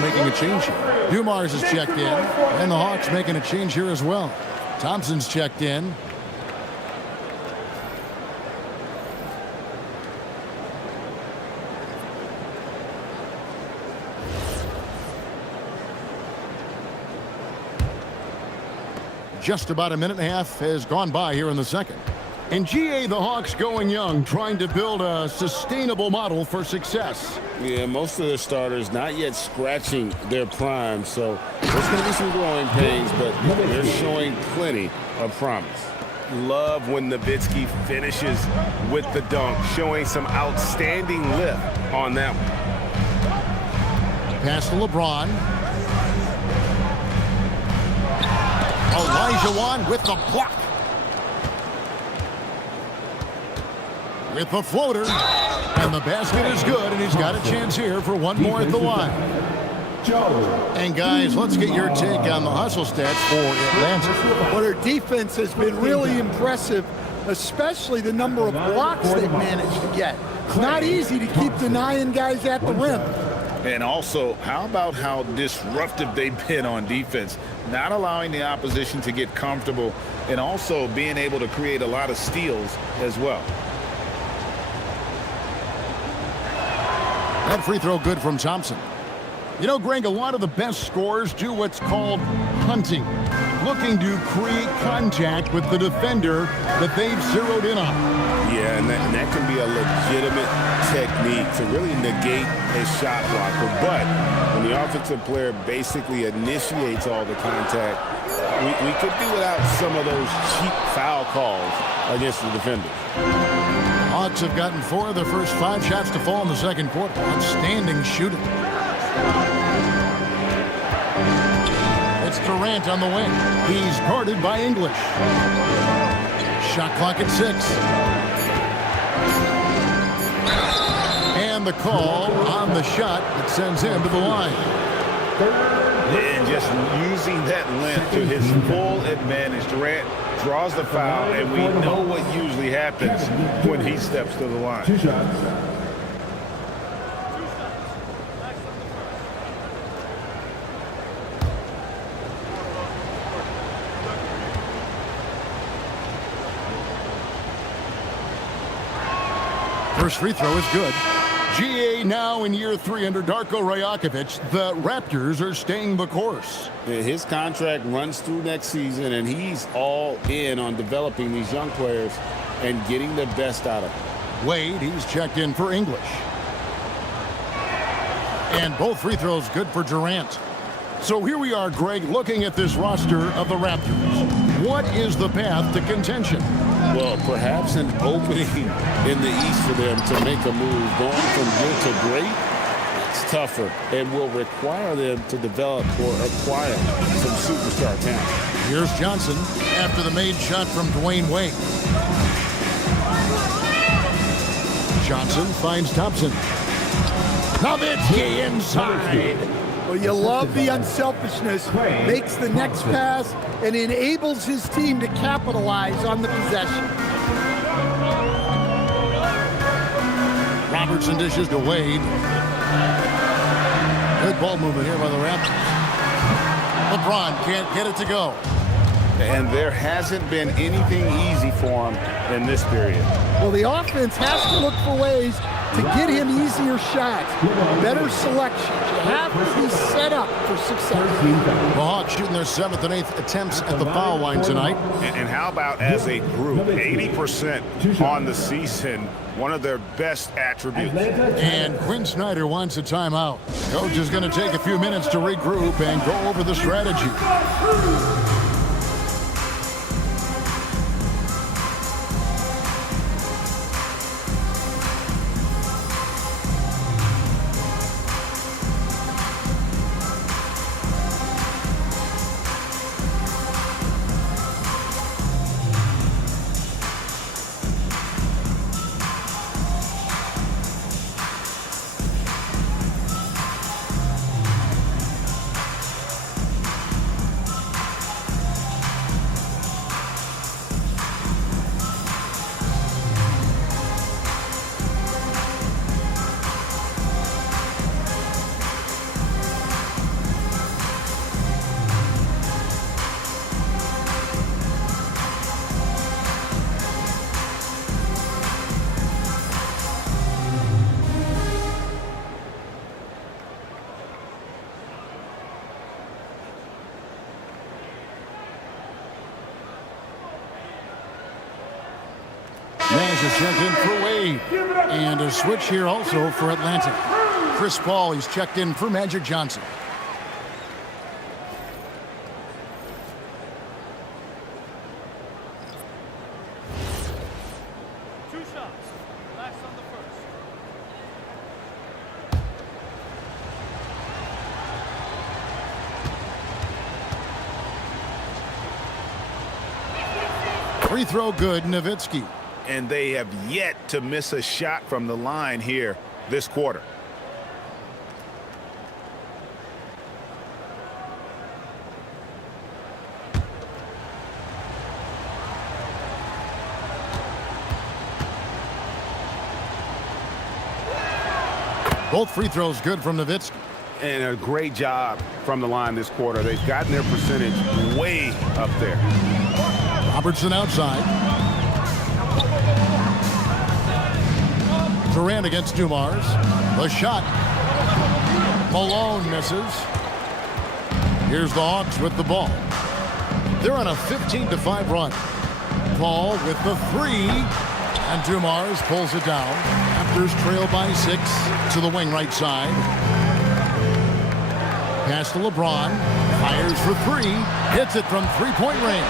Making a change here. Dumars is checked in, and the Hawks making a change here as well. Thompson's checked in. Just about a minute and a half has gone by here in the second. And GA, the Hawks going young, trying to build a sustainable model for success. Yeah, most of their starters not yet scratching their prime, so there's going to be some growing pains, but they're showing plenty of promise. Love when Nowitzki finishes with the dunk, showing some outstanding lift on that one. Pass to LeBron. Elijah Wan with the block. With the floater, and the basket is good, and he's got a chance here for one more at the line. And guys, let's get your take on the hustle stats for Atlanta. Well, their defense has been really impressive, especially the number of blocks they've managed to get. It's not easy to keep denying guys at the rim. And also, how about how disruptive they've been on defense, not allowing the opposition to get comfortable, and also being able to create a lot of steals as well. That free throw good from Thompson. You know, Greg, a lot of the best scorers do what's called hunting, looking to create contact with the defender that they've zeroed in on. Yeah, and that can be a legitimate technique to really negate a shot blocker. But when the offensive player basically initiates all the contact, we could do without some of those cheap foul calls against the defenders. Hawks have gotten 4 of their first 5 shots to fall in the second quarter. Outstanding shooting. It's Durant on the wing. He's guarded by English. Shot clock at 6. And the call on the shot that sends him to the line. And just using that length to his full advantage. Durant draws the foul, and we know what usually happens when he steps to the line. 2 shots. First free throw is good. GA now in year 3 under Darko Rajakovic. The Raptors are staying the course. His contract runs through next season, and he's all in on developing these young players and getting the best out of them. Wade, he's checked in for English. And both free throws good for Durant. So here we are, Greg, looking at this roster of the Raptors. What is the path to contention? Well, perhaps an opening in the East for them to make a move. Going from good to great, it's tougher and will require them to develop or acquire some superstar talent. Here's Johnson after the made shot from Dwayne Wade. Johnson finds Thompson. Nowitzki inside. Well, you love the unselfishness. Makes the next pass and enables his team to capitalize on the possession. Robertson dishes to Wade. Good ball movement here by the Raptors. LeBron can't get it to go. And there hasn't been anything easy for him in this period. Well, the offense has to look for ways to get him easier shots, better selection. You have to be set up for success. The Hawks shooting their 7th and 8th attempts at the foul line tonight. And how about as a group, 80% on the season, one of their best attributes. And Quinn Snyder wants a timeout. Coach is going to take a few minutes to regroup and go over the strategy. Nash is checked in for Wade. And a switch here also for Atlanta. Chris Paul, he's checked in for Magic Johnson. Free throw good, Nowitzki. And they have yet to miss a shot from the line here this quarter. Both free throws good from Nowitzki. And a great job from the line this quarter. They've gotten their percentage way up there. Robertson outside. Durant against Dumars. The shot. Malone misses. Here's the Hawks with the ball. They're on a 15-5 run. Paul with the three. And Dumars pulls it down. Raptors trail by 6 to the wing right side. Pass to LeBron. Fires for 3. Hits it from three-point range.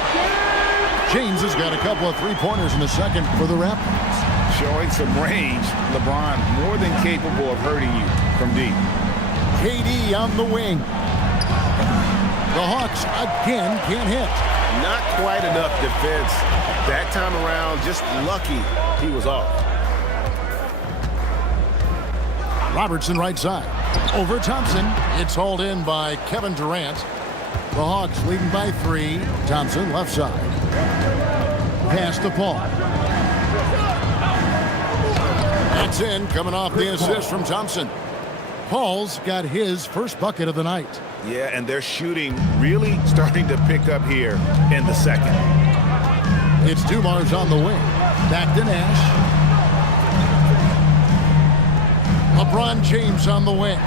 James has got a couple of three-pointers in the second for the Raptors. Showing some range, LeBron more than capable of hurting you from deep. KD on the wing. The Hawks again can't hit. Not quite enough defense. That time around, just lucky he was off. Robertson right side. Over Thompson. It's hauled in by Kevin Durant. The Hawks leading by 3. Thompson left side. Pass to Paul. That's in, coming off the assist from Thompson. Paul's got his first bucket of the night. Yeah, and their shooting really starting to pick up here in the second. It's Dumars on the wing. Back to Nash. LeBron James on the wing.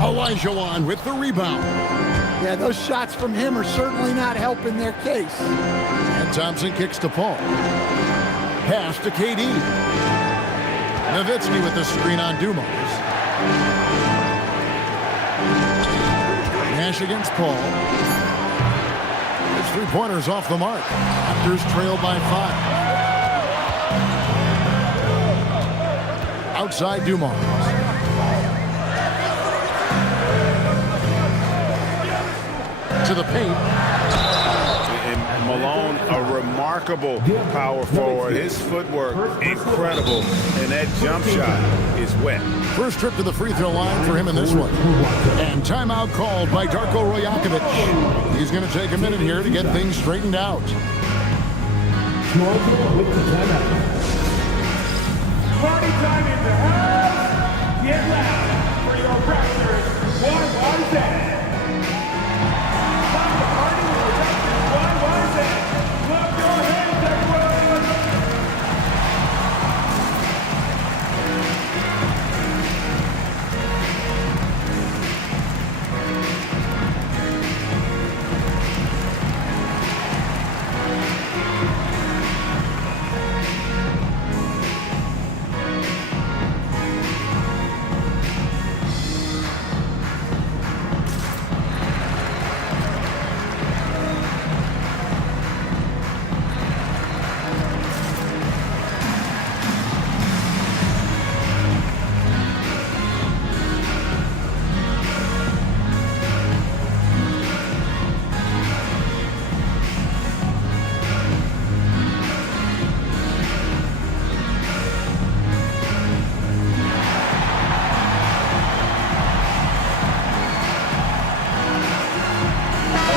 Olajuwon with the rebound. Yeah, those shots from him are certainly not helping their case. And Thompson kicks to Paul. Pass to KD. Nowitzki with the screen on Dumars. Nash against Paul. It's three-pointers off the mark. Raptors trail by 5. Outside Dumars. To the paint. And Malone, a remarkable power forward. His footwork, incredible. And that jump shot is wet. First trip to the free throw line for him in this one. And timeout called by Darko Rajakovic. He's going to take a minute here to get things straightened out. Party time in the house. Get loud for your Raptors. What was that? Time to party with the Raptors. What was that? Clap your hands, everyone.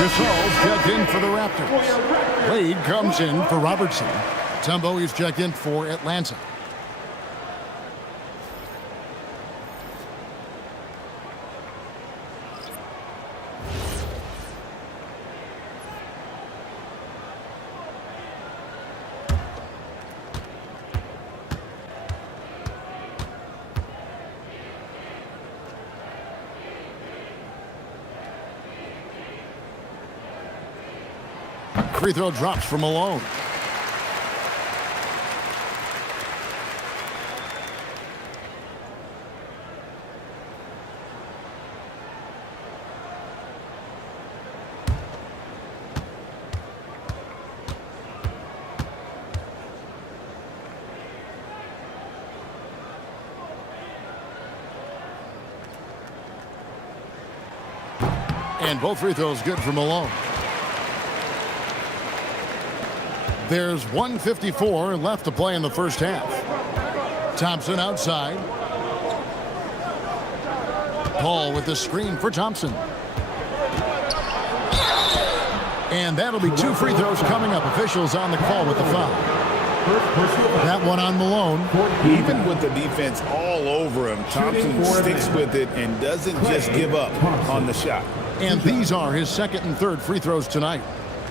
Gasol's checked in for the Raptors. Wade comes in for Robertson. Tumbo is checked in for Atlanta. Free throw drops for Malone. And both free throws good for Malone. There's 1:54 left to play in the first half. Thompson outside. Paul with the screen for Thompson. And that'll be 2 free throws coming up. Officials on the call with the foul. That one on Malone. Even with the defense all over him, Thompson sticks with it and doesn't just give up on the shot. And these are his second and third free throws tonight.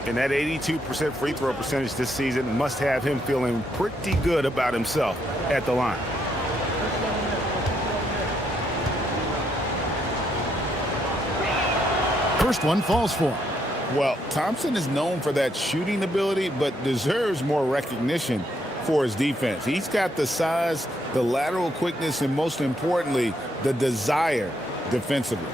And that 82% free throw percentage this season must have him feeling pretty good about himself at the line. First one falls for him. Well, Thompson is known for that shooting ability, but deserves more recognition for his defense. He's got the size, the lateral quickness, and most importantly, the desire defensively.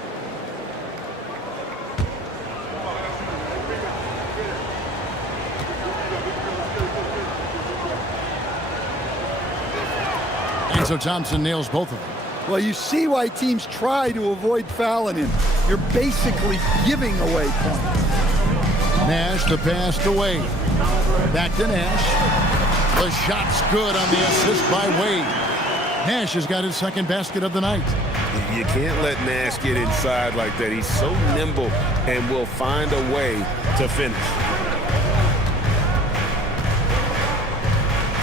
And so Thompson nails both of them. Well, you see why teams try to avoid fouling him. You're basically giving away points. Nash the pass to Wade. Back to Nash. The shot's good on the assist by Wade. Nash has got his second basket of the night. You can't let Nash get inside like that. He's so nimble and will find a way to finish.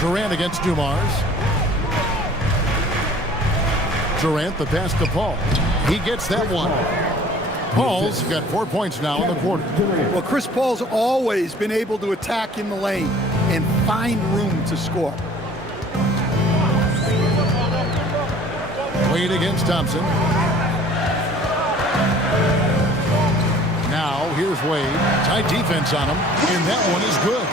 Durant against Dumars. Durant the pass to Paul. He gets that one. Paul's got 4 points now in the quarter. Well, Chris Paul's always been able to attack in the lane and find room to score. Wade against Thompson. Now here's Wade. Tight defense on him, and that one is good.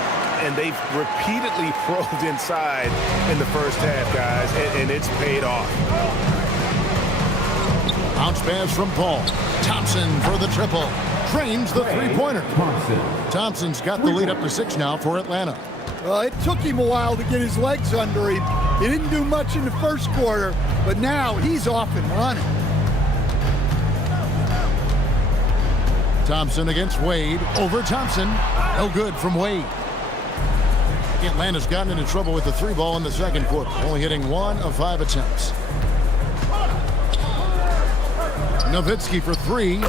And they've repeatedly probed inside in the first half, guys, and it's paid off. Bounce pass from Paul. Thompson for the triple. drains the three-pointer. Thompson's got the lead up to 6 now for Atlanta. It took him a while to get his legs under him. He didn't do much in the first quarter, but now he's off and running. Thompson against Wade. Over Thompson. No good from Wade. Atlanta's gotten into trouble with the 3-ball in the second quarter, only hitting 1 of 5 attempts. Nowitzki for 3.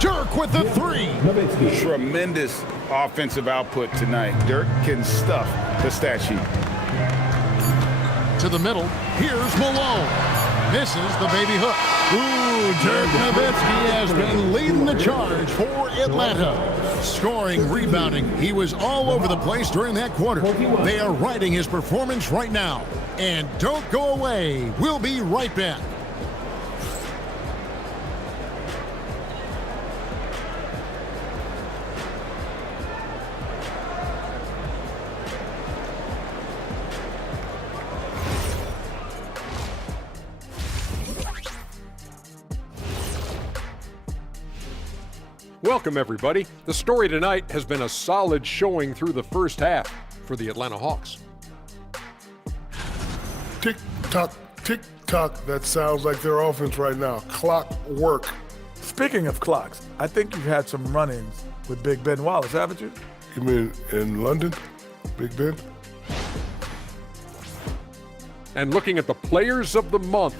Dirk with the 3. Tremendous offensive output tonight. Dirk can stuff the stat sheet. To the middle. Here's Malone. Misses the baby hook. Ooh, Dirk Nowitzki has been leading the charge for Atlanta. Scoring, rebounding. He was all over the place during that quarter. They are riding his performance right now. And don't go away. We'll be right back. Welcome, everybody. The story tonight has been a solid showing through the first half for the Atlanta Hawks. Tick-tock, tick-tock. That sounds like their offense right now. Clock work. Speaking of clocks, I think you've had some run-ins with Big Ben Wallace, haven't you? You mean in London? Big Ben? And looking at the players of the month,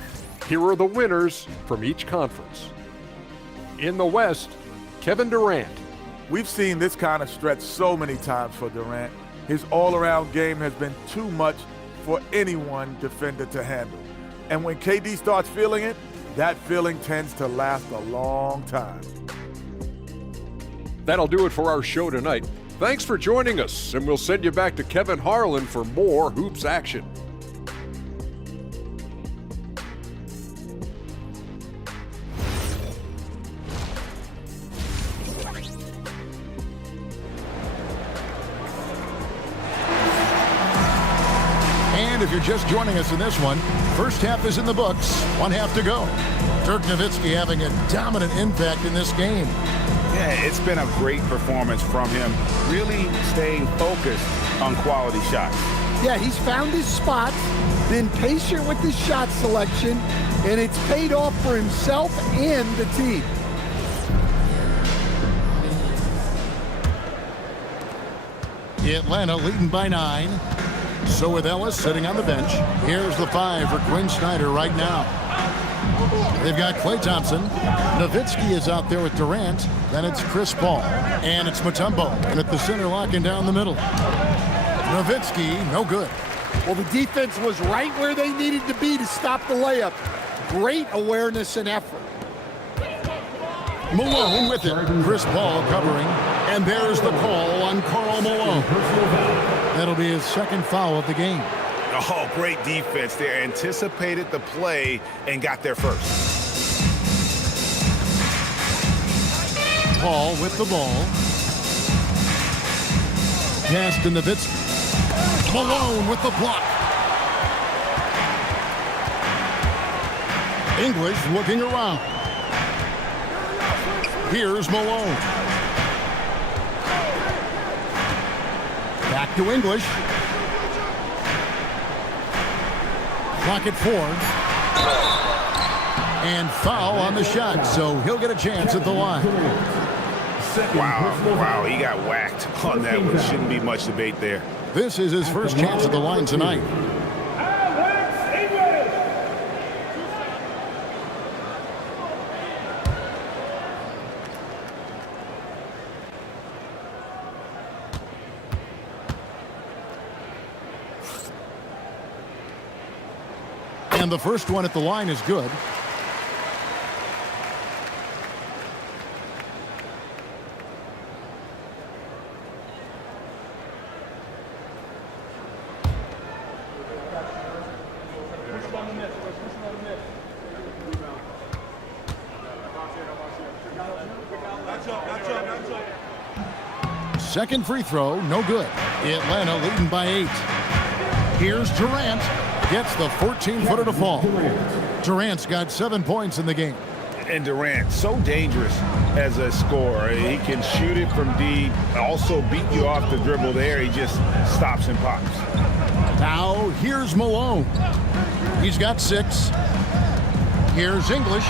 here are the winners from each conference. In the West, Kevin Durant. We've seen this kind of stretch so many times for Durant. His all-around game has been too much for any one defender to handle. And when KD starts feeling it, that feeling tends to last a long time. That'll do it for our show tonight. Thanks for joining us, and we'll send you back to Kevin Harlan for more hoops action. And if you're just joining us in this one, first half is in the books, 1 half to go. Dirk Nowitzki having a dominant impact in this game. Yeah, it's been a great performance from him, really staying focused on quality shots. Yeah, he's found his spots, been patient with his shot selection, and it's paid off for himself and the team. Atlanta leading by 9. So with Ellis sitting on the bench, here's the 5 for Quinn Snyder right now. They've got Klay Thompson. Nowitzki is out there with Durant. Then it's Chris Paul. And it's Mutombo. And at the center, locking down the middle. Nowitzki, no good. Well, the defense was right where they needed to be to stop the layup. Great awareness and effort. Malone with it. Chris Paul covering. And there's the call on Karl Malone. That'll be his second foul of the game. Oh, great defense. They anticipated the play and got there first. Paul with the ball. Pass to Nowitzki. Malone with the block. English looking around. Here's Malone. Back to English. Clock at 4. And foul on the shot, so he'll get a chance at the line. Wow, he got whacked on that one. Shouldn't be much debate there. This is his first chance at the line tonight. And the first one at the line is good. Second free throw, no good. Atlanta leading by 8. Here's Durant. Gets the 14-footer to fall. Durant's got 7 points in the game. And Durant, so dangerous as a scorer. He can shoot it from deep, also beat you off the dribble there. He just stops and pops. Now, here's Malone. He's got 6. Here's English.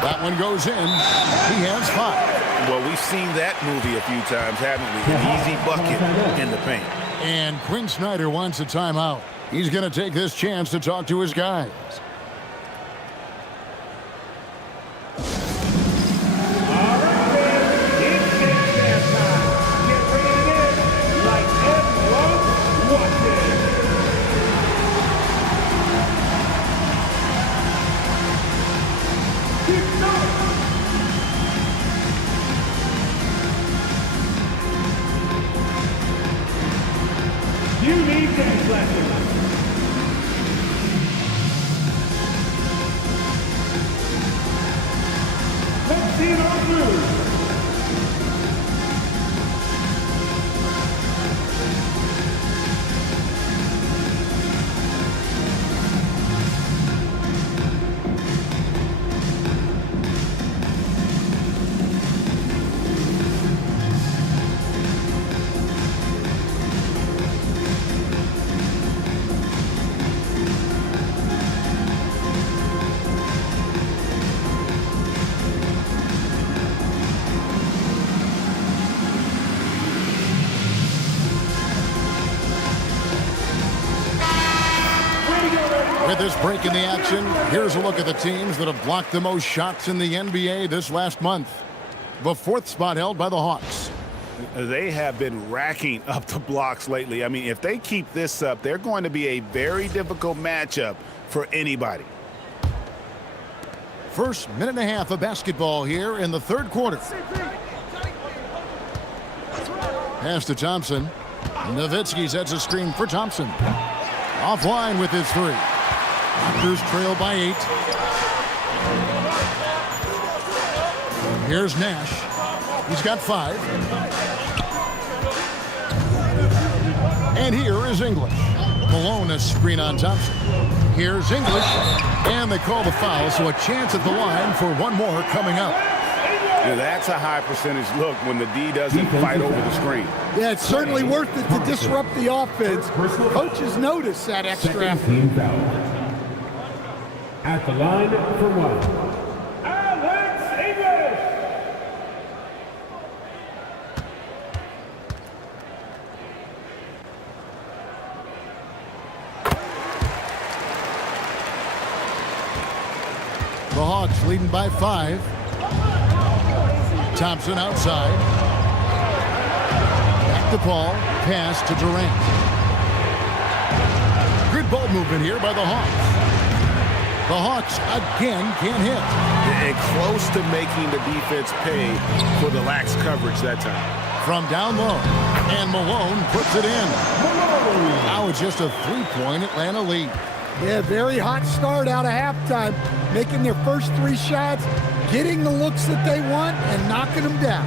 That one goes in. He has 5. Well, we've seen that movie a few times, haven't we? An easy bucket in the paint. And Quinn Snyder wants a timeout. He's going to take this chance to talk to his guys. You need dance lessons. Let's see it on through. With this break in the action, here's a look at the teams that have blocked the most shots in the NBA this last month. The 4th spot held by the Hawks. They have been racking up the blocks lately. I mean, if they keep this up, they're going to be a very difficult matchup for anybody. First minute and a half of basketball here in the 3rd quarter. Pass to Thompson. Nowitzki sets a screen for Thompson. Offline with his 3. Raptors trail by 8. Here's Nash. He's got 5. And here is English. Malone a screen on Thompson. Here's English. And they call the foul, so a chance at the line for one more coming up. Yeah, that's a high percentage look when the D doesn't fight over the screen. Yeah, it's certainly worth it to disrupt the offense. Coaches notice that extra effort. Team foul. At the line for 1. Alex English. The Hawks leading by 5. Thompson outside. Back to Paul. Pass to Durant. Good ball movement here by the Hawks. The Hawks again can't hit. And close to making the defense pay for the lax coverage that time. From down low. And Malone puts it in. Now it's just a 3-point Atlanta lead. Yeah, very hot start out of halftime. Making their first 3 shots, getting the looks that they want, and knocking them down.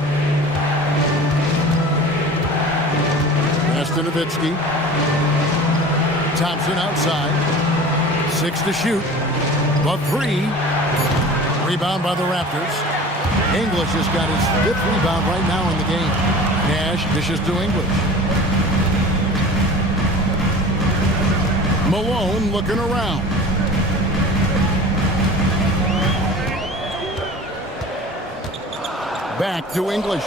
Pass to Nowitzki. Thompson outside. 6 to shoot. The 3. Rebound by the Raptors. English has got his 5th rebound right now in the game. Nash dishes to English. Malone looking around. Back to English.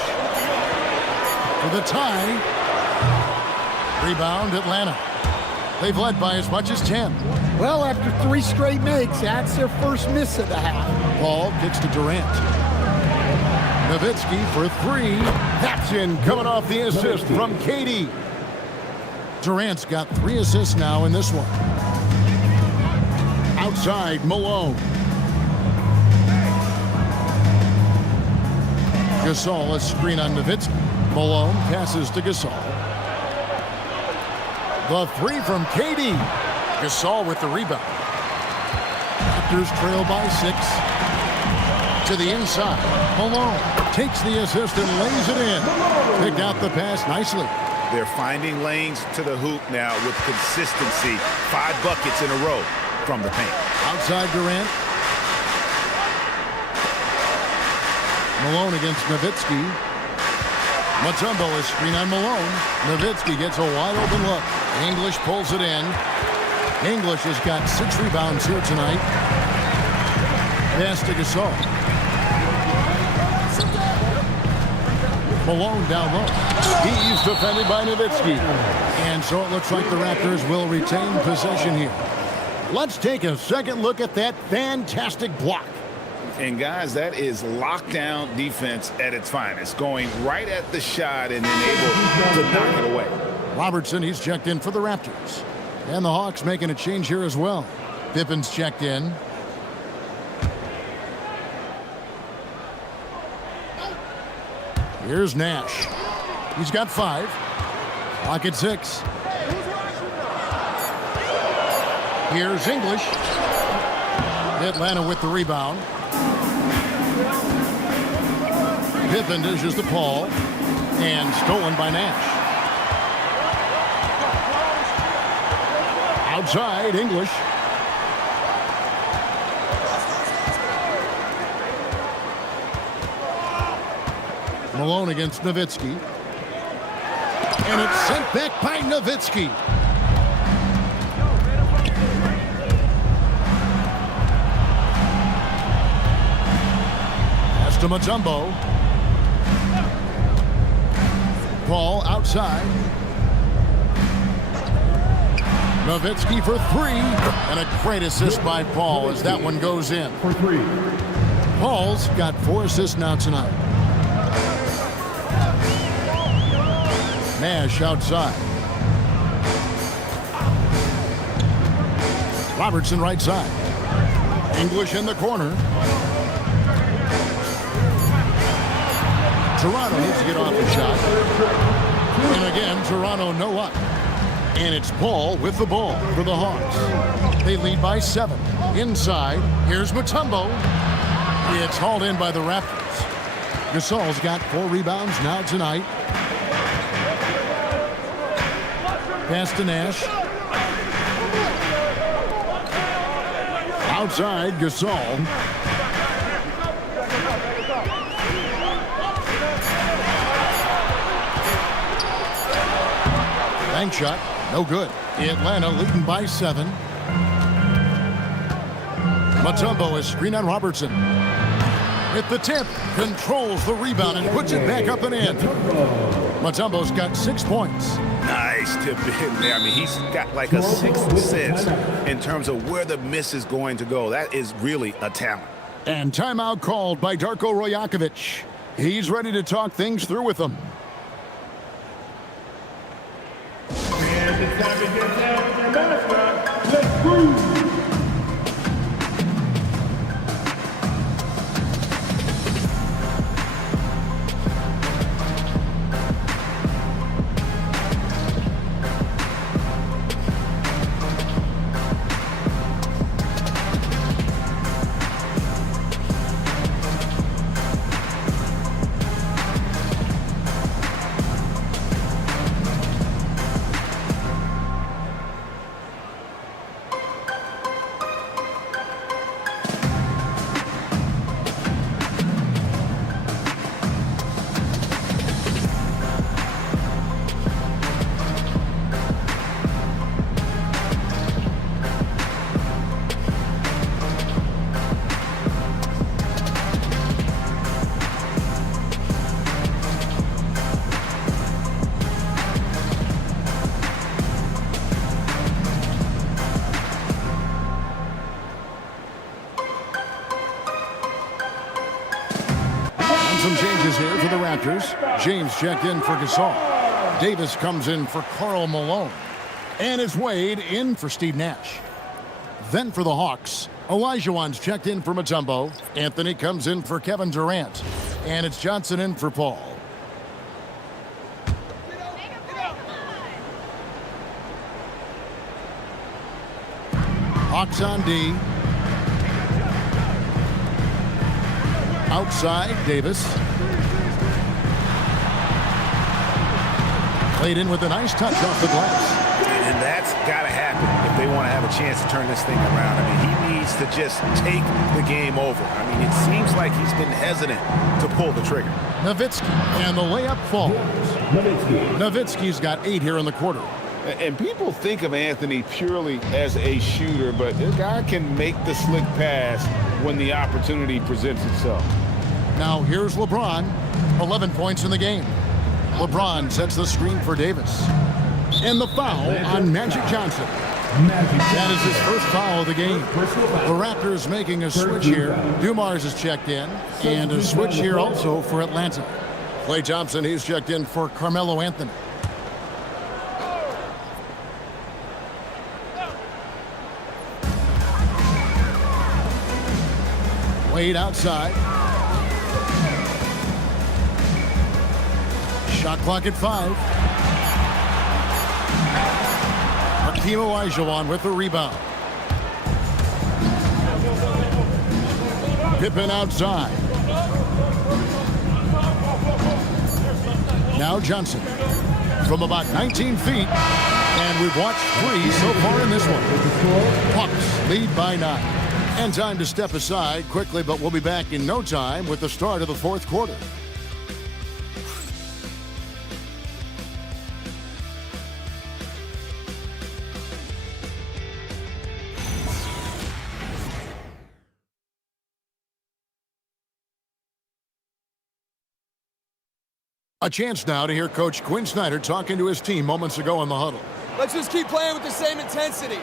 For the tie. Rebound Atlanta. They've led by as much as 10. Well, after 3 straight makes, that's their first miss of the half. Paul kicks to Durant. Nowitzki for 3. That's in, coming off the assist from KD. Durant's got 3 assists now in this one. Outside, Malone. Gasol, a screen on Nowitzki. Malone passes to Gasol. The 3 from KD. Gasol with the rebound. Raptors trail by 6. To the inside. Malone takes the assist and lays it in. Picked out the pass nicely. They're finding lanes to the hoop now with consistency. 5 buckets in a row from the paint. Outside Durant. Malone against Nowitzki. Mutombo is screen on Malone. Nowitzki gets a wide open look. English pulls it in. English has got 6 rebounds here tonight. Pass to Gasol. Malone down low. He's defended by Nowitzki. And so it looks like the Raptors will retain possession here. Let's take a second look at that fantastic block. And guys, that is lockdown defense at its finest. Going right at the shot and then able to knock it away. Robertson, he's checked in for the Raptors. And the Hawks making a change here as well. Pippen's checked in. Here's Nash. He's got 5. Clock at 6. Here's English. Atlanta with the rebound. Pippen dishes to Paul. And stolen by Nash. Outside, English. Malone against Nowitzki. And it's sent back by Nowitzki. Pass to Mutombo. Paul outside. Nowitzki for 3. And a great assist by Paul as that one goes in. For 3. Paul's got 4 assists now tonight. Nash outside. Robertson right side. English in the corner. Toronto needs to get off the shot. And again, Toronto no luck. And it's Paul with the ball for the Hawks. They lead by 7. Inside, here's Mutombo. It's hauled in by the Raptors. Gasol's got 4 rebounds now tonight. Pass to Nash. Outside, Gasol. Bank shot, no good. Atlanta leading by 7. Mutombo is screen on Robertson. At the tip, controls the rebound and puts it back up and in. Mutombo's got 6 points. Nice tip in there. I mean, he's got like a 6th sense in terms of where the miss is going to go. That is really a talent. And timeout called by Darko Rajakovic. He's ready to talk things through with them. And it's time to get down to your mascot. Let's move. Some changes here for the Raptors. James checked in for Gasol. Davis comes in for Karl Malone. And it's Wade in for Steve Nash. Then for the Hawks, Olajuwon's checked in for Mutombo. Anthony comes in for Kevin Durant. And it's Johnson in for Paul. Hawks on D. Outside, Davis. Played in with a nice touch off the glass. And that's got to happen if they want to have a chance to turn this thing around. I mean, he needs to just take the game over. I mean, it seems like he's been hesitant to pull the trigger. Nowitzki, and the layup falls. Nowitzki's got 8 here in the quarter. And people think of Anthony purely as a shooter, but this guy can make the slick pass when the opportunity presents itself. Now here's LeBron, 11 points in the game. LeBron sets the screen for Davis. And the foul on Magic Johnson. That is his first foul of the game. The Raptors making a switch here. Dumars is checked in, and a switch here also for Atlanta. Klay Thompson, he's checked in for Carmelo Anthony. Wade outside. Shot clock at 5. Hakeem Olajuwon with the rebound. Pippen outside. Now Johnson from about 19 feet. And we've watched 3 so far in this one. Hawks lead by 9. And time to step aside quickly, but we'll be back in no time with the start of the 4th quarter. A chance now to hear Coach Quinn Snyder talking to his team moments ago in the huddle. Let's just keep playing with the same intensity,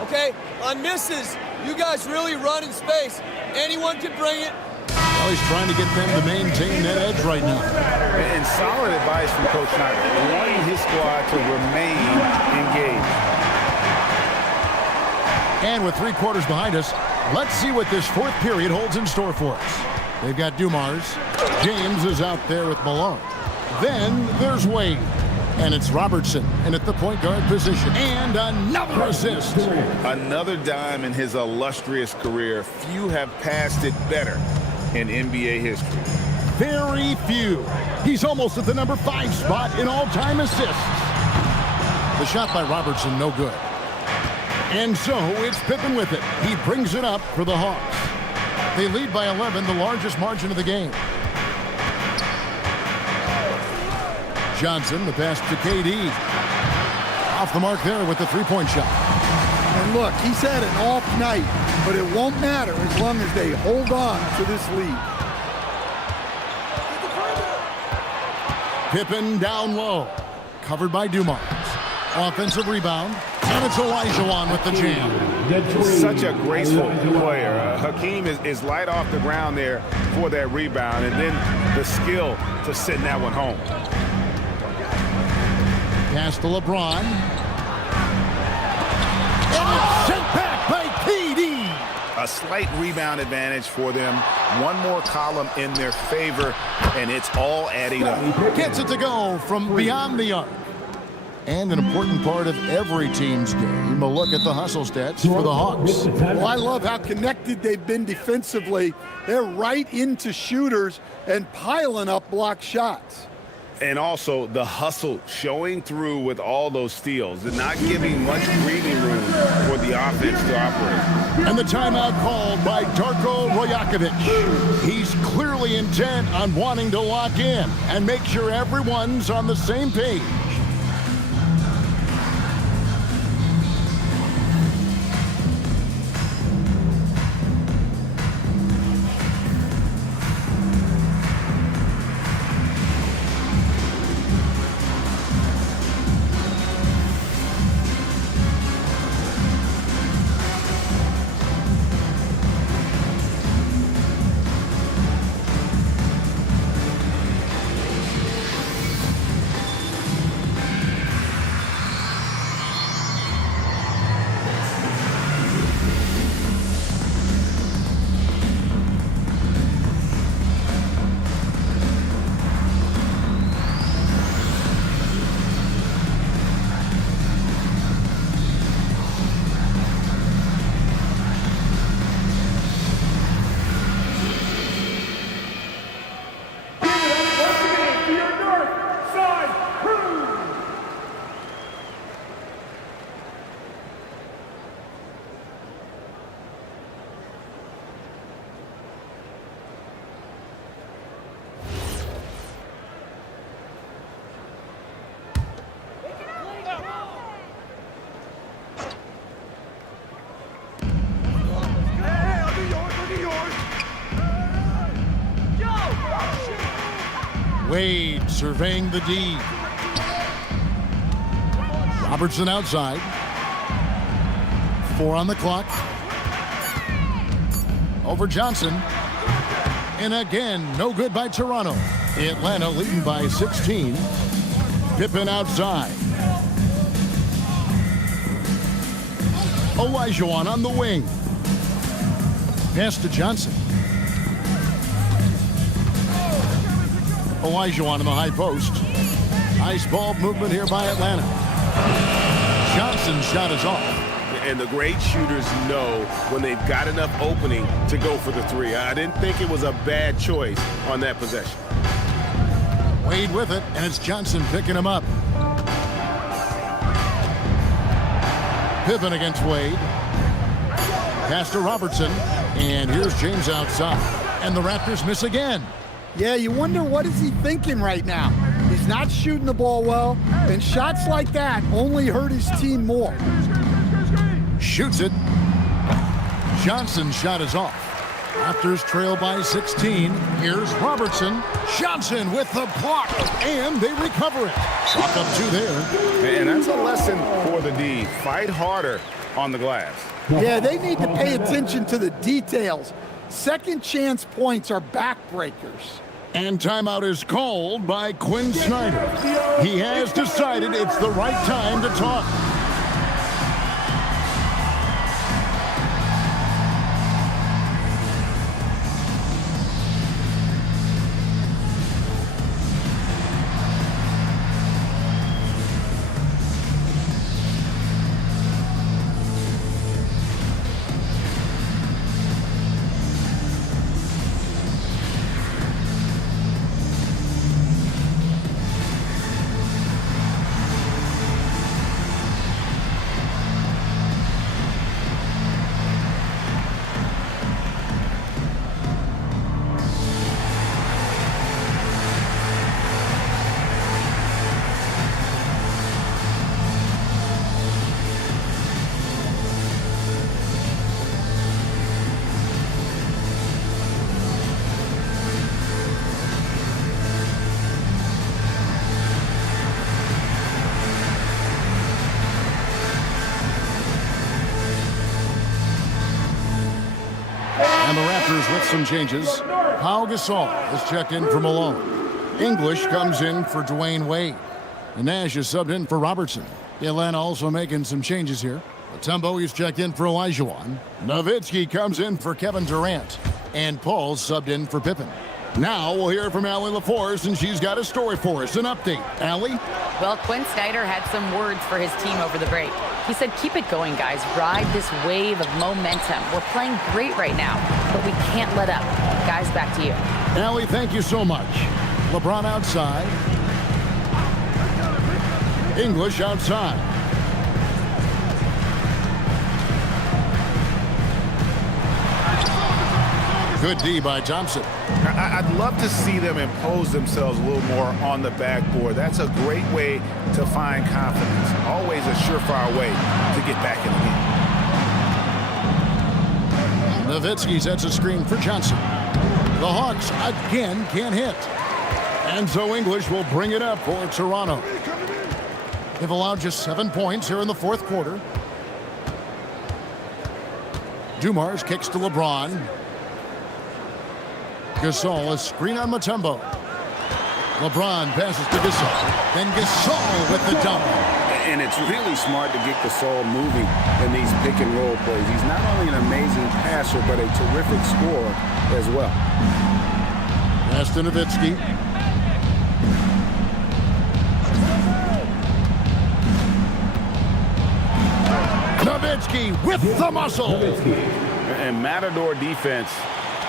okay? On misses, you guys really run in space. Anyone can bring it. Well, he's trying to get them to maintain that edge right now. And solid advice from Coach Snyder, wanting his squad to remain engaged. And with 3 quarters behind us, let's see what this 4th period holds in store for us. They've got Dumars. James is out there with Malone. Then there's Wade. And it's Robertson, and at the point guard position. And another assist. Another dime in his illustrious career. Few have passed it better in NBA history. Very few. He's almost at the number 5 spot in all-time assists. The shot by Robertson, no good. And so it's Pippen with it. He brings it up for the Hawks. They lead by 11, the largest margin of the game. Johnson, the pass to KD. Off the mark there with the 3-point shot. And look, he's had an off night, but it won't matter as long as they hold on to this lead. Pippen down low. Covered by Dumars. Offensive rebound. And it's Olajuwon with the jam. Such a graceful player. Hakeem is light off the ground there for that rebound, and then the skill to send that one home. Pass to LeBron. And it's sent back by KD. A slight rebound advantage for them. One more column in their favor, and it's all adding up. Gets it to go from beyond the arc. And an important part of every team's game, a look at the hustle stats for the Hawks. Well, I love how connected they've been defensively. They're right into shooters and piling up block shots. And also the hustle showing through with all those steals and not giving much breathing room for the offense to operate. And the timeout called by Darko Rajakovic. He's clearly intent on wanting to lock in and make sure everyone's on the same page. Wade surveying the D. Robertson outside. 4 on the clock. Over Johnson. And again, no good by Toronto. Atlanta leading by 16. Pippen outside. Olajuwon on the wing. Pass to Johnson. Olajuwon in the high post. Nice ball movement here by Atlanta. Johnson's shot is off. And the great shooters know when they've got enough opening to go for the three. I didn't think it was a bad choice on that possession. Wade with it, and it's Johnson picking him up. Pippen against Wade. Pass to Robertson, and here's James outside. And the Raptors miss again. Yeah, you wonder what is he thinking right now. He's not shooting the ball well, and shots like that only hurt his team more. Shoots it. Johnson's shot is off. Raptors trail by 16. Here's Robertson. Johnson with the block, and they recover it. Chalk up 2 there. And that's a lesson for the D. Fight harder on the glass. Yeah, they need to pay attention to the details. Second chance points are backbreakers. And timeout is called by Quinn Snyder. He has decided it's the right time to talk. And the Raptors with some changes. Pau Gasol is checked in for Malone. English comes in for Dwayne Wade. And Nash is subbed in for Robertson. Atlanta also making some changes here. Mutombo is checked in for Olajuwon. Nowitzki comes in for Kevin Durant. And Paul subbed in for Pippen. Now we'll hear from Allie LaForce, and she's got a story for us. An update. Allie? Well, Quinn Snyder had some words for his team over the break. He said, keep it going, guys. Ride this wave of momentum. We're playing great right now, but we can't let up. Guys, back to you. Allie, thank you so much. LeBron outside. English outside. Good D by Thompson. I'd love to see them impose themselves a little more on the backboard. That's a great way to find confidence. Always a surefire way to get back in the game. Nowitzki sets a screen for Johnson. The Hawks again can't hit. And so English will bring it up for Toronto. They've allowed just 7 points here in the fourth quarter. Dumars kicks to LeBron. Gasol, a screen on Mutombo. LeBron passes to Gasol. Then Gasol with the dunk. And it's really smart to get Gasol moving in these pick and roll plays. He's not only an amazing passer, but a terrific scorer as well. Pass to Nowitzki. Nowitzki with the muscle. And Matador defense.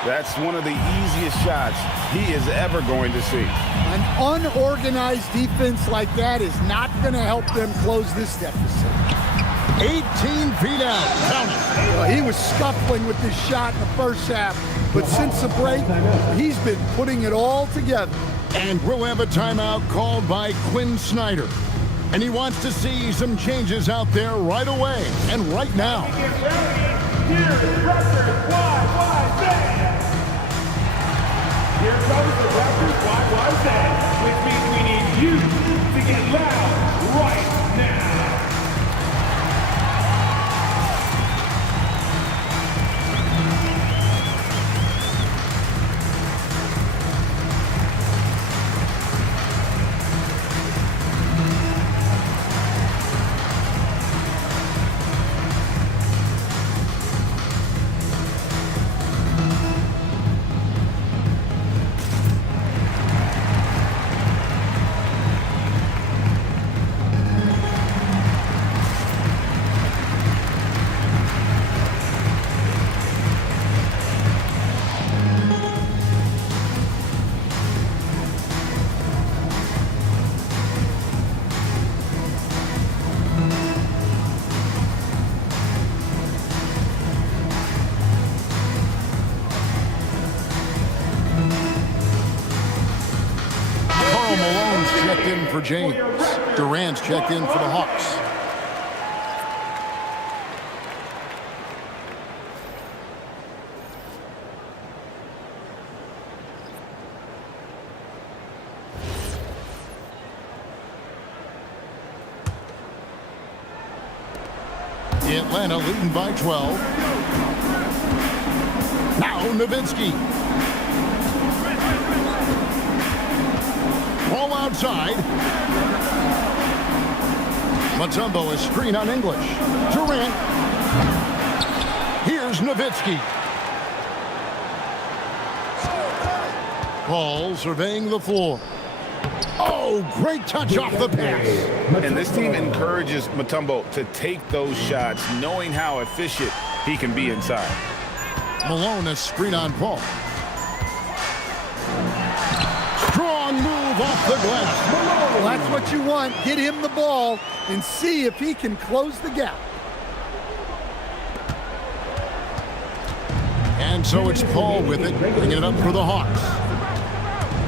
That's one of the easiest shots he is ever going to see. An unorganized defense like that is not going to help them close this deficit. 18 feet out. Well, he was scuffling with this shot in the first half, but since the break, he's been putting it all together. And we'll have a timeout called by Quinn Snyder. And he wants to see some changes out there right away and right now. Here comes the Raptors wide was in, which means we need you to get loud right now. Malone's checked in for James. Durant's checked in for the Hawks. Atlanta leading by 12. Now Nowitzki. Ball outside. Mutombo is screen on English. Durant. Here's Nowitzki. Paul surveying the floor. Oh, great touch off the pass. And this team encourages Mutombo to take those shots, knowing how efficient he can be inside. Malone is screen on Paul. Strong move off the glass. Well, that's what you want. Get him the ball and see if he can close the gap. And so it's Paul with it, bringing it up for the Hawks.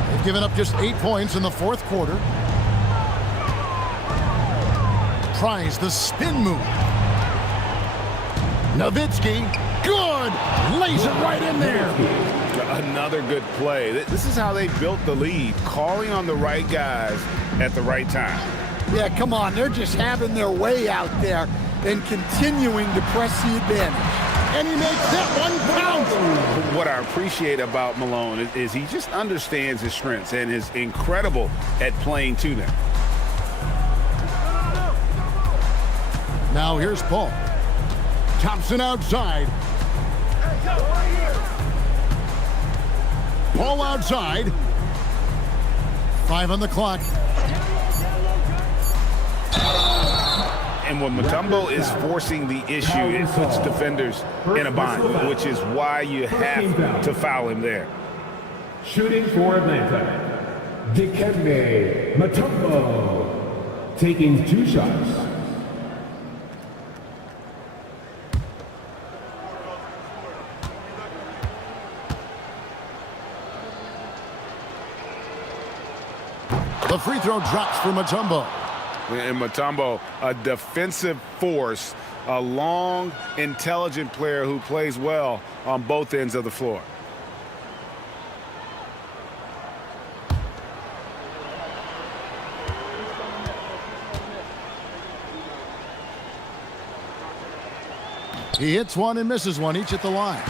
They've given up just 8 points in the fourth quarter. Tries the spin move. Nowitzki, good! Lays it right in there. Another good play. This is how they built the lead, calling on the right guys at the right time. Yeah, come on. They're just having their way out there and continuing to press the advantage. And he makes that one count. What I appreciate about Malone is he just understands his strengths and is incredible at playing to them. Now here's Paul. Thompson outside. Paul outside. 5 on the clock. And when Mutombo is forcing the issue, it puts defenders in a bind, which is why you have to foul him there. Shooting for Atlanta, Dikembe Mutombo, taking 2 shots. The free throw drops for Mutombo. And Mutombo, a defensive force, a long, intelligent player who plays well on both ends of the floor. He hits one and misses one, each at the line.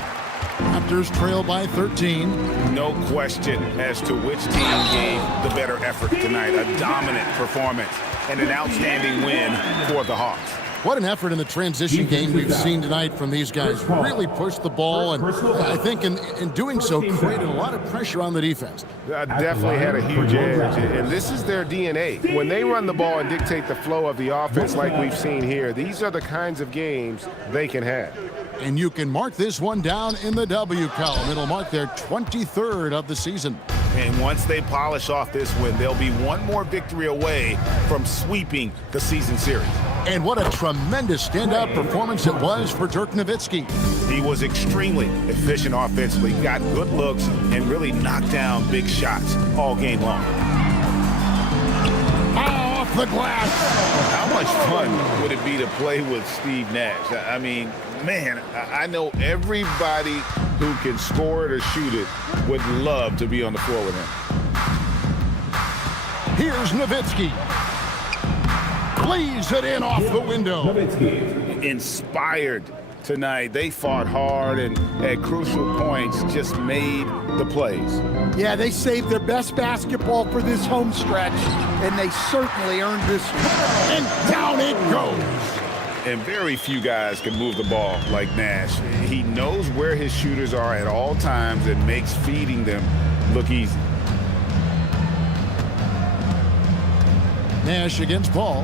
Raptors trail by 13. No question as to which team gave the better effort tonight. A dominant performance and an outstanding win for the Hawks. What an effort in the transition game we've seen tonight from these guys. Really pushed the ball, and I think in doing so created a lot of pressure on the defense. Definitely had a huge edge, and this is their DNA. When they run the ball and dictate the flow of the offense like we've seen here, these are the kinds of games they can have. And you can mark this one down in the W column. It'll mark their 23rd of the season. And once they polish off this win, they'll be one more victory away from sweeping the season series. And what a tremendous standout performance it was for Dirk Nowitzki. He was extremely efficient offensively, got good looks, and really knocked down big shots all game long. Off the glass. How much fun would it be to play with Steve Nash? I mean, man, I know everybody who can score it or shoot it would love to be on the floor with him. Here's Nowitzki. Plays it in off the window. Inspired tonight. They fought hard and at crucial points just made the plays. Yeah, they saved their best basketball for this home stretch, and they certainly earned this one. And down it goes. And very few guys can move the ball like Nash. He knows where his shooters are at all times and makes feeding them look easy. Nash against Paul.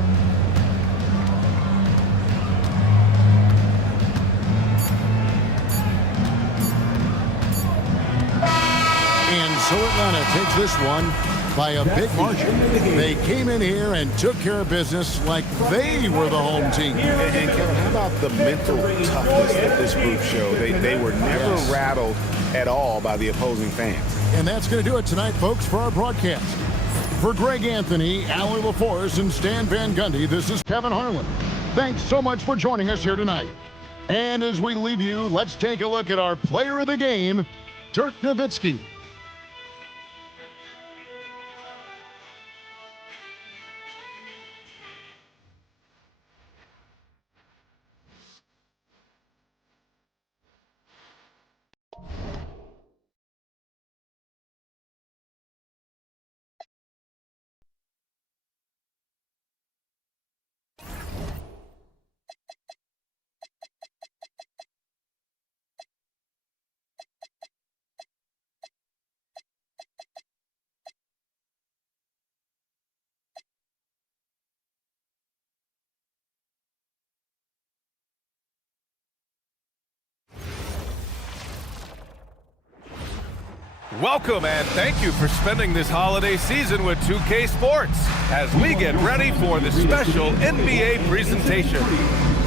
And so Atlanta takes this one by a big margin. They came in here and took care of business like they were the home team. And Kevin, how about the mental toughness that this group showed? They were never rattled at all by the opposing fans. And that's going to do it tonight, folks, for our broadcast. For Greg Anthony, Allie LaForce, and Stan Van Gundy, this is Kevin Harlan. Thanks so much for joining us here tonight. And as we leave you, let's take a look at our player of the game, Dirk Nowitzki. Welcome and thank you for spending this holiday season with 2K Sports as we get ready for the special NBA presentation.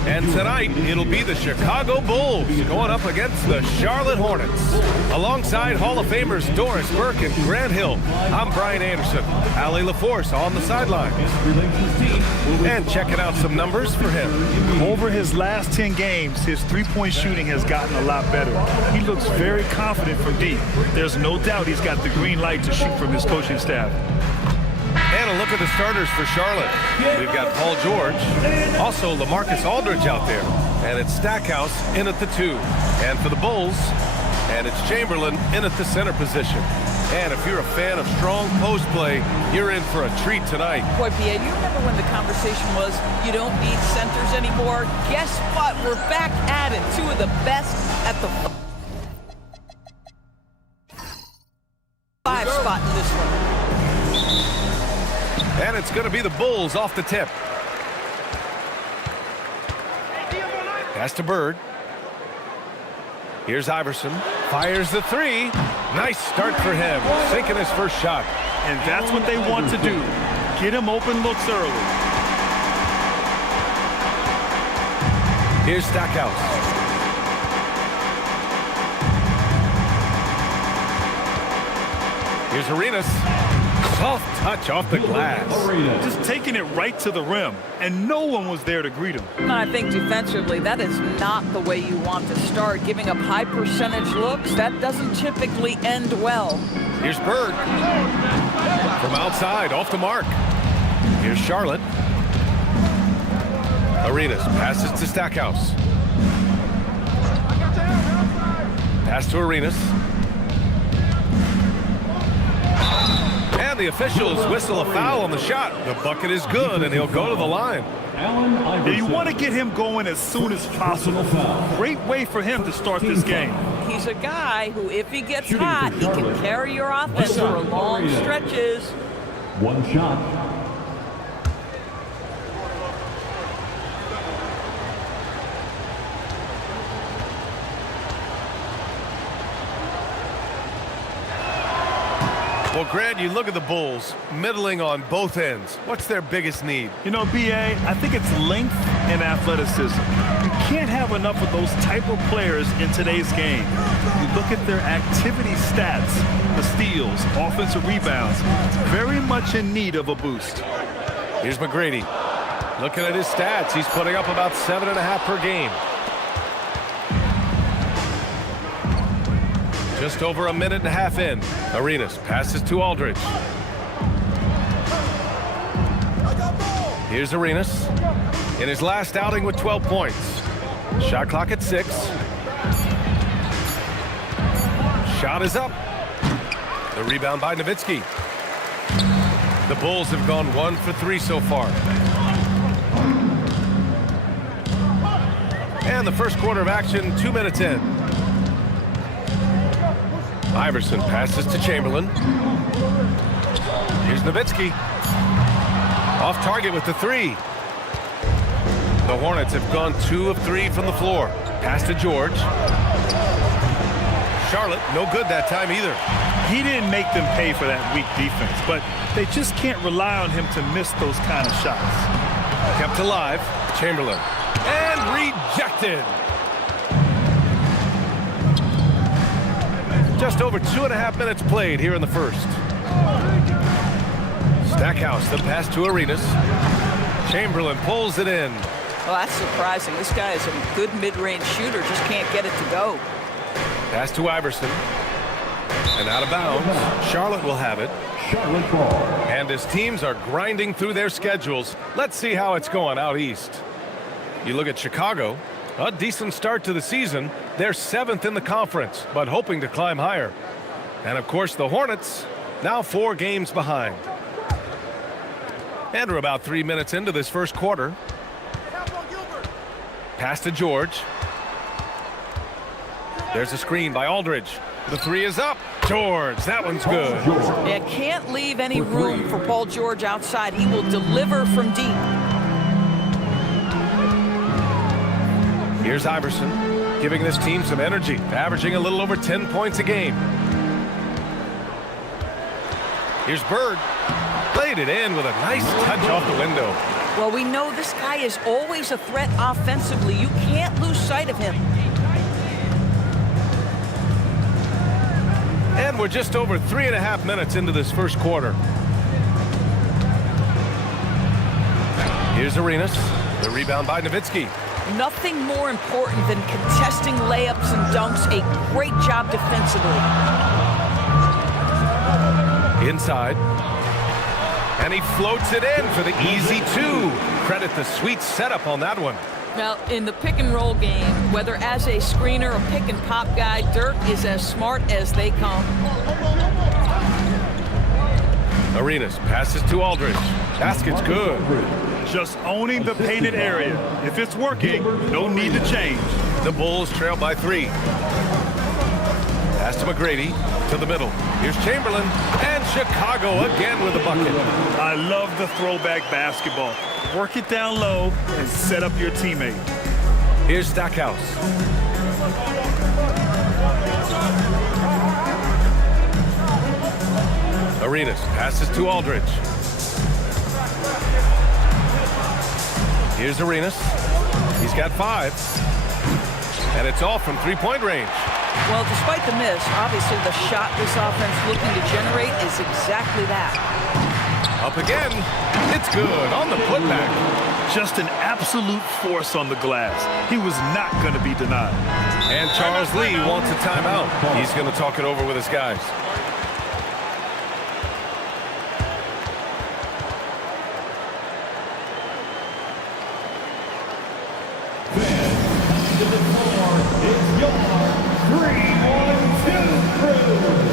And tonight, it'll be the Chicago Bulls going up against the Charlotte Hornets. Alongside Hall of Famers Doris Burke and Grant Hill, I'm Brian Anderson. Allie LaForce on the sidelines. And checking out some numbers for him. Over his last 10 games, his three-point shooting has gotten a lot better. He looks very confident from deep. There's no doubt he's got the green light to shoot from his coaching staff. And a look at the starters for Charlotte. We've got Paul George, also LaMarcus Aldridge out there, and it's Stackhouse in at the 2. And for the Bulls, and it's Chamberlain in at the center position. And if you're a fan of strong post play, you're in for a treat tonight. Boy, P.A., do you remember when the conversation was you don't need centers anymore? Guess what? We're back at it. Two of the best at the 5 spot in this one. And it's going to be the Bulls off the tip. Pass to Bird. Here's Iverson. Fires the 3. Nice start for him. Sinking his first shot. And that's what they want to do. Get him open looks early. Here's Stackhouse. Here's Arenas. Soft touch off the glass. Just taking it right to the rim, and no one was there to greet him. I think defensively, that is not the way you want to start. Giving up high percentage looks, that doesn't typically end well. Here's Bird. From outside, off the mark. Here's Charlotte. Arenas passes to Stackhouse. Pass to Arenas. And the officials whistle a foul on the shot. The bucket is good, and he'll go to the line. You want to get him going as soon as possible. Great way for him to start this game. He's a guy who, if he gets hot, he can carry your offense for long stretches. One shot. Well, Grant, you look at the Bulls, middling on both ends. What's their biggest need? You know, B.A., I think it's length and athleticism. You can't have enough of those type of players in today's game. You look at their activity stats, the steals, offensive rebounds, very much in need of a boost. Here's McGrady. Looking at his stats, he's putting up about 7.5 per game. Just over a minute and a half in. Arenas passes to Aldridge. Here's Arenas in his last outing with 12 points. Shot clock at 6. Shot is up. The rebound by Nowitzki. The Bulls have gone 1 for 3 so far. And the first quarter of action, 2 minutes in. Iverson passes to Chamberlain. Here's Nowitzki. Off target with the 3. The Hornets have gone 2 of 3 from the floor. Pass to George. Charlotte, no good that time either. He didn't make them pay for that weak defense, but they just can't rely on him to miss those kind of shots. Kept alive. Chamberlain. And rejected. Just over 2.5 minutes played here in the first. Stackhouse, the pass to Arenas. Chamberlain pulls it in. Well, that's surprising. This guy is a good mid-range shooter, just can't get it to go. Pass to Iverson. And out of bounds. Charlotte will have it. Charlotte ball. And as teams are grinding through their schedules, let's see how it's going out east. You look at Chicago, a decent start to the season. They're 7th in the conference, but hoping to climb higher. And of course, the Hornets, now 4 games behind. And we're about 3 minutes into this first quarter. Pass to George. There's a screen by Aldridge. The 3 is up. George, that one's good. Yeah, can't leave any room for Paul George outside. He will deliver from deep. Here's Iverson, giving this team some energy, averaging a little over 10 points a game. Here's Bird. Played it in with a nice touch off the window. Well, we know this guy is always a threat offensively. You can't lose sight of him. And we're just over 3.5 minutes into this first quarter. Here's Arenas. The rebound by Nowitzki. Nothing more important than contesting layups and dunks. A great job defensively. Inside. And he floats it in for the easy 2. Credit the sweet setup on that one. Now, in the pick and roll game, whether as a screener or pick and pop guy, Dirk is as smart as they come. Arenas passes to Aldridge. Basket's good. Just owning the painted area. If it's working, no need to change. The Bulls trail by 3. Pass to McGrady to the middle. Here's Chamberlain, and Chicago again with the bucket. I love the throwback basketball. Work it down low and set up your teammate. Here's Stackhouse. Arenas passes to Aldridge. Here's Arenas. He's got 5. And it's all from 3-point range. Well, despite the miss, obviously the shot this offense looking to generate is exactly that. Up again. It's good on the putback. Just an absolute force on the glass. He was not going to be denied. And Charles Lee wants a timeout. He's going to talk it over with his guys. To the floor is your 3-1-2 crew.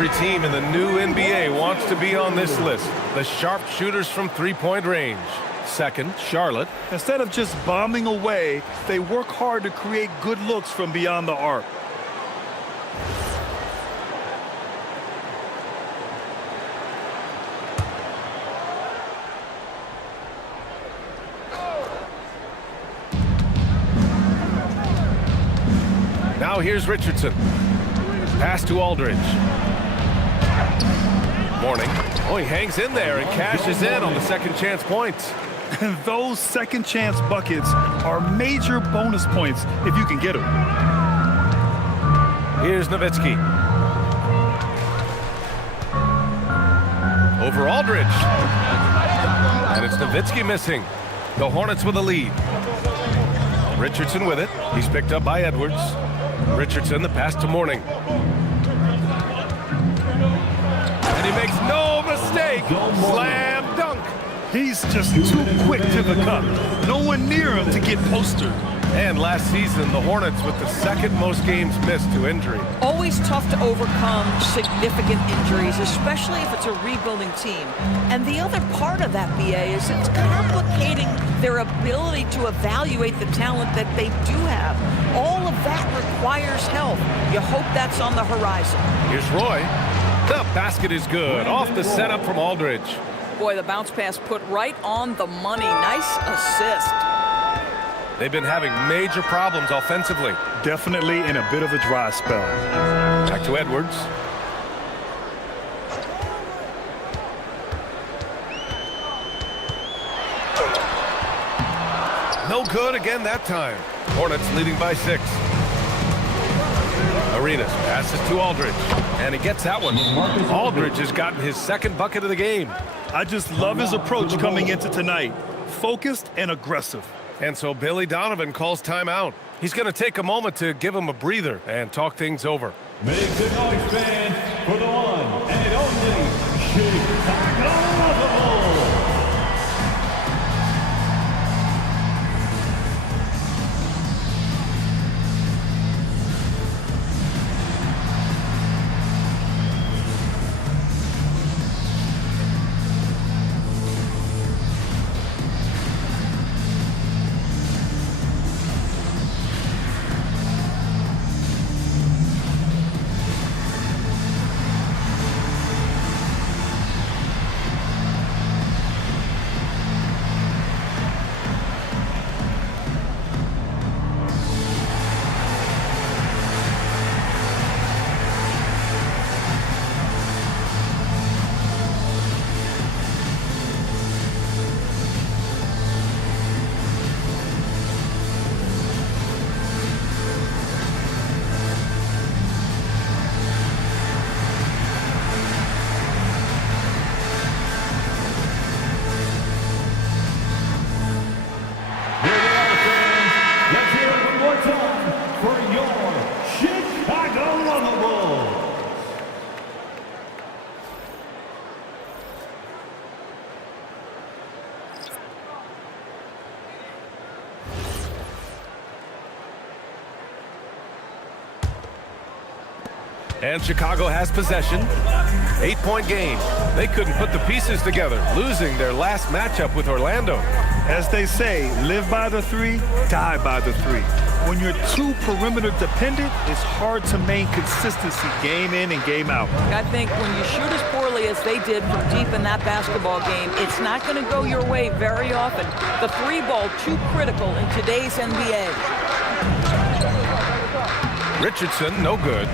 Every team in the new NBA wants to be on this list. The sharpshooters from three-point range. Second, Charlotte. Instead of just bombing away, they work hard to create good looks from beyond the arc. Now here's Richardson. Pass to Aldridge. Morning. Oh, he hangs in there and cashes in on the second chance points. And those second chance buckets are major bonus points if you can get them. Here's Nowitzki. Over Aldridge. And it's Nowitzki missing. The Hornets with a lead. Richardson with it. He's picked up by Edwards. Richardson, the pass to Morning. And he makes no mistake. Slam dunk. He's just too quick to the cup. No one near him to get postered. And last season, the Hornets with the second most games missed to injury. Always tough to overcome significant injuries, especially if it's a rebuilding team. And the other part of that, BA, is it's complicating their ability to evaluate the talent that they do have. All of that requires help. You hope that's on the horizon. Here's Roy. The basket is good. Off the setup from Aldridge. Boy, the bounce pass put right on the money. Nice assist. They've been having major problems offensively. Definitely in a bit of a dry spell. Back to Edwards. No good again that time. Hornets leading by 6. Arenas passes to Aldridge, and he gets that one. Aldridge has gotten his second bucket of the game. I just love his approach coming into tonight. Focused and aggressive. And so Billy Donovan calls timeout. He's going to take a moment to give him a breather and talk things over. Make the noise, fans, for the one and only Chicago Bulls. And Chicago has possession. 8-point game. They couldn't put the pieces together, losing their last matchup with Orlando. As they say, live by the 3, die by the 3. When you're too perimeter dependent, it's hard to maintain consistency game in and game out. I think when you shoot as poorly as they did from deep in that basketball game, it's not going to go your way very often. The 3 ball too critical in today's NBA. Richardson, no good.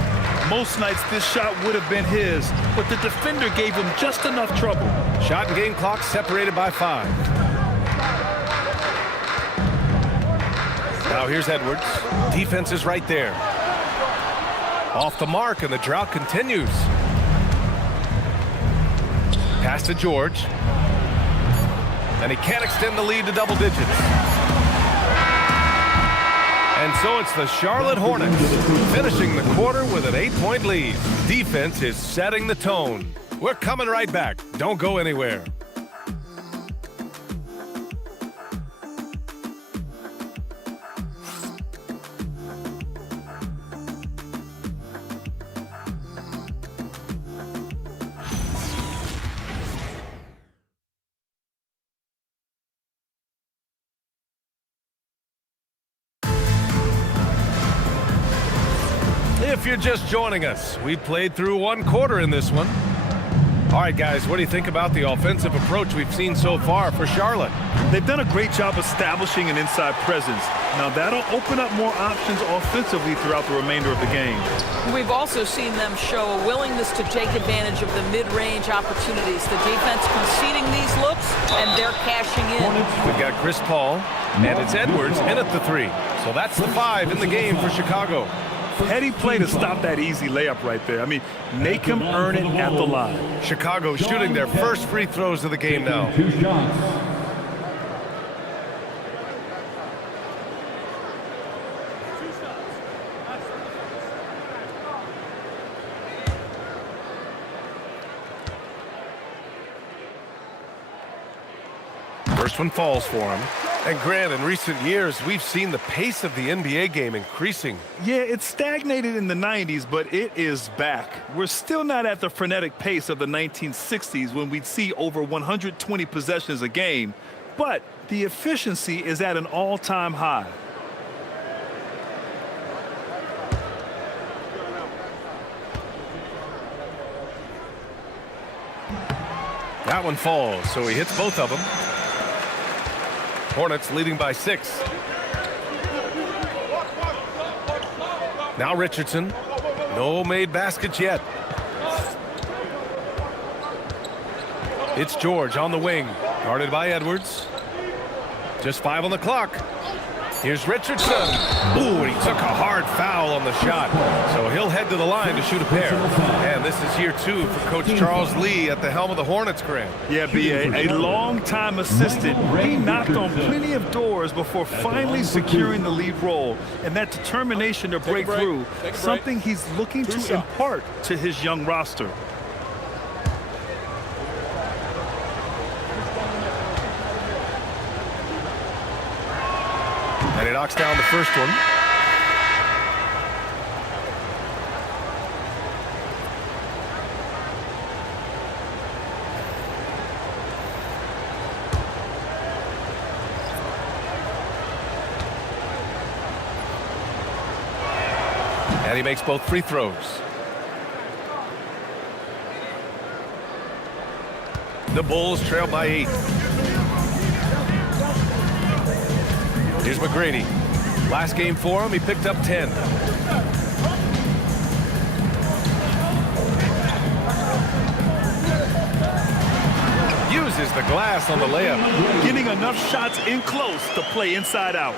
Most nights this shot would have been his, but the defender gave him just enough trouble. Shot and game clock separated by 5. Now here's Edwards. Defense is right there. Off the mark, and the drought continues. Pass to George. And he can't extend the lead to double digits. And so it's the Charlotte Hornets finishing the quarter with an 8-point lead. Defense is setting the tone. We're coming right back. Don't go anywhere. If you're just joining us, we played through one quarter in this one. All right, guys, what do you think about the offensive approach we've seen so far for Charlotte? They've done a great job establishing an inside presence. Now, that'll open up more options offensively throughout the remainder of the game. We've also seen them show a willingness to take advantage of the mid-range opportunities. The defense conceding these looks, and they're cashing in. We've got Chris Paul, and it's Edwards in at the 3. So that's the 5 in the game for Chicago. Heady play to stop that easy layup right there. I mean, make him earn it at the line. Chicago shooting their first free throws of the game now. 2 shots. First one falls for him. And Grant, in recent years, we've seen the pace of the NBA game increasing. Yeah, it stagnated in the 90s, but it is back. We're still not at the frenetic pace of the 1960s when we'd see over 120 possessions a game, but the efficiency is at an all-time high. That one falls, so he hits both of them. Hornets leading by 6. Now Richardson. No made baskets yet. It's George on the wing. Guarded by Edwards. Just 5 on the clock. Here's Richardson. Ooh, and he took a hard foul on the shot. So he'll head to the line to shoot a pair. And this is year 2 for Coach Charles Lee at the helm of the Hornets, Grant. Yeah, B.A., a long-time assistant. He knocked on plenty of doors before finally securing the lead role. And that determination to break through, something he's looking to impart to his young roster. And he knocks down the first one. And he makes both free throws. The Bulls trail by 8. Here's McGrady. Last game for him, he picked up 10. Uses the glass on the layup. Getting enough shots in close to play inside out.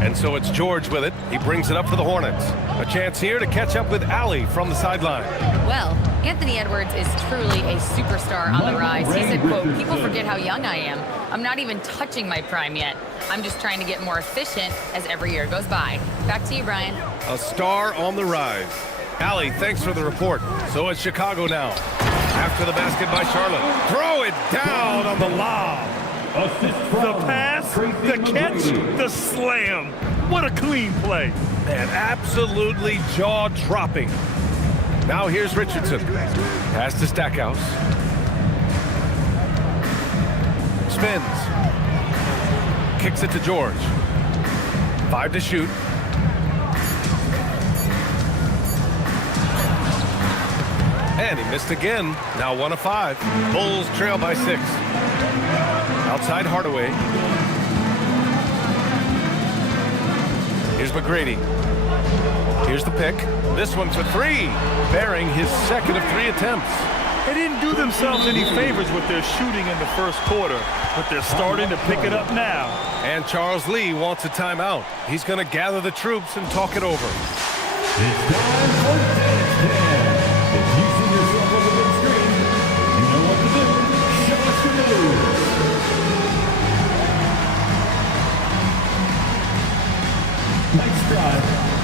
And so it's George with it. He brings it up for the Hornets. A chance here to catch up with Allie from the sideline. Well, Anthony Edwards is truly a superstar on the rise. He said, quote, "People forget how young I am. I'm not even touching my prime yet. I'm just trying to get more efficient as every year goes by." Back to you, Brian. A star on the rise. Allie, thanks for the report. So it's Chicago now. After the basket by Charlotte. Throw it down on the lob. The pass, the catch, the slam. What a clean play. Man, absolutely jaw-dropping. Now here's Richardson. Pass to Stackhouse. Spins. Kicks it to George. 5 to shoot. And he missed again. Now 1 of 5. Bulls trail by 6. Outside Hardaway. Here's McGrady. Here's the pick. This one's for 3. Bearing his second of 3 attempts. They didn't do themselves any favors with their shooting in the first quarter, but they're starting to pick it up now. And Charles Lee wants a timeout. He's going to gather the troops and talk it over. It's time for Dance Cam. If you see yourself on the big screen, you know what to do. Show us your moves. Nice try.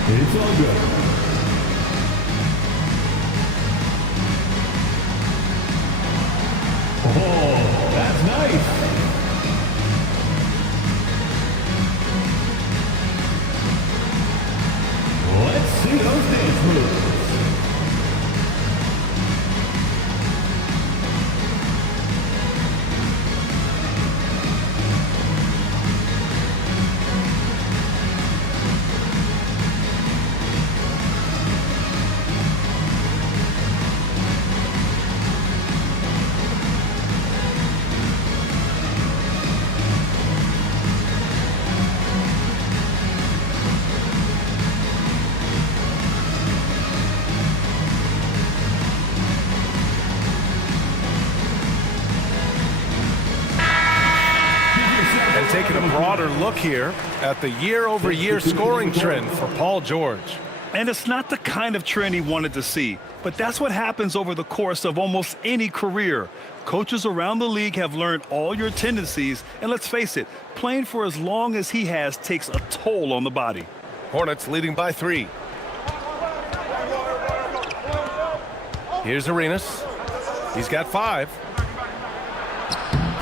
It's all good. Oh, that's nice. Let's see those dance moves. taking a broader look here at the year-over-year scoring trend for Paul George. And it's not the kind of trend he wanted to see, but that's what happens over the course of almost any career. Coaches around the league have learned all your tendencies, and let's face it, playing for as long as he has takes a toll on the body. Hornets leading by 3. Here's Arenas. He's got 5.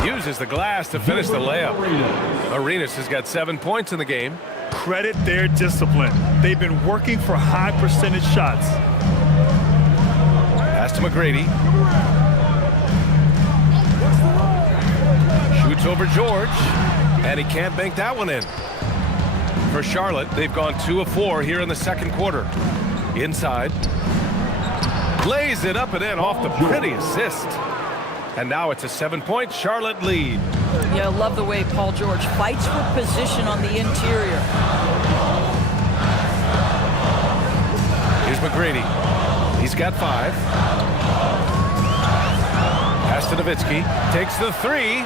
Uses the glass to finish the layup. Arenas has got 7 points in the game. Credit their discipline. They've been working for high percentage shots. Pass to McGrady. Shoots over George, and he can't bank that one in. For Charlotte, they've gone 2 of 4 here in the second quarter. Inside. Lays it up and in off the pretty assist. And now it's a 7-point Charlotte lead. Yeah, I love the way Paul George fights for position on the interior. Here's McGrady. He's got 5. Pass to Nowitzki. Takes the 3.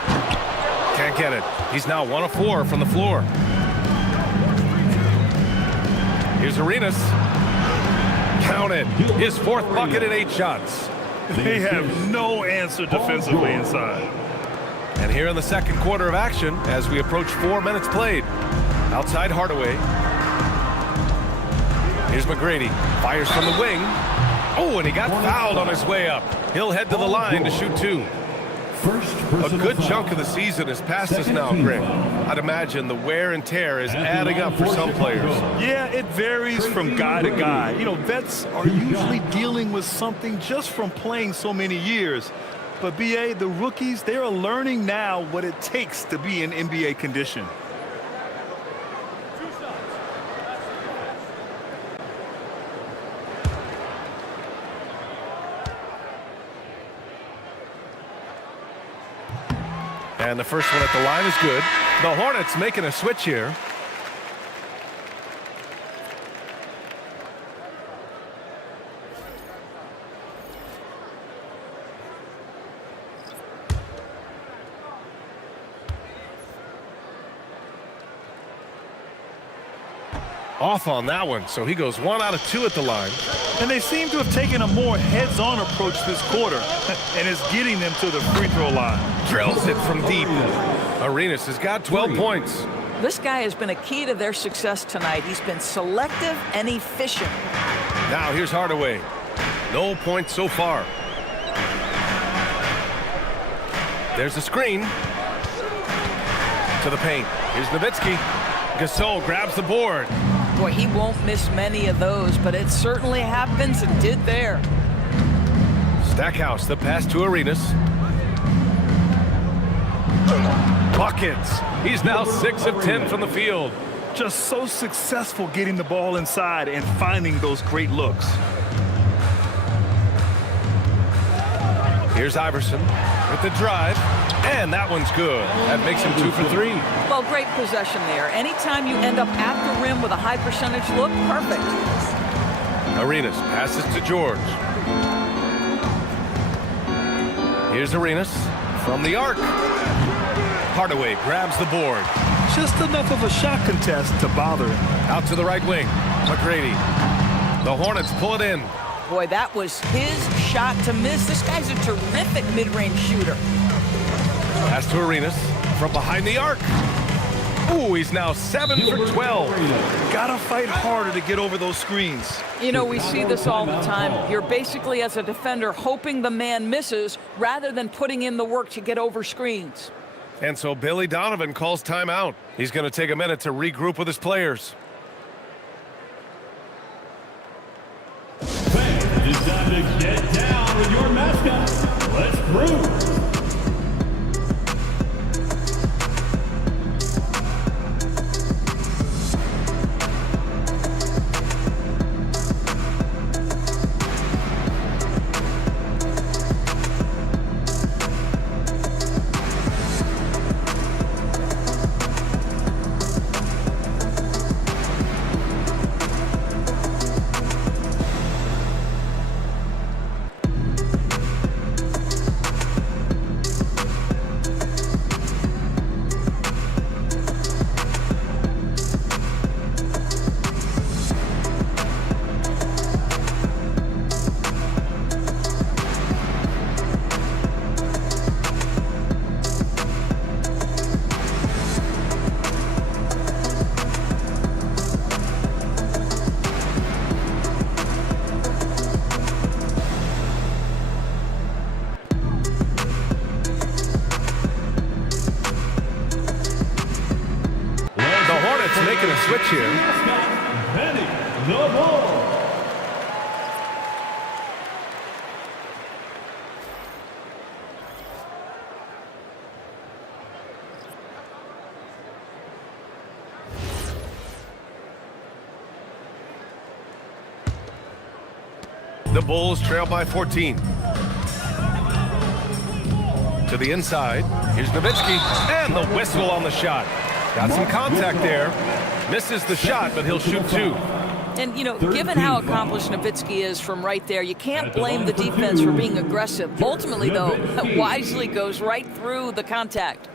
Can't get it. He's now 1 of 4 from the floor. Here's Arenas. Counted. His 4th bucket in 8 shots. They have no answer defensively inside. And here in the second quarter of action, as we approach 4 minutes played. Outside Hardaway. Here's McGrady. Fires from the wing. Oh, and he got fouled on his way up. He'll head to the line to shoot 2. A good chunk of the season has passed us now, Greg. I'd imagine the wear and tear is adding up for some players. Yeah, it varies from guy to guy. You know, vets are usually dealing with something just from playing so many years. But, B.A., the rookies, they're learning now what it takes to be in NBA condition. And the first one at the line is good. The Hornets making a switch here. Off on that one, so he goes 1 out of 2 at the line. And they seem to have taken a more heads-on approach this quarter, and it's getting them to the free throw line. Drills it from deep. Arenas has got 12 points. This guy has been a key to their success tonight. He's been selective and efficient. Now here's Hardaway. No points so far. There's a screen. To the paint. Here's Nowitzki. Gasol grabs the board. Boy, he won't miss many of those, but it certainly happens and did there. Stackhouse, the pass to Arenas. Buckets. He's now 6 of 10 from the field. Just so successful getting the ball inside and finding those great looks. Here's Iverson with the drive, and that one's good. That makes him 2 for 3. Well, great possession there. Anytime you end up at the rim with a high percentage look, perfect. Arenas passes to George. Here's Arenas from the arc. Hardaway grabs the board. Just enough of a shot contest to bother him. Out to the right wing. McGrady. The Hornets pull it in. Boy, that was his shot to miss. This guy's a terrific mid-range shooter. Pass to Arenas from behind the arc. Ooh, he's now 7 for 12. Gotta fight harder to get over those screens. You know, we see this all the time. You're basically, as a defender, hoping the man misses rather than putting in the work to get over screens. And so Billy Donovan calls timeout. He's going to take a minute to regroup with his players. It's time to get down with your mascot. Let's groove. switch here. Penny, the ball. The Bulls trail by 14. To the inside. Here's Nowitzki. And the whistle on the shot. Got some contact there. Misses the shot, but he'll shoot two. And, you know, given how accomplished Nowitzki is from right there, you can't blame the defense for being aggressive. Ultimately, though, wisely goes right through the contact.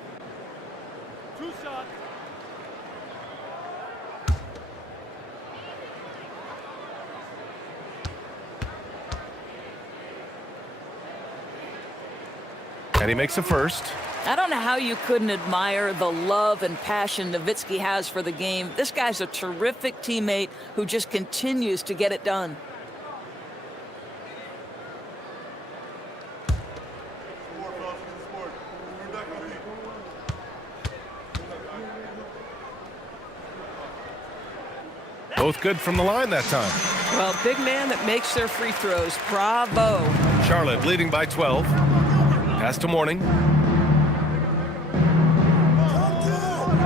And he makes a first. I don't know how you couldn't admire the love and passion Nowitzki has for the game. This guy's a terrific teammate who just continues to get it done. Both good from the line that time. Well, big man that makes their free throws. Bravo. Charlotte leading by 12. Pass to Mourning.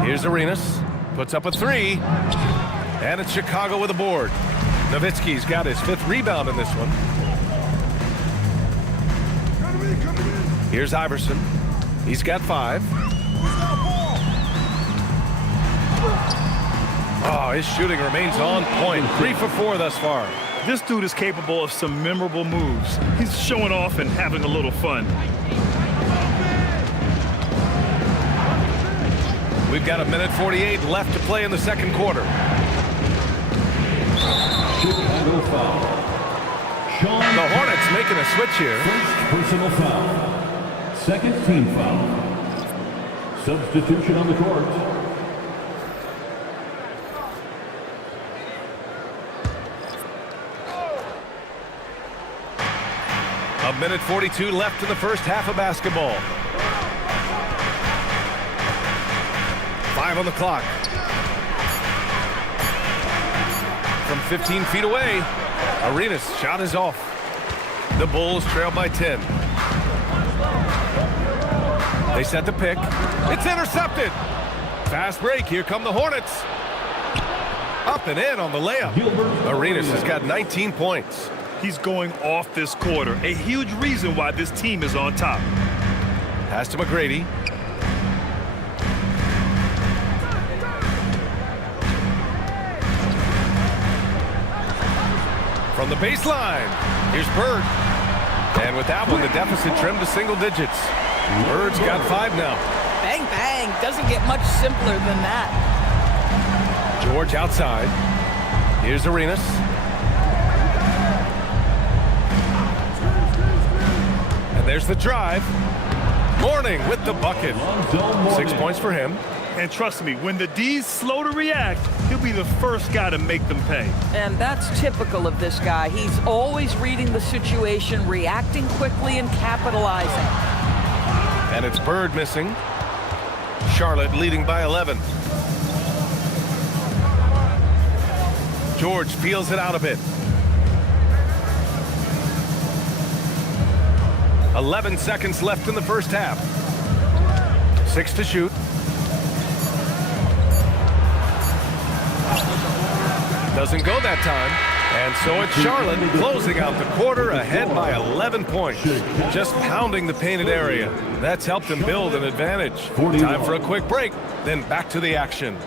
Here's Arenas. Puts up a three. And it's Chicago with a board. Nowitzki's got his 5th rebound in this one. Here's Iverson. He's got 5. Oh, his shooting remains on point. 3 for 4 thus far. This dude is capable of some memorable moves. He's showing off and having a little fun. We've got 1:48 left to play in the second quarter. Chicago foul. The Hornets making a switch here. First personal foul. Second team foul. Substitution on the court. 1:42 left in the first half of basketball. 5 on the clock. From 15 feet away, Arenas' shot is off. The Bulls trail by 10. They set the pick. It's intercepted. Fast break. Here come the Hornets. Up and in on the layup. Arenas has got 19 points. He's going off this quarter. A huge reason why this team is on top. Pass to McGrady. From the baseline, here's Bird. And with that one, the deficit trimmed to single digits. Bird's got 5 now. Bang, bang. Doesn't get much simpler than that. George outside. Here's Arenas. And there's the drive. Mourning with the bucket. 6 points for him. And trust me, when the D's slow to react, he'll be the first guy to make them pay. And that's typical of this guy. He's always reading the situation, reacting quickly, and capitalizing. And it's Bird missing. Charlotte leading by 11. George peels it out a bit. 11 seconds left in the first half. 6 to shoot. Doesn't go that time. And so it's Charlotte closing out the quarter ahead by 11 points. Just pounding the painted area. That's helped him build an advantage. Time for a quick break, then back to the action.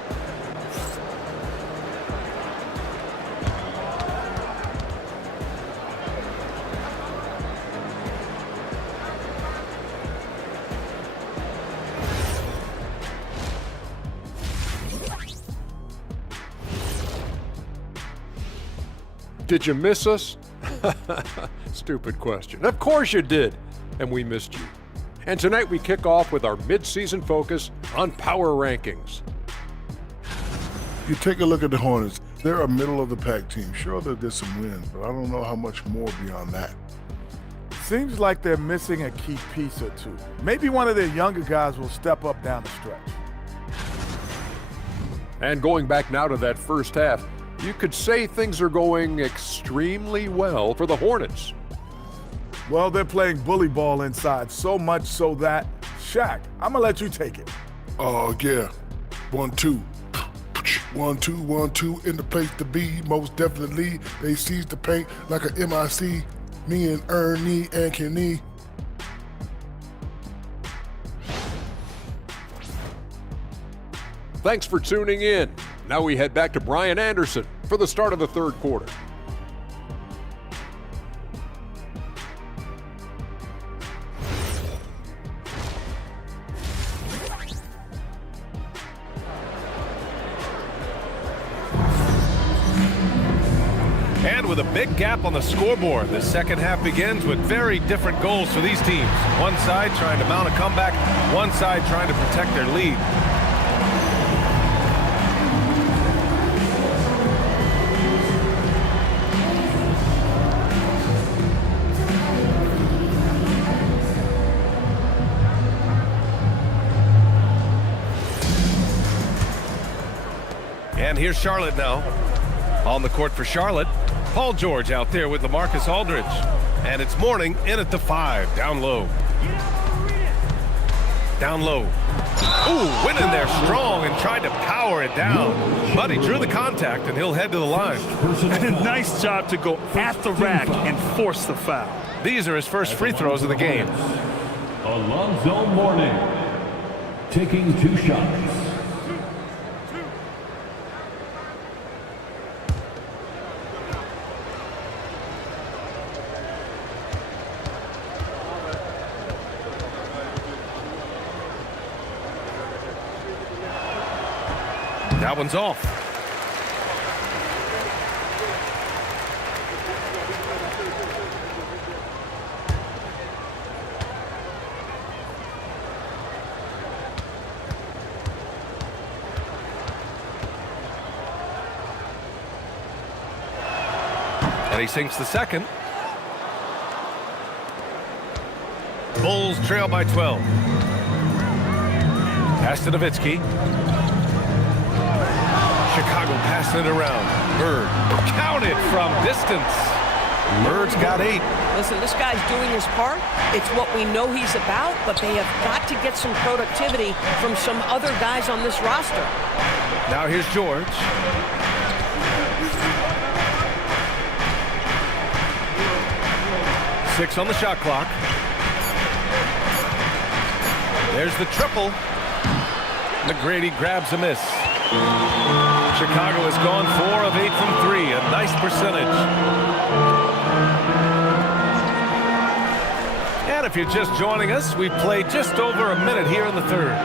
Did you miss us? Stupid question. Of course you did, and we missed you. And tonight we kick off with our mid-season focus on power rankings. You take a look at the Hornets. They're a middle-of-the-pack team. Sure, they'll get some wins, but I don't know how much more beyond that. Seems like they're missing a key piece or two. Maybe one of their younger guys will step up down the stretch. And going back now to that first half, you could say things are going extremely well for the Hornets. Well, they're playing bully ball inside, so much so that, Shaq, I'm going to let you take it. Oh, yeah. 1-2. 1-2, 1-2 in the place to be. Most definitely, they seize the paint like a MIC. Me and Ernie and Kenny. Thanks for tuning in. Now we head back to Brian Anderson for the start of the third quarter. And with a big gap on the scoreboard, the second half begins with very different goals for these teams. One side trying to mount a comeback, one side trying to protect their lead. And here's Charlotte now. On the court for Charlotte, Paul George out there with LaMarcus Aldridge. And it's Mourning in at the 5, down low. Down low. Ooh, went in there strong and tried to power it down. But he drew the contact and he'll head to the line. Nice job to go at the rack and force the foul. These are his first free throws of the game. Alonzo Mourning taking 2 shots. That one's off. And he sinks the second. Bulls trail by 12. Pass to Nowitzki. Chicago passing it around. Bird counted from distance. Bird's got 8. Listen, this guy's doing his part. It's what we know he's about, but they have got to get some productivity from some other guys on this roster. Now here's George. Six on the shot clock. There's the triple. McGrady grabs a miss. Chicago has gone 4 of 8 from 3, a nice percentage. And if you're just joining us, we've played just over a minute here in the third.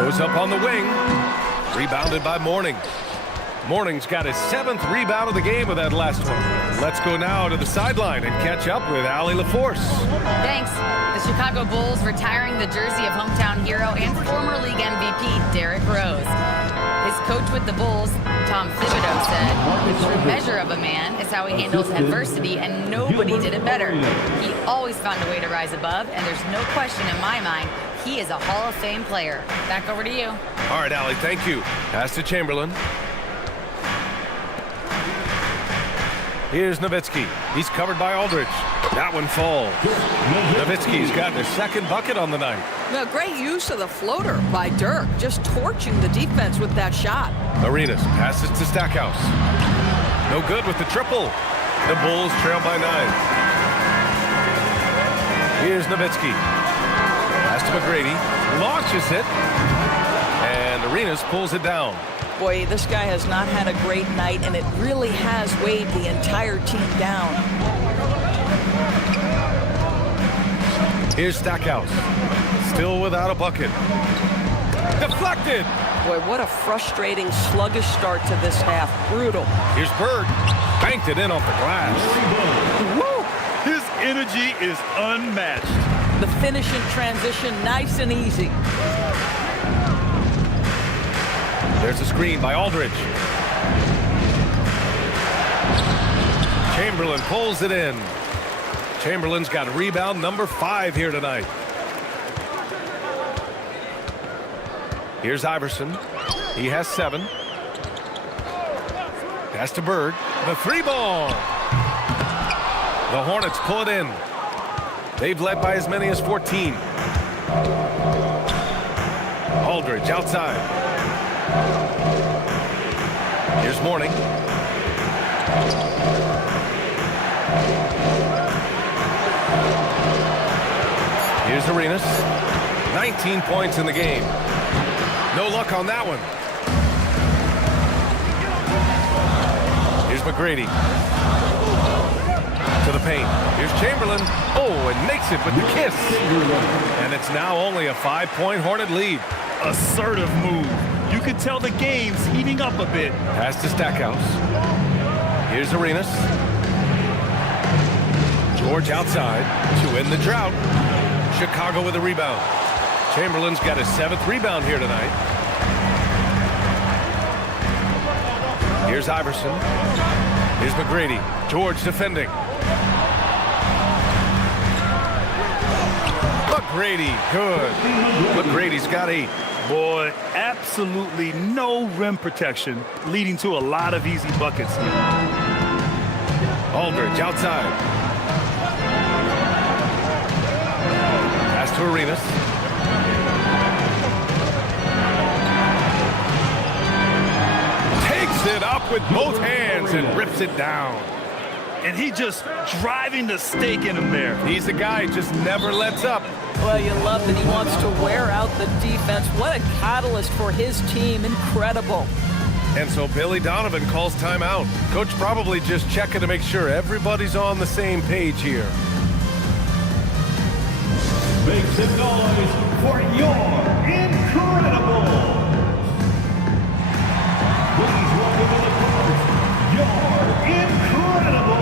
Goes up on the wing, rebounded by Mourning. Mourning's got his 7th rebound of the game with that last one. Let's go now to the sideline and catch up with Allie LaForce. Thanks. The Chicago Bulls retiring the jersey of hometown hero and former league MVP Derrick Rose. His coach with the Bulls, Tom Thibodeau, said, "The true measure of a man is how he handles adversity, and nobody did it better. He always found a way to rise above, and there's no question in my mind he is a Hall of Fame player." Back over to you. All right, Allie, thank you. Pass to Chamberlain. Here's Nowitzki. He's covered by Aldridge. That one falls. Nowitzki's got their 2nd bucket on the night. Now, great use of the floater by Dirk, just torching the defense with that shot. Arenas passes to Stackhouse. No good with the triple. The Bulls trail by 9. Here's Nowitzki. Pass to McGrady. Launches it. And Arenas pulls it down. Boy, this guy has not had a great night, and it really has weighed the entire team down. Here's Stackhouse. Still without a bucket. Deflected. Boy, what a frustrating, sluggish start to this half. Brutal. Here's Bird. Banked it in off the glass. Woo! His energy is unmatched. The finish in transition, nice and easy. There's a screen by Aldridge. Chamberlain pulls it in. Chamberlain's got rebound number 5 here tonight. Here's Iverson. He has 7. Pass to Bird. The 3-ball. The Hornets pull it in. They've led by as many as 14. Aldridge outside. Here's Mourning. Here's Arenas. 19 points in the game. No luck on that one. Here's McGrady. To the paint. Here's Chamberlain. Oh, and makes it with the kiss. And it's now only a 5-point Hornet lead. Assertive move. You can tell the game's heating up a bit. Pass to Stackhouse. Here's Arenas. George outside to end the drought. Chicago with a rebound. Chamberlain's got his 7th rebound here tonight. Here's Iverson. Here's McGrady. George defending. McGrady, good. McGrady's got 8. Boy, absolutely no rim protection, leading to a lot of easy buckets here. Aldridge outside. Pass to Arenas. Takes it up with both hands and rips it down. And he just driving the stake in him there. He's the guy who just never lets up. Well, you love that he wants to wear out the defense. What a catalyst for his team. Incredible. And so Billy Donovan calls timeout. Coach probably just checking to make sure everybody's on the same page here. Make some noise for your incredible. Please welcome to the court, your incredible.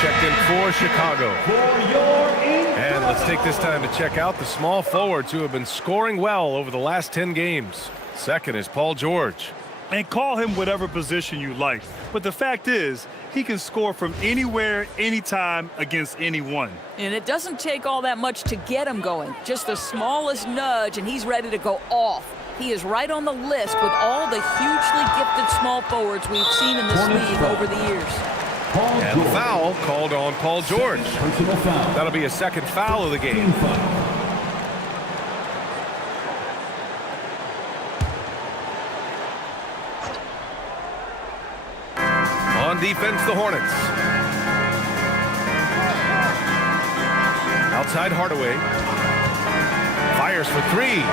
Checked in for Chicago. And let's take this time to check out the small forwards who have been scoring well over the last 10 games. Second is Paul George. And call him whatever position you like. But the fact is, he can score from anywhere, anytime, against anyone. And it doesn't take all that much to get him going. Just the smallest nudge, and he's ready to go off. He is right on the list with all the hugely gifted small forwards we've seen in this league over the years. And the foul called on Paul George. That'll be a second foul of the game. On defense, the Hornets. Outside Hardaway. Fires for 3.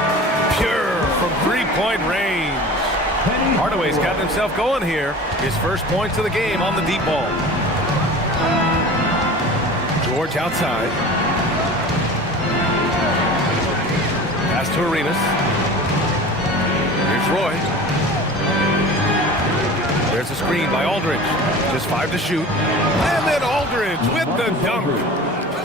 Pure from 3-point range. Hardaway's gotten himself going here. His first points of the game on the deep ball. George outside. Pass to Arenas. Here's Roy. There's a screen by Aldridge. Just 5 to shoot. And then Aldridge with the dunk.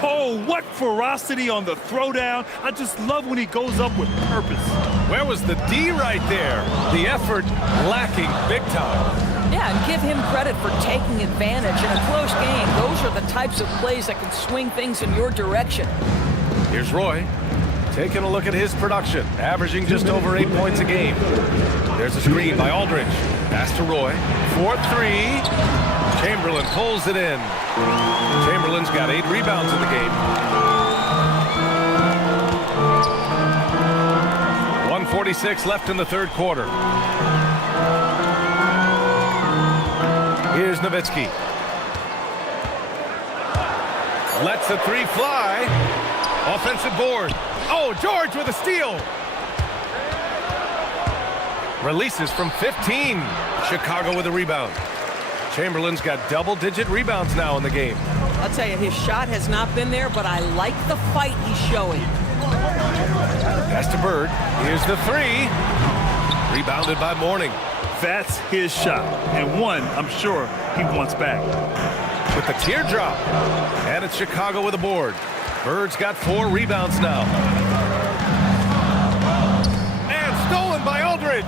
Oh, what ferocity on the throwdown. I just love when he goes up with purpose. Where was the D right there? The effort lacking big time. Yeah, and give him credit for taking advantage. In a close game, those are the types of plays that can swing things in your direction. Here's Roy. Taking a look at his production, averaging just over 8 points a game. There's a screen by Aldridge. Pass to Roy. 4-3. Chamberlain pulls it in. Chamberlain's got 8 rebounds in the game. 1:46 left in the third quarter. Here's Nowitzki. Lets the three fly. Offensive board. Oh, George with a steal. Releases from 15. Chicago with a rebound. Chamberlain's got double-digit rebounds now in the game. I'll tell you, his shot has not been there, but I like the fight he's showing. Pass to Bird. Here's the three. Rebounded by Mourning. That's his shot, and one I'm sure he wants back. With the teardrop. And it's Chicago with a board. Bird's got 4 rebounds now. And stolen by Aldridge.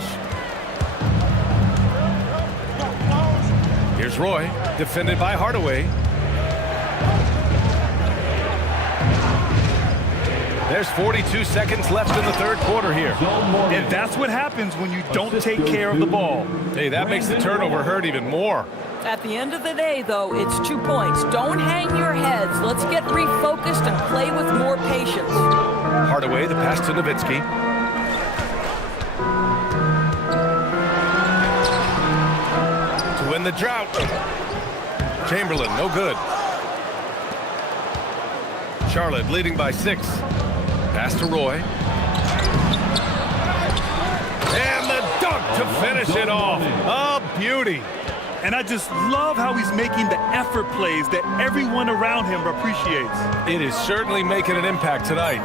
Here's Roy, defended by Hardaway. There's 42 seconds left in the third quarter here. And that's what happens when you don't take care of the ball. Hey, that makes the turnover hurt even more. At the end of the day, though, it's 2 points. Don't hang your heads. Let's get refocused and play with more patience. Hardaway, the pass to Nowitzki. To win the drought. Chamberlain, no good. Charlotte leading by 6. Pass to Roy. And the dunk to finish it off. A beauty. And I just love how he's making the effort plays that everyone around him appreciates. It is certainly making an impact tonight.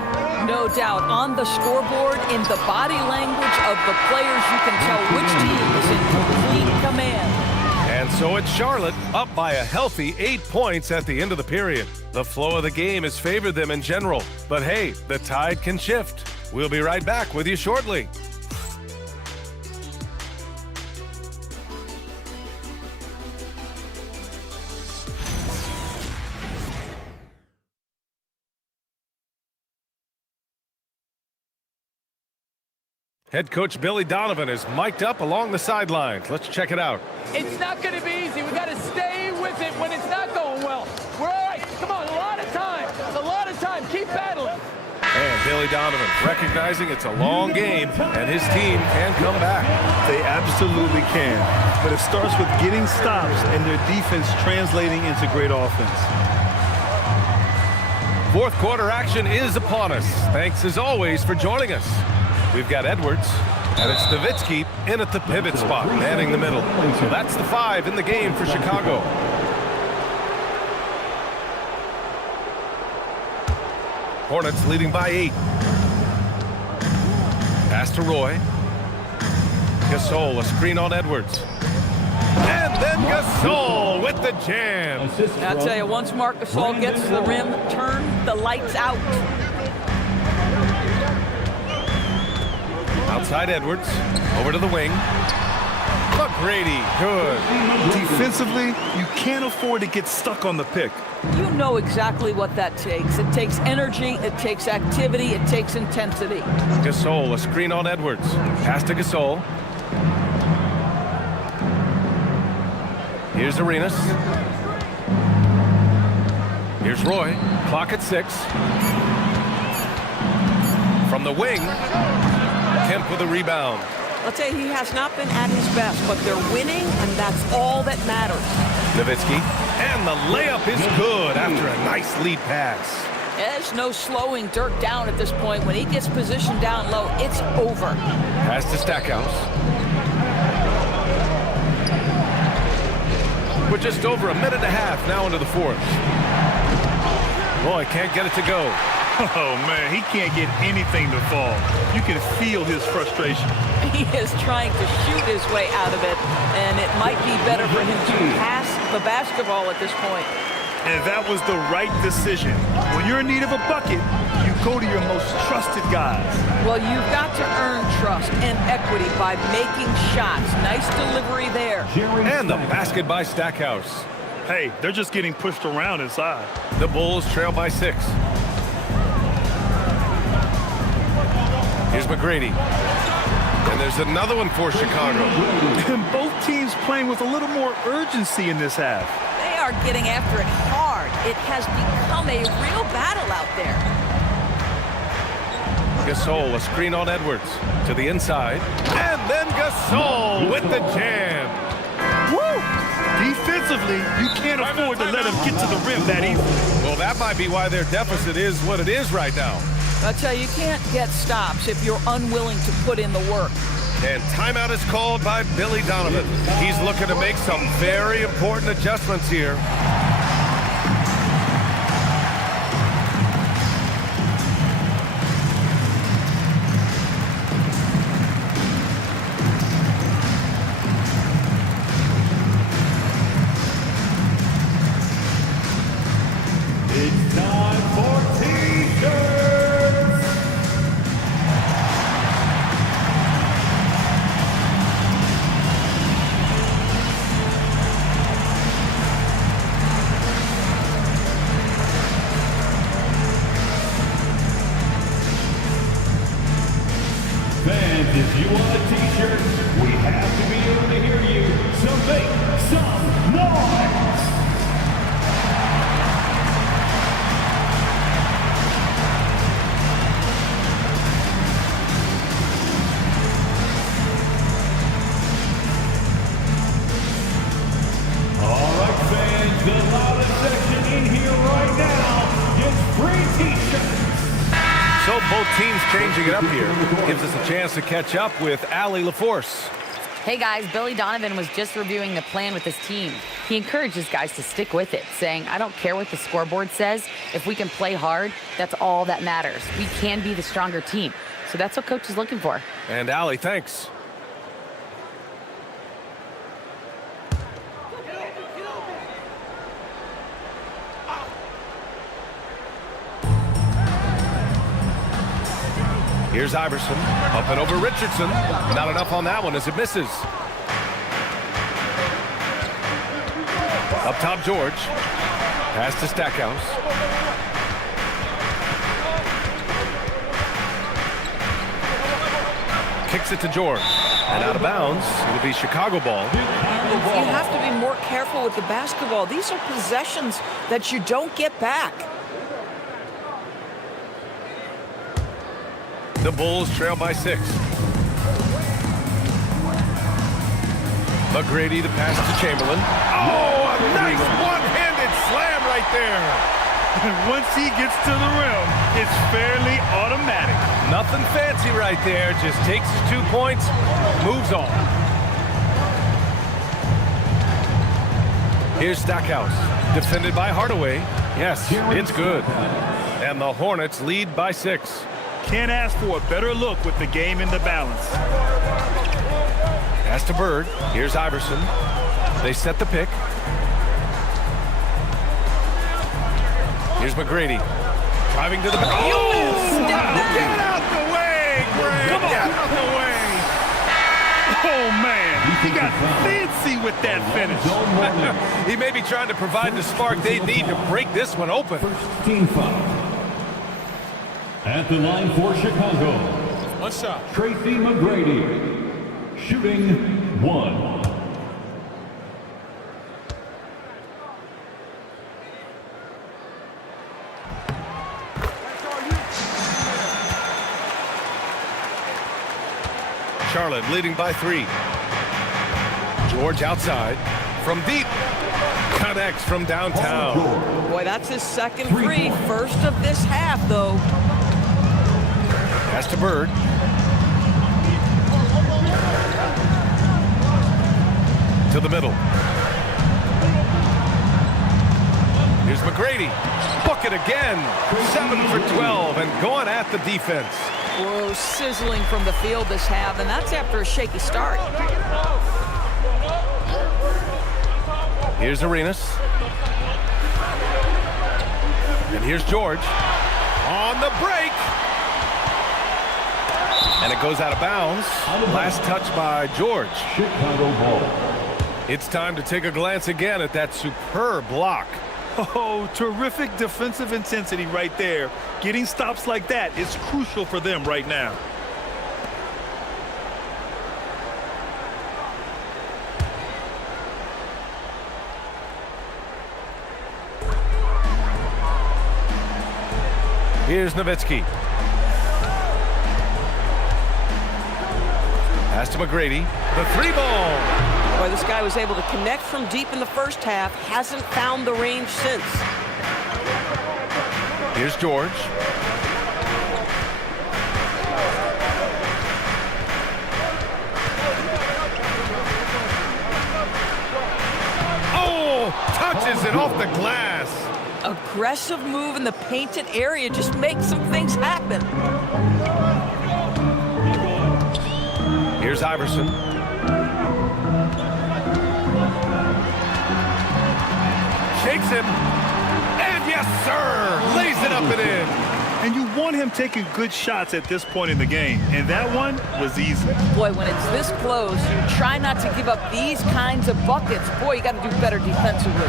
No doubt. On the scoreboard, in the body language of the players, you can tell which team is in complete command. And so it's Charlotte up by a healthy 8 points at the end of the period. The flow of the game has favored them in general. But hey, the tide can shift. We'll be right back with you shortly. Head coach Billy Donovan is mic'd up along the sidelines. Let's check it out. It's not going to be easy. We got to stay with it when it's not going well. We're all right. Come on, a lot of time. A lot of time. Keep battling. And Billy Donovan recognizing it's a long game and his team can come back. They absolutely can. But it starts with getting stops and their defense translating into great offense. Fourth quarter action is upon us. Thanks as always for joining us. We've got Edwards, and it's Nowitzki in at the pivot spot, manning the middle. So that's the 5 in the game for Chicago. Hornets leading by 8. Pass to Roy. Gasol, a screen on Edwards. And then Gasol with the jam. I'll tell you, once Marc Gasol gets to the rim, turn the lights out. Outside Edwards, over to the wing. McGrady, good. Defensively, you can't afford to get stuck on the pick. You know exactly what that takes. It takes energy, it takes activity, it takes intensity. Gasol, a screen on Edwards. Pass to Gasol. Here's Arenas. Here's Roy. Clock at 6. From the wing, Kemp with a rebound. I'll tell you, he has not been at his best, but they're winning, and that's all that matters. Nowitzki, and the layup is good after a nice lead pass. There's no slowing Dirk down at this point. When he gets positioned down low, it's over. Pass to Stackhouse. We're just over a minute and a half now into the fourth. Roy can't get it to go. Oh, man, he can't get anything to fall. You can feel his frustration. He is trying to shoot his way out of it, and it might be better for him to pass the basketball at this point. And that was the right decision. When you're in need of a bucket, you go to your most trusted guys. Well, you've got to earn trust and equity by making shots. Nice delivery there. And the basket by Stackhouse. Hey, they're just getting pushed around inside. The Bulls trail by 6. Here's McGrady. And there's another one for Chicago. And both teams playing with a little more urgency in this half. They are getting after it hard. It has become a real battle out there. Gasol, a screen on Edwards. To the inside. And then Gasol with the jam. Woo! Defensively, you can't afford to let him get to the rim that easily. Well, that might be why their deficit is what it is right now. I tell you, you can't get stops if you're unwilling to put in the work. And timeout is called by Billy Donovan. He's looking to make some very important adjustments here. It's time for T-shirts. Fans, if you want a T-shirt, we have to be able to hear you. So make some noise. All right, fans, the loudest section in here right now gets free T-shirts. So both teams changing it up here. Gives us a chance to catch up with Allie LaForce. Hey guys, Billy Donovan was just reviewing the plan with his team. He encourages guys to stick with it, saying, I don't care what the scoreboard says. If we can play hard, that's all that matters. We can be the stronger team. So that's what coach is looking for. And Allie, thanks. Here's Iverson, up and over Richardson. Not enough on that one as it misses. Up top, George. Pass to Stackhouse. Kicks it to George. And out of bounds, it'll be Chicago ball. You have to be more careful with the basketball. These are possessions that you don't get back. The Bulls trail by 6. McGrady, the pass to Chamberlain. Oh, a nice one-handed slam right there. Once he gets to the rim, it's fairly automatic. Nothing fancy right there. Just takes his 2 points, moves on. Here's Stackhouse, defended by Hardaway. Yes, it's good. And the Hornets lead by 6. Can't ask for a better look with the game in the balance. Pass to Bird. Here's Iverson. They set the pick. Here's McGrady. Driving to the back. Oh! Get out the way, Greg! Come on. Get out the way! Oh, man. He got fancy with that finish. He may be trying to provide the spark they need to break this one open. First team foul. At the line for Chicago, One shot. Tracy McGrady, shooting 1. Charlotte leading by 3. George outside from deep. Connects from downtown. Boy, that's his second free. First of this half, though. Pass to Bird. To the middle. Here's McGrady. Bucket again. 7 for 12 and going at the defense. Whoa, sizzling from the field this half, and that's after a shaky start. Here's Arenas. And here's George. On the break. And it goes out of bounds. Last touch by George. Chicago ball. It's time to take a glance again at that superb block. Oh, terrific defensive intensity right there. Getting stops like that is crucial for them right now. Here's Nowitzki. Pass to McGrady. The 3 ball. Boy, this guy was able to connect from deep in the first half, hasn't found the range since. Here's George. Oh, touches it off the glass. Aggressive move in the painted area just makes some things happen. Here's Iverson. Shakes him. And yes, sir, lays it up and in. And you want him taking good shots at this point in the game, and that one was easy. Boy, when it's this close, you try not to give up these kinds of buckets. Boy, you got to do better defensively.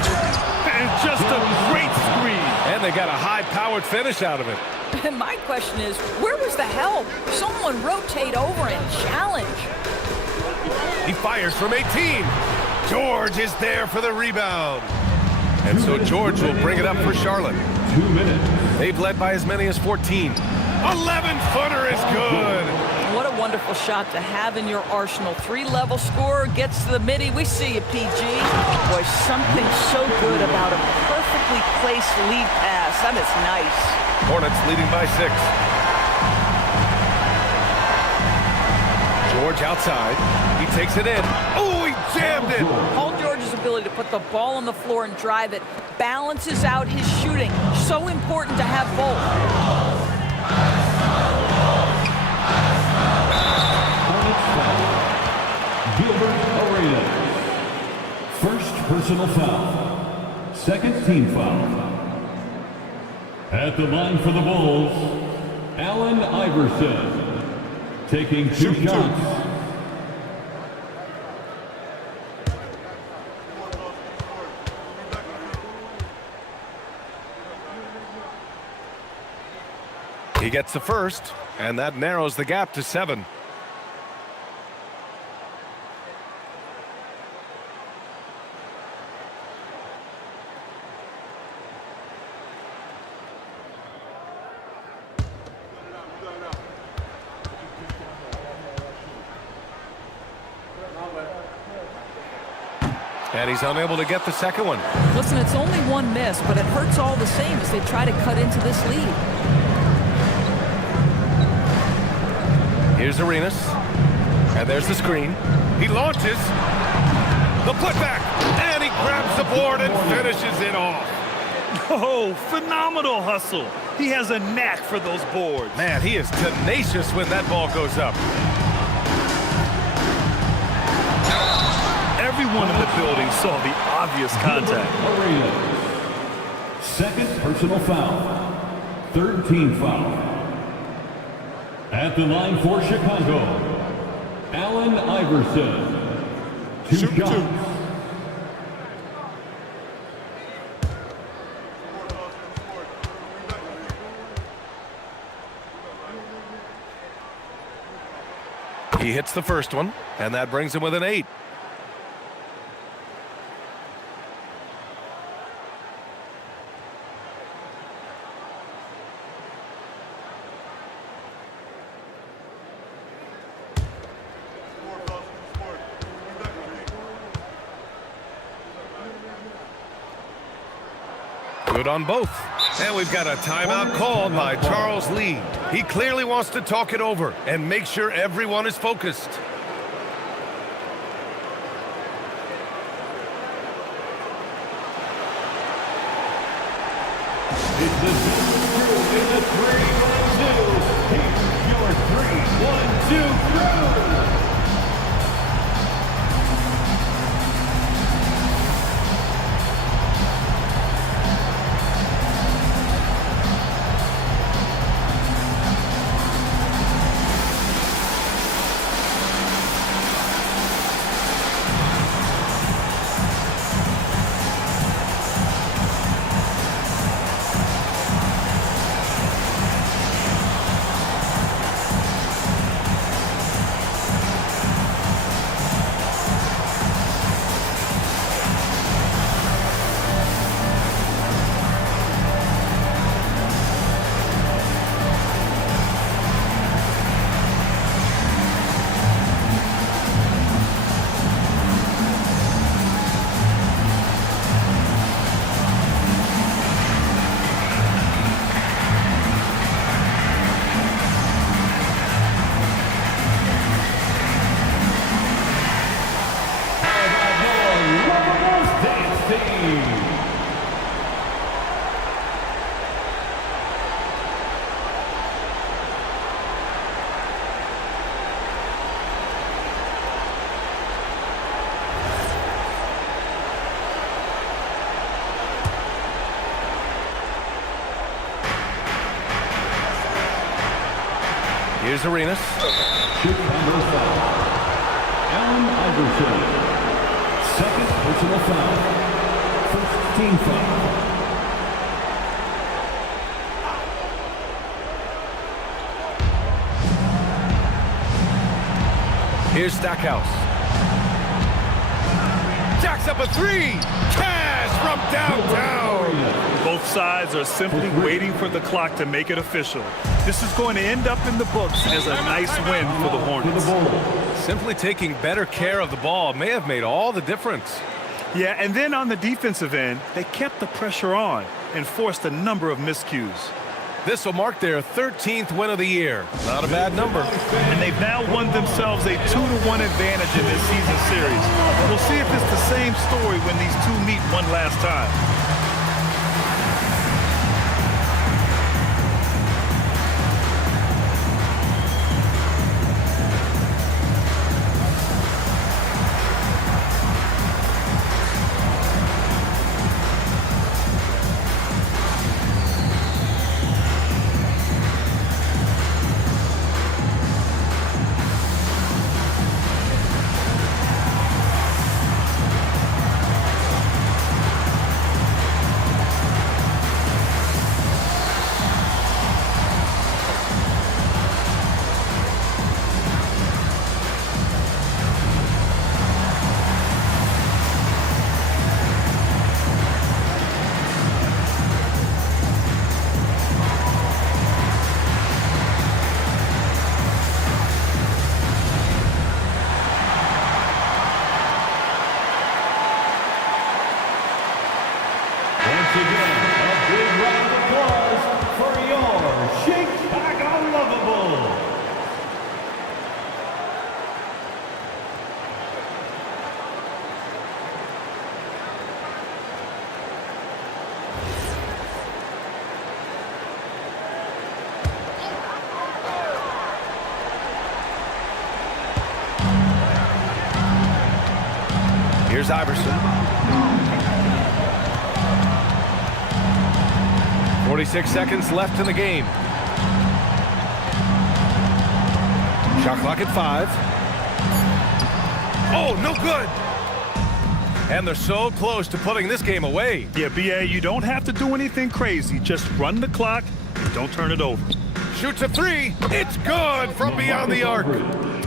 And just a great screen. And they got a high-powered finish out of it. And my question is, where was the help? Someone rotate over and challenge. He fires from 18. George is there for the rebound. And so George will bring it up for Charlotte. 2 minutes. They've led by as many as 14. 11-footer is good. What a wonderful shot to have in your arsenal. 3-level scorer gets to the midi. We see you, PG. Boy, something so good about a perfectly placed lead pass. That is nice. Hornets leading by 6. George outside. He takes it in. Oh, he jammed it. Paul George's ability to put the ball on the floor and drive it balances out his shooting. So important to have both. Gilbert Arenas. First personal foul. Second team foul. At the line for the Bulls, Allen Iverson. Taking two shots. He gets the first, and that narrows the gap to 7. And he's unable to get the second one. Listen, it's only one miss, but it hurts all the same as they try to cut into this lead. Here's Arenas. And there's the screen. He launches. The putback. And he grabs the board and finishes it off. Oh, phenomenal hustle. He has a knack for those boards. Man, he is tenacious when that ball goes up. Everyone in the building saw the obvious contact. Second personal foul. Third team foul. At the line for Chicago, Allen Iverson. Two shots. He hits the first one, and that brings him with an 8. Good on both. And we've got a timeout called by Charles Lee. He clearly wants to talk it over and make sure everyone is focused. It's the crew in the 3-1-2. Here's your 3-1-2 crew. Here's Arenas. Chicago foul. Allen Iverson. Second personal foul. First team foul. Here's Stackhouse. Jacks up a three. Cash from downtown. Both sides are simply waiting for the clock to make it official. This is going to end up in the books as a nice win for the Hornets. Simply taking better care of the ball may have made all the difference. Yeah, and then on the defensive end, they kept the pressure on and forced a number of miscues. This will mark their 13th win of the year. Not a bad number. And they've now won themselves a 2-1 advantage in this season series. We'll see if it's the same story when these two meet one last time. Here's Iverson. 46 seconds left in the game. Shot clock at 5. Oh, no good. And they're so close to putting this game away. Yeah, B.A., you don't have to do anything crazy. Just run the clock and don't turn it over. Shoots a 3. It's good from beyond the arc.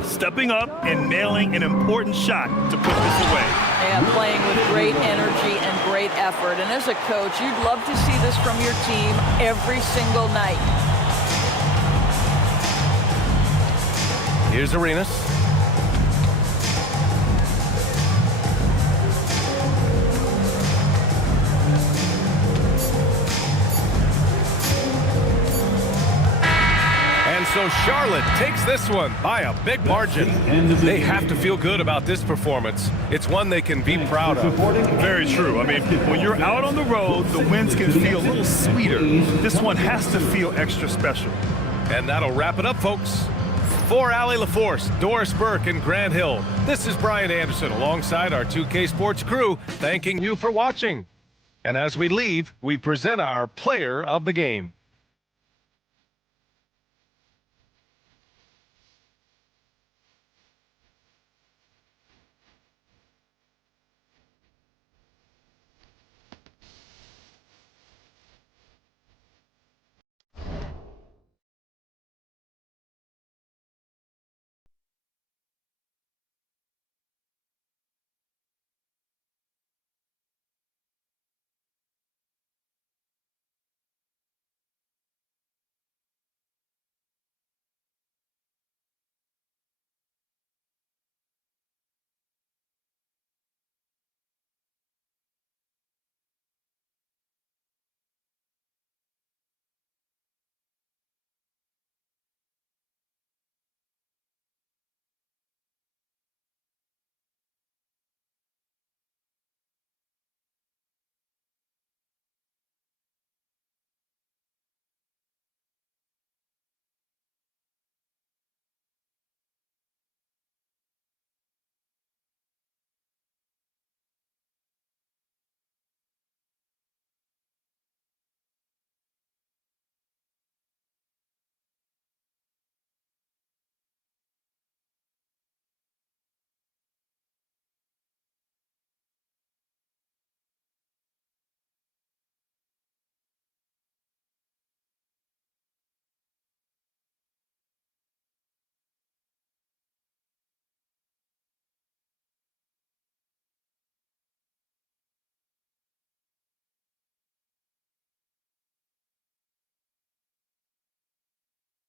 Stepping up and nailing an important shot to put this away. And playing with great energy and great effort. And as a coach, you'd love to see this from your team every single night. Here's Arenas. So Charlotte takes this one by a big margin. They have to feel good about this performance. It's one they can be proud of. Very true. I mean, when you're out on the road, the wins can feel a little sweeter. This one has to feel extra special. And that'll wrap it up, folks. For Allie LaForce, Doris Burke, and Grant Hill, this is Brian Anderson alongside our 2K Sports crew, thanking you for watching. And as we leave, we present our player of the game.